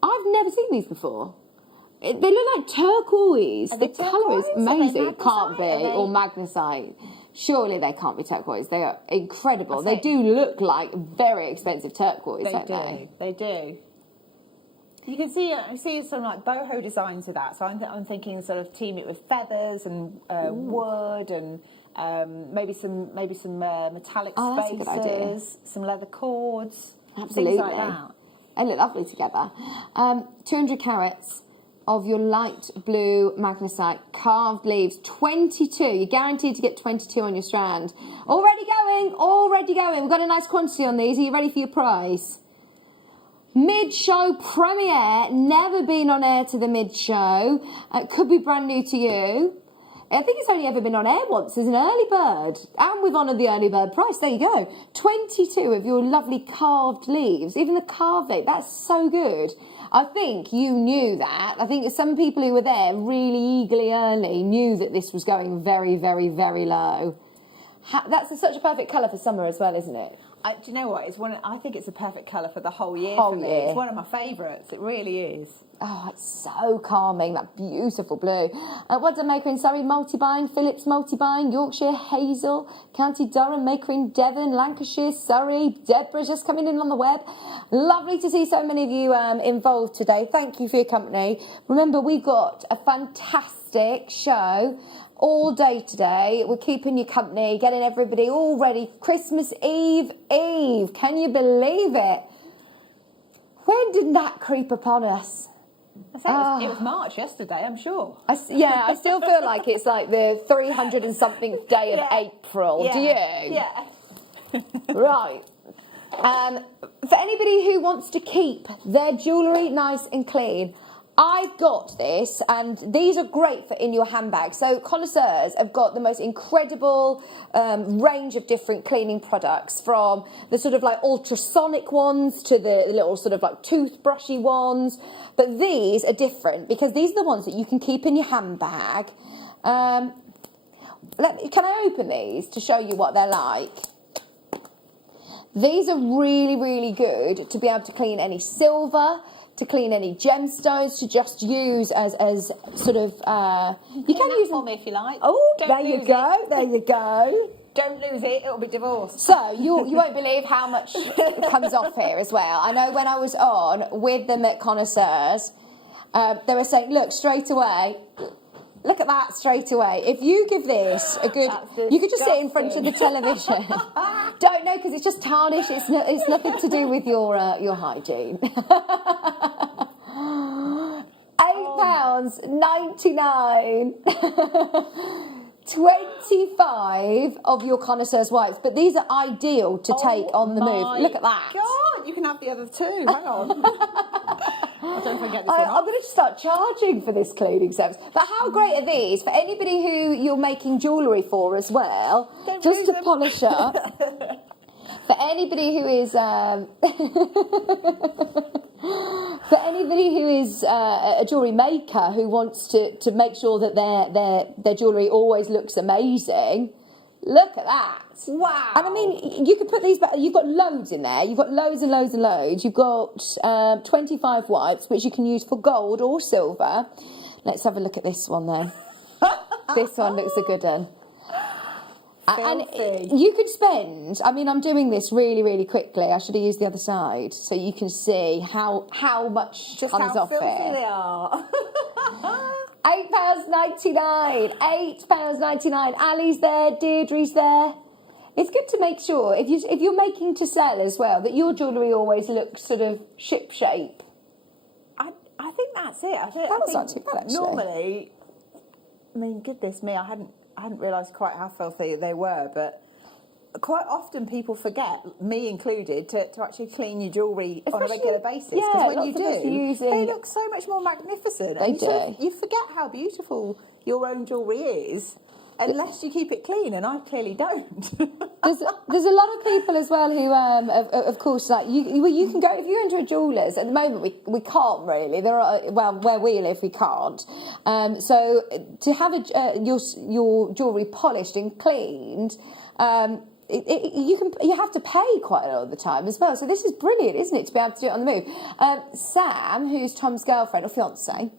I've never seen these before. They look like turquoise. The colour is amazing. It can't be. Or magnesite. Surely they can't be turquoise. They are incredible. They do look like very expensive turquoise, don't they? They do. You can see some like boho designs with that. So I'm thinking sort of team it with feathers and wood and maybe some metallic spaces, some leather cords, absolutely. things like that. They look lovely together. 200 carats of your light blue magnesite carved leaves. 22. You're guaranteed to get 22 on your strand. Already going. We've got a nice quantity on these. Are you ready for your prize? Mid-show premiere. Never been on air to the mid-show. Could be brand new to you. I think it's only ever been on air once as an early bird. And we've honoured the early bird price. There you go. 22 of your lovely carved leaves. Even the carved leaf. That's so good. I think you knew that. I think some people who were there really eagerly early knew that this was going very, very, very low. That's such a perfect colour for summer as well, isn't it? Do you know what? I think it's a perfect colour for the whole year for me. It's one of my favourites. It really is. Oh, it's so calming, that beautiful blue. What's a maker in Surrey? Multi-buying, Phillips multi-buying, Yorkshire, Hazel, County Durham, maker in Devon, Lancashire, Surrey. Deborah's just coming in on the web. Lovely to see so many of you involved today. Thank you for your company. Remember, we've got a fantastic show all day today. We're keeping you company, getting everybody all ready. Christmas Eve. Can you believe it? When did that creep upon us? It was March yesterday, I'm sure. I still feel like it's like the 300 and something day of April. Yeah. Do you? Yeah. Right. For anybody who wants to keep their jewellery nice and clean, I've got this, and these are great for in your handbag. So connoisseurs have got the most incredible range of different cleaning products, from the sort of like ultrasonic ones to the little sort of like toothbrushy ones. But these are different because these are the ones that you can keep in your handbag. Can I open these to show you what they're like? These are really, really good to be able to clean any silver, to clean any gemstones, to just use as sort of... you can use them for me if you like. Oh, there you go, there you go. Don't lose it, it'll be divorced. So, you won't believe how much comes off here as well. I know when I was on with them at Connoisseurs, they were saying, look, straight away, look at that straight away. If you give this a good... You could just sit in front of the television. Don't know, because it's just tarnish. It's nothing to do with your hygiene. £8.99. 25 of your connoisseurs wipes, but these are ideal to take on the move. Look at that. God, you can have the other two. Hang on. I don't know if I can get this one I'm going to start charging for this cleaning service. But how great are these for anybody who you're making jewellery for as well? Just to polish up. For anybody who is a jewellery maker who wants to make sure that their jewellery always looks amazing, look at that. Wow. And I mean, you could put these back. You've got loads in there. You've got loads and loads and loads. You've got 25 wipes, which you can use for gold or silver. Let's have a look at this one then. This one looks a good one. And you could spend, I mean, I'm doing this really, really quickly. I should have used the other side so you can see how much just comes how off filthy it. They are. £8.99. £8.99. Ali's there, Deirdre's there. It's good to make sure, if you're making to sell as well, that your jewellery always looks sort of ship-shape. I think that's it. I think not too bad, actually. Normally, I mean, goodness me, I hadn't realised quite how filthy they were, but quite often people forget, me included, to actually clean your jewellery on a regular basis. Because when you do, they look so much more magnificent. They do. You forget how beautiful your own jewellery is unless you keep it clean, and I clearly don't. There's a lot of people as well who, of course, like you can go if you enter a jeweller's. At the moment, we can't really. There are where we live, we can't. So to have your jewellery polished and cleaned. You have to pay quite a lot of the time as well. So this is brilliant, isn't it, to be able to do it on the move? Sam, who's Tom's girlfriend or fiance,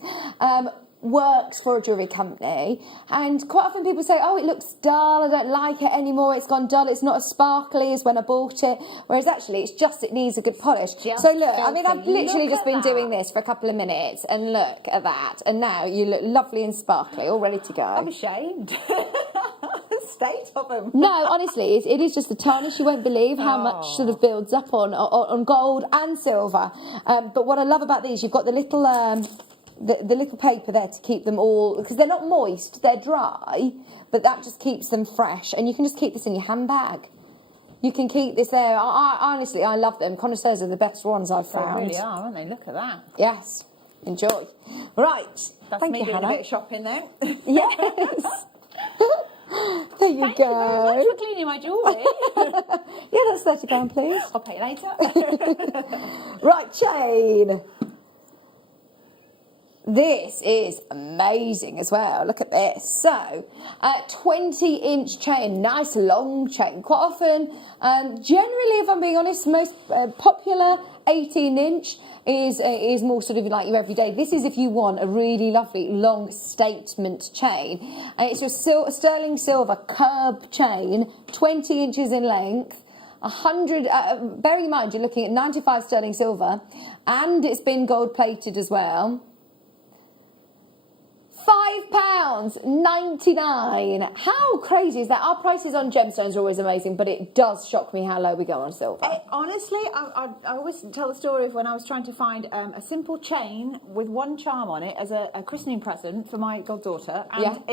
works for a jewellery company, and quite often people say, oh, it looks dull, I don't like it anymore, it's gone dull, it's not as sparkly as when I bought it, whereas actually it's just, it needs a good polish. So look, I mean, I've literally just been doing this for a couple of minutes, and look at that, and now you look lovely and sparkly, all ready to go. I'm ashamed. State of them. No, honestly, it is just the tarnish. You won't believe how much sort of builds up on gold and silver. But what I love about these, you've got the little the little paper there to keep them all, because they're not moist, they're dry, but that just keeps them fresh. And you can just keep this in your handbag. You can keep this there. Honestly, I love them. Connoisseurs are the best ones I've found. They really are, aren't they? Look at that. Yes. Enjoy. Right. That's Thank me you, doing Hannah. a bit of shopping there. Yes. There you Thank go. you very much for cleaning my jewellery. Yeah, that's £30, please. I'll pay later. Right, chain. This is amazing as well. Look at this. So, 20-inch chain, nice long chain. Quite often, generally, if I'm being honest, most popular 18-inch is more sort of like your everyday. This is if you want a really lovely long statement chain. And it's your sterling silver curb chain, 20 inches in length. 100, bearing in mind you're looking at 95 sterling silver, and it's been gold plated as well. £5.99. How crazy is that? Our prices on gemstones are always amazing, but it does shock me how low we go on silver. Honestly, I always tell the story of when I was trying to find a simple chain with one charm on it as a christening present for my goddaughter, and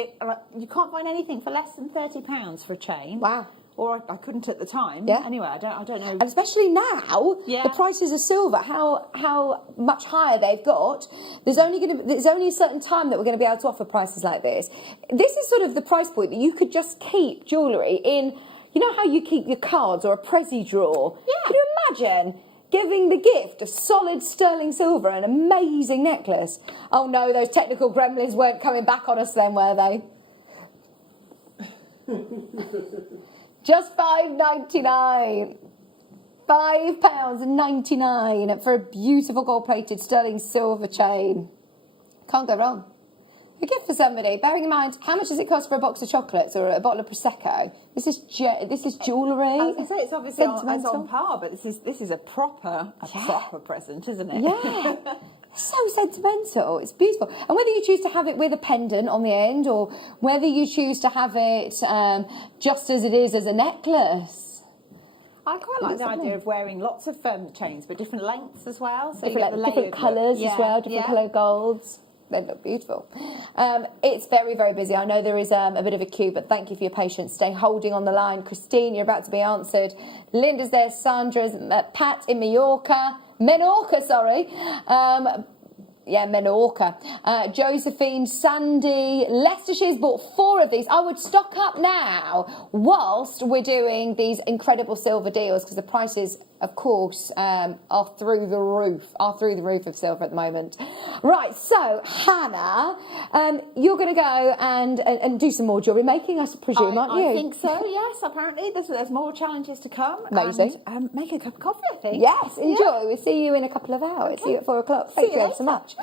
you can't find anything for less than £30 for a chain. Wow. Or I couldn't at the time. Yeah. Anyway, I don't know. And especially now, the prices of silver, how much higher they've got. There's only a certain time that we're going to be able to offer prices like this. This is sort of the price point that you could just keep jewellery in. You know how you keep your cards or a Prezi drawer? Yeah. Can you imagine giving the gift of solid sterling silver, an amazing necklace? Oh no, those technical gremlins weren't coming back on us then, were they? Just £5.99. £5.99 for a beautiful gold-plated sterling silver chain. Can't go wrong. A gift for somebody. Bearing in mind, how much does it cost for a box of chocolates or a bottle of prosecco? This is jewellery. I was going to say it's obviously on par, but this is a proper present, isn't it? Yeah. So sentimental. It's beautiful. And whether you choose to have it with a pendant on the end, or whether you choose to have it just as it is as a necklace. I quite like the idea of wearing lots of chains, but different lengths as well. So different colours as well, different colour golds. They look beautiful. It's very, very busy. I know there is a bit of a queue, but thank you for your patience. Stay holding on the line. Christine, you're about to be answered. Linda's there, Sandra's, Pat in Menorca, sorry. Menorca. Josephine, Sandy, Leicestershire's bought 4 of these. I would stock up now whilst we're doing these incredible silver deals, because the prices, of course, are through the roof of silver at the moment. Right, so Hannah, you're going to go and do some more jewellery making, I presume, aren't you? I think so, yes. Apparently there's more challenges to come. Amazing. And make a cup of coffee, I think. Yes, enjoy. Yeah. We'll see you in a couple of hours. Okay. See you at 4 o'clock. Thank you ever so much.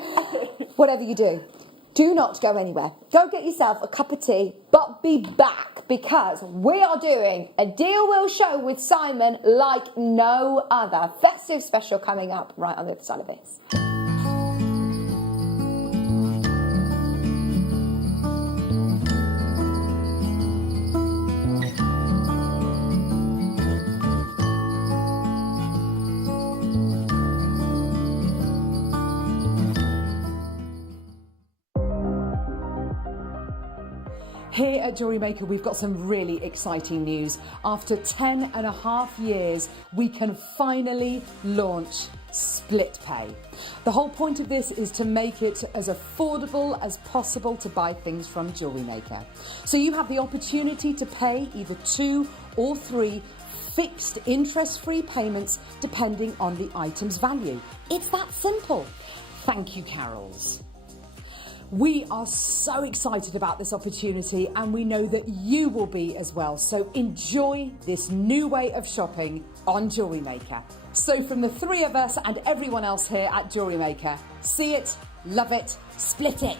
Whatever you do not go anywhere. Go get yourself a cup of tea, but be back, because we are doing a Deal Will Show with Simon like no other. Festive special coming up right on the other side of this. Here at JewelleryMaker, we've got some really exciting news. After 10.5 years, we can finally launch split pay. The whole point of this is to make it as affordable as possible to buy things from JewelleryMaker. So you have the opportunity to pay either 2 or 3 fixed interest-free payments depending on the item's value. It's that simple. Thank you, Carols. We are so excited about this opportunity and we know that you will be as well. So enjoy this new way of shopping on JewelleryMaker. So from the 3 of us and everyone else here at JewelleryMaker, see it, love it, split it.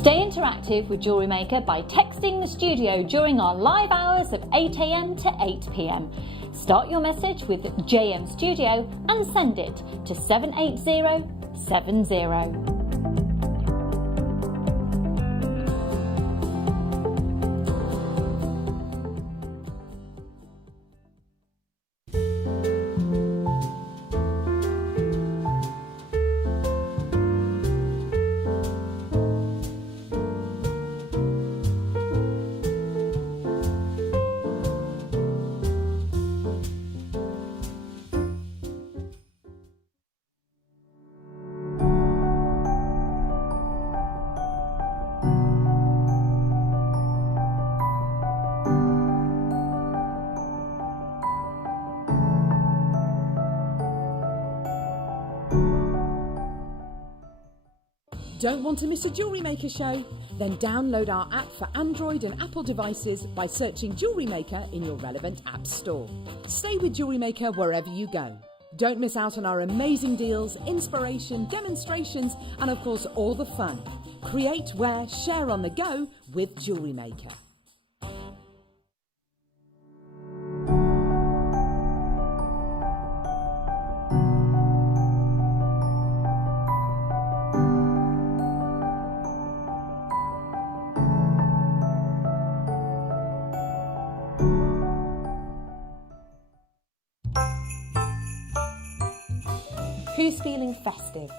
Stay interactive with JewelleryMaker by texting the studio during our live hours of 8 a.m. to 8 p.m. Start your message with JM Studio and send it to 78070. Don't want to miss a JewelleryMaker show? Then download our app for Android and Apple devices by searching JewelleryMaker in your relevant app store. Stay with JewelleryMaker wherever you go. Don't miss out on our amazing deals, inspiration, demonstrations, and of course all the fun. Create, wear, share on the go with JewelleryMaker. Who's feeling festive?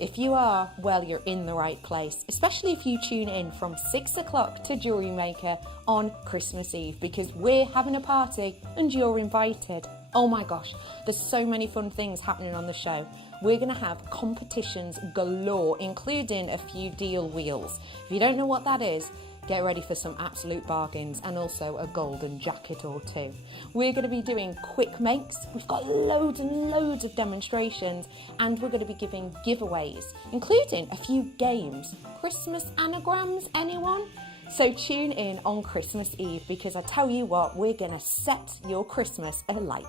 If you are, well, you're in the right place, especially if you tune in from 6 o'clock to JewelleryMaker on Christmas Eve, because we're having a party and you're invited. Oh my gosh, there's so many fun things happening on the show. We're going to have competitions galore, including a few deal wheels. If you don't know what that is, get ready for some absolute bargains and also a golden jacket or 2. We're going to be doing quick makes. We've got loads and loads of demonstrations and we're going to be giving giveaways, including a few games. Christmas anagrams, anyone? So tune in on Christmas Eve because I tell you what, we're going to set your Christmas alight.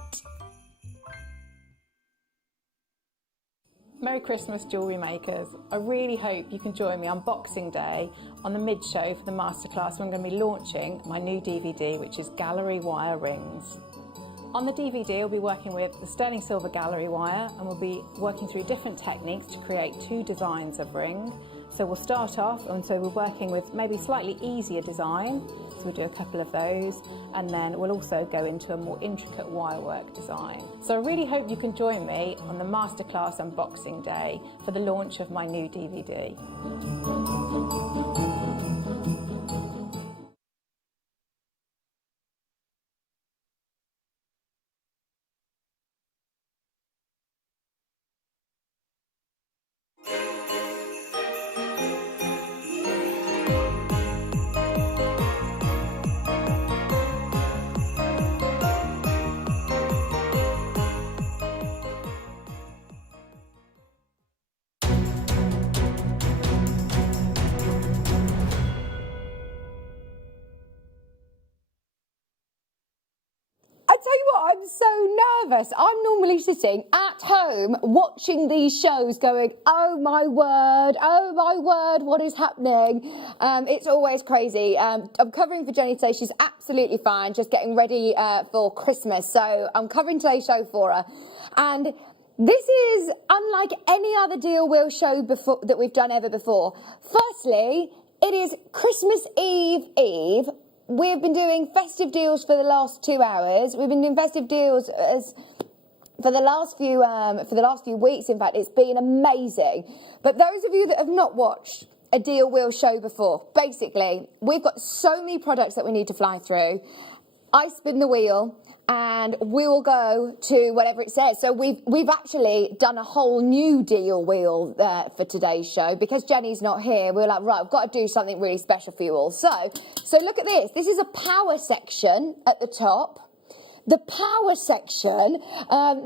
Merry Christmas, jewellery makers. I really hope you can join me on Boxing Day on the mid-show for the masterclass when I'm going to be launching my new DVD, which is gallery wire rings. On the DVD, I'll be working with the sterling silver gallery wire and we'll be working through different techniques to create 2 designs of ring. So we'll start off, and so we're working with maybe slightly easier design. So we'll do a couple of those, and then we'll also go into a more intricate wirework design. So I really hope you can join me on the masterclass on Boxing Day for the launch of my new DVD. I tell you what, I'm so nervous. I'm normally sitting at home watching these shows going, oh my word, what is happening? It's always crazy. I'm covering for Jenny today. She's absolutely fine, just getting ready for Christmas. So I'm covering today's show for her. And this is unlike any other deal wheel show before, that we've done ever before. Firstly, it is Christmas Eve, we have been doing festive deals for the last 2 hours. We've been doing festive deals for the last few weeks. In fact, it's been amazing. But those of you that have not watched a deal wheel show before, basically, we've got so many products that we need to fly through. I spin the wheel, and we will go to whatever it says. So we've actually done a whole new deal wheel for today's show because Jenny's not here. We're like, right, I've got to do something really special for you all. So look at this. This is a power section at the top. The power section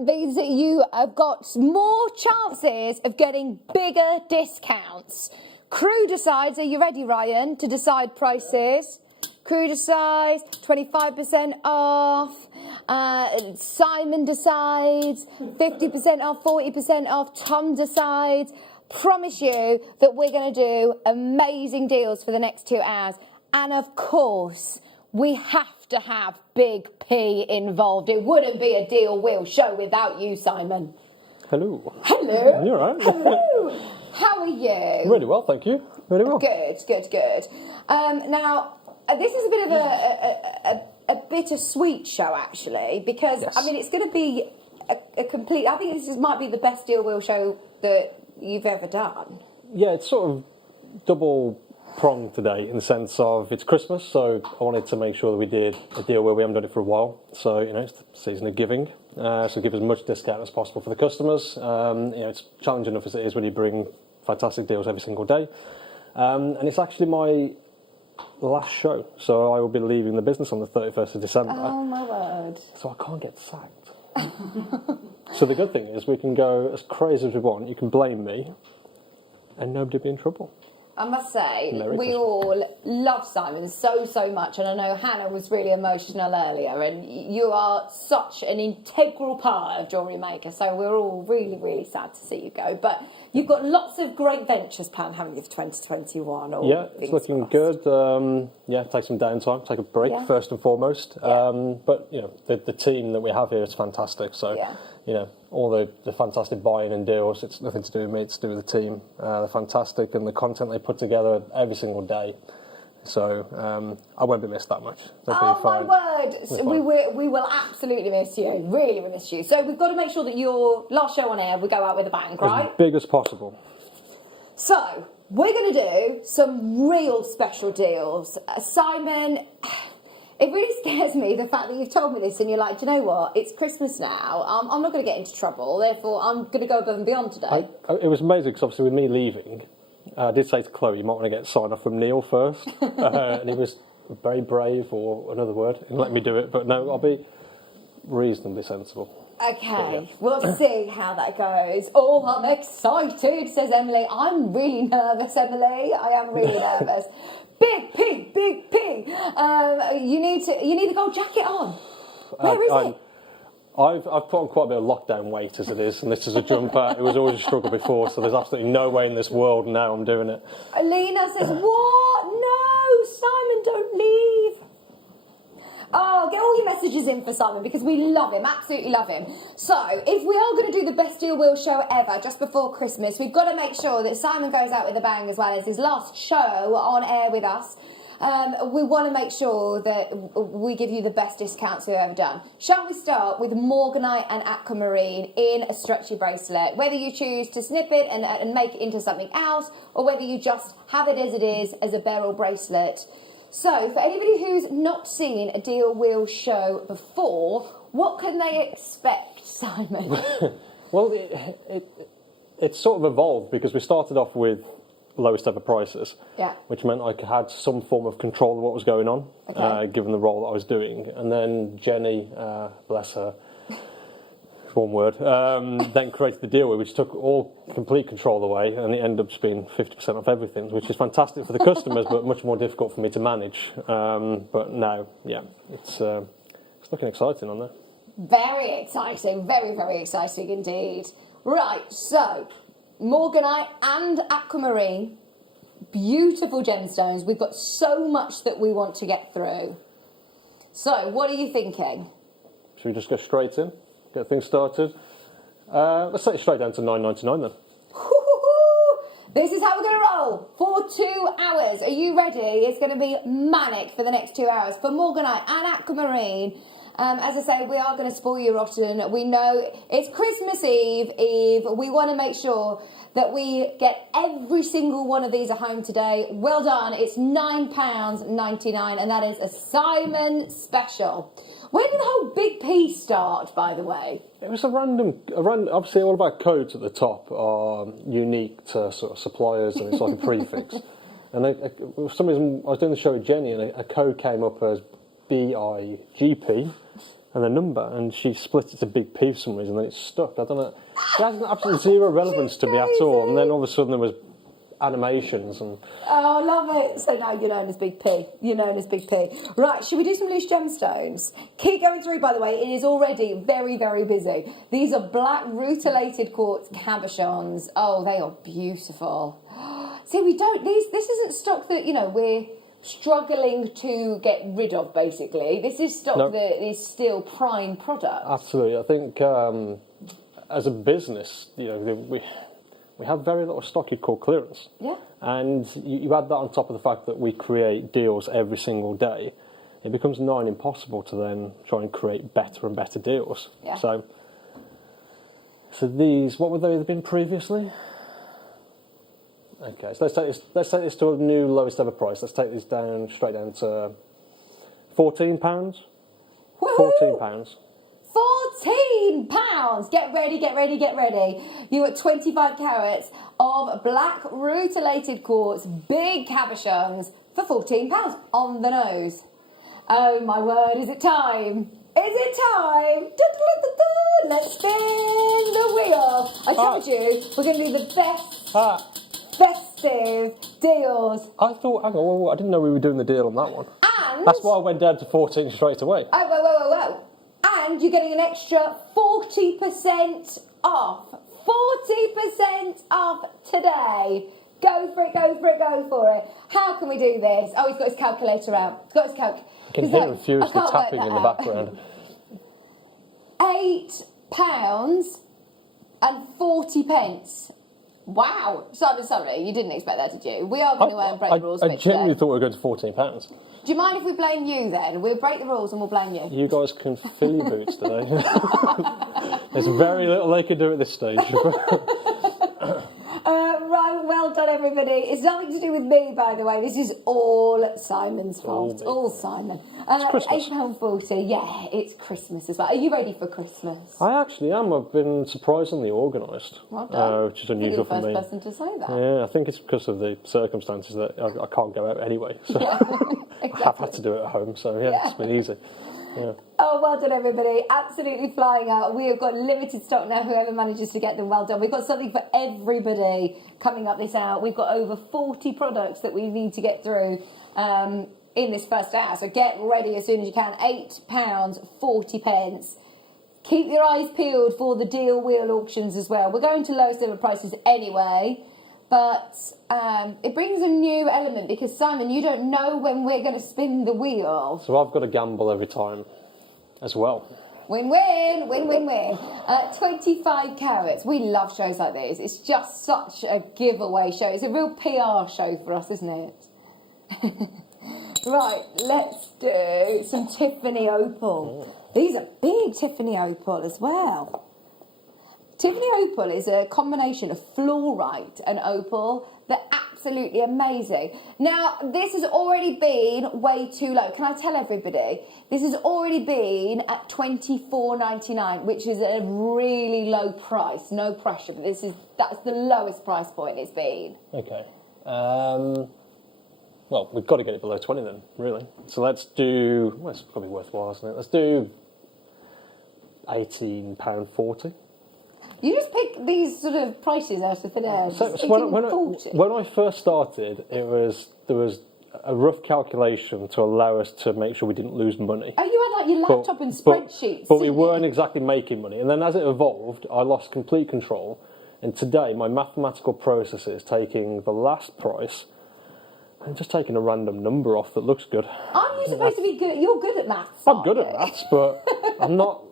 means that you have got more chances of getting bigger discounts. Crew decides. Are you ready, Ryan, to decide prices? Crew decides 25% off. Simon decides 50% off, 40% off. Tom decides. Promise you that we're going to do amazing deals for the next 2 hours. And of course, we have to have Big P involved. It wouldn't be a deal wheel show without you, Simon. Hello. Hello. You're right. Hello. How are you? Really well, thank you. Really well. Good. Now, this is a bit of a bittersweet show, actually, because, Yes. I mean, it's going to be a complete... I think this might be the best deal wheel show that you've ever done. Yeah, it's sort of double-pronged today in the sense of it's Christmas, so I wanted to make sure that we did a deal where we haven't done it for a while. So, it's the season of giving. So give as much discount as possible for the customers. It's challenging enough as it is when you bring fantastic deals every single day. And it's actually my last show, so I will be leaving the business on the 31st of December. Oh, my word. So I can't get sacked. So the good thing is we can go as crazy as we want. You can blame me, and nobody will be in trouble. I must say, Merry we Christmas. all love Simon so much, and I know Hannah was really emotional earlier, and you are such an integral part of JewelleryMaker, so we're all really sad to see you go. But you've got lots of great ventures planned, haven't you, for 2021? Yeah, it's looking good. Take some downtime, take a break first and foremost. But the team that we have here is fantastic. So all the fantastic buying and deals, it's nothing to do with me, it's to do with the team. They're fantastic, and the content they put together every single day. So I won't be missed that much. Oh, my word. We will absolutely miss you. Really will miss you. So we've got to make sure that your last show on air, we go out with a bang, right? As big as possible. So we're going to do some real special deals. Simon, it really scares me, the fact that you've told me this and you're like, do you know what? It's Christmas now. I'm not going to get into trouble. Therefore, I'm going to go above and beyond today. It was amazing because obviously with me leaving, I did say to Chloe, you might want to get sign off from Neil first. And he was very brave, or another word, in letting me do it. But no, I'll be reasonably sensible. Okay, we'll see how that goes. Oh, I'm excited, says Emily. I'm really nervous, Emily. I am really nervous. Big P. You need the gold jacket on. Where is it? I've put on quite a bit of lockdown weight as it is, and this is a jumper. It was always a struggle before, so there's absolutely no way in this world now I'm doing it. Alina says, what? No, Simon, don't leave. Oh, get all your messages in for Simon because we love him, absolutely love him. So, if we are going to do the best deal wheel show ever just before Christmas, we've got to make sure that Simon goes out with a bang as well as his last show on air with us. We want to make sure that we give you the best discounts we've ever done. Shall we start with Morganite and Aquamarine in a stretchy bracelet? Whether you choose to snip it and make it into something else, or whether you just have it as it is as a beryl bracelet. So, for anybody who's not seen a deal wheel show before, what can they expect, Simon? Well, it sort of evolved because we started off with lowest ever prices, which meant I had some form of control of what was going on, given the role that I was doing. And then Jenny, bless her, one word, then created the deal which took all complete control away, and it ended up just being 50% off everything, which is fantastic for the customers, but much more difficult for me to manage. But now, it's looking exciting on there. Very exciting, very exciting indeed. Right, so Morganite and Aquamarine, beautiful gemstones. We've got so much that we want to get through. So, what are you thinking? Should we just go straight in, get things started? Let's take it straight down to $9.99 then. This is how we're going to roll for 2 hours. Are you ready? It's going to be manic for the next 2 hours for Morganite and Aquamarine. As I say, we are going to spoil you rotten. We know it's Christmas Eve. We want to make sure that we get every single one of these at home today. Well done. It's £9.99, and that is a Simon special. When did the whole Big P start, by the way? It was a random. Obviously, all of our codes at the top are unique to sort of suppliers, and it's like a prefix. And for some reason, I was doing the show with Jenny, and a code came up as BIGP, and a number, and she split it to Big P for some reason, and then it stuck. I don't know. It has absolutely zero relevance to me at all. And then all of a sudden, there was animations and. Oh, I love it. So now you're known as Big P. You're known as Big P. Right, should we do some loose gemstones? Keep going through, by the way. It is already very, very busy. These are black rutilated quartz cabochons. Oh, they are beautiful. See, we don't. This isn't stock that we're struggling to get rid of. Basically, this is stock that is still prime product. Absolutely, I think as a business, we have very little stock you'd call clearance. Yeah. And you add that on top of the fact that we create deals every single day, it becomes nigh impossible to then try and create better and better deals. Yeah. So these, what would they have been previously? Okay, so let's take this to a new lowest ever price. Let's take this down straight down to £14. £14. £14. Get ready, get ready, get ready. You got 25 carats of black rutilated quartz, big cabochons for £14 on the nose. Oh my word, is it time? Is it time? Let's spin the wheel. I told you we're going to do the best festive deals. I thought, hang on, well, I didn't know we were doing the deal on that one. And that's why I went down to 14 straight away. Oh, whoa. And you're getting an extra 40% off. 40% off today. Go for it, go for it, go for it. How can we do this? Oh, he's got his calculator out. He's got his calculator. I can hear him furiously tapping in the background. £8.40. Wow. Sorry, you didn't expect that, did you? We are going to break the rules. I genuinely thought we were going to £14. Do you mind if we blame you then? We'll break the rules and we'll blame you. You guys can fill your boots today. There's very little they can do at this stage. Right, well done everybody. It's nothing to do with me, by the way. This is all Simon's fault. All Simon. It's Christmas. £8.40. Yeah, it's Christmas as well. Are you ready for Christmas? I actually am. I've been surprisingly organised, well done. which is unusual for me. You're the first person to say that. Yeah, I think it's because of the circumstances that I can't go out anyway. So Yeah, exactly. I have had to do it at home. So yeah, it's been easy. Yeah. Oh, well done, everybody. Absolutely flying out. We have got limited stock now. Whoever manages to get them, well done. We've got something for everybody coming up this hour. We've got over 40 products that we need to get through in this first hour. So get ready as soon as you can. £8.40. Keep your eyes peeled for the deal wheel auctions as well. We're going to lowest ever prices anyway. But it brings a new element because, Simon, you don't know when we're going to spin the wheel. So I've got to gamble every time as well. Win-win, win-win-win. 25 carats. We love shows like this. It's just such a giveaway show. It's a real PR show for us, isn't it? Right, let's do some Tiffany Opal. These are big Tiffany Opal as well. Tiffany Opal is a combination of fluorite and opal. They're absolutely amazing. Now, this has already been way too low. Can I tell everybody? This has already been at $24.99, which is a really low price. No pressure, but that's the lowest price point it's been. Okay. Well, we've got to get it below 20 then, really. So let's do, well, it's probably worthwhile, isn't it? Let's do £18.40. You just pick these sort of prices out of thin air. So when I first started, there was a rough calculation to allow us to make sure we didn't lose money. Oh, you had like your laptop and spreadsheets. But we weren't exactly making money. And then as it evolved, I lost complete control. And today, my mathematical process is taking the last price and just taking a random number off that looks good. Aren't you supposed to be good? You're good at maths. I'm good at maths, but I'm not,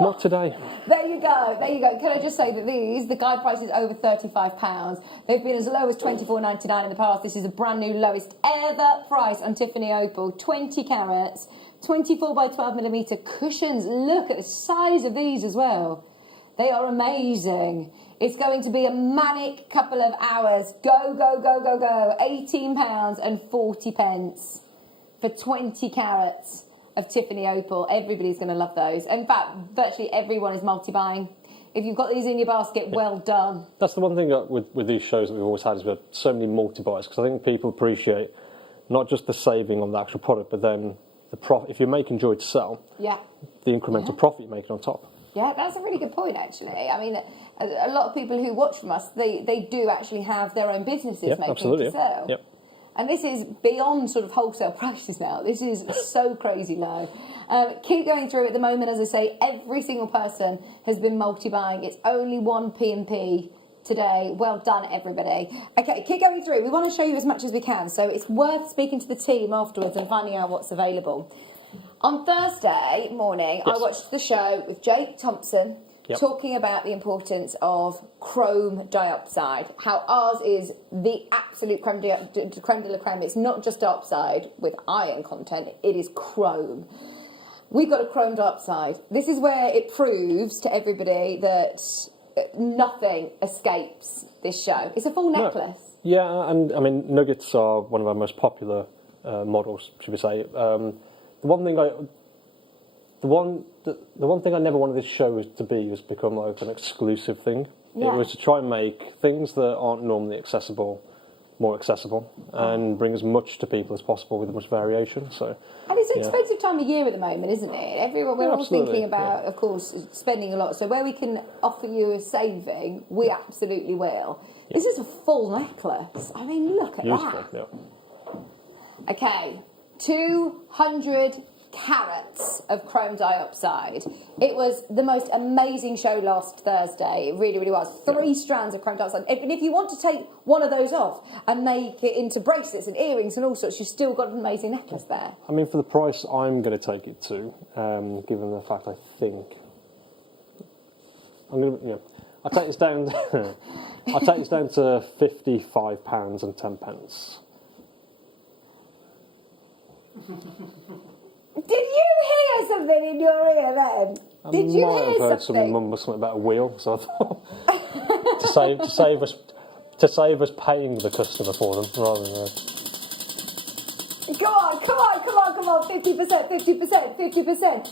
not today. There you you go. There you go. Can I just say that the guide price is over £35. They've been as low as £24.99 in the past. This is a brand new lowest ever price on Tiffany Opal. 20 carats, 24 by 12 millimetre cushions. Look at the size of these as well. They are amazing. It's going to be a manic couple of hours. Go, go, go, go, go. £18.40 for 20 carats of Tiffany Opal. Everybody's going to love those. In fact, virtually everyone is multi-buying. If you've got these in your basket, well done. That's the one thing with these shows that we've always had is we've got so many multi-buys, because I think people appreciate not just the saving on the actual product, but then the profit. If you're making jewellery to sell, the incremental profit you're making on top. Yeah, that's a really good point, actually. I mean, a lot of people who watch from us, they do actually have their own businesses making to sell. Yep. And this is beyond sort of wholesale prices now. This is so crazy low. Keep going through at the moment. As I say, every single person has been multi-buying. It's only 1p&p today. Well done, everybody. Okay, keep going through. We want to show you as much as we can. So it's worth speaking to the team afterwards and finding out what's available. On Thursday morning, I watched the show with Jake Thompson, talking about the importance of chrome dioxide, how ours is the absolute creme de la creme. It's not just dioxide with iron content, it is chrome. We've got a chrome dioxide. This is where it proves to everybody that nothing escapes this show. It's a full necklace. Yeah, and I mean, nuggets are one of our most popular models, should we say. The one thing I never wanted this show to be was become like an exclusive thing. Yeah. It was to try and make things that aren't normally accessible more accessible and bring as much to people as possible with as much variation. So, and it's an expensive time of year at the moment, isn't it? Everyone, we're all thinking about, of course, spending a lot. So where we can offer you a saving, we absolutely will. This is a full necklace. I mean, look at that. Yeah. Okay, 200 carats of chrome dioxide. It was the most amazing show last Thursday. It really, really was. 3 strands of chrome dioxide. And if you want to take one of those off and make it into bracelets and earrings and all sorts, you've still got an amazing necklace there. I mean, for the price I'm going to take it to, given the fact I think I'm going to, I'll take this down. I'll take this down to £55 and 10 pence. Did you hear something in your ear then? Did you might hear have heard something? some mumble something about a wheel, so I thought to save us paying the customer for them rather than. Come on, 50%, 50%, 50%,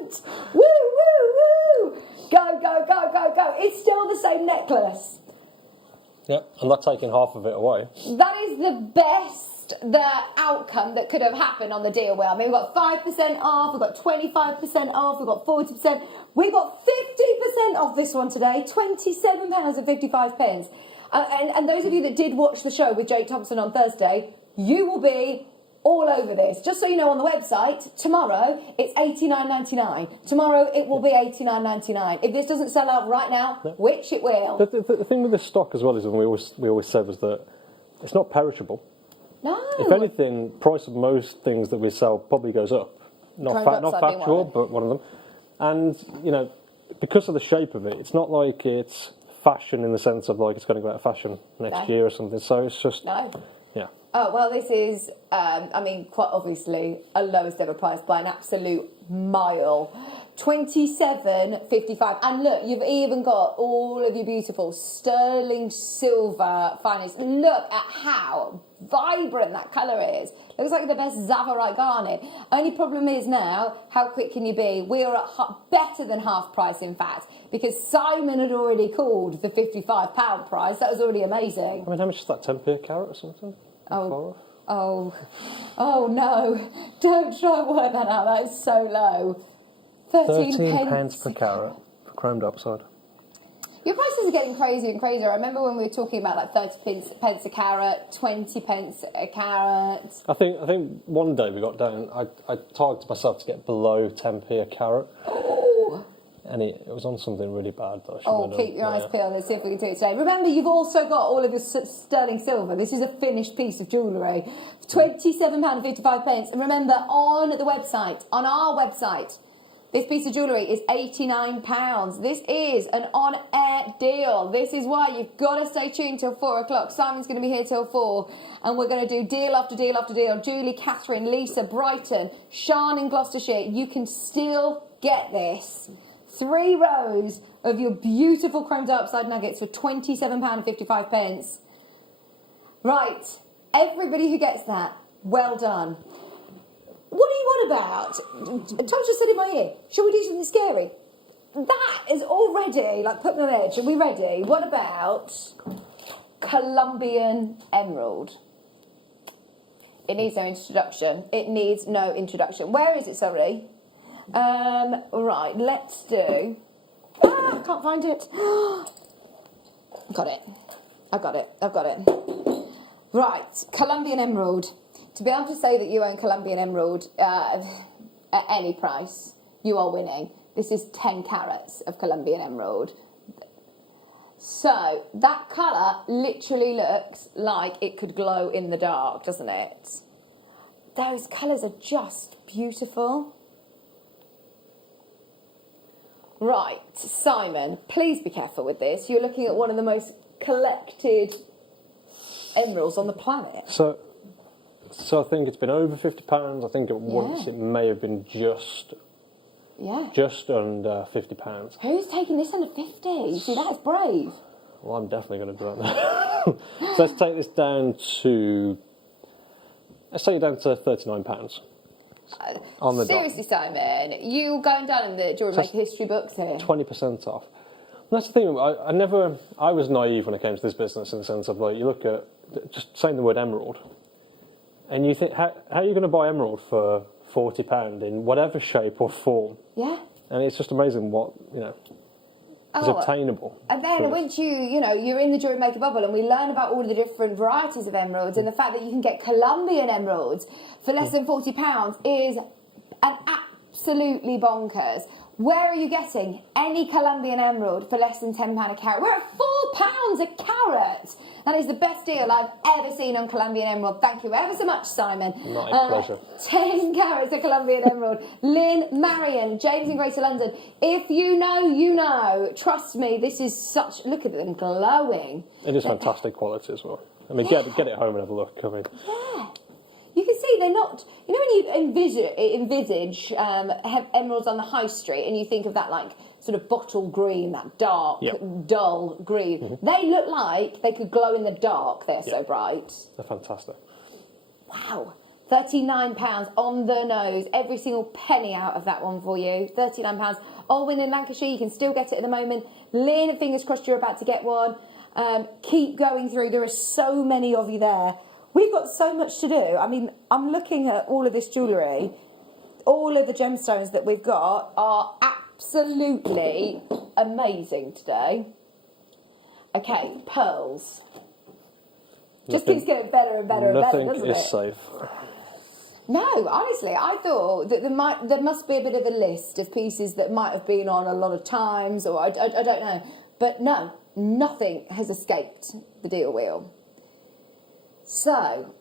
50%! Woo, woo, woo! Go, go, go, go, go. It's still the same necklace. Yep, I'm not taking half of it away. That is the best outcome that could have happened on the deal wheel. I mean, we've got 5% off, we've got 25% off, we've got 40%, we've got 50% off this one today, £27.55. And those of you that did watch the show with Jake Thompson on Thursday, you will be all over this. Just so you know, on the website, tomorrow it's $89.99. Tomorrow it will be $89.99. If this doesn't sell out right now, which it will. The thing with this stock as well is, and we always said, was that it's not perishable. No. If anything, price of most things that we sell probably goes up. Not factual, but one of them. And, because of the shape of it, it's not like it's fashion in the sense of like it's going to go out of fashion next year or something. So it's just... No. Yeah. Oh, well, this is, quite obviously a lowest ever price by an absolute mile. $27.55. And look, you've even got all of your beautiful sterling silver finest. Look at how vibrant that colour is. Looks like the best Zavarite garnet. Only problem is now, how quick can you be? We are at better than half price, in fact, because Simon had already called the £55 price. That was already amazing. I mean, how much is that, 10p a carat or something? Oh no, don't try and work that out, that is so low. 13 pence per carat for chrome dioxide. Your prices are getting crazier and crazier. I remember when we were talking about like 30 pence a carat, 20 pence a carat. I think one day we got down, I targeted myself to get below 10p a carat. Oh. And it was on something really bad that I Oh, keep your eyes peeled. Let's see if we can do it today. Remember, you've also got all of your sterling silver. This is a finished piece of jewellery. £27.55. And remember, on the website, on our website, This piece of jewellery is £89. This is an on-air deal. This is why you've got to stay tuned till 4 o'clock. Simon's going to be here till 4, and we're going to do deal after deal after deal. Julie, Catherine, Lisa, Brighton, Sean in Gloucestershire. You can still get this. 3 rows of your beautiful chromed upside nuggets for £27.55. Right, everybody who gets that, well done. What are you on about? Tom just said in my ear, shall we do something scary? That is already, like, put me on edge. Are we ready? What about Colombian emerald? It needs no introduction. It needs no introduction. Where is it, sorry? Right, let's do... I can't find it. Got it. I've got it. Right, Colombian emerald. To be able to say that you own Colombian emerald at any price, you are winning. This is 10 carats of Colombian emerald. So that colour literally looks like it could glow in the dark, doesn't it? Those colours are just beautiful. Right, Simon, please be careful with this. You're looking at one of the most collected emeralds on the planet. So I think it's been over £50. I think at once it may have been just under £50. Who's taking this under 50? See, that's brave. Well, I'm definitely going to do that now. So let's take this down to... Let's take it down to £39. On the Seriously, Simon, you going down in the JewelleryMaker history books here. 20% off. And that's the thing, I was naive when it came to this business in the sense of, like, you look at, just saying the word emerald, and you think, how are you going to buy emerald for £40 in whatever shape or form? Yeah. And it's just amazing what, is obtainable. And then once you're in the JewelleryMaker bubble, and we learn about all of the different varieties of emeralds, and the fact that you can get Colombian emeralds for less than £40 is an absolutely bonkers. Where are you getting any Colombian emerald for less than £10 a carat? We're at £4 a carat. That is the best deal I've ever seen on Colombian emerald. Thank you ever so much, Simon. My pleasure. 10 carats of Colombian emerald. Lynn, Marion, James in Greater London. If you know, you know. Trust me, this is such... Look at them glowing. It is fantastic quality as well. I mean, get it home and have a look. I mean, yeah. You can see they're not... You know when you envisage emeralds on the high street and you think of that, like, sort of bottle green, that dark, dull green. Mm-hmm. They look like they could glow in the dark. They're so bright. They're fantastic. Wow. £39 on the nose. Every single penny out of that one for you. £39. Olwyn in Lancashire, you can still get it at the moment. Lynn, fingers crossed you're about to get one. Keep going through. There are so many of you there. We've got so much to do. I mean, I'm looking at all of this jewellery. All of the gemstones that we've got are absolutely amazing today. Okay, pearls. Just keeps getting better and better and better, doesn't it? Nothing is safe. No, honestly, I thought that there must be a bit of a list of pieces that might have been on a lot of times, or I don't know. But no, nothing has escaped the deal wheel. So,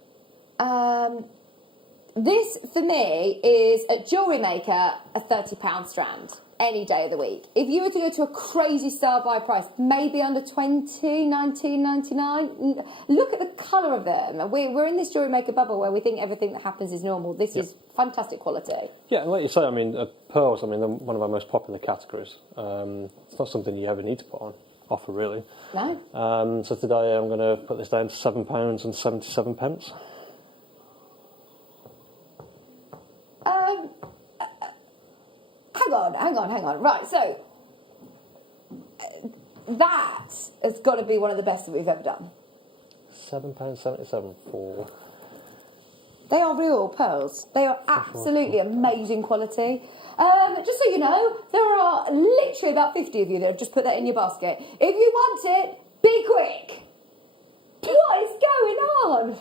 this for me is at JewelleryMaker a £30 strand any day of the week. If you were to go to a crazy star buy price, maybe under 20, 19.99. Look at the colour of them. We're in this JewelleryMaker bubble where we think everything that happens is normal. This is fantastic quality. Yeah, and like you say, I mean, pearls. I mean, they're one of our most popular categories. It's not something you ever need to put on offer, really. No. So today I'm going to put this down to £7.77. Hang on. Right, so that has got to be one of the best that we've ever done. £7.77 for... They are real pearls. They are absolutely amazing quality. Just so you know, there are literally about 50 of you that have just put that in your basket. If you want it, be quick. What is going on?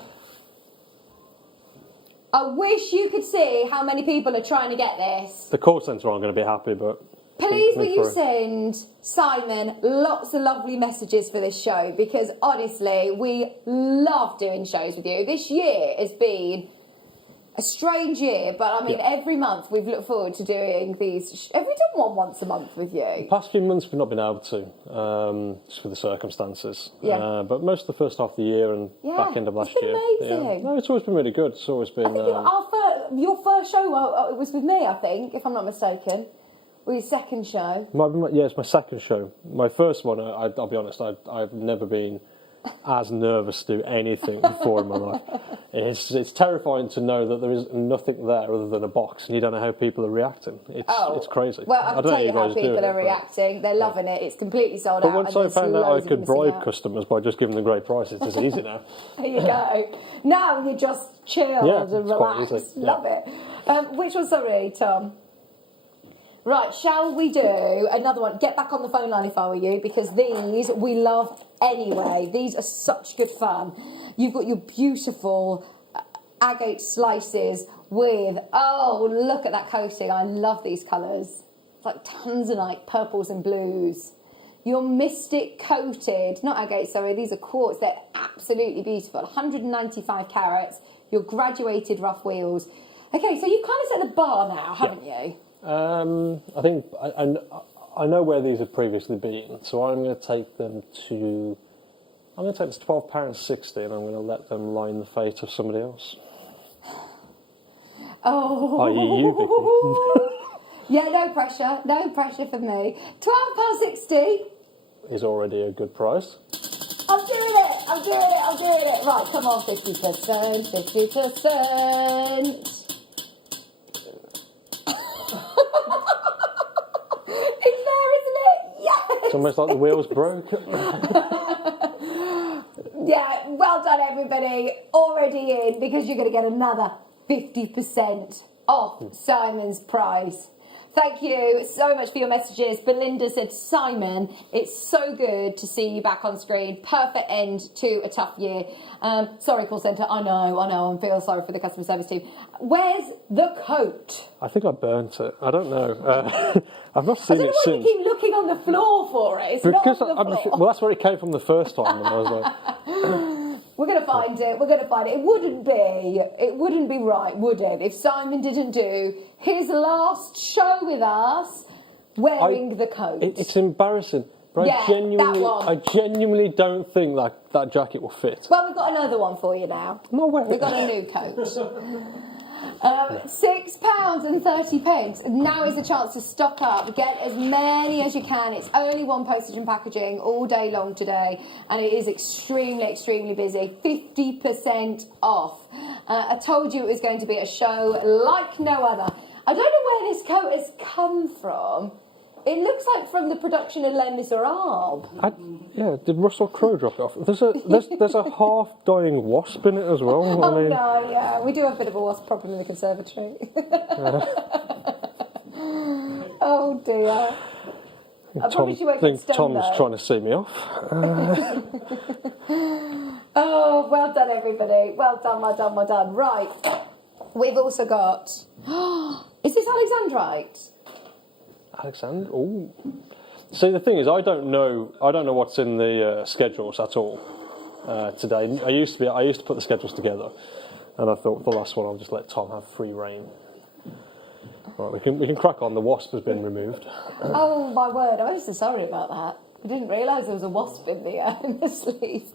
I wish you could see how many people are trying to get this. The call centre aren't going to be happy, but... Please will you send Simon lots of lovely messages for this show, because honestly, we love doing shows with you. This year has been a strange year, but I mean, every month we've looked forward to doing these. Have we done one once a month with you? The past few months we've not been able to, just for the circumstances. Yeah. But most of the first half of the year and back end of last year. Amazing. Yeah. No, it's always been really good. It's always been. I think your first show it was with me, I think, if I'm not mistaken. Or your second show. It's my second show. My first one, I'll be honest, I've never been as nervous to do anything before in my life. It's terrifying to know that there is nothing there other than a box, and you don't know how people are reacting. It's crazy. Well, I can tell you how people are it, reacting. They're loving it. It's completely sold but out. once I found out I could bribe customers by just giving them great prices, it's easy now. There you go. Now you're just chilled and relaxed. Love it. Which one, sorry, Tom? Right, shall we do another one? Get back on the phone line if I were you, because these we love anyway. These are such good fun. You've got your beautiful agate slices with, oh, look at that coating. I love these colours. It's like tanzanite, purples and blues. Your mystic coated, not agate, sorry, these are quartz. They're absolutely beautiful. 195 carats, your graduated rough wheels. Okay, so you've kind of set the bar now, haven't you? I think I know where these have previously been, so I'm going to take them to. I'm going to take this £12.60, and I'm going to let them line the fate of somebody else. Oh, you, Vicky. Yeah, no pressure for me. £12.60 is already a good price. I'm doing it. Right, come on, 50%. It's there, isn't it? Yes! It's almost like the wheels broke. Yeah, well done, everybody. Already in, because you're going to get another 50% off Simon's price. Thank you so much for your messages. Belinda said, Simon, it's so good to see you back on screen. Perfect end to a tough year. Sorry, call centre. I know. I feel sorry for the customer service team. Where's the coat? I think I burnt it. I don't know. I've not seen it since. I don't know why you keep looking on the floor for it. It's because not on the floor. well, that's where it came from the first time. And I was like, we're going to find it. It wouldn't be right, would it, if Simon didn't do his last show with us wearing the coat? It's embarrassing. But Yeah, I genuinely don't think that jacket will fit. Well, we've got another one for you now. I'm not wearing We've got a new coat. £6.30. Now is the chance to stock up. Get as many as you can. It's only one postage and packaging all day long today, and it is extremely, extremely busy. 50% off. I told you it was going to be a show like no other. I don't know where this coat has come from. It looks like from the production of Les Miserables. Did Russell Crowe drop it off? There's a half-dying wasp in it as well. No, yeah. We do have a bit of a wasp problem in the conservatory. Oh, dear. I promise you won't get stung, Tom's though. trying to see me off. Oh, well done, everybody. Well done. Right. We've also got... Is this Alexandrite? Alexander? Ooh. See, the thing is, I don't know what's in the schedules at all today. I used to put the schedules together, and I thought the last one I'll just let Tom have free reign. Right, we can crack on. The wasp has been removed. Oh my word! I'm so sorry about that. I didn't realise there was a wasp in the sleeve.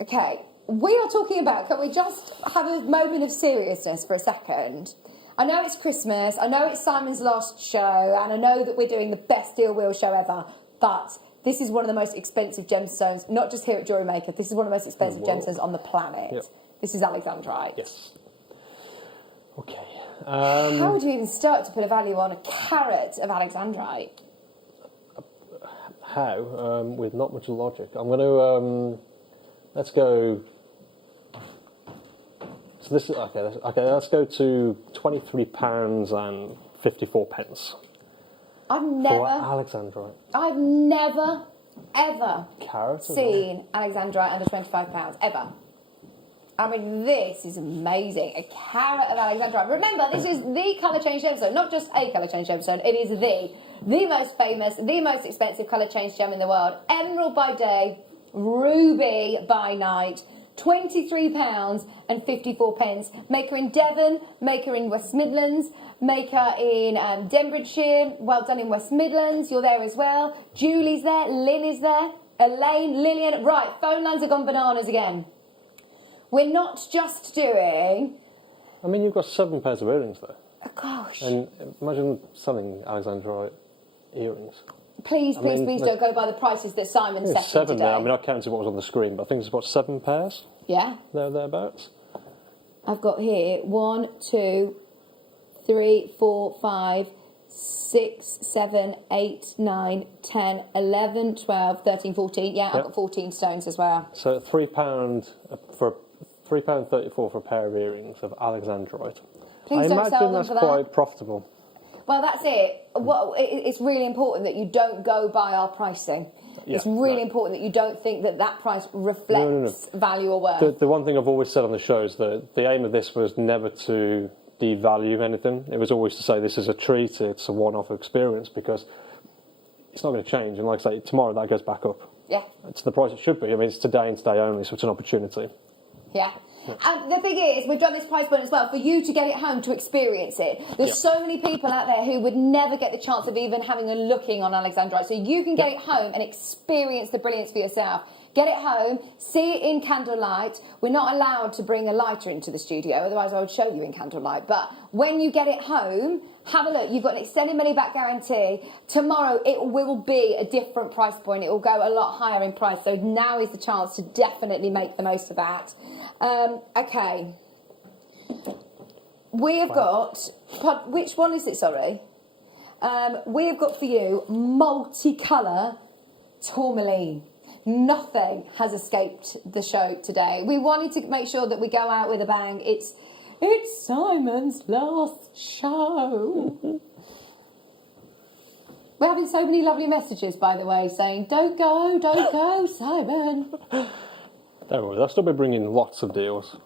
Okay, we are talking about. Can we just have a moment of seriousness for a second? I know it's Christmas, I know it's Simon's last show, and I know that we're doing the best deal wheel show ever, but this is one of the most expensive gemstones, not just here at JewelleryMaker, this is one of the most expensive gemstones on the planet. Yep. This is Alexandrite. Yes. Okay. How would you even start to put a value on a carat of Alexandrite? How? With not much logic. I'm going to... let's go... So this is okay. Let's go to £23.54. I've never ever seen Alexandrite under £25 ever. I mean, this is amazing. A carat of Alexandrite. Remember, this is the colour change gemstone, not just a colour change gemstone. It is the most famous, the most expensive colour change gem in the world. Emerald by day, ruby by night. £23.54. Maker in Devon, maker in West Midlands, maker in Denbighshire, well done in West Midlands, you're there as well. Julie's there, Lynn is there, Elaine, Lillian. Right, phone lines have gone bananas again. We're not just doing... I mean, you've got 7 pairs of earrings there. Oh, gosh. And imagine selling Alexandrite earrings. Please don't go by the prices that Simon set 7 today. now. I mean, I counted what was on the screen, but I think it's about 7 pairs. Yeah. Thereabouts. I've got here 1, 2, 3, 4, 5, 6, 7, 8, 9, 10, 11, 12, 13, 14. Yeah, I've got 14 stones as well. So £3 for £3.34 for a pair of earrings of Alexandrite. Please don't sell them that's for that. quite profitable. Well, that's it. It's really important that you don't go by our pricing. Yeah, it's really important that you don't think that price reflects value or worth. The one thing I've always said on the show is that the aim of this was never to devalue anything. It was always to say this is a treat, it's a one-off experience, because it's not going to change. And like I say, tomorrow that goes back up. Yeah. It's the price it should be. I mean, it's today and today only, so it's an opportunity. Yeah. And the thing is, we've done this price point as well for you to get it home, to experience it. There's so many people out there who would never get the chance of even having a looking on Alexandrite. So you can get it home and experience the brilliance for yourself. Get it home, see it in candlelight. We're not allowed to bring a lighter into the studio, otherwise I would show you in candlelight. But when you get it home, have a look. You've got an extended money back guarantee. Tomorrow it will be a different price point. It will go a lot higher in price. So now is the chance to definitely make the most of that. Okay. We have got... Which one is it, sorry? We have got for you multicolour tourmaline. Nothing has escaped the show today. We wanted to make sure that we go out with a bang. It's Simon's last show. We're having so many lovely messages, by the way, saying, don't go, Simon. Don't worry, they'll still be bringing lots of deals.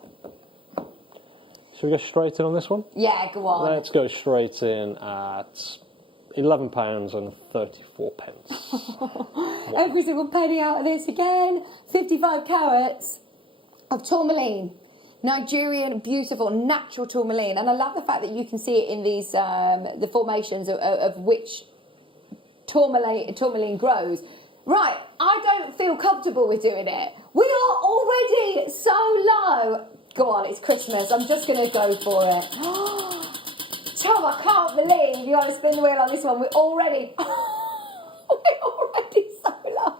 Should we go straight in on this one? Yeah, go on. Let's go straight in at £11.34. Every single penny out of this again. 55 carats of tourmaline. Nigerian, beautiful, natural tourmaline. And I love the fact that you can see it in these, the formations of which tourmaline grows. Right, I don't feel comfortable with doing it. We are already so low. Go on, it's Christmas. I'm just going to go for it. Tom, I can't believe you want to spin the wheel on this one. We're already so low.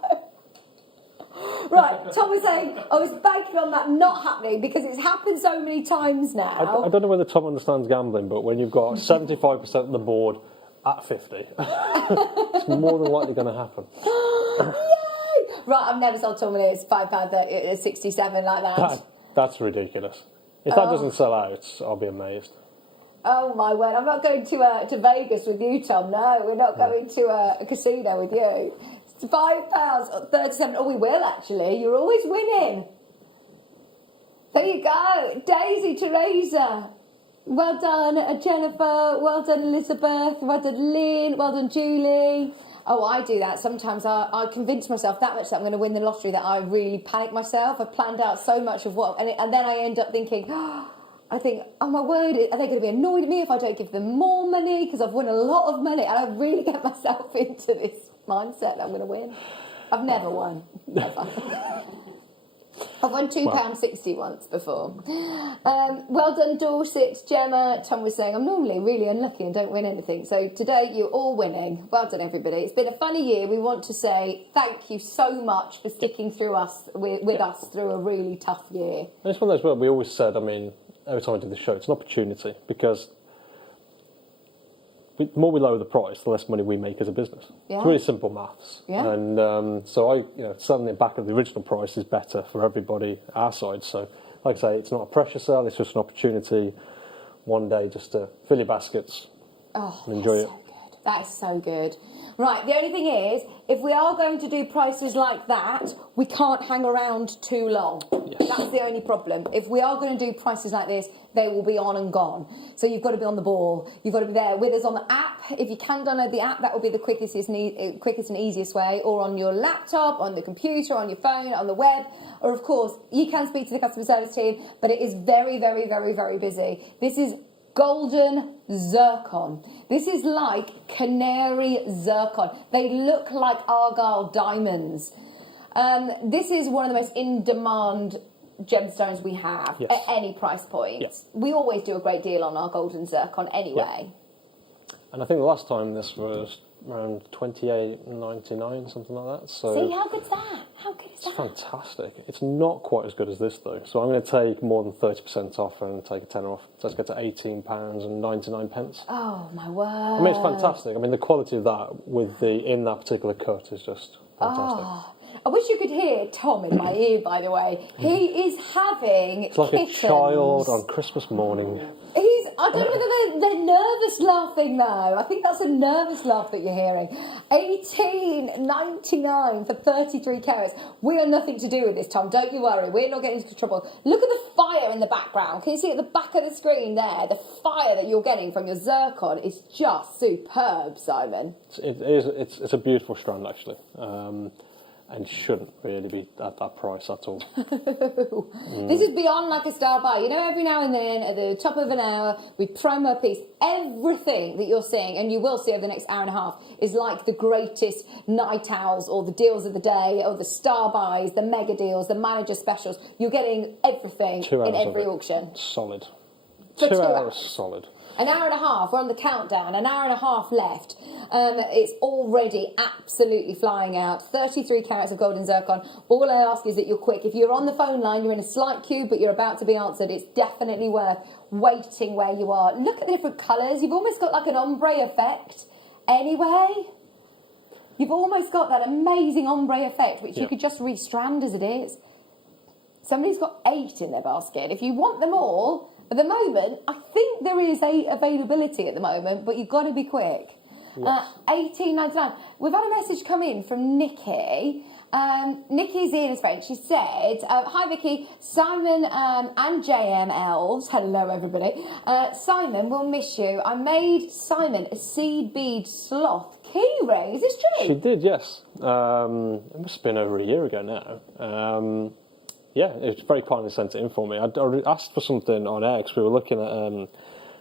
Right, Tom was saying, I was banking on that not happening because it's happened so many times now. I don't know whether Tom understands gambling, but when you've got 75% of the board at 50, it's more than likely going to happen. Yay! Right, I've never sold tourmaline. It's £5.67 like that. That's ridiculous. If that doesn't sell out, I'll be amazed. Oh my word! I'm not going to Vegas with you, Tom. No, we're not going to a casino with you. It's £5.37. Oh, we will actually. You're always winning. There you go, Daisy Teresa. Well done, Jennifer. Well done, Elizabeth. Well done, Lynn. Well done, Julie. Oh, I do that. Sometimes I convince myself that much that I'm going to win the lottery that I really panic myself. I've planned out so much of what... And then I end up thinking... oh my word, are they going to be annoyed at me if I don't give them more money? Because I've won a lot of money. And I really get myself into this mindset that I'm going to win. I've never won. Never. I've won £2.60 once before. Well done, Dorset, Gemma. Tom was saying, I'm normally really unlucky and don't win anything. So today you're all winning. Well done, everybody. It's been a funny year. We want to say thank you so much for sticking through us with us through a really tough year. And it's one of those where we always said, I mean, every time I do the show, it's an opportunity because the more we lower the price, the less money we make as a business. Yeah. It's really simple maths. Yeah. And so selling it back at the original price is better for everybody, our side. So, like I say, it's not a pressure sale, it's just an opportunity one day just to fill your baskets and enjoy it. That is so good. Right, the only thing is, if we are going to do prices like that, we can't hang around too long. Yes. That's the only problem. If we are going to do prices like this, they will be on and gone. So you've got to be on the ball. You've got to be there with us on the app. If you can download the app, that will be the quickest and easiest way, or on your laptop, on the computer, on your phone, on the web, or of course, you can speak to the customer service team, but it is very, very, very, very busy. This is golden zircon. This is like canary zircon. They look like Argyle diamonds. This is one of the most in-demand gemstones we have at any price point. Yes. We always do a great deal on our golden zircon anyway. And I think the last time this was around $28.99, something like that. So see, how good's that? How good is that? It's fantastic. It's not quite as good as this though. So I'm going to take more than 30% off and take a tenner off. So let's get to £18.99. Oh my word! I mean, it's fantastic. I mean, the quality of that with in that particular cut is just fantastic. Oh. I wish you could hear Tom in my ear, by the way. He is having It's like kittens. a child on Christmas morning. I don't know whether they're nervous laughing though. I think that's a nervous laugh that you're hearing. $18.99 for 33 carats. We are nothing to do with this, Tom. Don't you worry. We're not getting into trouble. Look at the fire in the background. Can you see at the back of the screen there? The fire that you're getting from your zircon is just superb, Simon. It's a beautiful strand actually. And shouldn't really be at that price at all. This is beyond like a star buy. You know, every now and then, at the top of an hour, we promo a piece. Everything that you're seeing, and you will see over the next hour and a half, is like the greatest night owls or the deals of the day or the star buys, the mega deals, the manager specials. You're getting everything in every auction. Solid. For 2 hours solid. An hour and a half, we're on the countdown, an hour and a half left. It's already absolutely flying out. 33 carats of golden zircon. All I ask is that you're quick. If you're on the phone line, you're in a slight queue, but you're about to be answered, it's definitely worth waiting where you are. Look at the different colours. You've almost got like an ombre effect anyway. You've almost got that amazing ombre effect, which you could just restrand as it is. Somebody's got 8 in their basket. If you want them all, at the moment, I think there is availability at the moment, but you've got to be quick. Yes. $18.99. We've had a message come in from Nikki. Nikki's Ian's friend. She said, "Hi Vicky, Simon and JM elves. Hello everybody. Simon, we'll miss you. I made Simon a seed bead sloth key ring. Is this true?" She did, yes. It must have been over a year ago now. Yeah, it was very kindly sent it in for me. I asked for something on air because we were looking at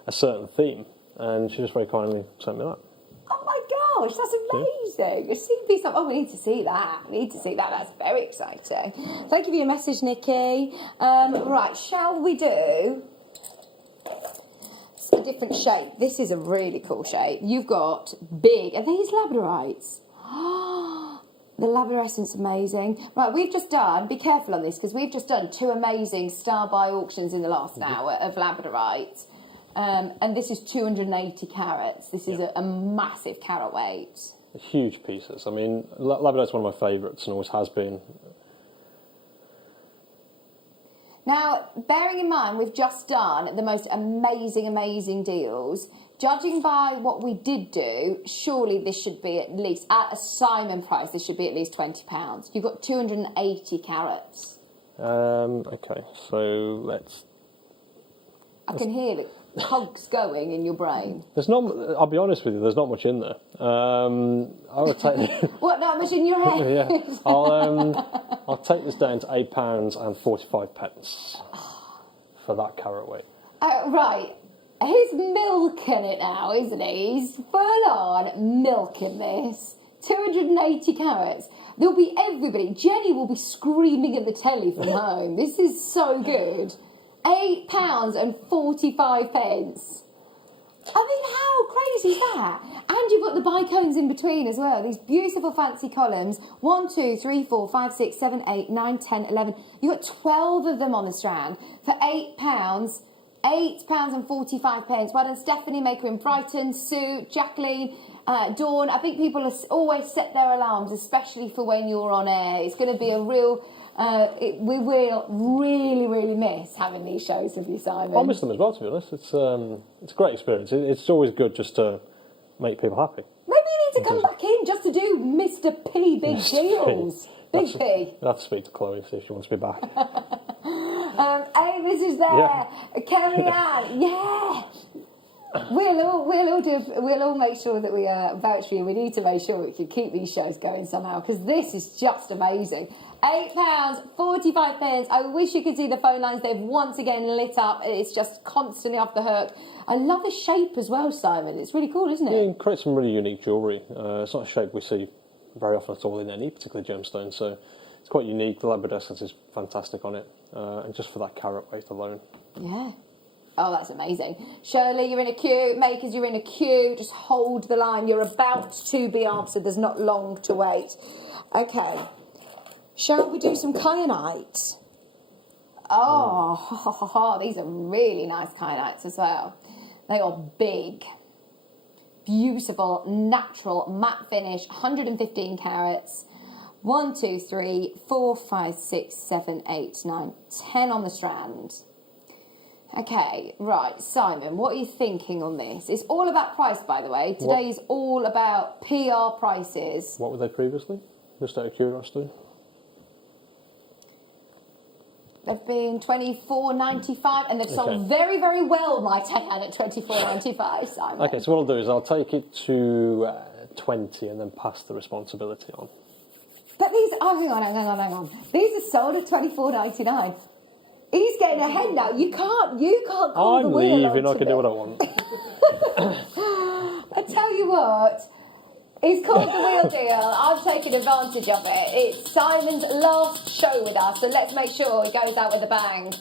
a certain theme, and she just very kindly sent me that. Oh my gosh, that's amazing! A seed piece. Oh, we need to see that. We need to see that. That's very exciting. Thank you for your message, Nikki. Right, shall we do a different shape? This is a really cool shape. You've got big. Are these labradorites? The labradorescent's amazing. Right, we've just done, be careful on this, because we've just done 2 amazing star buy auctions in the last hour of labradorite. And this is 280 carats. This is a massive carat weight. Huge pieces. I mean, labradorite's one of my favourites and always has been. Now, bearing in mind, we've just done the most amazing, amazing deals. Judging by what we did do, surely this should be at least, at a Simon price, this should be at least £20. You've got 280 carats. Okay, so let's... I can hear the cogs going in your brain. There's not, I'll be honest with you, there's not much in there. I would take... What, not much in your head? Yeah, I'll take this down to £8.45 for that carat weight. Right. He's milking it now, isn't he? He's full on milking this. 280 carats. There'll be everybody. Jenny will be screaming at the telly from home. This is so good. £8.45. I mean, how crazy is that? And you've got the bicones in between as well. These beautiful fancy columns. 1, 2, 3, 4, 5, 6, 7, 8, 9, 10, 11. You've got 12 of them on the strand for £8. £8.45. Well done, Stephanie, Maker in Brighton, Sue, Jacqueline, Dawn. I think people always set their alarms, especially for when you're on air. It's going to be a real... we will really, really miss having these shows with you, Simon. I'll miss them as well, to be honest. It's a great experience. It's always good just to make people happy. Maybe you need to come back in just to do Mr. P big deals. Big P. I'll have to speak to Chloe, see if she wants to be back. Amos is there. Carry on. Yeah. We'll all make sure that we vouch for you. We need to make sure we can keep these shows going somehow, because this is just amazing. £8.45. I wish you could see the phone lines. They've once again lit up. It's just constantly off the hook. I love the shape as well, Simon. It's really cool, isn't it? Yeah, you can create some really unique jewellery. It's not a shape we see very often at all in any particular gemstone, so it's quite unique. The labradescence is fantastic on it, and just for that carat weight alone. Yeah. Oh, that's amazing. Shirley, you're in a queue. Makers, you're in a queue. Just hold the line. You're about to be answered. There's not long to wait. Okay. Shall we do some kyanite? Oh, these are really nice kyanites as well. They are big, beautiful, natural, matte finish, 115 carats. 1, 2, 3, 4, 5, 6, 7, 8, 9, 10 on the strand. Okay, right, Simon, what are you thinking on this? It's all about price, by the way. Today is all about PR prices. What were they previously? Just out of curiosity. They've been $24.95, and they've sold very, very well, might I add, at $24.95, Simon. Okay, so what I'll do is I'll take it to 20 and then pass the responsibility on. But these, hang on. These are sold at $24.99. He's getting ahead now. You can't call the wheel. I'm leaving. I can do what I want. I tell you what, he's called the wheel deal. I've taken advantage of it. It's Simon's last show with us, so let's make sure he goes out with a bang.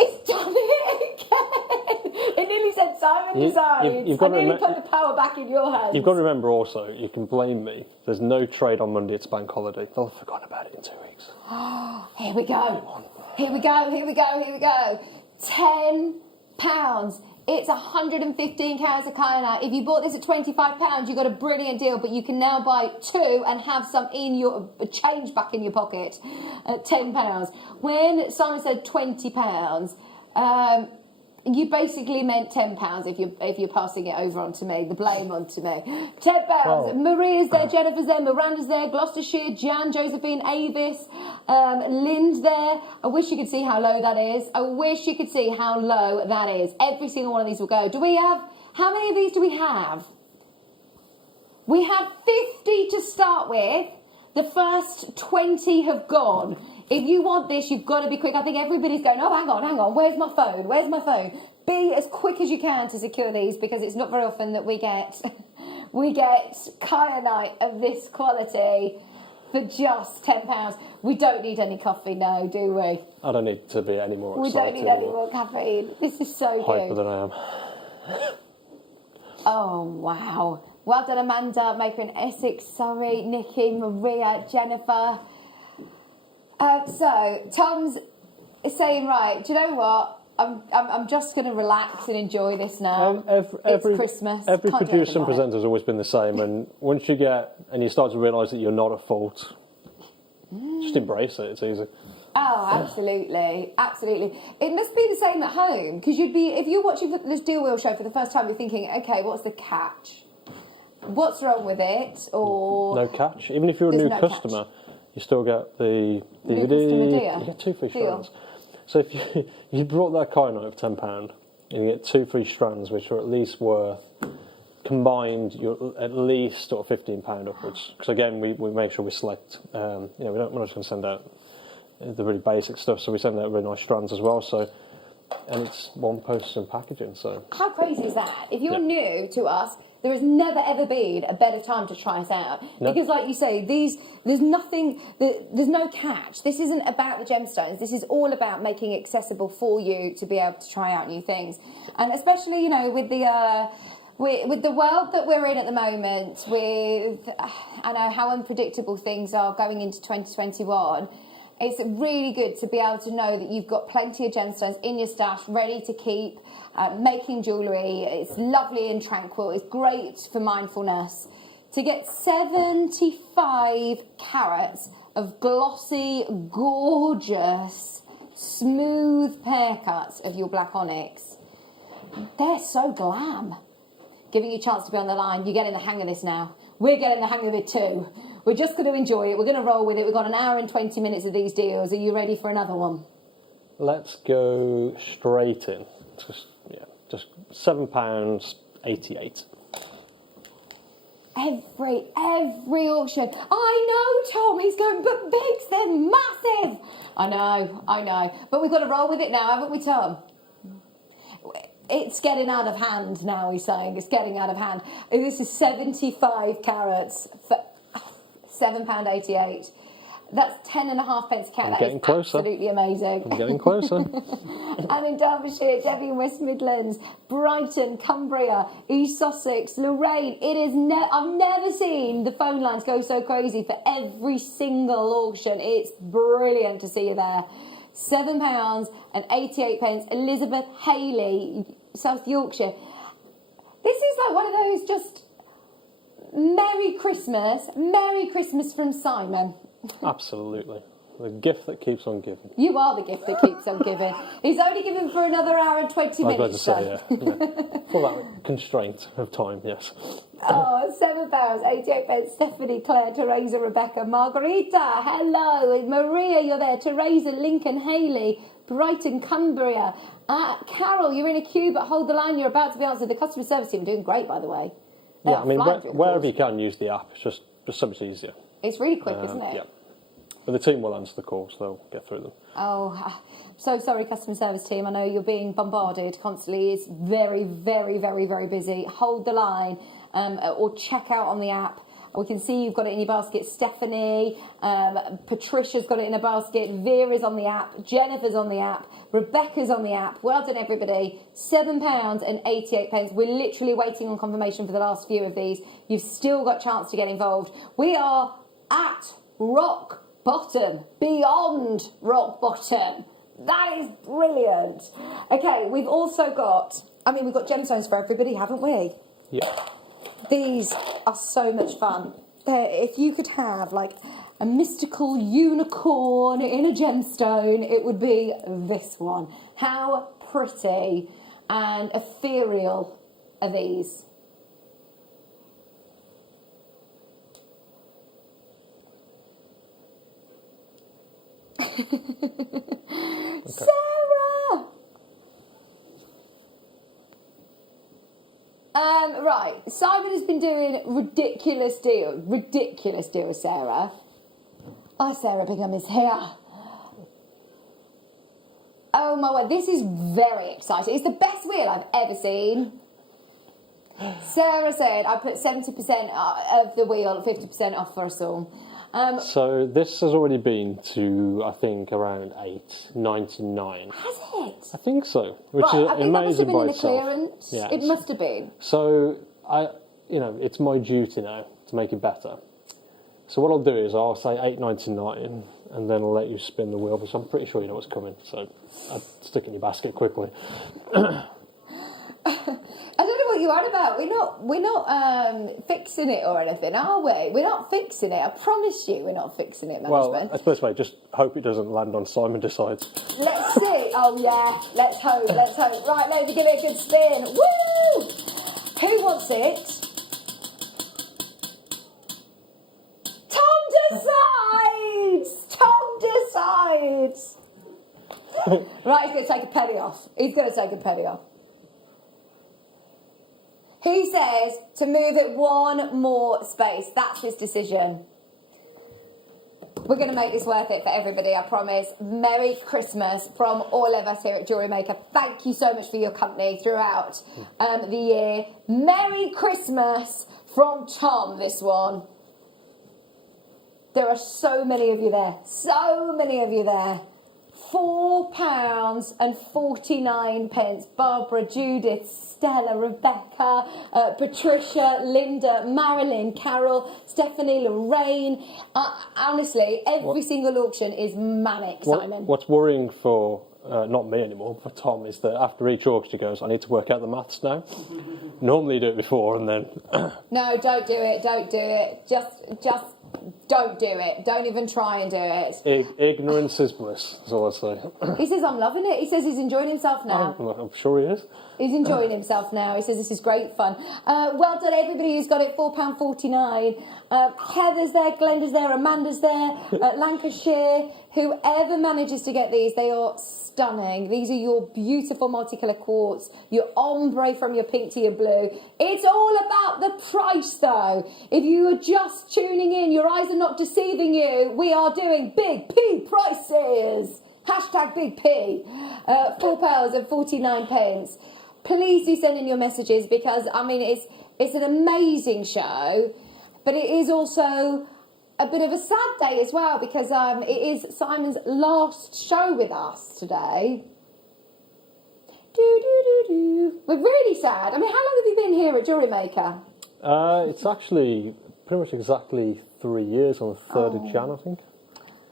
It's done it again. It nearly said Simon decides. I nearly put the power back in your hands. You've got to remember also, you can blame me. There's no trade on Monday. It's bank holiday. They'll have forgotten about it in 2 weeks. Here we go. £10. It's 115 carats of kyanite. If you bought this at £25, you got a brilliant deal, but you can now buy 2 and have some in your change back in your pocket at £10. When Simon said £20, you basically meant £10 if you're passing it over onto me, the blame onto me. £10. Wow. Maria's there, Jennifer's there, Miranda's there, Gloucestershire, Jan, Josephine, Avis, Lynn's there. I wish you could see how low that is. Every single one of these will go. How many of these do we have? We have 50 to start with. The first 20 have gone. If you want this, you've got to be quick. I think everybody's going, oh, hang on, where's my phone? Be as quick as you can to secure these, because it's not very often that we get kyanite of this quality for just £10. We don't need any coffee now, do we? I don't need to be any more excited. We don't need any more caffeine. This is so hyper good. than I am. Oh, wow. Well done, Amanda, Maker in Essex, Surrey, Nikki, Maria, Jennifer. So Tom's saying, right, do you know what? I'm just going to relax and enjoy this now. It's Christmas. Every producer and presenter has always been the same, and once you start to realise that you're not at fault, just embrace it. It's easy. Oh, absolutely. It must be the same at home, because if you're watching this Deal Wheel show for the first time, you're thinking, okay, what's the catch? What's wrong with it? Or no catch. Even if you're a new customer, you still get the DVD. You get 2 free strands. So if you brought that kyanite of £10, you get 2 free strands, which are at least worth combined, you're at least sort of £15 upwards. Because again, we make sure we select. We're not just going to send out the really basic stuff, so we send out really nice strands as well. So, and it's one postage and packaging. So how crazy is that? If you're new to us, there has never ever been a better time to try us out. No. Because like you say, there's no catch. This isn't about the gemstones. This is all about making it accessible for you to be able to try out new things. And especially, with the world that we're in at the moment, I know how unpredictable things are going into 2021, it's really good to be able to know that you've got plenty of gemstones in your stash ready to keep making jewellery. It's lovely and tranquil. It's great for mindfulness. To get 75 carats of glossy, gorgeous, smooth pear cuts of your black onyx, they're so glam. giving you a chance to be on the line. You're getting the hang of this now. We're getting the hang of it too. We're just going to enjoy it. We're going to roll with it. We've got an hour and 20 minutes of these deals. Are you ready for another one? Let's go straight in. Just £7.88. Every auction. I know, Tom, he's going, but bigs, they're massive. I know. But we've got to roll with it now, haven't we, Tom? It's getting out of hand now, he's saying. It's getting out of hand. This is 75 carats for £7.88. That's 10.5 pence a carat. I'm getting closer. Absolutely amazing. I'm getting closer. And in Derbyshire, Debbie in West Midlands, Brighton, Cumbria, East Sussex, Lorraine. I've never seen the phone lines go so crazy for every single auction. It's brilliant to see you there. £7.88. Elizabeth Haley, South Yorkshire. This is like one of those just Merry Christmas from Simon. Absolutely. The gift that keeps on giving. You are the gift that keeps on giving. He's only given for another hour and 20 minutes. I was about to say, yeah. For that constraint of time, yes. Oh, £7.88. Stephanie, Claire, Teresa, Rebecca, Margarita, hello. Maria, you're there. Teresa, Lincoln, Haley, Brighton, Cumbria. Carol, you're in a queue, but hold the line. You're about to be answered. The customer service team are doing great, by the way. Yeah, I mean, wherever you can use the app, it's just so much easier. It's really quick, isn't it? Yeah. But the team will answer the calls, they'll get through them. Oh, so sorry, customer service team. I know you're being bombarded constantly. It's very, very, very, very busy. Hold the line or check out on the app. We can see you've got it in your basket. Stephanie, Patricia's got it in a basket. Vera's on the app. Jennifer's on the app. Rebecca's on the app. Well done, everybody. £7.88. We're literally waiting on confirmation for the last few of these. You've still got a chance to get involved. We are at rock bottom, beyond rock bottom. That is brilliant. Okay, we've also got, we've got gemstones for everybody, haven't we? Yeah. These are so much fun. If you could have like a mystical unicorn in a gemstone, it would be this one. How pretty and ethereal are these? Sarah! Right, Simon has been doing ridiculous deals, Sarah. Oh, Sarah Bingham is here. Oh my word, this is very exciting. It's the best wheel I've ever seen. Sarah said I put 70% of the wheel, 50% off for us all. So this has already been to, I think, around £8.99. Has it? I think so. Which right, is I think amazing that must have been by in the itself. clearance. Yeah, it must have been. So it's my duty now to make it better. So what I'll do is I'll say £8.99, and then I'll let you spin the wheel, because I'm pretty sure you know what's coming. So I'll stick it in your basket quickly. I don't know what you are about. We're not fixing it or anything, are we? We're not fixing it. I promise you, we're not fixing it, management. Well, I suppose, mate, just hope it doesn't land on Simon Decides. Let's see. Oh yeah, let's hope. Right, let's give it a good spin. Woo! Who wants it? Tom decides. Right, he's going to take a penny off. He says to move it one more space. That's his decision. We're going to make this worth it for everybody, I promise. Merry Christmas from all of us here at JewelleryMaker. Thank you so much for your company throughout the year. Merry Christmas from Tom, this one. There are so many of you there. £4.49. Barbara, Judith, Stella, Rebecca, Patricia, Linda, Marilyn, Carol, Stephanie, Lorraine. Honestly, every single auction is manic, Simon. What's worrying for, not me anymore, but for Tom, is that after each auction he goes, I need to work out the maths now. Normally you do it before and then... No, don't do it. Just don't do it. Don't even try and do it. Ignorance is bliss, that's all I say. He says, I'm loving it. He says he's enjoying himself now. I'm sure he is. He's enjoying himself now. He says this is great fun. Well done, everybody who's got it. £4.49. Heather's there, Glenda's there, Amanda's there, Lancashire. Whoever manages to get these, they are stunning. These are your beautiful multicolour quartz, your ombre from your pink to your blue. It's all about the price, though. If you are just tuning in, your eyes are not deceiving you. We are doing Big P prices. Hashtag Big P. £4.49. Please do send in your messages because, I mean, it's an amazing show, but it is also a bit of a sad day as well because it is Simon's last show with us today. We're really sad. I mean, how long have you been here at JewelleryMaker? It's actually pretty much exactly 3 years on the 3rd of Jan, I think.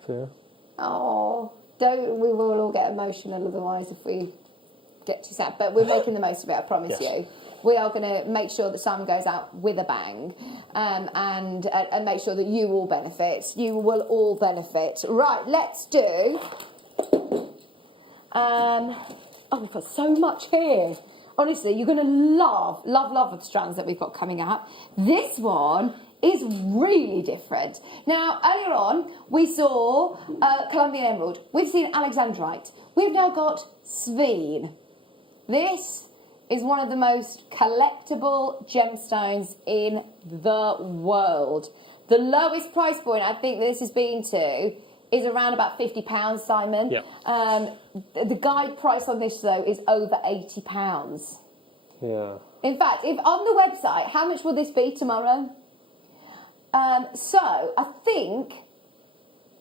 So, yeah. Oh, we will all get emotional otherwise if we get too sad. But we're making the most of it, I promise you. We are going to make sure that Simon goes out with a bang and make sure that you all benefit. You will all benefit. Right, let's do... we've got so much here. Honestly, you're going to love the strands that we've got coming up. This one is really different. Now, earlier on, we saw Colombian Emerald. We've seen Alexandrite. We've now got Sveen. This is one of the most collectible gemstones in the world. The lowest price point I think this has been to is around about £50, Simon. Yep. The guide price on this, though, is over £80. Yeah. In fact, if on the website, how much will this be tomorrow? So I think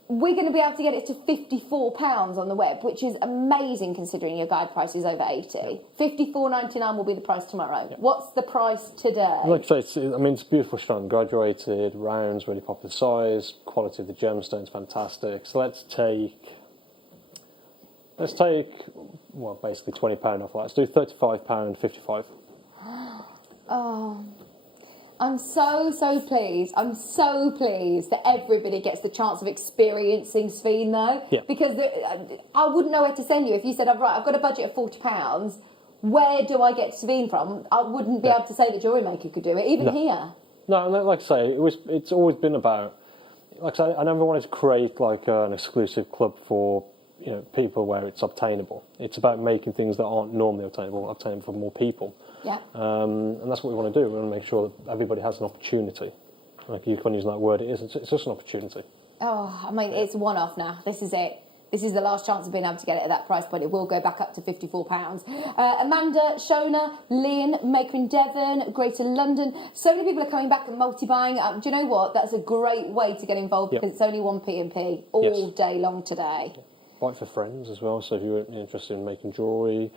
we're going to be able to get it to £54 on the web, which is amazing considering your guide price is over 80. £54.99 will be the price tomorrow. What's the price today? Like I say, it's a beautiful strand, graduated, rounds, really popular size, quality of the gemstones fantastic. So let's take well, basically £20 off that. Let's do £35.55. Oh, I'm so pleased. I'm so pleased that everybody gets the chance of experiencing Sveen, though. Yeah. Because I wouldn't know where to send you. If you said, right, I've got a budget of £40, where do I get Sveen from? I wouldn't be able to say that JewelleryMaker could do it, even here. No, like I say, it's always been about, like I say, I never wanted to create like an exclusive club for people where it's obtainable. It's about making things that aren't normally obtainable for more people. Yeah. And that's what we want to do. We want to make sure that everybody has an opportunity. Like you can use that word, it's just an opportunity. Oh, I mean, it's one-off now. This is it. This is the last chance of being able to get it at that price point. It will go back up to £54. Amanda, Shona, Lian, Maker in Devon, Greater London. So many people are coming back and multi-buying. Do you know what? That's a great way to get involved because it's only 1p&p all day long today. Buy it for friends as well. So if you're interested in making jewellery,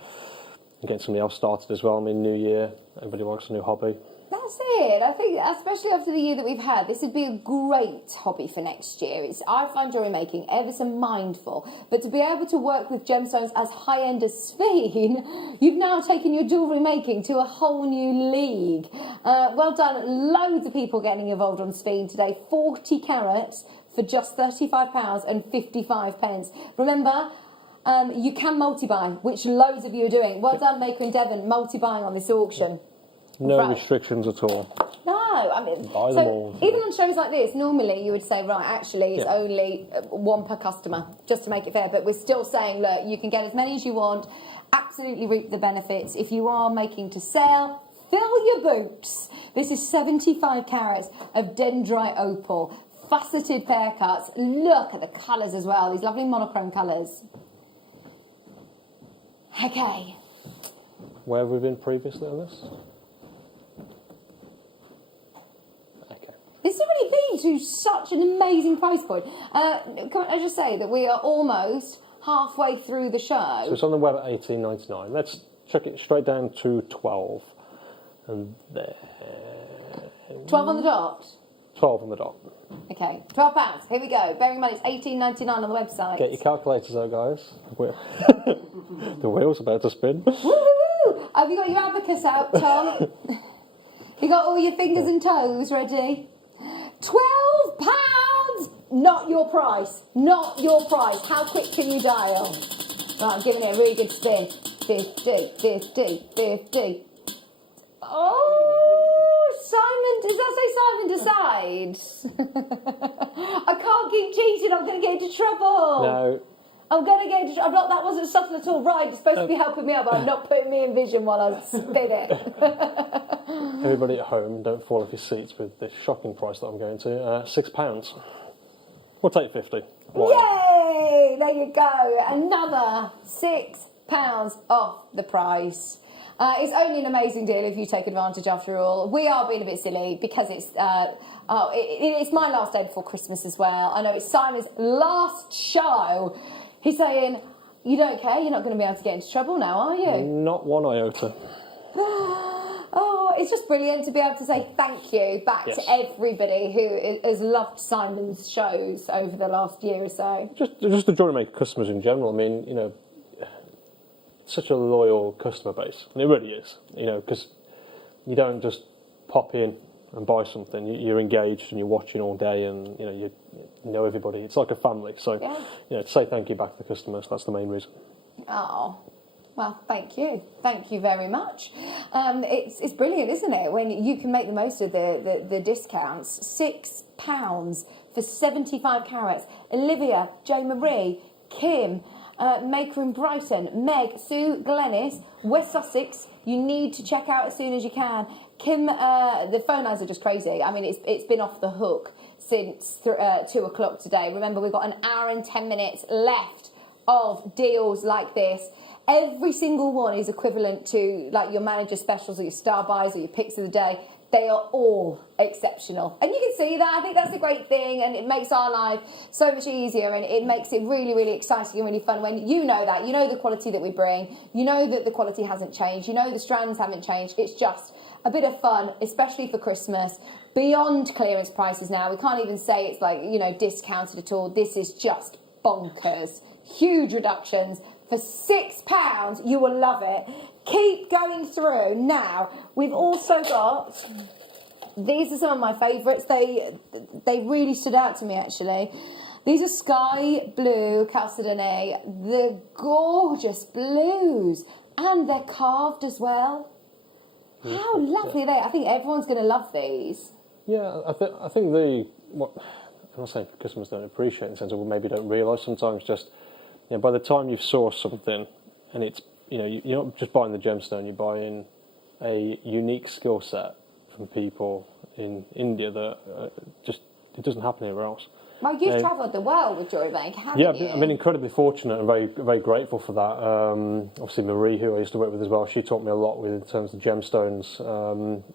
getting something else started as well. I mean, new year, everybody wants a new hobby. That's it. I think, especially after the year that we've had, this would be a great hobby for next year. I find jewellery making ever so mindful, but to be able to work with gemstones as high-end as Sveen, you've now taken your jewellery making to a whole new league. Well done. Loads of people getting involved on Sveen today. 40 carats for just £35.55. Remember, you can multi-buy, which loads of you are doing. Well done, Maker in Devon, multi-buying on this auction. No restrictions at all. No, I mean, Buy them all. Even on shows like this, normally you would say, right, actually, it's only one per customer, just to make it fair. But we're still saying, look, you can get as many as you want, absolutely reap the benefits. If you are making to sell, fill your boots. This is 75 carats of dendrite opal, faceted pear cuts. Look at the colours as well, these lovely monochrome colours. Okay. Where have we been previously on this? This has already been to such an amazing price point. Can I just say that we are almost halfway through the show. So it's on the web at $18.99. Let's chuck it straight down to 12. And there. 12 on the dot? 12 on the dot. Okay, £12. Here we go. Bearing in mind it's $18.99 on the website. Get your calculators out, guys. The wheel's about to spin. Woo! Have you got your abacus out, Tom? You got all your fingers and toes ready? £12! Not your price. Not your price. How quick can you dial? Right, I'm giving it a really good spin. 50, 50, 50. Oh, Simon, does that say Simon decides? I can't keep cheating, I'm going to get into trouble. No. I'm going to get into trouble. That wasn't subtle at all. Right, it's supposed to be helping me out, but I'm not putting me in vision while I spin it. Everybody at home, don't fall off your seats with this shocking price that I'm going to. £6. We'll take 50. Yay! There you go. Another £6 off the price. It's only an amazing deal if you take advantage after all. We are being a bit silly because it's it's my last day before Christmas as well. I know it's Simon's last show. He's saying, you don't care? You're not going to be able to get into trouble now, are you? Not one iota. Oh, it's just brilliant to be able to say thank you back to everybody who has loved Simon's shows over the last year or so. Just the JewelleryMaker customers in general. I mean, you know, it's such a loyal customer base, and it really is. You know, because you don't just pop in and buy something. You're engaged and you're watching all day, and you know everybody. It's like a family. So, you know, to say thank you back to the customers, that's the main reason. Oh. Well, thank you. Thank you very much. It's brilliant, isn't it, when you can make the most of the discounts. £6 for 75 carats. Olivia, J. Marie, Kim, Maker in Brighton, Meg, Sue, Glennis, West Sussex. You need to check out as soon as you can. Kim, the phone lines are just crazy. I mean, it's been off the hook since 2 o'clock today. Remember, we've got an hour and 10 minutes left of deals like this. Every single one is equivalent to like your manager specials or your star buys or your picks of the day. They are all exceptional. And you can see that. I think that's a great thing, and it makes our life so much easier, and it makes it really, really exciting and really fun when you know that. You know the quality that we bring. You know that the quality hasn't changed. You know the strands haven't changed. It's just a bit of fun, especially for Christmas. Beyond clearance prices now. We can't even say it's like, you know, discounted at all. This is just bonkers. Huge reductions. For £6, you will love it. Keep going through. Now, we've also got, these are some of my favourites. They really stood out to me, actually. These are sky blue chalcedony. The gorgeous blues. And they're carved as well. How lovely are they? I think everyone's going to love these. Yeah, I think what I'm not saying customers don't appreciate in the sense of maybe don't realise sometimes just, you know, by the time you've sourced something and it's, you know, you're not just buying the gemstone, you're buying a unique skill set from people in India that just, it doesn't happen anywhere else. Well, you've travelled the world with JewelleryMaker, haven't you? Yeah, I've been incredibly fortunate and very, very grateful for that. Obviously, Marie, who I used to work with as well, she taught me a lot in terms of gemstones.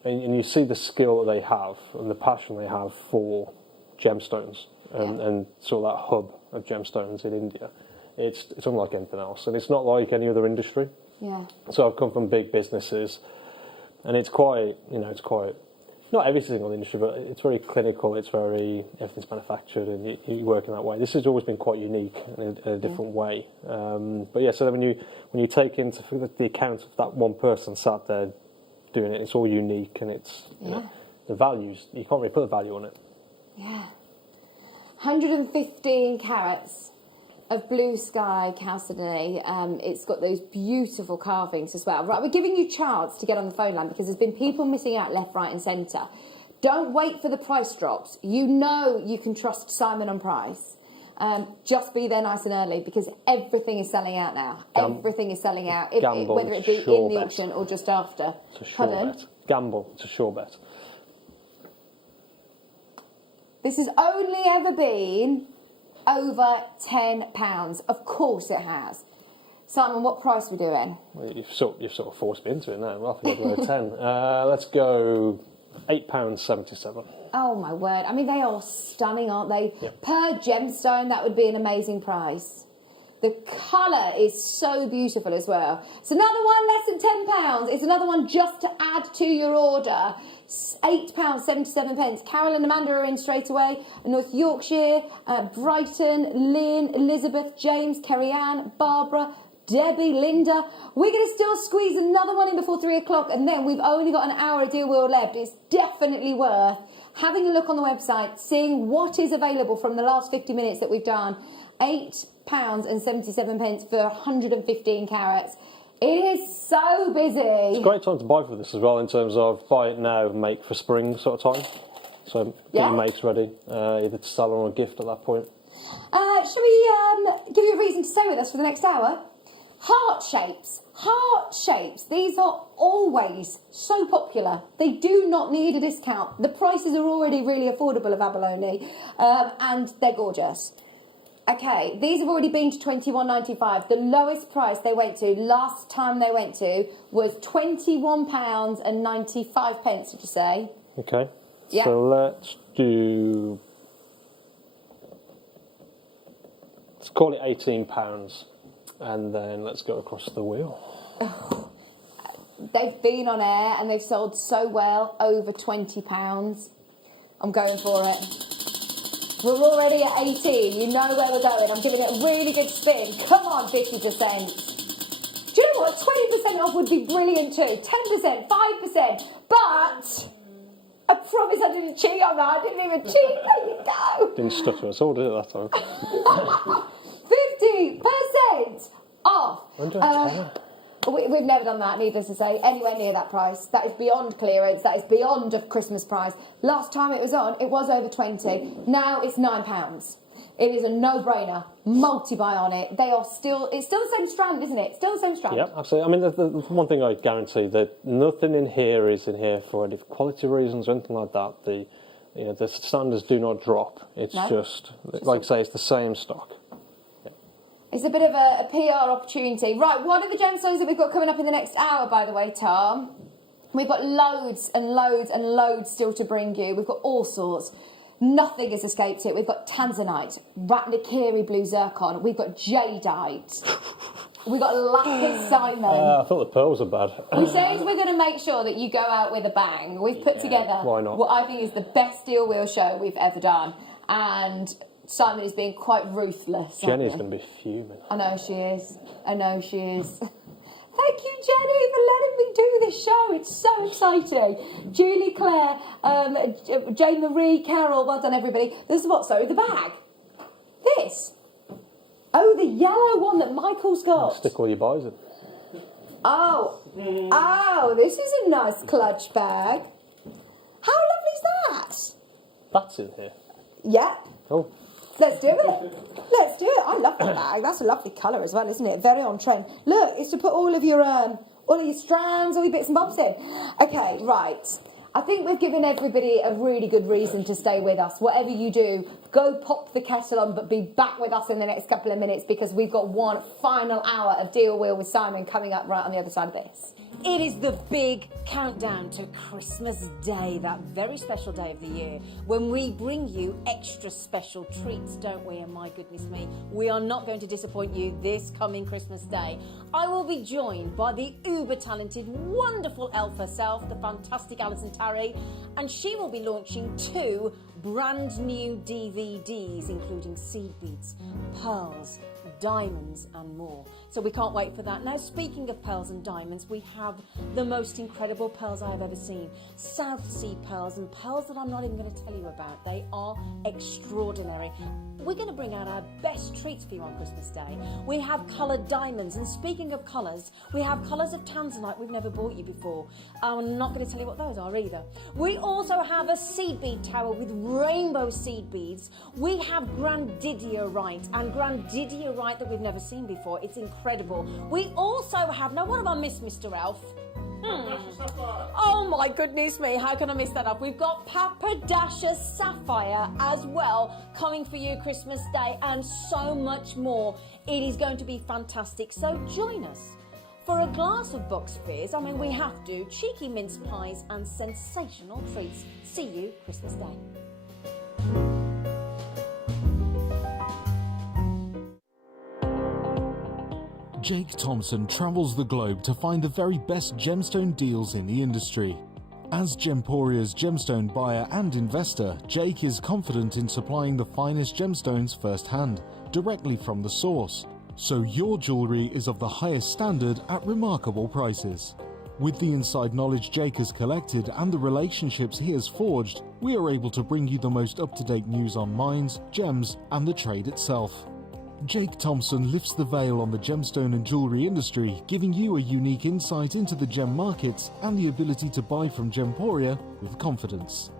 And you see the skill that they have and the passion they have for gemstones and sort of that hub of gemstones in India. It's unlike anything else, and it's not like any other industry. Yeah. So I've come from big businesses, and it's quite, not every single industry, but it's very clinical. It's very, everything's manufactured, and you work in that way. This has always been quite unique in a different way. But yeah, so then when you take into the account of that one person sat there doing it, it's all unique, and it's the values. You can't really put a value on it. Yeah. 115 carats of blue sky chalcedony. It's got those beautiful carvings as well. Right, we're giving you charts to get on the phone line because there's been people missing out left, right and centre. Don't wait for the price drops. You know you can trust Simon on price. Just be there nice and early because everything is selling out now. Everything is selling out, whether it be in the auction or just after. It's a sure bet. Gamble, it's a sure bet. This has only ever been over £10. Of course it has. Simon, what price are we doing? Well, you've sort of forced me into it now. Well, I think I'll go 10. Let's go £8.77. Oh my word. I mean, they are stunning, aren't they? Yep. Per gemstone, that would be an amazing price. The colour is so beautiful as well. It's another one less than £10. It's another one just to add to your order. £8.77. Carol and Amanda are in straight away. North Yorkshire, Brighton, Lynn, Elizabeth, James, Kerry-Ann, Barbara, Debbie, Linda. We're going to still squeeze another one in before 3 o'clock, and then we've only got an hour of deal wheel left. It's definitely worth having a look on the website, seeing what is available from the last 50 minutes that we've done. £8.77 for 115 carats. It is so busy. It's a great time to buy for this as well, in terms of buy it now, make for spring sort of time. So get your makes ready, either to sell or a gift at that point. Shall we give you a reason to stay with us for the next hour? Heart shapes. Heart shapes. These are always so popular. They do not need a discount. The prices are already really affordable of abalone, and they're gorgeous. Okay, these have already been to £21.95. The lowest price they went to, last time they went to, was £21.95, did you say? Okay. Yeah. So let's call it £18, and then let's go across the wheel. They've been on air and they've sold so well, over £20. I'm going for it. We're already at 18, you know where we're going. I'm giving it a really good spin. Come on, 50%. Do you know what? 20% off would be brilliant too. 10%, 5%. But I promise I didn't cheat on that. I didn't even cheat. There you go. Didn't stuff to us all, did it, that time? 50% off. We've never done that, needless to say, anywhere near that price. That is beyond clearance. That is beyond a Christmas price. Last time it was on, it was over 20. Now it's £9. It is a no-brainer. Multi-buy on it. It's still the same strand, isn't it? Still the same strand. Yeah, absolutely. I mean, the one thing I guarantee, that nothing in here is in here for any quality reasons or anything like that. The standards do not drop. It's just like I say, it's the same stock. It's a bit of a PR opportunity. Right, what are the gemstones that we've got coming up in the next hour, by the way, Tom? We've got loads and loads and loads still to bring you. We've got all sorts. Nothing has escaped it. We've got tanzanite, ratnakiri blue zircon. We've got jadeite. We've got lapis diamond. I thought the pearls are bad. We said we're going to make sure that you go out with a bang. We've put together why not? what I think is the best deal wheel show we've ever done. And Simon is being quite ruthless. Jenny's going to be fuming. I know she is. I know she is. Thank you, Jenny, for letting me do this show. It's so exciting. Julie, Claire, Jane Marie, Carol, well done, everybody. This is what, sorry, the bag. This. Oh, the yellow one that Michael's got. Stick all your buys in. Oh, this is a nice clutch bag. How lovely is that? That's in here. Yeah. Oh. Let's do it. Let's do it. I love that bag. That's a lovely colour as well, isn't it? Very on trend. Look, it's to put all of your strands, all your bits and bobs in. Okay, right. I think we've given everybody a really good reason to stay with us. Whatever you do, go pop the kettle on, but be back with us in the next couple of minutes, because we've got one final hour of Deal Wheel with Simon coming up right on the other side of this. It is the big countdown to Christmas Day, that very special day of the year, when we bring you extra special treats, don't we? And my goodness me, we are not going to disappoint you this coming Christmas Day. I will be joined by the uber-talented, wonderful elf herself, the fantastic Alison Tarry, and she will be launching 2 brand new DVDs, including seed beads, pearls, diamonds and more. So we can't wait for that. Now, speaking of pearls and diamonds, we have the most incredible pearls I have ever seen. South Sea pearls, and pearls that I'm not even going to tell you about. They are extraordinary. We're going to bring out our best treats for you on Christmas Day. We have coloured diamonds, and speaking of colours, we have colours of tanzanite we've never bought you before. I'm not going to tell you what those are either. We also have a seed bead tower with rainbow seed beads. We have grandidierite, and grandidierite that we've never seen before. It's incredible. We also have, now what have I missed, Mr. Elf? Oh my goodness me, how can I miss that up? We've got Papadasha Sapphire as well coming for you Christmas Day, and so much more. It is going to be fantastic, so join us for a glass of box fizz. I mean, we have to. Cheeky mince pies and sensational treats. See you Christmas Day. Jake Thompson travels the globe to find the very best gemstone deals in the industry. As Gemporia's gemstone buyer and investor, Jake is confident in supplying the finest gemstones firsthand, directly from the source, so your jewellery is of the highest standard at remarkable prices. With the inside knowledge Jake has collected and the relationships he has forged, we are able to bring you the most up-to-date news on mines, gems, and the trade itself. Jake Thompson lifts the veil on the gemstone and jewellery industry, giving you a unique insight into the gem markets and the ability to buy from Gemporia with confidence.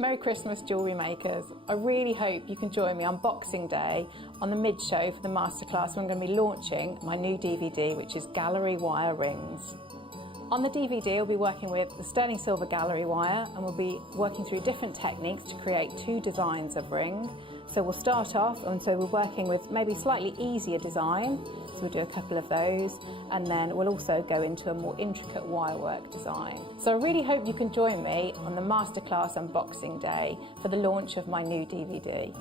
Merry Christmas, jewellery makers. I really hope you can join me on Boxing Day on the mid-show for the masterclass when I'm going to be launching my new DVD, which is gallery wire rings. On the DVD, we'll be working with the sterling silver gallery wire, and we'll be working through different techniques to create 2 designs of ring. So we'll start off, and so we're working with maybe slightly easier design. So we'll do a couple of those, and then we'll also go into a more intricate wirework design. So I really hope you can join me on the masterclass on Boxing Day for the launch of my new DVD.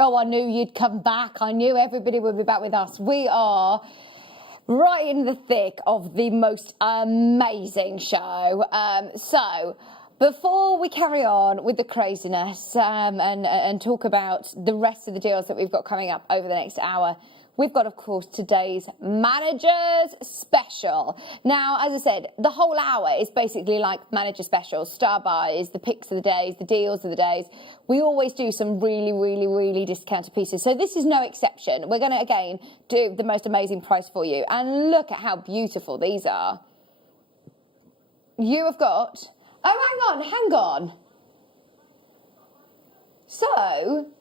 Oh, I knew you'd come back. I knew everybody would be back with us. We are right in the thick of the most amazing show. So before we carry on with the craziness and talk about the rest of the deals that we've got coming up over the next hour, we've got, of course, today's Manager's Special. Now, as I said, the whole hour is basically like Manager Specials, star buys, the picks of the days, the deals of the days. We always do some really, really, really discounted pieces. So this is no exception. We're going to, again, do the most amazing price for you. And look at how beautiful these are. You have got... Oh, hang on. So...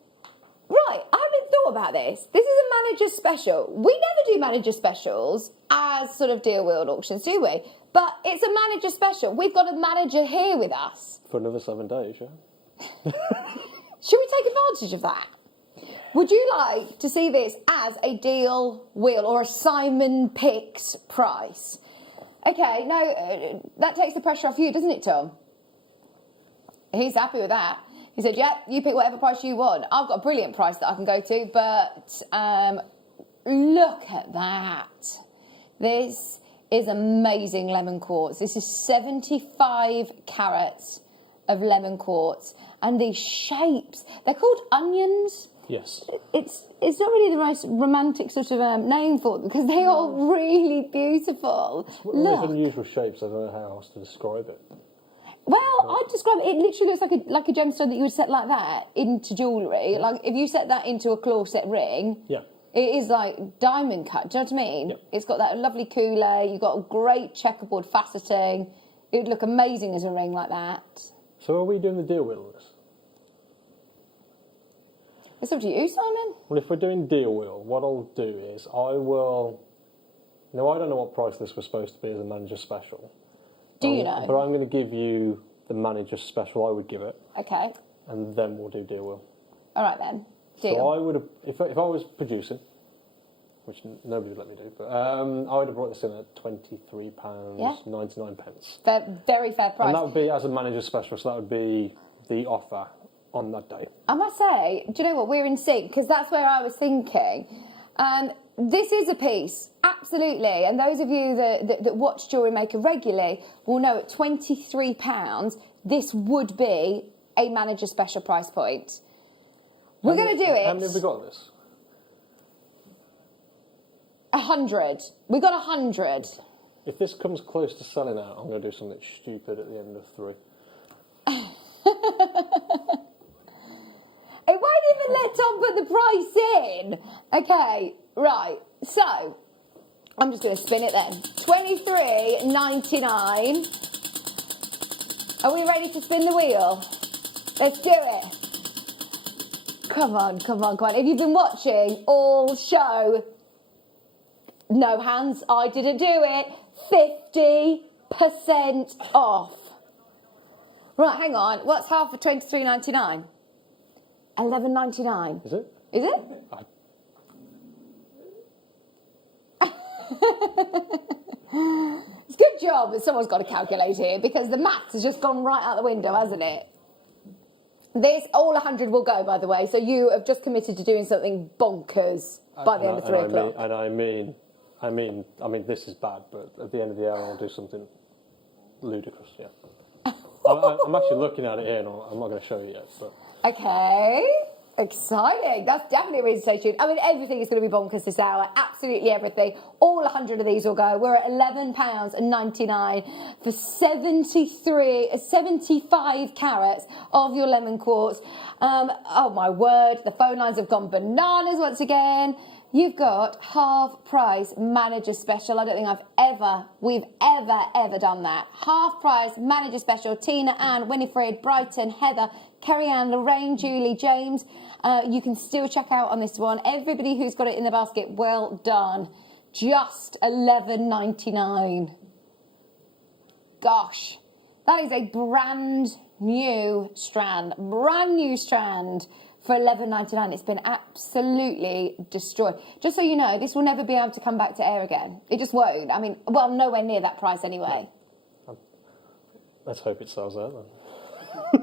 Right, I hadn't thought about this. This is a manager special. We never do manager specials as sort of deal wheel auctions, do we? But it's a manager special. We've got a manager here with us. For another 7 days, yeah. Should we take advantage of that? Would you like to see this as a deal wheel or a Simon Picks price? Okay, no, that takes the pressure off you, doesn't it, Tom? He's happy with that. He said, yeah, you pick whatever price you want. I've got a brilliant price that I can go to, but look at that. This is amazing lemon quartz. This is 75 carats of lemon quartz. And these shapes, they're called onions. Yes. It's not really the most romantic sort of name for them because they are really beautiful. It's one of those unusual shapes. I don't know how else to describe it. Well, I'd describe it. It literally looks like a gemstone that you would set like that into jewellery. Yeah. Like if you set that into a claw set ring, yeah, it is like diamond cut. Do you know what I mean? Yeah. It's got that lovely coulee. You've got a great checkerboard faceting. It would look amazing as a ring like that. So are we doing the deal wheel on this? It's up to you, Simon. Well, if we're doing deal wheel, what I'll do is I will... Now, I don't know what price this was supposed to be as a manager special. Do you know? But I'm going to give you the manager special I would give it. Okay. And then we'll do deal wheel. All right, then. Deal. So I would have... If I was producing, which nobody would let me do, but I would have brought this in at £23.99. Very fair price. And that would be as a manager special, so that would be the offer on that day. I must say, do you know what? We're in sync, because that's where I was thinking. This is a piece, absolutely. And those of you that watch Jewellery Maker regularly will know at £23, this would be a manager special price point. We're going to do it. How many have we got this? 100. We got 100. If this comes close to selling out, I'm going to do something stupid at the end of 3. It won't even let Tom put the price in. Okay, right. So, I'm just going to spin it then. £23.99. Are we ready to spin the wheel? Let's do it. Come on, come on, come on. If you've been watching all show, no hands, I didn't do it. 50% off. Right, hang on. What's half of £23.99? £11.99. Is it? Is it? It's a good job that someone's got a calculator here, because the maths has just gone right out the window, hasn't it? This, all 100 will go, by the way, so you have just committed to doing something bonkers by the end of 3 o'clock. I mean, this is bad, but at the end of the hour, I'll do something ludicrous, yeah. I'm actually looking at it here, and I'm not going to show you yet, but... Okay, exciting. That's definitely a reason to stay tuned. I mean, everything is going to be bonkers this hour. Absolutely everything. All 100 of these will go. We're at £11.99 for 75 carats of your lemon quartz. Oh, my word. The phone lines have gone bananas once again. You've got half price manager special. I don't think we've ever done that. Half price manager special. Tina, Anne, Winifred, Brighton, Heather, Kerry Ann, Lorraine, Julie, James. You can still check out on this one. Everybody who's got it in the basket, well done. Just £11.99. Gosh, that is a brand new strand. Brand new strand. For £11.99, it's been absolutely destroyed. Just so you know, this will never be able to come back to air again. It just won't. I mean, well, nowhere near that price anyway. Let's hope it sells out then. You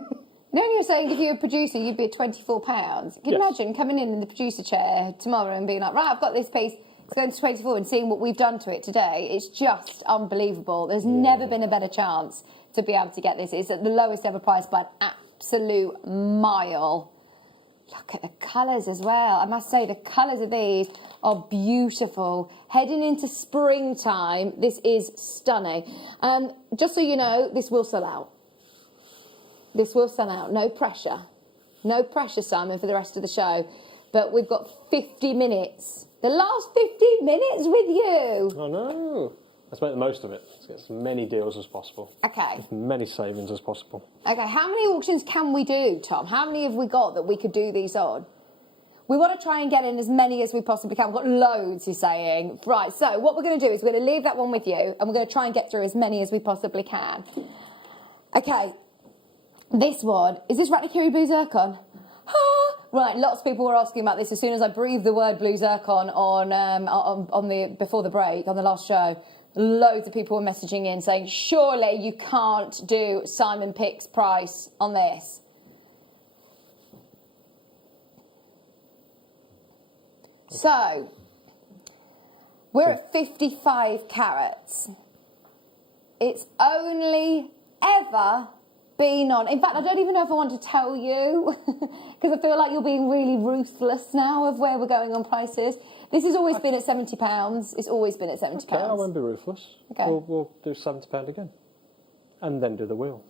know, you were saying if you were a producer, you'd be at £24. Can you imagine coming in the producer chair tomorrow and being like, right, I've got this piece, it's going to 24, and seeing what we've done to it today? It's just unbelievable. There's never been a better chance to be able to get this. It's at the lowest ever price by an absolute mile. Look at the colours as well. I must say, the colours of these are beautiful. Heading into springtime, this is stunning. Just so you know, this will sell out. This will sell out. No pressure. No pressure, Simon, for the rest of the show. But we've got 50 minutes. The last 50 minutes with you. Oh, no. Let's make the most of it. Let's get as many deals as possible. Okay. As many savings as possible. Okay, how many auctions can we do, Tom? How many have we got that we could do these on? We want to try and get in as many as we possibly can. We've got loads, you're saying. Right, so what we're going to do is we're going to leave that one with you, and we're going to try and get through as many as we possibly can. Okay, this one. Is this Ratnakiri Blue Zircon? Right, lots of people were asking about this as soon as I breathed the word blue zircon on the before the break, on the last show. Loads of people were messaging in saying, surely you can't do Simon Pick's price on this. So, we're at 55 carats. It's only ever been on... In fact, I don't even know if I want to tell you, because I feel like you're being really ruthless now of where we're going on prices. This has always been at £70. It's always been at £70. Okay, I won't be ruthless. Okay. We'll do £70 again. And then do the wheel.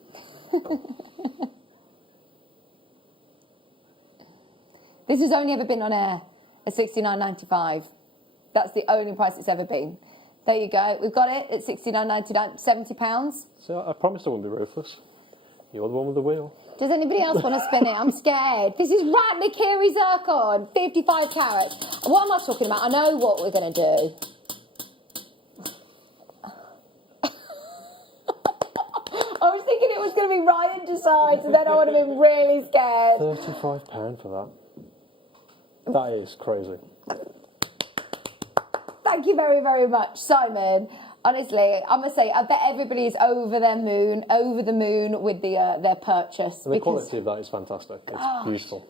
This has only ever been on air at £69.95. That's the only price it's ever been. There you go. We've got it at £69.99, £70. So I promised I wouldn't be ruthless. You're the one with the wheel. Does anybody else want to spin it? I'm scared. This is Ratnakiri Zircon, 55 carats. What am I talking about? I know what we're going to do. I was thinking it was going to be Ryan decides, and then I would have been really scared. £35 for that. That is crazy. Thank you very, very much, Simon. Honestly, I must say, I bet everybody is over the moon with their purchase. And the quality of that is fantastic. It's beautiful.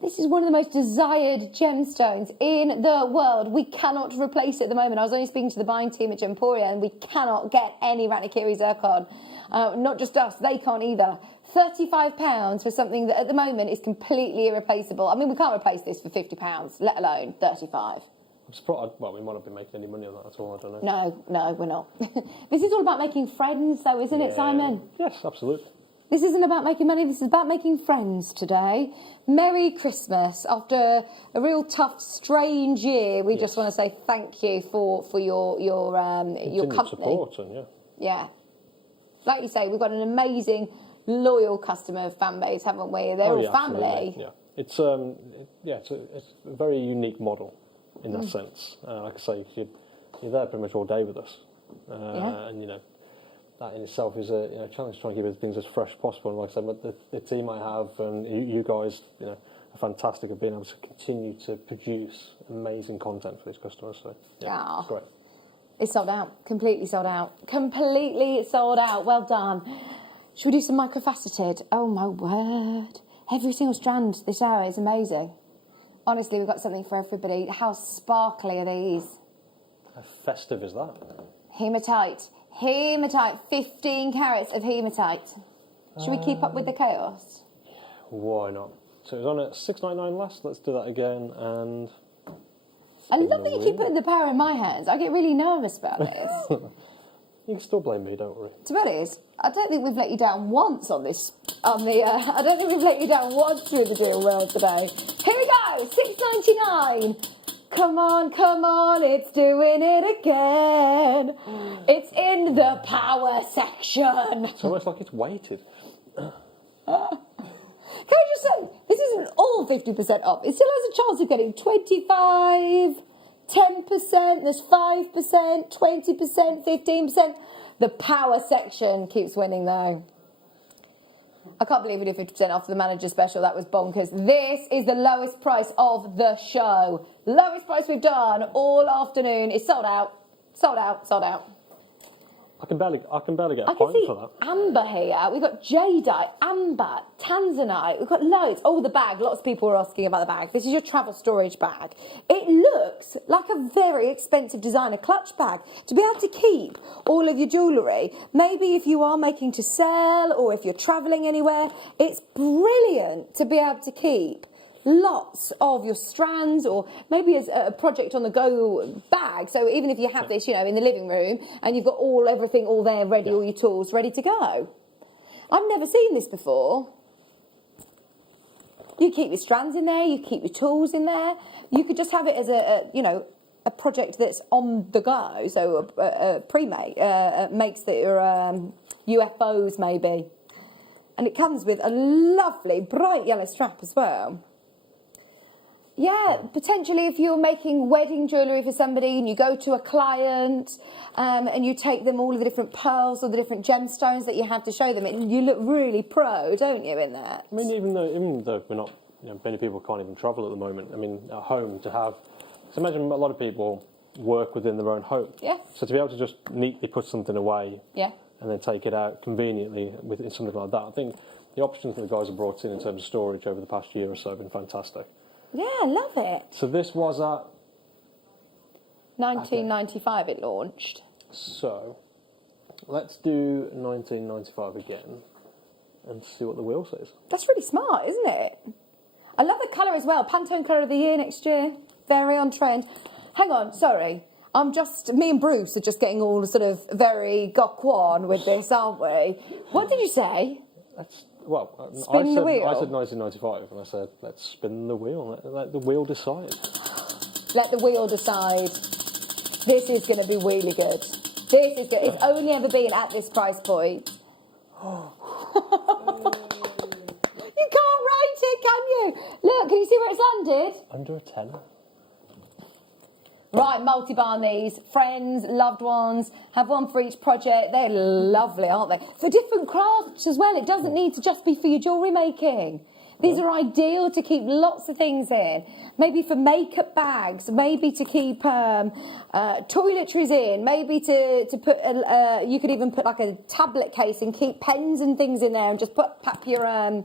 This is one of the most desired gemstones in the world. We cannot replace it at the moment. I was only speaking to the buying team at Gemporia, and we cannot get any Ranikiri zircon. Not just us, they can't either. £35 for something that at the moment is completely irreplaceable. I mean, we can't replace this for £50, let alone 35. I'm surprised, well, we might not be making any money on that at all, I don't know. No, we're not. This is all about making friends, though, isn't it, Simon? Yes, absolutely. This isn't about making money, this is about making friends today. Merry Christmas. After a real tough, strange year, we just want to say thank you for your company. Support and Yeah. Like you say, we've got an amazing, loyal customer fan base, haven't we? They're all family. Absolutely. Yeah. It's a very unique model in that sense. Like I say, you're there pretty much all day with us. And, that in itself is a challenge to try and keep things as fresh as possible. And like I said, the team I have and you guys, are fantastic at being able to continue to produce amazing content for these customers. So it's great. It's sold out. Completely sold out. Completely sold out. Well done. Should we do some microfaceted? Oh my word. Every single strand this hour is amazing. Honestly, we've got something for everybody. How sparkly are these? How festive is that? Hematite. Hematite. 15 carats of hematite. Should we keep up with the chaos? Why not? So it was on at $6.99 last. Let's do that again. And I love that you keep putting the power in my hands. I get really nervous about this. You can still blame me, don't worry. To be honest, I don't think we've let you down once on this. I don't think we've let you down once through the deal world today. Here we go, $6.99. Come on, it's doing it again. It's in the power section. It's almost like it's weighted. Can I just say, this isn't all 50% off. It still has a chance of getting 25, 10%, there's 5%, 20%, 15%. The power section keeps winning though. I can't believe we did 50% off the manager special. That was bonkers. This is the lowest price of the show. Lowest price we've done all afternoon. It's sold out. Sold out. Sold out. I can barely get a I can pint see for that. amber here. We've got jadeite, amber, tanzanite. We've got loads. Oh, the bag. Lots of people are asking about the bag. This is your travel storage bag. It looks like a very expensive designer clutch bag to be able to keep all of your jewellery. Maybe if you are making to sell or if you're travelling anywhere, it's brilliant to be able to keep lots of your strands, or maybe as a project on the go bag. So even if you have this, in the living room and you've got everything all there ready, all your tools ready to go. I've never seen this before. You keep your strands in there, you keep your tools in there. You could just have it as a project that's on the go. So a pre-made makes your UFOs maybe. And it comes with a lovely bright yellow strap as well. Yeah, potentially if you're making wedding jewellery for somebody and you go to a client and you take them all of the different pearls or the different gemstones that you have to show them, you look really pro, don't you, in that? I mean, even though we're not, many people can't even travel at the moment. I mean, at home to have, so imagine a lot of people work within their own home. Yeah. So to be able to just neatly put something away. Yeah. And then take it out conveniently with something like that. I think the options that the guys have brought in terms of storage over the past year or so have been fantastic. Yeah, I love it. So this was at 1995 it launched. So let's do 1995 again and see what the wheel says. That's really smart, isn't it? I love the colour as well. Pantone colour of the year next year. Very on trend. Hang on, sorry. Me and Bruce are just getting all sort of very gokwan with this, aren't we? What did you say? Spin the wheel. I said 1995, and I said, let's spin the wheel. Let the wheel decide. Let the wheel decide. This is going to be really good. This is good. It's only ever been at this price point. You can't write it, can you? Look, can you see where it's landed? Under a tenner. Right, multi-bar these. Friends, loved ones, have one for each project. They're lovely, aren't they? For different crafts as well. It doesn't need to just be for your jewellery making. These are ideal to keep lots of things in. Maybe for makeup bags, maybe to keep toiletries in, maybe to put, you could even put like a tablet case and keep pens and things in there and just pap your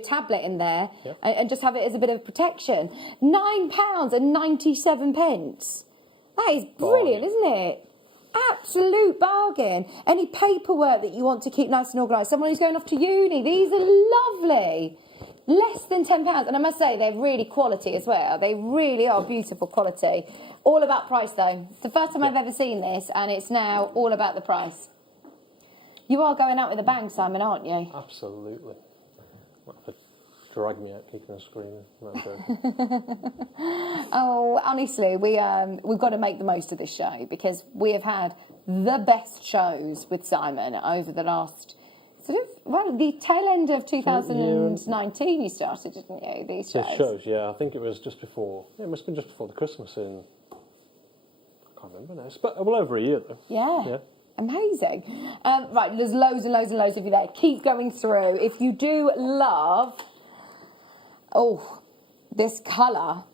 tablet in there and just have it as a bit of protection. £9.97. That is brilliant, isn't it? Absolute bargain. Any paperwork that you want to keep nice and organised, someone who's going off to uni, these are lovely. Less than £10. And I must say, they're really quality as well. They really are beautiful quality. All about price, though. It's the first time I've ever seen this, and it's now all about the price. You are going out with a bang, Simon, aren't you? Absolutely. Drag me out kicking and screaming. No, I'm joking. Oh, honestly, we've got to make the most of this show because we have had the best shows with Simon over the last the tail end of 2019. You started, didn't you? These shows. Yeah. I think it was just before. It must have been just before the Christmas in. I can't remember now. It's well over a year though. Yeah. Amazing. Right, there's loads and loads and loads of you there. Keep going through. If you do love. Oh, this colour.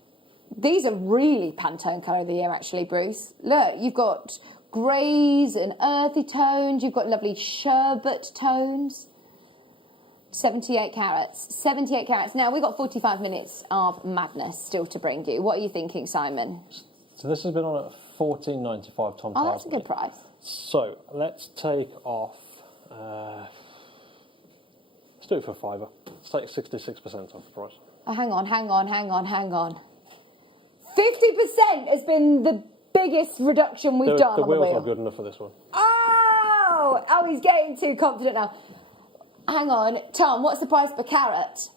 These are really Pantone colour of the year, actually, Bruce. Look, you've got greys and earthy tones. You've got lovely sherbet tones. 78 carats. 78 carats. Now, we've got 45 minutes of madness still to bring you. What are you thinking, Simon? So this has been on at $14.95 Tom. Oh, that's a good price. So let's take off. Let's do it for £5. Let's take 66% off the price. Oh, hang on. 50% has been the biggest reduction we've done the on the wheel's wheel. not good enough for this one. Oh, he's getting too confident now. Hang on, Tom, what's the price per carat?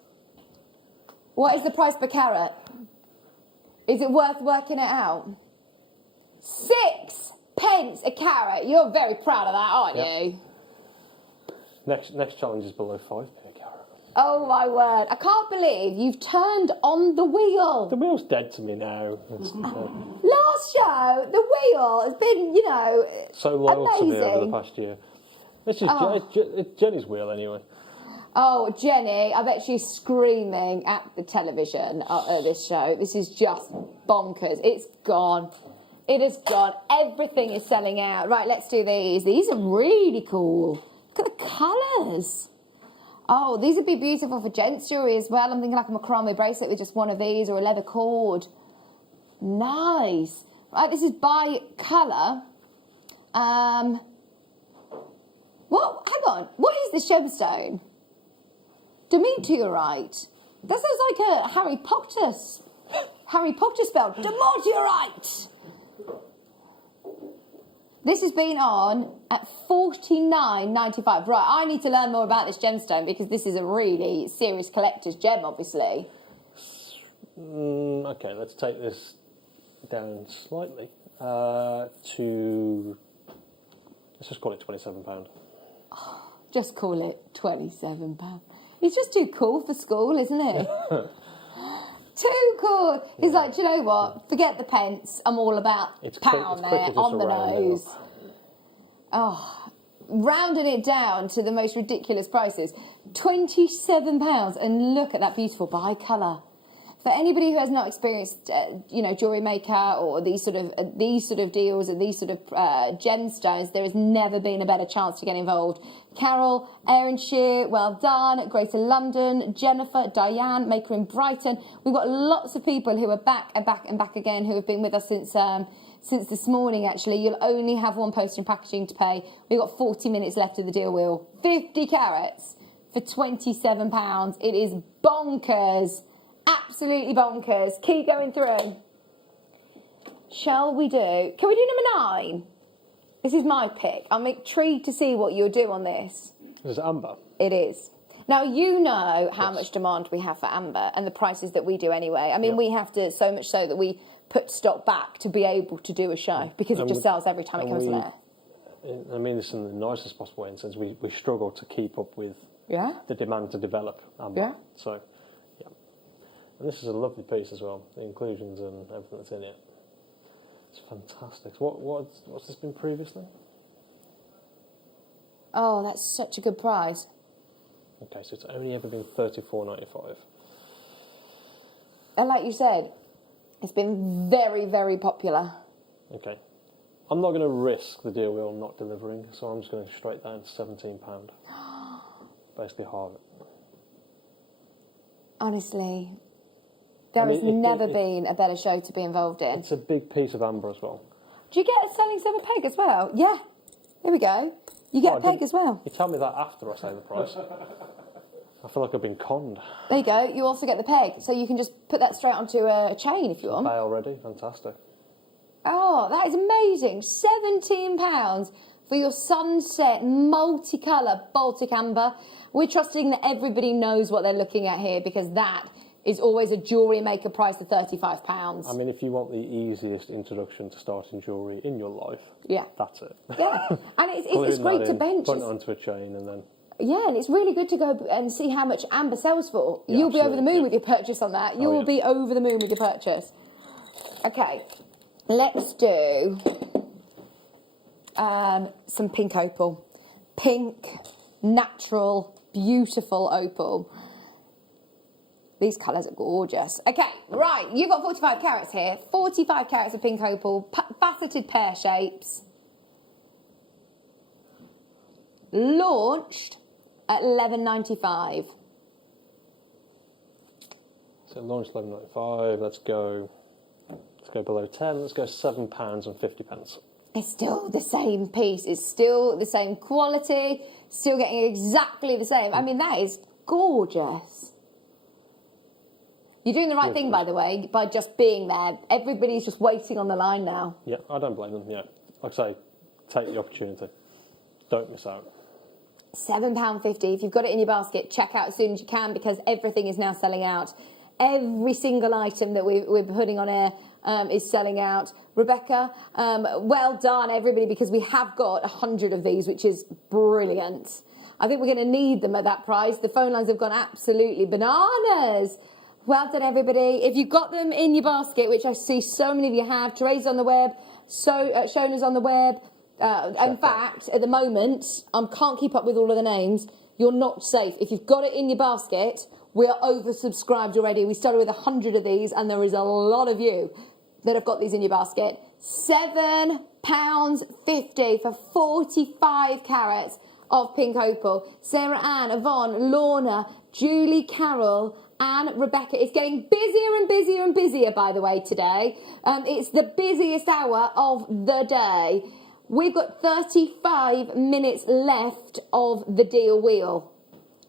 What is the price per carat? Is it worth working it out? 6 pence a carat. You're very proud of that, aren't you? Next challenge is below 5p a carat. Oh my word! I can't believe you've turned on the wheel. The wheel's dead to me now. Last show, the wheel has been, so loyal amazing. to me over the past year. It's just it's Jenny's wheel anyway. Oh, Jenny, I bet she's screaming at the television at this show. This is just bonkers. It's gone. It is gone. Everything is selling out. Right, let's do these. These are really cool. Look at the colours. Oh, these would be beautiful for gents jewellery as well. I'm thinking like a macrame bracelet with just one of these or a leather cord. Nice. Right, this is by colour. What? Hang on. What is this gemstone? Demeteorite. That sounds like a Harry Potter spell. Demeteorite. This has been on at $49.95. Right, I need to learn more about this gemstone because this is a really serious collector's gem, obviously. Okay, let's take this down slightly to... Let's just call it £27. Oh, just call it £27. He's just too cool for school, isn't he? Too cool. He's like, do you know what? Forget the pence. I'm all about pound there on the nose. Oh, rounding it down to the most ridiculous prices. £27. And look at that beautiful bi-colour. For anybody who has not experienced, Jewellery Maker or these sort of deals and these sort of gemstones, there has never been a better chance to get involved. Carol, Aaronshire, well done. Greater London, Jennifer, Diane, Maker in Brighton. We've got lots of people who are back and back and back again who have been with us since this morning. Actually, you'll only have one postage and packaging to pay. We've got 40 minutes left of the deal wheel. 50 carats for £27. It is bonkers. Absolutely bonkers. Keep going through. Shall we do... Can we do number 9? This is my pick. I'm intrigued to see what you'll do on this. This is amber. It is. Now, you know how much demand we have for amber and the prices that we do anyway. I mean, we have to, so much so that we put stock back to be able to do a show because it just sells every time it comes on air. I mean this in the nicest possible way, in the sense we struggle to keep up with the demand to develop amber. Yeah. So... And this is a lovely piece as well, the inclusions and everything that's in it. It's fantastic. What's this been previously? Oh, that's such a good price. Okay, so it's only ever been $34.95. And like you said, it's been very, very popular. Okay. I'm not going to risk the deal wheel not delivering, so I'm just going to straight down to £17. Basically halve it. Honestly, there has never been a better show to be involved in. It's a big piece of amber as well. Do you get a selling silver peg as well? Yeah. There we go. You get a peg as well. You tell me that after I say the price. I feel like I've been conned. There you go. You also get the peg, so you can just put that straight onto a chain if you want. Pay already. Fantastic. Oh, that is amazing. £17 for your sunset multicolour Baltic amber. We're trusting that everybody knows what they're looking at here because that is always a jewellery maker price of £35. I mean, if you want the easiest introduction to starting jewellery in your life, that's it. Yeah, and it's great to bench. Put it onto a chain and then... Yeah, and it's really good to go and see how much amber sells for. You'll be over the moon with your purchase on that. You'll be over the moon with your purchase. Okay, let's do some pink opal. Pink, natural, beautiful opal. These colours are gorgeous. Okay, right, you've got 45 carats here. 45 carats of pink opal, faceted pear shapes. Launched at $11.95. So launched $11.95. Let's go below 10. Let's go £7.50. It's still the same piece. It's still the same quality. Still getting exactly the same. I mean, that is gorgeous. You're doing the right thing, by the way, by just being there. Everybody's just waiting on the line now. Yeah, I don't blame them. Yeah, like I say, take the opportunity. Don't miss out. £7.50. If you've got it in your basket, check out as soon as you can because everything is now selling out. Every single item that we're putting on air is selling out. Rebecca, well done, everybody, because we have got 100 of these, which is brilliant. I think we're going to need them at that price. The phone lines have gone absolutely bananas. Well done, everybody. If you've got them in your basket, which I see so many of you have, Teresa's on the web, Shona's on the web. In fact, at the moment, I can't keep up with all of the names. You're not safe. If you've got it in your basket, we are oversubscribed already. We started with 100 of these, and there is a lot of you that have got these in your basket. £7.50 for 45 carats of pink opal. Sarah Ann, Yvonne, Lorna, Julie, Carol, and Rebecca. It's getting busier and busier and busier, by the way, today. It's the busiest hour of the day. We've got 35 minutes left of the deal wheel.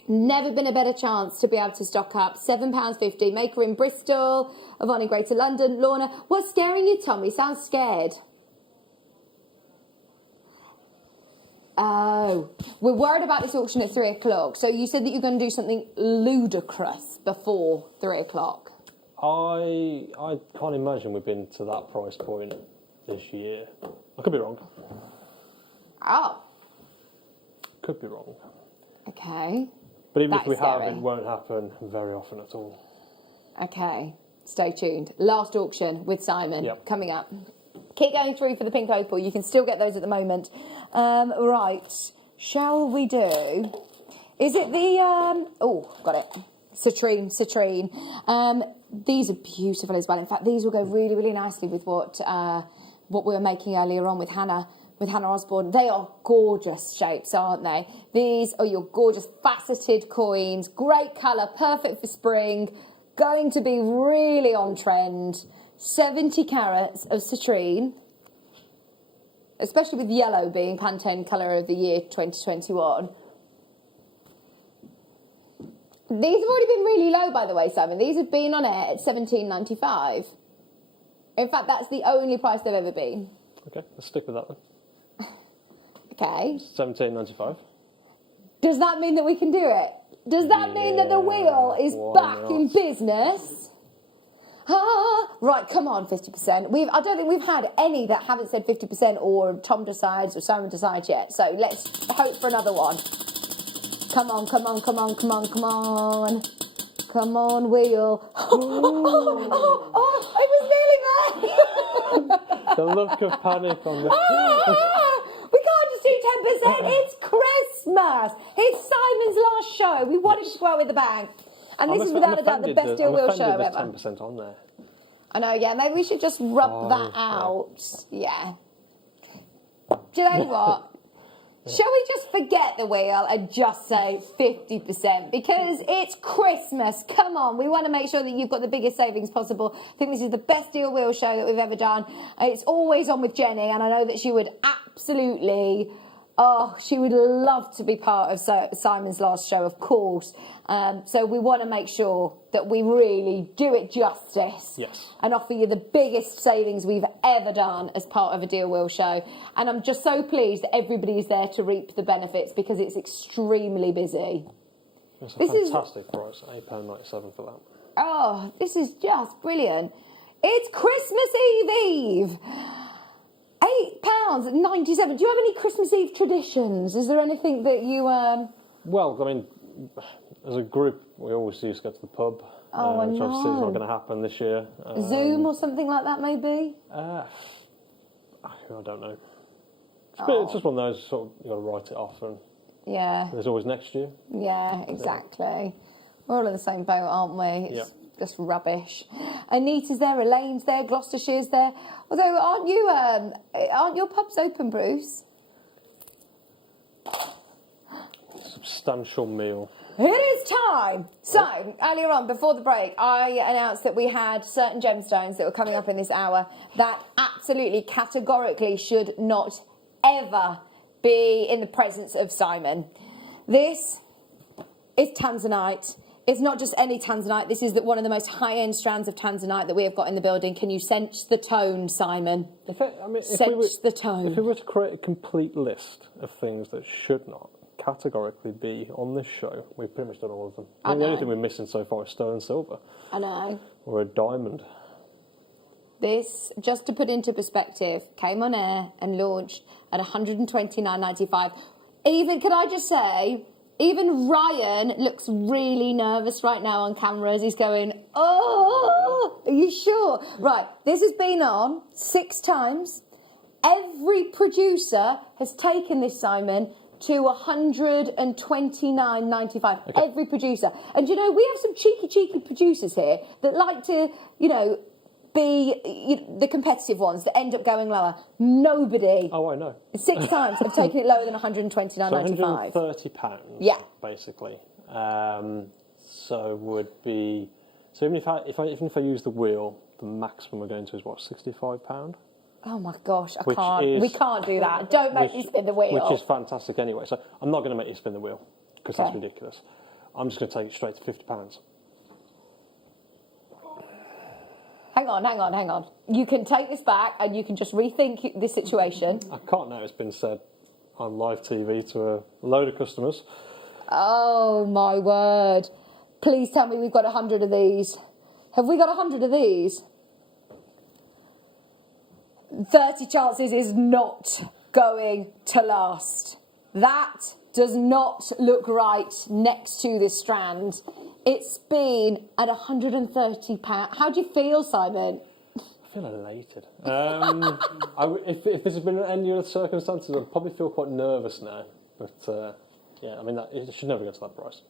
Never been a better chance to be able to stock up. £7.50. Maker in Bristol, Yvonne in Greater London. Lorna, what's scaring you, Tommy? Sounds scared. Oh, we're worried about this auction at 3 o'clock. So you said that you're going to do something ludicrous before 3 o'clock. I can't imagine we've been to that price point this year. I could be wrong. Oh. Could be wrong. Okay. But even if we have, it won't happen very often at all. Okay. Stay tuned. Last auction with Simon coming up. Keep going through for the pink opal. You can still get those at the moment. Right. Shall we do... Is it the... oh, got it. Citrine. These are beautiful as well. In fact, these will go really, really nicely with what we were making earlier on with Hannah Osborne. They are gorgeous shapes, aren't they? These are your gorgeous faceted coins. Great colour, perfect for spring. Going to be really on trend. 70 carats of citrine, especially with yellow being Pantene Colour of the Year 2021. These have already been really low, by the way, Simon. These have been on air at $17.95. In fact, that's the only price they've ever been. Okay, let's stick with that then. Okay. $17.95. Does that mean that we can do it? Does that mean that the wheel is back in business? Right, come on, 50%. I don't think we've had any that haven't said 50% or Tom decides or Simon decides yet. So let's hope for another one. Come on. Come on, wheel. I was nearly there. The look of panic on the... We can't just do 10%. It's Christmas. It's Simon's last show. We want him to go out with a bang. And this is without a doubt the best deal we'll show there's ever. 10% on there. I know, yeah, maybe we should just rub that out. Yeah. Do you know what? Shall we just forget the wheel and just say 50%? Because it's Christmas. Come on, we want to make sure that you've got the biggest savings possible. I think this is the best deal wheel show that we've ever done. It's always on with Jenny, and I know that she would absolutely... Oh, she would love to be part of Simon's last show, of course. So we want to make sure that we really do it justice. Yes. And offer you the biggest savings we've ever done as part of a Deal Wheel show. And I'm just so pleased that everybody is there to reap the benefits because it's extremely busy. It's a fantastic price, £8.97 for that. Oh, this is just brilliant. It's Christmas Eve. £8.97. Do you have any Christmas Eve traditions? Is there anything that you... Well, I mean, as a group, we always used to go to the pub. Oh, I which obviously is know. not going to happen this year. Zoom or something like that, maybe? I don't know. It's just one of those, sort of, you've got to write it off, and Yeah. there's always next year. Yeah, exactly. We're all in the same boat, aren't we? It's just rubbish. Anita's there, Elaine's there, Gloucestershire's there. Although, aren't your pubs open, Bruce? Substantial meal. It is time. So, earlier on, before the break, I announced that we had certain gemstones that were coming up in this hour that absolutely, categorically should not ever be in the presence of Simon. This is tanzanite. It's not just any tanzanite. This is one of the most high-end strands of tanzanite that we have got in the building. Can you sense the tone, Simon? Sense the tone. If we were to create a complete list of things that should not categorically be on this show, we've pretty much done all of them. I think the only thing we're missing so far is sterling silver. I know. Or a diamond. This, just to put into perspective, came on air and launched at $129.95. Even, can I just say, even Ryan looks really nervous right now on cameras. He's going, oh, are you sure? Right, this has been on 6 times. Every producer has taken this, Simon, to $129.95. Okay. Every producer. And, you know, we have some cheeky producers here that like to, you know, be the competitive ones that end up going lower. Nobody. Oh, I know. 6 times have taken it lower than £129.95. So £130. Yeah. Basically. So would be. So even if I use the wheel, the maximum we're going to is what, £65? Oh my gosh, we can't do that. Don't make me spin the wheel. Which is fantastic anyway. So I'm not going to make you spin the wheel because that's ridiculous. I'm just going to take it straight to £50. Hang on. You can take this back and you can just rethink the situation. I can't now. It's been said on live TV to a load of customers. Oh my word. Please tell me we've got 100 of these. Have we got 100 of these? 30 chances is not going to last. That does not look right next to this strand. It's been at £130. How do you feel, Simon? I feel elated. If this had been any other circumstances, I'd probably feel quite nervous now. But yeah, I mean, it should never get to that price.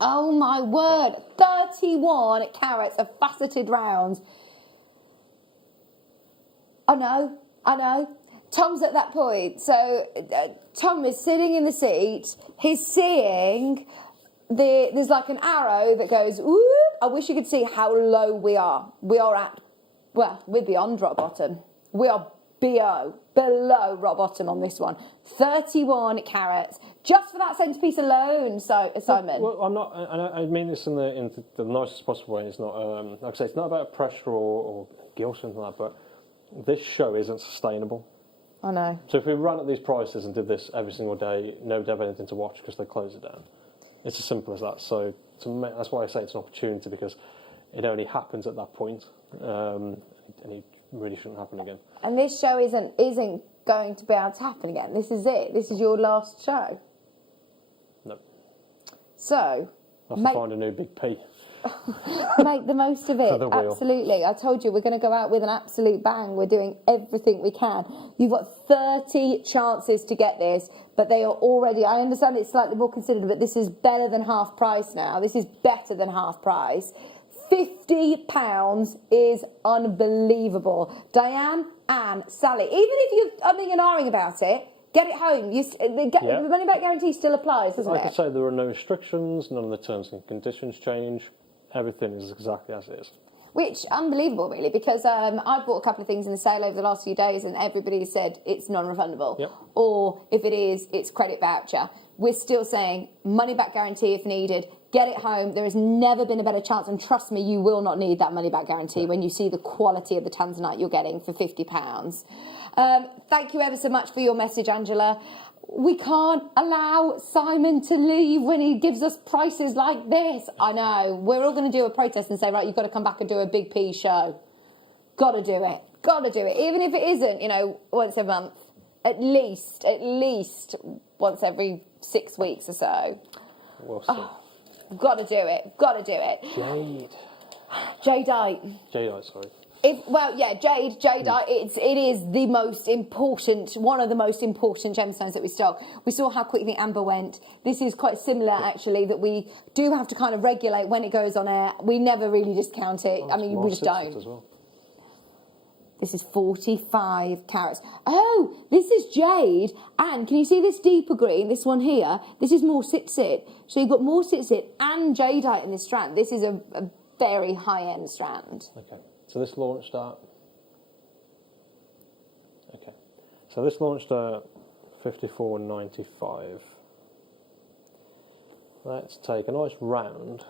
Oh my word! 31 carats of faceted rounds. I know. Tom's at that point. So Tom is sitting in the seat. He's seeing there's like an arrow that goes, ooh, I wish you could see how low we are. We are at, well, we're beyond rock bottom. We are below rock bottom on this one. 31 carats. Just for that centrepiece alone, Simon. Well, I'm not, and I mean this in the nicest possible way. It's not, like I say, it's not about pressure or guilt or something like that, but this show isn't sustainable. I know. So if we ran at these prices and did this every single day, nobody would have anything to watch because they close it down. It's as simple as that. So that's why I say it's an opportunity, because it only happens at that point, and it really shouldn't happen again. And this show isn't going to be able to happen again. This is it. This is your last show. No. So I have to find a new big P. make the most of it. For the wheel. Absolutely. I told you we're going to go out with an absolute bang. We're doing everything we can. You've got 30 chances to get this, but they are already, I understand it's slightly more considered, but this is better than half price now. This is better than half price. £50 is unbelievable. Diane, Anne, Sally, even if you're umming and ahhing about it, get it home. The money back guarantee still applies, doesn't it? Like I say, there are no restrictions, none of the terms and conditions change. Everything is exactly as it is. Which, unbelievable really, because I bought a couple of things in the sale over the last few days and everybody said it's non-refundable. Yep. Or if it is, it's credit voucher. We're still saying money back guarantee if needed. Get it home. There has never been a better chance, and trust me, you will not need that money back guarantee when you see the quality of the tanzanite you're getting for £50. Thank you ever so much for your message, Angela. We can't allow Simon to leave when he gives us prices like this. I know. We're all going to do a protest and say, right, you've got to come back and do a Big P show. Got to do it. Got to do it. Even if it isn't, once a month. At least once every 6 weeks or so. We'll see. Got to do it. Got to do it. Jadeite. Jadeite, sorry. Jadeite, it is the most important, one of the most important gemstones that we stock. We saw how quickly amber went. This is quite similar, actually, that we do have to kind of regulate when it goes on air. We never really discount it. We just don't. As well. This is 45 carats. Oh, this is jade. And can you see this deeper green, this one here? This is more sit-sit. So you've got more sit-sit and jadeite in this strand. This is a very high-end strand. Okay. So this launched at... Okay. So this launched at $54.95. Let's take a nice round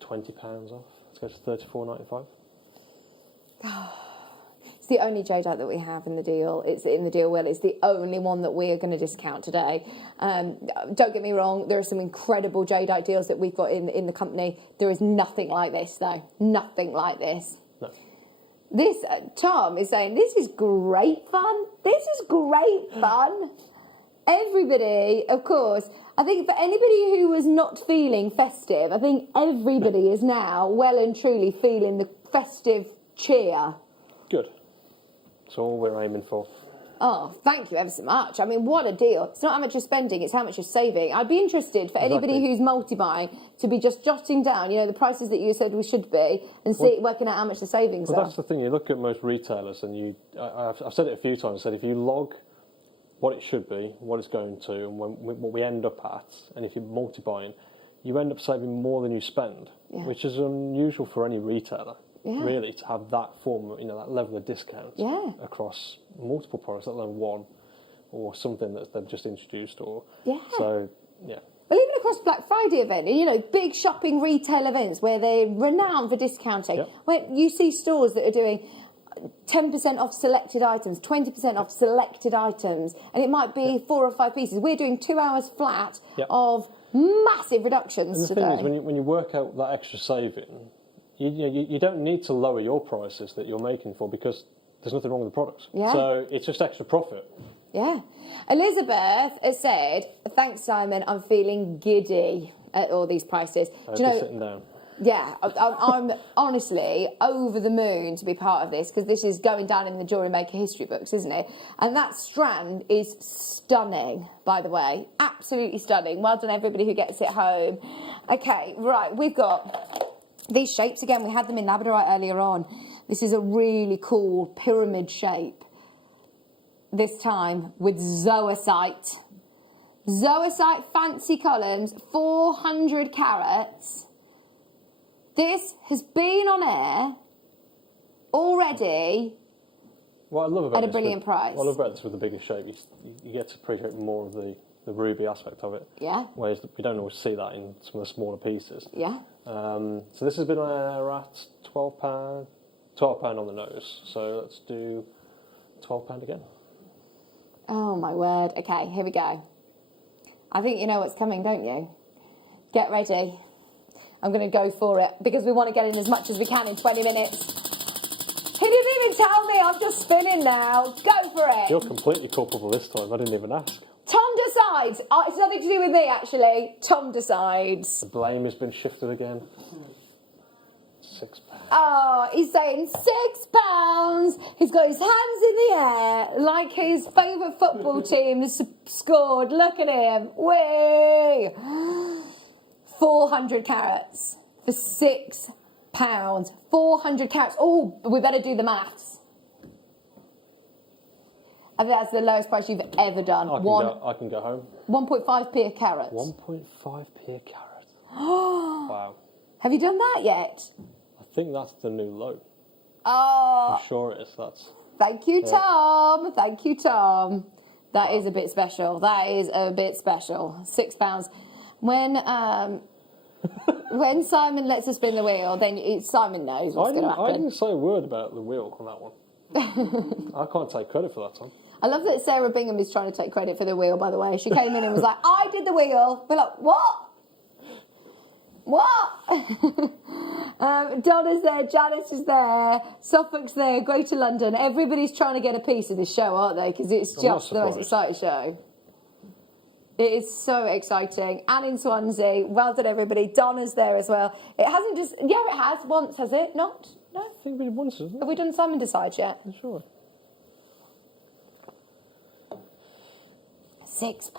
£20 off. Let's go to $34.95. It's the only jadeite that we have in the deal. It's in the deal. Well, it's the only one that we are going to discount today. Don't get me wrong. There are some incredible jadeite deals that we've got in the company. There is nothing like this, though. Nothing like this. No. This, Tom is saying, this is great fun. This is great fun. Everybody, of course, I think for anybody who was not feeling festive, I think everybody is now well and truly feeling the festive cheer. Good. That's all we're aiming for. Oh, thank you ever so much. I mean, what a deal. It's not how much you're spending, it's how much you're saving. I'd be interested for anybody who's multi-buying to be just jotting down, the prices that you said we should be and working out how much the savings are. That's the thing. You look at most retailers and I've said it a few times, said if you log what it should be, what it's going to, and what we end up at, and if you're multi-buying, you end up saving more than you spend, which is unusual for any retailer, really, to have that form, that level of discount across multiple products, let alone one, or something that they've just introduced, or so, yeah. Well, even across Black Friday event, big shopping retail events where they're renowned for discounting, where you see stores that are doing 10% off selected items, 20% off selected items, and it might be 4 or 5 pieces. We're doing 2 hours flat of massive reductions and the today. thing is, when you work out that extra saving, you don't need to lower your prices that you're making for, because there's nothing wrong with the products. Yeah. So it's just extra profit. Yeah. Elizabeth has said, thanks, Simon, I'm feeling giddy at all these prices. Do you know, sitting down. Yeah, I'm honestly over the moon to be part of this, because this is going down in the JewelleryMaker history books, isn't it? And that strand is stunning, by the way. Absolutely stunning. Well done, everybody who gets it home. Okay, right, we've got these shapes again. We had them in labradorite earlier on. This is a really cool pyramid shape. This time with zoisite. Zoisite fancy columns, 400 carats. This has been on air already what I love about at a brilliant price. What I love about this with the bigger shape, you get to appreciate more of the ruby aspect of it. Yeah. Whereas we don't always see that in some of the smaller pieces. Yeah. So this has been on air at £12 on the nose. So let's do £12 again. Oh my word. Okay, here we go. I think you know what's coming, don't you? Get ready. I'm going to go for it, because we want to get in as much as we can in 20 minutes. He didn't even tell me. I'm just spinning now. Go for it. You're completely culpable this time. I didn't even ask. Tom decides. It's nothing to do with me, actually. Tom decides. The blame has been shifted again. £6. Oh, he's saying £6. He's got his hands in the air like his favourite football team has scored. Look at him. Whee! 400 carats for £6. 400 carats. Oh, we better do the maths. I think that's the lowest price you've ever done. I can go home. 1.5p a carat. 1.5p a carat. Oh, Wow. have you done that yet? I think that's the new low. Oh. I'm sure it is. Thank you, Tom. Thank you, Tom. That is a bit special. That is a bit special. £6. When Simon lets us spin the wheel, then Simon knows what's going to happen. I didn't say a word about the wheel on that one. I can't take credit for that, Tom. I love that Sarah Bingham is trying to take credit for the wheel, by the way. She came in and was like, I did the wheel. We're like, what? What? Donna's there, Janice is there, Suffolk's there, Greater London. Everybody's trying to get a piece of this show, aren't they? Because it's just the most exciting show. It is so exciting. And in Swansea, well done everybody. Donna's there as well. It hasn't just, yeah, it has once, has it? Not? No? I think we did once, isn't it? Have we done Simon Decides yet? Sure. £6.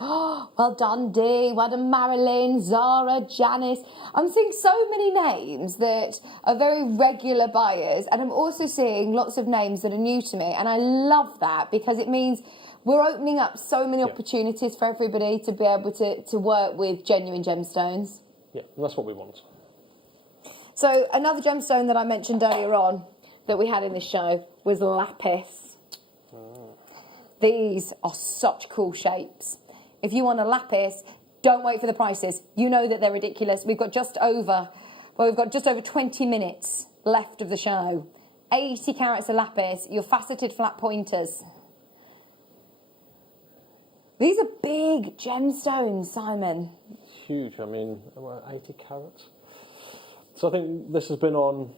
Oh, well done, Dee. Well done, Marilyn, Zara, Janice. I'm seeing so many names that are very regular buyers, and I'm also seeing lots of names that are new to me, and I love that because it means we're opening up so many opportunities for everybody to be able to work with genuine gemstones. Yeah, and that's what we want. So another gemstone that I mentioned earlier on that we had in this show was lapis. These are such cool shapes. If you want a lapis, don't wait for the prices. You know that they're ridiculous. We've got just over 20 minutes left of the show. 80 carats of lapis, your faceted flat pointers. These are big gemstones, Simon. Huge. I mean, 80 carats. So I think this has been on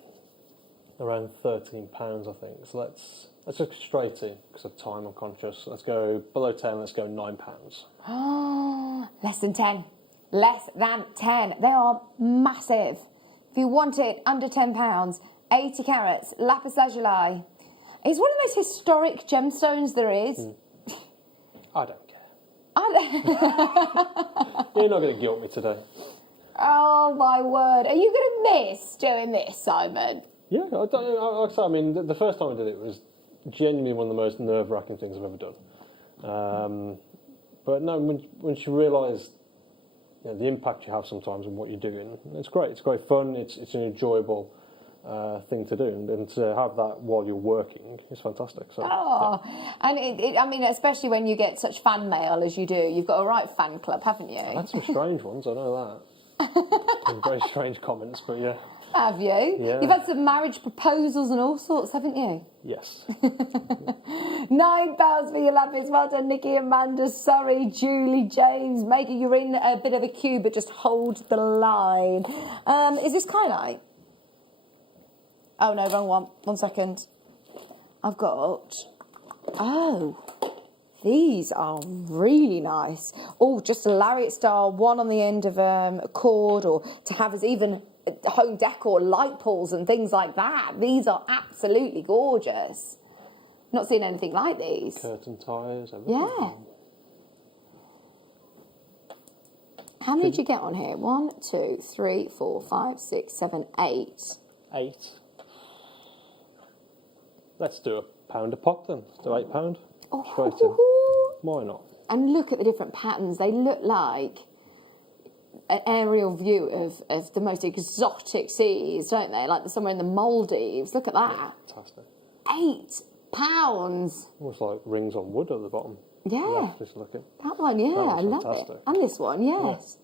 around £13, I think. So let's go straight in because of time. I'm conscious. Let's go below 10. Let's go £9. Oh, less than 10. Less than 10. They are massive. If you want it under £10, 80 carats, lapis lazuli. It's one of the most historic gemstones there is. I don't care. You're not going to guilt me today. Oh my word! Are you going to miss doing this, Simon? Yeah, I mean, the first time I did it was genuinely one of the most nerve-wracking things I've ever done. But no, when you realise the impact you have sometimes on what you're doing, it's great. It's great fun. It's an enjoyable thing to do, and to have that while you're working is fantastic. So, and I mean, especially when you get such fan mail as you do, you've got a right fan club, haven't you? I had some strange ones. I know that. Some very strange comments, but yeah. Have you? Yeah. You've had some marriage proposals and all sorts, haven't you? Yes. £9 for your lapis. Well done, Nikki, Amanda, Surrey, Julie, James. Maker, you're in a bit of a queue, but just hold the line. Is this kyanite? Oh, no, wrong one. 1 second. I've got... Oh, these are really nice. Oh, just a lariat style, one on the end of a cord, or to have as even home decor, light pulls and things like that. These are absolutely gorgeous. Not seen anything like these. Curtain ties, everything. Yeah. How many did you get on here? 1, 2, 3, 4, 5, 6, 7, 8. 8. Let's do £1 a pop then. Let's do £8. Straight in. Why not? And look at the different patterns. They look like an aerial view of the most exotic seas, don't they? Like somewhere in the Maldives. Look at that. Fantastic. £8. Almost like rings on wood at the bottom. Yeah. Just looking. That one, yeah, I love fantastic. it. And this one, yes.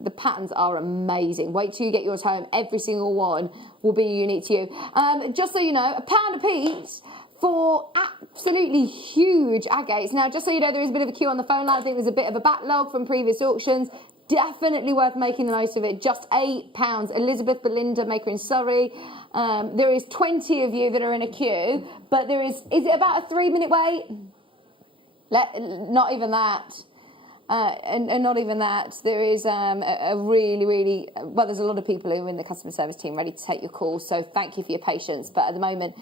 The patterns are amazing. Wait till you get yours home. Every single one will be unique to you. Just so you know, £1 a piece for absolutely huge agates. Now, just so you know, there is a bit of a queue on the phone line. I think there's a bit of a backlog from previous auctions. Definitely worth making the most of it. Just £8. Elizabeth, Belinda, Maker in Surrey. There is 20 of you that are in a queue, but is it about a 3-minute wait? Not even that. And not even that. There is a really, really... Well, there's a lot of people who are in the customer service team ready to take your call, so thank you for your patience. But at the moment,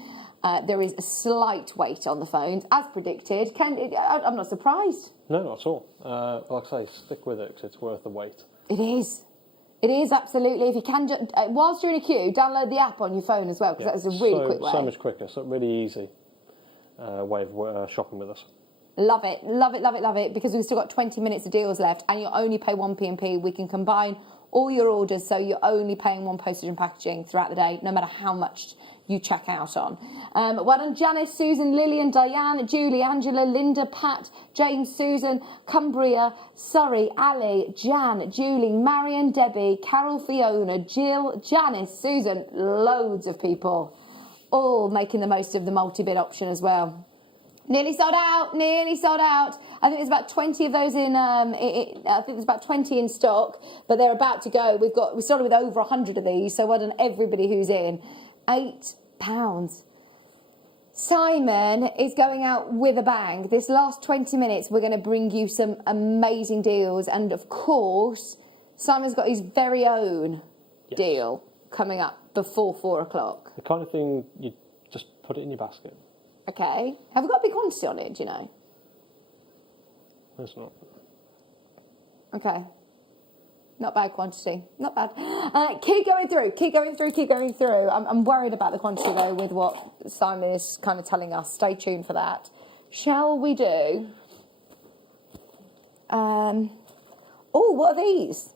there is a slight wait on the phones, as predicted. I'm not surprised. No, not at all. Like I say, stick with it because it's worth the wait. It is. It is, absolutely. If you can, whilst you're in a queue, download the app on your phone as well, because that's a really quick way. So much quicker. So really easy way of shopping with us. Love it, love it, love it, love it, because we've still got 20 minutes of deals left and you only pay 1 P&P. We can combine all your orders so you're only paying 1 postage and packaging throughout the day, no matter how much you check out on. Well done, Janice, Susan, Lillian, Diane, Julie, Angela, Linda, Pat, James, Susan, Cumbria, Surrey, Ali, Jan, Julie, Marion, Debbie, Carol, Fiona, Jill, Janice, Susan, loads of people, all making the most of the multi-bid option as well. Nearly sold out, nearly sold out. I think there's about 20 of those in, I think there's about 20 in stock, but they're about to go. We started with over 100 of these, so well done everybody who's in. £8. Simon is going out with a bang. This last 20 minutes, we're going to bring you some amazing deals. And of course, Simon's got his very own deal coming up before 4 o'clock. The kind of thing you just put it in your basket. Okay. Have we got a big quantity on it, do you know? It's not. Okay. Not bad quantity. Not bad. Keep going through. Keep going through. Keep going through. I'm worried about the quantity, though, with what Simon is kind of telling us. Stay tuned for that. Shall we do... oh, what are these?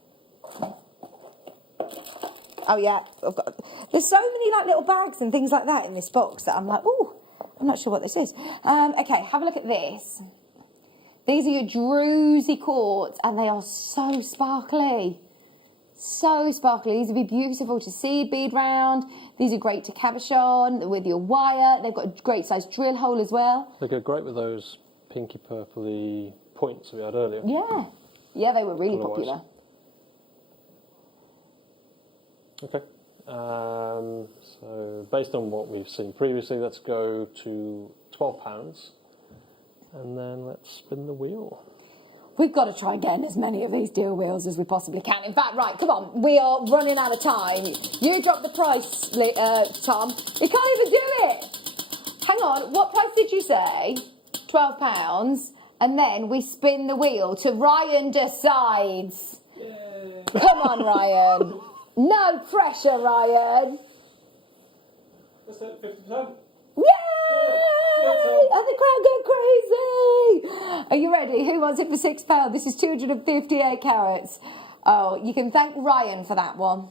Oh, yeah. There's so many like little bags and things like that in this box that I'm like, oh, I'm not sure what this is. Okay, have a look at this. These are your Druzy quartz, and they are so sparkly. So sparkly. These would be beautiful to seed bead round. These are great to cabochon with your wire. They've got a great size drill hole as well. They go great with those pinky purpley points we had earlier. Yeah. Yeah, they were really popular. Okay. So based on what we've seen previously, let's go to £12. And then let's spin the wheel. We've got to try getting as many of these deal wheels as we possibly can. In fact, right, come on, we are running out of time. You dropped the price, Tom. You can't even do it. Hang on, what price did you say? £12. And then we spin the wheel to Ryan decides. Yay. Come on, Ryan. No pressure, Ryan. That's it, 50%. Yay! And the crowd go crazy! Are you ready? Who wants it for £6? This is 258 carats. Oh, you can thank Ryan for that one.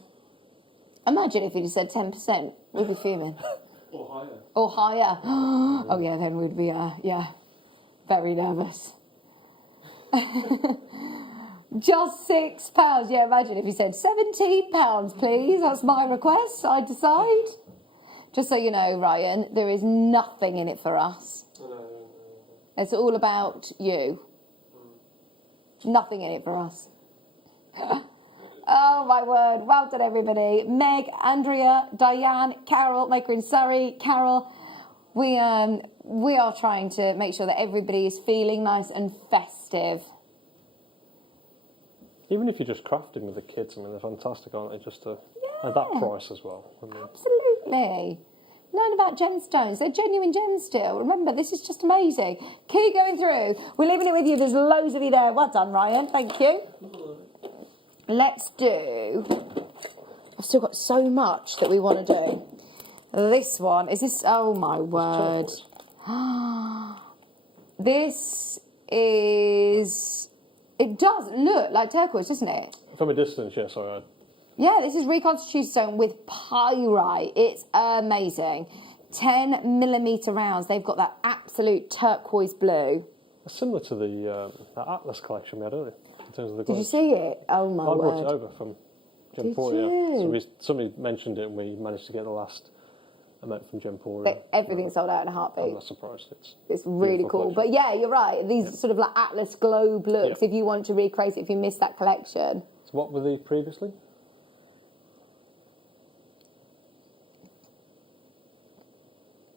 Imagine if he'd have said 10%. We'd be fuming. Or higher. Or higher. Oh, yeah, then we'd be, very nervous. Just £6. Yeah, imagine if he said £17, please. That's my request. I decide. Just so you know, Ryan, there is nothing in it for us. It's all about you. Nothing in it for us. Oh, my word. Well done, everybody. Meg, Andrea, Diane, Carol, Maker in Surrey, Carol. We are trying to make sure that everybody is feeling nice and festive. Even if you're just crafting with the kids, I mean, they're fantastic, aren't they? Just to, at that price as well. I mean, absolutely. Learn about gemstones. They're genuine gems still. Remember, this is just amazing. Keep going through. We're leaving it with you. There's loads of you there. Well done, Ryan. Thank you. Let's do... I've still got so much that we want to do. This one. Is this... Oh, my word. This is... It does look like turquoise, doesn't it? from a distance, yes, sorry. Yeah, this is reconstituted stone with pyrite. It's amazing. 10mm rounds. They've got that absolute turquoise blue. It's similar to the Atlas collection we had earlier in terms of the Did you see it? Oh my word! I brought it over from Gemporia. So somebody mentioned it, and we managed to get the last amount from Gemporia. Everything sold out in a heartbeat. I'm not surprised. It's really cool. collection. But yeah, you're right. These sort of like Atlas globe looks. If you want to recreate it, if you missed that collection. So what were they previously?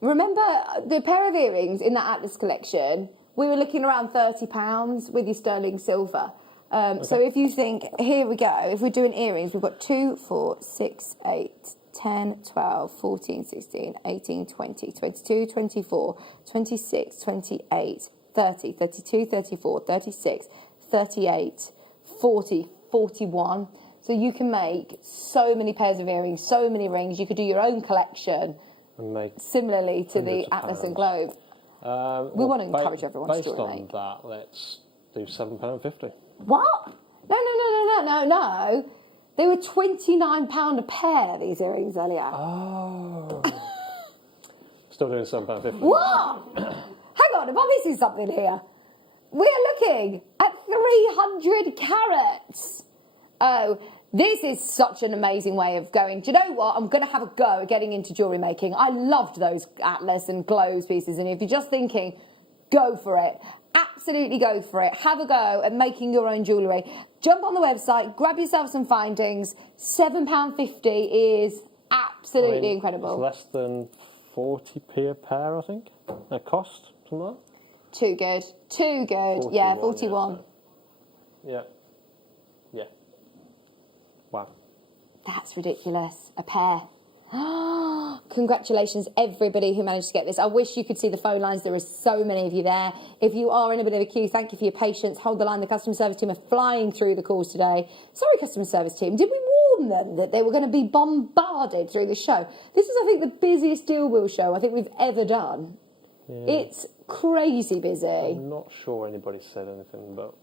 Remember the pair of earrings in that Atlas collection we were looking around £30 with your sterling silver. So if you think, here we go, if we're doing earrings, we've got 2, 4, 6, 8, 10, 12, 14, 16, 18, 20, 22, 24, 26, 28, 30, 32, 34, 36, 38, 40, 41. So you can make so many pairs of earrings, so many rings. You could do your own collection, and make similarly to the Atlas and Globe. We want to encourage everyone to Based join on that, let's do £7.50. What? No. They were £29 a pair, these earrings earlier. Oh. Still doing £7.50. What? Hang on, am I missing something here? We are looking at 300 carats. Oh, this is such an amazing way of going. Do you know what? I'm going to have a go at getting into jewellery making. I loved those Atlas and Globes pieces, and if you're just thinking, go for it. Absolutely go for it. Have a go at making your own jewellery. Jump on the website, grab yourself some findings. £7.50 is absolutely incredible. It's less than 40p a pair, I think. Their cost, something like that. Too good. Too good. 41, Yeah, 41. Yeah. Wow. That's ridiculous. A pair. Congratulations, everybody who managed to get this. I wish you could see the phone lines. There are so many of you there. If you are in a bit of a queue, thank you for your patience. Hold the line. The customer service team are flying through the calls today. Sorry, customer service team. Did we warn them that they were going to be bombarded through the show? This is, I think, the busiest deal wheel show I think we've ever done. Yeah. It's crazy busy. I'm not sure anybody said anything, but...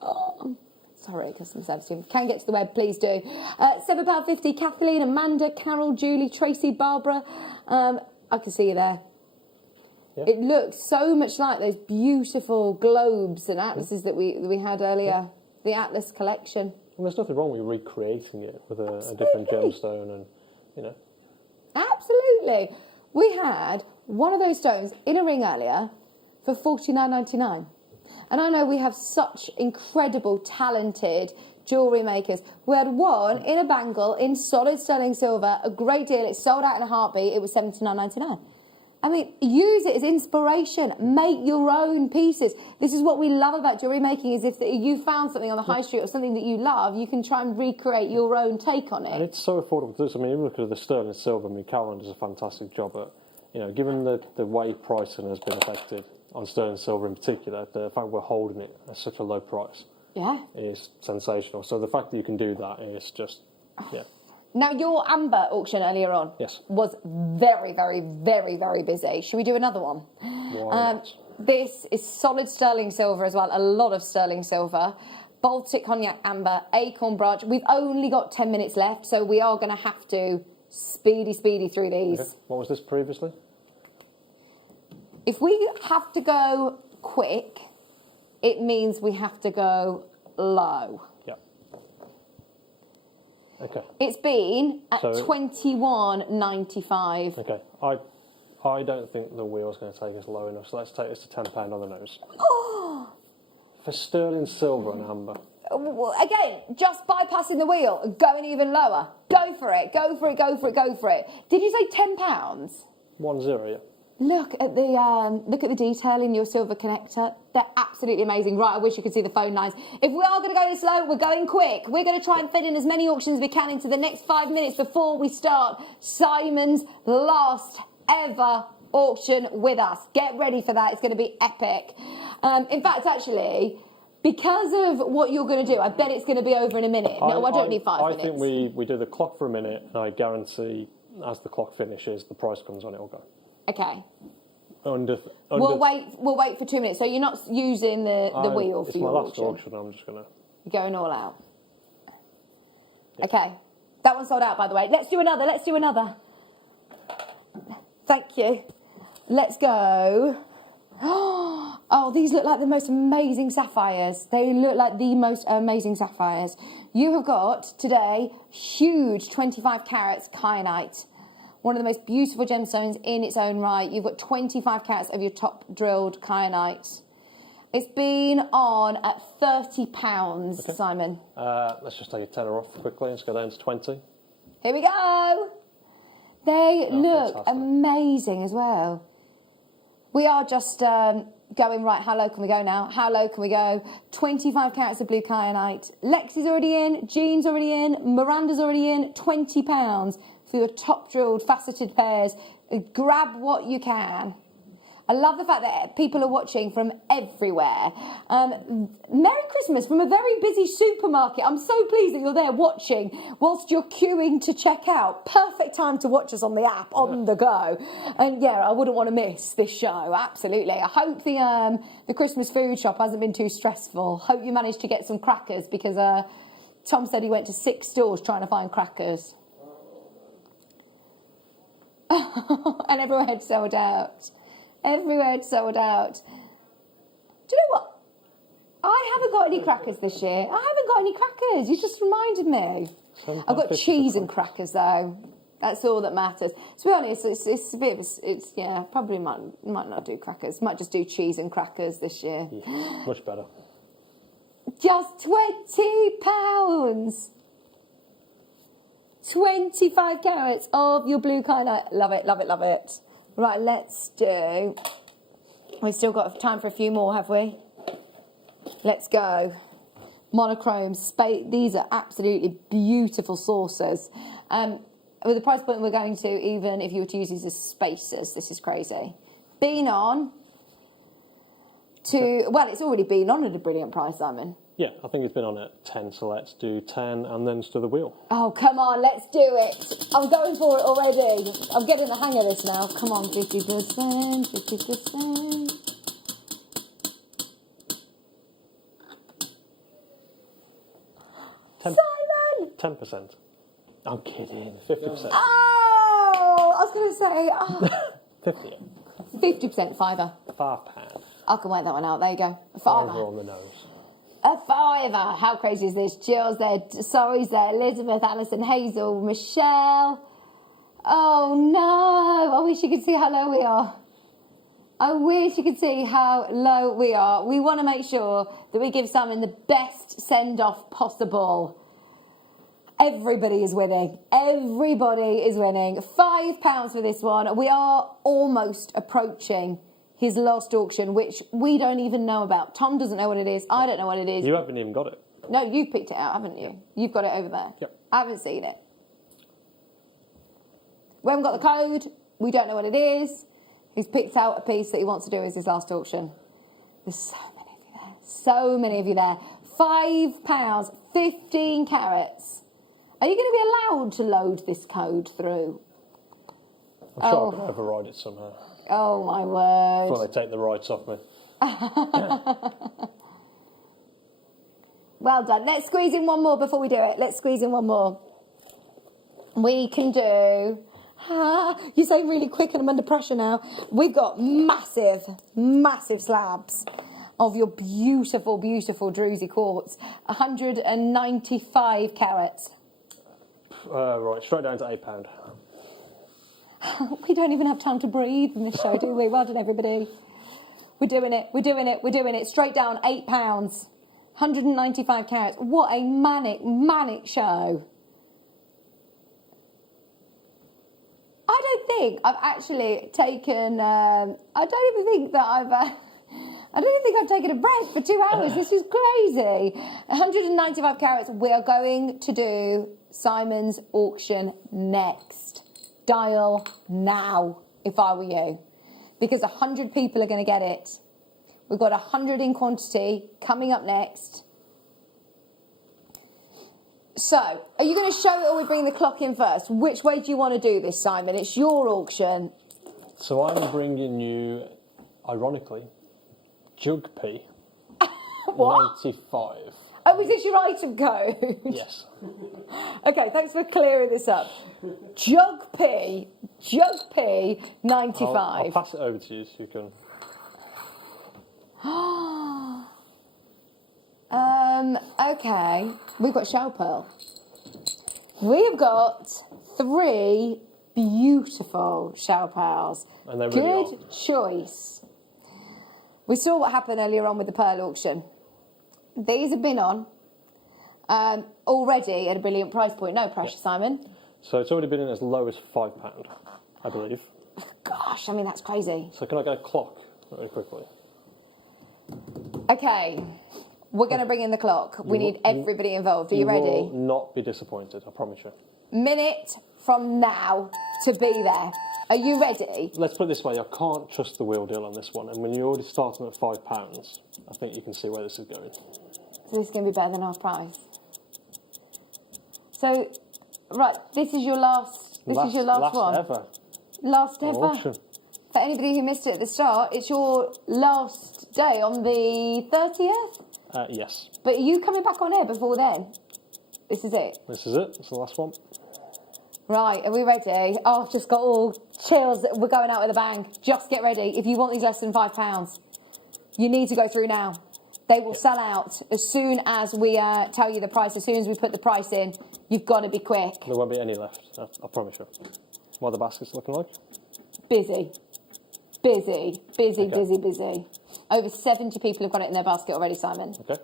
Sorry, customer service team. Can get to the web, please do. £7.50, Kathleen, Amanda, Carol, Julie, Tracy, Barbara. I can see you there. Yeah. It looks so much like those beautiful globes and atlases that we had earlier. The Atlas collection. And there's nothing wrong with recreating it with a different gemstone and, you know. Absolutely. We had one of those stones in a ring earlier for $49.99. And I know we have such incredible, talented jewellery makers. We had one in a bangle in solid sterling silver, a great deal. It sold out in a heartbeat. It was $79.99. I mean, use it as inspiration. Make your own pieces. This is what we love about jewellery making, is if you found something on the high street or something that you love, you can try and recreate your own take on it. And it's so affordable to do. I mean, even look at the sterling silver. I mean, Karen does a fantastic job at, you know, given the way pricing has been affected on sterling silver in particular, the fact we're holding it at such a low price is sensational. So the fact that you can do that is just, yeah. Now, your amber auction earlier on was very, very, very, very busy. Should we do another one? This is solid sterling silver as well, a lot of sterling silver. Baltic cognac amber, acorn branch. We've only got 10 minutes left, so we are going to have to speedy through these. Okay. What was this previously? If we have to go quick, it means we have to go low. Yeah. Okay. It's been at $21.95. Okay. I don't think the wheel's going to take us low enough, so let's take this to £10 on the nose. Oh! For sterling silver and amber. Again, just bypassing the wheel and going even lower. Go for it, go for it, go for it, go for it. Did you say £10? 10, yeah. Look at the detail in your silver connector. They're absolutely amazing. Right, I wish you could see the phone lines. If we are going to go this slow, we're going quick. We're going to try and fit in as many auctions as we can into the next 5 minutes before we start Simon's last ever auction with us. Get ready for that. It's going to be epic. In fact, actually, because of what you're going to do, I bet it's going to be over in a minute. No, I don't need 5 minutes. I think we do the clock for a minute, and I guarantee as the clock finishes, the price comes on, it'll go. Okay. Under We'll wait for 2 minutes. So you're not using the wheel for your auction? It's my last auction. I'm just going to... You're going all out. Yeah. Okay. That one sold out, by the way. Let's do another. Thank you. Let's go. Oh, these look like the most amazing sapphires. They look like the most amazing sapphires. You have got, today, huge 25 carats kyanite. One of the most beautiful gemstones in its own right. You've got 25 carats of your top drilled kyanite. It's been on at £30, okay. Simon. Let's just take a tenner off quickly. Let's go down to 20. Here we go. They look fantastic. Amazing as well. We are just going, right, how low can we go now? How low can we go? 25 carats of blue kyanite. Lex is already in, Jean's already in, Miranda's already in, £20 for your top drilled faceted pairs. Grab what you can. I love the fact that people are watching from everywhere. Merry Christmas from a very busy supermarket. I'm so pleased that you're there watching whilst you're queuing to check out. Perfect time to watch us on the app, on the go. And yeah, I wouldn't want to miss this show, absolutely. I hope the Christmas food shop hasn't been too stressful. Hope you managed to get some crackers because Tom said he went to 6 stores trying to find crackers. And everywhere had sold out. Everywhere it's sold out. Do you know what? I haven't got any crackers this year. I haven't got any crackers. You just reminded me. I've got cheese and crackers though. That's all that matters. To be honest, it's a bit of yeah. Probably might not do crackers. Might just do cheese and crackers this year. Yeah, much better. Just £20. 25 carats of your blue kyanite. Love it, love it, love it. Right, let's do... We've still got time for a few more, have we? Let's go. Monochrome, these are absolutely beautiful saucers. With the price point we're going to, even if you were to use these as spacers, this is crazy. Been on to... Well, it's already been on at a brilliant price, Simon. Yeah, I think it's been on at 10, so let's do 10 and then to the wheel. Oh, come on, let's do it. I'm going for it already. I'm getting the hang of this now. Come on, 50%, 50%. Simon! 10%. I'm kidding. 50%. Oh, I was going to say... 50. 50%, fiver. £5. I can work that one out. There you go. A fiver. Fiver on the nose. A fiver. How crazy is this? Jill's there, Zoe's there, Elizabeth, Alison, Hazel, Michelle. Oh no! I wish you could see how low we are. I wish you could see how low we are. We want to make sure that we give Simon the best send-off possible. Everybody is winning. Everybody is winning. £5 for this one. We are almost approaching his last auction, which we don't even know about. Tom doesn't know what it is. I don't know what it is. You haven't even got it. No, you've picked it out, haven't you? You've got it over there. Yep. I haven't seen it. We haven't got the code. We don't know what it is. He's picked out a piece that he wants to do as his last auction. There's so many of you there. So many of you there. £5, 15 carats. Are you going to be allowed to load this code through? I'm sure I can override it somehow. Oh, my word. Before they take the rights off me. Well done. Let's squeeze in one more before we do it. Let's squeeze in one more. We can do... you're saying really quick and I'm under pressure now. We've got massive, massive slabs of your beautiful, beautiful Druzy quartz. 195 carats. Right, straight down to £8. We don't even have time to breathe in this show, do we? Well done, everybody. We're doing it, we're doing it, we're doing it. Straight down, £8. 195 carats. What a manic, manic show. I don't think I've actually taken... I don't even think that I've... I don't think I've taken a breath for 2 hours. This is crazy. 195 carats. We are going to do Simon's auction next. Dial now, if I were you. Because 100 people are going to get it. We've got 100 in quantity coming up next. So, are you going to show it or we bring the clock in first? Which way do you want to do this, Simon? It's your auction. So I'm bringing you, ironically, Jug P. What? 95. Oh, is this your item code? Yes. Okay, thanks for clearing this up. Jug P, 95. I'll pass it over to you so you can... Okay, we've got shell pearl. We've got 3 beautiful shell pearls. And they really Good choice. We saw what happened earlier on with the pearl auction. These have been on already at a brilliant price point. No pressure, Simon. So it's already been in as low as £5, I believe. Gosh, I mean, that's crazy. So can I get a clock very quickly? Okay, we're going to bring in the clock. We need everybody involved. Are you ready? Will not be disappointed, I promise you. Minute from now to be there. Are you ready? Let's put it this way, I can't trust the wheel deal on this one, and when you're already starting at £5, I think you can see where this is going. So this is going to be better than half price. So, right, this is your last. This is your last one. Ever. Last ever. Auction. For anybody who missed it at the start, it's your last day on the 30th. Yes. But are you coming back on air before then? This is it. This is it. It's the last one. Right, are we ready? Oh, I've just got all chills. We're going out with a bang. Just get ready. If you want these less than £5, you need to go through now. They will sell out as soon as we tell you the price, as soon as we put the price in. You've got to be quick. There won't be any left, I promise you. What are the baskets looking like? Busy. Busy, busy, busy, busy. Over 70 people have got it in their basket already, Simon. Okay.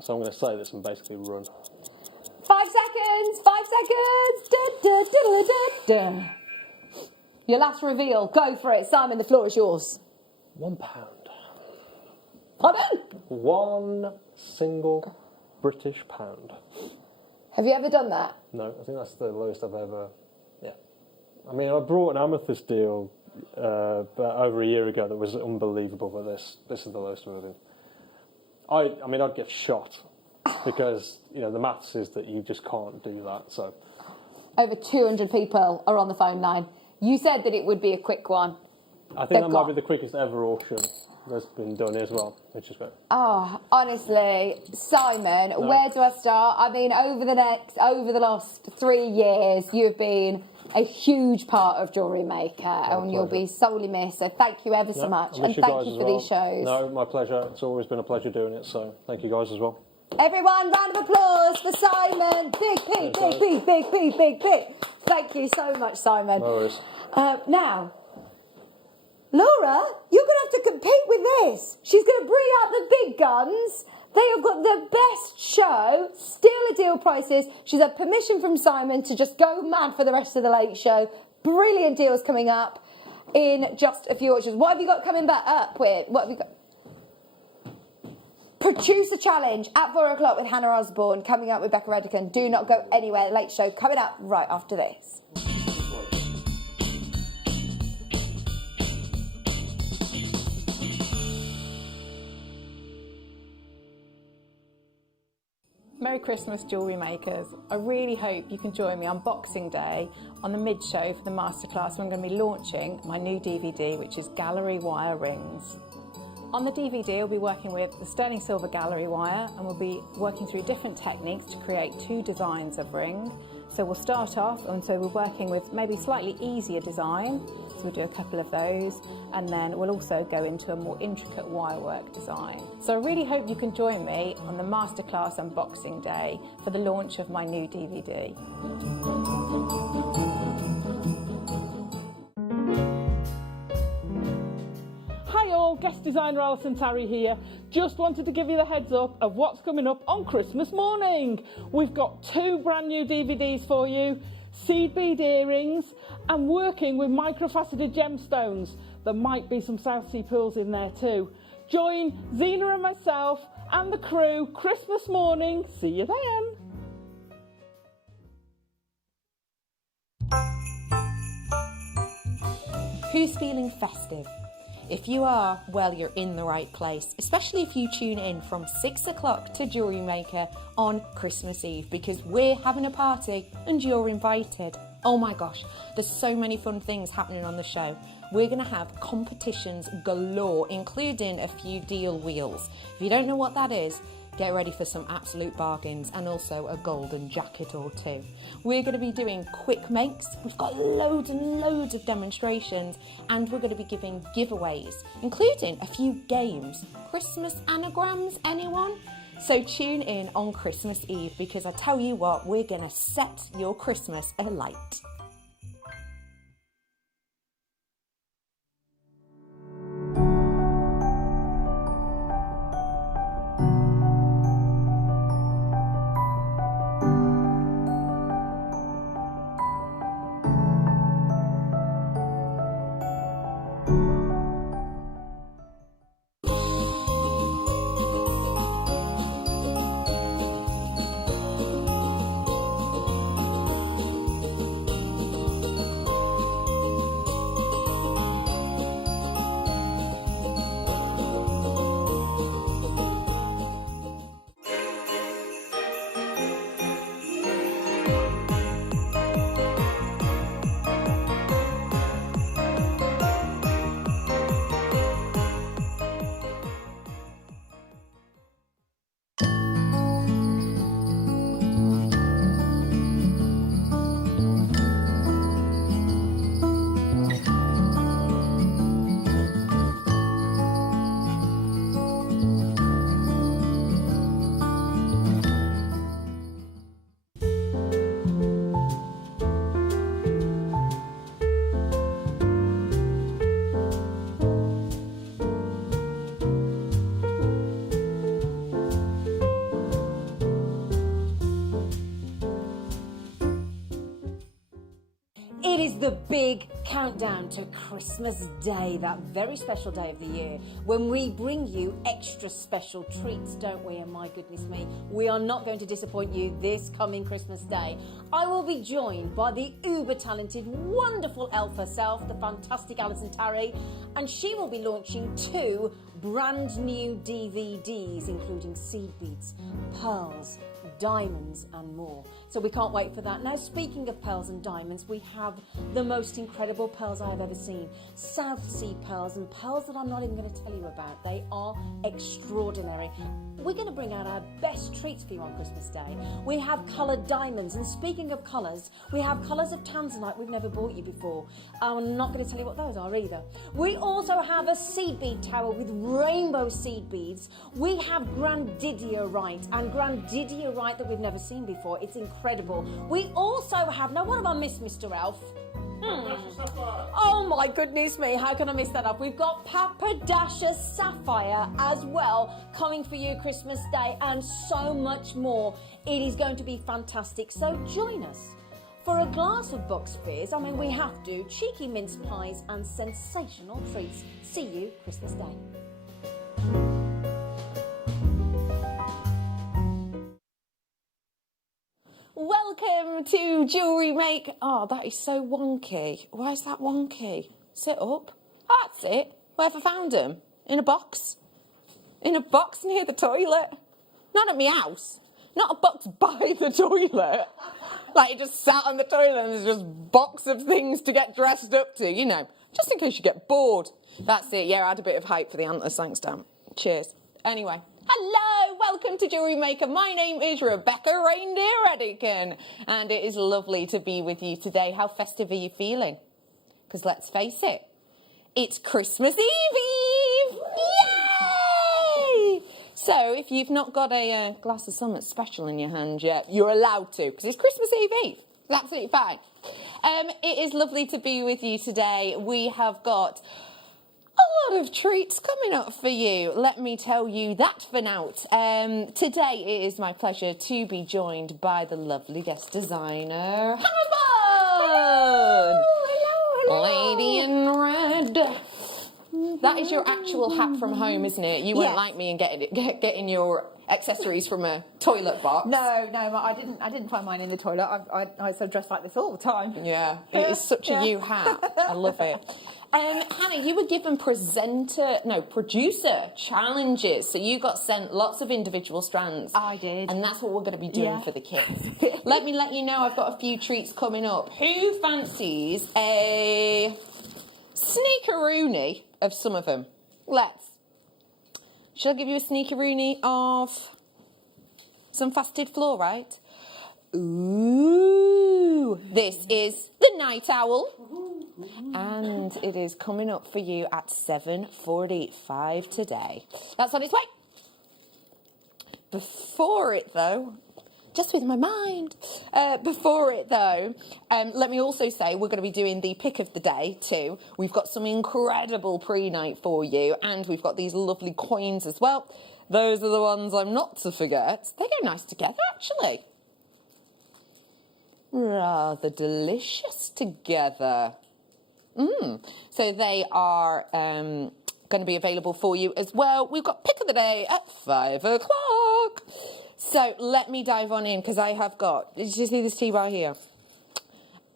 So I'm going to say this and basically run. 5 seconds! 5 seconds! Da, da, da, da, da. Your last reveal. Go for it. Simon, the floor is yours. £1. Pardon? 1 single British pound. Have you ever done that? No, I think that's the lowest I've ever... Yeah. I mean, I brought an amethyst deal about over a year ago that was unbelievable, but this is the lowest I've ever been. I mean, I'd get shot because, you know, the maths is that you just can't do that, so... Over 200 people are on the phone line. You said that it would be a quick one. I think that might be the quickest ever auction that's been done as well, which is great. Oh, honestly, Simon, where do I start? I mean, over the last 3 years, you've been a huge part of JewelleryMaker, and you'll be sorely missed. So thank you ever so much, and thank you for these shows. No, my pleasure. It's always been a pleasure doing it. So thank you guys as well. Everyone, round of applause for Simon. Big P, big P, big P, big P. Thank you so much, Simon. No worries. Now, Laura, you're going to have to compete with this. She's going to bring out the big guns. They have got the best show, steal a deal prices. She's had permission from Simon to just go mad for the rest of the late show. Brilliant deals coming up in just a few auctions. What have you got coming back up with? What have you got? Producer Challenge at 4 o'clock with Hannah Osborne, coming up with Becca Redican. Do not go anywhere. Late show coming up right after this. Merry Christmas, jewellery makers. I really hope you can join me on Boxing Day on the mid-show for the masterclass when I'm going to be launching my new DVD, which is Gallery Wire Rings. On the DVD, I'll be working with the sterling silver gallery wire, and we'll be working through different techniques to create 2 designs of ring. So we'll start off, and so we're working with maybe slightly easier design. So we'll do a couple of those, and then we'll also go into a more intricate wirework design. So I really hope you can join me on the masterclass on Boxing Day for the launch of my new DVD. Hi all, guest designer Alison Tarry here. Just wanted to give you the heads up of what's coming up on Christmas morning. We've got 2 brand new DVDs for you, seed bead earrings, and working with microfaceted gemstones. There might be some South Sea pearls in there too. Join Zena and myself and the crew Christmas morning. See you then. Who's feeling festive? If you are, well, you're in the right place, especially if you tune in from 6 o'clock to JewelleryMaker on Christmas Eve, because we're having a party and you're invited. Oh my gosh, there's so many fun things happening on the show. We're going to have competitions galore, including a few deal wheels. If you don't know what that is, get ready for some absolute bargains and also a golden jacket or 2. We're going to be doing quick makes. We've got loads and loads of demonstrations, and we're going to be giving giveaways, including a few games. Christmas anagrams, anyone? So tune in on Christmas Eve, because I tell you what, we're going to set your Christmas alight. It is the big countdown to Christmas Day, that very special day of the year, when we bring you extra special treats, don't we? And my goodness me, we are not going to disappoint you this coming Christmas Day. I will be joined by the uber-talented, wonderful elf herself, the fantastic Alison Tarry, and she will be launching 2 brand new DVDs, including seed beads, pearls, diamonds and more. So we can't wait for that. Now, speaking of pearls and diamonds, we have the most incredible pearls I have ever seen. South Sea pearls, and pearls that I'm not even going to tell you about. They are extraordinary. We're going to bring out our best treats for you on Christmas Day. We have coloured diamonds, and speaking of colours, we have colours of tanzanite we've never bought you before. I'm not going to tell you what those are either. We also have a seed bead tower with rainbow seed beads. We have grandidierite, and grandidierite that we've never seen before. It's incredible. We also have, now what have I missed, Mr. Elf? Oh my goodness me, how can I miss that up? We've got Papadasha Sapphire as well coming for you Christmas Day, and so much more. It is going to be fantastic, so join us for a glass of Bucks Fizz. I mean, we have to. Cheeky mince pies and sensational treats. See you Christmas Day. Welcome to Jewellery Maker. Oh, that is so wonky. Why is that wonky? Sit up. That's it. Where have I found them? In a box? In a box near the toilet? Not at my house. Not a box by the toilet. Like it just sat on the toilet and there's just a box of things to get dressed up to, you know, just in case you get bored. That's it. Yeah, I had a bit of hype for the antlers. Thanks, Dan. Cheers. Anyway. Hello, welcome to Jewellery Maker. My name is Rebecca Reindeer Redican, and it is lovely to be with you today. How festive are you feeling? Because let's face it, it's Christmas Eve! Yay! So if you've not got a glass of something special in your hand yet, you're allowed to, because it's Christmas Eve. It's absolutely fine. It is lovely to be with you today. We have got a lot of treats coming up for you. Let me tell you that for now. Today it is my pleasure to be joined by the lovely guest designer, Hannah Bun! Hello. Lady in red. That is your actual hat from home, isn't it? You won't like me and getting your accessories from a toilet box. No, I didn't find mine in the toilet. I sort of dress like this all the time. Yeah, it is such a you hat. I love it. Hannah, you were given producer challenges. So you got sent lots of individual strands. I did. And that's what we're going to be doing for the kids. Let me let you know I've got a few treats coming up. Who fancies a sneakeroonie of some of them? Shall I give you a sneakeroonie of some faceted fluorite? Ooh, this is the Night Owl. And it is coming up for you at 7:45 today. That's on its way. Before it, though, just with my mind. Let me also say we're going to be doing the pick of the day too. We've got some incredible pre-night for you, and we've got these lovely coins as well. Those are the ones I'm not to forget. They go nice together, actually. Rather delicious together. So they are going to be available for you as well. We've got pick of the day at 5 o'clock. So let me dive on in, because I have got, did you see this T-bar here?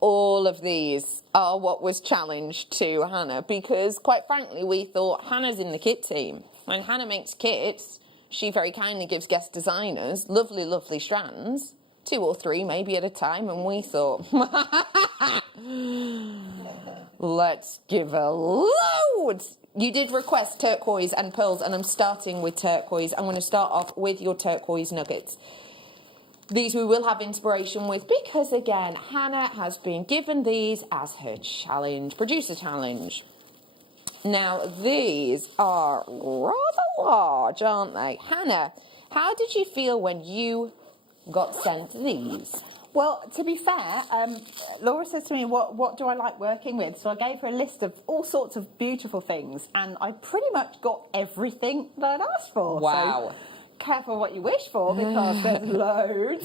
All of these are what was challenged to Hannah, because quite frankly, we thought Hannah's in the kit team. When Hannah makes kits, she very kindly gives guest designers lovely, lovely strands, 2 or 3 maybe at a time, and we thought, let's give a load. You did request turquoise and pearls, and I'm starting with turquoise. I'm going to start off with your turquoise nuggets. These we will have inspiration with, because again, Hannah has been given these as her challenge, producer challenge. Now, these are rather large, aren't they? Hannah, how did you feel when you got sent these? Well, to be fair, Laura says to me, what do I like working with? So I gave her a list of all sorts of beautiful things, and I pretty much got everything that I'd asked for. Wow. So careful what you wish for because there's loads,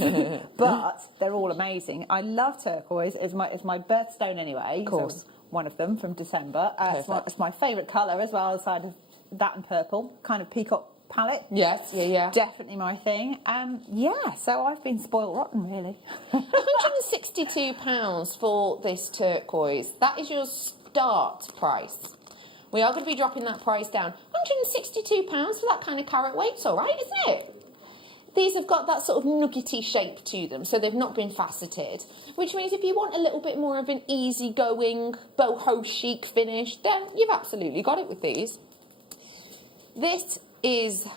but they're all amazing. I love turquoise. It's my birthstone anyway. Of course. So one of them from December. It's my favourite colour as well, aside of that and purple, kind of peacock palette. Yes, yeah. Definitely my thing. So I've been spoiled rotten, really. £162 for this turquoise. That is your start price. We are going to be dropping that price down. £162 for that kind of carat weight's all right, isn't it? These have got that sort of nuggety shape to them, so they've not been faceted, which means if you want a little bit more of an easygoing, boho chic finish, then you've absolutely got it with these. This is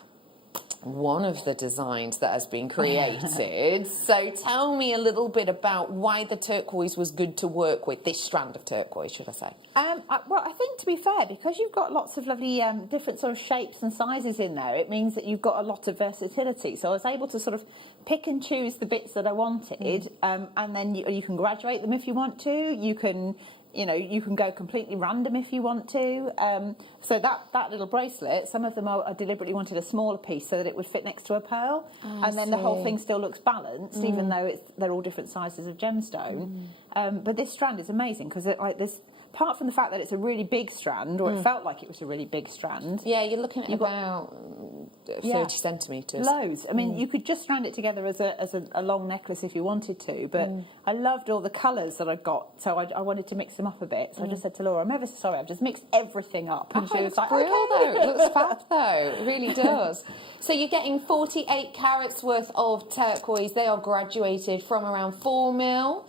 one of the designs that has been created. So tell me a little bit about why the turquoise was good to work with, this strand of turquoise, should I say? Well, I think, to be fair, because you've got lots of lovely different sort of shapes and sizes in there, it means that you've got a lot of versatility. So I was able to sort of pick and choose the bits that I wanted, and then you can graduate them if you want to. You can go completely random if you want to. So that little bracelet, some of them I deliberately wanted a smaller piece so that it would fit next to a pearl, and then the whole thing still looks balanced, even though they're all different sizes of gemstone. But this strand is amazing because apart from the fact that it's a really big strand, or it felt like it was a really big strand. Yeah, you're looking at about 30 centimetres. Loads. I mean, you could just strand it together as a long necklace if you wanted to, but I loved all the colours that I got, so I wanted to mix them up a bit. So I just said to Laura, I'm ever so sorry, I've just mixed everything up. And she was like, real okay. though. It looks fab though. It really does. So you're getting 48 carats worth of turquoise. They are graduated from around 4mm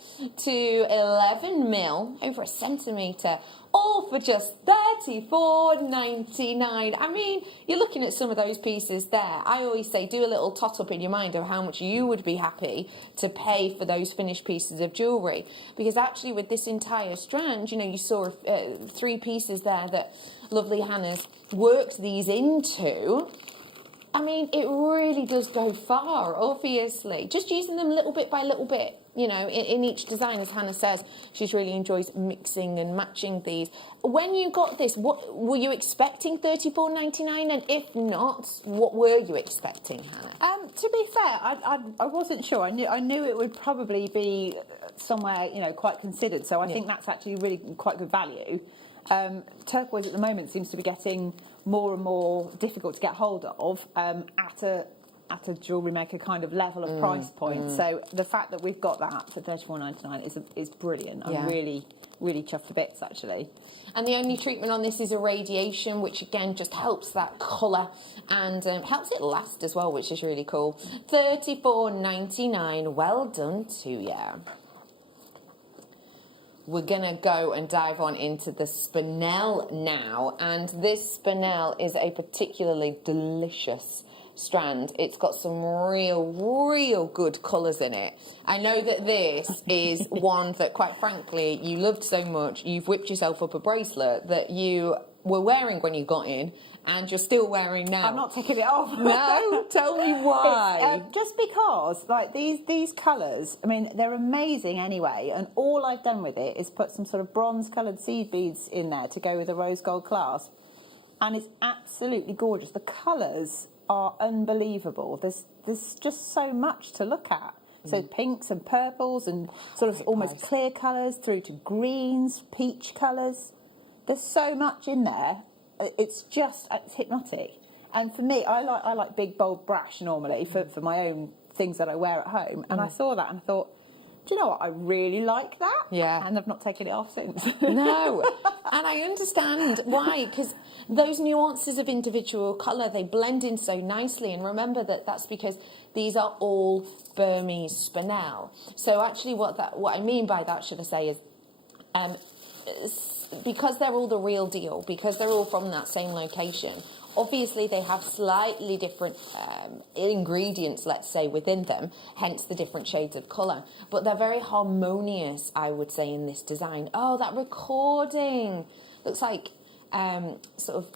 to 11mm, over a centimetre, all for just $34.99. I mean, you're looking at some of those pieces there. I always say do a little tot up in your mind of how much you would be happy to pay for those finished pieces of jewellery, because actually with this entire strand, you saw 3 pieces there that lovely Hannah's worked these into. I mean, it really does go far, obviously. Just using them little bit by little bit, in each design, as Hannah says, she really enjoys mixing and matching these. When you got this, what were you expecting, $34.99? And if not, what were you expecting, Hannah? To be fair, I wasn't sure. I knew it would probably be somewhere, quite considered. So I think that's actually really quite good value. Turquoise at the moment seems to be getting more and more difficult to get hold of at a JewelleryMaker kind of level of price point. So the fact that we've got that for $34.99 is brilliant. I'm really, really chuffed to bits, actually. And the only treatment on this is irradiation, which again just helps that colour and helps it last as well, which is really cool. $34.99. Well done to you. We're going to go and dive on into the spinel now, and this spinel is a particularly delicious strand. It's got some real good colours in it. I know that this is one that, quite frankly, you loved so much, you've whipped yourself up a bracelet that you were wearing when you got in, and you're still wearing now. I'm not taking it off. No? Tell me why. Just because, like, these colours, I mean, they're amazing anyway, and all I've done with it is put some sort of bronze-coloured seed beads in there to go with the rose gold clasp, and it's absolutely gorgeous. The colours are unbelievable. There's just so much to look at. So pinks and purples and sort of almost clear colours through to greens, peach colours. There's so much in there. It's hypnotic. And for me, I like big, bold, brash normally for my own things that I wear at home. And I saw that and I thought, do you know what? I really like that. Yeah. And I've not taken it off since. No. And I understand why, because those nuances of individual colour, they blend in so nicely. And remember that that's because these are all Burmese spinel. So actually what I mean by that, should I say, is because they're all the real deal, because they're all from that same location, obviously they have slightly different ingredients, let's say, within them, hence the different shades of colour. But they're very harmonious, I would say, in this design. Oh, that recording looks like sort of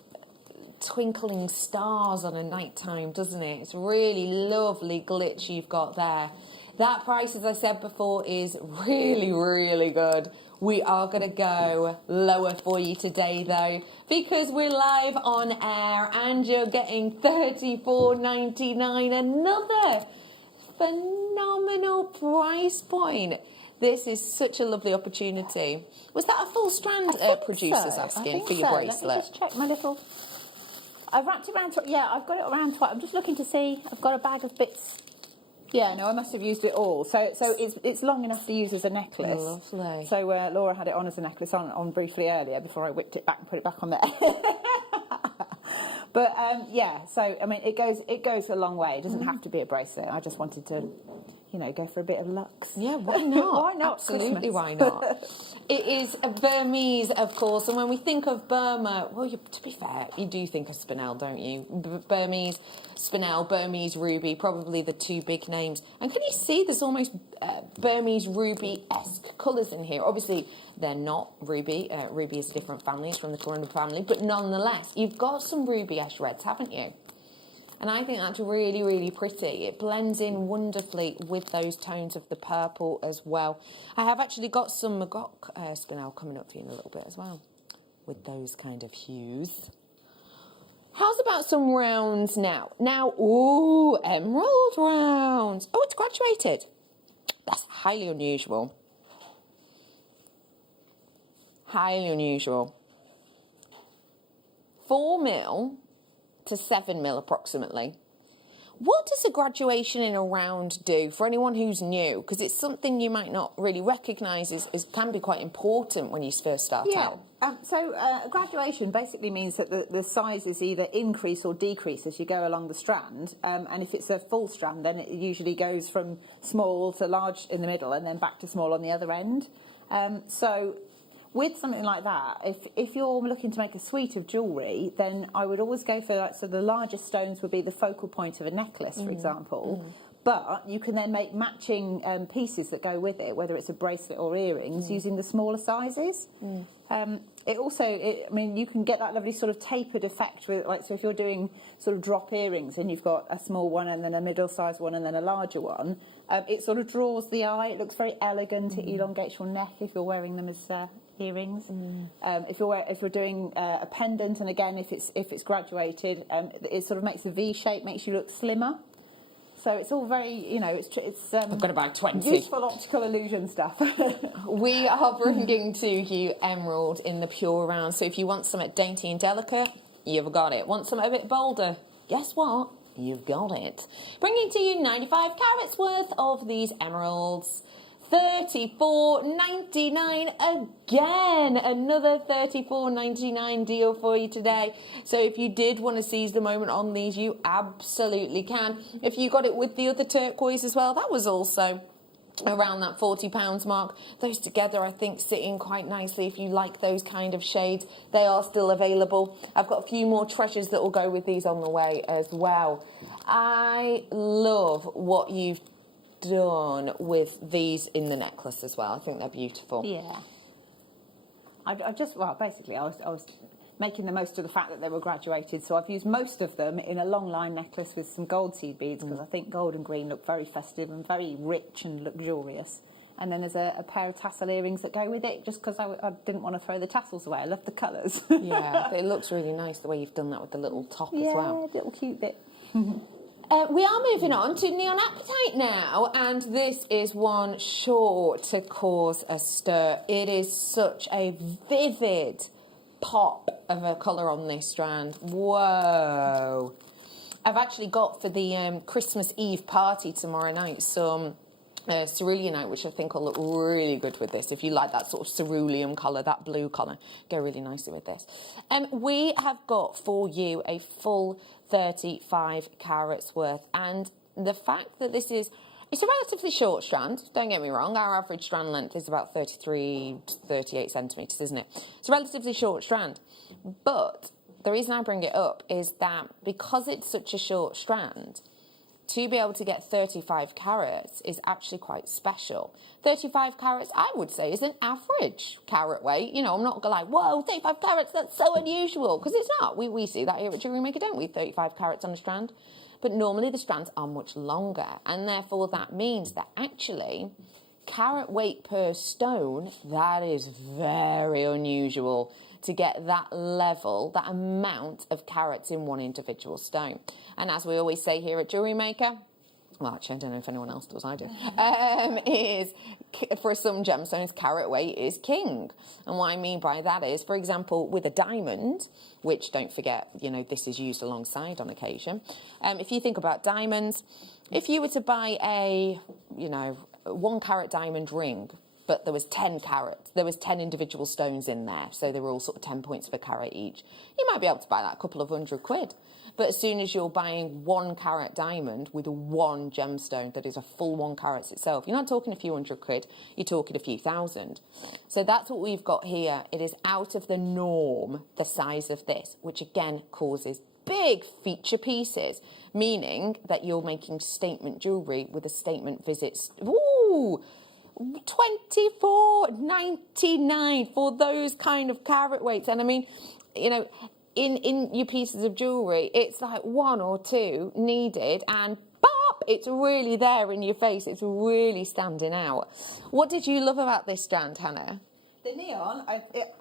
twinkling stars on a night time, doesn't it? It's really lovely glitch you've got there. That price, as I said before, is really good. We are going to go lower for you today, though, because we're live on air and you're getting $34.99. Another phenomenal price point. This is such a lovely opportunity. Was that a full strand, producers asking for your bracelet? Let me just check my little... I've wrapped it around... Yeah, I've got it around twice. I'm just looking to see. I've got a bag of bits. Yeah, no, I must have used it all. So it's long enough to use as a necklace. Lovely. So Laura had it on as a necklace on briefly earlier before I whipped it back and put it back on there. But yeah, so I mean, it goes a long way. It doesn't have to be a bracelet. I just wanted to, you know, go for a bit of luxe. Yeah, why not? Why not? Absolutely, Christmas. why not? It is Burmese, of course, and when we think of Burma, well, to be fair, you do think of spinel, don't you? Burmese spinel, Burmese ruby, probably the two big names. And can you see there's almost Burmese ruby-esque colours in here? Obviously, they're not ruby. Ruby is a different family. It's from the Corundum family. But nonetheless, you've got some ruby-esque reds, haven't you? And I think that's really, really pretty. It blends in wonderfully with those tones of the purple as well. I have actually got some Magok spinel coming up for you in a little bit as well, with those kind of hues. How's about some rounds now? Now, ooh, emerald rounds. Oh, it's graduated. That's highly unusual. Highly unusual. 4mm to 7mm approximately. What does a graduation in a round do for anyone who's new? Because it's something you might not really recognise can be quite important when you first start out. So a graduation basically means that the sizes either increase or decrease as you go along the strand. And if it's a full strand, then it usually goes from small to large in the middle and then back to small on the other end. So with something like that, if you're looking to make a suite of jewellery, then I would always go for, like, so the largest stones would be the focal point of a necklace, for example. But you can then make matching pieces that go with it, whether it's a bracelet or earrings, using the smaller sizes. It also, I mean, you can get that lovely sort of tapered effect with, like, so if you're doing sort of drop earrings and you've got a small one and then a middle-sized one and then a larger one, it sort of draws the eye. It looks very elegant. It elongates your neck if you're wearing them as earrings. If you're doing a pendant, and again, if it's graduated, it sort of makes a V shape, makes you look slimmer. So it's all very, you know, it's I've got about 20. Useful optical illusion stuff. We are bringing to you emerald in the pure round. So if you want something dainty and delicate, you've got it. Want something a bit bolder? Guess what? You've got it. Bringing to you 95 carats worth of these emeralds. $34.99 again. Another $34.99 deal for you today. So if you did want to seize the moment on these, you absolutely can. If you got it with the other turquoise as well, that was also around that £40 mark. Those together, I think, sit in quite nicely. If you like those kind of shades, they are still available. I've got a few more treasures that will go with these on the way as well. I love what you've done with these in the necklace as well. I think they're beautiful. Yeah. Basically, I was making the most of the fact that they were graduated, so I've used most of them in a long line necklace with some gold seed beads, because I think gold and green look very festive and very rich and luxurious. And then there's a pair of tassel earrings that go with it, just because I didn't want to throw the tassels away. I love the colours. Yeah, it looks really nice the way you've done that with the little top as well. Yeah, little cute bit. We are moving on to Neon Apatite now, and this is one sure to cause a stir. It is such a vivid pop of a colour on this strand. Whoa. I've actually got for the Christmas Eve party tomorrow night some cerulean, which I think will look really good with this. If you like that sort of cerulean colour, that blue colour, go really nicely with this. We have got for you a full 35 carats worth, and the fact that it's a relatively short strand, don't get me wrong, our average strand length is about 33 to 38 centimetres, isn't it? It's a relatively short strand, but the reason I bring it up is that because it's such a short strand, to be able to get 35 carats is actually quite special. 35 carats, I would say, is an average carat weight. You know, I'm not going like, whoa, 35 carats, that's so unusual, because it's not. We see that here at JewelleryMaker, don't we? 35 carats on a strand. But normally the strands are much longer, and therefore that means that actually carat weight per stone, that is very unusual to get that level, that amount of carats in one individual stone. And as we always say here at JewelleryMaker, well, actually, I don't know if anyone else does, I do, is for some gemstones, carat weight is king. And what I mean by that is, for example, with a diamond, which don't forget, you know, this is used alongside on occasion. If you think about diamonds, if you were to buy a, you know, 1 carat diamond ring, but there was 10 carats, there was 10 individual stones in there, so they were all sort of 10 points per carat each, you might be able to buy that a couple of £100. But as soon as you're buying 1 carat diamond with 1 gemstone that is a full 1 carat itself, you're not talking a few £100, you're talking a few thousand. So that's what we've got here. It is out of the norm, the size of this, which again causes big feature pieces, meaning that you're making statement jewellery with a statement visit. Ooh! $24.99 for those kind of carat weights. And I mean, you know, in your pieces of jewellery, it's like 1 or 2 needed and bop, it's really there in your face. It's really standing out. What did you love about this strand, Hannah? The neon,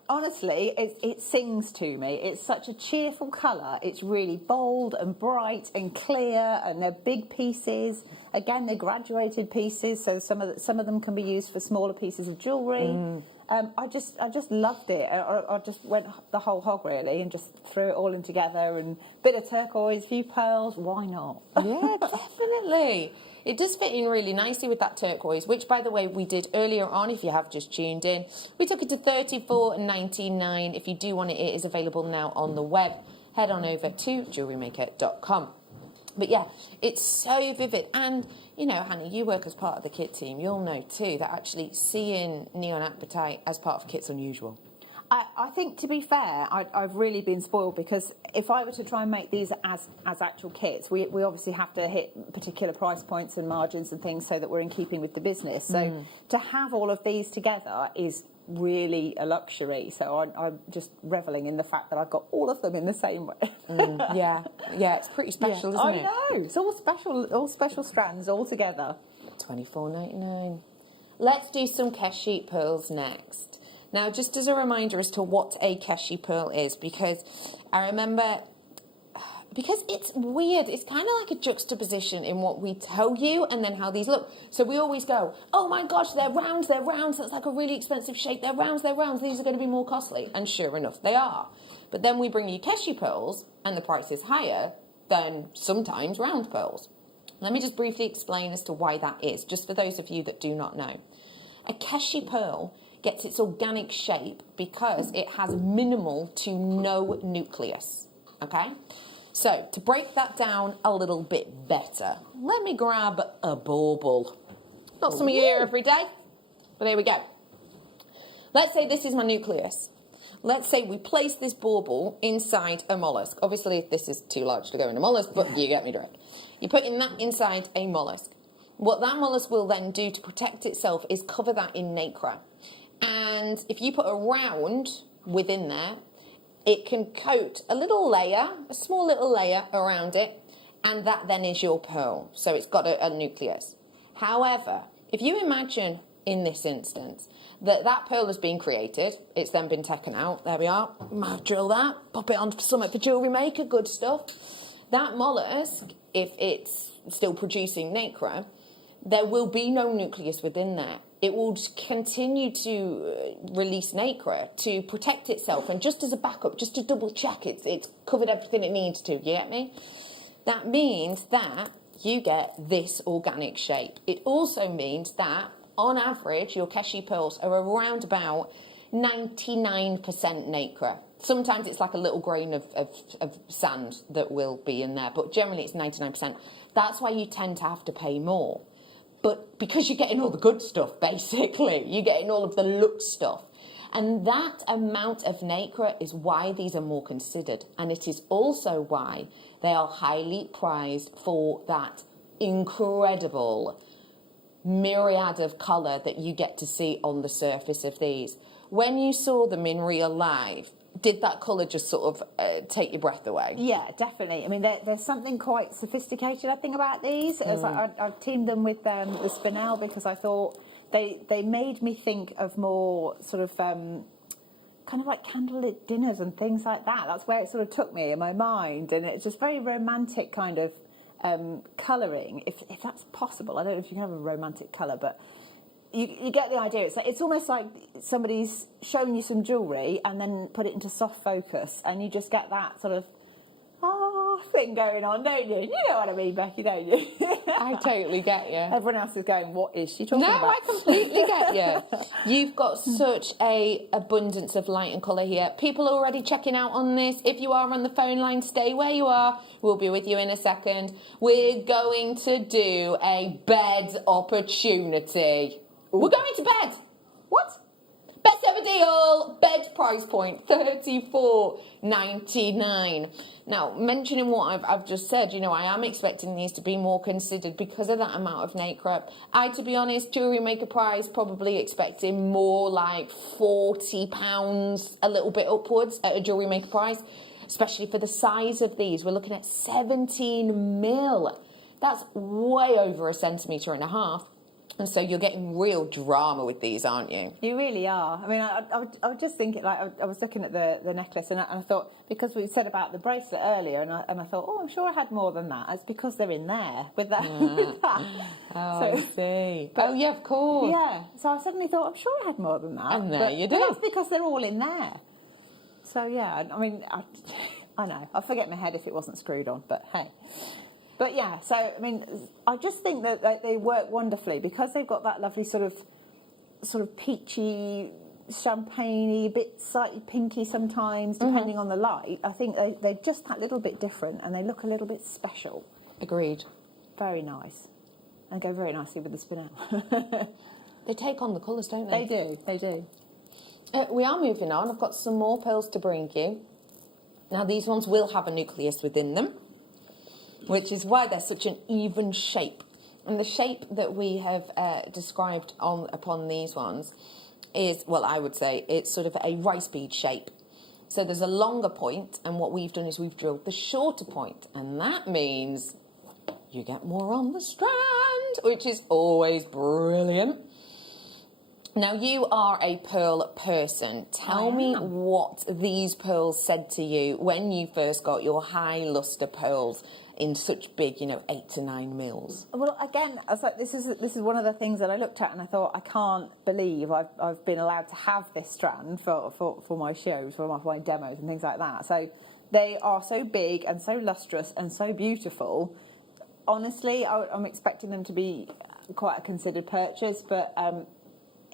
honestly, it sings to me. It's such a cheerful colour. It's really bold and bright and clear, and they're big pieces. Again, they're graduated pieces, so some of them can be used for smaller pieces of jewellery. I just loved it. I just went the whole hog really, and just threw it all in together. And bit of turquoise, few pearls. Why not? Yeah, definitely. It does fit in really nicely with that turquoise, which, by the way, we did earlier on, if you have just tuned in. We took it to $34.99. If you do want it, it is available now on the web. Head on over to JewelleryMaker.com. But yeah, it's so vivid. And, you know, Hannah, you work as part of the kit team. You'll know, too, that actually seeing neon apatite as part of kit's unusual. I think, to be fair, I've really been spoiled, because if I were to try and make these as actual kits, we obviously have to hit particular price points and margins and things so that we're in keeping with the business. So to have all of these together is really a luxury. So I'm just revelling in the fact that I've got all of them in the same way. Yeah, it's pretty special, isn't it? I know. It's all special strands all together. $24.99. Let's do some Keshi pearls next. Now, just as a reminder as to what a Keshi pearl is, because I remember, because it's weird, it's kind of like a juxtaposition in what we tell you and then how these look. So we always go, oh my gosh, they're round, that's like a really expensive shape, they're rounds, these are going to be more costly. And sure enough, they are. But then we bring you Keshi pearls and the price is higher than sometimes round pearls. Let me just briefly explain as to why that is, just for those of you that do not know. A Keshi pearl gets its organic shape because it has minimal to no nucleus, okay? So, to break that down a little bit better, let me grab a bauble. Not some of you here every day, but here we go. Let's say this is my nucleus. Let's say we place this bauble inside a mollusk. Obviously, this is too large to go in a mollusk, but you get me drift. You're putting that inside a mollusk. What that mollusk will then do to protect itself is cover that in nacre. And if you put a round within there, it can coat a little layer, a small little layer around it, and that then is your pearl. So it's got a nucleus. However, if you imagine in this instance that pearl has been created, it's then been taken out, there we are, might drill that, pop it on something for JewelleryMaker, good stuff. That mollusk, if it's still producing nacre, there will be no nucleus within there. It will just continue to release nacre to protect itself, and just as a backup, just to double check it's covered everything it needs to, you get me? That means that you get this organic shape. It also means that, on average, your Keshi pearls are around about 99% nacre. Sometimes it's like a little grain of sand that will be in there, but generally it's 99%. That's why you tend to have to pay more. But because you're getting all the good stuff, basically, you're getting all of the look stuff. And that amount of nacre is why these are more considered. And it is also why they are highly prized for that incredible myriad of colour that you get to see on the surface of these. When you saw them in real life, did that colour just sort of take your breath away? Yeah, definitely. I mean, there's something quite sophisticated, I think, about these. As I teamed them with the Spinel because I thought they made me think of more sort of kind of like candlelit dinners and things like that. That's where it sort of took me in my mind, and it's just very romantic kind of colouring, if that's possible. I don't know if you can have a romantic colour, but you get the idea. It's almost like somebody's shown you some jewellery and then put it into soft focus, and you just get that sort of thing going on, don't you? You know what I mean, Becky, don't you? I totally get you. Everyone else is going, what is she talking about? No, I completely get you. You've got such a abundance of light and colour here. People are already checking out on this. If you are on the phone line, stay where you are. We'll be with you in a second. We're going to do a bed opportunity. Ooh. We're going to bed. What? Best ever deal, bed price point, $34.99. Now, mentioning what I've just said, you know, I am expecting these to be more considered because of that amount of nacre. To be honest, Jewellery Maker price, probably expecting more like £40, a little bit upwards at a Jewellery Maker price, especially for the size of these. We're looking at 17mm. That's way over 1.5 centimetres. And so you're getting real drama with these, aren't you? You really are. I mean, I was just thinking, like, I was looking at the necklace, and I thought, because we said about the bracelet earlier, and I thought, I'm sure I had more than that. It's because they're in there with that. I see. But, yeah, of course. Yeah. So I suddenly thought, I'm sure I had more than that. And there you do. But that's because they're all in there. So, yeah, I mean, I know. I'd forget my head if it wasn't screwed on, but hey. But yeah, so I mean, I just think that they work wonderfully because they've got that lovely sort of peachy, champagne-y, bit slightly pinky sometimes, depending on the light. I think they're just that little bit different, and they look a little bit special. Agreed. Very nice, and go very nicely with the spinel. They take on the colours, don't they? They do. We are moving on. I've got some more pearls to bring you. Now, these ones will have a nucleus within them, which is why they're such an even shape. And the shape that we have described upon these ones is, well, I would say it's sort of a rice bead shape. So there's a longer point, and what we've done is we've drilled the shorter point, and that means you get more on the strand, which is always brilliant. Now, you are a pearl person. Tell me what these pearls said to you when you first got your high lustre pearls in such big, 8 to 9 mils. Well, again, I was like, this is one of the things that I looked at and I thought, I can't believe I've been allowed to have this strand for my shows, for my demos and things like that. So they are so big and so lustrous and so beautiful. Honestly, I'm expecting them to be quite a considered purchase, but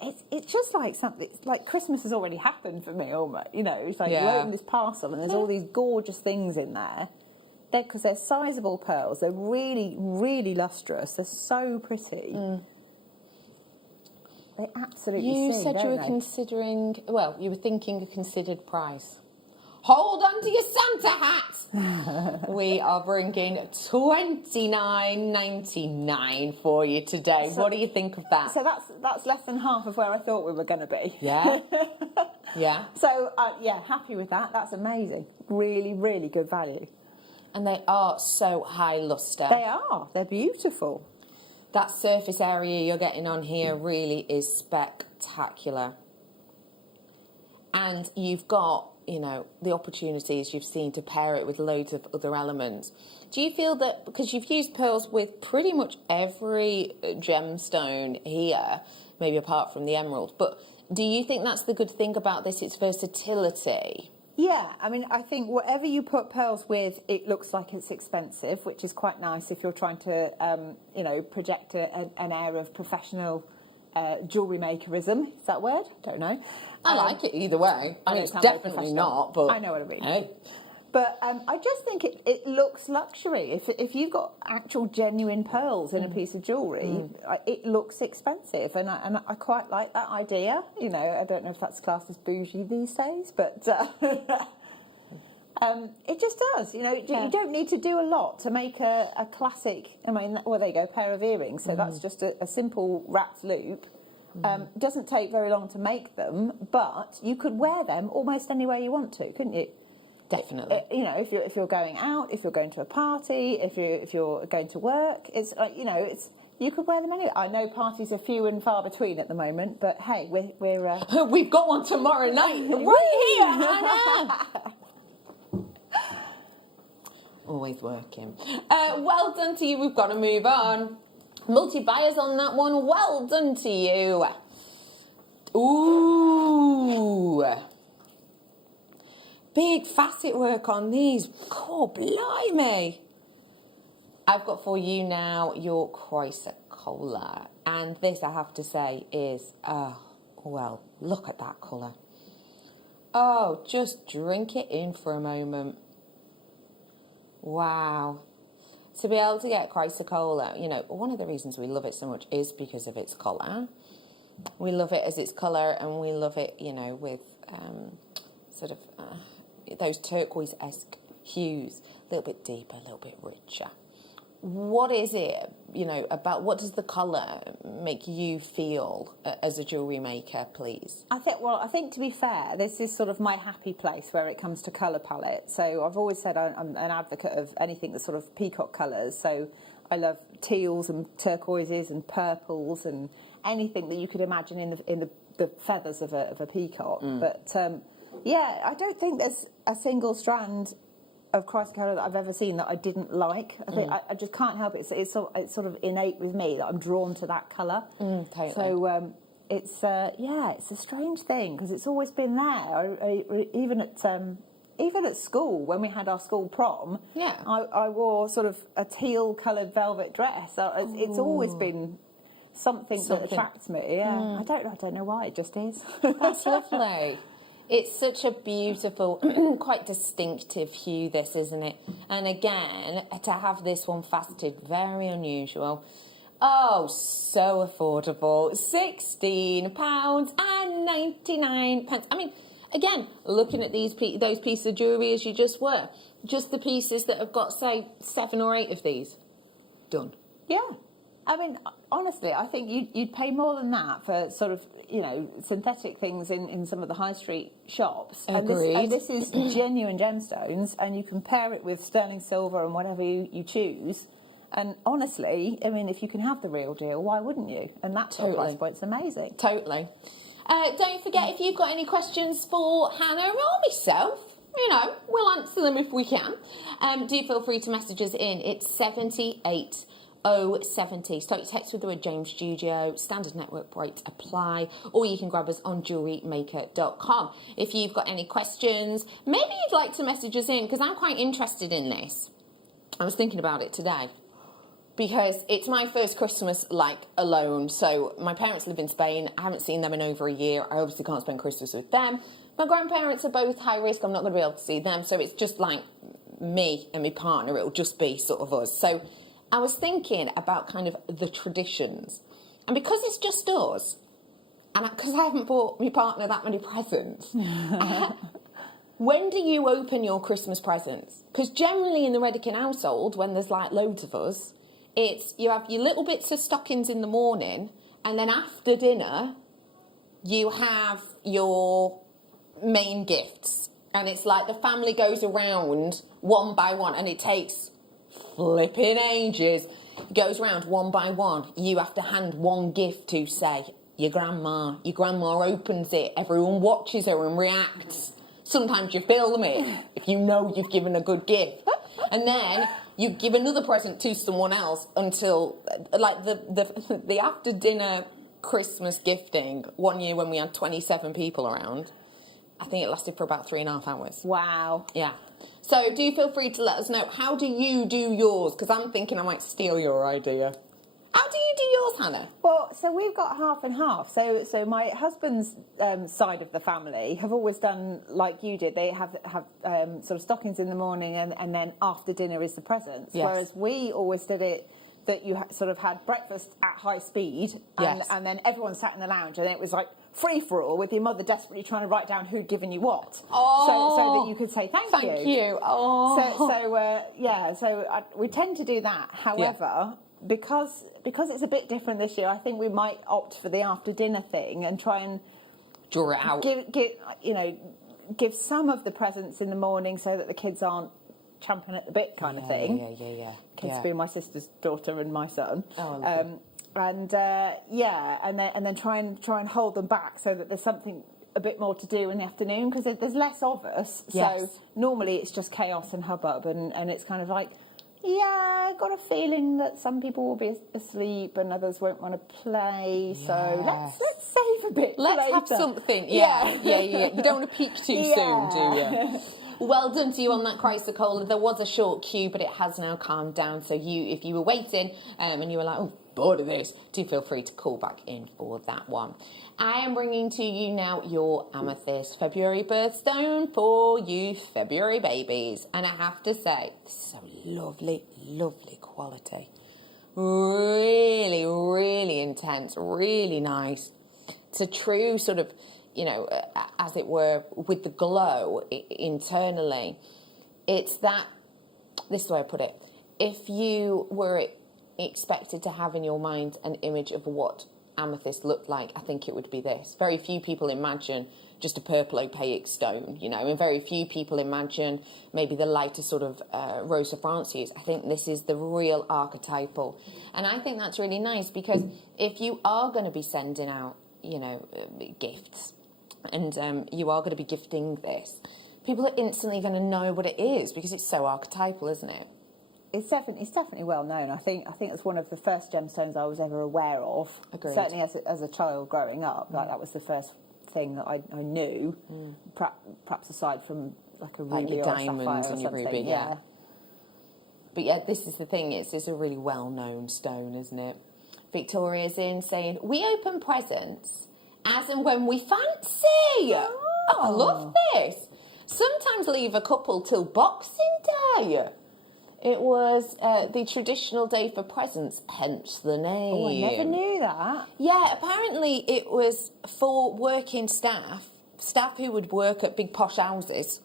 it's just like something. It's like Christmas has already happened for me, almost. It's like you open this parcel and there's all these gorgeous things in there. Because they're sizable pearls. They're really, really lustrous. They're so pretty. They absolutely You sing, said you don't were they? considering, you were thinking a considered price. Hold on to your Santa hat. We are bringing $29.99 for you today. What do you think of that? So that's less than half of where I thought we were going to be. Yeah. Yeah. So, happy with that. That's amazing. Really, really good value. And they are so high lustre. They are. They're beautiful. That surface area you're getting on here really is spectacular. And you've got, the opportunities you've seen to pair it with loads of other elements. Do you feel that, because you've used pearls with pretty much every gemstone here, maybe apart from the emerald, but do you think that's the good thing about this, its versatility? Yeah, I mean, I think whatever you put pearls with, it looks like it's expensive, which is quite nice if you're trying to, project an air of professional jewellery makerism. Is that a word? Don't know. I like it either way. I mean, it's definitely not, but... I know what I mean. Hey. But I just think it looks luxury. If you've got actual genuine pearls in a piece of jewellery, it looks expensive, and I quite like that idea. I don't know if that's classed as bougie these days, but it just does. You don't need to do a lot to make a classic. I mean, well, there you go, pair of earrings. So that's just a simple wrapped loop. Doesn't take very long to make them, but you could wear them almost anywhere you want to, couldn't you? Definitely. If you're going out, if you're going to a party, if you're going to work, it's like it's You could wear them anyway. I know parties are few and far between at the moment, but hey, we're we've got one tomorrow night right here, Hannah. Always working. Well done to you. We've got to move on. Multi-buyers on that one. Well done to you. Ooh. Big facet work on these. God, blimey. I've got for you now your Chrysocolla. And this, I have to say, is, well, look at that colour. Oh, just drink it in for a moment. Wow. To be able to get Chrysocolla, you know, one of the reasons we love it so much is because of its colour. We love it as its colour, and we love it, you know, with sort of those turquoise-esque hues. A little bit deeper, a little bit richer. What is it, you know, about, what does the colour make you feel as a jewellery maker, please? I think to be fair, this is sort of my happy place where it comes to colour palette. So I've always said I'm an advocate of anything that's sort of peacock colours. So I love teals and turquoises and purples and anything that you could imagine in the feathers of a peacock. But yeah, I don't think there's a single strand of Chrysocolla that I've ever seen that I didn't like. I think I just can't help it. It's sort of innate with me that I'm drawn to that colour. Totally. So it's a strange thing because it's always been there. Even at school, when we had our school prom, I wore sort of a teal coloured velvet dress. It's always been something that attracts me. Yeah, I don't know why. It just is. That's lovely. It's such a beautiful, quite distinctive hue, this, isn't it? And again, to have this one faceted, very unusual. Oh, so affordable. £16.99. I mean, again, looking at those pieces of jewellery as you just were, just the pieces that have got, say, 7 or 8 of these. Done. Yeah. I mean, honestly, I think you'd pay more than that for sort of, you know, synthetic things in some of the high street shops. Agreed. And this is genuine gemstones, and you can pair it with sterling silver and whatever you choose. And honestly, I mean, if you can have the real deal, why wouldn't you? And that sort of price point's amazing. Totally. Don't forget, if you've got any questions for Hannah or myself, you know, we'll answer them if we can. Do feel free to message us in. It's 78070. Start your text with the word James Studio. Standard network rates apply, or you can grab us on JewelleryMaker.com. If you've got any questions, maybe you'd like to message us in, because I'm quite interested in this. I was thinking about it today because it's my first Christmas alone. So my parents live in Spain. I haven't seen them in over a year. I obviously can't spend Christmas with them. My grandparents are both high risk. I'm not going to be able to see them. So it's just like me and my partner. It'll just be sort of us. So I was thinking about kind of the traditions. And because it's just us, and because I haven't bought my partner that many presents, when do you open your Christmas presents? Because generally in the Redican household, when there's like loads of us, it's you have your little bits of stockings in the morning, and then after dinner, you have your main gifts. And it's like the family goes around one by one, and it takes flipping ages. It goes round one by one. You have to hand one gift to, say, your grandma. Your grandma opens it. Everyone watches her and reacts. Sometimes you film it if you know you've given a good gift. And then you give another present to someone else until, like, the after-dinner Christmas gifting, one year when we had 27 people around, I think it lasted for about 3.5 hours. Wow. Yeah. So do feel free to let us know. How do you do yours? Because I'm thinking I might steal your idea. How do you do yours, Hannah? Well, so we've got half and half. So my husband's side of the family have always done like you did. They have sort of stockings in the morning, and then after dinner is the presents. Yes. Whereas we always did it that you sort of had breakfast at high speed, and then everyone sat in the lounge, and it was like free-for-all with your mother desperately trying to write down who'd given you what, so that you could say thank you. So we tend to do that. However, because it's a bit different this year, I think we might opt for the after-dinner thing and try and draw it out. Give some of the presents in the morning so that the kids aren't champing at the bit kind of thing. Yeah. Kids being my sister's daughter and my son. and then try and hold them back so that there's something a bit more to do in the afternoon, because there's less of us. Yes. So normally it's just chaos and hubbub, and it's kind of like, yeah, I got a feeling that some people will be asleep and others won't want to play. So let's save a bit. Let's have something. Yeah. You don't want to peak too soon, do you? Well done to you on that Chrysler Cola. There was a short queue, but it has now calmed down. So if you were waiting and you were like, oh, bored of this, do feel free to call back in for that one. I am bringing to you now your Amethyst February birthstone for you February babies. And I have to say, this is so lovely, lovely quality. Really, really intense, really nice. It's a true sort of, you know, as it were, with the glow internally. It's that, this is the way I put it, if you were expected to have in your mind an image of what amethyst looked like, I think it would be this. Very few people imagine just a purple opaque stone, you know, and very few people imagine maybe the lighter sort of Rosa Francis. I think this is the real archetypal. And I think that's really nice, because if you are going to be sending out, you know, gifts, and you are going to be gifting this, people are instantly going to know what it is, because it's so archetypal, isn't it? It's definitely well known. I think it's one of the first gemstones I was ever aware of. Agreed. Certainly as a child growing up, like that was the first thing that I knew. Perhaps aside from like a ruby like your or a diamonds sapphire or and your something. ruby, yeah. But yeah, this is the thing. It's a really well-known stone, isn't it? Victoria's in saying, we open presents as and when we fancy. Oh, I love this. Sometimes leave a couple till Boxing Day. It was the traditional day for presents, hence the name. Oh, I never knew that. Yeah, apparently it was for working staff who would work at big posh houses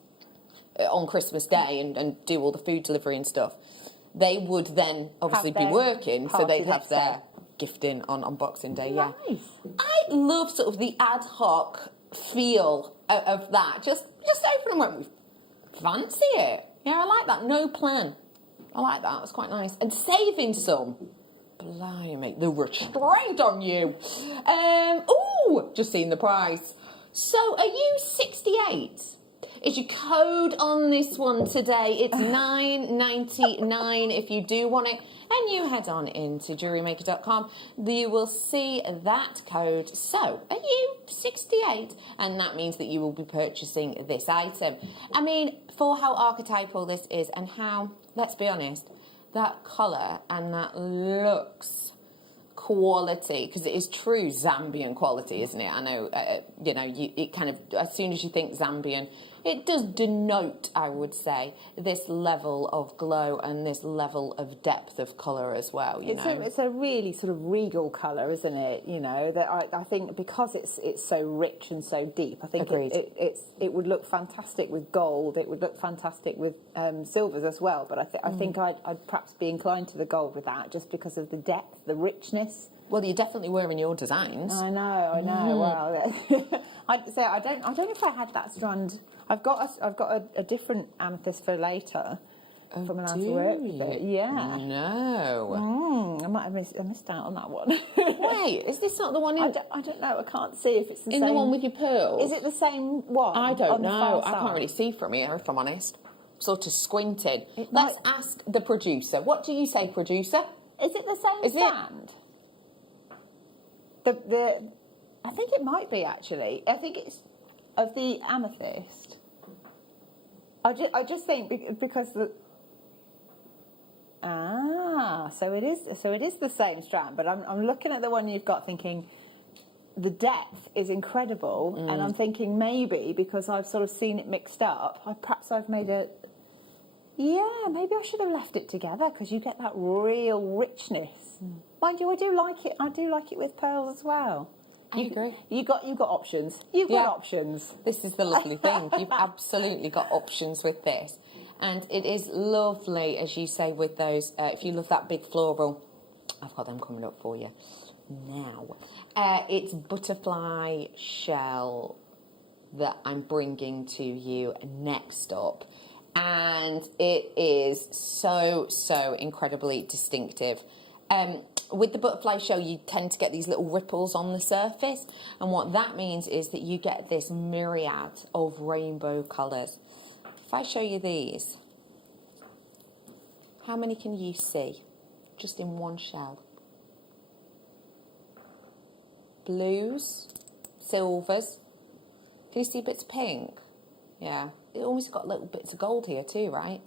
on Christmas Day and do all the food delivery and stuff. They would then obviously be working, so they'd have their gifting on Boxing Day. Nice. Yeah, I love sort of the ad hoc feel of that. Just open them when we fancy it. Yeah, I like that. No plan. I like that. It's quite nice. And saving some. Blimey, the restraint on you. Ooh, just seen the price. So, are you 68? Is your code on this one today? It's $9.99 if you do want it. And you head on into JewelleryMaker.com. You will see that code. So, are you 68? And that means that you will be purchasing this item. I mean, for how archetypal this is and how, let's be honest, that colour and that looks quality, because it is true Zambian quality, isn't it? I know, it kind of, as soon as you think Zambian, it does denote, I would say, this level of glow and this level of depth of colour as well, you know. It's a really sort of regal colour, isn't it? You know, that I think because it's so rich and so deep, I think it would look fantastic with gold. It would look fantastic with silvers as well. But I think I'd perhaps be inclined to the gold with that, just because of the depth, the richness. Well, you definitely were in your designs. I know. Well, I don't know if I had that strand. I've got a different amethyst for later. From an work with it. Yeah. No. I might have missed out on that one. Wait, is this not the one? I don't know. I can't see if it's the same. In the one with your pearls? Is it the same one? I don't know. I can't really see from here, if I'm honest. Sort of squinted. Let's ask the producer. What do you say, producer? Is it the same strand? I think it might be, actually. I think it's of the amethyst. I just think because the so it is the same strand, but I'm looking at the one you've got thinking the depth is incredible, and I'm thinking maybe because I've sort of seen it mixed up, perhaps I've made maybe I should have left it together, because you get that real richness. Mind you, I do like it with pearls as well. I agree. You've got options. You've got options. This is the lovely thing. You've absolutely got options with this. And it is lovely, as you say, with those, if you love that big floral, I've got them coming up for you now. It's butterfly shell that I'm bringing to you next up. And it is so incredibly distinctive. with the butterfly shell, you tend to get these little ripples on the surface, and what that means is that you get this myriad of rainbow colours. If I show you these, how many can you see just in one shell? Blues, silvers. Can you see bits of pink? Yeah, it almost got little bits of gold here too, right?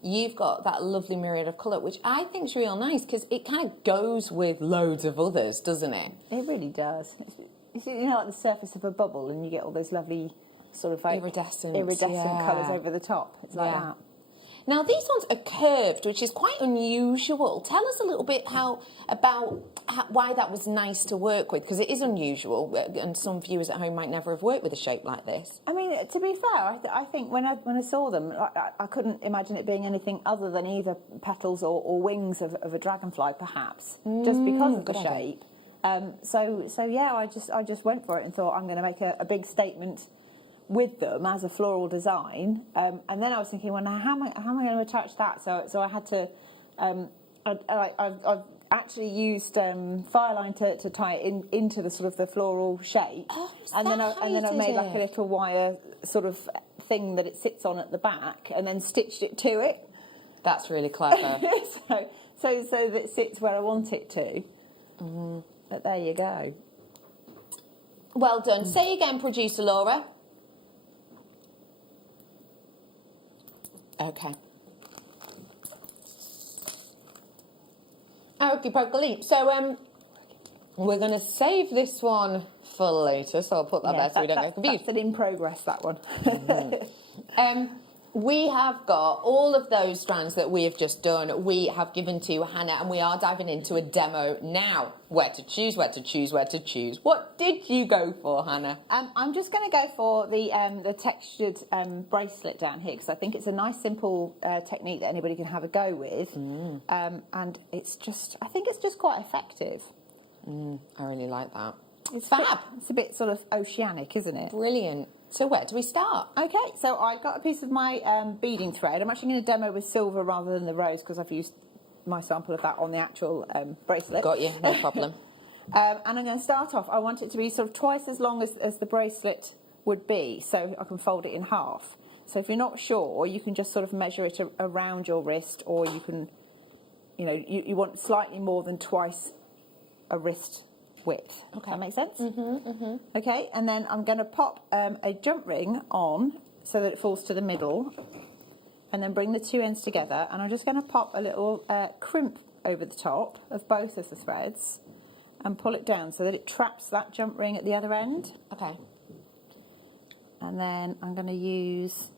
You've got that lovely myriad of colour, which I think is real nice because it kind of goes with loads of others, doesn't it? It really does. It's like the surface of a bubble, and you get all those lovely sort of like iridescent colours over the top. It's like that. Now these ones are curved, which is quite unusual. Tell us a little bit why that was nice to work with, because it is unusual, and some viewers at home might never have worked with a shape like this. I mean, to be fair, I think when I saw them, I couldn't imagine it being anything other than either petals or wings of a dragonfly, perhaps, just because of the shape. So yeah, I just went for it and thought I'm going to make a big statement with them as a floral design, and then I was thinking, well, now how am I going to attach that? So I had to, I've actually used fireline to tie it into the sort of the floral shape, and then I made like a little wire sort of thing that it sits on at the back, and then stitched it to it. That's really clever. so that it sits where I want it to. Mm-hmm. But there you go. Well done. Say again, producer Laura. Okay. Okie pokie. So we're going to save this one for later, so I'll put that there so we don't get confused. That's an in progress, that one. We have got all of those strands that we have just done, we have given to Hannah, and we are diving into a demo now. Where to choose, where to choose, where to choose. What did you go for, Hannah? I'm just going to go for the textured bracelet down here, because I think it's a nice, simple technique that anybody can have a go with. And I think it's just quite effective. I really like that. It's fab. It's a bit sort of oceanic, isn't it? Brilliant. So where do we start? Okay, so I got a piece of my beading thread. I'm actually going to demo with silver rather than the rose, because I've used my sample of that on the actual bracelet. Got you, no problem. And I'm going to start off, I want it to be sort of twice as long as the bracelet would be, so I can fold it in half. So if you're not sure, you can just sort of measure it around your wrist, or you can, you want slightly more than twice a wrist width. Okay. That makes sense? Okay, and then I'm going to pop a jump ring on so that it falls to the middle, and then bring the two ends together, and I'm just going to pop a little crimp over the top of both of the threads and pull it down so that it traps that jump ring at the other end. Okay. And then I'm going to use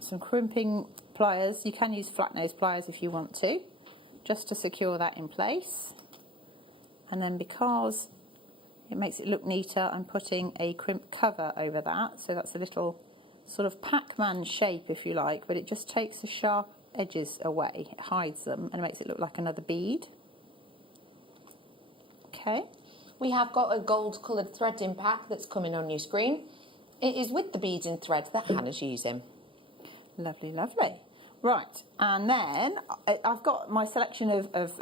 some crimping pliers. You can use flat nose pliers if you want to, just to secure that in place. And then, because it makes it look neater, I'm putting a crimp cover over that. So that's a little sort of Pac-Man shape, if you like, but it just takes the sharp edges away. It hides them and makes it look like another bead. Okay. We have got a gold-coloured threading pack that's coming on your screen. It is with the beads in thread that Hannah's using. Lovely, lovely. Right, and then I've got my selection of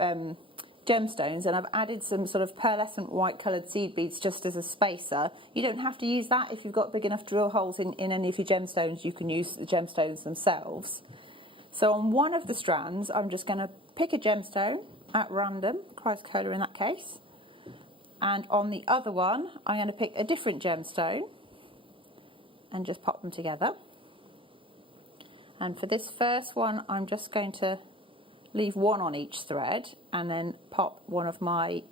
gemstones, and I've added some sort of pearlescent white coloured seed beads just as a spacer. You don't have to use that. If you've got big enough drill holes in any of your gemstones, you can use the gemstones themselves. So on one of the strands, I'm just going to pick a gemstone at random, chrysocolla in that case, and on the other one I'm going to pick a different gemstone and just pop them together. And for this first one, I'm just going to leave one on each thread, and then pop one of my,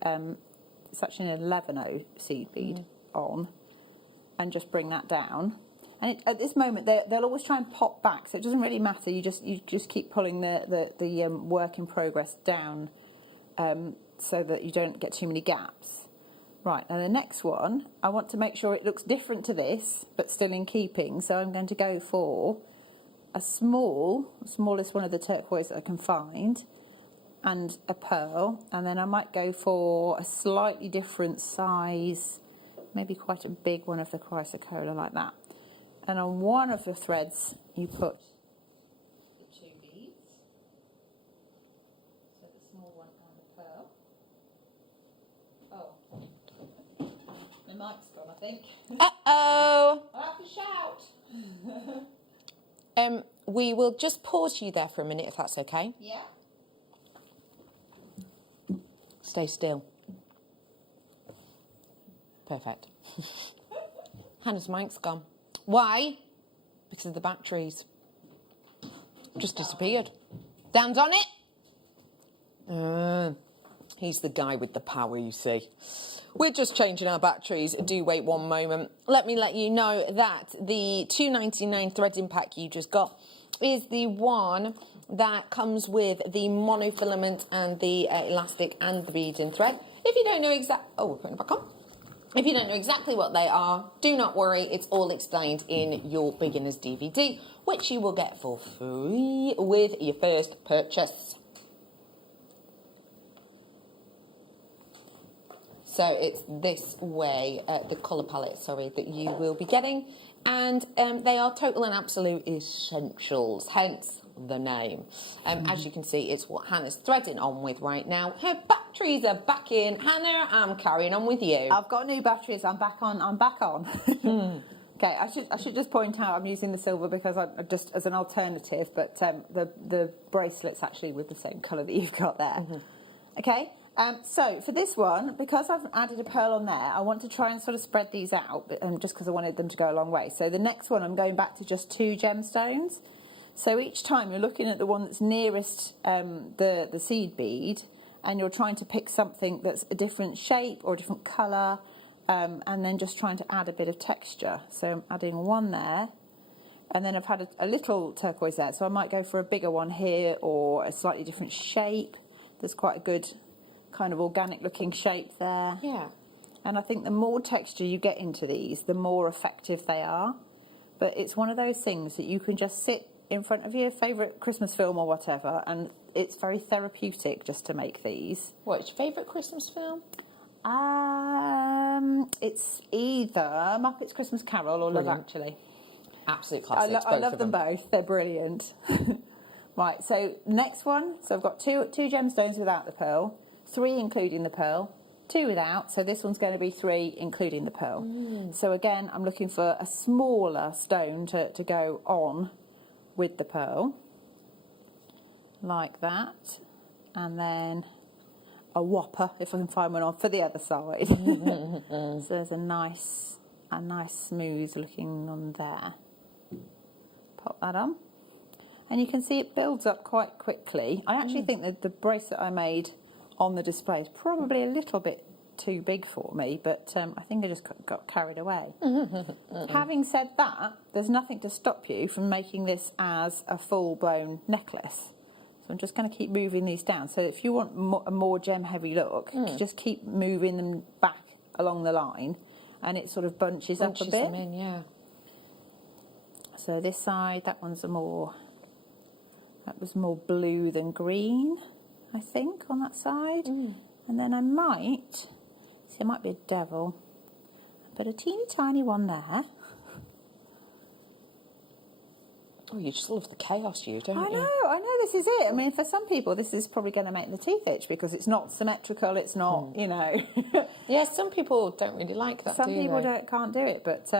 it's actually an 11O seed bead on, and just bring that down. And at this moment, they'll always try and pop back, so it doesn't really matter. You just keep pulling the work in progress down, so that you don't get too many gaps. Right, now the next one, I want to make sure it looks different to this, but still in keeping. So I'm going to go for a smallest one of the turquoise that I can find, and a pearl, and then I might go for a slightly different size, maybe quite a big one of the chrysocolla like that. And on one of the threads you put the two beads, so the small one and think. Uh-oh. I'll have to shout. We will just pause you there for a minute, if that's okay. Yeah. Stay still. Perfect. Hannah's mic's gone. Why? Because of the batteries. Just disappeared. Dan's on it. He's the guy with the power, you see. We're just changing our batteries. Do wait one moment. Let me let you know that the £2.99 threading pack you just got is the one that comes with the monofilament and the elastic and the beading thread. If you don't know we're putting it back on. If you don't know exactly what they are, do not worry. It's all explained in your beginner's DVD, which you will get for free with your first purchase. So it's this way, the colour palette, that you will be getting. And they are total and absolute essentials, hence the name. As you can see, it's what Hannah's threading on with right now. Her batteries are back in. Hannah, I'm carrying on with you. I've got new batteries. I'm back on. Okay, I should just point out I'm using the silver because I just as an alternative, but the bracelet's actually with the same colour that you've got there. Okay. So for this one, because I've added a pearl on there, I want to try and sort of spread these out, just because I wanted them to go a long way. So the next one, I'm going back to just 2 gemstones. So each time you're looking at the one that's nearest the seed bead, and you're trying to pick something that's a different shape or a different colour, and then just trying to add a bit of texture. So I'm adding one there, and then I've had a little turquoise there, so I might go for a bigger one here or a slightly different shape. There's quite a good kind of organic looking shape there. Yeah. And I think the more texture you get into these, the more effective they are. But it's one of those things that you can just sit in front of your favourite Christmas film or whatever, and it's very therapeutic just to make these. What's your favourite Christmas film? It's either Muppets Christmas Carol or Love Actually. Absolute classics, I love them both. They're brilliant. Right, so next one. So I've got two gemstones without the pearl, 3 including the pearl, 2 without. So this one's going to be 3 including the pearl. So again, I'm looking for a smaller stone to go on with the pearl, like that, and then a whopper if I can find one on for the other side. So there's a nice smooth looking one there. Pop that on. And you can see it builds up quite quickly. I actually think that the bracelet I made on the display is probably a little bit too big for me, but I think I just got carried away. Having said that, there's nothing to stop you from making this as a full-blown necklace. So I'm just going to keep moving these down. So if you want a more gem-heavy look, you just keep moving them back along the line, and it sort of bunches up a bit. Them in, yeah. So this side, that was more blue than green, I think, on that side. And then I might be a devil. Put a teeny tiny one there. Oh, you just love the chaos, don't you? I know, this is it. I mean, for some people, this is probably going to make the teeth itch because it's not symmetrical, it's not, Yeah, some people don't really like that, Some people can't do it, but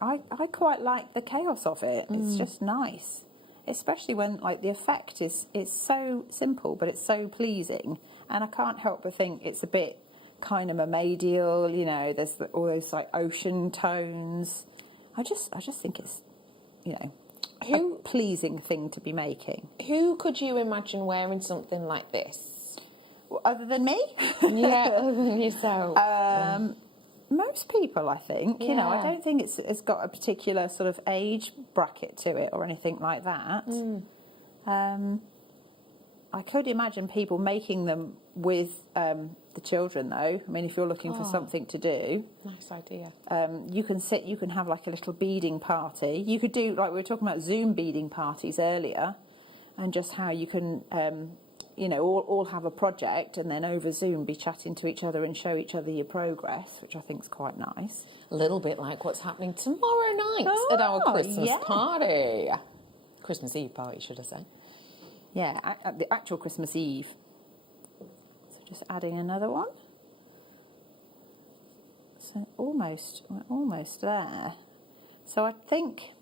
I quite like the chaos of it. It's just nice. Especially when, the effect is so simple, but it's so pleasing. And I can't help but think it's a bit kind of mermaidial, there's all those, ocean tones. I just think it's, a pleasing thing to be making. Who could you imagine wearing something like this? Well, other than me? Yeah, other than yourself. Most people, I think. Yeah. I don't think it's got a particular sort of age bracket to it or anything like that. I could imagine people making them with the children, though. I mean, if you're looking for something to do. Nice idea. You can have a little beading party. You could do, we were talking about Zoom beading parties earlier, and just how you can, all have a project and then over Zoom be chatting to each other and show each other your progress, which I think is quite nice. A little bit like what's happening tomorrow night at our Christmas party. Christmas Eve party, should I say. Yeah, at the actual Christmas Eve. So just adding another one. So we're almost there. So I think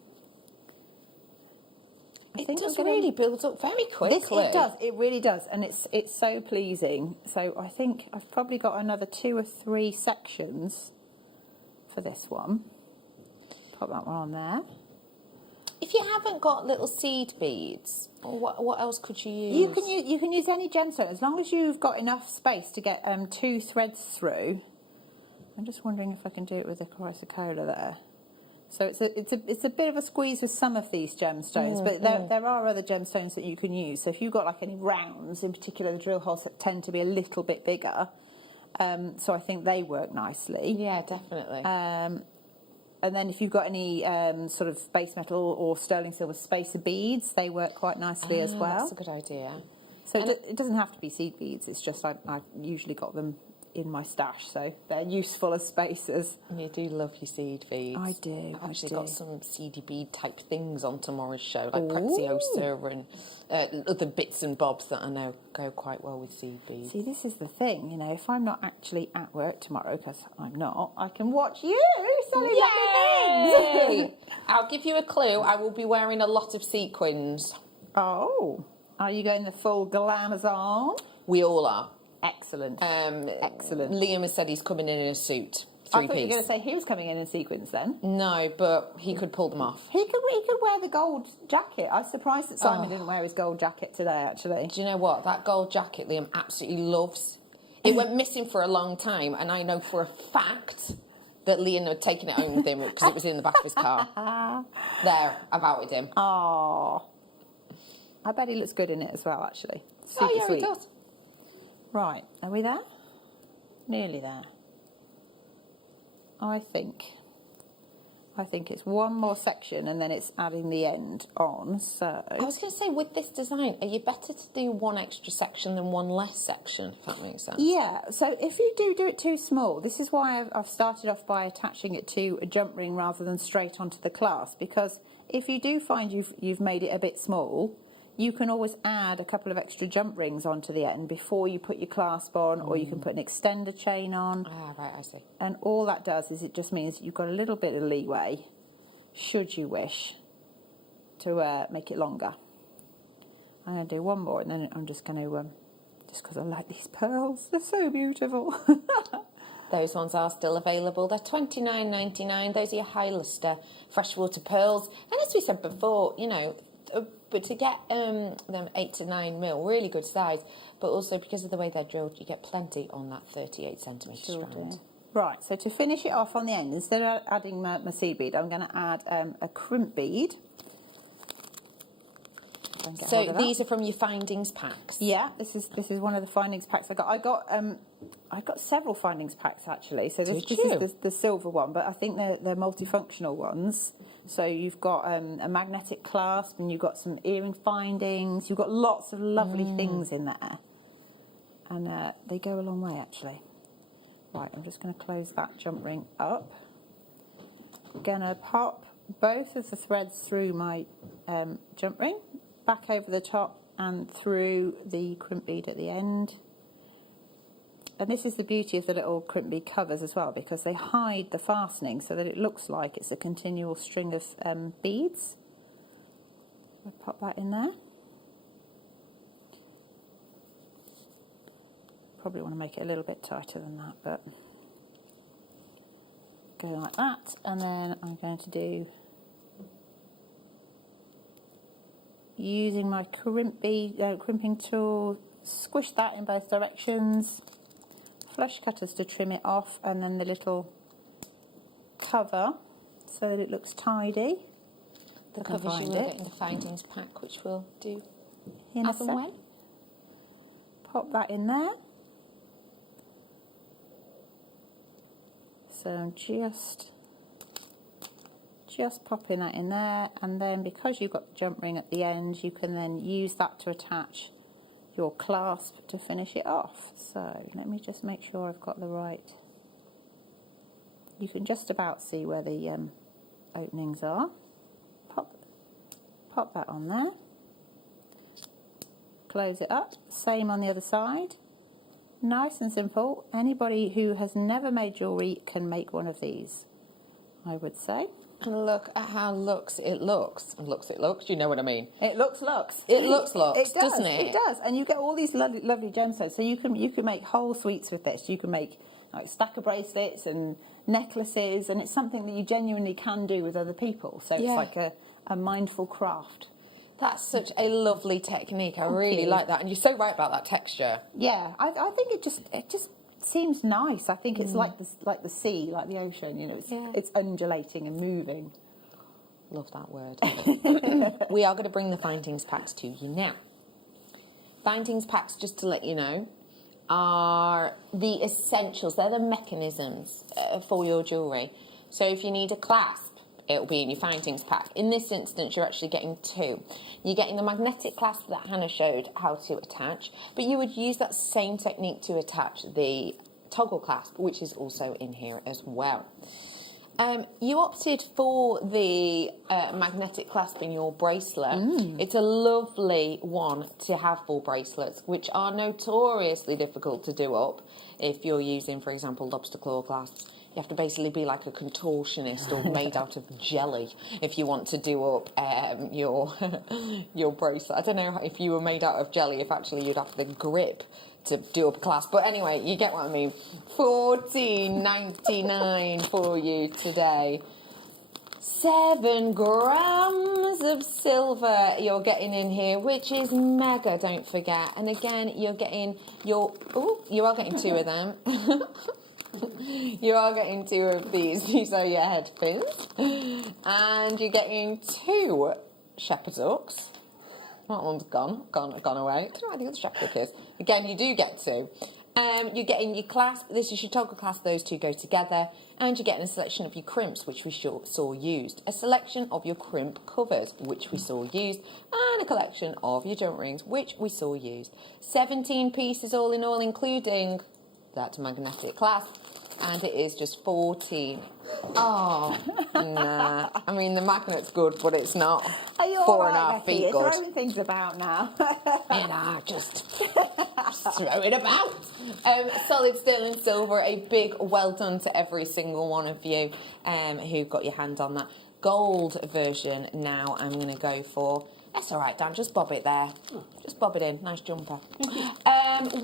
It does really build up very quickly. It does. It really does, and it's so pleasing. So I think I've probably got another 2 or 3 sections for this one. Put that one on there. If you haven't got little seed beads, what else could you use? You can use any gemstone as long as you've got enough space to get 2 threads through. I'm just wondering if I can do it with the chrysocolla there. So it's a bit of a squeeze with some of these gemstones, but there are other gemstones that you can use. So if you've got like any rounds, in particular the drill holes that tend to be a little bit bigger, so I think they work nicely. Yeah, definitely. And then if you've got any sort of base metal or sterling silver spacer beads, they work quite nicely as well. That's a good idea. So it doesn't have to be seed beads. It's just I usually got them in my stash, so they're useful as spacers. You do love your seed beads. I do. I've actually got some seedy bead type things on tomorrow's show, like Preziosa and other bits and bobs that I know go quite well with seed beads. See, this is the thing, you know, if I'm not actually at work tomorrow, because I'm not, I can watch you selling lovely things. I'll give you a clue. I will be wearing a lot of sequins. Oh, are you going the full glamazon? We all are. Excellent. Excellent. Liam has said he's coming in a suit, 3-piece. I thought you were going to say he was coming in sequins then. No, but he could pull them off. He could wear the gold jacket. I was surprised that Simon didn't wear his gold jacket today, actually. Do you know what? That gold jacket Liam absolutely loves. It went missing for a long time, and I know for a fact that Liam had taken it home with him because it was in the back of his car. There, I've outed him. Oh, I bet he looks good in it as well, actually. Super sweet. He does. Right, are we there? Nearly there. I think it's one more section and then it's adding the end on, so... I was going to say, with this design, are you better to do one extra section than one less section, if that makes sense? Yeah, so if you do it too small, this is why I've started off by attaching it to a jump ring rather than straight onto the clasp, because if you do find you've made it a bit small, you can always add a couple of extra jump rings onto the end before you put your clasp on, or you can put an extender chain on. Ah, right, I see. And all that does is it just means you've got a little bit of leeway, should you wish, to make it longer. I'm going to do one more, and then I'm just going to, just because I like these pearls, they're so beautiful. Those ones are still available. They're $29.99. Those are your high luster freshwater pearls. And as we said before, you know, but to get them 8 to 9 mil, really good size, but also because of the way they're drilled, you get plenty on that 38 centimetre strand. Right, so to finish it off on the end, instead of adding my seed bead, I'm going to add a crimp bead. So these are from your findings packs? Yeah, this is one of the findings packs I got. I got several findings packs actually. So this is the silver one, but I think they're multifunctional ones. So you've got a magnetic clasp, and you've got some earring findings. You've got lots of lovely things in there, and they go a long way actually. Right, I'm just going to close that jump ring up. Going to pop both of the threads through my jump ring, back over the top and through the crimp bead at the end. And this is the beauty of the little crimp bead covers as well, because they hide the fastening so that it looks like it's a continual string of beads. I'll pop that in there. Probably want to make it a little bit tighter than that, but go like that. And then I'm going to do, using my crimping tool, squish that in both directions, flush cutters to trim it off, and then the little cover so that it looks tidy. The covers you will get in the findings pack, which we'll do as and when. Pop that in there. So I'm just popping that in there, and then because you've got the jump ring at the end, you can then use that to attach your clasp to finish it off. So let me just make sure I've got the right. You can just about see where the openings are. Pop that on there. Close it up. Same on the other side. Nice and simple. Anybody who has never made jewellery can make one of these, I would say. And look at how it looks. It looks. You know what I mean? It looks. It looks, It does, doesn't it? It does. And you get all these lovely gemstones. So you can make whole suites with this. You can make like stacker bracelets and necklaces, and it's something that you genuinely can do with other people. So it's like a mindful craft. That's such a lovely technique. I Thank really you. like that. And you're so right about that texture. Yeah, I think it just seems nice. I think it's like the sea, like the ocean. You know, it's undulating and moving. Love that word. We are going to bring the findings packs to you now. Findings packs, just to let you know, are the essentials. They're the mechanisms for your jewellery. So if you need a clasp, it'll be in your findings pack. In this instance, you're actually getting two. You're getting the magnetic clasp that Hannah showed how to attach, but you would use that same technique to attach the toggle clasp, which is also in here as well. You opted for the magnetic clasp in your bracelet. It's a lovely one to have for bracelets, which are notoriously difficult to do up if you're using, for example, lobster claw clasps. You have to basically be like a contortionist or made out of jelly if you want to do up your bracelet. I don't know if you were made out of jelly, if actually you'd have the grip to do up a clasp. But anyway, you get what I mean. $14.99 for you today. 7 grams of silver you're getting in here, which is mega, don't forget. And again, you're getting you are getting 2 of them. You are getting 2 of these, so your head pins. And you're getting 2 shepherd's hooks. That one's gone away. I don't know, I think the shepherd hook is. Again, you do get 2. You're getting your clasp. This is your toggle clasp. Those 2 go together. And you're getting a selection of your crimps, which we saw used. A selection of your crimp covers, which we saw used. And a collection of your jump rings, which we saw used. 17 pieces all in all, including that magnetic clasp. And it is just 14. Oh, nah. I mean, the magnet's good, but it's not. Are you 4.5 feet You're good. throwing things about now. And I just throw it about. Solid sterling silver, a big well done to every single one of you who got your hand on that. Gold version now I'm going to go for. That's all right, Dan, just bob it there. Just bob it in. Nice jumper.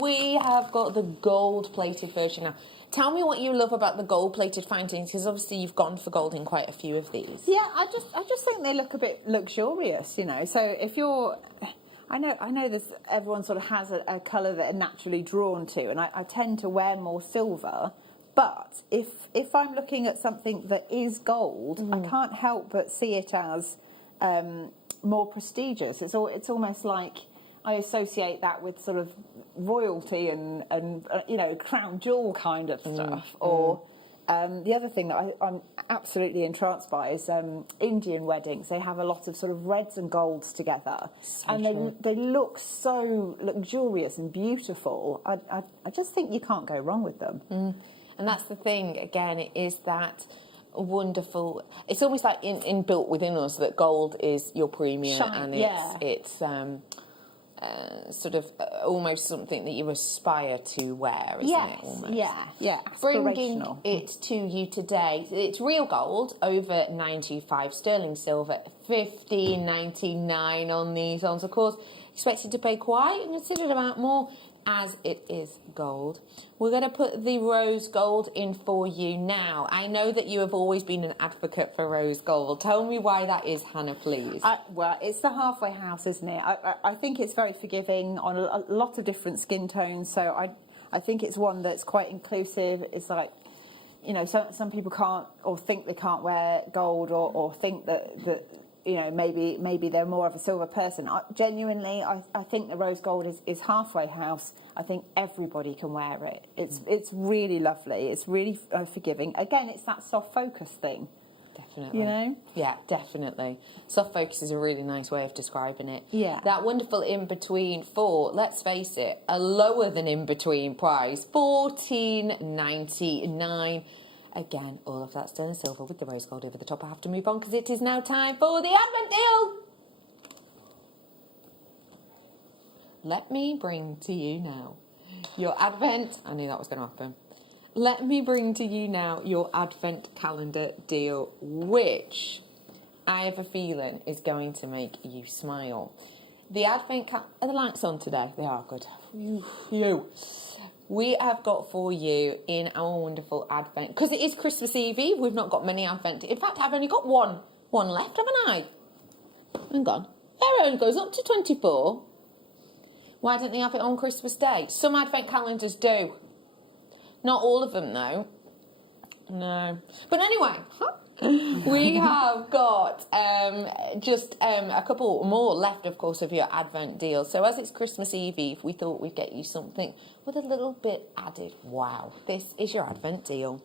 We have got the gold-plated version now. Tell me what you love about the gold-plated findings, because obviously you've gone for gold in quite a few of these. Yeah, I just think they look a bit luxurious, you know. So if you're, I know there's everyone sort of has a colour that they're naturally drawn to, and I tend to wear more silver. But if I'm looking at something that is gold, I can't help but see it as more prestigious. It's almost like I associate that with sort of royalty and you know, crown jewel kind of stuff. Or the other thing that I'm absolutely entranced by is Indian weddings. They have a lot of sort of reds and golds together, and they look so luxurious and beautiful. I just think you can't go wrong with them. And that's the thing, again, it is that wonderful, it's almost like inbuilt within us that gold is your premium. Shine, and it's sort of almost something that you aspire to wear, isn't it? Almost. Yeah, Bringing aspirational. it to you today, it's real gold, over 925 sterling silver, $15.99 on these ones. Of course, expected to pay quite a considerable amount more, as it is gold. We're going to put the rose gold in for you now. I know that you have always been an advocate for rose gold. Tell me why that is, Hannah, please. Well, it's the halfway house, isn't it? I think it's very forgiving on a lot of different skin tones, so I think it's one that's quite inclusive. It's like, you know, some people can't or think they can't wear gold or think that you know, maybe they're more of a silver person. Genuinely, I think the rose gold is halfway house. I think everybody can wear it. It's really lovely. It's really forgiving. Again, it's that soft focus thing. Definitely. You know? Yeah, definitely. Soft focus is a really nice way of describing it. Yeah. That wonderful in-between for, let's face it, a lower than in-between price, $14.99. Again, all of that sterling silver with the rose gold over the top. I have to move on because it is now time for the Advent deal. Let me bring to you now your advent. I knew that was going to happen. Let me bring to you now your advent calendar deal, which I have a feeling is going to make you smile. The advent calendar, are the lights on today? They are good. You. We have got for you in our wonderful advent, because it is Christmas Eve. We've not got many advent. In fact, I've only got one left, haven't I? Hang on. It only goes up to 24. Why don't they have it on Christmas Day? Some advent calendars do. Not all of them, though. No. But anyway, we have got just a couple more left, of course, of your advent deal. So as it's Christmas Eve, we thought we'd get you something with a little bit added wow. This is your advent deal.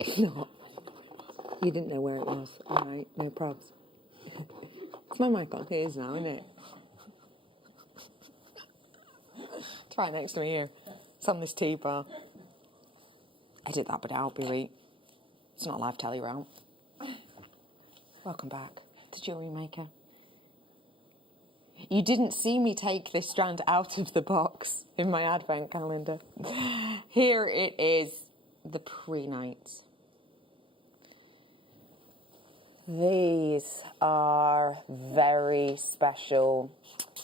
It's not. You didn't know where it was. All right, no probs. It's my mic on his now, isn't it? It's right next to me here. It's on this tea bar. Edit that bit out, Billy. It's not a live telly round. Welcome back to Jewellery Maker. You didn't see me take this strand out of the box in my advent calendar. Here it is, the pre-nights. These are very special.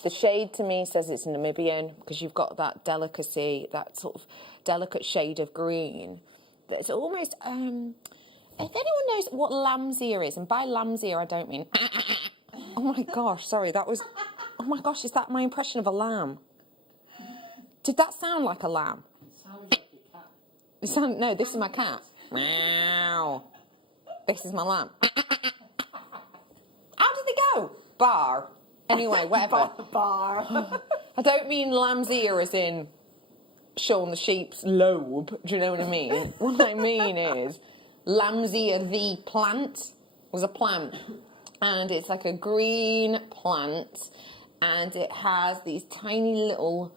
The shade to me says it's Namibian because you've got that delicacy, that sort of delicate shade of green. It's almost, if anyone knows what lamb's ear is, and by lamb's ear I don't mean, oh my gosh, sorry, that was, oh my gosh, is that my impression of a lamb? Did that sound like a lamb? No, this is my cat. Meow. This is my lamb. How did they go? Bar. Anyway, whatever. Bar. I don't mean lamb's ear as in Shaun the Sheep's lobe. Do you know what I mean? What I mean is lamb's ear, the plant, was a plant. And it's like a green plant. And it has these tiny little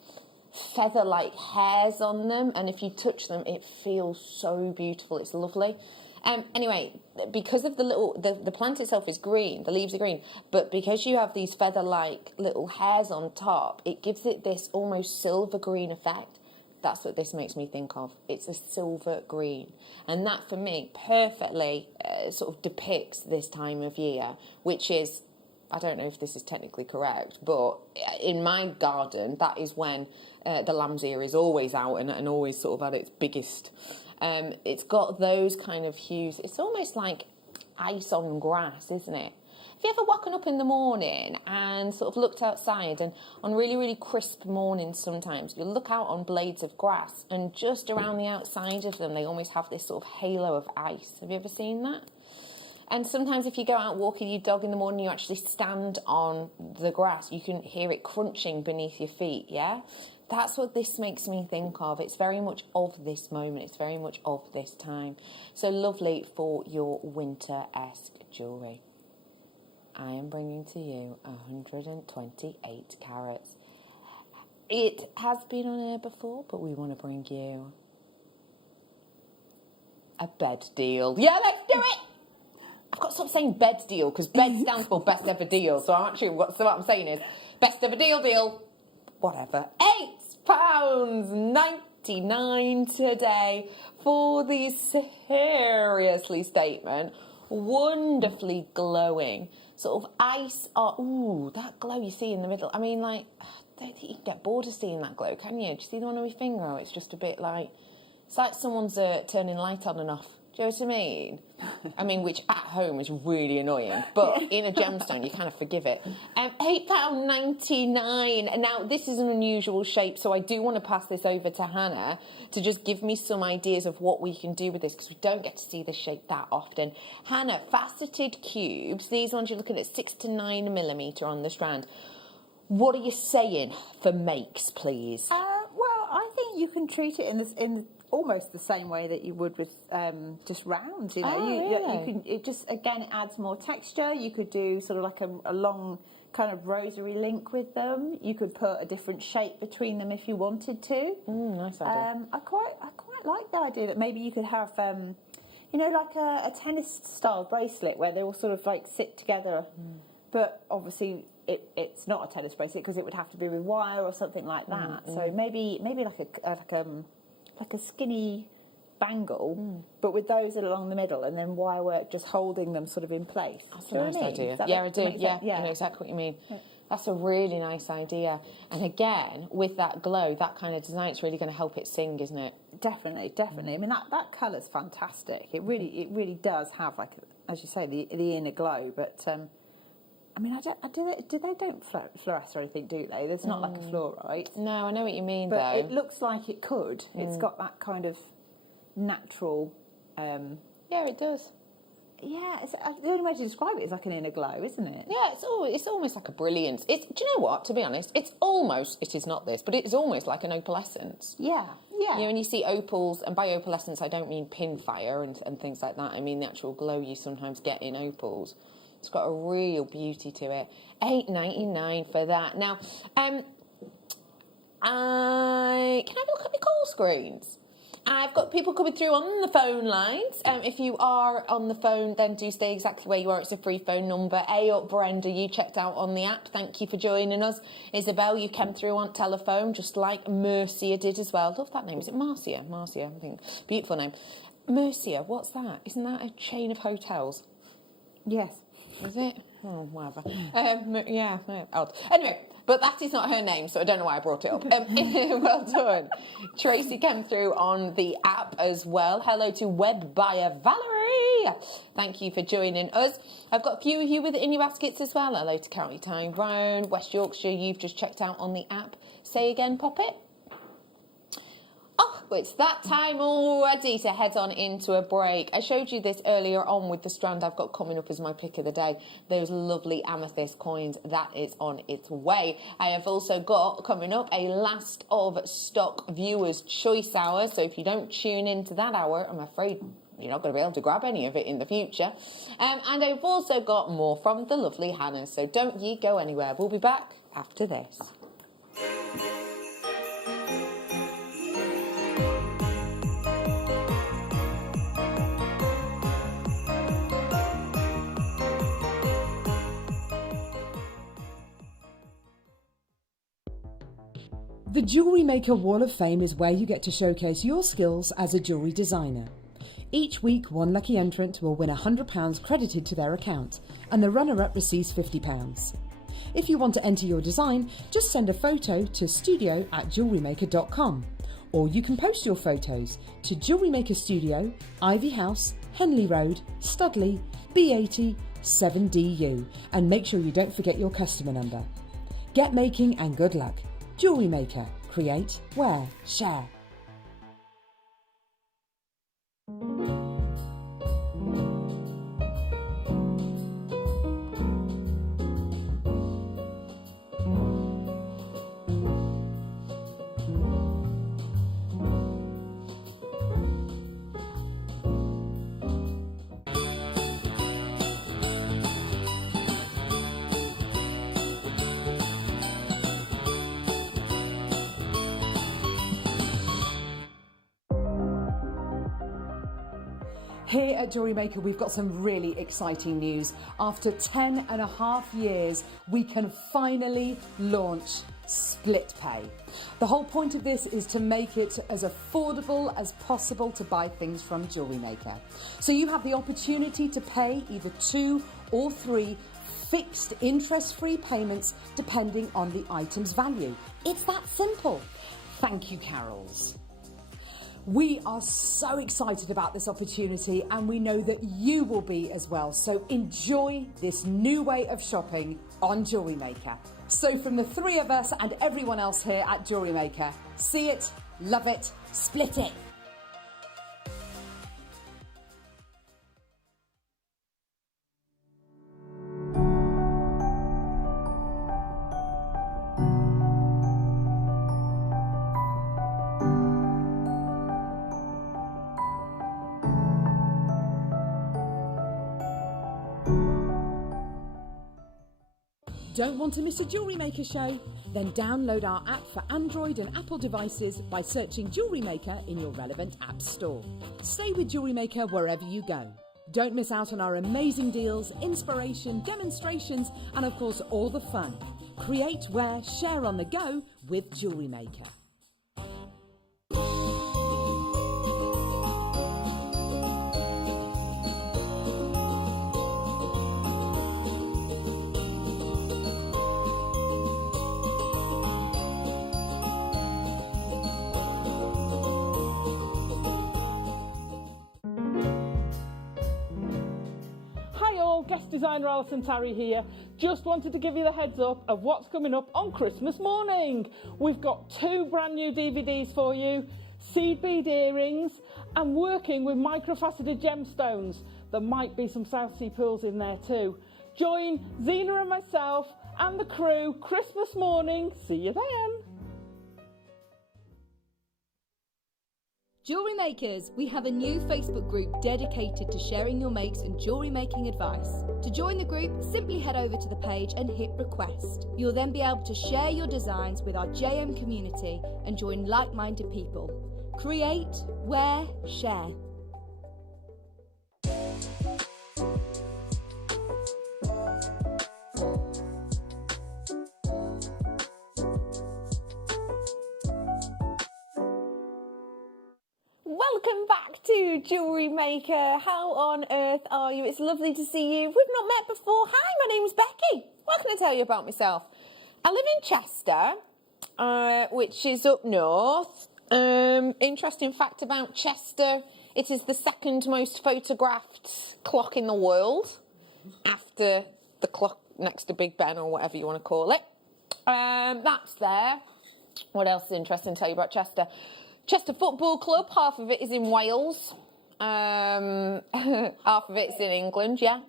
feather-like hairs on them. And if you touch them, it feels so beautiful. It's lovely. Anyway, because of the plant itself is green, the leaves are green, but because you have these feather-like little hairs on top, it gives it this almost silver green effect. That's what this makes me think of. It's a silver green. And that, for me, perfectly sort of depicts this time of year, which is, I don't know if this is technically correct, but in my garden, that is when the lamb's ear is always out and always sort of at its biggest. It's got those kind of hues. It's almost like ice on grass, isn't it? Have you ever woken up in the morning and sort of looked outside, and on really, really crisp mornings sometimes, you look out on blades of grass and just around the outside of them, they almost have this sort of halo of ice. Have you ever seen that? And sometimes if you go out walking your dog in the morning, you actually stand on the grass, you can hear it crunching beneath your feet, yeah? That's what this makes me think of. It's very much of this moment. It's very much of this time. So lovely for your winter-esque jewellery. I am bringing to you 128 carats. It has been on air before, but we want to bring you a bed deal. Yeah, let's do it! I've got to stop saying bed deal because bed stands for best ever deal. So what I'm saying is best ever deal. Whatever. £8.99 today for the seriously statement. Wonderfully glowing. Sort of ice. Ooh, that glow you see in the middle. I mean, like, I don't think you can get bored of seeing that glow, can you? Do you see the one on my finger? Oh, it's just a bit like, it's like someone's turning light on and off. Do you know what I mean? I mean, which at home is really annoying, but in a gemstone, you kind of forgive it. £8.99. Now, this is an unusual shape, so I do want to pass this over to Hannah to just give me some ideas of what we can do with this, because we don't get to see this shape that often. Hannah, faceted cubes. These ones you're looking at 6 to 9 millimetre on the strand. What are you saying for makes, please? Well, I think you can treat it in almost the same way that you would with just round. You know, you can. It just again it adds more texture. You could do sort of like a long kind of rosary link with them. You could put a different shape between them if you wanted to. Nice idea. I quite like the idea that maybe you could have you know, like a tennis style bracelet where they all sort of like sit together, but obviously. It's not a tennis bracelet because it would have to be with wire or something like that. So maybe like a skinny bangle, but with those along the middle, and then wire work just holding them sort of in place. That's a nice idea. Yeah, I do. Yeah, I know exactly what you mean. Yeah. That's a really nice idea. And again, with that glow, that kind of design, it's really going to help it sing, isn't it? Definitely. I mean, that colour's fantastic. It really does have, like, as you say, the inner glow, but. I mean, they don't fluoresce or anything, do they? There's not like a fluorite. No, I know what you mean, but though. It looks like it could. It's got that kind of natural... yeah, it does. Yeah, the only way to describe it is like an inner glow, isn't it? Yeah, it's almost like a brilliance. Do you know what, to be honest, it is not this, but it's almost like an opalescence. Yeah. You know, when you see opals, and by opalescence I don't mean pin fire and things like that, I mean the actual glow you sometimes get in opals. It's got a real beauty to it. $8.99 for that. Now, can I have a look at my call screens? I've got people coming through on the phone lines. If you are on the phone, then do stay exactly where you are. It's a free phone number. Up, Brenda, you checked out on the app. Thank you for joining us. Isabel, you came through on telephone, just like Mercia did as well. Love that name. Is it Marcia? Marcia, I think. Beautiful name. Mercia, what's that? Isn't that a chain of hotels? Yes. Is it? Oh, whatever. Yeah, odd. Anyway, but that is not her name, so I don't know why I brought it up. Well done. Tracy came through on the app as well. Hello to web buyer Valerie. Thank you for joining us. I've got a few of you with it in your baskets as well. Hello to County Tyrone, West Yorkshire. You've just checked out on the app. Say again, Poppet. Oh, it's that time already to head on into a break. I showed you this earlier on with the strand I've got coming up as my pick of the day. Those lovely amethyst coins, that is on its way. I have also got coming up a last of stock viewers choice hour. So if you don't tune into that hour, I'm afraid you're not going to be able to grab any of it in the future. And I've also got more from the lovely Hannah. So don't ye go anywhere. We'll be back after this. The Jewellery Maker Wall of Fame is where you get to showcase your skills as a jewellery designer. Each week, one lucky entrant will win £100 credited to their account, and the runner-up receives £50. If you want to enter your design, just send a photo to studio@jewellerymaker.com, or you can post your photos to Jewellery Maker Studio, Ivy House, Henley Road, Studley, B80 7DU, and make sure you don't forget your customer number. Get making and good luck. Jewellery Maker. Create, wear, share. Here at Jewellery Maker, we've got some really exciting news. After 10.5 years, we can finally launch Split Pay. The whole point of this is to make it as affordable as possible to buy things from Jewellery Maker. So you have the opportunity to pay either 2 or 3 fixed interest-free payments depending on the item's value. It's that simple. Thank you, Carols. We are so excited about this opportunity, and we know that you will be as well. So enjoy this new way of shopping on Jewellery Maker. So from the 3 of us and everyone else here at Jewellery Maker, see it, love it, split it. Don't want to miss a Jewellery Maker show? Then download our app for Android and Apple devices by searching Jewellery Maker in your relevant app store. Stay with Jewellery Maker wherever you go. Don't miss out on our amazing deals, inspiration, demonstrations, and of course all the fun. Create, wear, share on the go with Jewellery Maker. Guest designer Alison Tarry here. Just wanted to give you the heads up of what's coming up on Christmas morning. We've got 2 brand new DVDs for you, seed bead earrings and working with microfaceted gemstones. There might be some South Sea pearls in there too. Join Zena and myself and the crew Christmas morning. See you then. Jewellery Makers, we have a new Facebook group dedicated to sharing your makes and jewellery making advice. To join the group, simply head over to the page and hit request. You'll then be able to share your designs with our JM community and join like-minded people. Create, wear, share. Welcome back to Jewellery Maker. How on earth are you? It's lovely to see you. We've not met before. Hi, my name's Becky. What can I tell you about myself? I live in Chester, which is up north. Interesting fact about Chester, it is the second most photographed clock in the world after the clock next to Big Ben or whatever you want to call it. That's there. What else is interesting to tell you about Chester? Chester Football Club, half of it is in Wales, half of it's in England, yeah.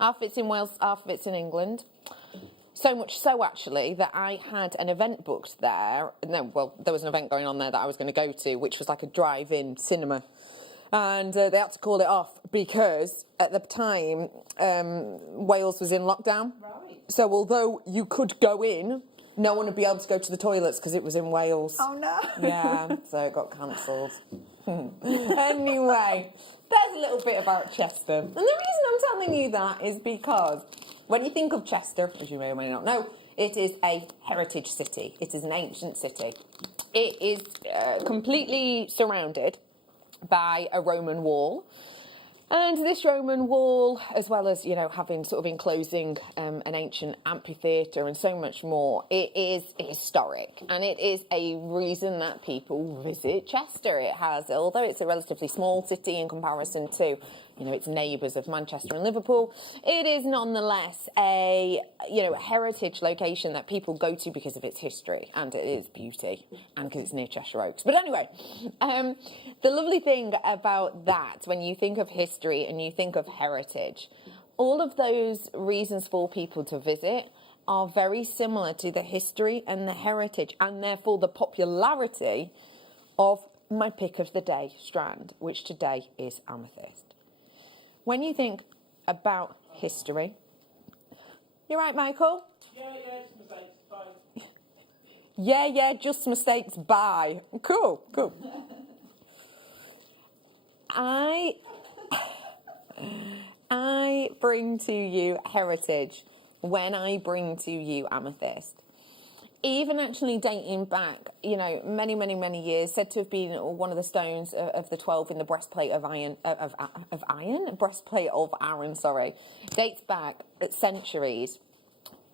Half of it's in Wales, half of it's in England. So much so, actually, that I had an event booked there. No, well, there was an event going on there that I was going to go to, which was like a drive-in cinema. And they had to call it off because, at the time, Wales was in lockdown. Right. So although you could go in, no one would be able to go to the toilets because it was in Wales. Oh, no. Yeah, so it got cancelled. Anyway, there's a little bit about Chester. And the reason I'm telling you that is because when you think of Chester, as you may or may not know, it is a heritage city. It is an ancient city. It is completely surrounded by a Roman wall. And this Roman wall, as well as, you know, having sort of enclosing an ancient amphitheatre and so much more, it is historic. And it is a reason that people visit Chester. It has, although it's a relatively small city in comparison to, you know, its neighbours of Manchester and Liverpool, it is nonetheless a, you know, a heritage location that people go to because of its history and its beauty and because it's near Cheshire Oaks. But anyway, the lovely thing about that, when you think of history and you think of heritage, all of those reasons for people to visit are very similar to the history and the heritage and therefore the popularity of my pick of the day strand, which today is amethyst. When you think about history, you're right, Michael? Yeah, it's mistakes, bye. Yeah, just mistakes, bye. Cool. I bring to you heritage when I bring to you amethyst. Even actually dating back, you know, many years, said to have been one of the stones of the 12 in the breastplate of Aaron, dates back centuries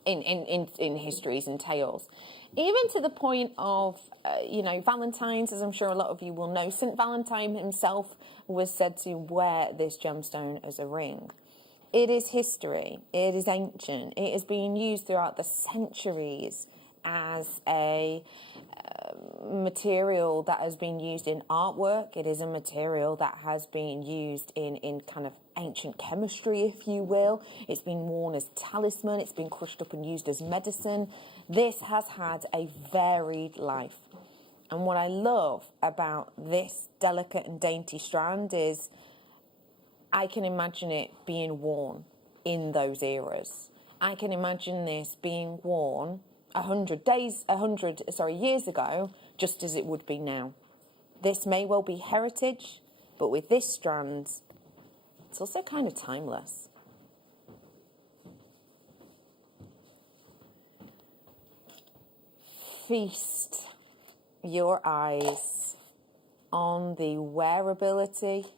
in histories and tales. Even to the point of, you know, Valentine's, as I'm sure a lot of you will know, St. Valentine himself was said to wear this gemstone as a ring. It is history. It is ancient. It has been used throughout the centuries as a material that has been used in artwork. It is a material that has been used in kind of ancient chemistry, if you will. It's been worn as talisman. It's been crushed up and used as medicine. This has had a varied life. And what I love about this delicate and dainty strand is I can imagine it being worn in those eras. I can imagine this being worn 100 years ago, just as it would be now. This may well be heritage, but with this strand, it's also kind of timeless. Feast your eyes on the wearability,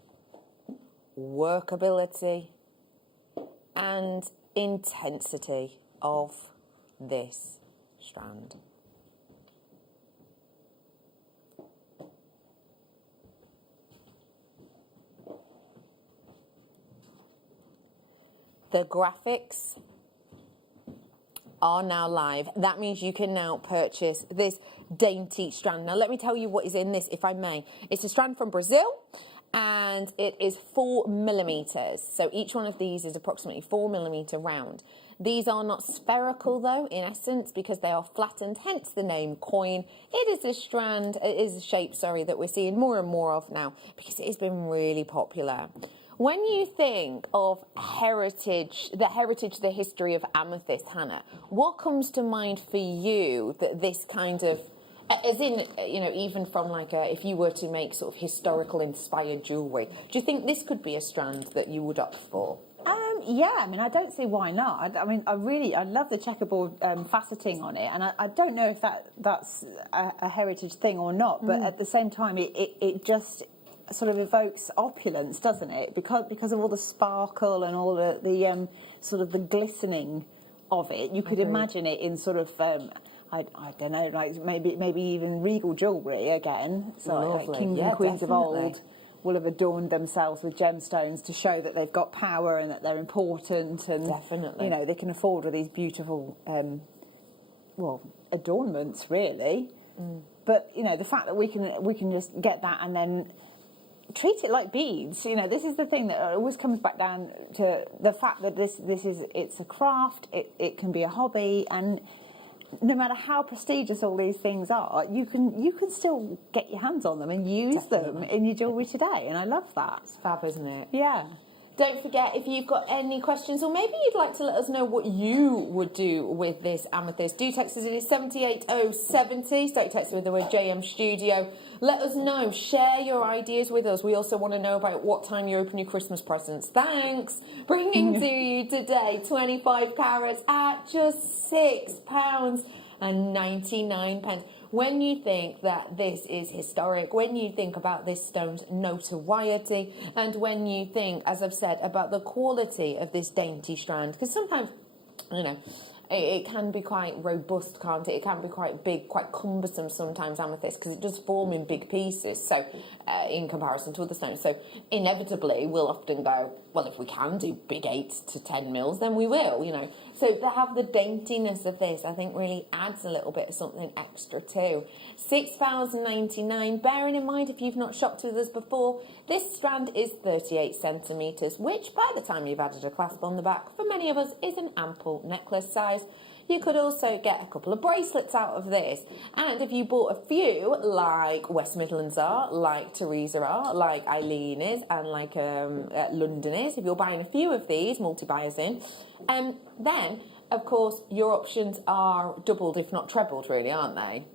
workability, and intensity of this strand. The graphics are now live. That means you can now purchase this dainty strand. Now let me tell you what is in this, if I may. It's a strand from Brazil, and it is 4mm. So each one of these is approximately 4mm round. These are not spherical though, in essence, because they are flattened, hence the name coin. It is a strand, it is a shape, sorry, that we're seeing more and more of now, because it has been really popular. When you think of heritage, the history of amethyst, Hannah, what comes to mind for you that this kind of, as in, you know, even from like if you were to make sort of historical inspired jewellery, do you think this could be a strand that you would opt for? Yeah, I mean, I don't see why not. I mean, I love the checkerboard faceting on it, and I don't know if that's a heritage thing or not, but at the same time, it just sort of evokes opulence, doesn't it? Because of all the sparkle and all the sort of the glistening of it. You could imagine it in sort of I don't know, like maybe even regal jewellery again. So like kings and queens of old will have adorned themselves with gemstones to show that they've got power and that they're important, and you know, they can afford all these beautiful adornments, really. But you know, the fact that we can just get that and then treat it like beads, you know, this is the thing that always comes back down to the fact that it's a craft, it can be a hobby, and no matter how prestigious all these things are, you can still get your hands on them and use them in your jewellery today, and I love that. It's fab, isn't it? Yeah. Don't forget, if you've got any questions, or maybe you'd like to let us know what you would do with this amethyst, do text us. It is 78070. Start texting with the word JM Studio. Let us know. Share your ideas with us. We also want to know about what time you open your Christmas presents. Thanks. Bringing to you today 25 carats at just £6.99. When you think that this is historic, when you think about this stone's notoriety, and when you think, as I've said, about the quality of this dainty strand, because sometimes, you know, it can be quite robust, can't it? It can be quite big, quite cumbersome sometimes, amethyst, because it does form in big pieces, so in comparison to other stones. So inevitably, we'll often go, well, if we can do big 8 to 10 mils, then we will, you know. So to have the daintiness of this, I think, really adds a little bit of something extra too. £6.99. Bearing in mind, if you've not shopped with us before, this strand is 38 centimetres, which by the time you've added a clasp on the back, for many of us is an ample necklace size. You could also get a couple of bracelets out of this. And if you bought a few, like West Midlands are, like Teresa are, like Eileen is, and like London is, if you're buying a few of these, multi-buyers in, then, of course, your options are doubled, if not trebled, really, aren't they?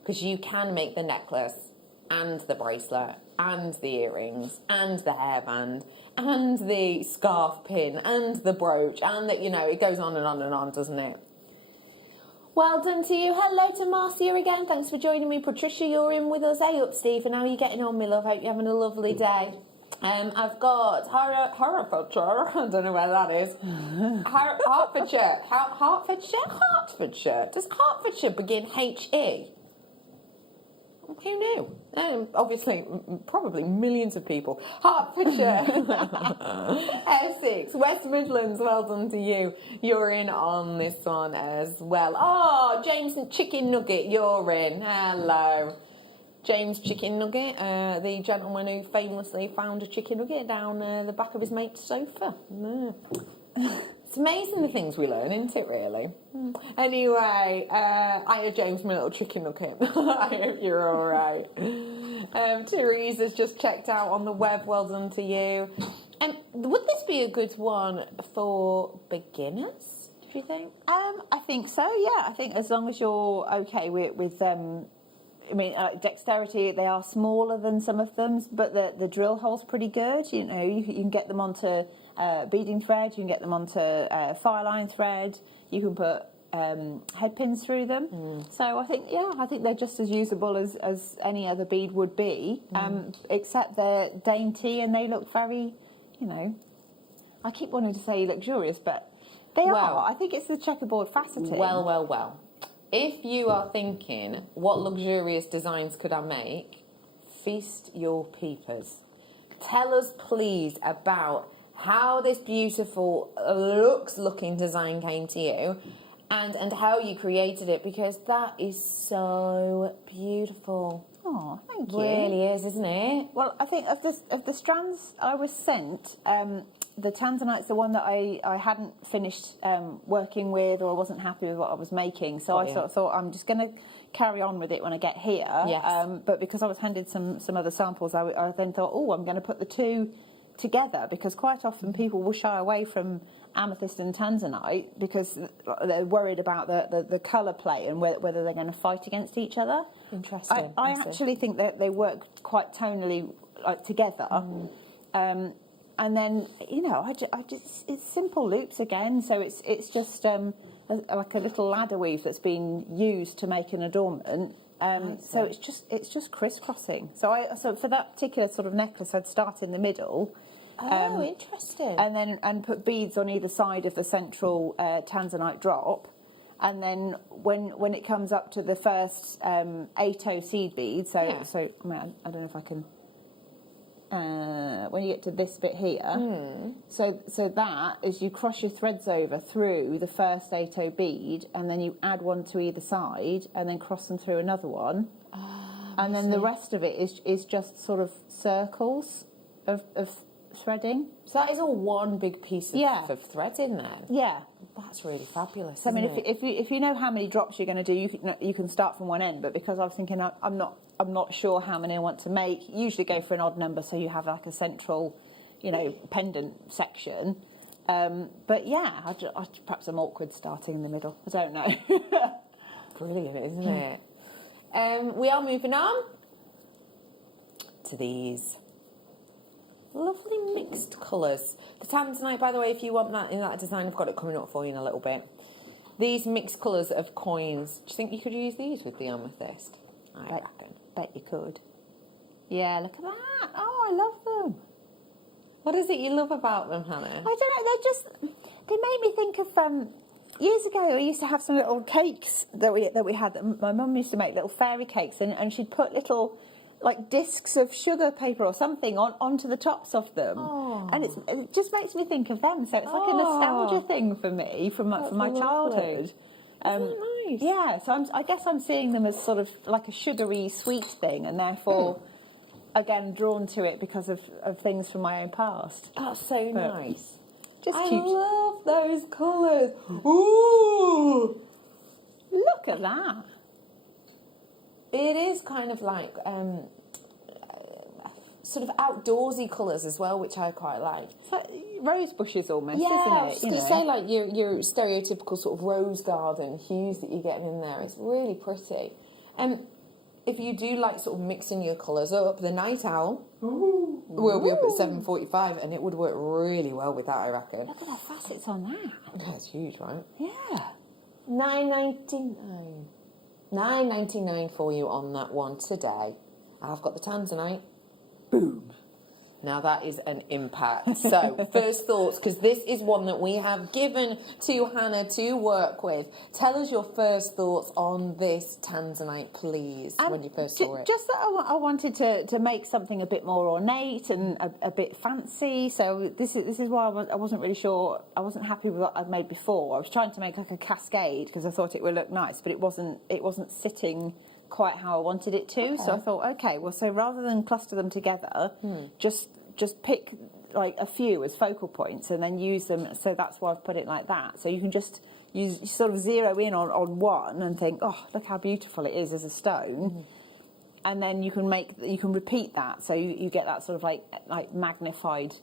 Because you can make the necklace and the bracelet and the earrings and the hairband and the scarf pin and the brooch, and that, you know, it goes on and on and on, doesn't it? Well done to you. Hello to Marcia again. Thanks for joining me. Patricia, you're in with us. Hey up, Stephen. How are you getting on, my love? Hope you're having a lovely day. I've got Herefordshire. I don't know where that is. Hertfordshire. Hertfordshire. Does Hertfordshire begin H-E? Who knew? Obviously, probably millions of people. Hertfordshire, Essex, West Midlands, well done to you. You're in on this one as well. Oh, James Chicken Nugget, you're in. Hello. James Chicken Nugget, the gentleman who famously found a chicken nugget down the back of his mate's sofa. It's amazing the things we learn, isn't it, really? Anyway, hiya James, my little chicken nugget. I hope you're all right. Teresa's just checked out on the web. Well done to you. Would this be a good one for beginners? do you think? I think so. Yeah, I think as long as you're okay with I mean, dexterity, they are smaller than some of them, but the drill hole's pretty good. You know, you can get them onto beading thread, you can get them onto fire line thread, you can put head pins through them. So I think they're just as usable as any other bead would be, except they're dainty and they look very, you know, I keep wanting to say luxurious, but they are. I think it's the checkerboard faceting. Well. If you are thinking, what luxurious designs could I make? Feast your peepers. Tell us, please, about how this beautiful looking design came to you and how you created it, because that is so beautiful. Oh, thank you. Really is, isn't it? Well, I think of the strands I was sent, the Tanzanite's the one that I hadn't finished working with, or I wasn't happy with what I was making. So I sort of thought I'm just going to carry on with it when I get here. Yes. But because I was handed some other samples, I then thought, oh, I'm going to put the two together, because quite often people will shy away from amethyst and tanzanite because they're worried about the colour play and whether they're going to fight against each other. Interesting. I actually think that they work quite tonally together. And then, you know, I just it's simple loops again, so it's just like a little ladder weave that's been used to make an adornment. So it's just crisscrossing. So for that particular sort of necklace, I'd start in the middle. Oh, interesting. And put beads on either side of the central tanzanite drop. And then when it comes up to the first 8O seed bead, so I mean, I don't know if I can. When you get to this bit here, so that is you cross your threads over through the first 8O bead, and then you add one to either side, and then cross them through another one, and then the rest of it is just sort of circles of threading. So that is all one big piece of thread in there. Yeah, that's really fabulous. So, I mean, if you know how many drops you're going to do, you can start from one end. But because I was thinking I'm not sure how many I want to make, usually go for an odd number so you have like a central, you know, pendant section. But yeah, perhaps I'm awkward starting in the middle. I don't know. Brilliant, isn't it? We are moving on to these lovely mixed colours. The tanzanite, by the way, if you want that in that design, I've got it coming up for you in a little bit. These mixed colours of coins, do you think you could use these with the amethyst? I reckon. Bet you could. Yeah, look at that. Oh, I love them. What is it you love about them, Hannah? I don't know. They made me think of years ago. We used to have some little cakes that we had. My mum used to make little fairy cakes, and she'd put little like discs of sugar paper or something onto the tops of them, and it just makes me think of them. So it's like a nostalgia thing for me from my childhood. Isn't that nice? Yeah, so I guess I'm seeing them as sort of like a sugary sweet thing, and therefore again drawn to it because of things from my own past. That's so nice. Just I cute. love those colours. Ooh, look at that. It is kind of like sort of outdoorsy colours as well, which I quite like. It's like rose bushes almost, yeah, isn't it? I was going to say like your stereotypical sort of rose garden hues that you're getting in there. It's really pretty. If you do like sort of mixing your colours up, the night owl will be up at 7:45, and it would work really well with that, I reckon. Look at the facets on that. That's huge, right? Yeah. $9.99. $9.99 for you on that one today. I've got the tanzanite. Boom. Now that is an impact. So, first thoughts, because this is one that we have given to Hannah to work with. Tell us your first thoughts on this tanzanite, please, when you first saw it. Just that I wanted to make something a bit more ornate and a bit fancy. So this is why I wasn't really sure. I wasn't happy with what I'd made before. I was trying to make like a cascade because I thought it would look nice, but it wasn't sitting quite how I wanted it to. So I thought, okay, well, so rather than cluster them together, just pick like a few as focal points and then use them. So that's why I've put it like that. So you can just sort of zero in on one and think, oh, look how beautiful it is as a stone. And then you can repeat that. So you get that sort of like magnified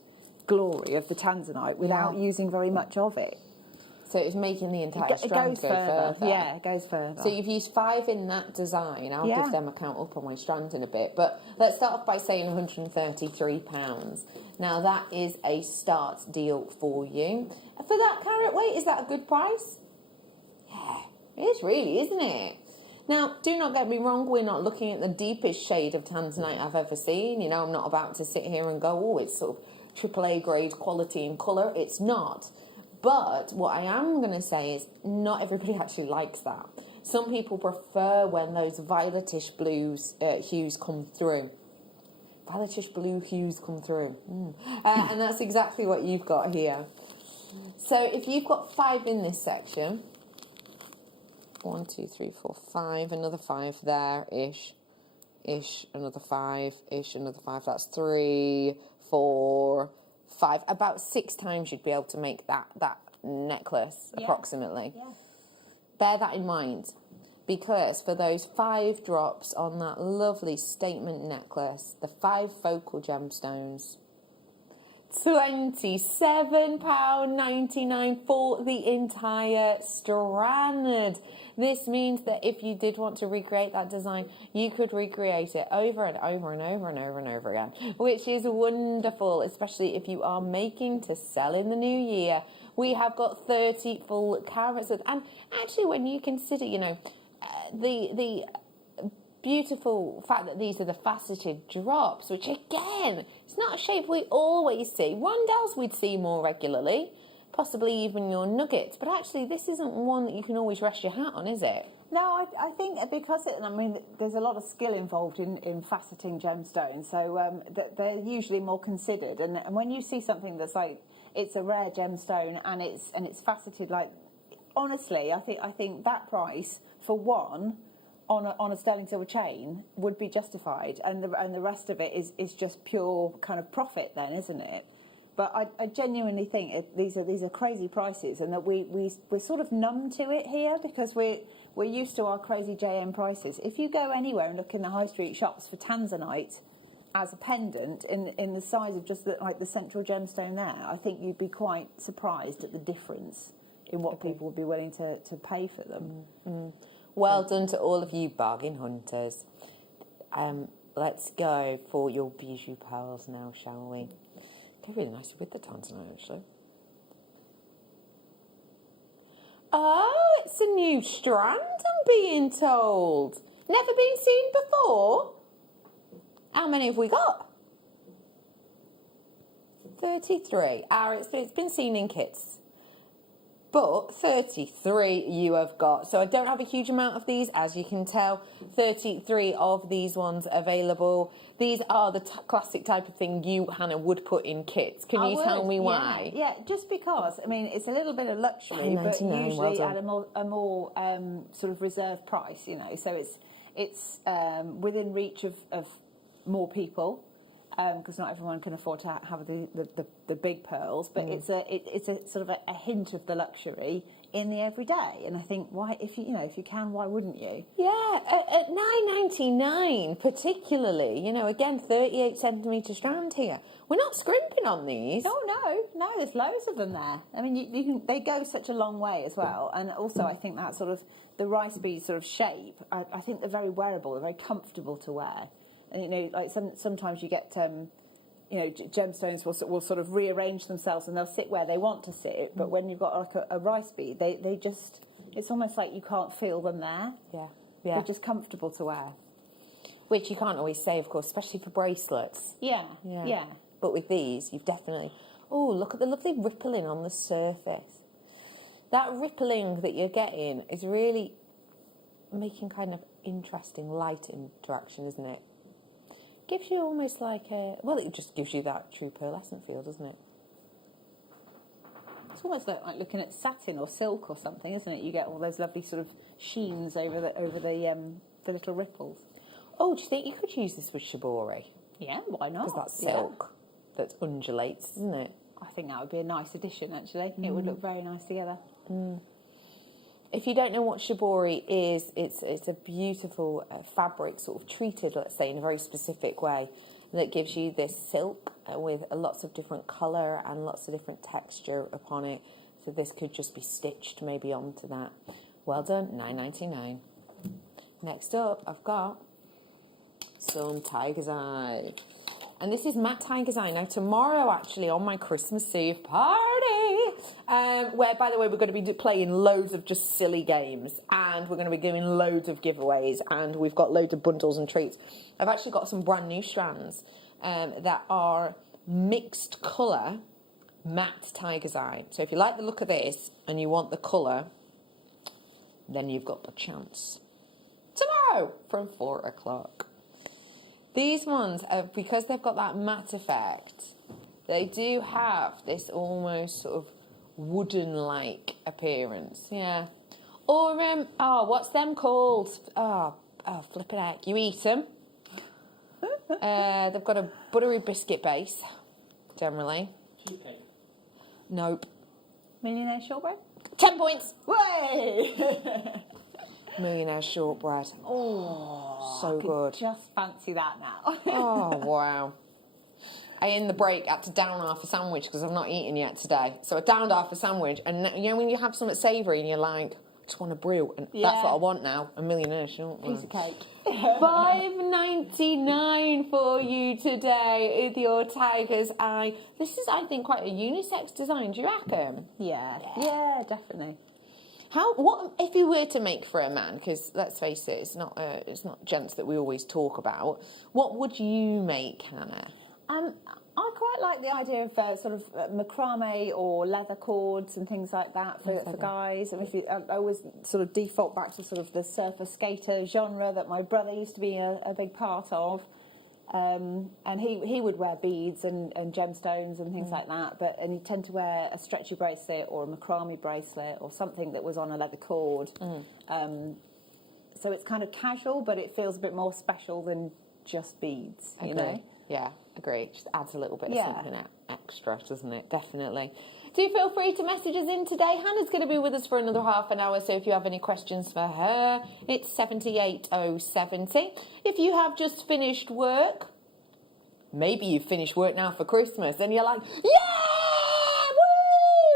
glory of the tanzanite without using very much of it. So it's making the entire It strand goes go further. further. Yeah, it goes further. So you've used 5 in that design. I'll Yeah. give them a count up on my strand in a bit. But let's start off by saying £133. Now that is a start deal for you. For that carat weight, is that a good price? Yeah, it is really, isn't it? Now, do not get me wrong, we're not looking at the deepest shade of tanzanite I've ever seen. You know, I'm not about to sit here and go, oh, it's sort of AAA grade quality and colour. It's not. But what I am going to say is not everybody actually likes that. Some people prefer when those violetish blues hues come through. Violetish blue hues come through. And that's exactly what you've got here. So if you've got 5 in this section, 1, 2, 3, 4, 5, another 5 there-ish, another 5-ish, another 5, that's 3, 4, 5. About 6 times you'd be able to make that necklace, approximately. Yeah. Bear that in mind, because for those 5 drops on that lovely statement necklace, the 5 focal gemstones, £27.99 for the entire strand. This means that if you did want to recreate that design, you could recreate it over and over and over and over and over again, which is wonderful, especially if you are making to sell in the new year. We have got 30 full carats, and actually when you consider, you know, the beautiful fact that these are the faceted drops, which again, it's not a shape we always see. Rondelles we'd see more regularly, possibly even your nuggets, but actually this isn't one that you can always rest your hat on, is it? No, I think because there's a lot of skill involved in faceting gemstones, so they're usually more considered. And when you see something that's like it's a rare gemstone and it's faceted, like honestly, I think that price for one on a sterling silver chain would be justified, and the rest of it is just pure kind of profit, then, isn't it? But I genuinely think these are crazy prices, and that we're sort of numb to it here because we're used to our crazy JM prices. If you go anywhere and look in the high street shops for tanzanite as a pendant in the size of just the central gemstone there, I think you'd be quite surprised at the difference in what people would be willing to pay for them. Well done to all of you bargain hunters. Let's go for your bijou pearls now, shall we? Go really nicely with the tanzanite, actually. Oh, it's a new strand, I'm being told. Never been seen before? How many have we got? 33. It's been seen in kits. But 33 you have got. So I don't have a huge amount of these, as you can tell. 33 of these ones available. These are the classic type of thing you, Hannah, would put in kits. Can you tell me why? Yeah, just because, I mean, it's a little bit of luxury, but usually at a more sort of reserved price, you know. So it's within reach of more people. Because not everyone can afford to have the big pearls, but it's a sort of a hint of the luxury in the everyday. And I think if you can, why wouldn't you? Yeah, at £9.99 particularly. You know, again, 38 centimetre strand here. We're not scrimping on these. No, there's loads of them there. I mean, they go such a long way as well. And also, I think that sort of the rice bead sort of shape. I think they're very wearable. They're very comfortable to wear. And, you know, like sometimes you get, gemstones will sort of rearrange themselves and they'll sit where they want to sit. But when you've got like a rice bead, they just, it's almost like you can't feel them there. Yeah. They're just comfortable to wear. Which you can't always say, of course, especially for bracelets. Yeah. But with these, you've definitely... Oh, look at the lovely rippling on the surface. That rippling that you're getting is really making kind of interesting light interaction, isn't it? Gives you almost like it just gives you that true pearlescent feel, doesn't it? It's almost like looking at satin or silk or something, isn't it? You get all those lovely sort of sheens over the little ripples. Oh, do you think you could use this with shibori? Yeah, why not? Because that's silk that undulates, isn't it? I think that would be a nice addition, actually. It would look very nice together. If you don't know what shibori is, it's a beautiful fabric, sort of treated, let's say, in a very specific way, that gives you this silk with lots of different colour and lots of different texture upon it So this could just be stitched maybe onto that. Well done, £9.99. Next up, I've got some Tiger's Eye. And this is matte Tiger's Eye. Now, tomorrow, actually, on my Christmas Eve party, where, by the way, we're going to be playing loads of just silly games, and we're going to be doing loads of giveaways, and we've got loads of bundles and treats. I've actually got some brand new strands that are mixed colour matte Tiger's Eye. So if you like the look of this and you want the colour, then you've got the chance. Tomorrow from 4 o'clock. These ones, because they've got that matte effect, they do have this almost sort of wooden-like appearance. Yeah. Or, what's them called? Oh, flippin' heck. You eat them. They've got a buttery biscuit base, generally. Cheesecake. Nope. Millionaire shortbread? 10 points. Way! Millionaire shortbread. Oh, so I could good. Just fancy that now. Oh, wow. In the break, I had to down half a sandwich because I've not eaten yet today. So I downed half a sandwich, and you know when you have something savoury and you're like, I just want a brew, and that's what I want now, a millionaire shortbread. Piece of cake. $5.99 for you today with your Tiger's Eye. This is, I think, quite a unisex design. Do you reckon? Yeah, definitely. What if you were to make for a man? Because let's face it, it's not gents that we always talk about. What would you make, Hannah? I quite like the idea of sort of macrame or leather cords and things like that for guys. I mean, I always sort of default back to sort of the surfer skater genre that my brother used to be a big part of. And he would wear beads and gemstones and things like that, and he'd tend to wear a stretchy bracelet or a macrame bracelet or something that was on a leather cord. So it's kind of casual, but it feels a bit more special than just beads, you know? Yeah, agree. It just adds a little bit of something extra, doesn't it? Definitely. Do feel free to message us in today. Hannah's going to be with us for another half an hour, so if you have any questions for her, it's 78070. If you have just finished work, maybe you've finished work now for Christmas, and you're like, yeah,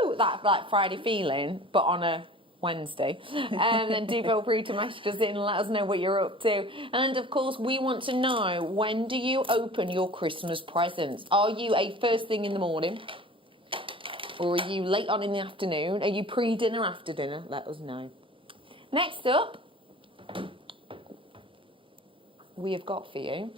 woo! That like Friday feeling, but on a Wednesday. Then do feel free to message us in and let us know what you're up to. And of course, we want to know, when do you open your Christmas presents? Are you a first thing in the morning? Or are you late on in the afternoon? Are you pre-dinner, after dinner? Let us know. Next up, we have got for you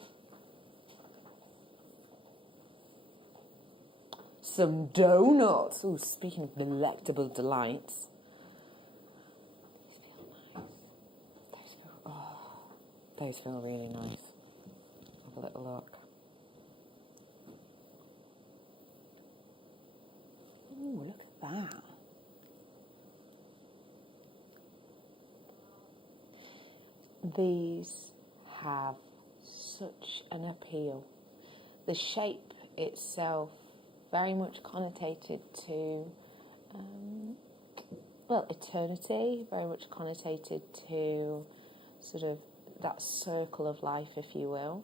some donuts. Oh, speaking of delectable delights. Those feel really nice. Have a little look. Ooh, look at that. These have such an appeal. The shape itself very much connotated to, eternity, very much connotated to sort of that circle of life, if you will.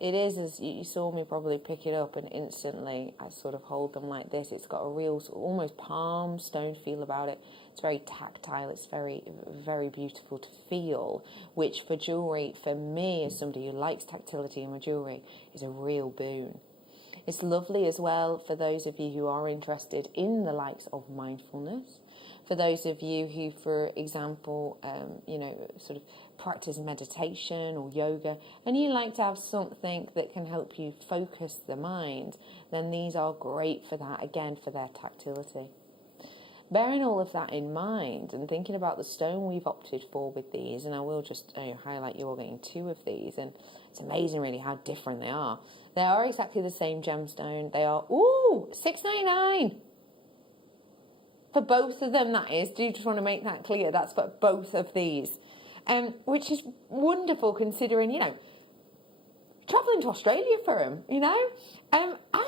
It is, as you saw me probably pick it up, and instantly I sort of hold them like this. It's got a real sort of almost palm stone feel about it. It's very tactile. It's very, very beautiful to feel, which for jewellery, for me as somebody who likes tactility in my jewellery, is a real boon. It's lovely as well for those of you who are interested in the likes of mindfulness. For those of you who, for example, sort of practice meditation or yoga, and you like to have something that can help you focus the mind, then these are great for that, again, for their tactility. Bearing all of that in mind and thinking about the stone we've opted for with these, and I will just highlight you're getting 2 of these, and it's amazing really how different they are. They are exactly the same gemstone. They are, $6.99. For both of them, that is. Do you just want to make that clear? That's for both of these. Which is wonderful considering, travelling to Australia for them, I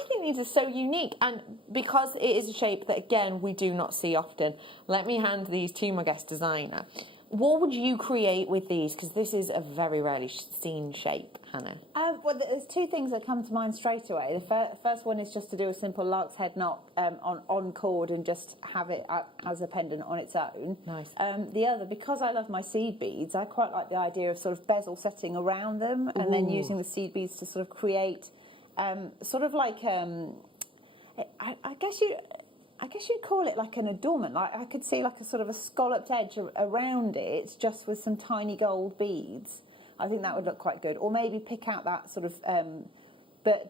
think these are so unique. And because it is a shape that, again, we do not see often, let me hand these to my guest designer. What would you create with these? Because this is a very rarely seen shape, Hannah. Well, there's two things that come to mind straight away. The first one is just to do a simple lark's head knot on cord and just have it as a pendant on its own. Nice. The other, because I love my seed beads, I quite like the idea of sort of bezel setting around them and then using the seed beads to sort of create sort of like I guess you'd call it like an adornment. Like I could see like a sort of a scalloped edge around it, just with some tiny gold beads. I think that would look quite good. Or maybe pick out that sort of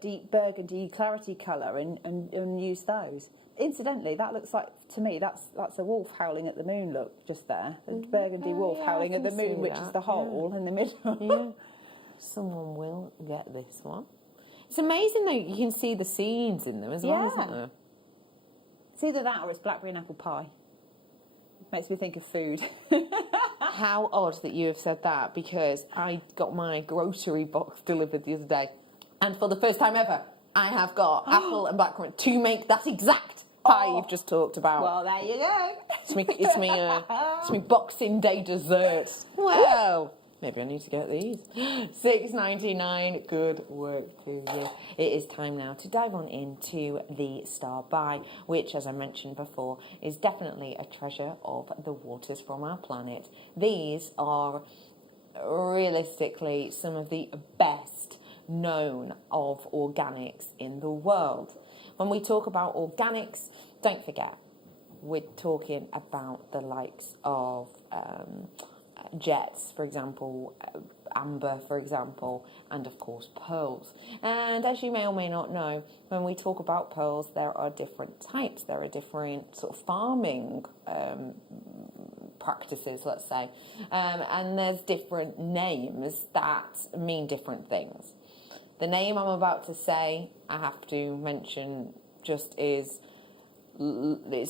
deep burgundy clarity colour and use those. Incidentally, that looks like, to me, that's a wolf howling at the moon look just there. A burgundy wolf howling at the moon, which is the hole in the middle. Yeah. Someone will get this one. It's amazing though, you can see the seeds in them as well, isn't there? It's either that or it's blackberry and apple pie. Makes me think of food. How odd that you have said that, because I got my grocery box delivered the other day, and for the first time ever, I have got apple and blackcurrant to make that exact pie you've just talked about. Well, there you go. It's me Boxing Day dessert. Wow. Maybe I need to get these. $6.99. Good work to you. It is time now to dive on into the Star Buy, which, as I mentioned before, is definitely a treasure of the waters from our planet. These are realistically some of the best known of organics in the world. When we talk about organics, don't forget, we're talking about the likes of jets, for example, amber, for example, and of course pearls. And as you may or may not know, when we talk about pearls, there are different types. There are different sort of farming practices, let's say, and there's different names that mean different things. The name I'm about to say, I have to mention, it's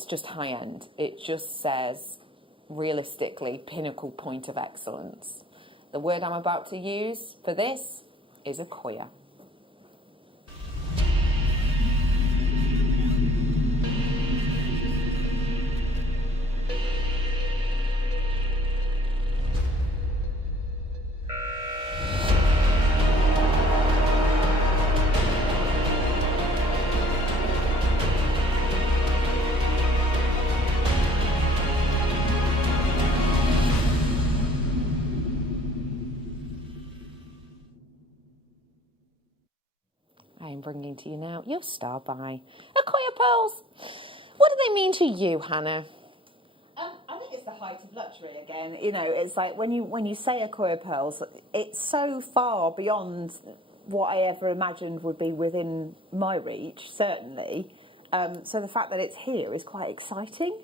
just high end. It just says, realistically, pinnacle point of excellence. The word I'm about to use for this is Akoya. Bringing to you now your Star Buy. Akoya pearls. What do they mean to you, Hannah? I think it's the height of luxury again. You know, it's like when you say Akoya pearls, it's so far beyond what I ever imagined would be within my reach, certainly. So the fact that it's here is quite exciting.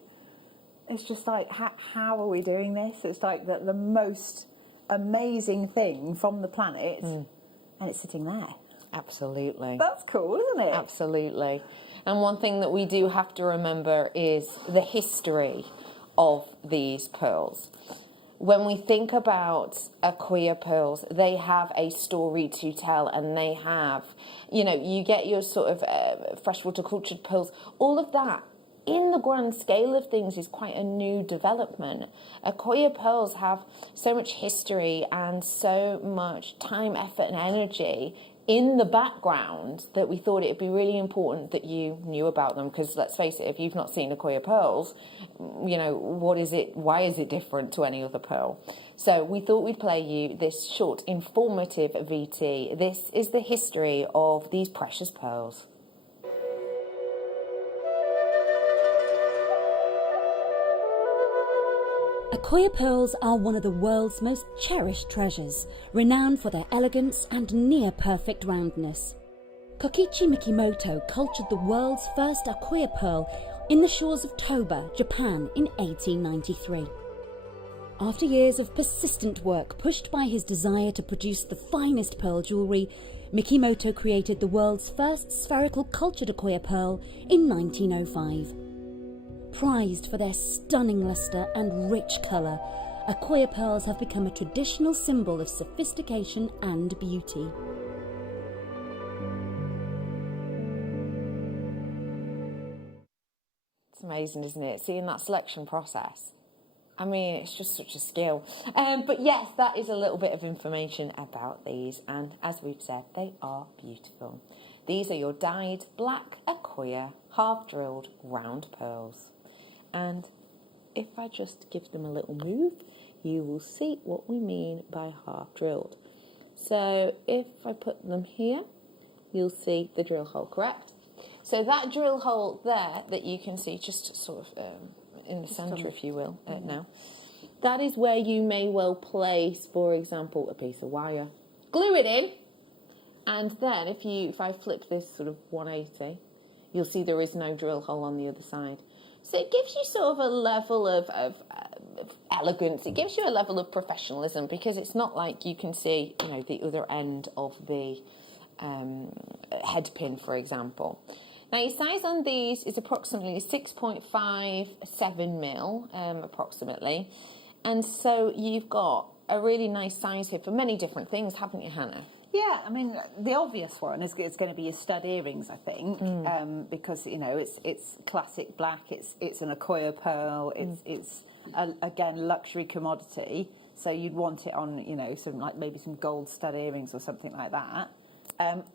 It's just like, how are we doing this? It's like the most amazing thing from the planet, and it's sitting there. Absolutely. That's cool, isn't it? Absolutely. And one thing that we do have to remember is the history of these pearls. When we think about Akoya pearls, they have a story to tell, and they have, you get your sort of freshwater cultured pearls, all of that. In the grand scale of things is quite a new development. Akoya pearls have so much history and so much time, effort and energy in the background that we thought it would be really important that you knew about them, because let's face it, if you've not seen Akoya pearls, what is it, why is it different to any other pearl? So we thought we'd play you this short informative VT. This is the history of these precious pearls. Akoya pearls are one of the world's most cherished treasures, renowned for their elegance and near-perfect roundness. Kokichi Mikimoto cultured the world's first Akoya pearl in the shores of Toba, Japan in 1893. After years of persistent work pushed by his desire to produce the finest pearl jewellery, Mikimoto created the world's first spherical cultured Akoya pearl in 1905. Prized for their stunning lustre and rich colour, Akoya pearls have become a traditional symbol of sophistication and beauty. It's amazing, isn't it? Seeing that selection process. I mean, it's just such a skill. But yes, that is a little bit of information about these. And as we've said, they are beautiful. These are your dyed black Acquia half-drilled round pearls. And if I just give them a little move, you will see what we mean by half-drilled. So if I put them here, you'll see the drill hole, correct? So that drill hole there that you can see just sort of in the centre, if you will, now, that is where you may well place, for example, a piece of wire. Glue it in, and then if I flip this sort of 180, you'll see there is no drill hole on the other side. So it gives you sort of a level of elegance. It gives you a level of professionalism, because it's not like you can see, you know, the other end of the head pin, for example. Now, your size on these is approximately 6.57 mil, approximately. And so you've got a really nice size here for many different things, haven't you, Hannah? Yeah, I mean, the obvious one is going to be your stud earrings, I think, because, you know, it's classic black, it's an Acquia pearl, it's again, luxury commodity, so you'd want it on, you know, maybe some gold stud earrings or something like that.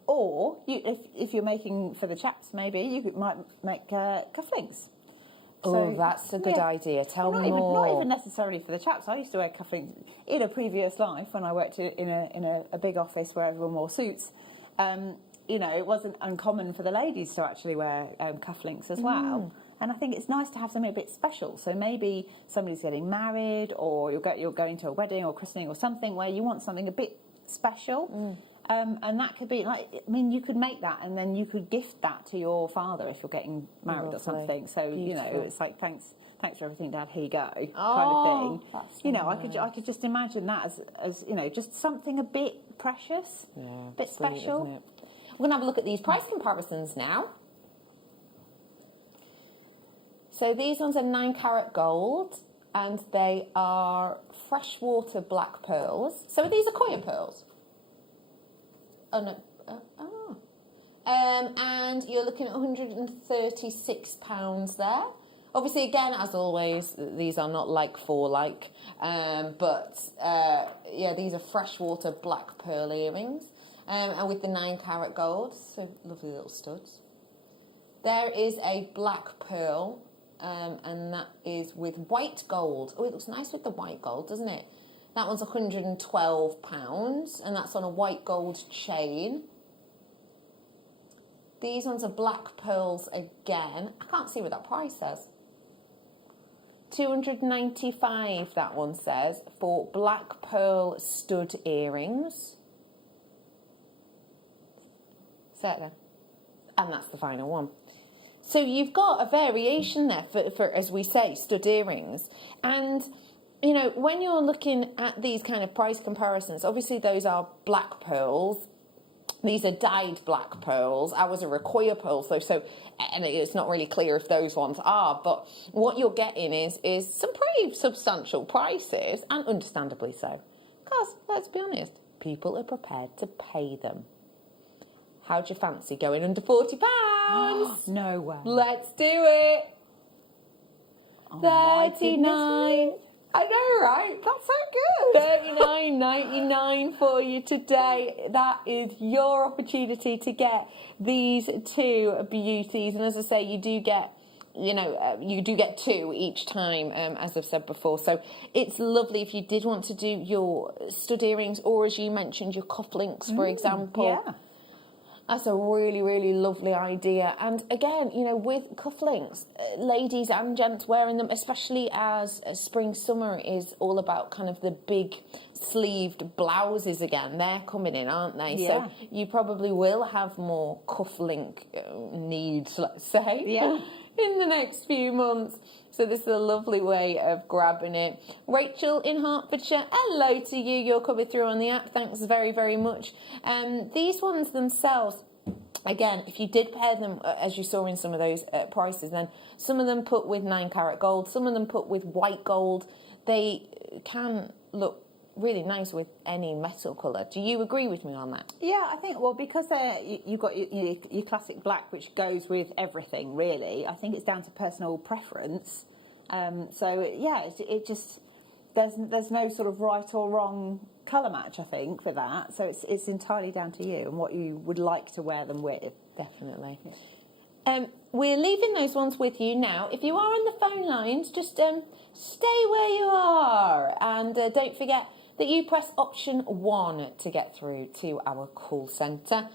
Or if you're making for the chaps, maybe you might make cufflinks. Oh, that's a good idea. Tell me more. Not even necessarily for the chaps. I used to wear cufflinks in a previous life when I worked in a big office where everyone wore suits. You know, it wasn't uncommon for the ladies to actually wear cufflinks as well. And I think it's nice to have something a bit special. So maybe somebody's getting married, or you're going to a wedding or christening or something where you want something a bit special. And that could be like, I mean, you could make that and then you could gift that to your father if you're getting married or something. So, you know, it's like, thanks for everything, Dad, here you go, kind of thing. You know, I could just imagine that as you know, just something a bit precious, a bit special. Isn't it? We're going to have a look at these price comparisons now. So these ones are 9 carat gold, and they are freshwater black pearls. So are these Acquia pearls? Oh, no. And you're looking at £136 there. Obviously, again, as always, these are not like for like. But, yeah, these are freshwater black pearl earrings. And with the 9 carat gold. So lovely little studs. There is a black pearl. And that is with white gold. Oh, it looks nice with the white gold, doesn't it? That one's £112, and that's on a white gold chain. These ones are black pearls again. I can't see what that price says. £295, that one says, for black pearl stud earrings. Set there. And that's the final one. So you've got a variation there for, as we say, stud earrings. And you know, when you're looking at these kind of price comparisons, obviously those are black pearls. These are dyed black pearls. Ours are Acquia pearls, so and it's not really clear if those ones are. But what you're getting is some pretty substantial prices, and understandably so. Because, let's be honest, people are prepared to pay them. How'd you fancy going under £40? No way. Let's do it. Oh, 39. I know, right? That's so good. $39.99 for you today. That is your opportunity to get these two beauties. And as I say, you do get, you know, you do get two each time, as I've said before. So it's lovely if you did want to do your stud earrings, or as you mentioned, your cufflinks, for example. Yeah. That's a really, really lovely idea. And again, you know, with cufflinks, ladies and gents wearing them, especially as spring, summer is all about kind of the big sleeved blouses again. They're coming in, aren't they? Yeah. So you probably will have more cufflink needs, let's say, in the next few months. So this is a lovely way of grabbing it. Rachel in Hertfordshire, hello to you. You're coming through on the app. Thanks very, very much. These ones themselves, again, if you did pair them, as you saw in some of those prices, then some of them put with 9 carat gold, some of them put with white gold. They can look really nice with any metal colour. Do you agree with me on that? Yeah, I think, well, because you've got your classic black, which goes with everything, really. I think it's down to personal preference. So yeah, it just there's no sort of right or wrong colour match, I think, for that. So it's entirely down to you and what you would like to wear them with. Definitely. We're leaving those ones with you now. If you are on the phone lines, just stay where you are, and don't forget that you press option 1 to get through to our call centre,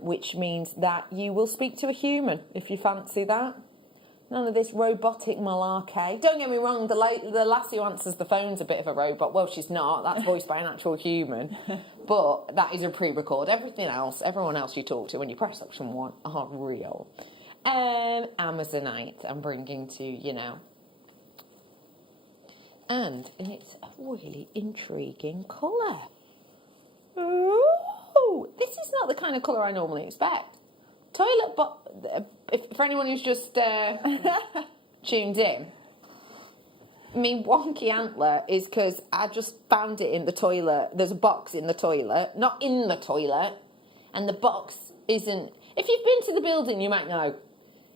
which means that you will speak to a human if you fancy that. None of this robotic malarkey. Don't get me wrong, the lassie who answers the phone's a bit of a robot. Well, she's not. That's voiced by an actual human. But that is a pre-record. Everything else, everyone else you talk to when you press option 1 are real. Amazonite, I'm bringing to you now. And it's a really intriguing colour. Ooh, this is not the kind of colour I normally expect. Toilet for anyone who's just tuned in, I mean, wonky antler is because I just found it in the toilet. There's a box in the toilet, not in the toilet, and the box isn't. If you've been to the building, you might know.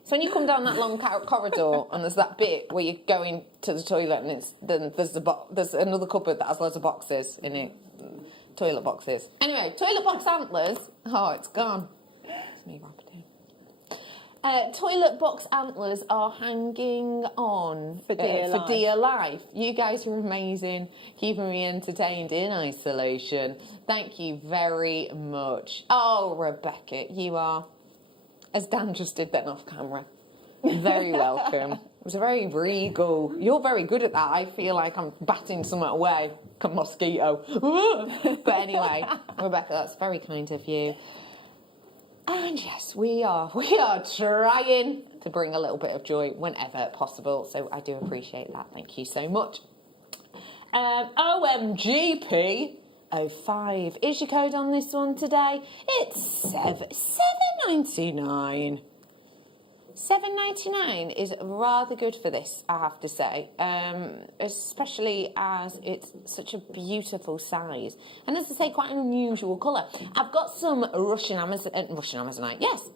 So when you come down that long corridor and there's that bit where you go into the toilet and then there's another cupboard that has loads of boxes in it, toilet boxes. Anyway, toilet box antlers. Oh, it's gone. It's me rapiding. Toilet box antlers are hanging on for dear life. You guys are amazing, keeping me entertained in isolation. Thank you very much. Oh, Rebecca, you are, as Dan just did then off camera, very welcome. It was a very regal. You're very good at that. I feel like I'm batting something away. Like a mosquito. But anyway, Rebecca, that's very kind of you. And yes, we are trying to bring a little bit of joy whenever possible. So I do appreciate that. Thank you so much. OMGP05 is your code on this one today. It's $7.99. $7.99 is rather good for this, I have to say, especially as it's such a beautiful size. And as I say, quite an unusual colour. I've got some Russian Amazonite, yes,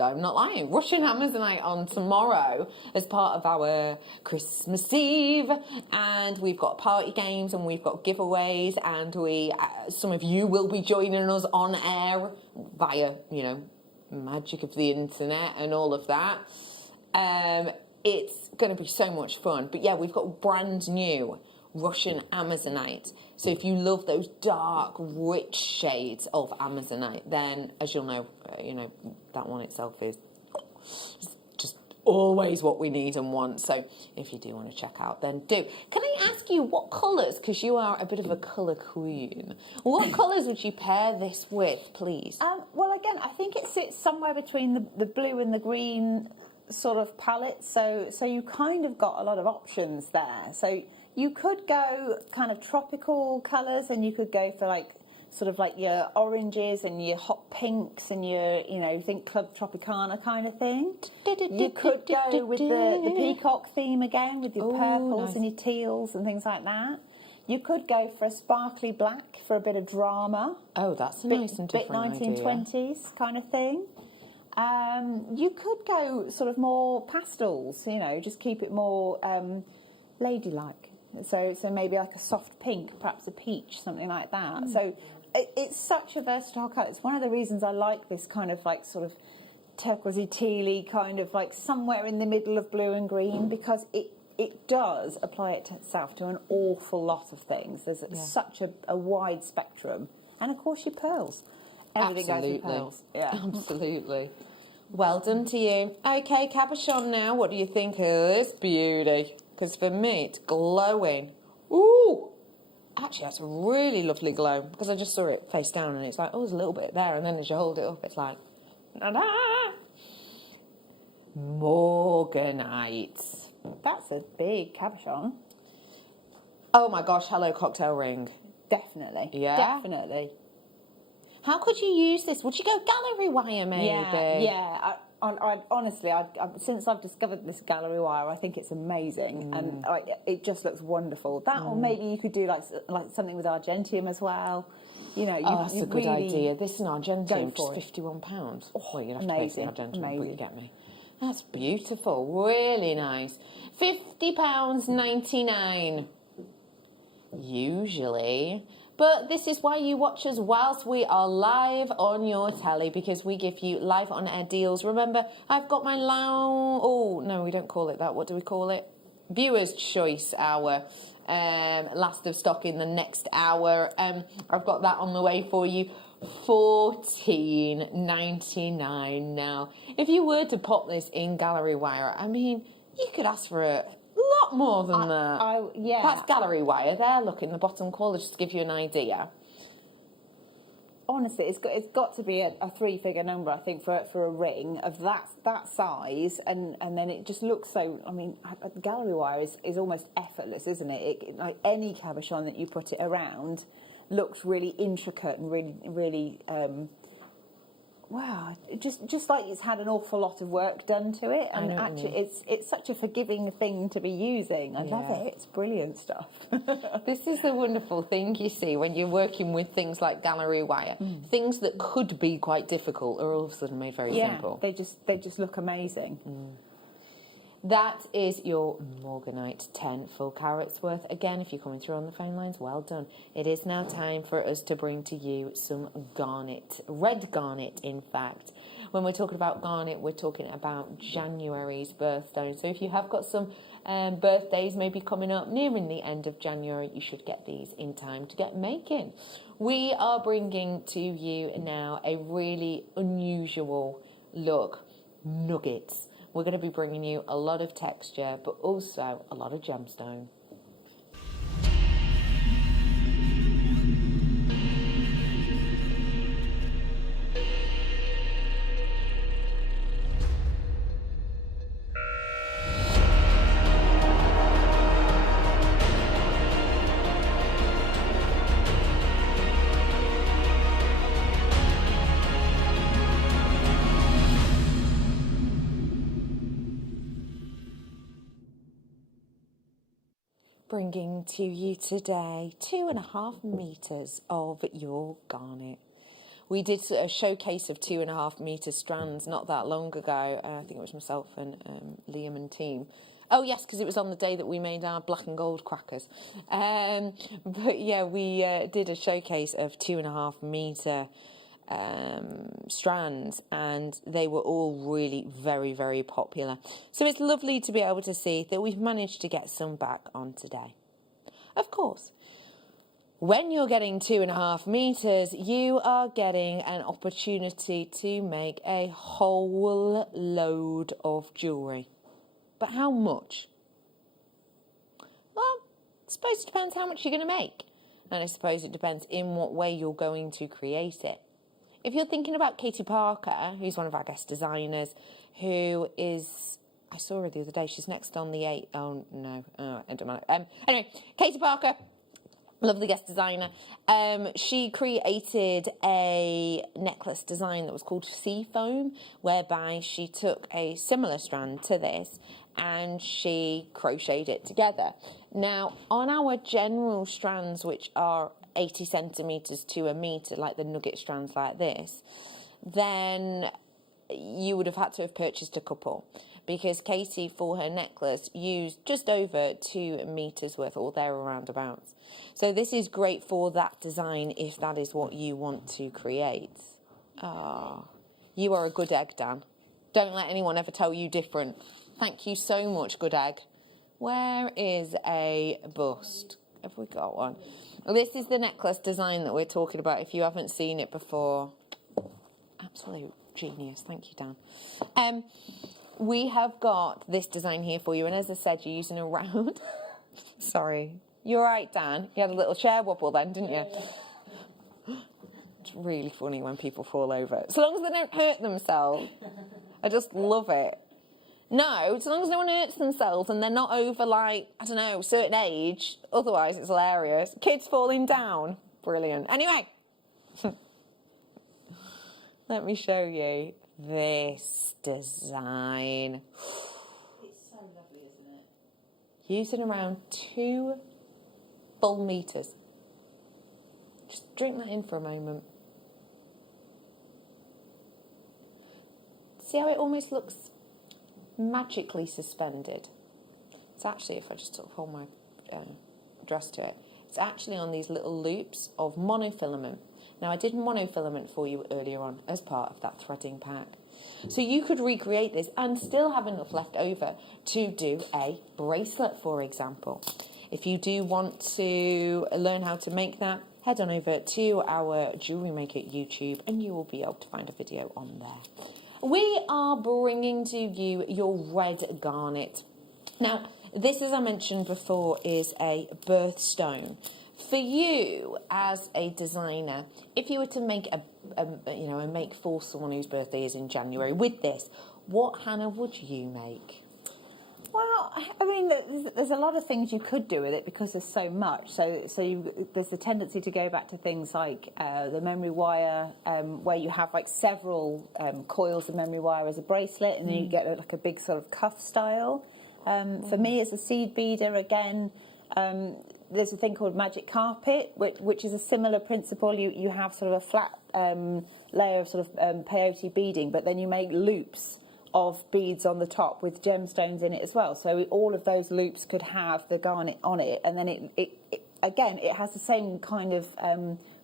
I'm not lying, Russian Amazonite on tomorrow as part of our Christmas Eve. And we've got party games and we've got giveaways, and some of you will be joining us on air via, magic of the internet and all of that. It's going to be so much fun. But yeah, we've got brand new Russian Amazonite. So if you love those dark, rich shades of Amazonite, then as you'll know, that one itself is just always what we need and want. So if you do want to check out, then do. Can I ask you what colours, because you are a bit of a colour queen, what colours would you pair this with, please? Well, again, I think it sits somewhere between the blue and the green sort of palette. So you kind of got a lot of options there. So you could go kind of tropical colours, and you could go for sort of like your oranges and your hot pinks and your, think Club Tropicana kind of thing. You could go with the peacock theme again, with your purples and your teals and things like that. You could go for a sparkly black for a bit of drama. Oh, that's a nice and different bit 1920s kind of thing. You could go sort of more pastels, just keep it more ladylike. So maybe like a soft pink, perhaps a peach, something like that. So it's such a versatile colour. It's one of the reasons I like this kind of sort of turquoisey, tealy kind of somewhere in the middle of blue and green, because it does apply itself to an awful lot of things. There's such a wide spectrum. And of course your pearls. Everything goes with pearls. Yeah. Absolutely. Well done to you. Okay, cabochon now. What do you think of this beauty? Because for me, it's glowing. Ooh! Actually, that's a really lovely glow, because I just saw it face down and it's like, oh, there's a little bit there, and then as you hold it up, it's like, da-da! Morganite. That's a big cabochon. Oh my gosh, hello cocktail ring. Definitely. Yeah? Definitely. How could you use this? Would you go gallery wire maybe? Yeah. I honestly, since I've discovered this gallery wire, I think it's amazing, and it just looks wonderful. That, or maybe you could do like something with Argentium as well. That's a good really idea. This is an Argentium, just £51. Oh, well, you'd have amazing, to pay for the Argentium, but you get me. That's beautiful, really nice. £50.99 usually. But this is why you watch us whilst we are live on your telly, because we give you live on air deals. Remember, I've got my oh no, we don't call it that. What do we call it? Viewers' choice hour. Last of stock in the next hour. I've got that on the way for you. £14.99 now. If you were to pop this in gallery wire, I mean, you could ask for a lot more than that. Yeah. That's gallery wire there. Look in the bottom corner, just to give you an idea. Honestly, it's got to be a three-figure number, I think, for a ring of that size, and then it just looks so. I mean, gallery wire is almost effortless, isn't it? Like any cabochon that you put it around looks really intricate and really. Wow, just like it's had an awful lot of work done to it, and actually it's such a forgiving thing to be using. I love it. It's brilliant stuff. This is the wonderful thing, you see, when you're working with things like gallery wire. Things that could be quite difficult are all of a sudden made very simple. They just look amazing. That is your Morganite 10 full carats worth. Again, if you're coming through on the phone lines, well done. It is now time for us to bring to you some garnet, red garnet, in fact. When we're talking about garnet, we're talking about January's birthstone. So if you have got some birthdays maybe coming up nearing the end of January, you should get these in time to get making. We are bringing to you now a really unusual look, nuggets. We're going to be bringing you a lot of texture, but also a lot of gemstone. Bringing to you today 2.5 meters of your garnet. We did a showcase of 2.5 meter strands not that long ago. I think it was myself and Liam and team. Oh yes, because it was on the day that we made our black and gold crackers. But yeah, we did a showcase of 2.5 meter strands, and they were all really very, very popular. So it's lovely to be able to see that we've managed to get some back on today. Of course, when you're getting 2.5 meters, you are getting an opportunity to make a whole load of jewellery. But how much? Well, I suppose it depends how much you're going to make. And I suppose it depends in what way you're going to create it. If you're thinking about Katie Parker, who's one of our guest designers, who is, I saw her the other day, she's next on the 8, oh no, it doesn't matter. Anyway, Katie Parker, lovely guest designer, she created a necklace design that was called Sea Foam, whereby she took a similar strand to this and she crocheted it together. Now, on our general strands, which are 80 centimetres to a metre, like the nugget strands like this, then you would have had to have purchased a couple, because Katie, for her necklace, used just over 2 metres worth, or there or roundabouts. So this is great for that design if that is what you want to create. Ah, you are a good egg, Dan. Don't let anyone ever tell you different. Thank you so much, good egg. Where is a bust? Have we got one? This is the necklace design that we're talking about. If you haven't seen it before, absolute genius. Thank you, Dan. We have got this design here for you, and as I said, you're using a round. Sorry, you're right, Dan. You had a little chair wobble then, didn't you? It's really funny when people fall over, so long as they don't hurt themselves. I just love it. No, so long as no one hurts themselves and they're not over, like, I don't know, a certain age. Otherwise, it's hilarious. Kids falling down. Brilliant. Anyway, let me show you this design. It's so lovely, isn't it? Using around 2 full meters. Just drink that in for a moment. See how it almost looks magically suspended. It's actually, if I just sort of hold my dress to it, it's actually on these little loops of monofilament. Now, I did monofilament for you earlier on as part of that threading pack. So you could recreate this and still have enough left over to do a bracelet, for example. If you do want to learn how to make that, head on over to our Jewellery Maker YouTube and you will be able to find a video on there. We are bringing to you your red garnet. Now, this, as I mentioned before, is a birthstone. For you as a designer, if you were to make a make for someone whose birthday is in January with this, what, Hannah, would you make? Well, I mean, there's a lot of things you could do with it because there's so much. So there's the tendency to go back to things like the memory wire, where you have like several coils of memory wire as a bracelet, and then you get like a big sort of cuff style. For me, as a seed beader, again, there's a thing called magic carpet, which is a similar principle. You have sort of a flat layer of sort of peyote beading, but then you make loops of beads on the top with gemstones in it as well. So all of those loops could have the garnet on it, and then it has the same kind of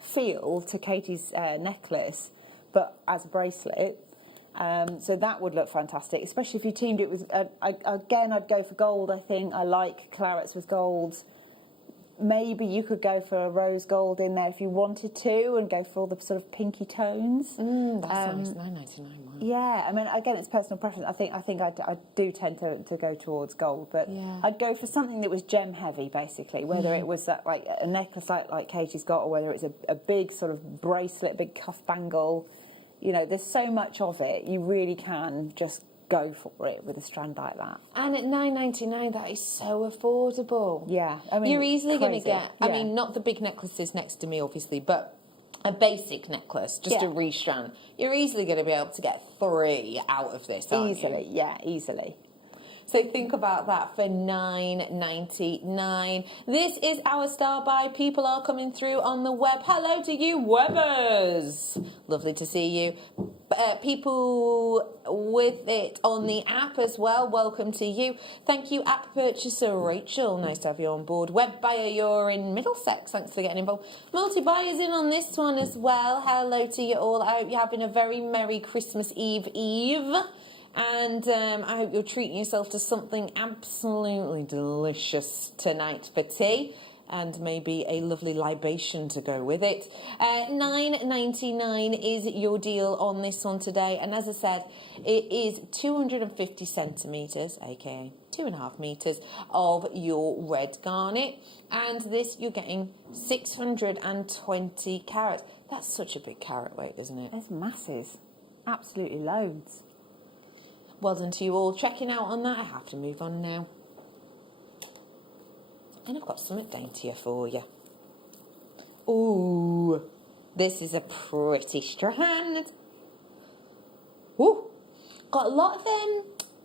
feel to Katie's necklace, but as a bracelet. So that would look fantastic, especially if you teamed it with, I'd go for gold, I think. I like clarets with golds. Maybe you could go for a rose gold in there if you wanted to, and go for all the sort of pinky tones. That's nice, $9.99. Yeah, I mean, again, it's personal preference. I think I do tend to go towards gold, but I'd go for something that was gem heavy, basically. Whether it was that, like a necklace like Katie's got, or whether it's a big sort of bracelet, big cuff bangle. You know, there's so much of it. You really can just go for it with a strand like that. And at $9.99, that is so affordable. Yeah, I mean, you're easily going to crazy. get, I mean, not the big necklaces next to me, obviously, but a basic necklace, just a restrand. You're easily going to be able to get 3 out of this, aren't Easily, you? yeah, easily. So think about that for $9.99. This is our star buy. People are coming through on the web. Hello to you, Webbers. Lovely to see you. People with it on the app as well, welcome to you. Thank you, app purchaser Rachel. Nice to have you on board. Web buyer, you're in Middlesex. Thanks for getting involved. Multi-buyers in on this one as well. Hello to you all. I hope you're having a very Merry Christmas Eve. And I hope you're treating yourself to something absolutely delicious tonight for tea, and maybe a lovely libation to go with it. $9.99 is your deal on this one today, and as I said, it is 250 centimetres, aka 2.5 metres, of your red garnet, and this you're getting 620 carats. That's such a big carat weight, isn't it? It's massive, absolutely loads. Well done to you all. Checking out on that. I have to move on now. And I've got something daintier for you. Ooh, this is a pretty strand. Ooh, got a lot of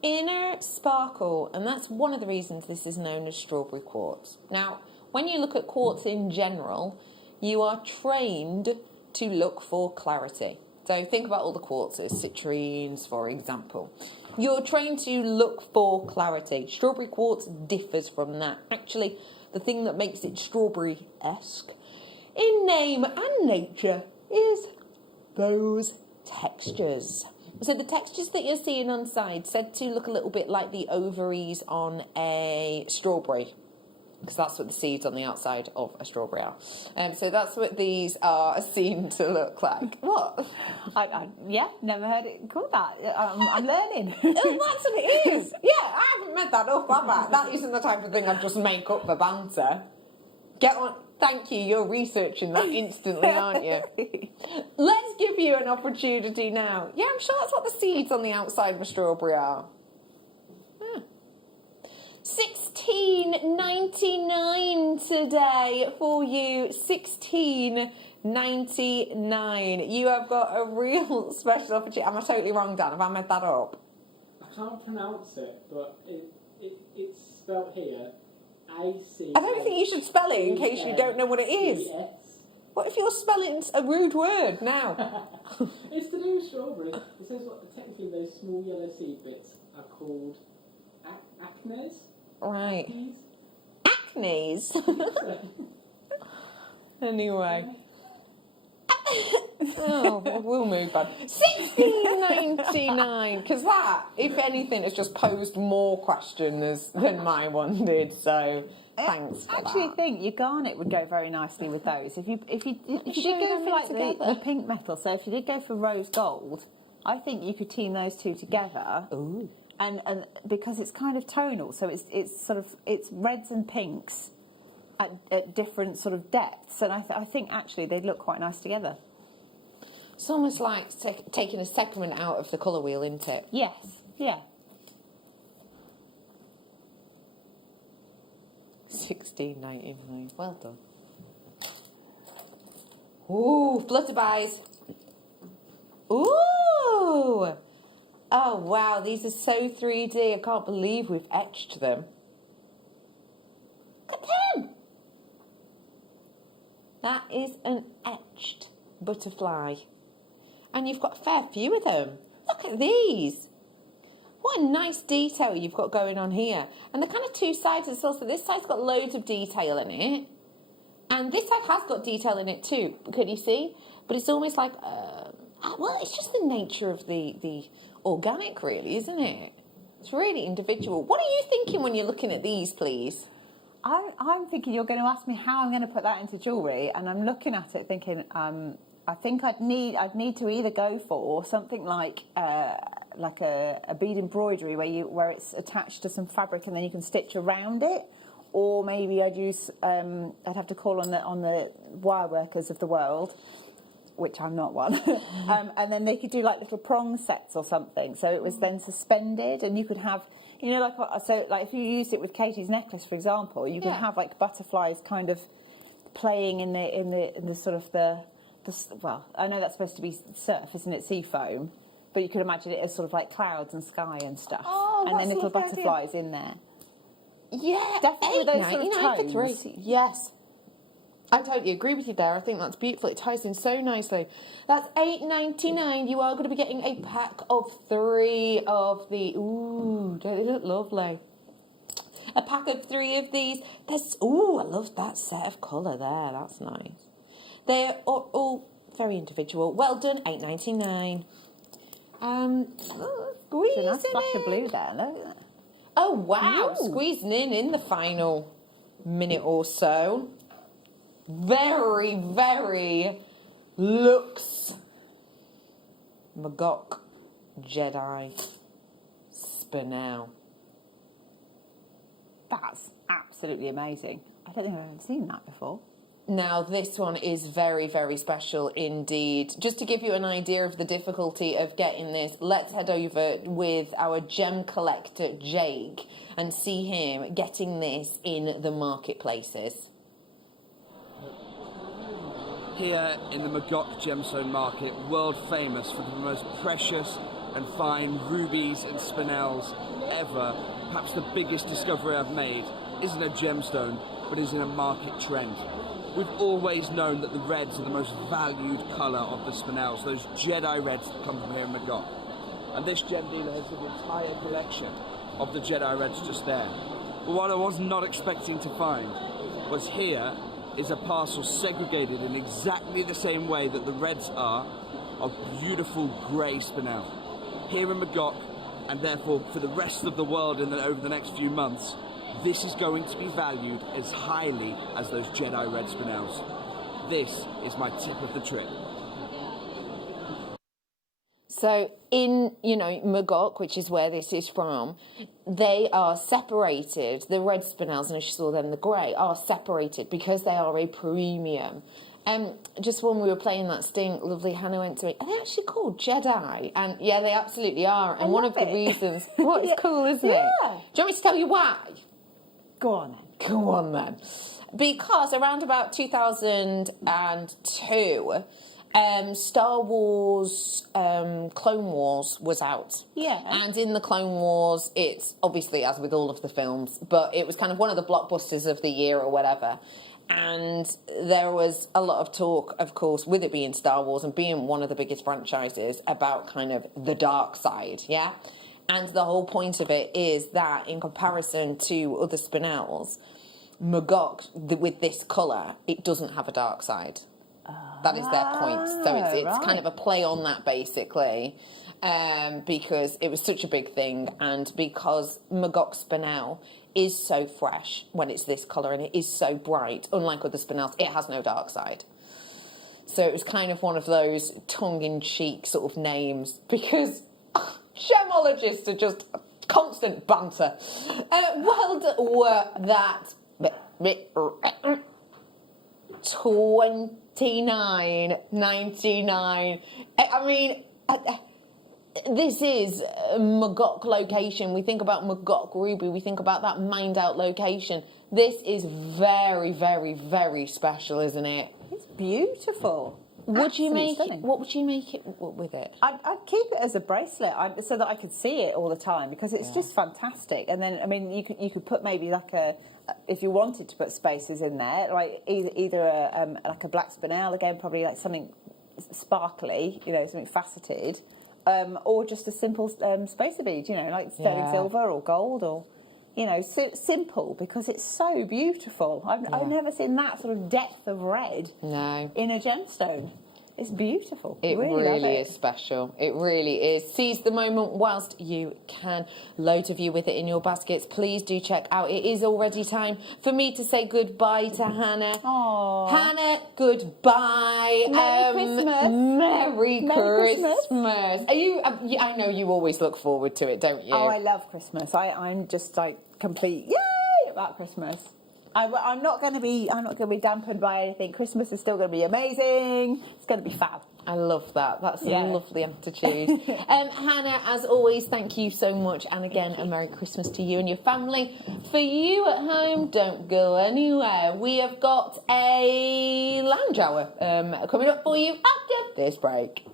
inner sparkle, and that's one of the reasons this is known as strawberry quartz. Now, when you look at quartz in general, you are trained to look for clarity. So think about all the quartzes, citrines, for example. You're trained to look for clarity. Strawberry quartz differs from that. Actually, the thing that makes it strawberry-esque in name and nature is those textures. So the textures that you're seeing on side said to look a little bit like the ovaries on a strawberry, because that's what the seeds on the outside of a strawberry are. So that's what these are seen to look like. What? Yeah, never heard it called that. I'm learning. Oh, that's what it is. Yeah, I haven't made that up, have I? That isn't the type of thing I'd just make up for banter. Get on. Thank you, you're researching that instantly, aren't you? Let's give you an opportunity now. Yeah, I'm sure that's what the seeds on the outside of a strawberry are. $16.99 today for you. $16.99. You have got a real special opportunity. Am I totally wrong, Dan? Have I made that up? I can't pronounce it, but it's spelled here. I-C. I don't think you should spell it in case you don't know what it is. What if you're spelling a rude word now? It's to do with strawberry. It says what technically those small yellow seed bits are called acnes. Right. Acnes. Anyway. Oh, we'll move on. 16.99, because that, if anything, has just posed more questions than my one did. So thanks for actually, that. I think your garnet would go very nicely with those. If you did go for like the pink metal, so if you did go for rose gold, I think you could team those two together. Ooh. And because it's kind of tonal, so it's reds and pinks at different sort of depths, and I think actually they'd look quite nice together. It's almost like taking a segment out of the colour wheel, isn't it? Yes, yeah. 16.99. Well done. Ooh, flutterbys. Ooh. Oh wow, these are so 3D. I can't believe we've etched them. Look at them. That is an etched butterfly. And you've got a fair few of them. Look at these. What a nice detail you've got going on here. And the kind of two sides as well. So this side's got loads of detail in it. And this side has got detail in it too. Can you see? But it's almost like, well, it's just the nature of the organic, really, isn't it? It's really individual. What are you thinking when you're looking at these, please? I'm thinking you're going to ask me how I'm going to put that into jewellery, and I'm looking at it thinking, I think I'd need to either go for something like a bead embroidery where it's attached to some fabric and then you can stitch around it, or maybe I'd have to call on the wire workers of the world, which I'm not one, and then they could do like little prong sets or something, so it was then suspended, and you could have, you know, like if you used it with Katie's necklace, for example, you could have like butterflies kind of playing in the sort of the well, I know that's supposed to be surf, isn't it, sea foam, but you could imagine it as sort of like clouds and sky and stuff, and then little butterflies in there. Yeah, definitely those sort of $8.99 for tones. 3. Yes. I totally agree with you there. I think that's beautiful. It ties in so nicely. That's $8.99. You are going to be getting a pack of 3 of the... Ooh, don't they look lovely? A pack of 3 of these. Ooh, I love that set of colour there. That's nice. They're all very individual. Well done, $8.99. Squeeze It's a nice flash of blue there, look. Oh, wow. Ooh. Squeezing in the final minute or so. Very, very luxe Magok Jedi Spinel. That's absolutely amazing. I don't think I've ever seen that before. Now, this one is very, very special indeed. Just to give you an idea of the difficulty of getting this, let's head over with our gem collector, Jake, and see him getting this in the marketplaces. Here in the Magok Gemstone Market, world famous for the most precious and fine rubies and spinels ever. Perhaps the biggest discovery I've made isn't a gemstone, but is in a market trend. We've always known that the reds are the most valued colour of the spinels, those Jedi reds that come from here in Magok. And this gem dealer has an entire collection of the Jedi reds just there. But what I was not expecting to find was here is a parcel segregated in exactly the same way that the reds are of beautiful grey spinel. Here in Magok, and therefore for the rest of the world over the next few months, this is going to be valued as highly as those Jedi red spinels. This is my tip of the trip. So in, Magok, which is where this is from, they are separated. The red spinels, and as you saw then, the grey, are separated because they are a premium. Just when we were playing that sting, lovely Hannah went to me, are they actually called Jedi? And yeah, they absolutely are. And one of the reasons, it's cool, isn't it? Do you want me to tell you why? Go on then. Go on then. Because around about 2002, Star Wars Clone Wars was out. Yeah. And in the Clone Wars, it's obviously, as with all of the films, but it was kind of one of the blockbusters of the year or whatever. And there was a lot of talk, of course, with it being Star Wars and being one of the biggest franchises, about kind of the dark side, yeah? And the whole point of it is that in comparison to other spinels, Magok, with this colour, it doesn't have a dark side. That is their point. So it's kind of a play on that, basically, because it was such a big thing, and because Magok spinel is so fresh when it's this colour and it is so bright, unlike other spinels, it has no dark side. So it was kind of one of those tongue-in-cheek sort of names, because gemologists are just constant banter. Well, were that 29.99. I mean, this is a Magok location. We think about Magok ruby. We think about that mined out location. This is very, very, very special, isn't it? It's beautiful. Would you make Stunning. it? What would you make it with it? I'd keep it as a bracelet so that I could see it all the time, because it's just fantastic. And then, I mean, you could put maybe like if you wanted to put spaces in there, like either like a black spinel, again, probably like something sparkly, you know, something faceted, or just a simple spacer bead, you know, like sterling silver or gold, or, you know, simple, because it's so beautiful. I've never seen that sort of depth of red in a gemstone. It's beautiful. It really is special. It really is. Seize the moment whilst you can. Loads of you with it in your baskets. Please do check out. It is already time for me to say goodbye to Hannah. Aww. Hannah, goodbye. Merry Christmas. Merry Christmas. Christmas. Are you? I know you always look forward to it, don't you? Oh, I love Christmas. I'm just like complete yay about Christmas. I'm not going to be dampened by anything. Christmas is still going to be amazing. It's going to be fab. I love that. That's a lovely attitude. Hannah, as always, thank you so much. And again, a Merry Christmas to you and your family. For you at home, don't go anywhere. We have got a lounge hour coming up for you after this break.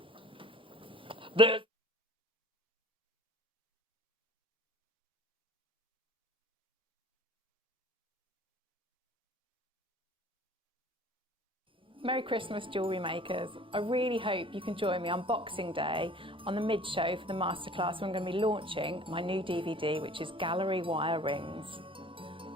Merry Christmas, jewellery makers. I really hope you can join me on Boxing Day on the mid-show for the masterclass where I'm going to be launching my new DVD, which is gallery wire rings.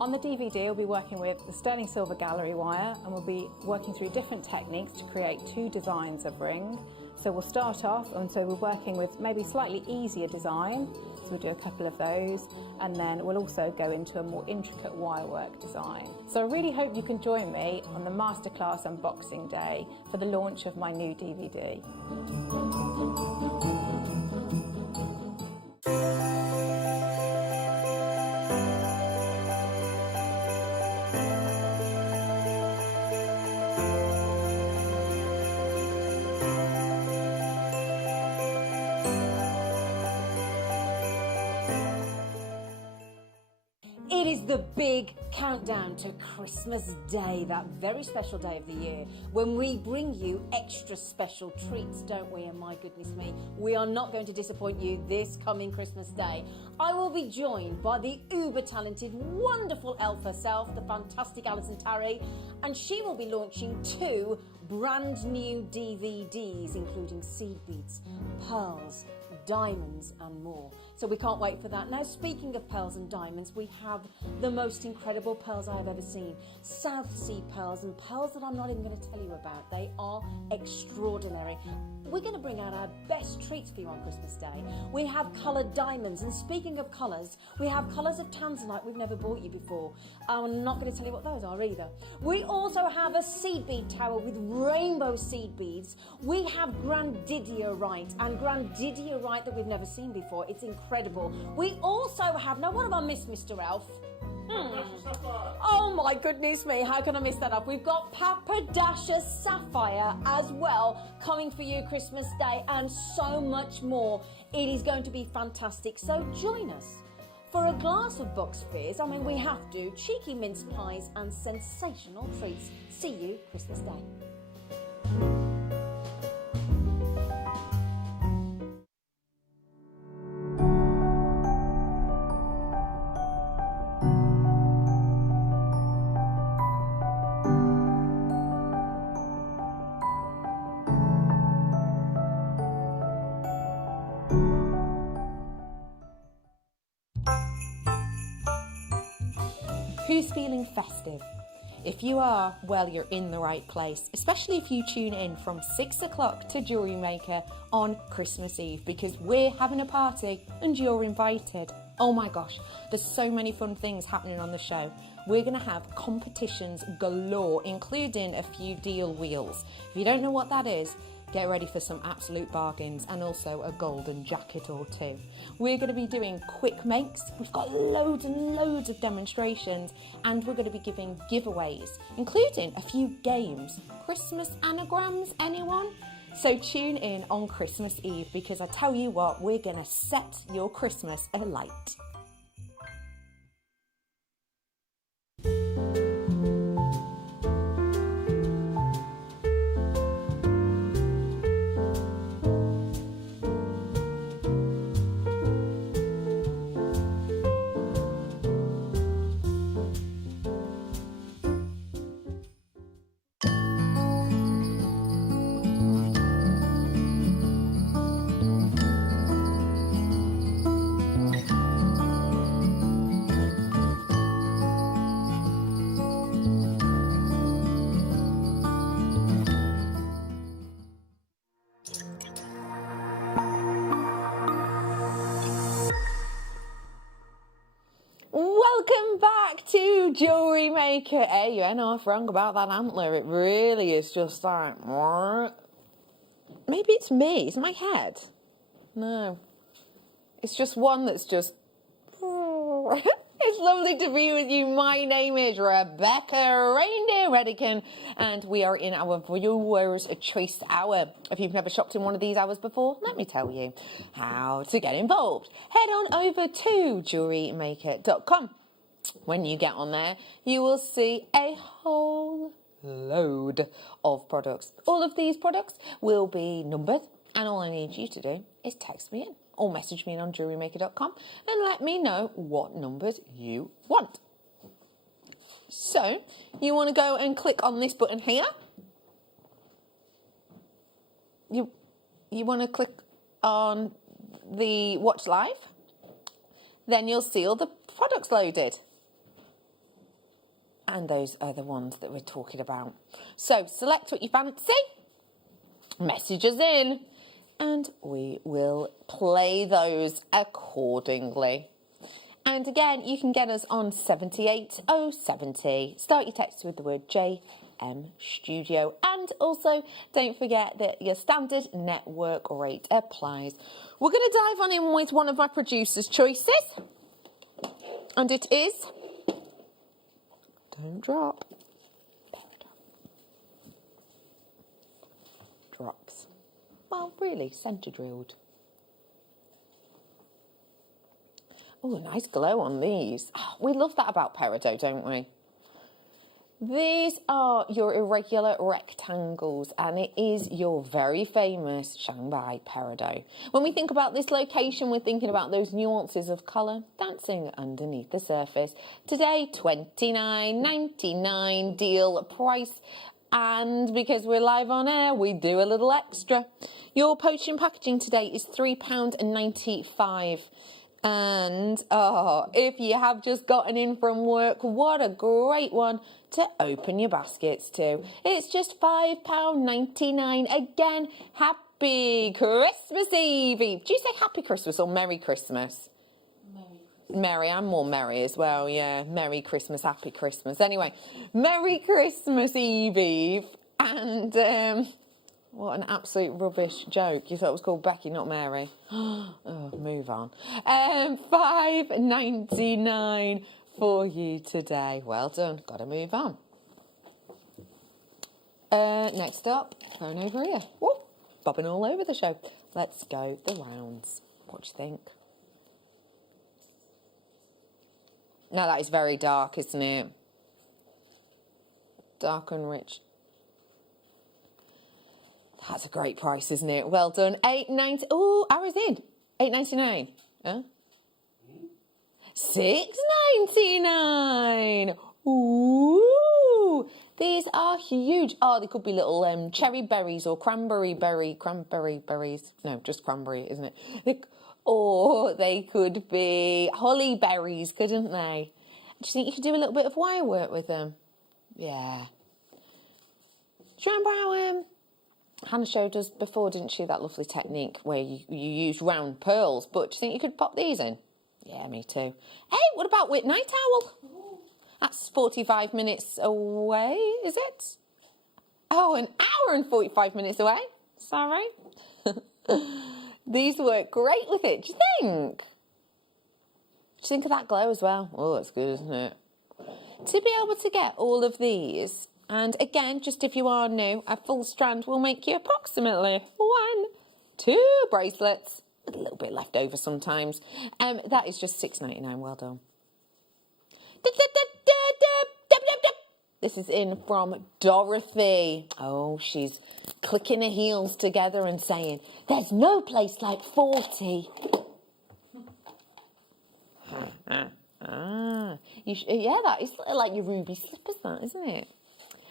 On the DVD, we'll be working with the sterling silver gallery wire, and we'll be working through different techniques to create 2 designs of ring. So we'll start off, and so we're working with maybe slightly easier design. So we'll do a couple of those, and then we'll also go into a more intricate wirework design. So I really hope you can join me on the masterclass on Boxing Day for the launch of my new DVD. It is the big countdown to Christmas Day, that very special day of the year, when we bring you extra special treats, don't we? And my goodness me, we are not going to disappoint you this coming Christmas Day. I will be joined by the uber-talented, wonderful elf herself, the fantastic Alison Tarry, and she will be launching 2 brand new DVDs, including seed beads, pearls, diamonds and more. So we can't wait for that. Now, speaking of pearls and diamonds, we have the most incredible pearls I have ever seen. South Sea pearls, and pearls that I'm not even going to tell you about. They are extraordinary. We're going to bring out our best treats for you on Christmas Day. We have coloured diamonds, and speaking of colours, we have colours of tanzanite we've never bought you before. I'm not going to tell you what those are either. We also have a seed bead tower with rainbow seed beads. We have grandidierite, and grandidierite that we've never seen before. It's incredible. We also have, now what have I missed, Mr. Elf? Oh my goodness me, how can I miss that up? We've got Papadasha Sapphire as well coming for you Christmas Day, and so much more. It is going to be fantastic, so join us for a glass of box fizz. I mean, we have to. Cheeky mince pies and sensational treats. See you Christmas Day. Who's feeling festive? If you are, well, you're in the right place, especially if you tune in from 6 o'clock to Jewellery Maker on Christmas Eve, because we're having a party and you're invited. Oh my gosh, there's so many fun things happening on the show. We're going to have competitions galore, including a few deal wheels. If you don't know what that is, get ready for some absolute bargains and also a golden jacket or two. We're going to be doing quick makes. We've got loads and loads of demonstrations, and we're going to be giving giveaways, including a few games. Christmas anagrams, anyone? So tune in on Christmas Eve, because I tell you what, we're going to set your Christmas alight. Welcome back to Jewellery Maker. Hey, you ain't half wrong about that antler. It really is just like, maybe it's me. It's my head. No. It's just one that's just... It's lovely to be with you. My name is Rebecca Reindeer Redican, and we are in our Viewers Choice Hour. If you've never shopped in one of these hours before, let me tell you how to get involved. Head on over to JewelleryMaker.com. When you get on there, you will see a whole load of products. All of these products will be numbered, and all I need you to do is text me in or message me in on JewelleryMaker.com and let me know what numbers you want. So, you want to go and click on this button here. You want to click on the Watch Live. Then you'll see all the products loaded. And those are the ones that we're talking about. So, select what you fancy, message us in, and we will play those accordingly. And again, you can get us on 78070. Start your text with the word JM Studio. And also, don't forget that your standard network rate applies. We're going to dive on in with one of my producer's choices. And it is... Don't drop. Drops. Well, really, centre drilled. Oh, nice glow on these. Oh, we love that about peridot, don't we? These are your irregular rectangles, and it is your very famous Shanghai peridot. When we think about this location, we're thinking about those nuances of colour dancing underneath the surface. Today, $29.99 deal price. And because we're live on air, we do a little extra. Your poaching packaging today is £3.95. And, if you have just gotten in from work, what a great one to open your baskets to. It's just £5.99. Again, happy Christmas Eve. Do you say happy Christmas or Merry Christmas? Merry, I'm more merry as well, yeah. Merry Christmas, happy Christmas. Anyway, Merry Christmas Eve. And, what an absolute rubbish joke. You thought it was called Becky, not Mary. Oh, move on. $5.99 for you today. Well done. Got to move on. Next up, going over here. Whoop, bobbing all over the show. Let's go the rounds. What do you think? Now that is very dark, isn't it? Dark and rich. That's a great price, isn't it? Well done. $8.90. Oh, hours in. $8.99. Huh? $6.99. Ooh. These are huge. Oh, they could be little cherry berries or cranberry berries. No, just cranberry, isn't it? Or they could be holly berries, couldn't they? Do you think you could do a little bit of wire work with them? Yeah. Do you remember how Hannah showed us before, didn't she, that lovely technique where you use round pearls, but do you think you could pop these in? Yeah, me too. Hey, what about with night owl? That's 45 minutes away, is it? Oh, an hour and 45 minutes away. Sorry. These work great with it, do you think? Do you think of that glow as well? Oh, that's good, isn't it? To be able to get all of these, and again, just if you are new, a full strand will make you approximately 2 bracelets. A little bit left over sometimes. That is just £6.99. Well done. This is in from Dorothy. Oh, she's clicking her heels together and saying, "There's no place like 40." Yeah, that is like your ruby slippers, that, isn't it?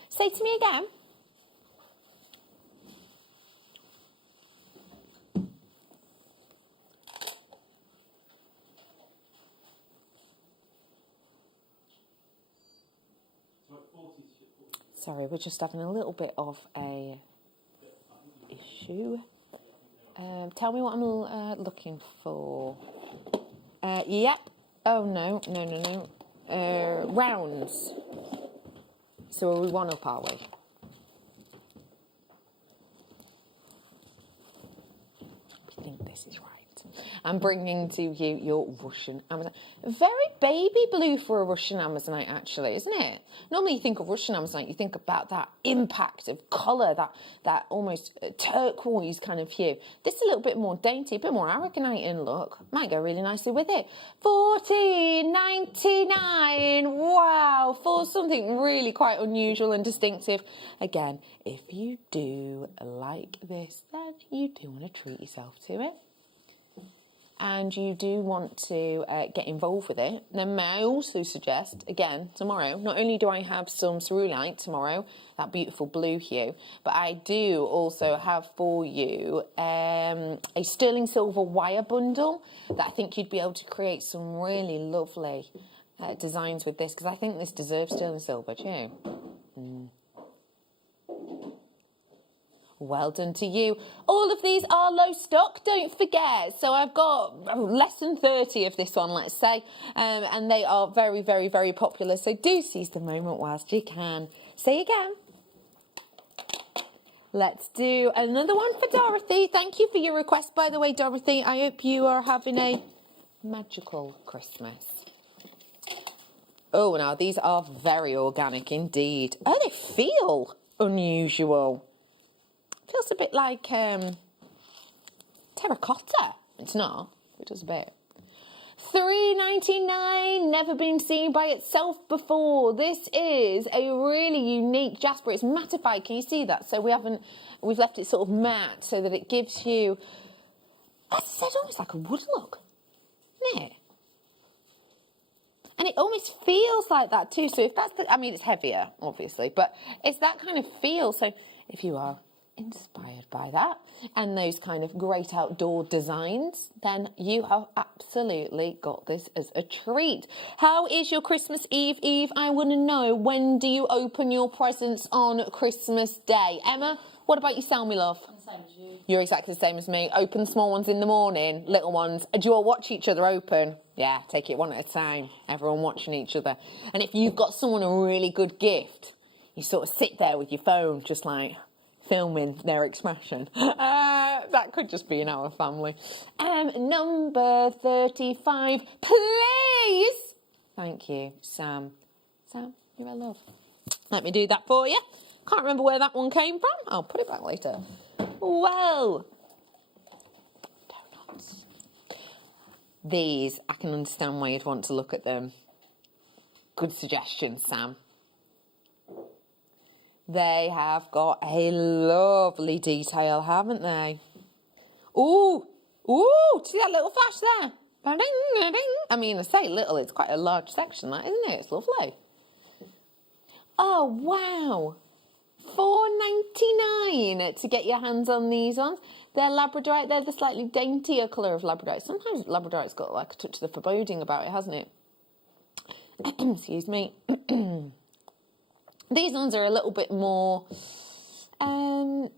Say to me again. Sorry, we're just having a little bit of a issue. Tell me what I'm looking for. Yep. Oh, no. Rounds. So are we one up, are we? I think this is right. I'm bringing to you your Russian Amazonite. Very baby blue for a Russian Amazonite, actually, isn't it? Normally you think of Russian Amazonite, you think about that impact of colour, that almost turquoise kind of hue. This is a little bit more dainty, a bit more aragonite in look. Might go really nicely with it. $14.99. Wow, for something really quite unusual and distinctive. Again, if you do like this, then you do want to treat yourself to it. And you do want to get involved with it, then may I also suggest, again, tomorrow, not only do I have some cerulite tomorrow, that beautiful blue hue, but I do also have for you a sterling silver wire bundle that I think you'd be able to create some really lovely designs with this, because I think this deserves sterling silver too. Well done to you. All of these are low stock, don't forget. So I've got less than 30 of this one, let's say, and they are very, very, very popular. So do seize the moment whilst you can. Say again. Let's do another one for Dorothy. Thank you for your request, by the way, Dorothy. I hope you are having a magical Christmas. Oh, now these are very organic indeed. Oh, they feel unusual. Feels a bit like terracotta. It's not. It does a bit. $3.99. Never been seen by itself before. This is a really unique jasper. It's mattified. Can you see that? So we've left it sort of matte so that it gives you, it's almost like a wood look, isn't it? And it almost feels like that too. So if that's I mean, it's heavier, obviously, but it's that kind of feel. So if you are inspired by that and those kind of great outdoor designs, then you have absolutely got this as a treat. How is your Christmas Eve? I want to know, when do you open your presents on Christmas Day? Emma, what about yourself, my love? The same as you. You're exactly the same as me. Open small ones in the morning, little ones. Do you all watch each other open? Yeah, take it one at a time. Everyone watching each other. And if you've got someone a really good gift, you sort of sit there with your phone just like filming their expression. That could just be in our family. Number 35, please. Thank you, Sam. Sam, you're a love. Let me do that for you. Can't remember where that one came from. I'll put it back later. Well, donuts. These, I can understand why you'd want to look at them. Good suggestion, Sam. They have got a lovely detail, haven't they? Ooh, see that little flash there? I mean, I say little, it's quite a large section, that, isn't it? It's lovely. Oh, wow. $4.99 to get your hands on these ones. They're Labradorite, they're the slightly daintier colour of Labradorite. Sometimes Labradorite's got like a touch of the foreboding about it, hasn't it? excuse me. These ones are a little bit more, I don't know, a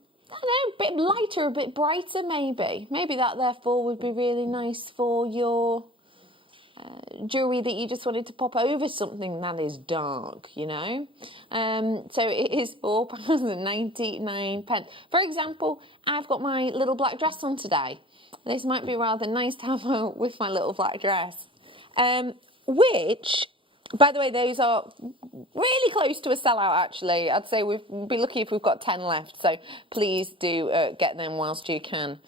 bit lighter, a bit brighter maybe. Maybe that therefore would be really nice for your jewellery that you just wanted to pop over something that is dark, you know. So it is £4.99. For example, I've got my little black dress on today. This might be rather nice to have out with my little black dress. Which, by the way, those are really close to a sellout, actually. I'd say we'd be lucky if we've got 10 left, so please do get them whilst you can.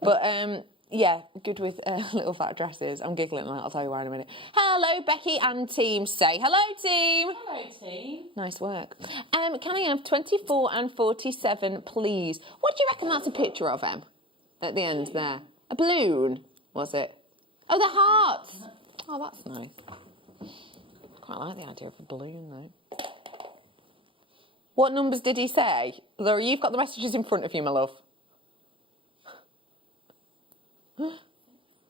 But, yeah, good with little fat dresses. I'm giggling, I'll tell you why in a minute. Hello, Becky and team. Say hello, team. Hello, team. Nice work. Can I have 24 and 47, please? What do you reckon that's a picture of, Em? At the end there. A balloon, was it? Oh, the hearts. Oh, that's nice. Quite like the idea of a balloon, though. What numbers did he say? Laura, you've got the messages in front of you, my love.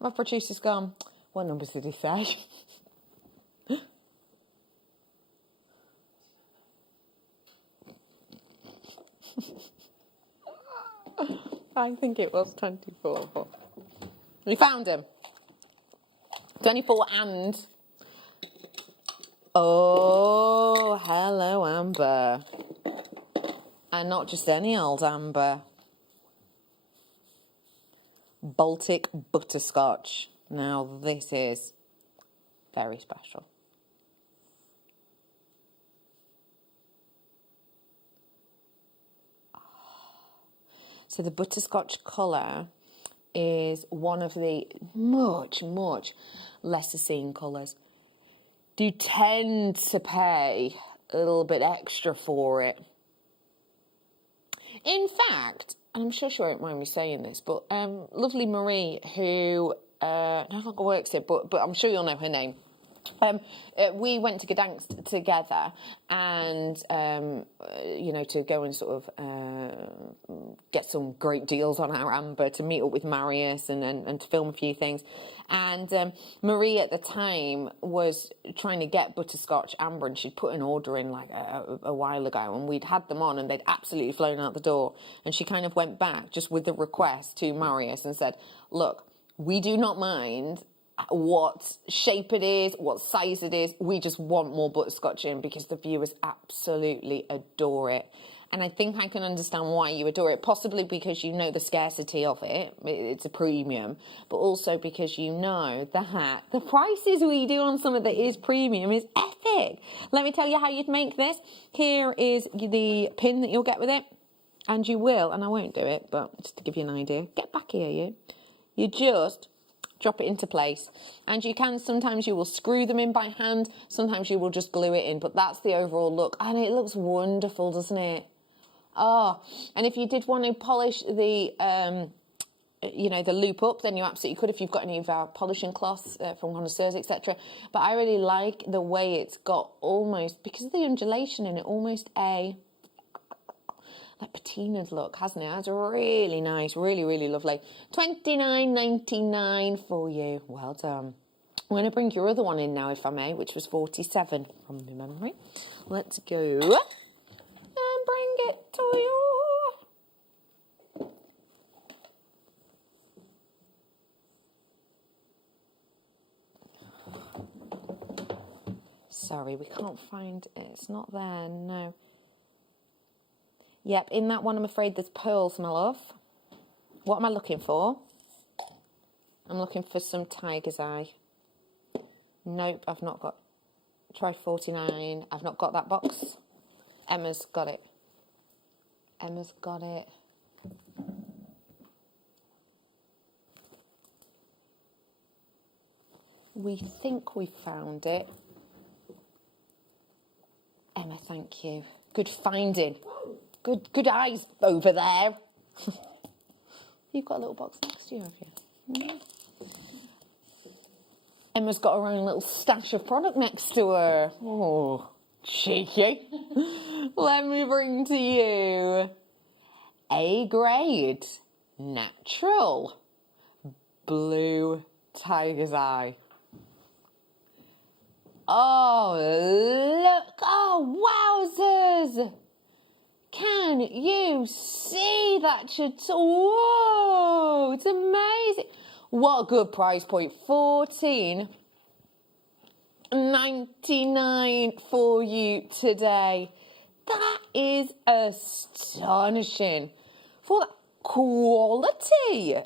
My producer's gone. What numbers did he say? I think it was 24. We found him. 24 and... Oh, hello, Amber. And not just any old Amber. Baltic butterscotch. Now, this is very special. So the butterscotch colour is one of the much, much lesser seen colours. Do tend to pay a little bit extra for it. In fact, and I'm sure she won't mind me saying this, but lovely Marie, who no longer works here, but I'm sure you'll know her name. We went to Gdansk together, and you know, to go and sort of get some great deals on our Amber, to meet up with Marius and to film a few things. And Marie at the time was trying to get butterscotch Amber, and she'd put an order in like a while ago, and we'd had them on and they'd absolutely flown out the door. And she kind of went back just with the request to Marius and said, look, we do not mind what shape it is, what size it is. We just want more butterscotch in because the viewers absolutely adore it. And I think I can understand why you adore it, possibly because you know the scarcity of it. It's a premium, but also because you know that the prices we do on some of that is premium is epic. Let me tell you how you'd make this. Here is the pin that you'll get with it. And you will, and I won't do it, but just to give you an idea. Get back here, you. You just drop it into place, and you can, sometimes you will screw them in by hand, sometimes you will just glue it in, but that's the overall look, and it looks wonderful, doesn't it? Oh, and if you did want to polish the you know, the loop up, then you absolutely could if you've got any of our polishing cloths from connoisseurs, etc. But I really like the way it's got almost, because of the undulation in it, almost a like patinaed look, hasn't it? That's really nice, really, really lovely. $29.99 for you. Well done. I'm going to bring your other one in now, if I may, which was 47 from my memory. Let's go and bring it to you. Sorry, we can't find it. It's not there, no. Yep, in that one, I'm afraid there's pearls, my love. What am I looking for? I'm looking for some tiger's eye. Nope, I've not got... Try 49. I've not got that box. Emma's got it. Emma's got it. We think we found it. Emma, thank you. Good finding. Good eyes over there. You've got a little box next to you, have you? Mm. Emma's got her own little stash of product next to her. Oh, cheeky. Let me bring to you A grade natural blue tiger's eye. Oh, look. Oh, wowzers. Can you see that? Whoa, it's amazing. What a good price point. $14.99 for you today. That is astonishing. For that quality.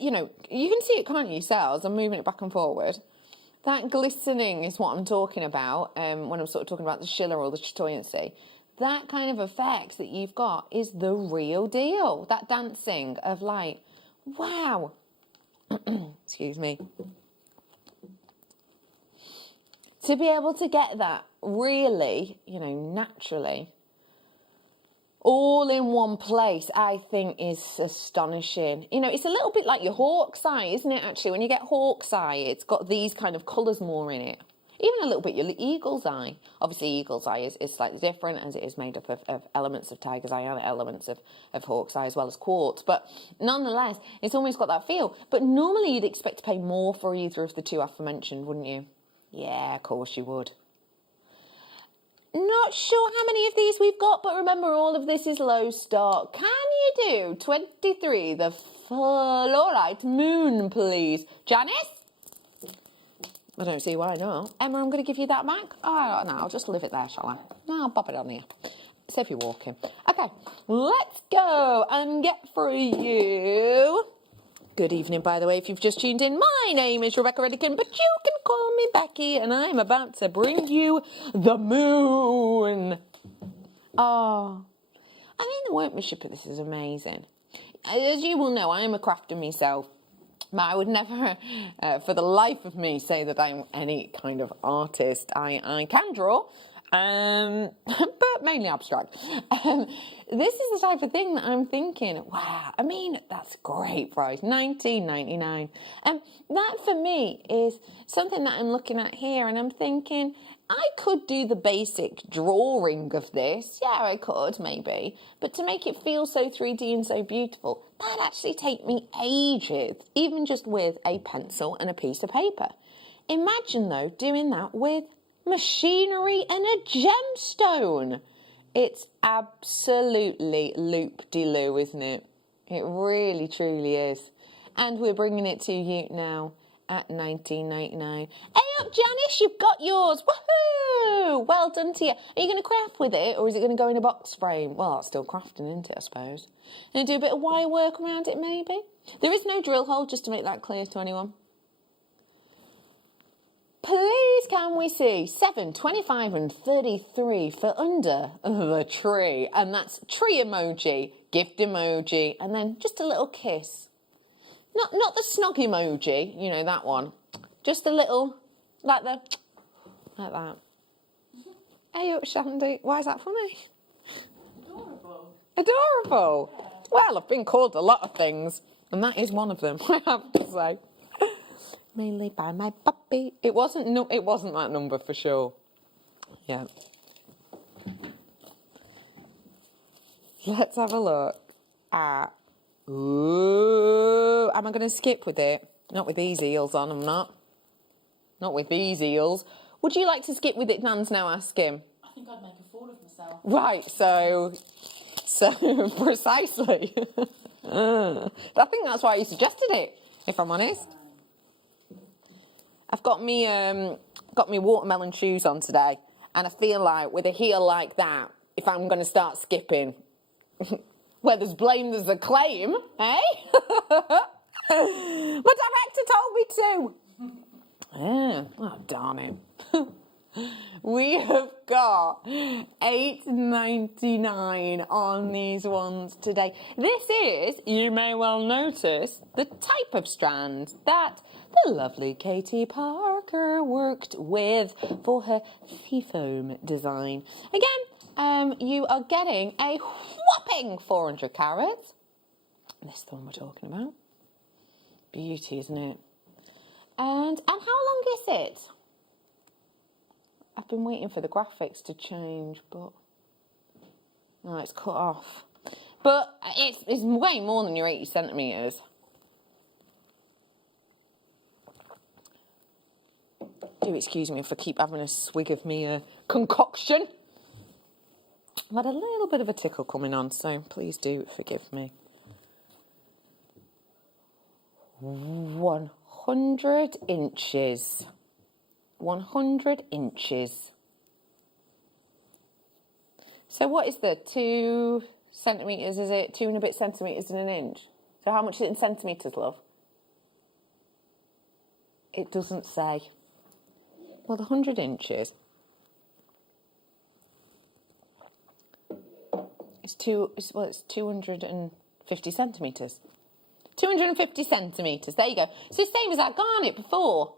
You know, you can see it, can't you, yourselves? I'm moving it back and forward. That glistening is what I'm talking about when I'm sort of talking about the shiller or the chatoyancy. That kind of effect that you've got is the real deal. That dancing of light. Wow. Excuse me. To be able to get that really, you know, naturally, all in one place, I think is astonishing. You know, it's a little bit like your hawk's eye, isn't it, actually? When you get hawk's eye, it's got these kind of colours more in it. Even a little bit your eagle's eye. Obviously, eagle's eye is slightly different as it is made up of elements of tiger's eye and elements of hawk's eye as well as quartz. But nonetheless, it's almost got that feel. But normally you'd expect to pay more for either of the two aforementioned, wouldn't you? Yeah, of course you would. Not sure how many of these we've got, but remember, all of this is low stock. Can you do 23, the fluorite moon, please? Janice? I don't see why not. Emma, I'm going to give you that back. Oh, no, I'll just leave it there, shall I? No, I'll pop it on here. Save you walking. Okay, let's go and get for you. Good evening, by the way, if you've just tuned in. My name is Rebecca Redican, but you can call me Becky, and I'm about to bring you the moon. Oh, I mean, the workmanship of this is amazing. As you will know, I am a crafter myself. But I would never, for the life of me, say that I'm any kind of artist. I can draw, but mainly abstract. This is the type of thing that I'm thinking, wow, I mean, that's a great price, $19.99. That for me is something that I'm looking at here, and I'm thinking, I could do the basic drawing of this. Yeah, I could, maybe. But to make it feel so 3D and so beautiful, that'd actually take me ages, even just with a pencil and a piece of paper. Imagine, though, doing that with machinery and a gemstone. It's absolutely loop-de-loo, isn't it? It really, truly is. And we're bringing it to you now at $19.99. Hey up, Janice, you've got yours. Woohoo! Well done to you. Are you going to craft with it, or is it going to go in a box frame? Well, it's still crafting, isn't it, I suppose? And do a bit of wire work around it, maybe? There is no drill hole, just to make that clear to anyone. Please, can we see 7, 25 and 33 for under the tree? And that's tree emoji, gift emoji, and then just a little kiss. Not the snog emoji, you know, that one. Just a little, like that. Hey up, Shandy. Why is that funny? Adorable. Adorable. Well, I've been called a lot of things, and that is one of them, I have to say. Mainly by my puppy. It wasn't that number for sure. Yeah. Let's have a look at. Ooh, am I going to skip with it? Not with these eels on, I'm not. Not with these eels. Would you like to skip with it, Nan's now asking? I think I'd make a fool of myself. Right, so precisely. I think that's why you suggested it, if I'm honest. I've got me watermelon shoes on today, and I feel like with a heel like that, if I'm going to start skipping, where there's blame, there's a claim, eh? My director told me to. Oh, darn it. We have got $8.99 on these ones today. This is, you may well notice, the type of strand that the lovely Katie Parker worked with for her seafoam design. Again, you are getting a whopping 400 carats. This is the one we're talking about. Beauty, isn't it? And how long is it? I've been waiting for the graphics to change, but no, it's cut off. But it's way more than your 80 centimetres. Do excuse me if I keep having a swig of me concoction. I've had a little bit of a tickle coming on, so please do forgive me. 100 inches. 100 inches. So what is the 2 centimetres, is it 2 and a bit centimetres in an inch? So how much is it in centimetres, love? It doesn't say. Well, the 100 inches is it's 250 centimetres. 250 centimetres, there you go. So same as our garnet before.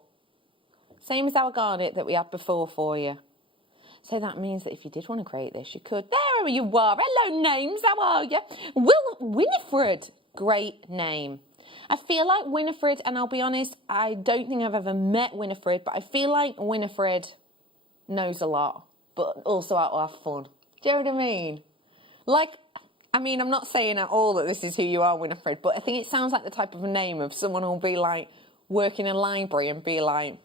Same as our garnet that we had before for you. So that means that if you did want to create this, you could. There you are. Hello, names. How are you? Winifred. Great name. I feel like Winifred, and I'll be honest, I don't think I've ever met Winifred, but I feel like Winifred knows a lot, but also out to have fun. Do you know what I mean? Like, I mean, I'm not saying at all that this is who you are, Winifred, but I think it sounds like the type of name of someone who'll be like, work in a library and be like,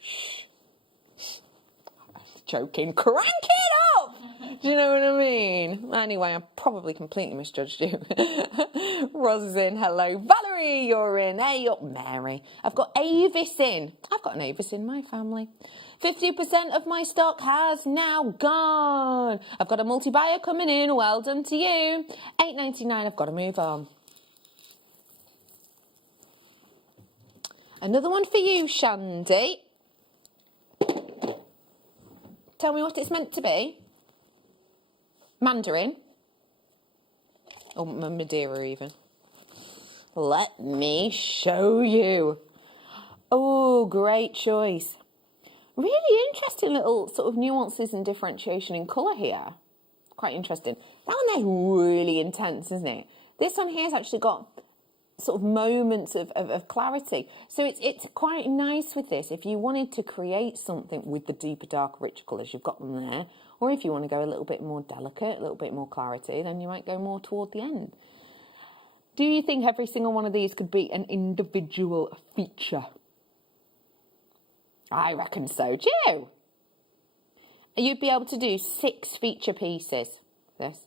shh. Joking, crank it up! Do you know what I mean? Anyway, I probably completely misjudged you. Roz is in, hello. Valerie, you're in. Hey up, Mary. I've got Avis in. I've got an Avis in my family. 50% of my stock has now gone. I've got a multi-buyer coming in. Well done to you. $8.99, I've got to move on. Another one for you, Shandy. Tell me what it's meant to be. Mandarin. Or Madeira even. Let me show you. Oh, great choice. Really interesting little sort of nuances and differentiation in colour here. Quite interesting. That one there's really intense, isn't it? This one here has actually got sort of moments of clarity. So it's quite nice with this. If you wanted to create something with the deeper, dark, richer colours, you've got them there. Or if you want to go a little bit more delicate, a little bit more clarity, then you might go more toward the end. Do you think every single one of these could be an individual feature? I reckon so, do you? You'd be able to do 6 feature pieces. This.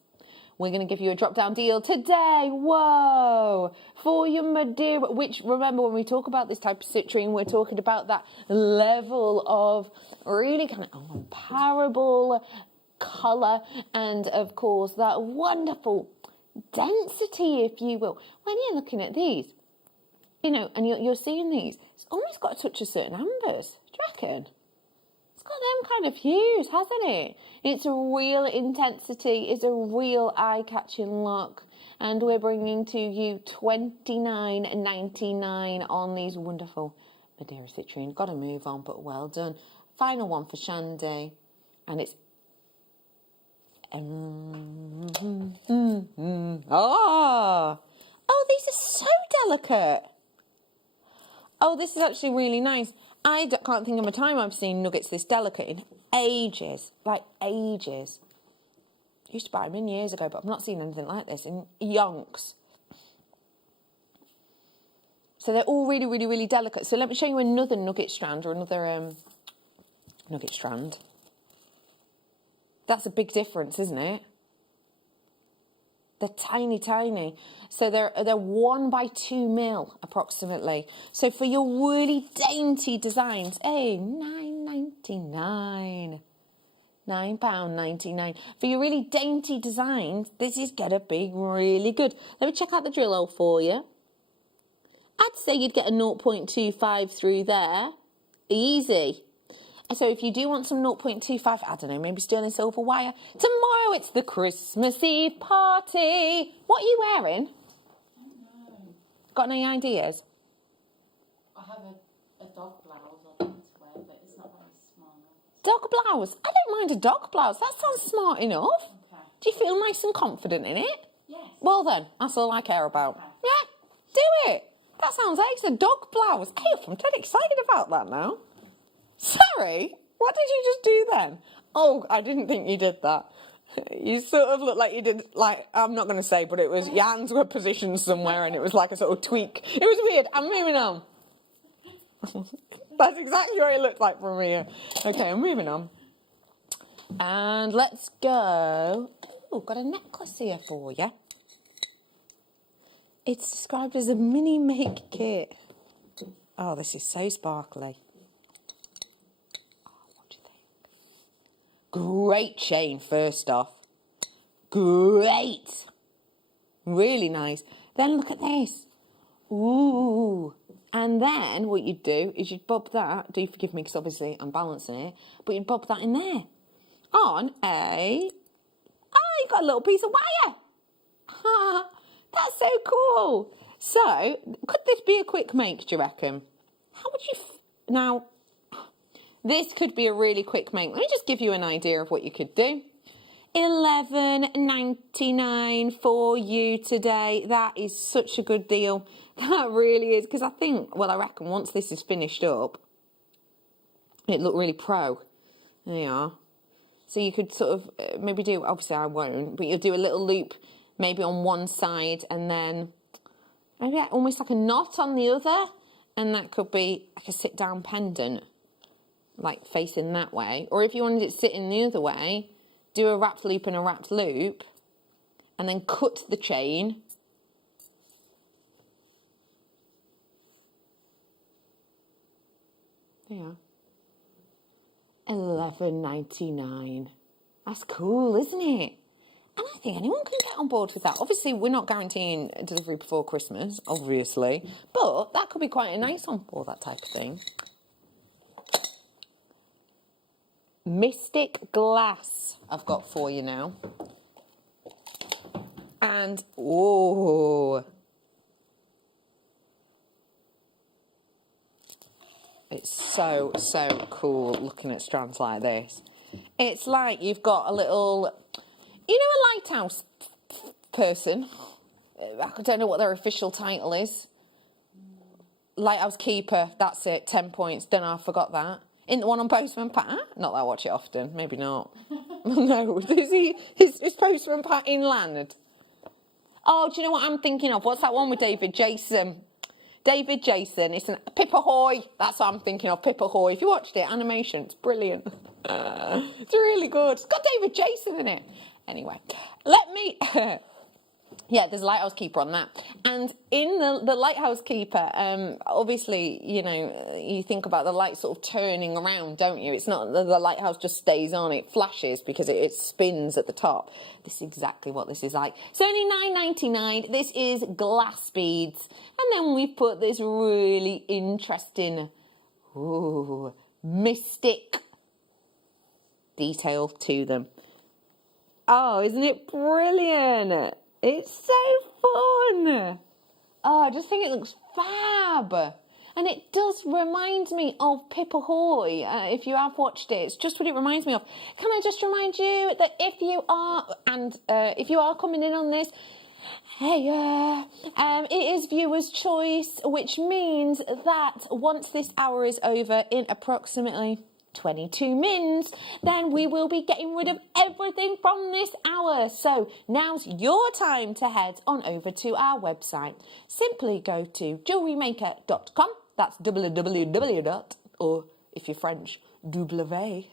We're going to give you a drop-down deal today. Whoa! For your Madeira, which, remember, when we talk about this type of citrine, we're talking about that level of really kind of uncomparable colour and, of course, that wonderful density, if you will. When you're looking at these, you know, and you're seeing these, it's almost got a touch of certain ambers. Do you reckon? It's got them kind of hues, hasn't it? It's a real intensity, it's a real eye-catching look. And we're bringing to you $29.99 on these wonderful Madeira citrine. Got to move on, but well done. Final one for Shandy. And it's... Oh, these are so delicate. Oh, this is actually really nice. I can't think of a time I've seen nuggets this delicate in ages, like ages. I used to buy them in years ago, but I've not seen anything like this in yonks. So they're all really, really, really delicate. So let me show you another nugget strand or another nugget strand. That's a big difference, isn't it? They're tiny, tiny. So they're 1 by 2 mil approximately. So for your really dainty designs, hey, £9.99. £9.99. For your really dainty designs, this is gonna be really good. Let me check out the drill hole for you. I'd say you'd get a 0.25 through there. Easy. So if you do want some 0.25, I don't know, maybe sterling silver wire. Tomorrow it's the Christmas Eve party. What are you wearing? I don't know. Got any ideas? I have a dog blouse I'd like to wear, but it's not very small. Dog blouse? I don't mind a dog blouse. That sounds smart enough. Okay. Do you feel nice and confident in it? Yes. Well then, that's all I care about. Okay. Yeah, do it. That sounds excellent. Dog blouse. Hey, I'm dead excited about that now. Sorry, what did you just do then? Oh, I didn't think you did that. You sort of looked like you did, like, I'm not going to say, but it was, your hands were positioned somewhere and it was like a sort of tweak. It was weird. I'm moving on. That's exactly what it looked like from here. Okay, I'm moving on. And let's go. Oh, got a necklace here for you. It's described as a mini make kit. Oh, this is so sparkly. Oh, what do you think? Great chain, first off. Great. Really nice. Then look at this. Ooh. And then what you'd do is you'd bob that. Do forgive me because obviously I'm balancing it. But you'd bob that in there. On a... Oh, you got a little piece of wire. Ha. That's so cool. So, could this be a quick make, do you reckon? How would you... Now, this could be a really quick make. Let me just give you an idea of what you could do. $11.99 for you today. That is such a good deal. That really is. Because I think, well, I reckon once this is finished up, it looked really pro. There you are. So you could sort of maybe do, obviously I won't, but you'll do a little loop maybe on one side and then maybe almost like a knot on the other. And that could be like a sit-down pendant, like facing that way. Or if you wanted it sitting the other way, do a wrapped loop and a wrapped loop and then cut the chain. Yeah. $11.99. That's cool, isn't it? And I think anyone can get on board with that. Obviously, we're not guaranteeing delivery before Christmas, obviously. But that could be quite a nice one for that type of thing. Mystic Glass I've got for you now. And, oh... It's so, so cool looking at strands like this. It's like you've got a little, you know, a lighthouse person. I don't know what their official title is. Lighthouse keeper, that's it, 10 points. Don't know, I forgot that. In the one on Postman Pat? Not that I watch it often, maybe not. No, is Postman Pat inland? Oh, do you know what I'm thinking of? What's that one with David Jason? David Jason, it's Pip Ahoy. That's what I'm thinking of, Pip Ahoy. If you watched it, animation, it's brilliant. It's really good. It's got David Jason in it. Anyway, let me... Yeah, there's a lighthouse keeper on that. And in the lighthouse keeper, obviously, you know, you think about the light sort of turning around, don't you? It's not the lighthouse just stays on, it flashes because it spins at the top. This is exactly what this is like. It's only $9.99. This is glass beads. And then we've put this really interesting, ooh, mystic detail to them. Oh, isn't it brilliant? It's so fun. Oh, I just think it looks fab. And it does remind me of Pip Ahoy. If you have watched it, it's just what it reminds me of. Can I just remind you that if you are coming in on this, hey, it is viewer's choice, which means that once this hour is over in approximately 22 mins, then we will be getting rid of everything from this hour. So now's your time to head on over to our website. Simply go to JewelleryMaker.com. That's www. Or if you're French, w.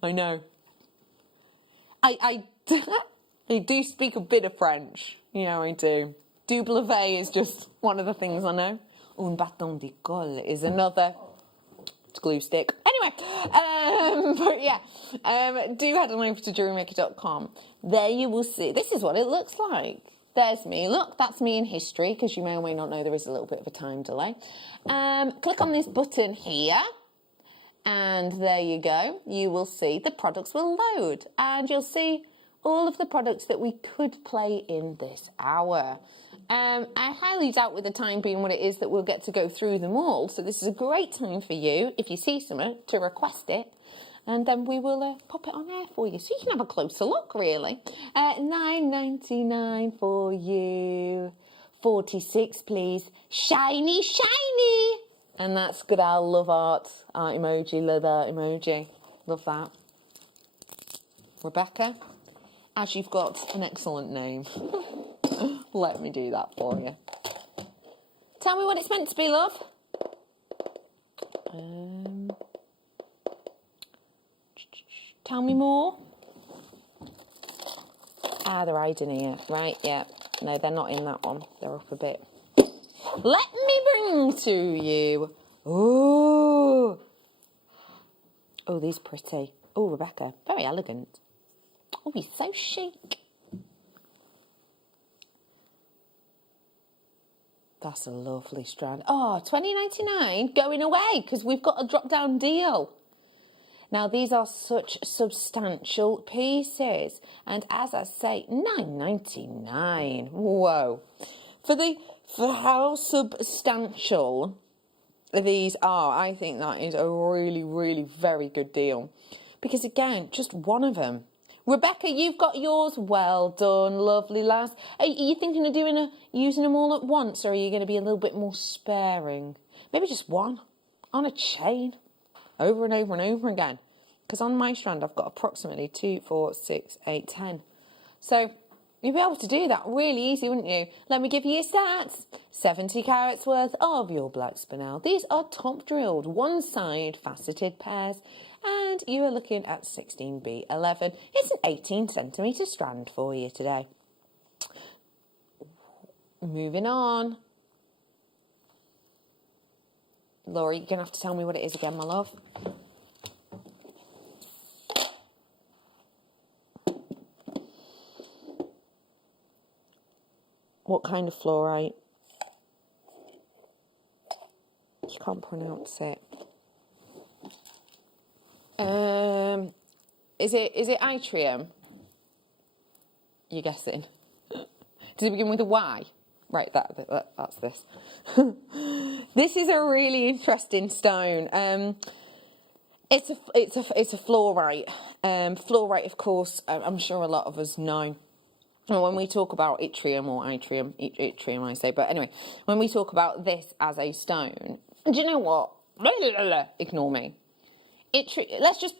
I know. I do speak a bit of French. You know, I do. W is just one of the things I know. Un bâton d'école is another. Glue stick. Anyway, but yeah, do head on over to JewelleryMaker.com. There you will see, this is what it looks like. There's me. Look, that's me in history, because you may or may not know there is a little bit of a time delay. Click on this button here, and there you go. You will see the products will load, and you'll see all of the products that we could play in this hour. I highly doubt with the time being what it is that we'll get to go through them all. So this is a great time for you, if you see something, to request it. And then we will pop it on air for you. So you can have a closer look, really. $9.99 for you. 46, please. Shiny, shiny. And that's good. I love art emoji, love art emoji. Love that. Rebecca, as you've got an excellent name. Let me do that for you. Tell me what it's meant to be, love. Tell me more. Ah, they're hiding here. Right, yeah. No, they're not in that one. They're up a bit. Let me bring to you. Ooh. Oh, these are pretty. Oh, Rebecca. Very elegant. Oh, he's so chic. That's a lovely strand. Oh, $20.99 going away because we've got a drop-down deal. Now, these are such substantial pieces. And as I say, $9.99. Whoa. For how substantial these are, I think that is a really, really very good deal. Because again, just one of them. Rebecca, you've got yours. Well done, lovely lass. Are you thinking of using them all at once, or are you going to be a little bit more sparing? Maybe just one on a chain, over and over and over again. Because on my strand, I've got approximately 2, 4, 6, 8, 10. So you'd be able to do that really easy, wouldn't you? Let me give you your stats. 70 carats worth of your black spinel. These are top drilled, one side faceted pairs. And you are looking at 16B11. It's an 18 centimetre strand for you today. Moving on. Laura, you're going to have to tell me what it is again, my love. What kind of fluorite? You can't pronounce it. Is it yttrium? You're guessing. Does it begin with a Y? Right, that's this. This is a really interesting stone. It's a fluorite. Fluorite, of course, I'm sure a lot of us know. When we talk about yttrium or yttrium, I say, but anyway, when we talk about this as a stone, do you know what? Ignore me. Let's just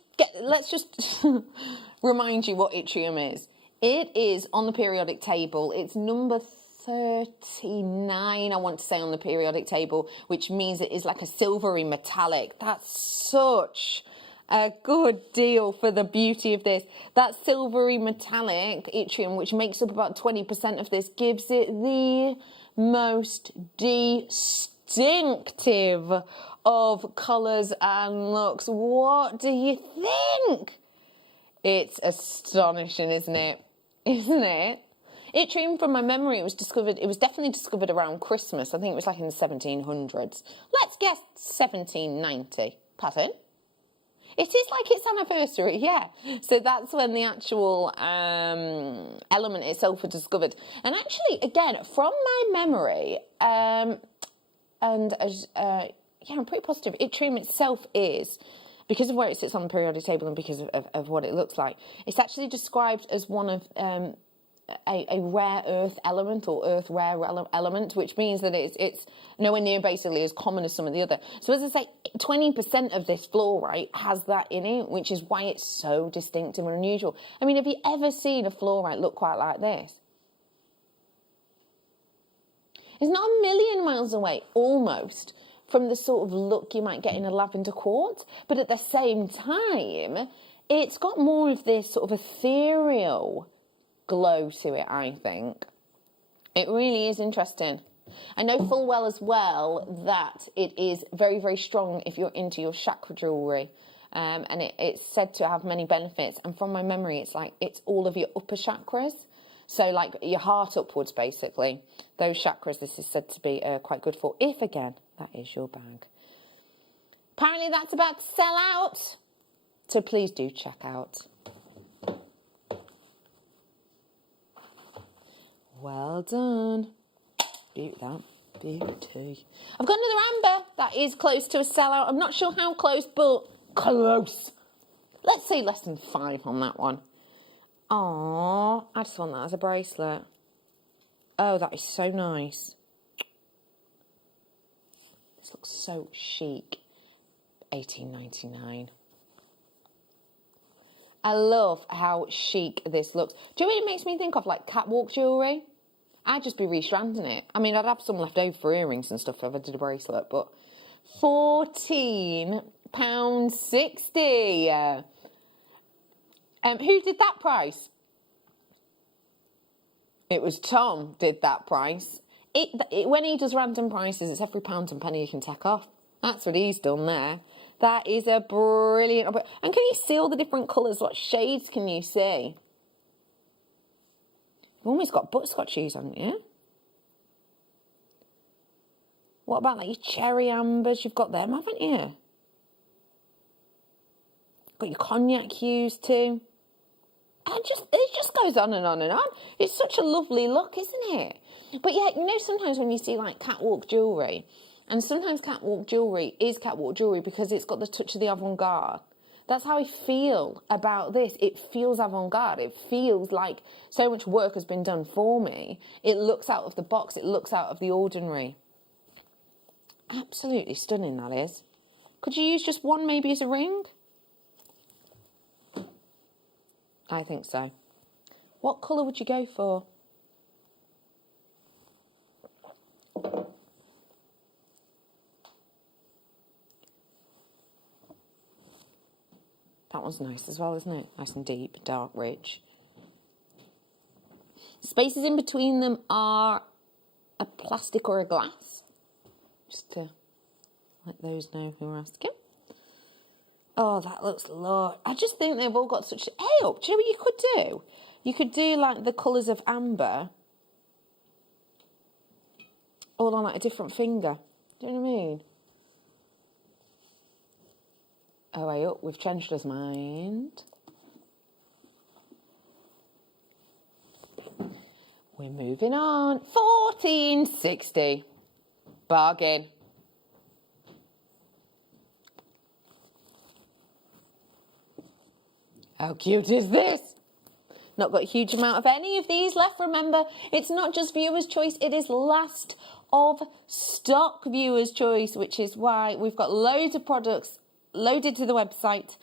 remind you what yttrium is. It is on the periodic table. It's number 39, I want to say, on the periodic table, which means it is like a silvery metallic. That's such a good deal for the beauty of this. That silvery metallic yttrium, which makes up about 20% of this, gives it the most distinctive of colours and looks. What do you think? It's astonishing, isn't it? Isn't it? Yttrium, from my memory, it was definitely discovered around Christmas. I think it was like in the 1700s. Let's guess 1790. Pardon? It is like its anniversary, yeah. So that's when the actual element itself was discovered. And actually, again, from my memory, yeah, I'm pretty positive, yttrium itself is, because of where it sits on the periodic table and because of what it looks like, it's actually described as one of a rare earth element, or earth rare element, which means that it's nowhere near basically as common as some of the other. So as I say, 20% of this fluorite has that in it, which is why it's so distinctive and unusual. I mean, have you ever seen a fluorite look quite like this? It's not a million miles away, almost, from the sort of look you might get in a lavender quartz, but at the same time, it's got more of this sort of ethereal glow to it, I think. It really is interesting. I know full well as well that it is very, very strong if you're into your chakra jewellery. And it's said to have many benefits. And from my memory, it's all of your upper chakras. So like your heart upwards, basically. Those chakras, this is said to be quite good for, if again, that is your bag. Apparently that's about to sell out. So please do check out. Well done. Beauty, that. Beauty. I've got another amber that is close to a sellout. I'm not sure how close, but close. Let's say less than 5 on that one. Aww, I just want that as a bracelet. Oh, that is so nice. This looks so chic. $18.99. I love how chic this looks. Do you know what it makes me think of? Like catwalk jewellery. I'd just be restranding it. I mean, I'd have some left over for earrings and stuff if I did a bracelet, but £14.60. Who did that price? It was Tom did that price. When he does random prices, it's every pound and penny you can take off. That's what he's done there. That is a brilliant... And can you see all the different colours? What shades can you see? You've almost got butterscotchies, haven't you? What about like your cherry ambers? You've got them, haven't you? Got your cognac hues too. And it just goes on and on and on. It's such a lovely look, isn't it? But yeah, you know, sometimes when you see like catwalk jewellery, and sometimes catwalk jewellery is catwalk jewellery because it's got the touch of the avant-garde. That's how I feel about this. It feels avant-garde. It feels like so much work has been done for me. It looks out of the box. It looks out of the ordinary. Absolutely stunning, that is. Could you use just one maybe as a ring? I think so. What colour would you go for? That one's nice as well, isn't it? Nice and deep, dark, rich. Spaces in between them are a plastic or a glass. Just to let those know who are asking. Oh, that looks lovely. I just think they've all got such... Hey, up, do you know what you could do? You could do like the colours of amber all on like a different finger. Do you know what I mean? Oh, way up with Trenchler's Mind. We're moving on. £14.60. Bargain. How cute is this? Not got a huge amount of any of these left. Remember, it's not just viewer's choice, it is last of stock viewer's choice, which is why we've got loads of products loaded to the website.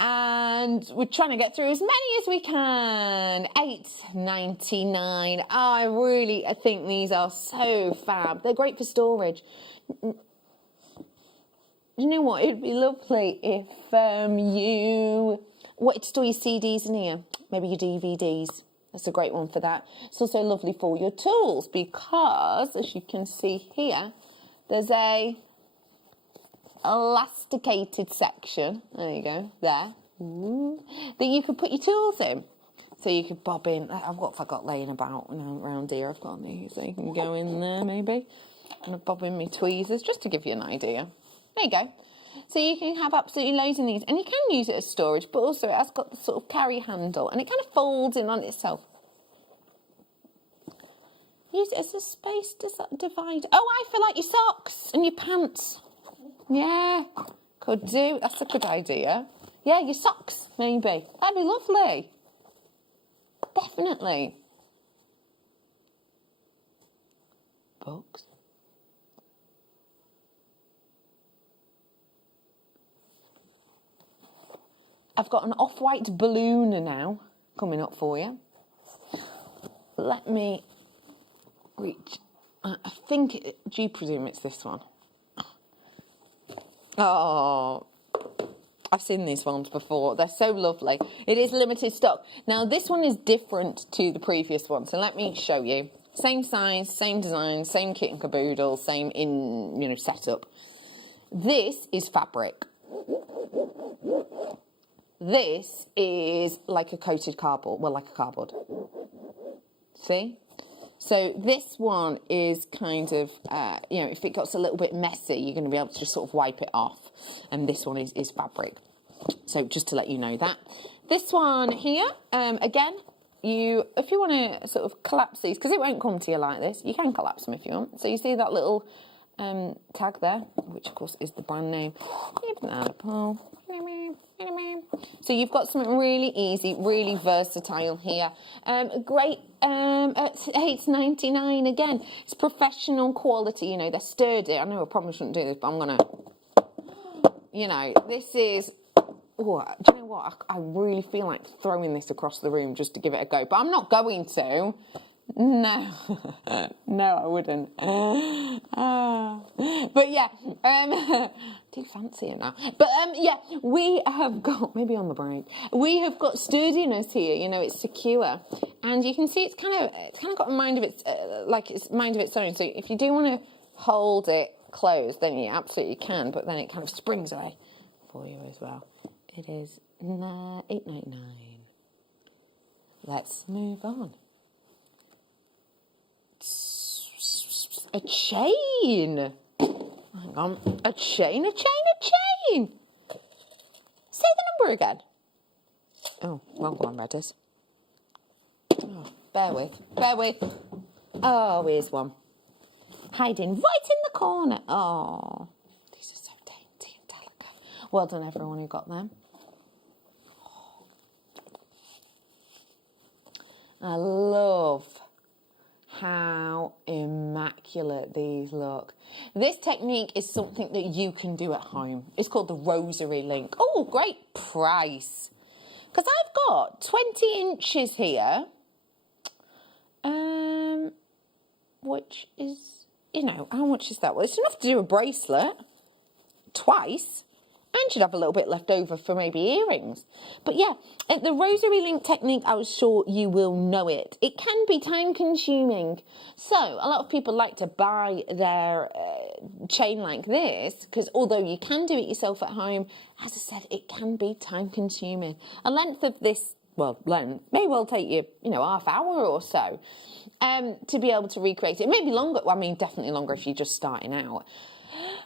And we're trying to get through as many as we can. £8.99. I think these are so fab. They're great for storage. You know what? It'd be lovely if you wanted to store your CDs in here, maybe your DVDs. That's a great one for that. It's also lovely for your tools because, as you can see here, there's a elasticated section. There you go, there. That you could put your tools in. So you could bob in. What have I got laying about around here? I've got these. So you can go in there maybe. I'm going to bob in my tweezers just to give you an idea. There you go. So you can have absolutely loads of these. And you can use it as storage, but also it has got the sort of carry handle. And it kind of folds in on itself. Use it as a space divider. Oh, I feel like your socks and your pants. Yeah, could do. That's a good idea. Yeah, your socks, maybe. That'd be lovely. Definitely. Books. I've got an off-white balloon now coming up for you. Let me reach. I think, do you presume it's this one? Oh, I've seen these ones before. They're so lovely. It is limited stock. Now, this one is different to the previous one, so let me show you. Same size, same design, same kit and caboodle, same setup. This is fabric. This is like a coated cardboard. Well, like a cardboard. See? So this one is kind of, if it gets a little bit messy, you're going to be able to just sort of wipe it off. And this one is fabric. So just to let you know that. This one here, again, if you want to sort of collapse these, because it won't come to you like this, you can collapse them if you want. So you see that little tag there, which of course is the brand name. So you've got something really easy, really versatile here. Great at $8.99 again. It's professional quality, they're sturdy. I know I probably shouldn't do this, but I'm going to, this is, do you know what? I really feel like throwing this across the room just to give it a go, but I'm not going to. No, no, I wouldn't. But yeah, do fancy it now. But yeah, we have got, maybe on the break, we have got sturdiness here. You know, it's secure, and you can see it's kind of got a mind of its mind of its own. So if you do want to hold it closed, then you absolutely can. But then it kind of springs away for you as well. It is $8.99. Let's move on. A chain. Hang on. A chain. Say the number again. Oh, wrong one, Redders. Oh, bear with. Oh, here's one. Hiding right in the corner. Oh, these are so dainty and delicate. Well done, everyone who got them. I love how immaculate these look. This technique is something that you can do at home. It's called the rosary link. Oh, great price. Because I've got 20 inches here, which is, you know, how much is that? Well, it's enough to do a bracelet twice. And you'd have a little bit left over for maybe earrings. But yeah, the rosary link technique, I was sure you will know it. It can be time consuming. So a lot of people like to buy their chain like this, because although you can do it yourself at home, as I said, it can be time consuming. A length of this, well, length may well take you, you know, half hour or so to be able to recreate it. Maybe longer. Well, I mean, definitely longer if you're just starting out.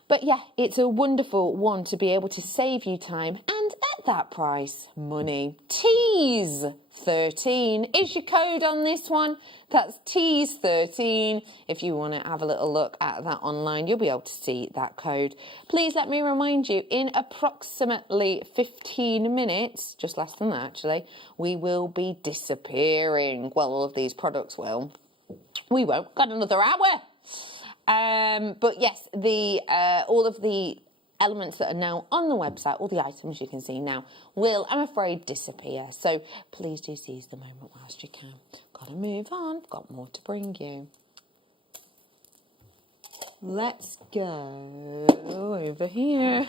But yeah, it's a wonderful one to be able to save you time, and at that price, money. Tease 13 is your code on this one. That's Tease 13. If you want to have a little look at that online, you'll be able to see that code. Please let me remind you, in approximately 15 minutes, just less than that actually, we will be disappearing. Well, all of these products will. We won't. Got another hour. But yes, all of the elements that are now on the website, all the items you can see now, will, I'm afraid, disappear. So please do seize the moment whilst you can. Gotta move on. Got more to bring you. Let's go over here.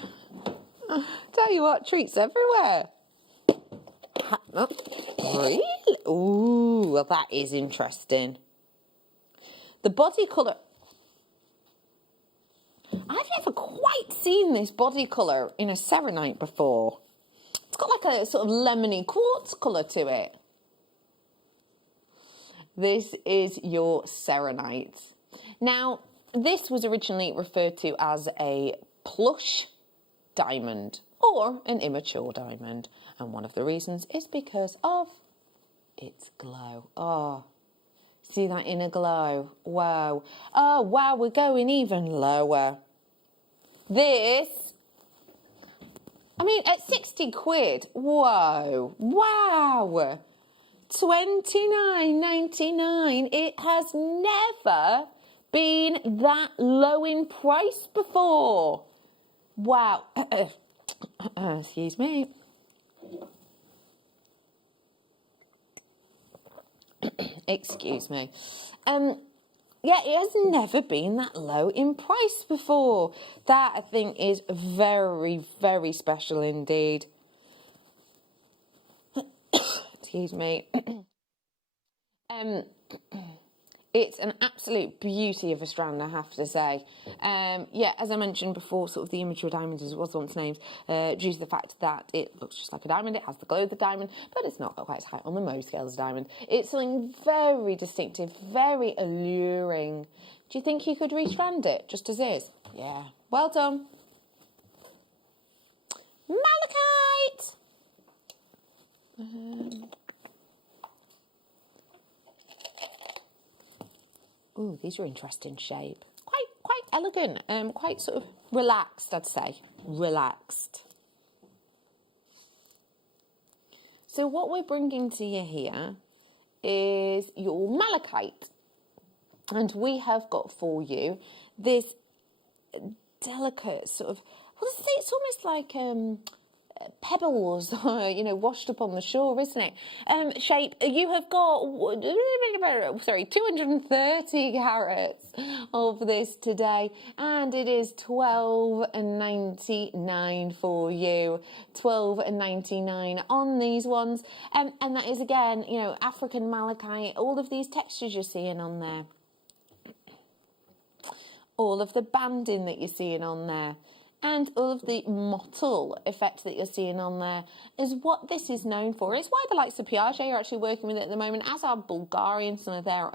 Tell you what, treats everywhere. Really? Ooh, well, that is interesting. The body colour. I've never quite seen this body colour in a serenite before. It's got like a sort of lemony quartz colour to it. This is your serenite. Now, this was originally referred to as a plush diamond or an immature diamond. And one of the reasons is because of its glow. Oh, see that inner glow? Wow. Oh, wow, we're going even lower. This, I mean, at 60 quid, whoa, wow, $29.99. It has never been that low in price before. Wow. Excuse me. Excuse me. Yeah, it has never been that low in price before. That, I think, is very, very special indeed. Excuse me. It's an absolute beauty of a strand, I have to say. Yeah, as I mentioned before, sort of the immature diamonds as it was once named, due to the fact that it looks just like a diamond, it has the glow of the diamond, but it's not quite as high on the Mohs scale as a diamond. It's something very distinctive, very alluring. Do you think you could restrand it, just as is? Yeah. Well done. Malachite! Ooh, these are interesting shape. Quite elegant, quite sort of relaxed, I'd say. Relaxed. So what we're bringing to you here is your malachite. And we have got for you this delicate sort of, well, let's say it's almost like pebbles, you know, washed up on the shore, isn't it? Shape, you have got, 230 carats of this today, and it is $12.99 for you. $12.99 on these ones, and that is again, you know, African malachite, all of these textures you're seeing on there. All of the banding that you're seeing on there, and all of the mottle effect that you're seeing on there is what this is known for. It's why the likes of Piaget are actually working with it at the moment, as are Bulgarian, some of their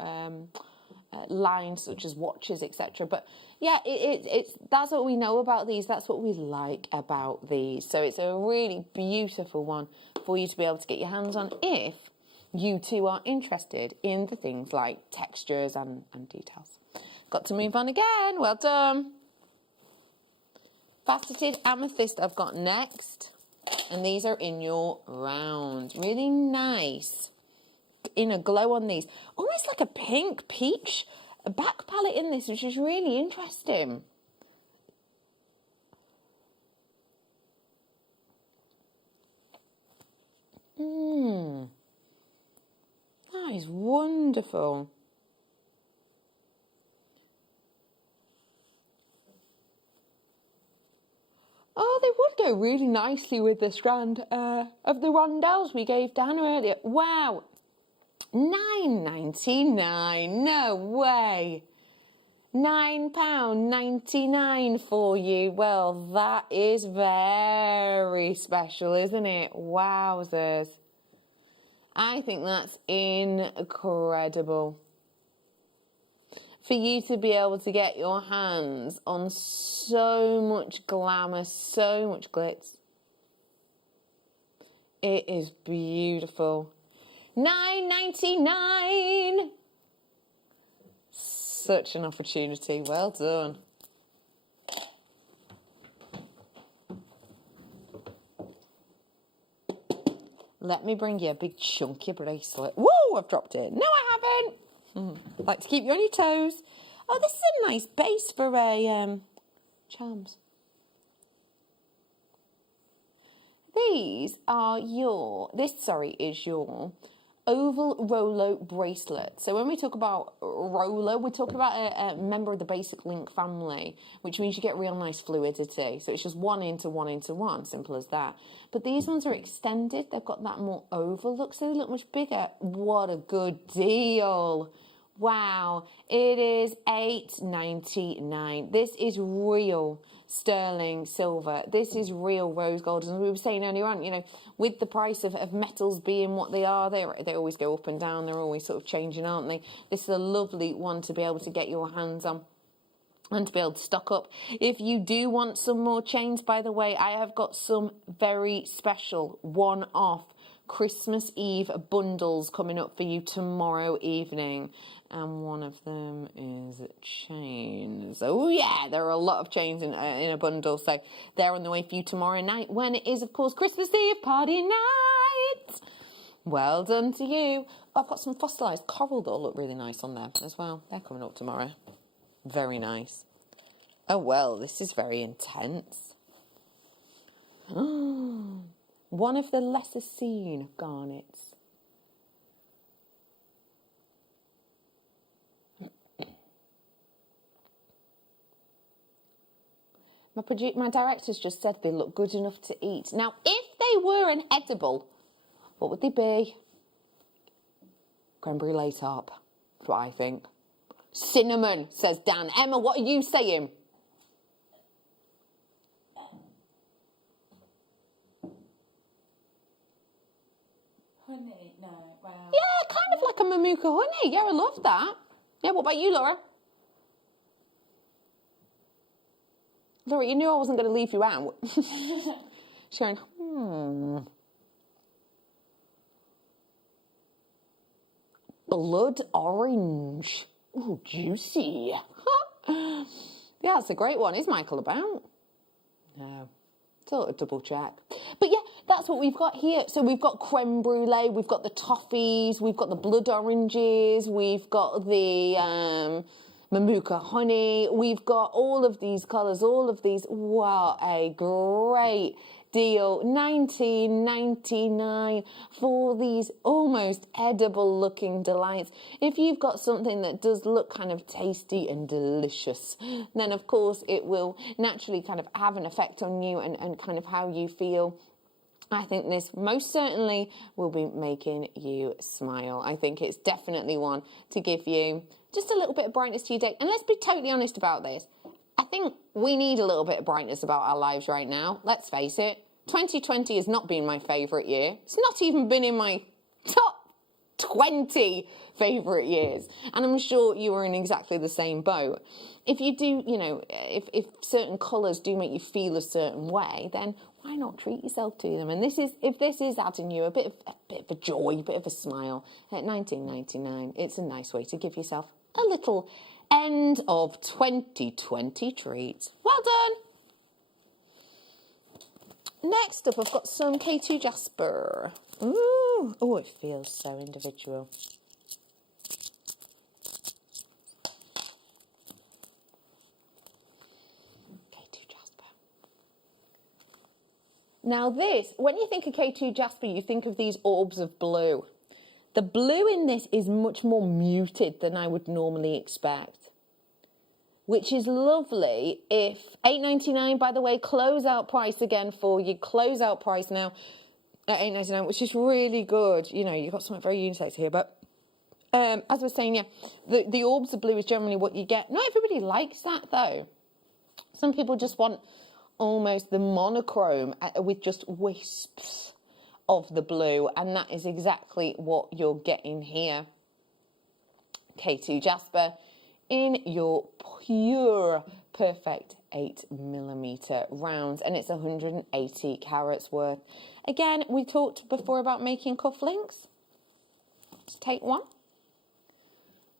lines such as watches, etc. But yeah, it's that's what we know about these. That's what we like about these. So it's a really beautiful one for you to be able to get your hands on if you too are interested in the things like textures and details. Got to move on again. Well done. Faceted amethyst I've got next. And these are in your round. Really nice. Inner glow on these. Almost like a pink peach back palette in this, which is really interesting. That is wonderful. Oh, they would go really nicely with the strand of the rondelles we gave down earlier. Wow. £9.99. No way. £9.99 for you. Well, that is very special, isn't it? Wowzers. I think that's incredible. For you to be able to get your hands on so much glamour, so much glitz. It is beautiful. £9.99. Such an opportunity. Well done. Let me bring you a big chunky bracelet. Whoa, I've dropped it. No, I haven't. Like to keep you on your toes. Oh, this is a nice base for a charms. These are your, is your oval Rolo bracelet. So when we talk about Rolo, we're talking about a member of the basic link family, which means you get real nice fluidity. So it's just 1 into 1 into 1, simple as that. But these ones are extended. They've got that more oval look, so they look much bigger. What a good deal. Wow, it is $8.99. This is real sterling silver. This is real rose gold. As we were saying earlier on, you know, with the price of metals being what they are, they always go up and down. They're always sort of changing, aren't they? This is a lovely one to be able to get your hands on and to be able to stock up. If you do want some more chains, by the way, I have got some very special one-off Christmas Eve bundles coming up for you tomorrow evening. And one of them is chains. Oh yeah, there are a lot of chains in a bundle, so they're on the way for you tomorrow night when it is, of course, Christmas Eve party night. Well done to you. I've got some fossilised coral that'll look really nice on there as well. They're coming up tomorrow. Very nice. Oh well, this is very intense. One of the lesser seen garnets. My director's just said they look good enough to eat. Now, if they were an edible, what would they be? Creme brulee top. That's what I think. Cinnamon, says Dan. Emma, what are you saying? Honey, no, wow. Yeah, kind of like a Mamuka honey. Yeah, I love that. Yeah, what about you, Laura? Laura, you knew I wasn't going to leave you out. She's going, Blood orange. Ooh, juicy. Yeah, that's a great one. Is Michael about? No. Sort of double check. But yeah, that's what we've got here. So we've got creme brulee, we've got the toffees, we've got the blood oranges, we've got the Mamuka honey, we've got all of these colours, all of these. What a great deal, $19.99 for these almost edible looking delights. If you've got something that does look kind of tasty and delicious, then of course it will naturally kind of have an effect on you and kind of how you feel. I think this most certainly will be making you smile. I think it's definitely one to give you just a little bit of brightness to your day. And let's be totally honest about this. I think we need a little bit of brightness about our lives right now. Let's face it. 2020 has not been my favourite year. It's not even been in my top 20 favourite years. And I'm sure you are in exactly the same boat. If you do, you know, if certain colours do make you feel a certain way, then why not treat yourself to them? And this is, if this is adding you a bit of a joy, a bit of a smile at $19.99, it's a nice way to give yourself a little end of 2020 treat. Well done. Next up, I've got some K2 Jasper. Ooh, oh, it feels so individual. Now this, when you think of K2 Jasper, you think of these orbs of blue. The blue in this is much more muted than I would normally expect, which is lovely. If $8.99, by the way, closeout price again for you, closeout price now at $8.99, which is really good. You know, you've got something very unisex here, but as I was saying, yeah, the orbs of blue is generally what you get. Not everybody likes that though. Some people just want almost the monochrome with just wisps of the blue, and that is exactly what you're getting here. K2 Jasper in your pure perfect 8mm rounds, and it's 180 carats worth. Again, we talked before about making cufflinks. Just take one,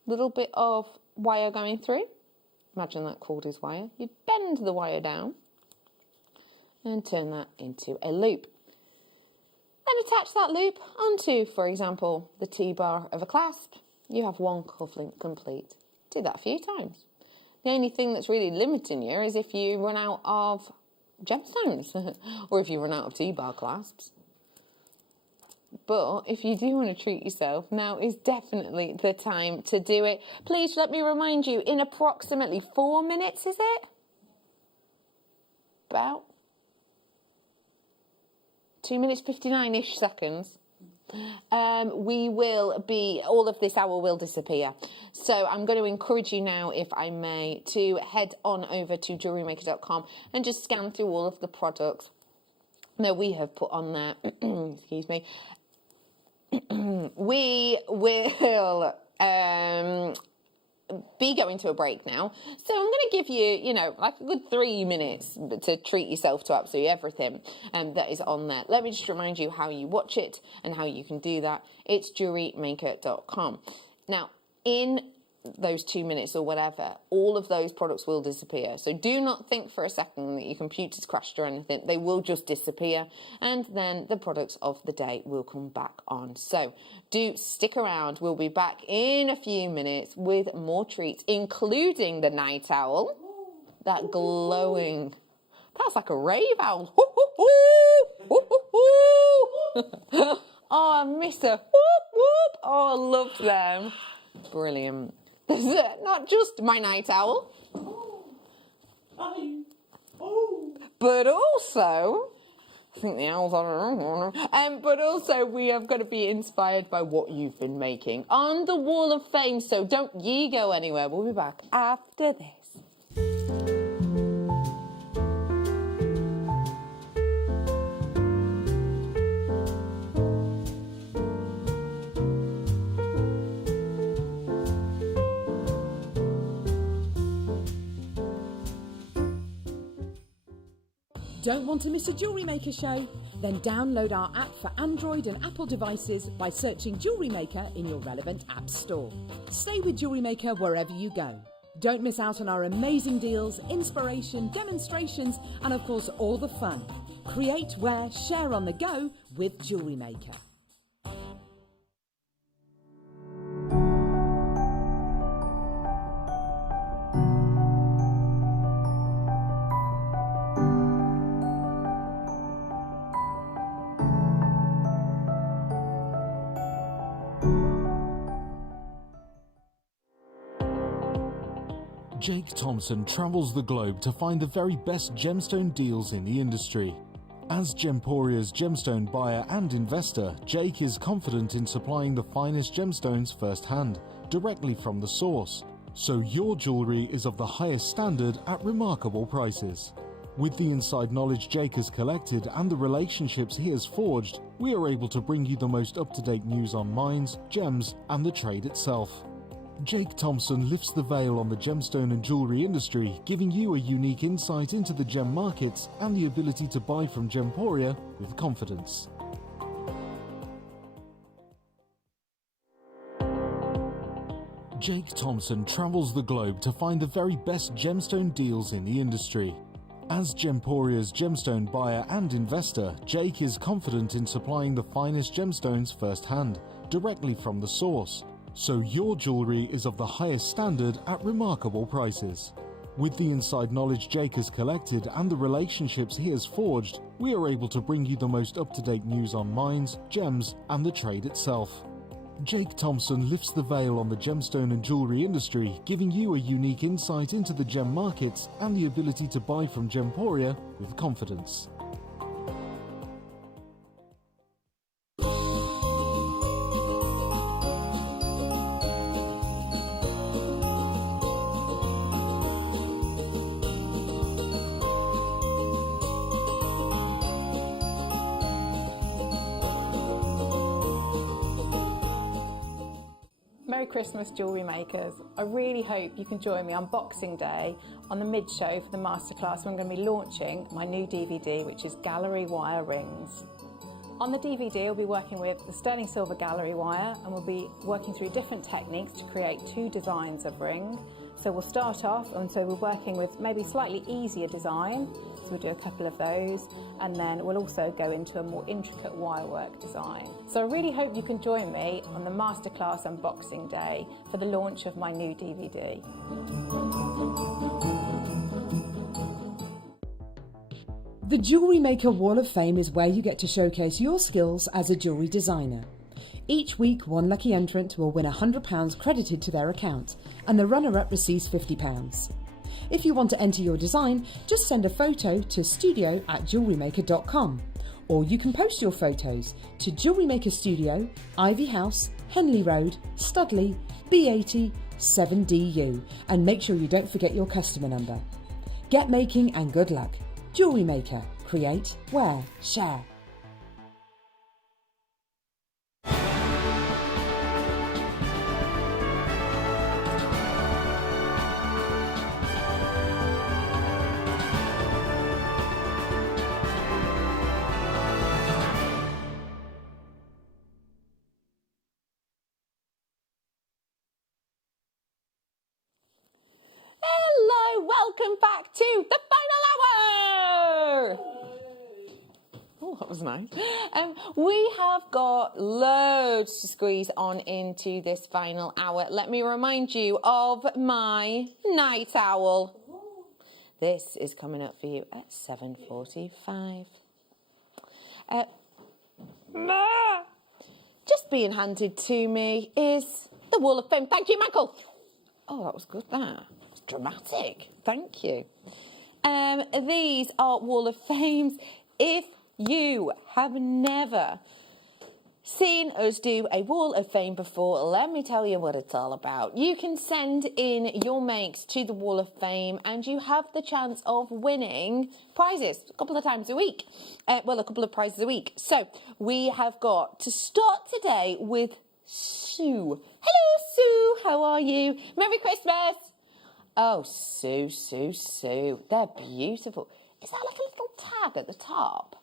little bit of wire going through. Imagine that cord is wire. You bend the wire down and turn that into a loop. Then attach that loop onto, for example, the T-bar of a clasp. You have one cufflink complete. Do that a few times. The only thing that's really limiting you is if you run out of gemstones or if you run out of T-bar clasps. But if you do want to treat yourself, now is definitely the time to do it. Please let me remind you, in approximately 4 minutes, is it? About 2 minutes 59-ish seconds. We will be, all of this hour will disappear. So I'm going to encourage you now, if I may, to head on over to JewelleryMaker.com and just scan through all of the products that we have put on there. Excuse me. We will be going to a break now. So I'm going to give you, you know, like a good 3 minutes to treat yourself to absolutely everything that is on there. Let me just remind you how you watch it and how you can do that. It's JewelleryMaker.com. Now, in those 2 minutes or whatever, all of those products will disappear. So do not think for a second that your computer's crashed or anything. They will just disappear, and then the products of the day will come back on. So do stick around. We'll be back in a few minutes with more treats, including the night owl. That glowing, that's like a rave owl. Oh, I miss her. Whoop, whoop. Oh, I love them. Brilliant. Not just my night owl, but also, I think the owl's on her own, but also we have got to be inspired by what you've been making on the Wall of Fame, so don't ye go anywhere. We'll be back after this. Don't want to miss a Jewellery Maker show? Then download our app for Android and Apple devices by searching Jewellery Maker in your relevant app store. Stay with Jewellery Maker wherever you go. Don't miss out on our amazing deals, inspiration, demonstrations, and of course all the fun. Create, wear, share on the go with Jewellery Maker. Jake Thompson travels the globe to find the very best gemstone deals in the industry. As Gemporia's gemstone buyer and investor, Jake is confident in supplying the finest gemstones firsthand, directly from the source, so your jewellery is of the highest standard at remarkable prices. With the inside knowledge Jake has collected and the relationships he has forged, we are able to bring you the most up-to-date news on mines, gems, and the trade itself. Jake Thompson lifts the veil on the gemstone and jewellery industry, giving you a unique insight into the gem markets and the ability to buy from Gemporia with confidence. Jake Thompson travels the globe to find the very best gemstone deals in the industry. As Gemporia's gemstone buyer and investor, Jake is confident in supplying the finest gemstones firsthand, directly from the source, so your jewellery is of the highest standard at remarkable prices. With the inside knowledge Jake has collected and the relationships he has forged, we are able to bring you the most up-to-date news on mines, gems, and the trade itself. Jake Thompson lifts the veil on the gemstone and jewellery industry, giving you a unique insight into the gem markets and the ability to buy from Gemporia with confidence. Merry Christmas, jewellery makers. I really hope you can join me on Boxing Day on the mid-show for the masterclass when I'm going to be launching my new DVD, which is gallery wire rings. On the DVD, we'll be working with the sterling silver gallery wire, and we'll be working through different techniques to create 2 designs of ring. So we'll start off, and so we're working with maybe slightly easier design. So we'll do a couple of those, and then we'll also go into a more intricate wirework design. So I really hope you can join me on the masterclass on Boxing Day for the launch of my new DVD. The Jewellery Maker Wall of Fame is where you get to showcase your skills as a jewellery designer. Each week, one lucky entrant will win £100 credited to their account, and the runner-up receives £50. If you want to enter your design, just send a photo to studio@jewellerymaker.com, or you can post your photos to Jewellery Maker Studio, Ivy House, Henley Road, Studley, B80 7DU, and make sure you don't forget your customer number. Get making and good luck. Jewellery Maker. Create, wear, share. Hello, welcome back to the final hour. Oh, that was nice. We have got loads to squeeze on into this final hour. Let me remind you of my night owl. This is coming up for you at 7:45. Just being handed to me is the Wall of Fame. Thank you, Michael. Oh, that was good, that. It's dramatic. Thank you. These are Wall of Fames. If you have never seen us do a Wall of Fame before, let me tell you what it's all about. You can send in your makes to the Wall of Fame and you have the chance of winning prizes a couple of times a week. A couple of prizes a week. So we have got to start today with Sue. Hello, Sue. How are you? Merry Christmas. Oh, Sue, Sue, Sue. They're beautiful. Is that like a little tag at the top?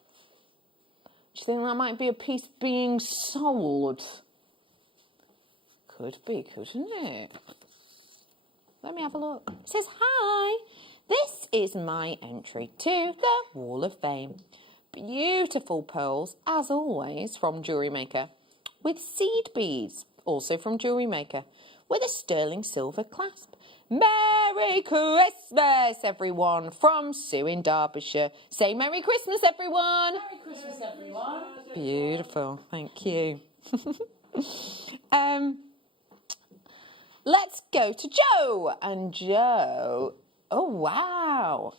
Do you think that might be a piece being sold? Could be, couldn't it? Let me have a look. It says, hi, this is my entry to the Wall of Fame. Beautiful pearls, as always, from JewelleryMaker. With seed beads, also from JewelleryMaker. With a sterling silver clasp. Merry Christmas, everyone, from Sue in Derbyshire. Say Merry Christmas, everyone. Merry Christmas, everyone. Beautiful, thank you. let's go to Joe. And Joe, oh wow.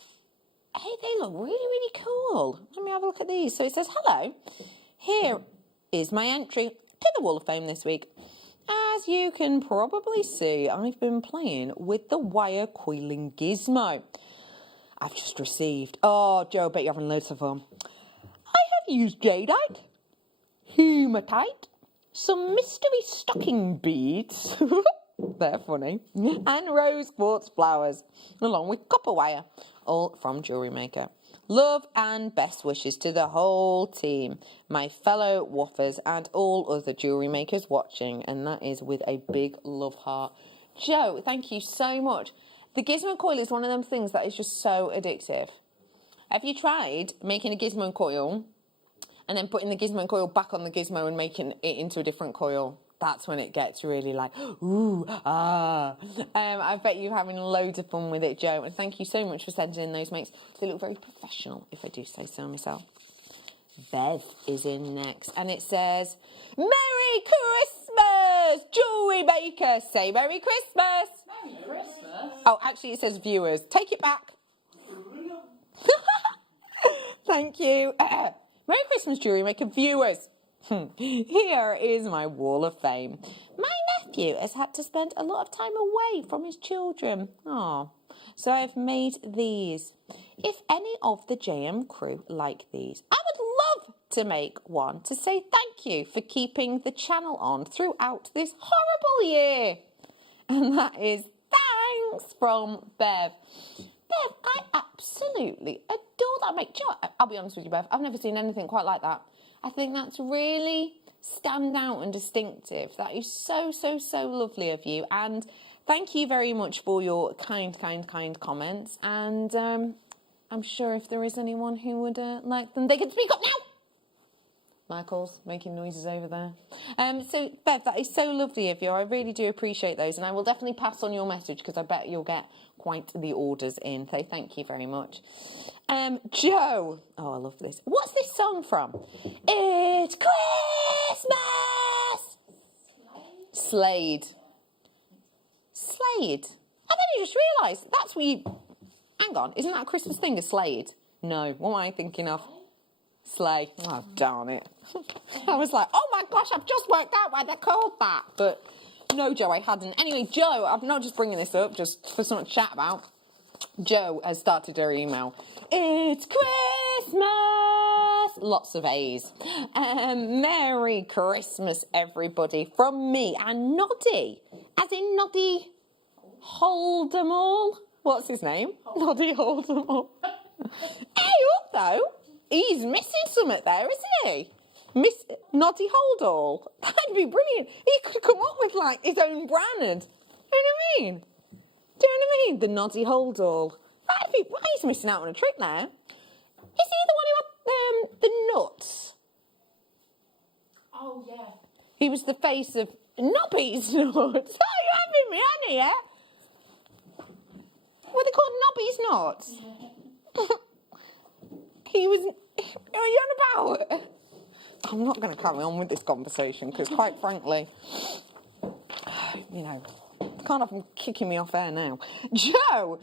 Hey, they look really, really cool. Let me have a look at these. So it says, hello, here is my entry to the Wall of Fame this week. As you can probably see, I've been playing with the wire coiling gizmo. I've just received, oh, Joe, I bet you're having loads of fun. I have used jadeite, hematite, some mystery stocking beads, they're funny, and rose quartz flowers, along with copper wire, all from Jewellery Maker. Love and best wishes to the whole team, my fellow waffers and all other jewellery makers watching, and that is with a big love heart. Joe, thank you so much. The gizmo coil is one of them things that is just so addictive. Have you tried making a gizmo coil and then putting the gizmo coil back on the gizmo and making it into a different coil? That's when it gets really like, ooh, ah. I bet you're having loads of fun with it, Joe. And thank you so much for sending in those mates. They look very professional, if I do say so myself. Bev is in next. And it says, Merry Christmas, Jewellery Maker. Say Merry Christmas. Merry Christmas. Oh, actually, it says viewers. Take it back. Thank you. Merry Christmas, Jewellery Maker viewers. Here is my Wall of Fame. My nephew has had to spend a lot of time away from his children. Oh, so I've made these. If any of the JM crew like these, I would love to make one to say thank you for keeping the channel on throughout this horrible year. And that is thanks from Bev. Bev, I absolutely adore that make. Do you know what? I'll be honest with you, Bev. I've never seen anything quite like that. I think that's really stand out and distinctive. That is so, so, so lovely of you. And thank you very much for your kind comments. And I'm sure if there is anyone who would like them, they can speak up now. Michael's making noises over there. So, Bev, that is so lovely of you. I really do appreciate those. And I will definitely pass on your message because I bet you'll get quite the orders in. So thank you very much. Joe. Oh, I love this. What's this song from? It's Christmas! Slade. Slade. I then just realised that's what you... Hang on, isn't that a Christmas thing, a Slade? No, what am I thinking of? Sleigh. Oh, darn it. I was like, oh my gosh, I've just worked out why they're called that. But no, Joe, I hadn't. Anyway, Joe, I'm not just bringing this up just for something to chat about. Joe has started her email. It's Christmas! Lots of A's. Merry Christmas, everybody, from me and Noddy. As in Noddy Hold'em-all. What's his name? Noddy Hold'em-all. Hey, up though. He's missing something there, isn't he? Miss Noddy Holdall. That'd be brilliant. He could come up with like his own brand. You know what I mean? Do you know what I mean? The Noddy Holdall. That'd be. Well, he's missing out on a trick there. Is he the one who had the nuts? Oh yeah. He was the face of Nobby's nuts. Oh, you having me, honey? Yeah. Were they called Nobby's nuts? He was... What are you on about? I'm not going to carry on with this conversation because, quite frankly, you know, I can't have them kicking me off air now. Joe!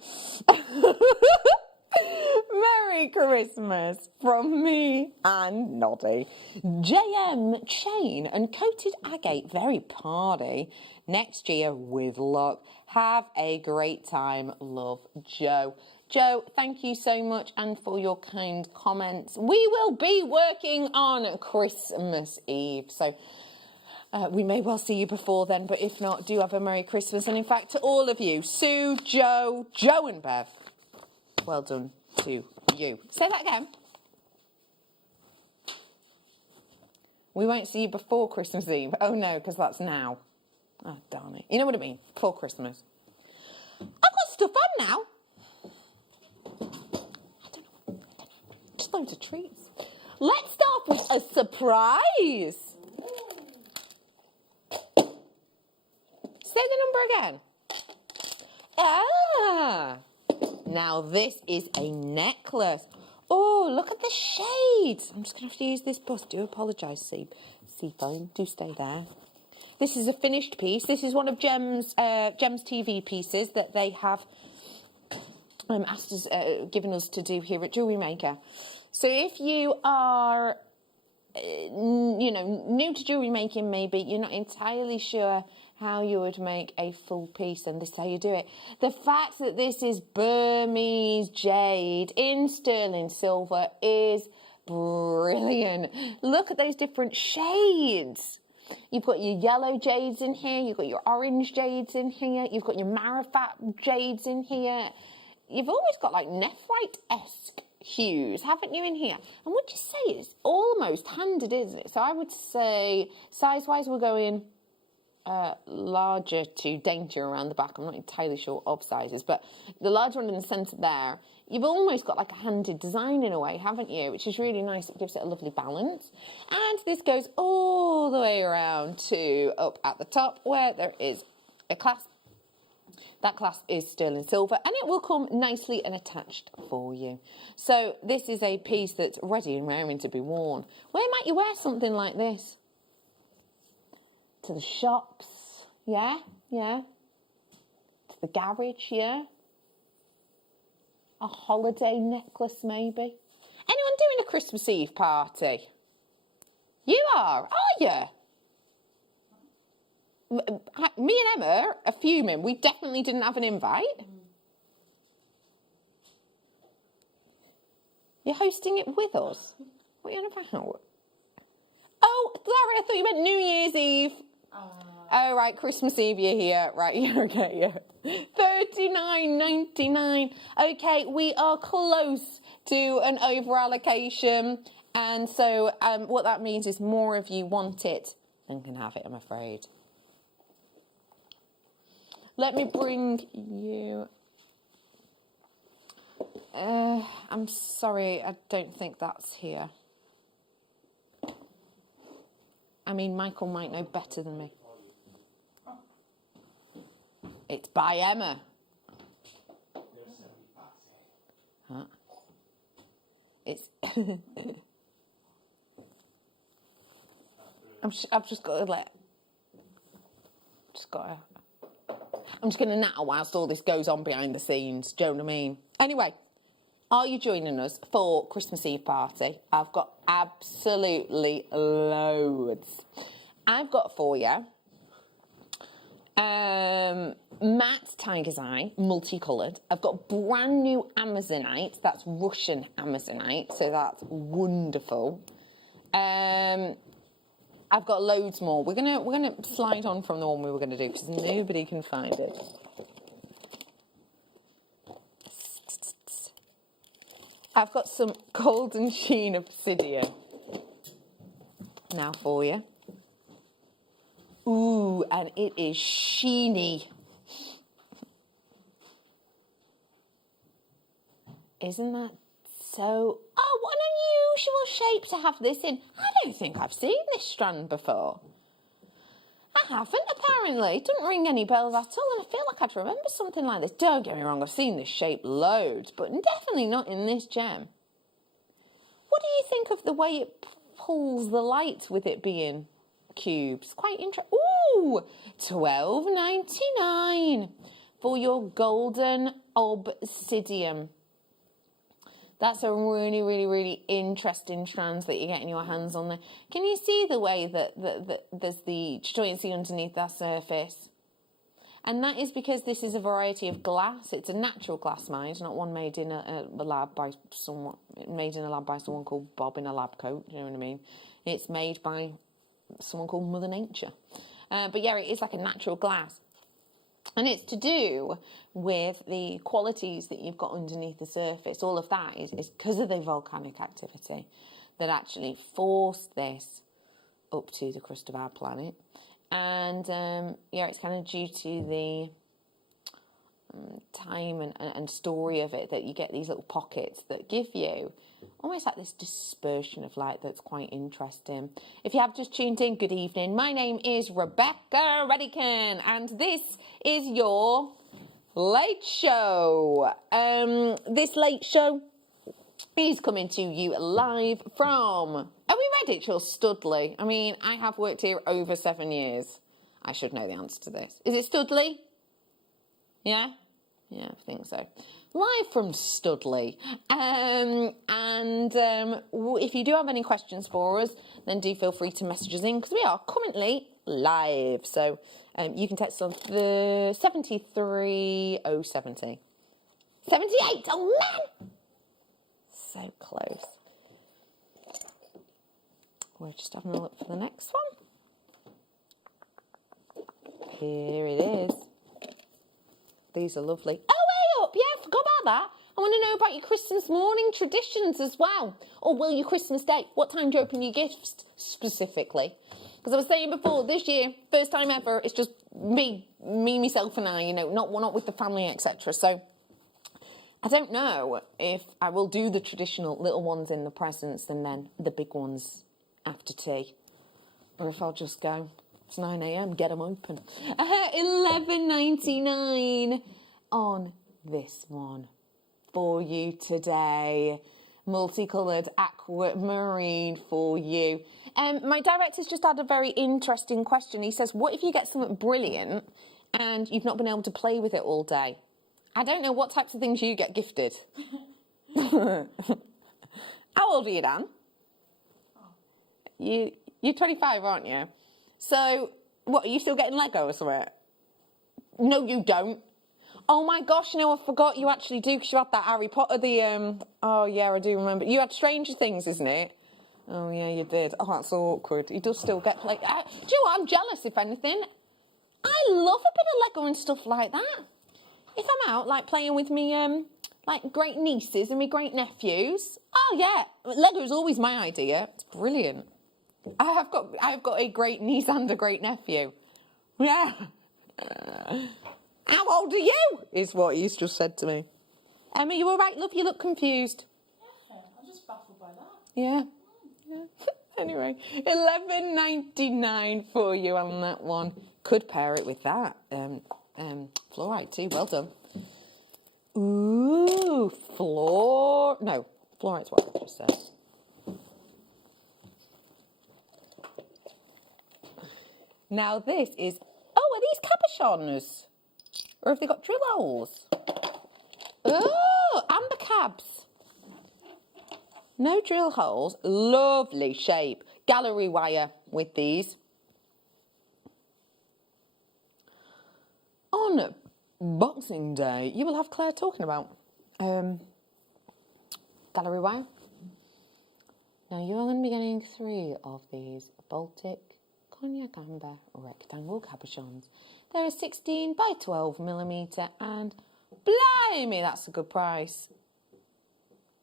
Merry Christmas from me and Noddy. JM chain and coated agate, very party. Next year with luck. Have a great time. Love, Joe. Joe, thank you so much and for your kind comments. We will be working on Christmas Eve, so we may well see you before then, but if not, do have a Merry Christmas. And in fact, to all of you, Sue, Joe, Joe and Bev, well done to you. Say that again. We won't see you before Christmas Eve. Oh no, because that's now. Oh, darn it. You know what I mean? Before Christmas. I've got stuff on now. Just loads of treats. Let's start with a surprise. Say the number again. Ah. Now this is a necklace. Oh, look at the shades. I'm just going to have to use this bus. Do apologise, Seaphone. Do stay there. This is a finished piece. This is one of Gem's TV pieces that they have asked us, given us to do here at JewelleryMaker. So if you are, you know, new to jewellery making, maybe you're not entirely sure how you would make a full piece, and this is how you do it. The fact that this is Burmese jade in sterling silver is brilliant. Look at those different shades. You've got your yellow jades in here, you've got your orange jades in here, you've got your marifat jades in here. You've always got like nephrite-esque hues, haven't you, in here? And would you say it's almost handed, isn't it? So I would say, size-wise, we're going larger to daintier around the back. I'm not entirely sure of sizes, but the large one in the centre there, you've almost got like a handed design in a way, haven't you? Which is really nice. It gives it a lovely balance. And this goes all the way around to up at the top where there is a clasp. That clasp is sterling silver, and it will come nicely and attached for you. So this is a piece that's ready and raring to be worn. Where might you wear something like this? To the shops, yeah, yeah. To the garage, yeah. A holiday necklace, maybe. Anyone doing a Christmas Eve party? You are you? Me and Emma are fuming. We definitely didn't have an invite. You're hosting it with us? What are you on about? Oh, sorry, I thought you meant New Year's Eve. Oh, right, Christmas Eve you're here. Right, yeah, okay, yeah. $39.99. Okay, we are close to an over-allocation. And so what that means is more of you want it than can have it, I'm afraid. Let me bring you... I'm sorry, I don't think that's here. I mean, Michael might know better than me. It's by Emma. Huh? It's... I've just got to let... I'm just going to natter whilst all this goes on behind the scenes. Do you know what I mean? Anyway, are you joining us for Christmas Eve party? I've got absolutely loads. I've got for you matte tiger's eye, multicoloured. I've got brand new Amazonite. That's Russian Amazonite, so that's wonderful. I've got loads more. We're gonna slide on from the one we were gonna do because nobody can find it. I've got some golden sheen obsidian now for you. Ooh, and it is sheeny. Isn't that so... Oh, what an unusual shape to have this in. I don't think I've seen this strand before. I haven't, apparently. It doesn't ring any bells at all, and I feel like I'd remember something like this. Don't get me wrong, I've seen this shape loads, but definitely not in this gem. What do you think of the way it pulls the light with it being cubes? Quite interesting. Ooh, $12.99 for your golden obsidian. That's a really, really, really interesting strands that you're getting your hands on there. Can you see the way that there's the joincy underneath that surface? And that is because this is a variety of glass. It's a natural glass mine, not one made in a lab by someone, called Bob in a lab coat. Do you know what I mean? It's made by someone called Mother Nature. But yeah, it is like a natural glass. And it's to do with the qualities that you've got underneath the surface. All of that is because of the volcanic activity that actually forced this up to the crust of our planet. And yeah, it's kind of due to the time and story of it that you get these little pockets that give you almost like this dispersion of light that's quite interesting. If you have just tuned in, good evening. My name is Rebecca Redican, and this is your late show. This late show is coming to you live from... Are we Redditch or Studley? I mean, I have worked here over 7 years. I should know the answer to this. Is it Studley? Yeah? Yeah, I think so. Live from Studley. If you do have any questions for us, then do feel free to message us in, because we are currently live. So you can text on the 73070. 78! Oh, man! So close. We're just having a look for the next one. Here it is. These are lovely. Oh, way up! Yeah, forgot about that. I want to know about your Christmas morning traditions as well. Or, well, your Christmas day. What time do you open your gifts specifically? Because I was saying before, this year, first time ever, it's just me, myself and I, you know, not with the family, etc. So I don't know if I will do the traditional little ones in the presents and then the big ones after tea. Or if I'll just go, it's 9 a.m, get them open. $11.99 on this one for you today. Multicoloured aquamarine for you. My director's just had a very interesting question. He says, what if you get something brilliant and you've not been able to play with it all day? I don't know what types of things you get gifted. How old are you, Dan? You're 25, aren't you? So, what, are you still getting Lego or something? No, you don't. Oh my gosh, no, I forgot you actually do, because you had that Harry Potter, oh yeah, I do remember. You had Stranger Things, isn't it? Oh yeah, you did. Oh, that's awkward. He does still get play. Do you know what? I'm jealous, if anything. I love a bit of Lego and stuff like that. If I'm out, like, playing with me, like, great nieces and me great nephews, oh yeah, Lego's always my idea. It's brilliant. I've got a great niece and a great nephew. Yeah. How old are you? Is what he's just said to me. Emma, you all right, love? You look confused. Yeah, I'm just baffled by that. Yeah. Anyway, $11.99 for you on that one. Could pair it with that. Fluorite too. Well done. Ooh, no, fluorite's what I just said. Now this is. Oh, are these cabochons? Or have they got drill holes? Oh, amber cabs. No drill holes. Lovely shape. Gallery wire with these. On Boxing Day, you will have Claire talking about gallery wire. Now you're going to be getting 3 of these Baltic Cognac Amber rectangle cabochons. They're a 16 by 12 millimetre, and blimey, that's a good price.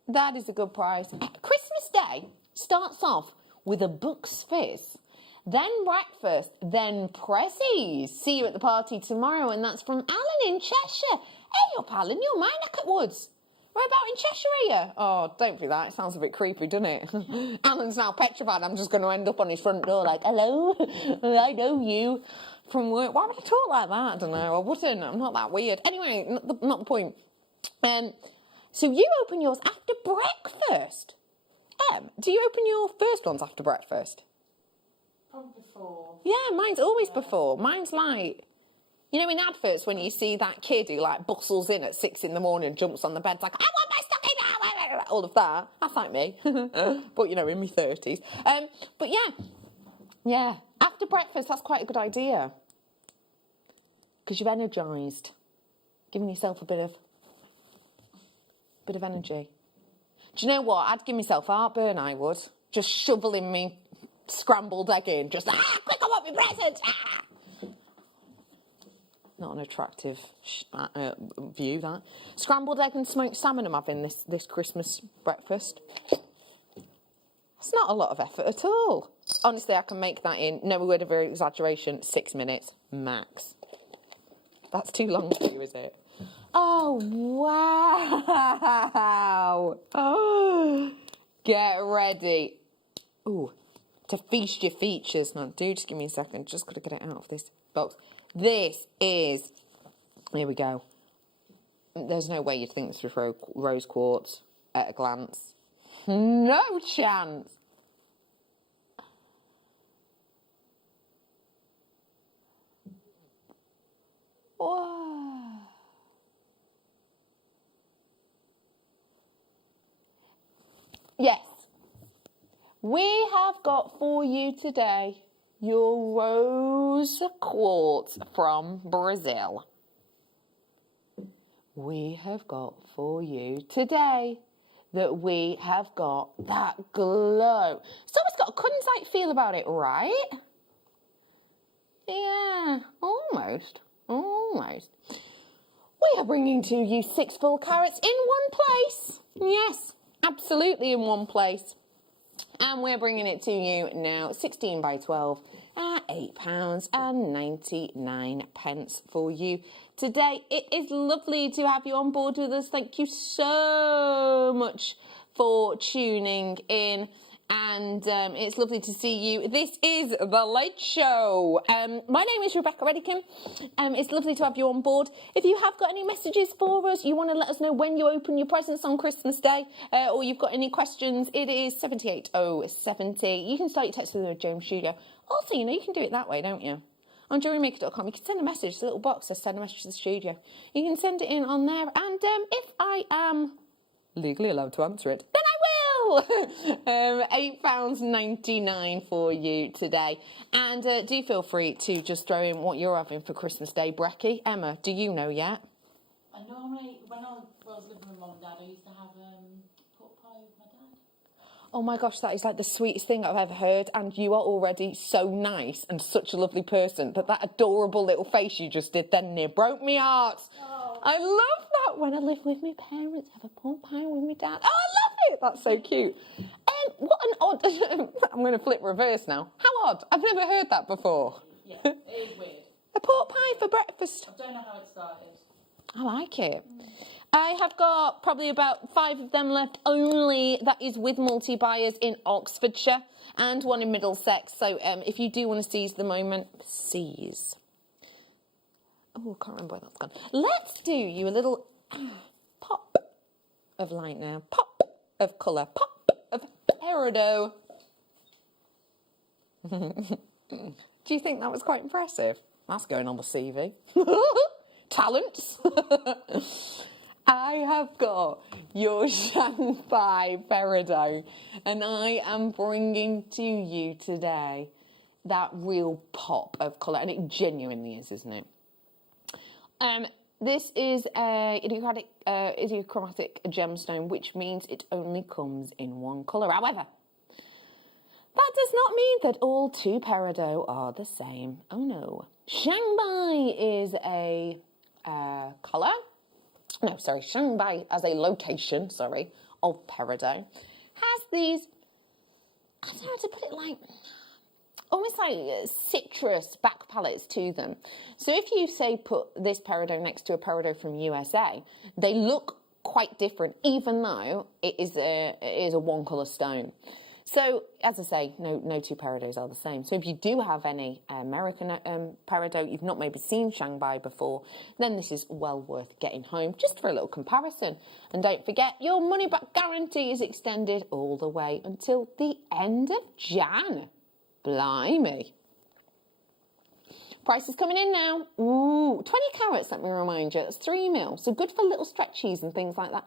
That is a good price. Christmas Day starts off with a Bucks Fizz, then breakfast, then Prezzies. See you at the party tomorrow, and that's from Alan in Cheshire. Hey up, Alan, you're my neck at woods. Where about in Cheshire are you? Oh, don't be that. It sounds a bit creepy, doesn't it? Alan's now petrified. I'm just going to end up on his front door like, hello, I know you from work. Why would I talk like that? I don't know. I wouldn't. I'm not that weird. Anyway, not the point. So you open yours after breakfast. Do you open your first ones after breakfast? Probably before. Yeah, mine's always before. Mine's like, you know, in adverts when you see that kid who like bustles in at 6 in the morning and jumps on the bed like, I want my stocking now, all of that. That's like me. But, you know, in my 30s. But yeah, after breakfast, that's quite a good idea. Because you've energised, giving yourself a bit of energy. Do you know what? I'd give myself heartburn, I would. Just shoveling me scrambled egg in. Just, quick, I want my presents. Not an attractive view, that. Scrambled egg and smoked salmon I'm having this Christmas breakfast. It's not a lot of effort at all. Honestly, I can make that in, no word of exaggeration, 6 minutes max. That's too long for you, is it? Oh, wow. Oh, get ready. Ooh, to feast your features. Now, just give me a second. Just got to get it out of this box. This is, here we go. There's no way you'd think this was rose quartz at a glance. No chance. Whoa. Yes, we have got for you today your rose quartz from Brazil. We have got for you today that we have got that glow. So it's got a kunzite feel about it, right? Yeah, almost. We are bringing to you 6 full carats in one place. Yes, absolutely in one place. And we're bringing it to you now 16 by 12 at £8.99 for you today. It is lovely to have you on board with us. Thank you so much for tuning in. And it's lovely to see you. This is The Late Show. My name is Rebecca Redican. It's lovely to have you on board. If you have got any messages for us, you want to let us know when you open your presents on Christmas Day, or you've got any questions, it is 78070. You can start your text with the James Studio. Also, you know, you can do it that way, don't you? On JewelleryMaker.com, you can send a message, it's a little box that says send a message to the studio. You can send it in on there, and if I am legally allowed to answer it, then I will. £8.99 for you today. And do feel free to just throw in what you're having for Christmas Day. Brecky, Emma, do you know yet? I normally, when I was living with Mum and Dad, I used to have pork pie with my dad. Oh my gosh, that is like the sweetest thing I've ever heard. And you are already so nice and such a lovely person that adorable little face you just did then near broke me heart. Oh. I love that. When I live with my parents, have a pork pie with my dad. Oh, I love it. That's so cute. What an odd... I'm going to flip reverse now. How odd. I've never heard that before. Yeah, it is weird. A pork pie for breakfast. I don't know how it started. I like it. I have got probably about 5 of them left only. That is with multi-buyers in Oxfordshire and one in Middlesex. So if you do want to seize the moment, seize. Oh, I can't remember where that's gone. Let's do you a little pop of light now. Pop of colour. Pop of peridot. Do you think that was quite impressive? That's going on the CV. Talents. I have got your Shanghai peridot, and I am bringing to you today that real pop of colour, and it genuinely is, isn't it? This is a idiochromatic gemstone, which means it only comes in one colour. However, that does not mean that all 2 peridot are the same. Oh no. Shanghai is a colour. No, sorry, Shanghai as a location, of peridot. Has these, I don't know how to put it, like, almost like citrus back palettes to them. So if you, say, put this peridot next to a peridot from USA, they look quite different, even though it is a one colour stone. So, as I say, no 2 peridots are the same. So if you do have any American peridot, you've not maybe seen Shanghai before, then this is well worth getting home, just for a little comparison. And don't forget, your money-back guarantee is extended all the way until the end of Jan. Blimey. Price is coming in now. Ooh, 20 carats, let me remind you. That's 3 mil. So good for little stretchies and things like that.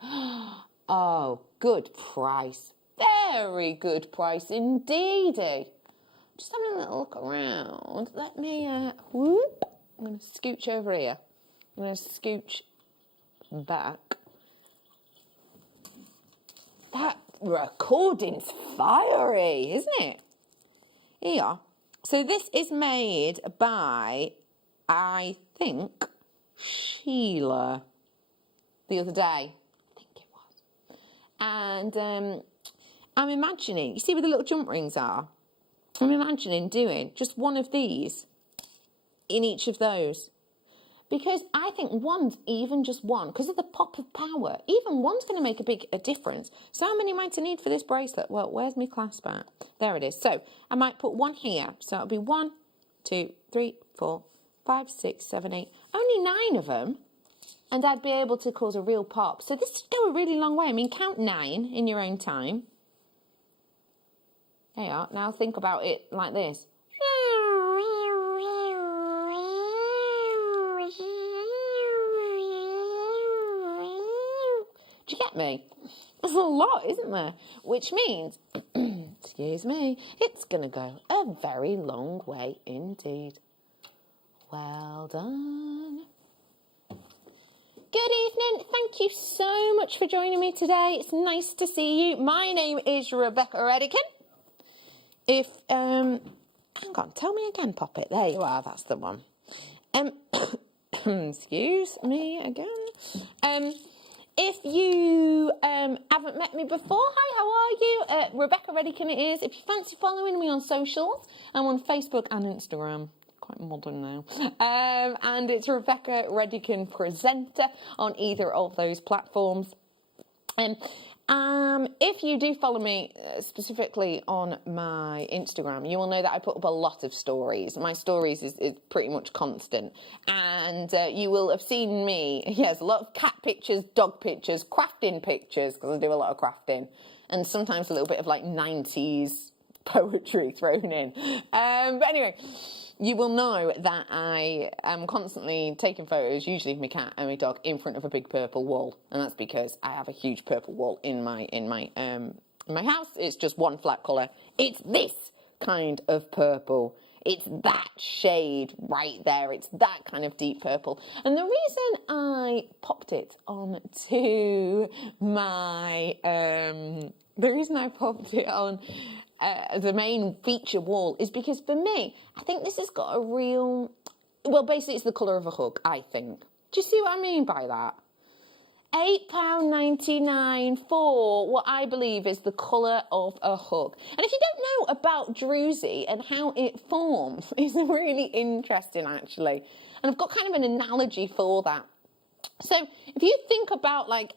Oh, good price. Very good price indeedy. Just having a little look around. Let me, whoop. I'm going to scooch over here. I'm going to scooch back. That recording's fiery, isn't it? Here you are. So this is made by, I think, Sheila the other day. I think it was. And I'm imagining, you see where the little jump rings are? I'm imagining doing just one of these in each of those. Because I think even just one, because of the pop of power, even one's going to make a difference. So how many might I need for this bracelet? Well, where's my clasp at? There it is. So I might put one here. So it'll be 1, 2, 3, 4, 5, 6, 7, 8. Only 9 of them. And I'd be able to cause a real pop. So this would go a really long way. I mean, count 9 in your own time. There you are. Now think about it like this. Do you get me? There's a lot, isn't there? Which means, excuse me, it's going to go a very long way indeed. Well done. Good evening. Thank you so much for joining me today. It's nice to see you. My name is Rebecca Redican. If, hang on, tell me again, Poppet. There you are, that's the one. Excuse me again. If you haven't met me before, hi, how are you? Rebecca Redican it is. If you fancy following me on socials, I'm on Facebook and Instagram. Quite modern now. And it's Rebecca Redican Presenter on either of those platforms. If you do follow me specifically on my Instagram, you will know that I put up a lot of stories. My stories is pretty much constant. And you will have seen me, yes, a lot of cat pictures, dog pictures, crafting pictures, because I do a lot of crafting. And sometimes a little bit of like 90s poetry thrown in. But anyway, you will know that I am constantly taking photos, usually of my cat and my dog, in front of a big purple wall, and that's because I have a huge purple wall in my house. It's just one flat colour. It's this kind of purple. It's that shade right there. It's that kind of deep purple. And the reason I popped it onto my the main feature wall is because for me, I think this has got a real, well, basically it's the colour of a hug, I think. Do you see what I mean by that? £8.99 for what I believe is the colour of a hug. And if you don't know about druzy and how it forms, it's really interesting actually. And I've got kind of an analogy for that. So if you think about like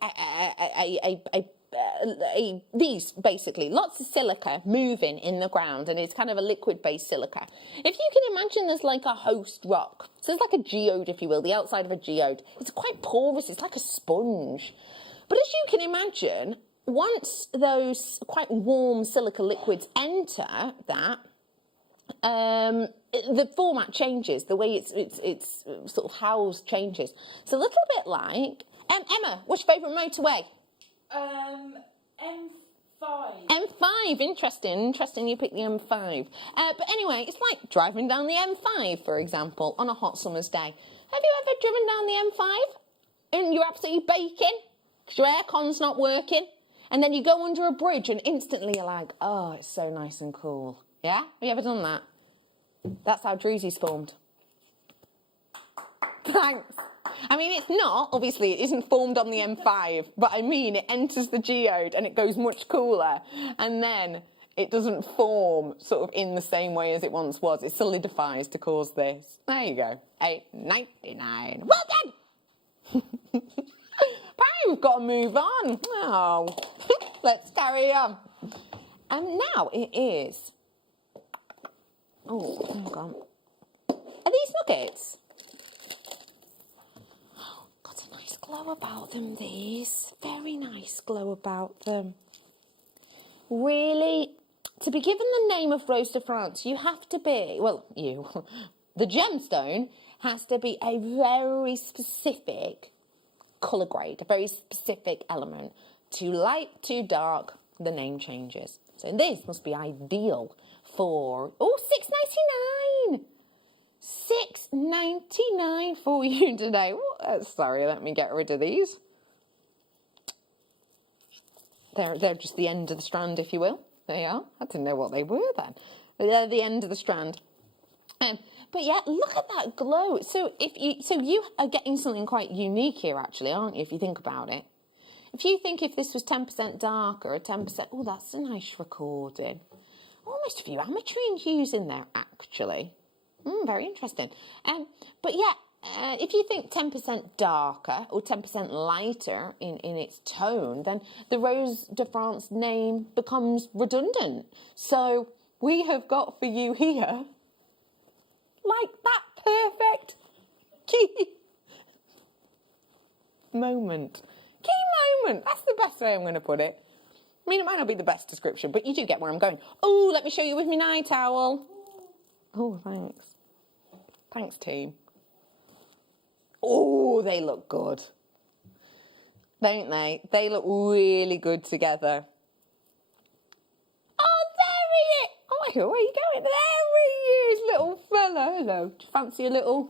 these basically, lots of silica moving in the ground, and it's kind of a liquid-based silica. If you can imagine there's like a host rock, so it's like a geode, if you will, the outside of a geode. It's quite porous, it's like a sponge. But as you can imagine, once those quite warm silica liquids enter that, the format changes, the way it's sort of housed changes. It's a little bit like, Emma, what's your favourite motorway? M5. M5, interesting you picked the M5. But anyway, it's like driving down the M5, for example, on a hot summer's day. Have you ever driven down the M5 and you're absolutely baking because your aircon's not working, and then you go under a bridge and instantly you're like, oh, it's so nice and cool. Yeah? Have you ever done that? That's how druzy's formed. Thanks. I mean, it's not, obviously, it isn't formed on the M5, but I mean, it enters the geode and it goes much cooler, and then it doesn't form sort of in the same way as it once was. It solidifies to cause this. There you go. £8.99. Well done! Apparently we've got to move on. Oh, let's carry on. And now it is... Oh, hang on. Are these nuggets? Got a nice glow about them, these. Very nice glow about them. Really, to be given the name of Rose de France, you have to be, well, the gemstone has to be a very specific colour grade, a very specific element. Too light, too dark, the name changes. So this must be ideal for, £6.99. £6.99 for you today. Sorry, let me get rid of these. They're just the end of the strand, if you will. They are. I didn't know what they were then. But they're the end of the strand. But yeah, look at that glow. So you are getting something quite unique here, actually, aren't you? If you think about it. If this was 10% darker or 10%, oh, that's a nice recording. Almost a few ametrine hues in there, actually. Very interesting. But yeah, if you think 10% darker or 10% lighter in its tone, then the Rose de France name becomes redundant. So we have got for you here, like that perfect key moment. Key moment. That's the best way I'm going to put it. I mean, it might not be the best description, but you do get where I'm going. Oh, let me show you with my night towel. Oh, thanks. Thanks, team. Oh, they look good. don't they? They look really good together. Oh, there he is! Oh my God, where are you going? There he is, little fella. Hello. Do you fancy a little...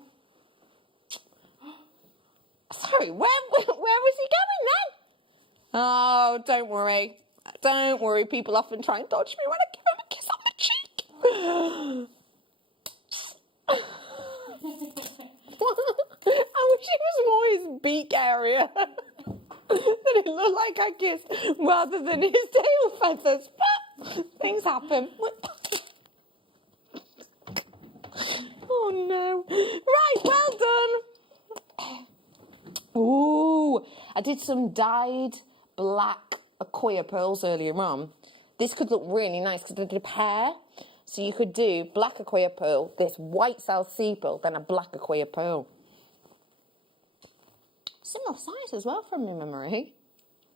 Sorry, where was he going then? Oh, don't worry. Don't worry. People often try and dodge me when I give him a kiss on the cheek. I wish it was more his beak area. That it looked like I kissed rather than his tail feathers. But things happen. Oh no. Right, well done. Ooh, I did some dyed black Acquia pearls earlier on. This could look really nice because I did a pair. So you could do black Acquia pearl, this white South Sea pearl, then a black Acquia pearl. Similar size as well from my memory.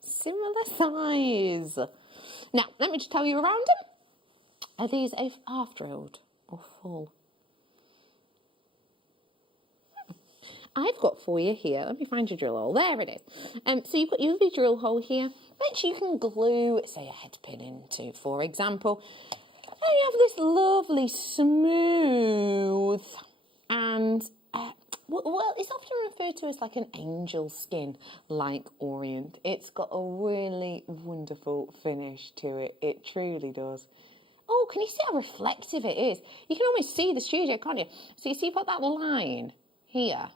Similar size. Now, let me just tell you around them. Are these half drilled or full? I've got for you here, let me find your drill hole, there it is. So you've got your lovely drill hole here, which you can glue, say, a head pin into, for example. And you have this lovely smooth and, well, it's often referred to as like an angel skin-like orient. It's got a really wonderful finish to it, it truly does. Oh, can you see how reflective it is? You can almost see the studio, can't you? So you see you've got that line here.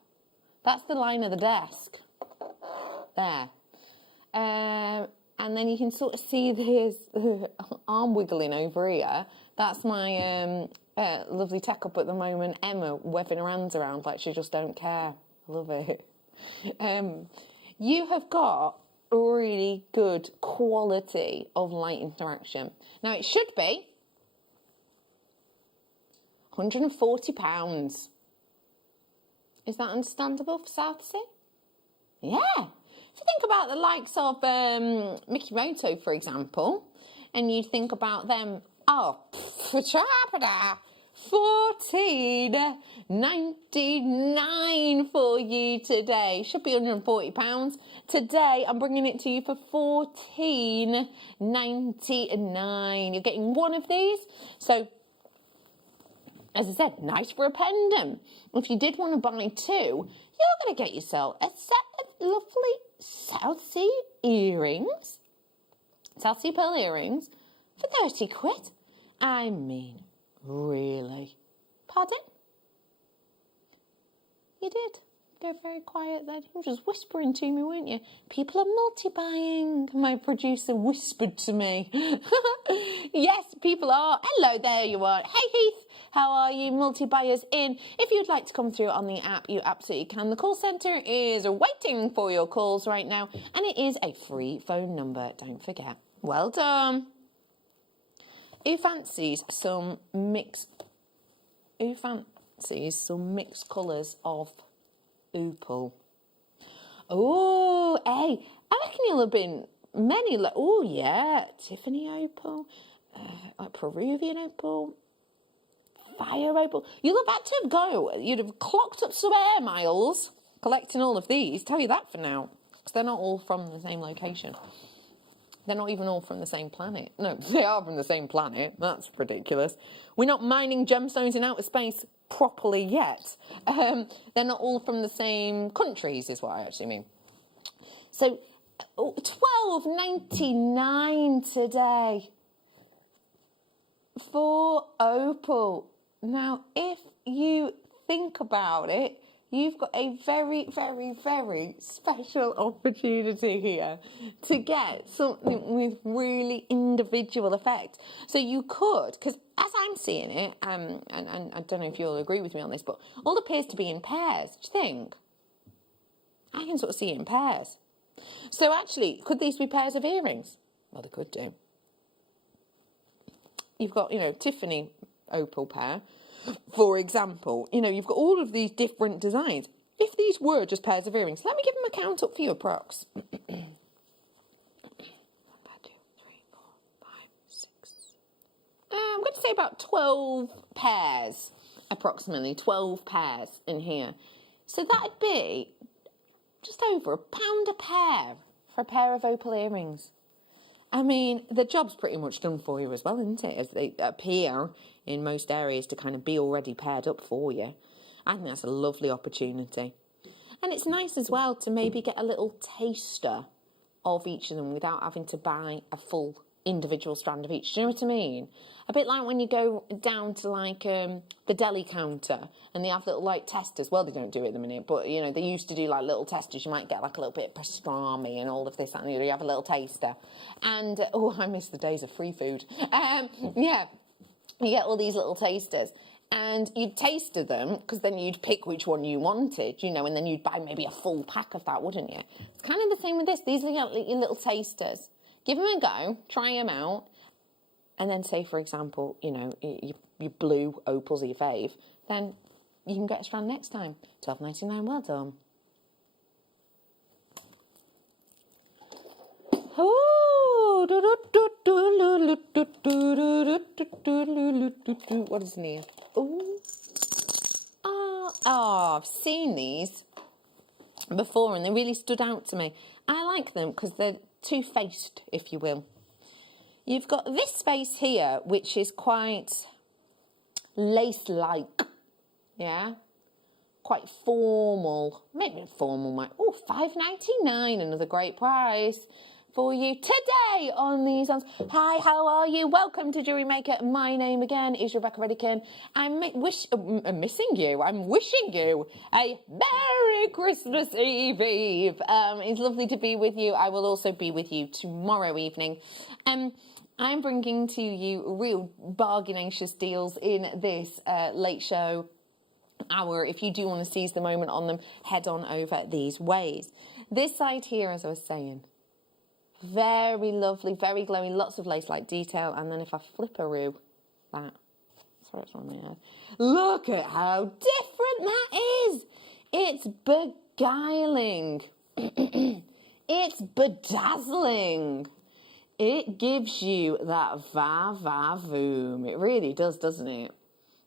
That's the line of the desk, there. And then you can sort of see this arm wiggling over here. That's my lovely tech up at the moment, Emma, waving her hands around like she just don't care. I love it. You have got a really good quality of light interaction. Now, it should be £140. Is that understandable for South Sea? Yeah. If you think about the likes of Mickey Moto, for example, and you think about them, oh, £14.99 for you today. Should be £140. Today, I'm bringing it to you for £14.99. You're getting one of these. So, as I said, nice for a pendant. If you did want to buy two, you're going to get yourself a set of lovely South Sea earrings, South Sea pearl earrings, for 30 quid. I mean, really. Pardon? You did. Go very quiet then. You were just whispering to me, weren't you? People are multi-buying, my producer whispered to me. Yes, people are. Hello, there you are. Hey, Heath. How are you? Multi-buyers in. If you'd like to come through on the app, you absolutely can. The call centre is waiting for your calls right now, and it is a free phone number. Don't forget. Well done. Who fancies some mixed colours of opal? Oh, hey, I reckon you'll have been many. Oh, yeah, Tiffany opal, like Peruvian opal. Fire opal. You'll have had to go. You'd have clocked up some air miles collecting all of these. Tell you that for now. Because they're not all from the same location. They're not even all from the same planet. No, they are from the same planet. That's ridiculous. We're not mining gemstones in outer space properly yet. They're not all from the same countries, is what I actually mean. So, $12.99 today for opal. Now, if you think about it, you've got a very, very, very special opportunity here to get something with really individual effect. So you could, because as I'm seeing it, and I don't know if you'll agree with me on this, but all appears to be in pairs. Do you think? I can sort of see it in pairs. So actually, could these be pairs of earrings? Well, they could do. You've got, Tiffany opal pair, for example. You've got all of these different designs. If these were just pairs of earrings, let me give them a count up for you, approx. 1, 2, 3, 4, 5, 6. I'm going to say about 12 pairs, approximately 12 pairs in here. So that'd be just over £1 a pair for a pair of opal earrings. I mean, the job's pretty much done for you as well, isn't it? As they appear in most areas to kind of be already paired up for you. I think that's a lovely opportunity. And it's nice as well to maybe get a little taster of each of them without having to buy a full individual strand of each. Do you know what I mean? A bit like when you go down to like the deli counter and they have little like testers. Well, they don't do it at the minute, but you know, they used to do like little testers. You might get like a little bit of pastrami and all of this, and you have a little taster. And oh, I miss the days of free food. Yeah, you get all these little tasters. And you'd taster them, because then you'd pick which one you wanted, you know, and then you'd buy maybe a full pack of that, wouldn't you? It's kind of the same with this. These are your little tasters. Give them a go, try them out, and then say, for example, you know, your blue opals are your fave, then you can get a strand next time. $12.99, well done. What is in here? Ooh. Oh, I've seen these before and they really stood out to me. I like them because they're two-faced, if you will. You've got this space here, which is quite lace-like, yeah? Quite formal, maybe formal. Oh, $5.99, another great price for you today on these ones. Hi, how are you? Welcome to Jewellery Maker. My name again is Rebecca Redican. I'm wishing you a Merry Christmas Eve. It's lovely to be with you. I will also be with you tomorrow evening. I'm bringing to you real bargainacious deals in this late show hour. If you do want to seize the moment on them, head on over these ways. This side here, as I was saying, very lovely, very glowy, lots of lace-like detail. And then if I flip-a-roo that, sorry, it's on my head. Look at how different that is. It's beguiling. It's bedazzling. It gives you that va-va-voom. It really does, doesn't it?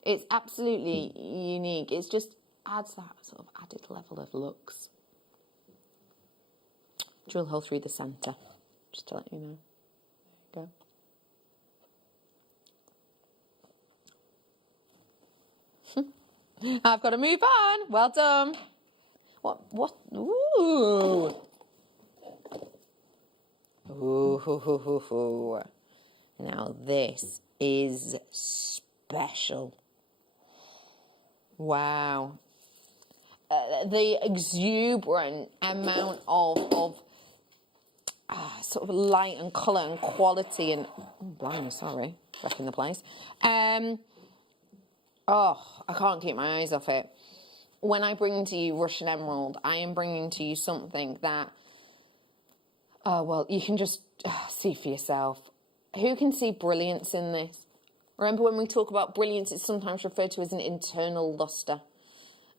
It's absolutely unique. It just adds that sort of added level of looks. Drill hole through the centre, just to let you know. There you go. I've got to move on. Well done. What? Ooh. Ooh. Now this is special. Wow. The exuberant amount of sort of light and colour and quality and... Oh, blimey, sorry. Wrecking the place. I can't keep my eyes off it. When I bring to you Russian Emerald, I am bringing to you something that... well, you can just see for yourself. Who can see brilliance in this? Remember when we talk about brilliance, it's sometimes referred to as an internal lustre.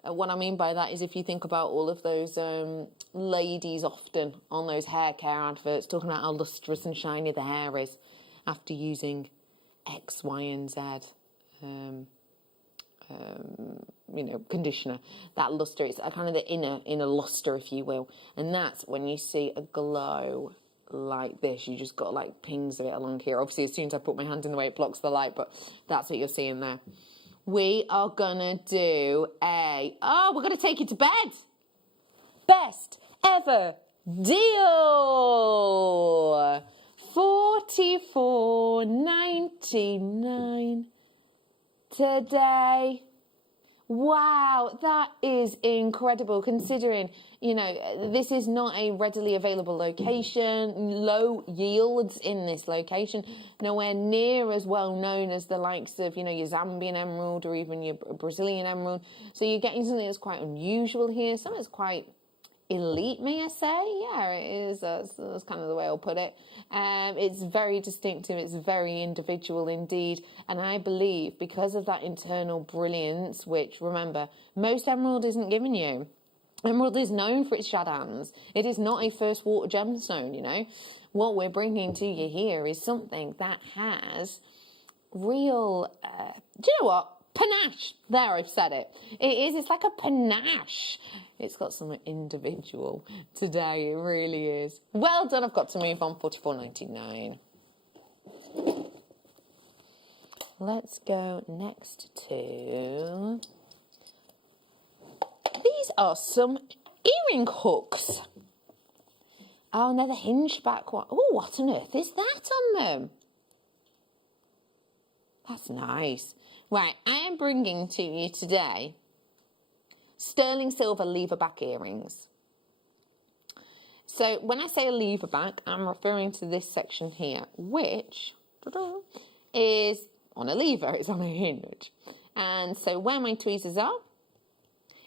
What I mean by that is if you think about all of those ladies often on those hair care adverts talking about how lustrous and shiny the hair is after using X, Y and Z, conditioner. That lustre, it's a kind of the inner lustre, if you will. And that's when you see a glow like this. You just got like pings of it along here. Obviously, as soon as I put my hand in the way, it blocks the light, but that's what you're seeing there. We are gonna do we're gonna take it to bed. Best ever deal. $44.99 today. Wow, that is incredible considering, this is not a readily available location, low yields in this location, nowhere near as well known as the likes of, your Zambian emerald or even your Brazilian emerald. So you're getting something that's quite unusual here, something that's quite elite, may I say? Yeah, it is. That's kind of the way I'll put it. It's very distinctive. It's very individual indeed. And I believe because of that internal brilliance, which, remember, most emerald isn't giving you. Emerald is known for its jadans. It is not a first water gemstone, What we're bringing to you here is something that has real, do you know what? Panache. There, I've said it. It is. It's like a panache. It's got something individual today. It really is. Well done. I've got to move on. $44.99. Let's go next to... These are some earring hooks. Oh, and they're the hinge back one. Oh, what on earth is that on them? That's nice. Right, I am bringing to you today sterling silver lever back earrings. So when I say a lever back, I'm referring to this section here, which is on a lever, it's on a hinge. And so where my tweezers are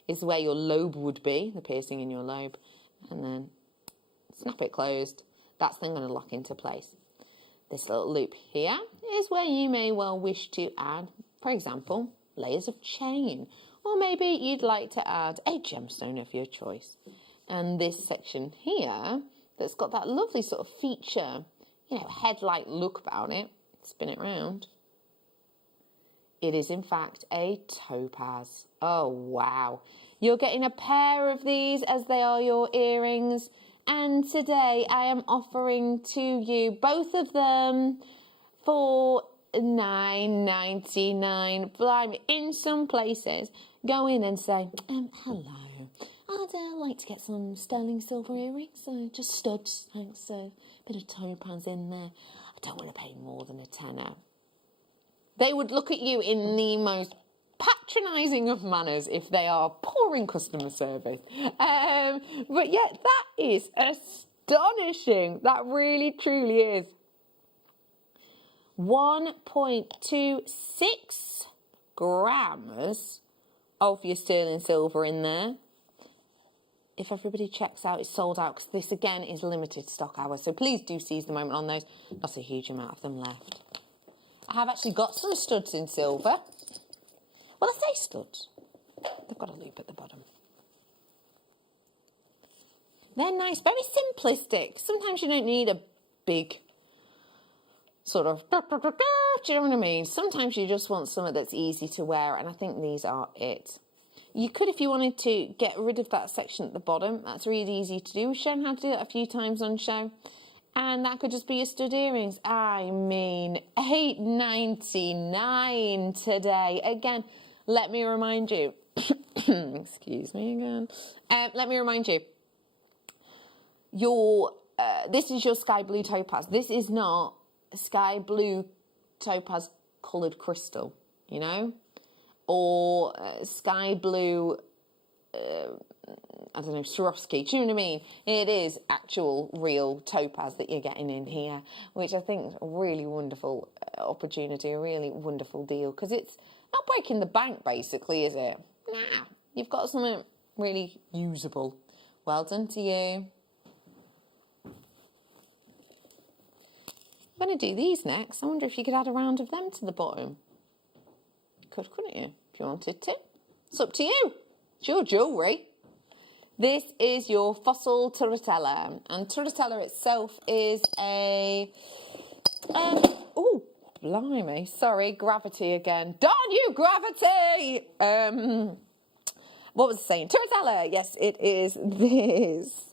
is where your lobe would be, the piercing in your lobe, and then snap it closed. That's then going to lock into place. This little loop here is where you may well wish to add, for example, layers of chain, or maybe you'd like to add a gemstone of your choice. And this section here, that's got that lovely sort of feature, you know, headlight look about it, spin it round. It is in fact a topaz. Oh wow. You're getting a pair of these as they are your earrings. And today I am offering to you both of them for $9.99. Blimey, in some places, go in and say, hello, I'd like to get some sterling silver earrings, just studs, thanks, a bit of topaz in there. I don't want to pay more than a tenner. They would look at you in the most patronising of manners if they are poor in customer service. But yeah, that is astonishing. That really, truly is. 1.26 grams of your sterling silver in there. If everybody checks out, it's sold out, because this again is limited stock hours. So please do seize the moment on those. Not a huge amount of them left. I have actually got some studs in silver. Well, I say studs. They've got a loop at the bottom. They're nice, very simplistic. Sometimes you don't need a big sort of, do you know what I mean? Sometimes you just want something that's easy to wear, and I think these are it. You could, if you wanted to, get rid of that section at the bottom. That's really easy to do. We've shown how to do that a few times on show. And that could just be your stud earrings. I mean, $8.99 today. Again, let me remind you, excuse me again. Let me remind you, this is your sky blue topaz. This is not sky blue topaz coloured crystal, you know, or sky blue, I don't know, Swarovski. Do you know what I mean? It is actual real topaz that you're getting in here, which I think is a really wonderful opportunity, a really wonderful deal, because it's not breaking the bank, basically, is it? Nah, you've got something really usable. Well done to you. I'm going to do these next. I wonder if you could add a round of them to the bottom. Couldn't you? If you wanted to. It's up to you. It's your jewellery. This is your fossil turritella. And turritella itself is a... oh, blimey. Sorry, gravity again. Darn you, gravity! What was I saying? Turritella. Yes, it is this.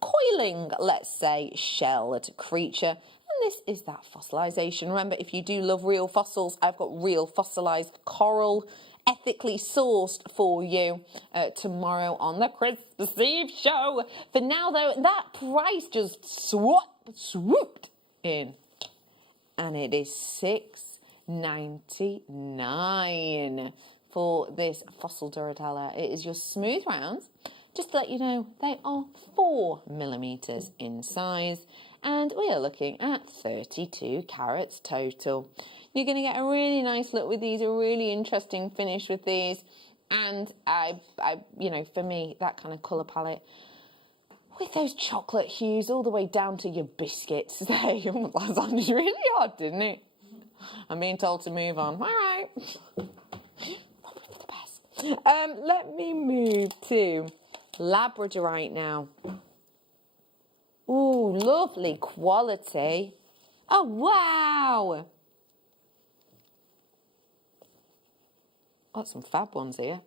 Coiling, let's say, shelled creature. And this is that fossilization. Remember, if you do love real fossils, I've got real fossilized coral, ethically sourced for you tomorrow on the Christmas Eve show. For now, though, that price just swooped in. And it is $6.99 for this fossil turritella. It is your smooth rounds. Just to let you know, they are 4mm in size, and we are looking at 32 carats total. You're going to get a really nice look with these, a really interesting finish with these, and I you know, for me, that kind of colour palette with those chocolate hues all the way down to your biscuits. That sounded really odd, didn't it? I'm being told to move on. All right. Let me move to Labradorite now. Ooh, lovely quality. Oh, wow. Got some fab ones here.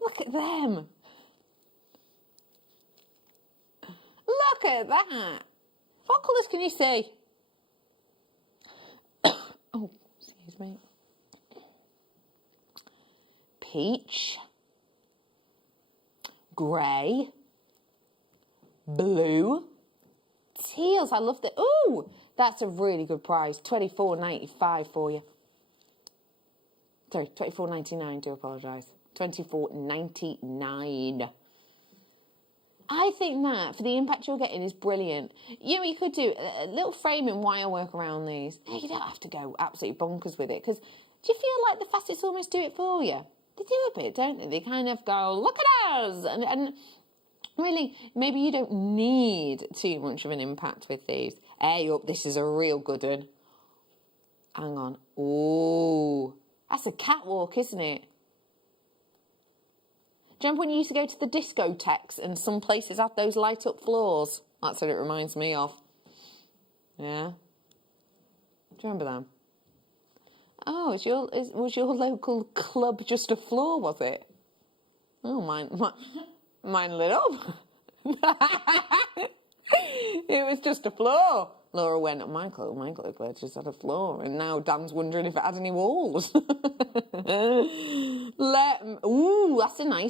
Look at them. Look at that. What colours can you see? Oh, excuse me. Peach. Grey. Blue. Teals. I love the... Ooh, that's a really good price. $24.95 for you. Sorry, $24.99. Do apologise. $24.99. I think that, for the impact you're getting, is brilliant. You know, you could do a little framing wire work around these. You don't have to go absolutely bonkers with it, because do you feel like the facets almost do it for you? They do a bit, don't they? They kind of go, look at us! And really, maybe you don't need too much of an impact with these. Hey, up, this is a real good one. Hang on. Ooh, that's a catwalk, isn't it? Do you remember when you used to go to the discotheques and some places had those light-up floors? That's what it reminds me of. Yeah? Do you remember them? Oh, was your local club just a floor, was it? Oh, mine lit up. It was just a floor. Laura went, oh, my club just had a floor, and now Dan's wondering if it had any walls. Ooh, that's a nice